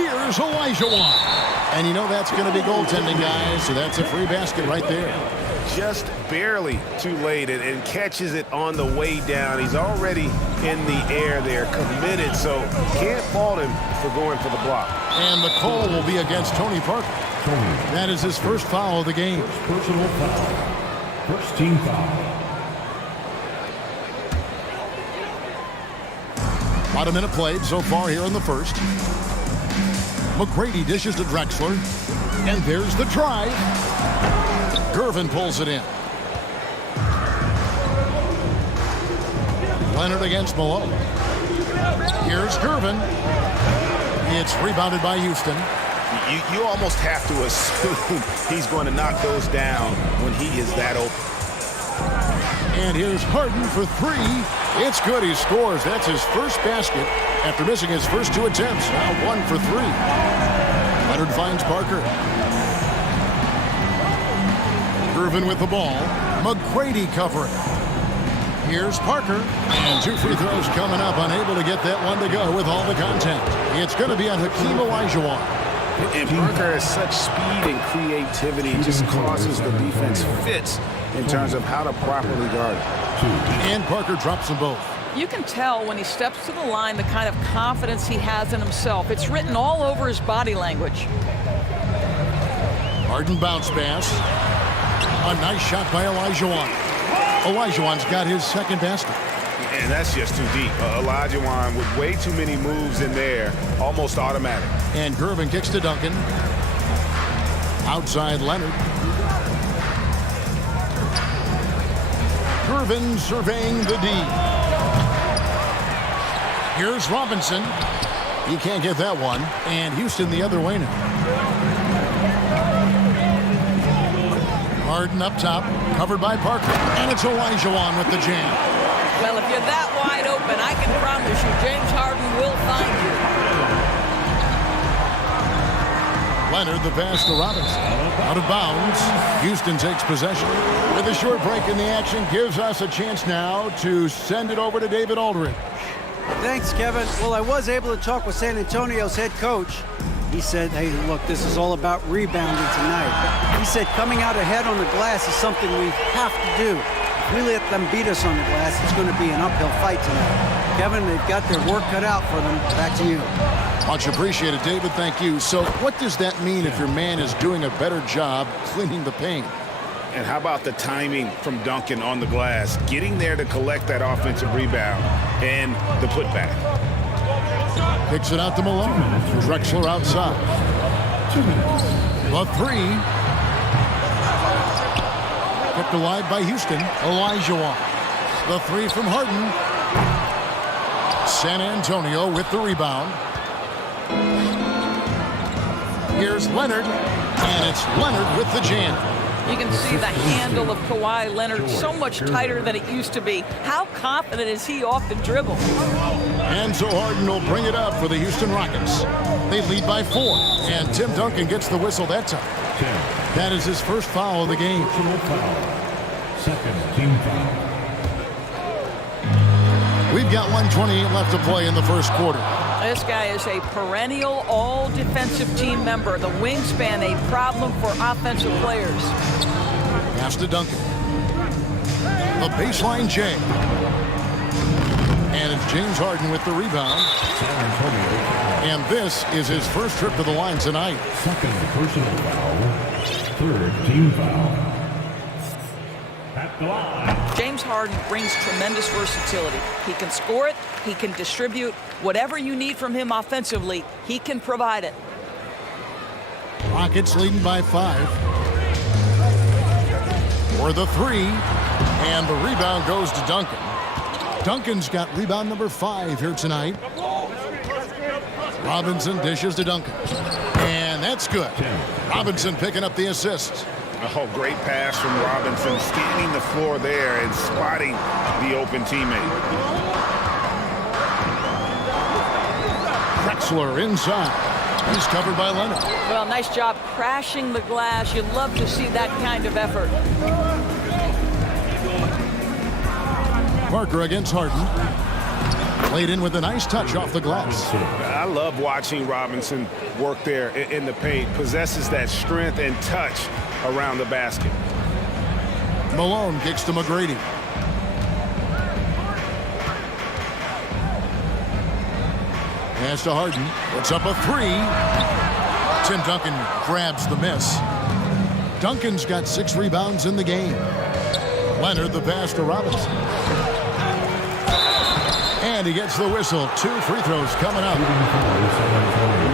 Here's Olajuwon. And you know that's going to be goaltending, guys, so that's a free basket right there. Just barely too late and catches it on the way down. He's already in the air there, committed, so can't fault him for going for the block. And the call will be against Tony Parker. That is his first foul of the game. Personal foul. First team foul. About a minute played so far here in the first. McGrady dishes to Drexler. And there's the drive. Gervin pulls it in. Leonard against Malone. Here's Gervin. It's rebounded by Houston. You almost have to assume he's going to knock those down when he is that open. And here's Harden for three. It's good. He scores. That's his first basket after missing his first two attempts. Now 1 for 3. Leonard finds Parker. Gervin with the ball. McGrady covering. Here's Parker. And 2 free throws coming up. Unable to get that one to go with all the content. It's going to be on Hakeem Olajuwon. And Parker has such speed and creativity. Just causes the defense fits in terms of how to properly guard it. And Parker drops them both. You can tell when he steps to the line the kind of confidence he has in himself. It's written all over his body language. Harden bounce pass. A nice shot by Olajuwon. Olajuwon's got his second basket. And that's just too deep. Olajuwon with way too many moves in there, almost automatic. And Gervin kicks to Duncan. Outside Leonard. Gervin surveying the D. Here's Robinson. He can't get that one. And Houston the other way now. Harden up top, covered by Parker. And it's Olajuwon with the jam. Well, if you're that wide open, I can promise you James Harden will find you. Leonard, the pass to Robinson. Out of bounds. Houston takes possession. With a short break in the action, gives us a chance now to send it over to David Aldridge. Thanks, Kevin. Well, I was able to talk with San Antonio's head coach. He said, hey, look, this is all about rebounding tonight. He said coming out ahead on the glass is something we have to do. If we let them beat us on the glass, it's going to be an uphill fight tonight. Kevin, they've got their work cut out for them. Back to you. Much appreciated, David. Thank you. So what does that mean if your man is doing a better job cleaning the paint? And how about the timing from Duncan on the glass, getting there to collect that offensive rebound and the putback. Kicks it out to Malone. Drexler outside. The three. Kept alive by Houston. Olajuwon. The three from Harden. San Antonio with the rebound. Here's Leonard. And it's Leonard with the jam. You can see the handle of Kawhi Leonard so much tighter than it used to be. How confident is he off the dribble? And so Harden will bring it up for the Houston Rockets. They lead by 4. And Tim Duncan gets the whistle that time. That is his first foul of the game. Second team foul. We've got 1:28 left to play in the first quarter. This guy is a perennial all-defensive team member. The wingspan, a problem for offensive players. Pass to Duncan. The baseline J. And it's James Harden with the rebound. And this is his first trip to the line tonight. Second personal foul. Third team foul. At James Harden brings tremendous versatility. He can score it, he can distribute. Whatever you need from him offensively, he can provide it. Rockets leading by 5. For the 3, and the rebound goes to Duncan. Duncan's got rebound number 5 here tonight. Robinson dishes to Duncan, and that's good. Robinson picking up the assist. Oh, great pass from Robinson, scanning the floor there and spotting the open teammate. Drexler inside. He's covered by Leonard. Well, nice job crashing the glass. You love to see that kind of effort. Parker against Harden. Played in with a nice touch off the glass. I love watching Robinson work there in the paint. Possesses that strength and touch around the basket. Malone kicks to McGrady. Pass to Harden. Puts up a 3. Tim Duncan grabs the miss. Duncan's got 6 rebounds in the game. Leonard the pass to Robinson. And he gets the whistle. 2 free throws coming up.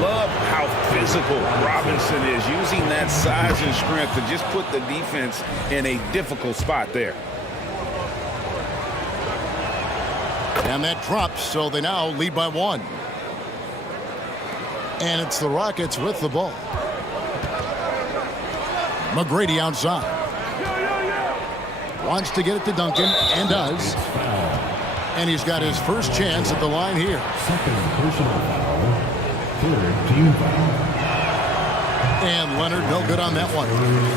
Love how physical Robinson is, using that size and strength to just put the defense in a difficult spot there. And that drops, so they now lead by 1. And it's the Rockets with the ball. McGrady outside. Wants to get it to Duncan, and does. And he's got his first chance at the line here. Second personal foul. Third team foul. And Leonard no good on that one.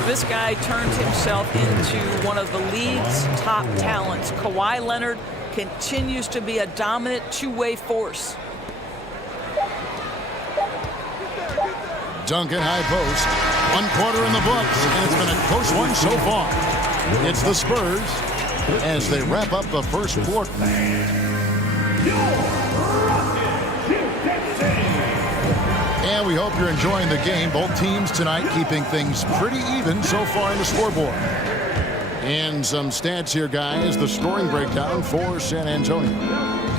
This guy turned himself into one of the league's top talents. Kawhi Leonard continues to be a dominant two-way force. Duncan high post. 1 quarter in the books, and it's been a close one so far. It's the Spurs as they wrap up the first quarter. And we hope you're enjoying the game. Both teams tonight keeping things pretty even so far in the scoreboard. And some stats here, guys. The scoring breakdown for San Antonio.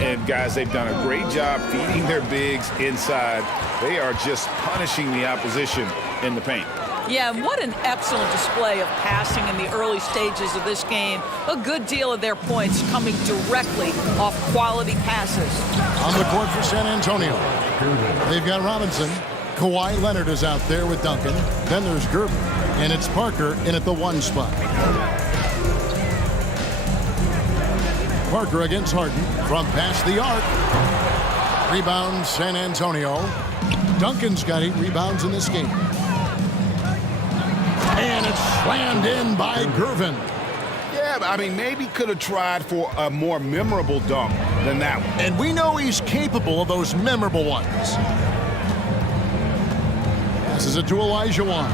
And guys, they've done a great job feeding their bigs inside. They are just punishing the opposition in the paint. Yeah, what an excellent display of passing in the early stages of this game. A good deal of their points coming directly off quality passes. On the court for San Antonio, they've got Robinson. Kawhi Leonard is out there with Duncan. Then there's Gerber, and it's Parker in at the 1 spot. Parker against Harden from past the arc. Rebound San Antonio. Duncan's got 8 rebounds in this game. And it's slammed in by Gervin. Yeah, I mean, maybe could have tried for a more memorable dunk than that one. And we know he's capable of those memorable ones. Passes it to Olajuwon.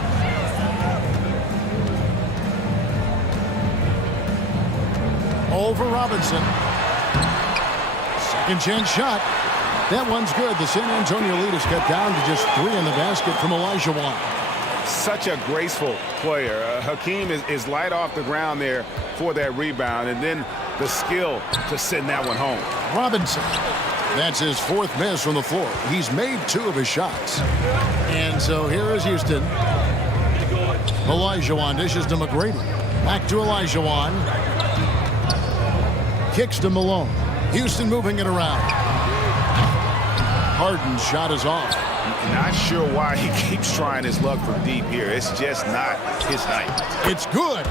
Over Robinson. Second chance shot. That one's good. The San Antonio lead is cut down to just 3 in the basket from Olajuwon. Such a graceful player. Hakeem is light off the ground there for that rebound, and then the skill to send that one home. Robinson. That's his 4th miss from the floor. He's made 2 of his shots. And so here is Houston. Olajuwon dishes to McGrady. Back to Olajuwon. Kicks to Malone. Houston moving it around. Harden's shot is off. Not sure why he keeps trying his luck from deep here. It's just not his night. It's good.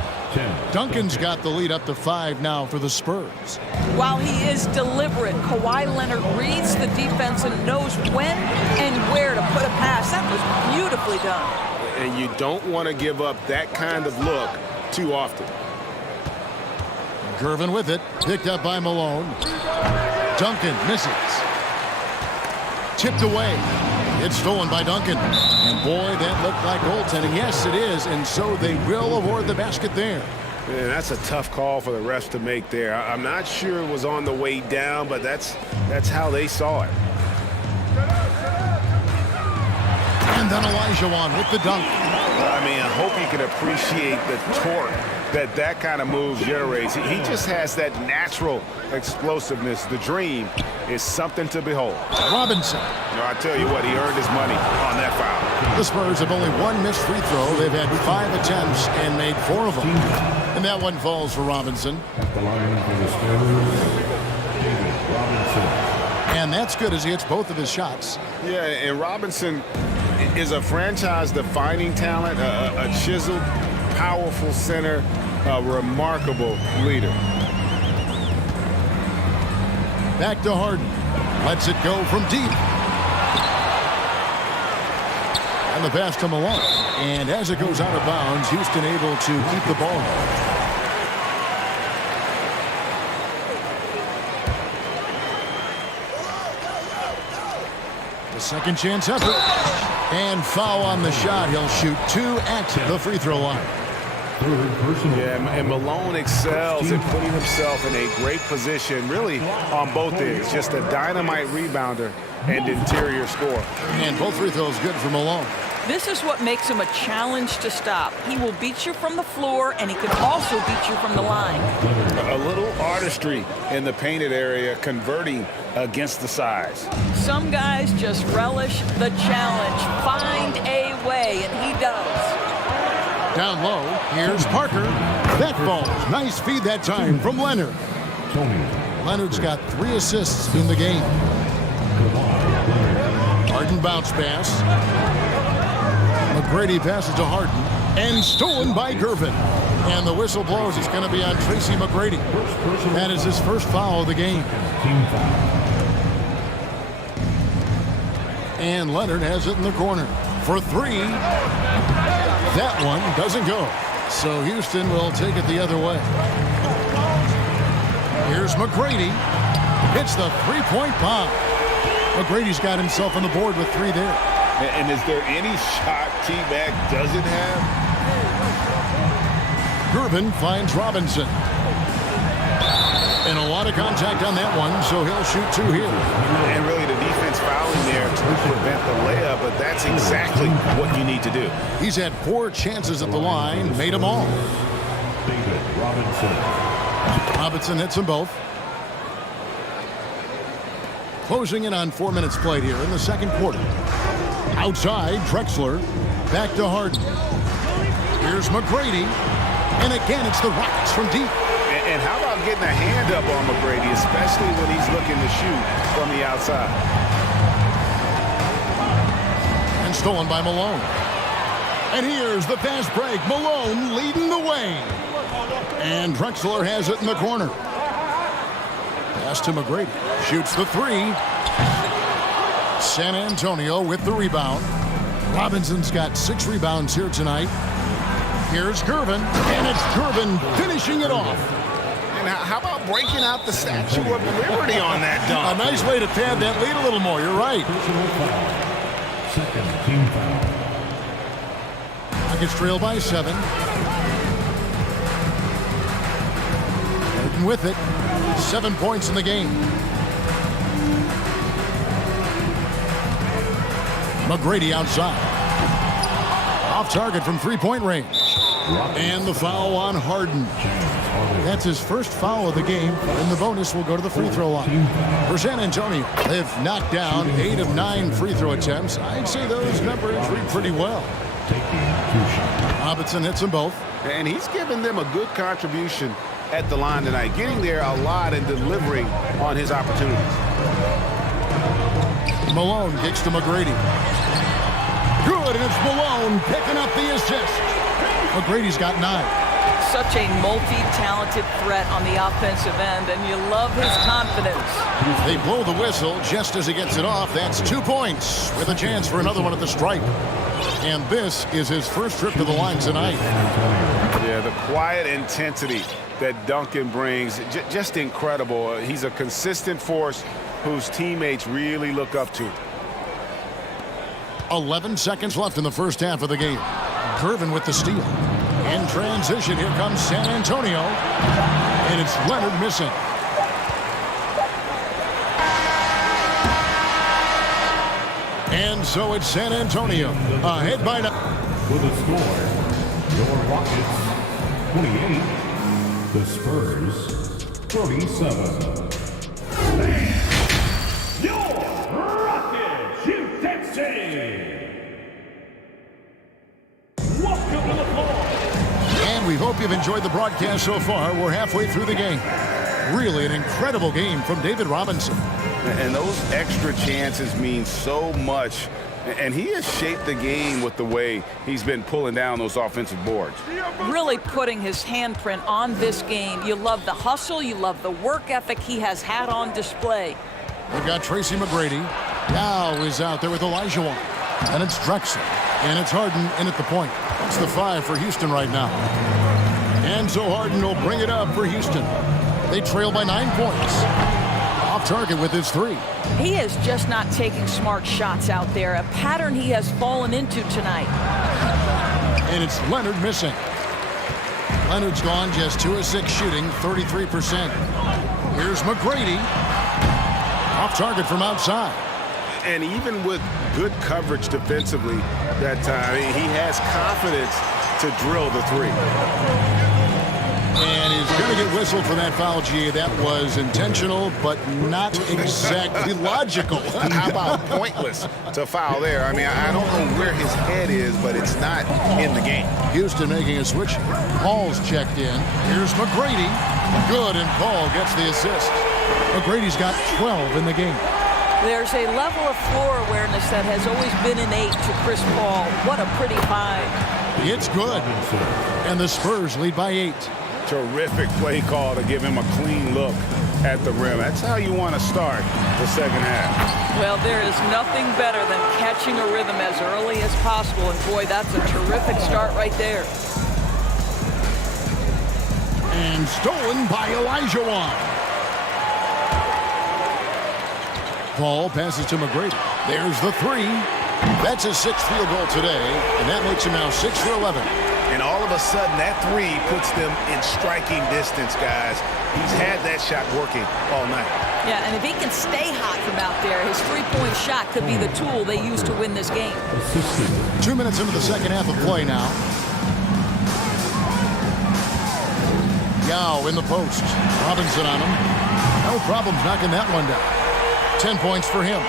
Duncan's got the lead up to 5 now for the Spurs. While he is deliberate, Kawhi Leonard reads the defense and knows when and where to put a pass. That was beautifully done. And you don't want to give up that kind of look too often. Gervin with it. Picked up by Malone. Duncan misses. Tipped away. It's stolen by Duncan. And boy, that looked like goaltending. Yes, it is. And so they will award the basket there. Man, that's a tough call for the refs to make there. I'm not sure it was on the way down, but that's how they saw it. And then Olajuwon with the dunk. I mean, hope you can appreciate the torque that kind of move generates. He just has that natural explosiveness. The dream is something to behold. Robinson. I tell you what, he earned his money on that foul. The Spurs have only one missed free throw. They've had 5 attempts and made 4 of them. And that one falls for Robinson. At the line for the Spurs, David Robinson. And that's good as he hits both of his shots. Yeah, and Robinson is a franchise-defining talent, a chiseled, powerful center, a remarkable leader. Back to Harden. Lets it go from deep. And the pass to Malone. And as it goes out of bounds, Houston able to keep the ball. The second chance effort. And foul on the shot. He'll shoot 2 at the free throw line. Yeah, and Malone excels at putting himself in a great position, really on both ends. Just a dynamite rebounder and interior scorer. And both free throws good for Malone. This is what makes him a challenge to stop. He will beat you from the floor, and he can also beat you from the line. A little artistry in the painted area, converting against the size. Some guys just relish the challenge. Find a way, and he does. Down low, here's Parker. That falls. Nice feed that time from Leonard. Leonard's got 3 assists in the game. Harden bounce pass. McGrady passes to Harden. And stolen by Gervin. And the whistle blows. It's going to be on Tracy McGrady. That is his first foul of the game. And Leonard has it in the corner for 3. That one doesn't go. So Houston will take it the other way. Here's McGrady. Hits the 3-point bomb. McGrady's got himself on the board with 3 there. And is there any shot T-Mac doesn't have? Gervin finds Robinson. And a lot of contact on that one, so he'll shoot 2 here. And really the defense fouling there to prevent the layup, but that's exactly what you need to do. He's had 4 chances at the line, made them all. David Robinson. Robinson hits them both. Closing in on 4 minutes played here in the second quarter. Outside, Drexler. Back to Harden. Here's McGrady. And again, it's the Rockets from deep. And how about getting a hand up on McGrady, especially when he's looking to shoot from the outside. And stolen by Malone. And here's the fast break. Malone leading the way. And Drexler has it in the corner. Pass to McGrady. Shoots the 3. San Antonio with the rebound. Robinson's got 6 rebounds here tonight. Here's Gervin. And it's Gervin finishing it off. And how about breaking out the Statue of Liberty on that dunk? A nice way to pad that lead a little more. You're right. Second team foul. Rockets trail by 7. Harden with it. 7 points in the game. McGrady outside. Off target from 3-point range. And the foul on Harden. That's his first foul of the game, and the bonus will go to the free throw line. For San Antonio, they've knocked down 8 of 9 free throw attempts. I'd say those numbers read pretty well. Robinson hits them both. And he's given them a good contribution at the line tonight, getting there a lot and delivering on his opportunities. Malone kicks to McGrady. Good, and it's Malone picking up the assist. McGrady's got 9. Such a multi-talented threat on the offensive end, and you love his confidence. They blow the whistle just as he gets it off. That's 2 points with a chance for another one at the stripe. And this is his first trip to the line tonight. Yeah, the quiet intensity that Duncan brings, just incredible. He's a consistent force whose teammates really look up to. 11 seconds left in the first half of the game. Gervin with the steal. In transition, here comes San Antonio. And it's Leonard missing. And so it's San Antonio ahead by 9. With a score, Your Rockets, 28. The Spurs, 37. And your Rockets, Hugh Dempsey. Welcome to the floor. And we hope you've enjoyed the broadcast so far. We're halfway through the game. Really an incredible game from David Robinson. And those extra chances mean so much. And he has shaped the game with the way he's been pulling down those offensive boards. Really putting his handprint on this game. You love the hustle. You love the work ethic he has had on display. We've got Tracy McGrady. Now is out there with Olajuwon. And it's Drexel. And it's Harden in at the point. It's the 5 for Houston right now. And so Harden will bring it up for Houston. They trail by 9 points. Off target with his 3. He is just not taking smart shots out there, a pattern he has fallen into tonight. And it's Leonard missing. Leonard's gone just 2 of 6 shooting, 33%. Here's McGrady. Off target from outside. And even with good coverage defensively that time, he has confidence to drill the 3. And he's going to get whistled for that foul, G. That was intentional, but not exactly logical. How about pointless to foul there? I mean, I don't know where his head is, but it's not in the game. Houston making a switch. Paul's checked in. Here's McGrady. Good, and Paul gets the assist. McGrady's got 12 in the game. There's a level of floor awareness that has always been innate to Chris Paul. What a pretty find. It's good. And the Spurs lead by 8. Terrific play call to give him a clean look at the rim. That's how you want to start the second half. Well, there is nothing better than catching a rhythm as early as possible. And boy, that's a terrific start right there. And stolen by Olajuwon. Paul passes to McGrady. There's the 3. That's his 6th field goal today, and that makes him now 6 for 11. And all of a sudden, that 3 puts them in striking distance, guys. He's had that shot working all night. Yeah, and if he can stay hot from out there, his three-point shot could be the tool they use to win this game. 2 minutes into the second half of play now. Yao in the post. Robinson on him. No problems knocking that one down. 10 points for him.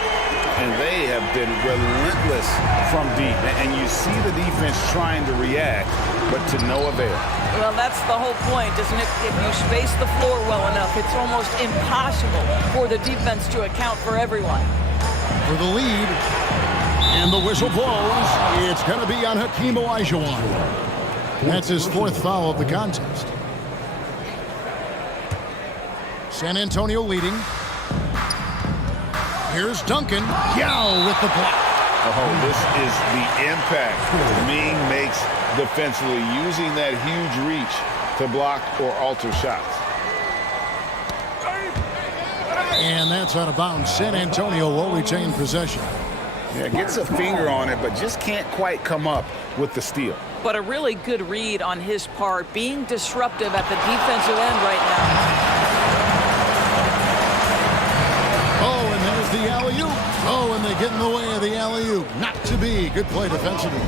And they have been relentless from deep. And you see the defense trying to react, but to no avail. Well, that's the whole point, isn't it? If you space the floor well enough, it's almost impossible for the defense to account for everyone. For the lead. And the whistle blows. It's going to be on Hakeem Olajuwon. That's his 4th foul of the contest. San Antonio leading. Here's Duncan. Yao with the block. Oh, this is the impact Ming makes defensively, using that huge reach to block or alter shots. And that's out of bounds. San Antonio will retain possession. Yeah, gets a finger on it, but just can't quite come up with the steal. But a really good read on his part, being disruptive at the defensive end right now. The alley-oop. Oh, and they get in the way of the alley-oop. Not to be. Good play defensively.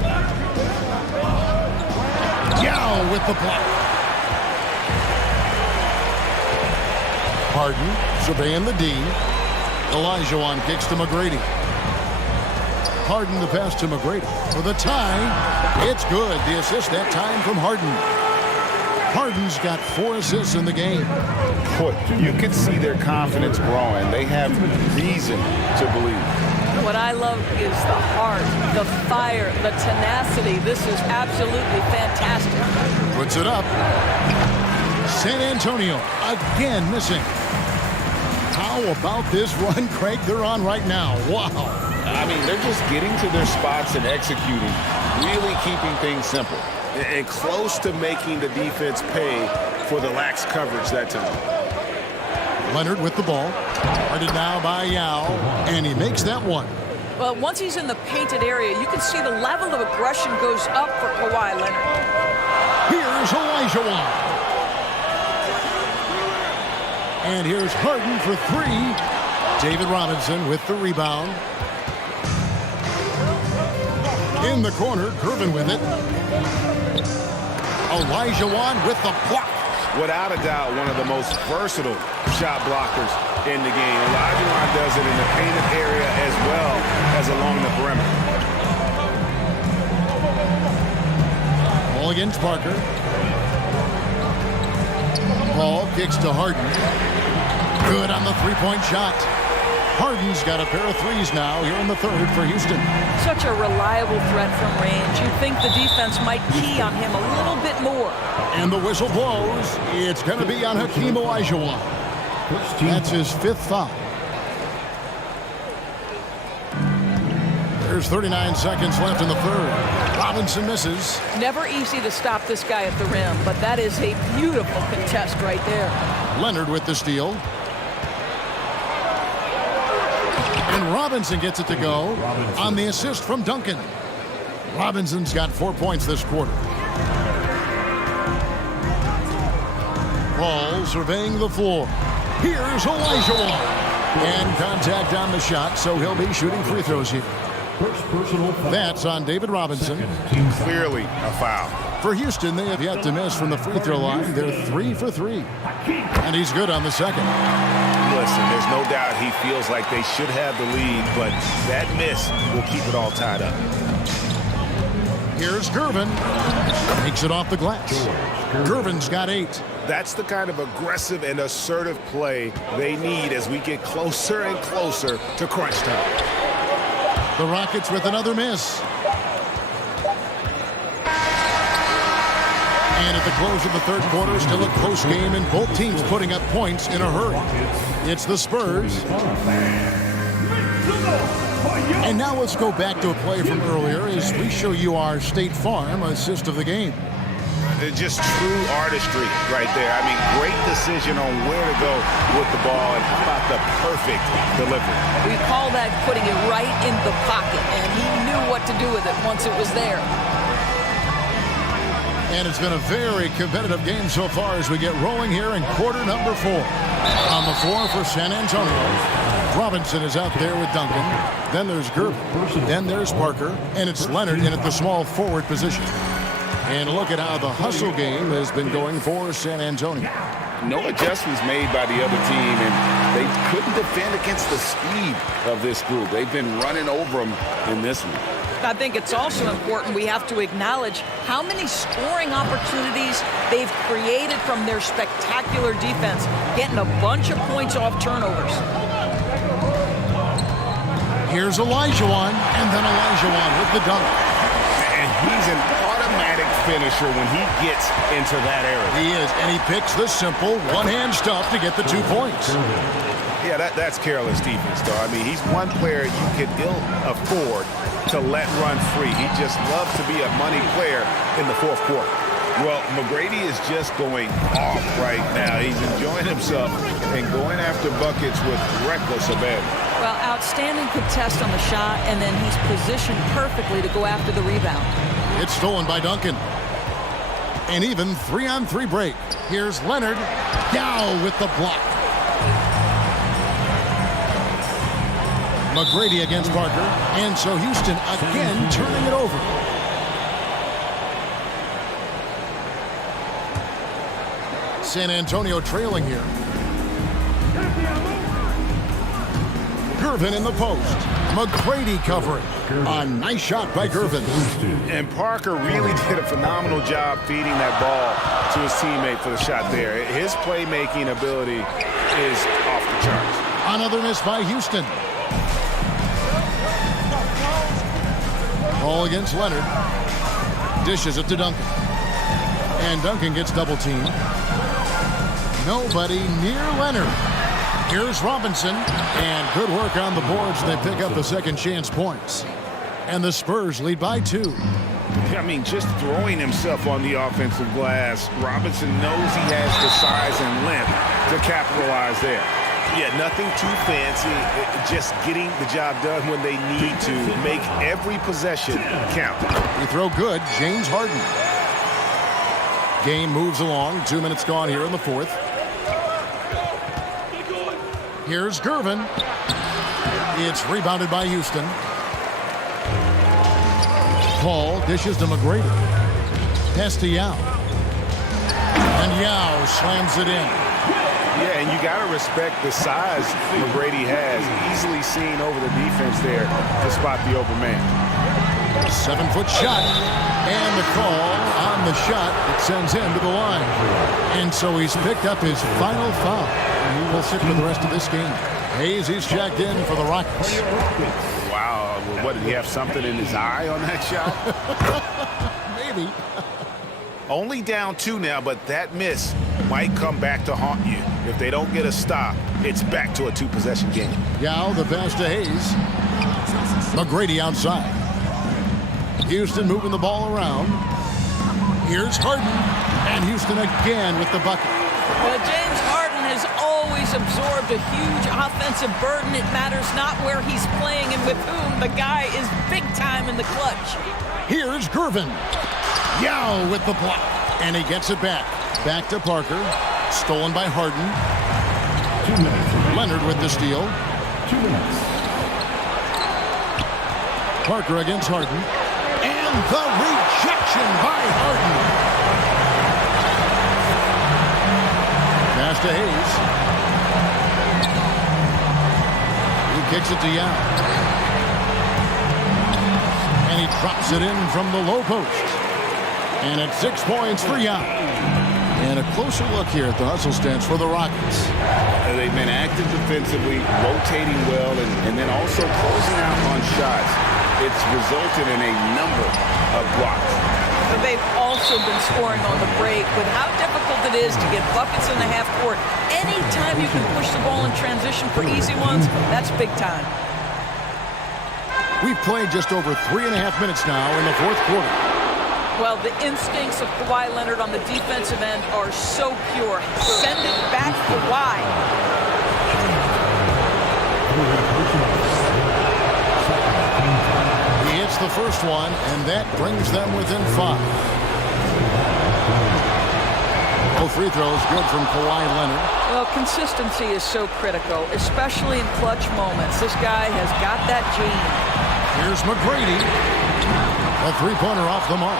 Yao with the block. Harden surveying the D. Olajuwon kicks to McGrady. Harden the pass to McGrady. For the tie, it's good. The assist that time from Harden. Harden's got 4 assists in the game. You can see their confidence growing. They have reason to believe. What I love is the heart, the fire, the tenacity. This is absolutely fantastic. Puts it up. San Antonio again missing. How about this run, Craig, they're on right now? Wow. I mean, they're just getting to their spots and executing, really keeping things simple. And close to making the defense pay for the lax coverage that time. Leonard with the ball. Guarded now by Yao. And he makes that one. Well, once he's in the painted area, you can see the level of aggression goes up for Kawhi Leonard. Here's Olajuwon. And here's Harden for 3. David Robinson with the rebound. In the corner, Curvin with it. Olajuwon with the block. Without a doubt, one of the most versatile shot blockers in the game. Olajuwon does it in the painted area as well as along the perimeter. Ball against Parker. Ball kicks to Harden. Good on the three-point shot. Harden's got a pair of threes now here in the third for Houston. Such a reliable threat from range. You'd think the defense might key on him a little bit more. And the whistle blows. It's going to be on Hakeem Olajuwon. That's his fifth foul. There's 39 seconds left in the third. Robinson misses. Never easy to stop this guy at the rim, but that is a beautiful contest right there. Leonard with the steal. And Robinson gets it to go on the assist from Duncan. Robinson's got 4 points this quarter. Paul surveying the floor. Here's Olajuwon. And contact on the shot, so he'll be shooting free throws here. That's on David Robinson. Clearly a foul. For Houston, they have yet to miss from the free throw line. They're 3 for 3. And he's good on the second. Listen, there's no doubt he feels like they should have the lead, but that miss will keep it all tied up. Here's Gervin. Takes it off the glass. Gervin's got 8. That's the kind of aggressive and assertive play they need as we get closer and closer to crunch time. The Rockets with another miss. And at the close of the third quarter, still a close game, and both teams putting up points in a hurry. It's the Spurs. And now let's go back to a play from earlier as we show you our State Farm assist of the game. Just true artistry right there. I mean, great decision on where to go with the ball, and how about the perfect delivery? We call that putting it right in the pocket, and he knew what to do with it once it was there. And it's been a very competitive game so far as we get rolling here in quarter number 4. On the floor for San Antonio, Robinson is out there with Duncan. Then there's Gervin. Then there's Parker. And it's Leonard in at the small forward position. And look at how the hustle game has been going for San Antonio. No adjustments made by the other team, and they couldn't defend against the speed of this group. They've been running over them in this one. I think it's also important we have to acknowledge how many scoring opportunities they've created from their spectacular defense, getting a bunch of points off turnovers. Here's Olajuwon, and then Olajuwon with the dunk. And he's an automatic finisher when he gets into that area. He is, and he picks the simple one-hand stuff to get the 2 points. Yeah, that's careless defense, though. I mean, he's one player you can ill afford to let run free. He just loves to be a money player in the fourth quarter. Well, McGrady is just going off right now. He's enjoying himself and going after buckets with reckless abandon. Well, outstanding contest on the shot, and then he's positioned perfectly to go after the rebound. It's stolen by Duncan. An even 3-on-3 break. Here's Leonard. Yao with the block. McGrady against Parker. And so Houston again turning it over. San Antonio trailing here. Gervin in the post. McGrady covering. A nice shot by Gervin. And Parker really did a phenomenal job feeding that ball to his teammate for the shot there. His playmaking ability is off the charts. Another miss by Houston. Ball against Leonard. Dishes it to Duncan. And Duncan gets double teamed. Nobody near Leonard. Here's Robinson. And good work on the boards. They pick up the second chance points. And the Spurs lead by 2. I mean, just throwing himself on the offensive glass, Robinson knows he has the size and length to capitalize there. Yeah, nothing too fancy, just getting the job done when they need to make every possession count. You throw good, James Harden. Game moves along, 2 minutes gone here in the fourth. Here's Gervin. It's rebounded by Houston. Paul dishes to McGrady. Pass to Yao. And Yao slams it in. Yeah, and you got to respect the size McGrady has. Easily seen over the defense there to spot the open man. 7-foot shot. And the call on the shot, it sends him to the line. And so he's picked up his final foul. And he will sit for the rest of this game. Hayes, he's checked in for the Rockets. Wow, what, did he have something in his eye on that shot? Maybe. Only down 2 now, but that miss might come back to haunt you. If they don't get a stop, it's back to a 2-possession game. Yao, the pass to Hayes. McGrady outside. Houston moving the ball around. Here's Harden. And Houston again with the bucket. Well, James Harden has always absorbed a huge offensive burden. It matters not where he's playing and with whom. The guy is big time in the clutch. Here's Gervin. Yao with the block. And he gets it back. Back to Parker. Stolen by Harden. 2 minutes. Leonard with the steal. 2 minutes. Parker against Harden. And the rejection by Harden. Pass to Hayes. He kicks it to Yao. And he drops it in from the low post. And it's 6 points for Yao. And a closer look here at the hustle stance for the Rockets. They've been active defensively, rotating well, and then also closing out on shots. It's resulted in a number of blocks. But they've also been scoring on the break. With how difficult it is to get buckets in the half court, anytime you can push the ball in transition for easy ones, that's big time. We've played just over 3.5 minutes now in the fourth quarter. Well, the instincts of Kawhi Leonard on the defensive end are so pure. Send it back to Kawhi. He hits the first one, and that brings them within 5. Both free throws good from Kawhi Leonard. Well, consistency is so critical, especially in clutch moments. This guy has got that gene. Here's McGrady. A three-pointer off the mark.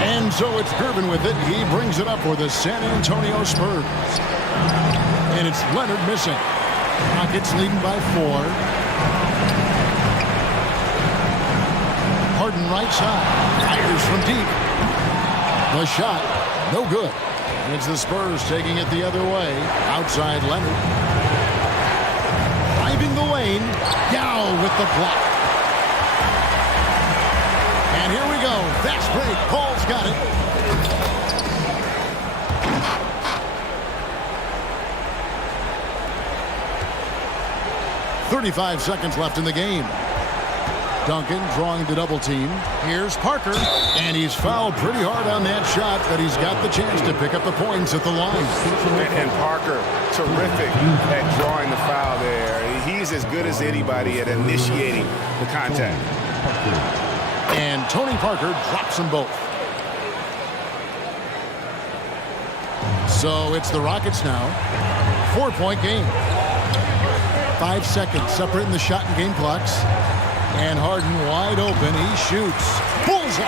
And so it's Gervin with it. He brings it up for the San Antonio Spurs. And it's Leonard missing. Rockets leading by 4. Harden right side. Fires from deep. The shot, no good. It's the Spurs taking it the other way. Outside Leonard. Driving the lane. Yao with the block. And here we go. Fast break. Paul's got it. .35 seconds left in the game. Duncan drawing the double team. Here's Parker. And he's fouled pretty hard on that shot, but he's got the chance to pick up the points at the line. And Parker, terrific at drawing the foul there. He's as good as anybody at initiating the contact. And Tony Parker drops them both. So it's the Rockets now. 4-point game. 5 seconds separating the shot and game clocks. And Harden wide open. He shoots. Bullseye.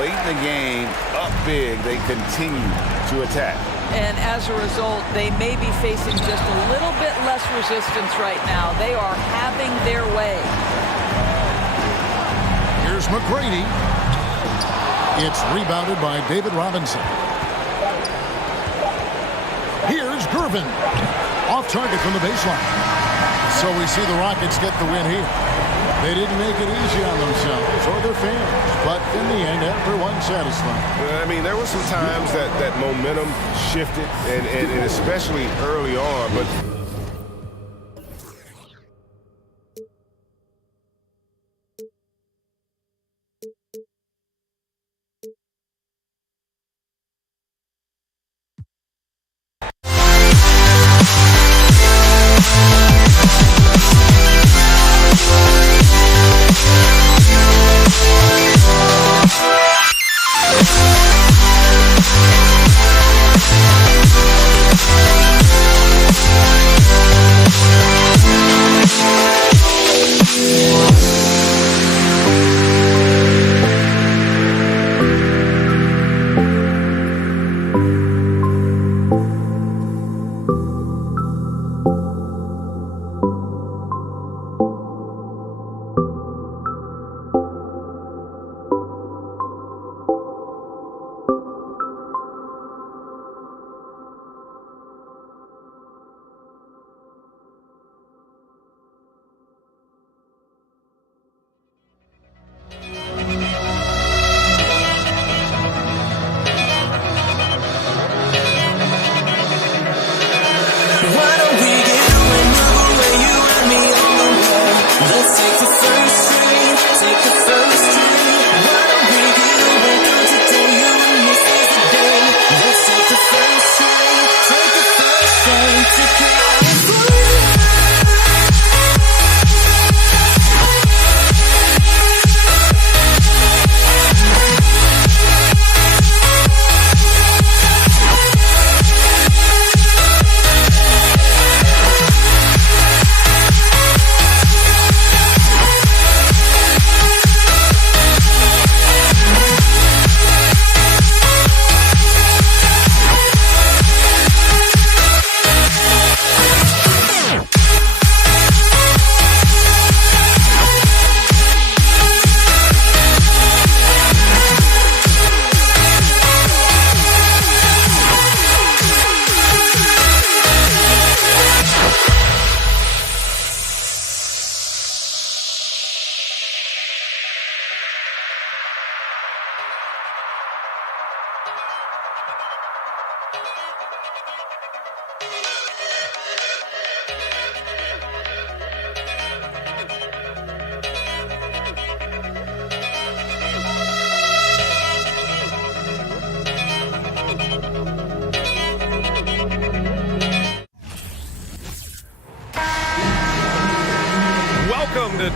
Late in the game, up big, they continue to attack. And as a result, they may be facing just a little bit less resistance right now. They are having their way. Here's McGrady. It's rebounded by David Robinson. Here's Gervin. Off target from the baseline. So we see the Rockets get the win here. They didn't make it easy on themselves or their fans, but in the end, everyone's satisfied. I mean, there were some times that momentum shifted, and especially early on, but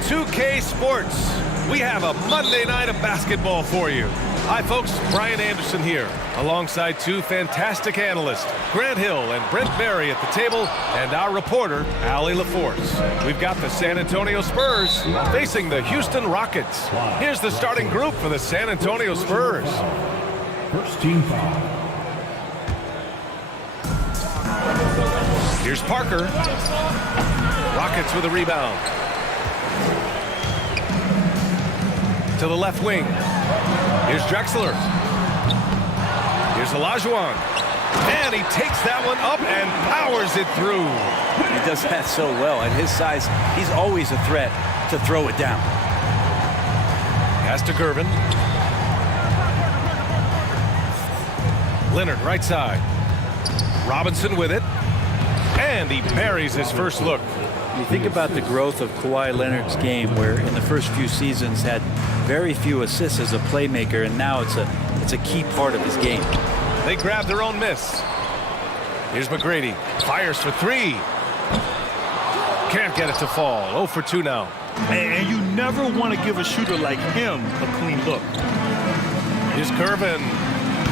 2K Sports. We have a Monday night of basketball for you. Hi, folks. Brian Anderson here, alongside two fantastic analysts, Grant Hill and Brent Barry at the table, and our reporter, Allie LaForce. We've got the San Antonio Spurs facing the Houston Rockets. Here's the starting group for the San Antonio Spurs. First team foul. Here's Parker. Rockets with a rebound. To the left wing. Here's Drexler. Here's Olajuwon. And he takes that one up and powers it through. He does that so well. At his size, he's always a threat to throw it down. Pass to Gervin. Leonard, right side. Robinson with it. And he buries his first look. You think about the growth of Kawhi Leonard's game, where in the first few seasons had very few assists as a playmaker, and now it's a key part of his game. They grab their own miss. Here's McGrady. Fires for three. Can't get it to fall. 0 for 2 now. And you never want to give a shooter like him a clean look. Here's Gervin.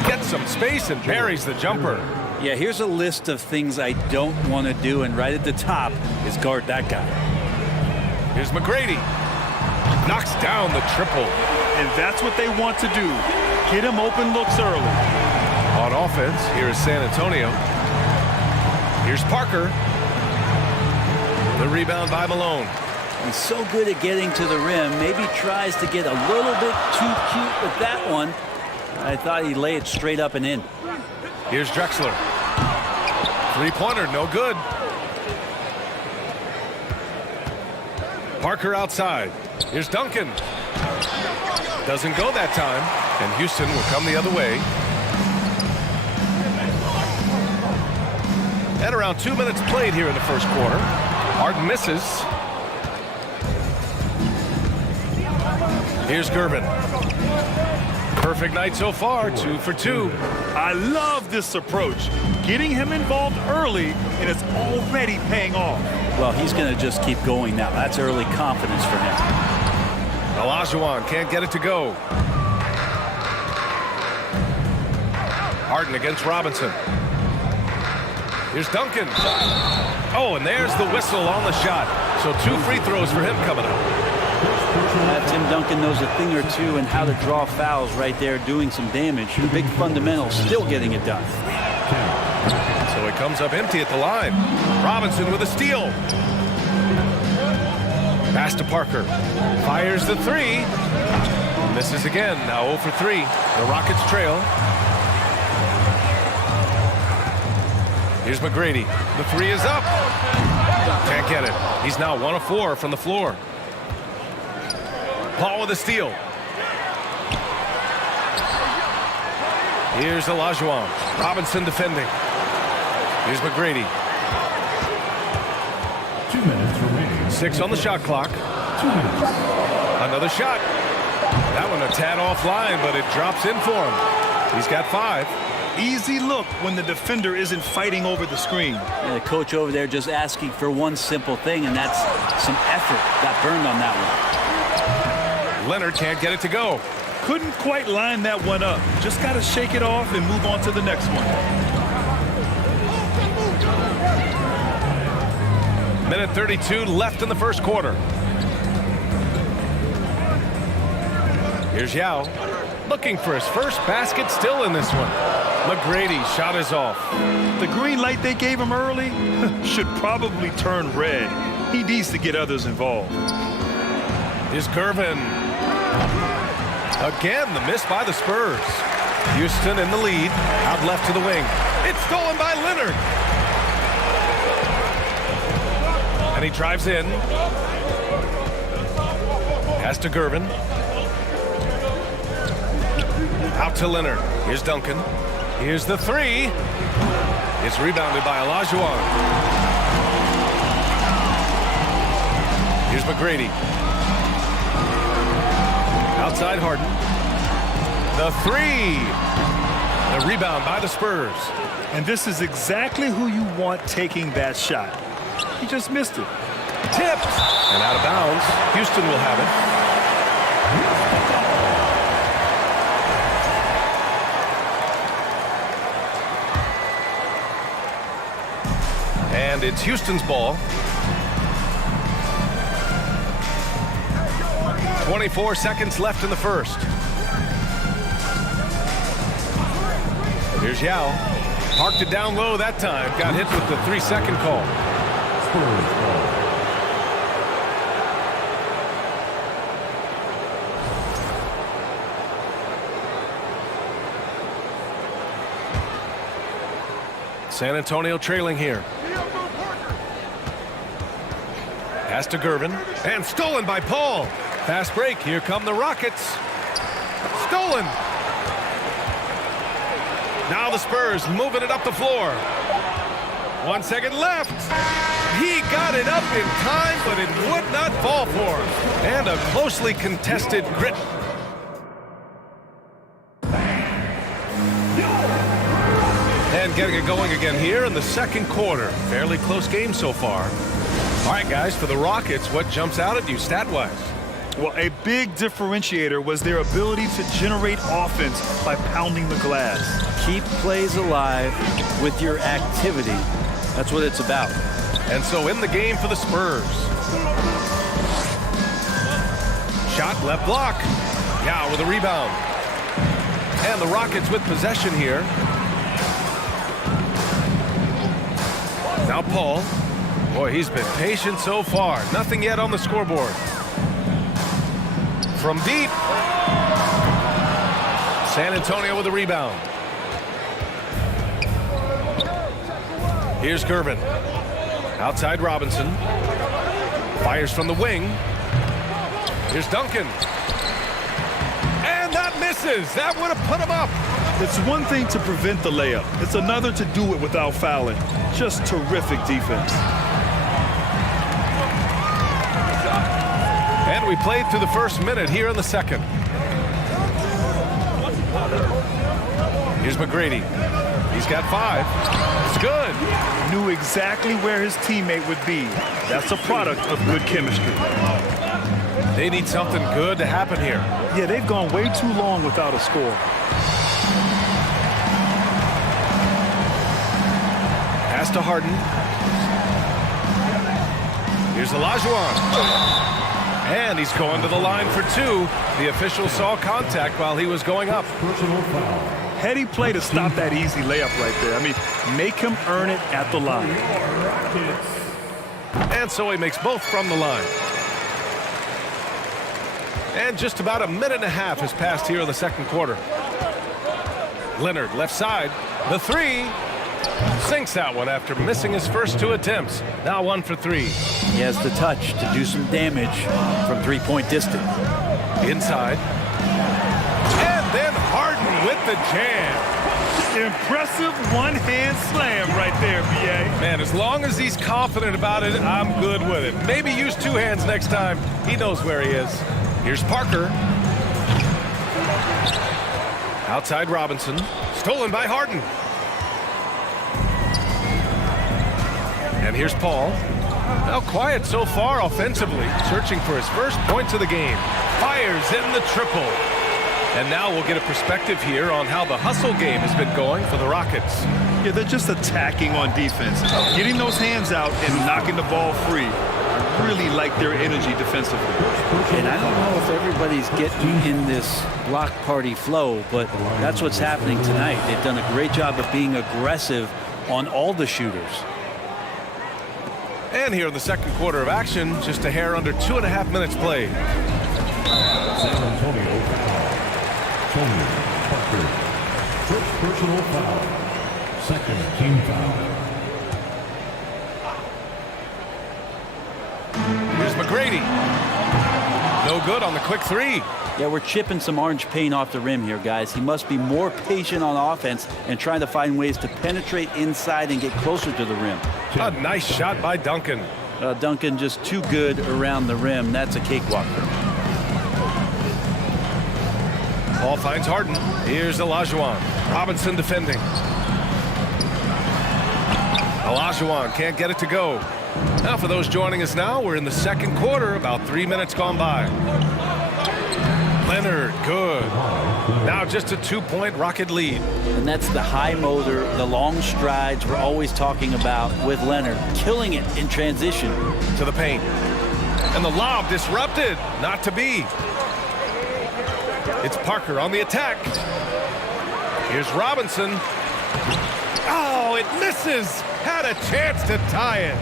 Gets some space and buries the jumper. Yeah, here's a list of things I don't want to do, and right at the top is guard that guy. Here's McGrady. Knocks down the triple. And that's what they want to do. Get him open looks early. On offense, here is San Antonio. Here's Parker. The rebound by Malone. He's so good at getting to the rim. Maybe tries to get a little bit too cute with that one. I thought he'd lay it straight up and in. Here's Drexler. Three-pointer, no good. Parker outside. Here's Duncan. Doesn't go that time, and Houston will come the other way. And around 2 minutes played here in the first quarter. Harden misses. Here's Gervin. Perfect night so far, 2 for 2. I love this approach. Getting him involved early, and it's already paying off. Well, he's going to just keep going now. That's early confidence for him. Olajuwon can't get it to go. Harden against Robinson. Here's Duncan. Oh, and there's the whistle on the shot. So 2 free throws for him coming up. Tim Duncan knows a thing or two in how to draw fouls right there, doing some damage. The big fundamentals, still getting it done. So it comes up empty at the line. Robinson with a steal. Pass to Parker. Fires the three. Misses again. Now 0 for 3. The Rockets trail. Here's McGrady. The three is up. Can't get it. He's now 1 of 4 from the floor. Paul with a steal. Here's Olajuwon. Robinson defending. Here's McGrady. 2 minutes remaining. 6 on the shot clock. 2 minutes. Another shot. That one a tad offline, but it drops in for him. He's got 5. Easy look when the defender isn't fighting over the screen. And the coach over there just asking for one simple thing, and that's some effort. Got burned on that one. Leonard can't get it to go. Couldn't quite line that one up. Just got to shake it off and move on to the next one. Minute 32 left in the first quarter. Here's Yao. Looking for his first basket still in this one. McGrady shot is off. The green light they gave him early should probably turn red. He needs to get others involved. Here's Gervin. Again, the miss by the Spurs. Houston in the lead. Out left to the wing. It's stolen by Leonard. And he drives in. Pass to Gervin. Out to Leonard. Here's Duncan. Here's the three. It's rebounded by Olajuwon. Here's McGrady. Outside Harden. The three. The rebound by the Spurs. And this is exactly who you want taking that shot. He just missed it. Tipped and out of bounds. Houston will have it. And it's Houston's ball. 24 seconds left in the first. Here's Yao. Parked it down low that time. Got hit with the 3-second call. San Antonio trailing here. Pass to Gervin. And stolen by Paul. Fast break. Here come the Rockets. Stolen. Now the Spurs moving it up the floor. 1 second left. He got it up in time, but it would not fall for him. And a closely contested grit. And getting it going again here in the second quarter. Fairly close game so far. All right, guys, for the Rockets, what jumps out at you stat-wise? Well, a big differentiator was their ability to generate offense by pounding the glass. Keep plays alive with your activity. That's what it's about. And so in the game for the Spurs. Shot left block. Yao with a rebound. And the Rockets with possession here. Now Paul. Boy, he's been patient so far. Nothing yet on the scoreboard. From deep. San Antonio with a rebound. Here's Gervin. Outside Robinson. Fires from the wing. Here's Duncan. And that misses. That would have put him up. It's one thing to prevent the layup. It's another to do it without fouling. Just terrific defense. And we played through the first minute here in the second. Here's McGrady. He's got 5. It's good. Knew exactly where his teammate would be. That's a product of good chemistry. They need something good to happen here. Yeah, they've gone way too long without a score. Pass to Harden. Here's Olajuwon. And he's going to the line for 2. The official saw contact while he was going up. Heady play to stop that easy layup right there. I mean, make him earn it at the line. And so he makes both from the line. And just about a minute and a half has passed here in the second quarter. Leonard, left side. The 3. Sinks that one after missing his first 2 attempts. Now 1 for 3. He has the touch to do some damage from 3-point distance. Inside. And then Harden with the jam. Impressive one-hand slam right there, B.A. Man, as long as he's confident about it, I'm good with it. Maybe use 2 hands next time. He knows where he is. Here's Parker. Outside Robinson. Stolen by Harden. And here's Paul. Now quiet so far offensively, searching for his first points of the game. Fires in the triple. And now we'll get a perspective here on how the hustle game has been going for the Rockets. Yeah, they're just attacking on defense. Getting those hands out and knocking the ball free. I really like their energy defensively. And I don't know if everybody's getting in this block party flow, but that's what's happening tonight. They've done a great job of being aggressive on all the shooters. And here in the second quarter of action, just a hair under 2.5 minutes played. San Antonio. Tony Parker. First personal foul. Second team foul. Here's McGrady. No good on the quick 3. Yeah, we're chipping some orange paint off the rim here, guys. He must be more patient on offense and trying to find ways to penetrate inside and get closer to the rim. A nice shot by Duncan. Duncan just too good around the rim. That's a cakewalk for him. Paul finds Harden. Here's Olajuwon. Robinson defending. Olajuwon can't get it to go. Now for those joining us now, we're in the second quarter, about 3 minutes gone by. Leonard, good. Now just a 2-point Rocket lead. And that's the high motor, the long strides we're always talking about with Leonard. Killing it in transition. To the paint. And the lob disrupted. Not to be. It's Parker on the attack. Here's Robinson. Oh, it misses. Had a chance to tie it.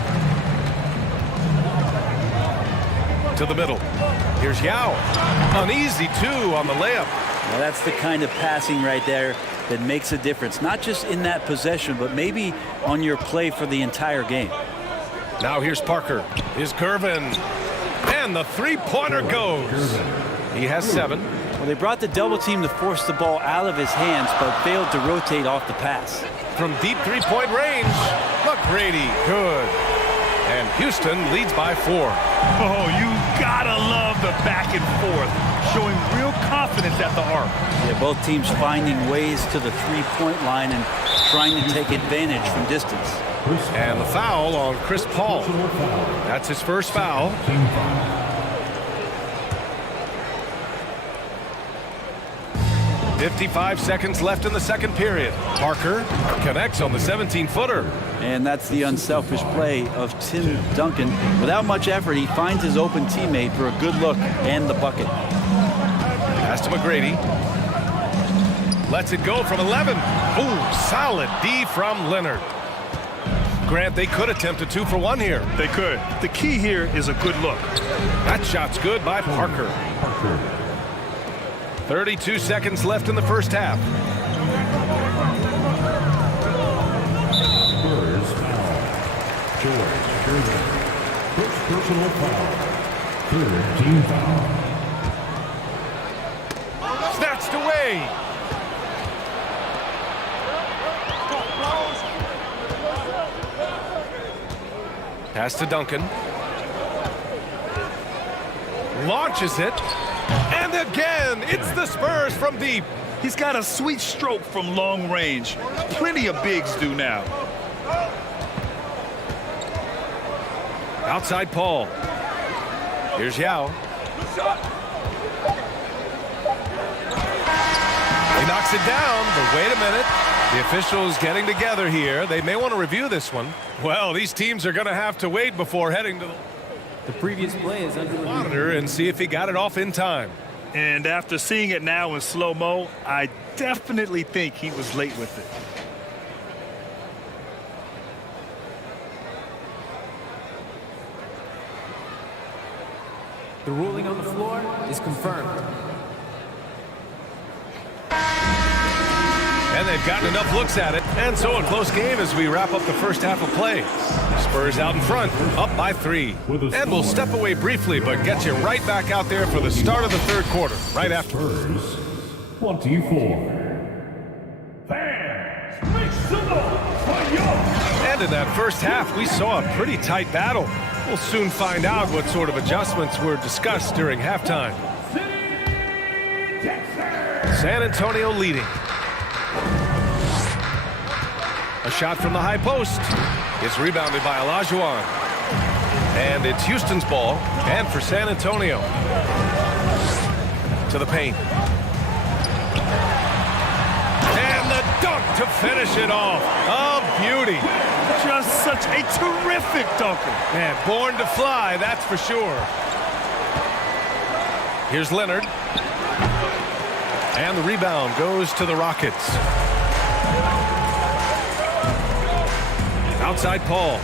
To the middle. Here's Yao. An easy 2 on the layup. Now that's the kind of passing right there that makes a difference. Not just in that possession, but maybe on your play for the entire game. Now here's Parker. Here's Gervin. And the three-pointer goes. He has 7. Well, they brought the double team to force the ball out of his hands, but failed to rotate off the pass. From deep three-point range, McGrady, good. And Houston leads by 4. Oh, you gotta love the back and forth, showing real confidence at the arc. Yeah, both teams finding ways to the three-point line and trying to take advantage from distance. And the foul on Chris Paul. That's his first foul. .55 seconds left in the second period. Parker connects on the 17-footer. And that's the unselfish play of Tim Duncan. Without much effort, he finds his open teammate for a good look and the bucket. Pass to McGrady. Lets it go from 11. Ooh, solid D from Leonard. Grant, they could attempt a 2 for 1 here. They could. The key here is a good look. That shot's good by Parker. 32 seconds left in the first half. Spurs foul. George Gervin. First personal foul. Third team foul. Snatched away. Pass to Duncan. Launches it. And again, it's the Spurs from deep. He's got a sweet stroke from long range. Plenty of bigs do now. Outside Paul. Here's Yao. He knocks it down, but wait a minute. The officials getting together here. They may want to review this one. Well, these teams are going to have to wait before heading to the previous play is under monitor and see if he got it off in time. And after seeing it now in slow-mo, I definitely think he was late with it. The ruling on the floor is confirmed. And they've gotten enough looks at it. And so a close game as we wrap up the first half of play. Spurs out in front, up by 3. And we'll step away briefly, but get you right back out there for the start of the third quarter, right after. Spurs 24. Fans, make some noise for Young. And in that first half, we saw a pretty tight battle. We'll soon find out what sort of adjustments were discussed during halftime. San Antonio leading. A shot from the high post. It's rebounded by Olajuwon. And it's Houston's ball, and for San Antonio. To the paint. And the dunk to finish it off. A beauty. Just such a terrific dunker. Man, born to fly, that's for sure. Here's Leonard. And the rebound goes to the Rockets. Outside Paul.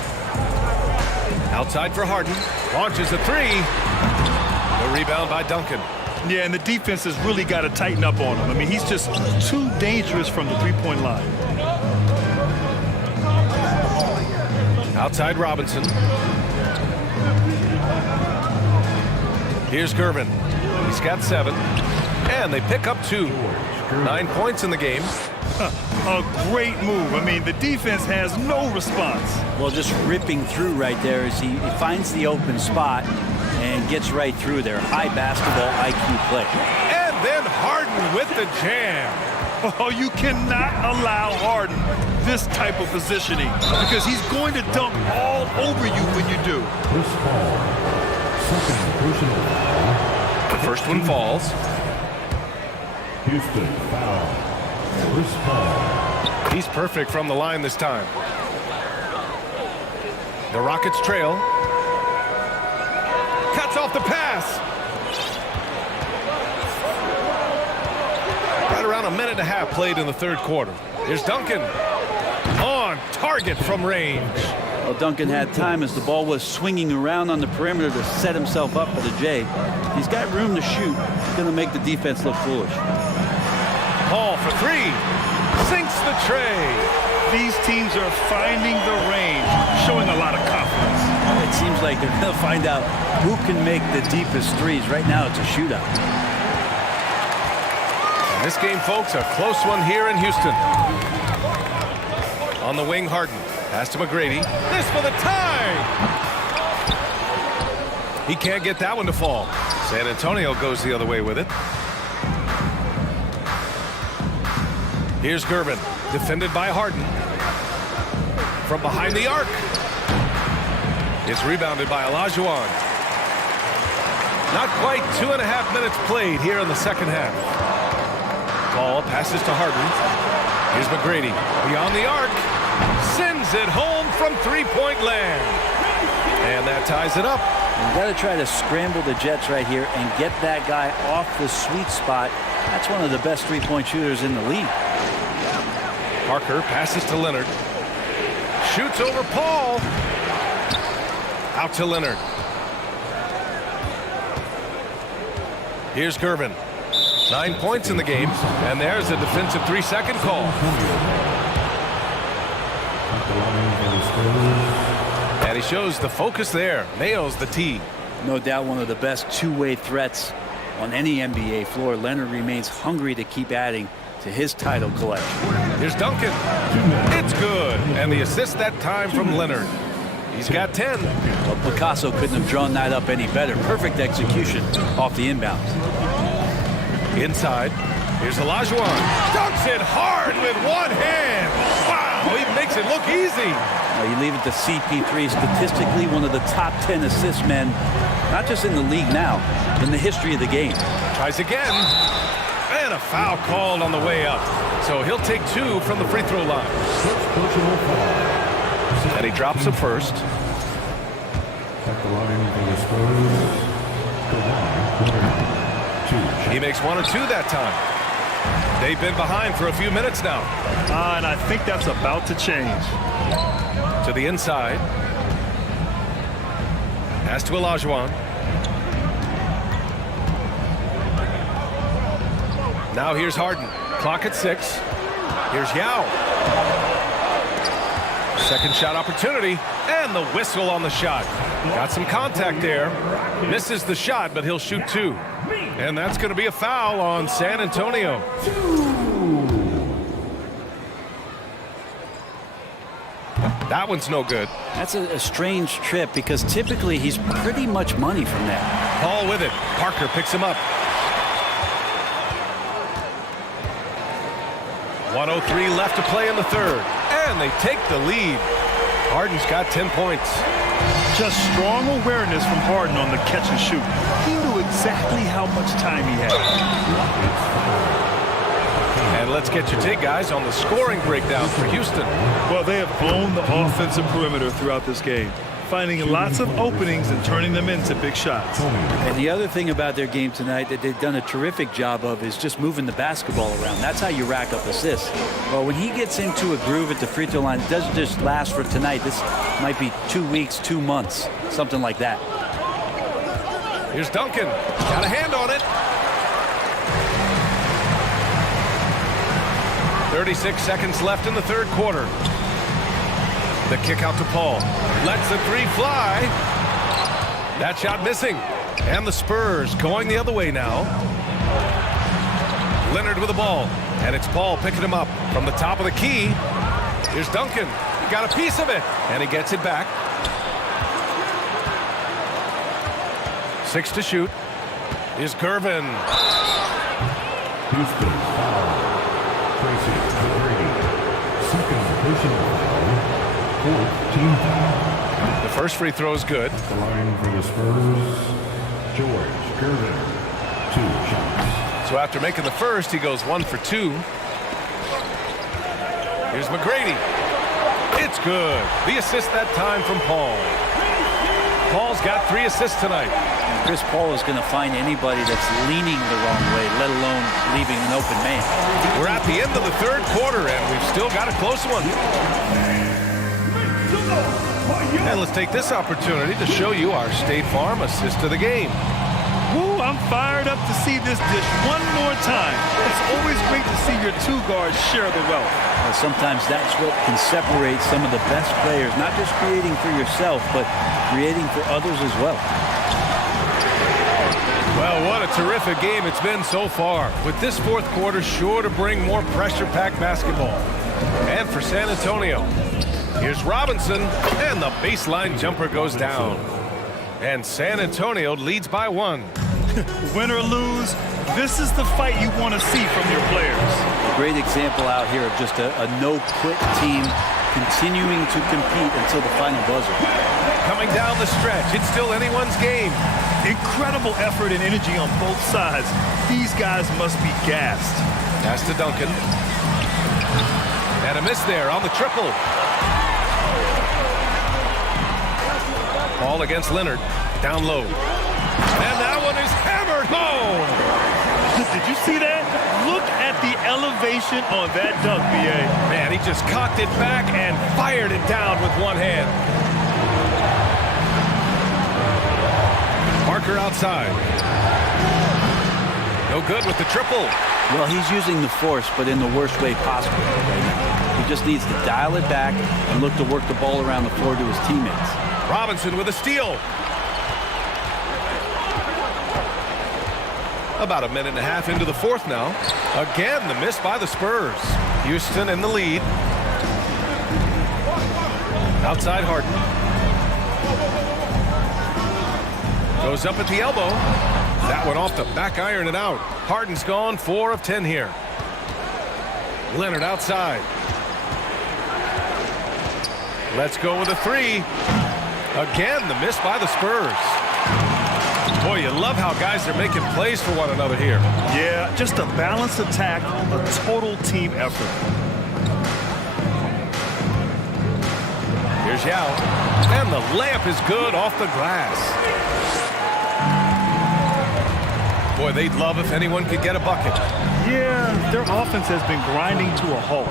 Outside for Harden. Launches a 3. The rebound by Duncan. Yeah, and the defense has really got to tighten up on him. I mean, he's just too dangerous from the three-point line. Outside Robinson. Here's Gervin. He's got 7. And they pick up 2. 9 points in the game. A great move. I mean, the defense has no response. Well, just ripping through right there as he finds the open spot and gets right through there. High basketball IQ play. And then Harden with the jam. Oh, you cannot allow Harden this type of positioning because he's going to dunk all over you when you do. The first one falls. Houston foul. Chris Paul. He's perfect from the line this time. The Rockets trail. Cuts off the pass. Right around a minute and a half played in the third quarter. Here's Duncan. On target from range. Well, Duncan had time as the ball was swinging around on the perimeter to set himself up for the J. He's got room to shoot. He's going to make the defense look foolish. Paul for three. Sinks the tray. These teams are finding the range, showing a lot of confidence. It seems like they're going to find out who can make the deepest threes. Right now, it's a shootout. And this game, folks, a close one here in Houston. On the wing, Harden. Pass to McGrady. This for the tie. He can't get that one to fall. San Antonio goes the other way with it. Here's Gervin, defended by Harden. From behind the arc. It's rebounded by Olajuwon. Not quite 2.5 minutes played here in the second half. Ball passes to Harden. Here's McGrady beyond the arc. Sends it home from three-point land. And that ties it up. You've got to try to scramble the Jets right here and get that guy off the sweet spot. That's one of the best three-point shooters in the league. Parker passes to Leonard. Shoots over Paul. Out to Leonard. Here's Gervin. 9 points in the game. And there's a defensive 3-second call. And he shows the focus there. Nails the tee. No doubt one of the best two-way threats on any NBA floor. Leonard remains hungry to keep adding to his title collection. Here's Duncan. It's good. And the assist that time from Leonard. He's got 10. Well, Picasso couldn't have drawn that up any better. Perfect execution off the inbounds. Inside. Here's Olajuwon. Dunks it hard with one hand. Wow, he makes it look easy. Now you leave it to CP3, statistically one of the top 10 assist men, not just in the league now, in the history of the game. Tries again. And a foul called on the way up. So he'll take 2 from the free throw line. And he drops it first. He makes 1 or 2 that time. They've been behind for a few minutes now. And I think that's about to change. To the inside. Pass to Olajuwon. Now here's Harden. Clock at 6. Here's Yao. Second shot opportunity. And the whistle on the shot. Got some contact there. Misses the shot, but he'll shoot 2. And that's going to be a foul on San Antonio. That one's no good. That's a strange trip because typically he's pretty much money from that. Paul with it. Parker picks him up. 1:03 left to play in the third. And they take the lead. Harden's got 10 points. Just strong awareness from Harden on the catch and shoot. He knew exactly how much time he had. And let's get your take, guys, on the scoring breakdown for Houston. Well, they have owned the offensive perimeter throughout this game, finding lots of openings and turning them into big shots. And the other thing about their game tonight that they've done a terrific job of is just moving the basketball around. That's how you rack up assists. Well, when he gets into a groove at the free throw line, it doesn't just last for tonight. This might be 2 weeks, 2 months, something like that. Here's Duncan. Got a hand on it. 36 seconds left in the third quarter. The kick out to Paul. Lets the 3 fly. That shot missing. And the Spurs going the other way now. Leonard with the ball. And it's Paul picking him up from the top of the key. Here's Duncan. He got a piece of it. And he gets it back. 6 to shoot. Here's Gervin. Tracy McGrady. Second personal foul. Fourth team foul. The first free throw is good. The line for the Spurs, George Gervin. 2 shots. So after making the first, he goes 1 for 2. Here's McGrady. It's good. The assist that time from Paul. Paul's got 3 assists tonight. And Chris Paul is going to find anybody that's leaning the wrong way, let alone leaving an open man. We're at the end of the third quarter, and we've still got a close one. And let's take this opportunity to show you our State Farm assist of the game. Woo, I'm fired up to see this dish one more time. It's always great to see your 2 guards share the wealth. Well, sometimes that's what can separate some of the best players, not just creating for yourself, but creating for others as well. Well, what a terrific game it's been so far, with this fourth quarter sure to bring more pressure-packed basketball. And for San Antonio, here's Robinson, and the baseline jumper goes down. And San Antonio leads by 1. Win or lose, this is the fight you want to see from your players. A great example out here of just a no-quit team continuing to compete until the final buzzer. Coming down the stretch, it's still anyone's game. Incredible effort and energy on both sides. These guys must be gassed. Pass to Duncan. And a miss there on the triple. Ball against Leonard. Down low. And that one is hammered home. Did you see that? Look at the elevation on that dunk, B.A. Man, he just cocked it back and fired it down with one hand. Parker outside. No good with the triple. Well, he's using the force, but in the worst way possible right now. He just needs to dial it back and look to work the ball around the floor to his teammates. Robinson with a steal. About a minute and a half into the fourth now. Again, the miss by the Spurs. Houston in the lead. Outside Harden. Goes up at the elbow. That one off the back iron and out. Harden's gone 4 of 10 here. Leonard outside. Let's go with a 3. Again, the miss by the Spurs. Boy, you love how guys are making plays for one another here. Yeah, just a balanced attack, a total team effort. Here's Yao. And the layup is good off the glass. Boy, they'd love if anyone could get a bucket. Yeah, their offense has been grinding to a halt.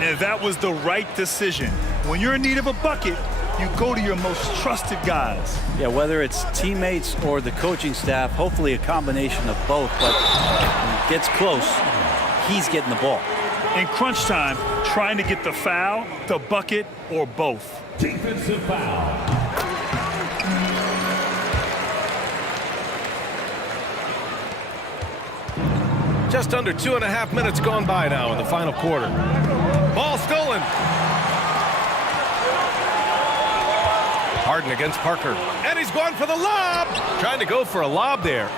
And that was the right decision. When you're in need of a bucket, you go to your most trusted guys. Yeah, whether it's teammates or the coaching staff, hopefully a combination of both, but when it gets close, he's getting the ball. In crunch time, trying to get the foul, the bucket, or both. Defensive foul. Just under 2.5 minutes gone by now in the final quarter. Ball stolen. Harden against Parker. And he's going for the lob. Trying to go for a lob there.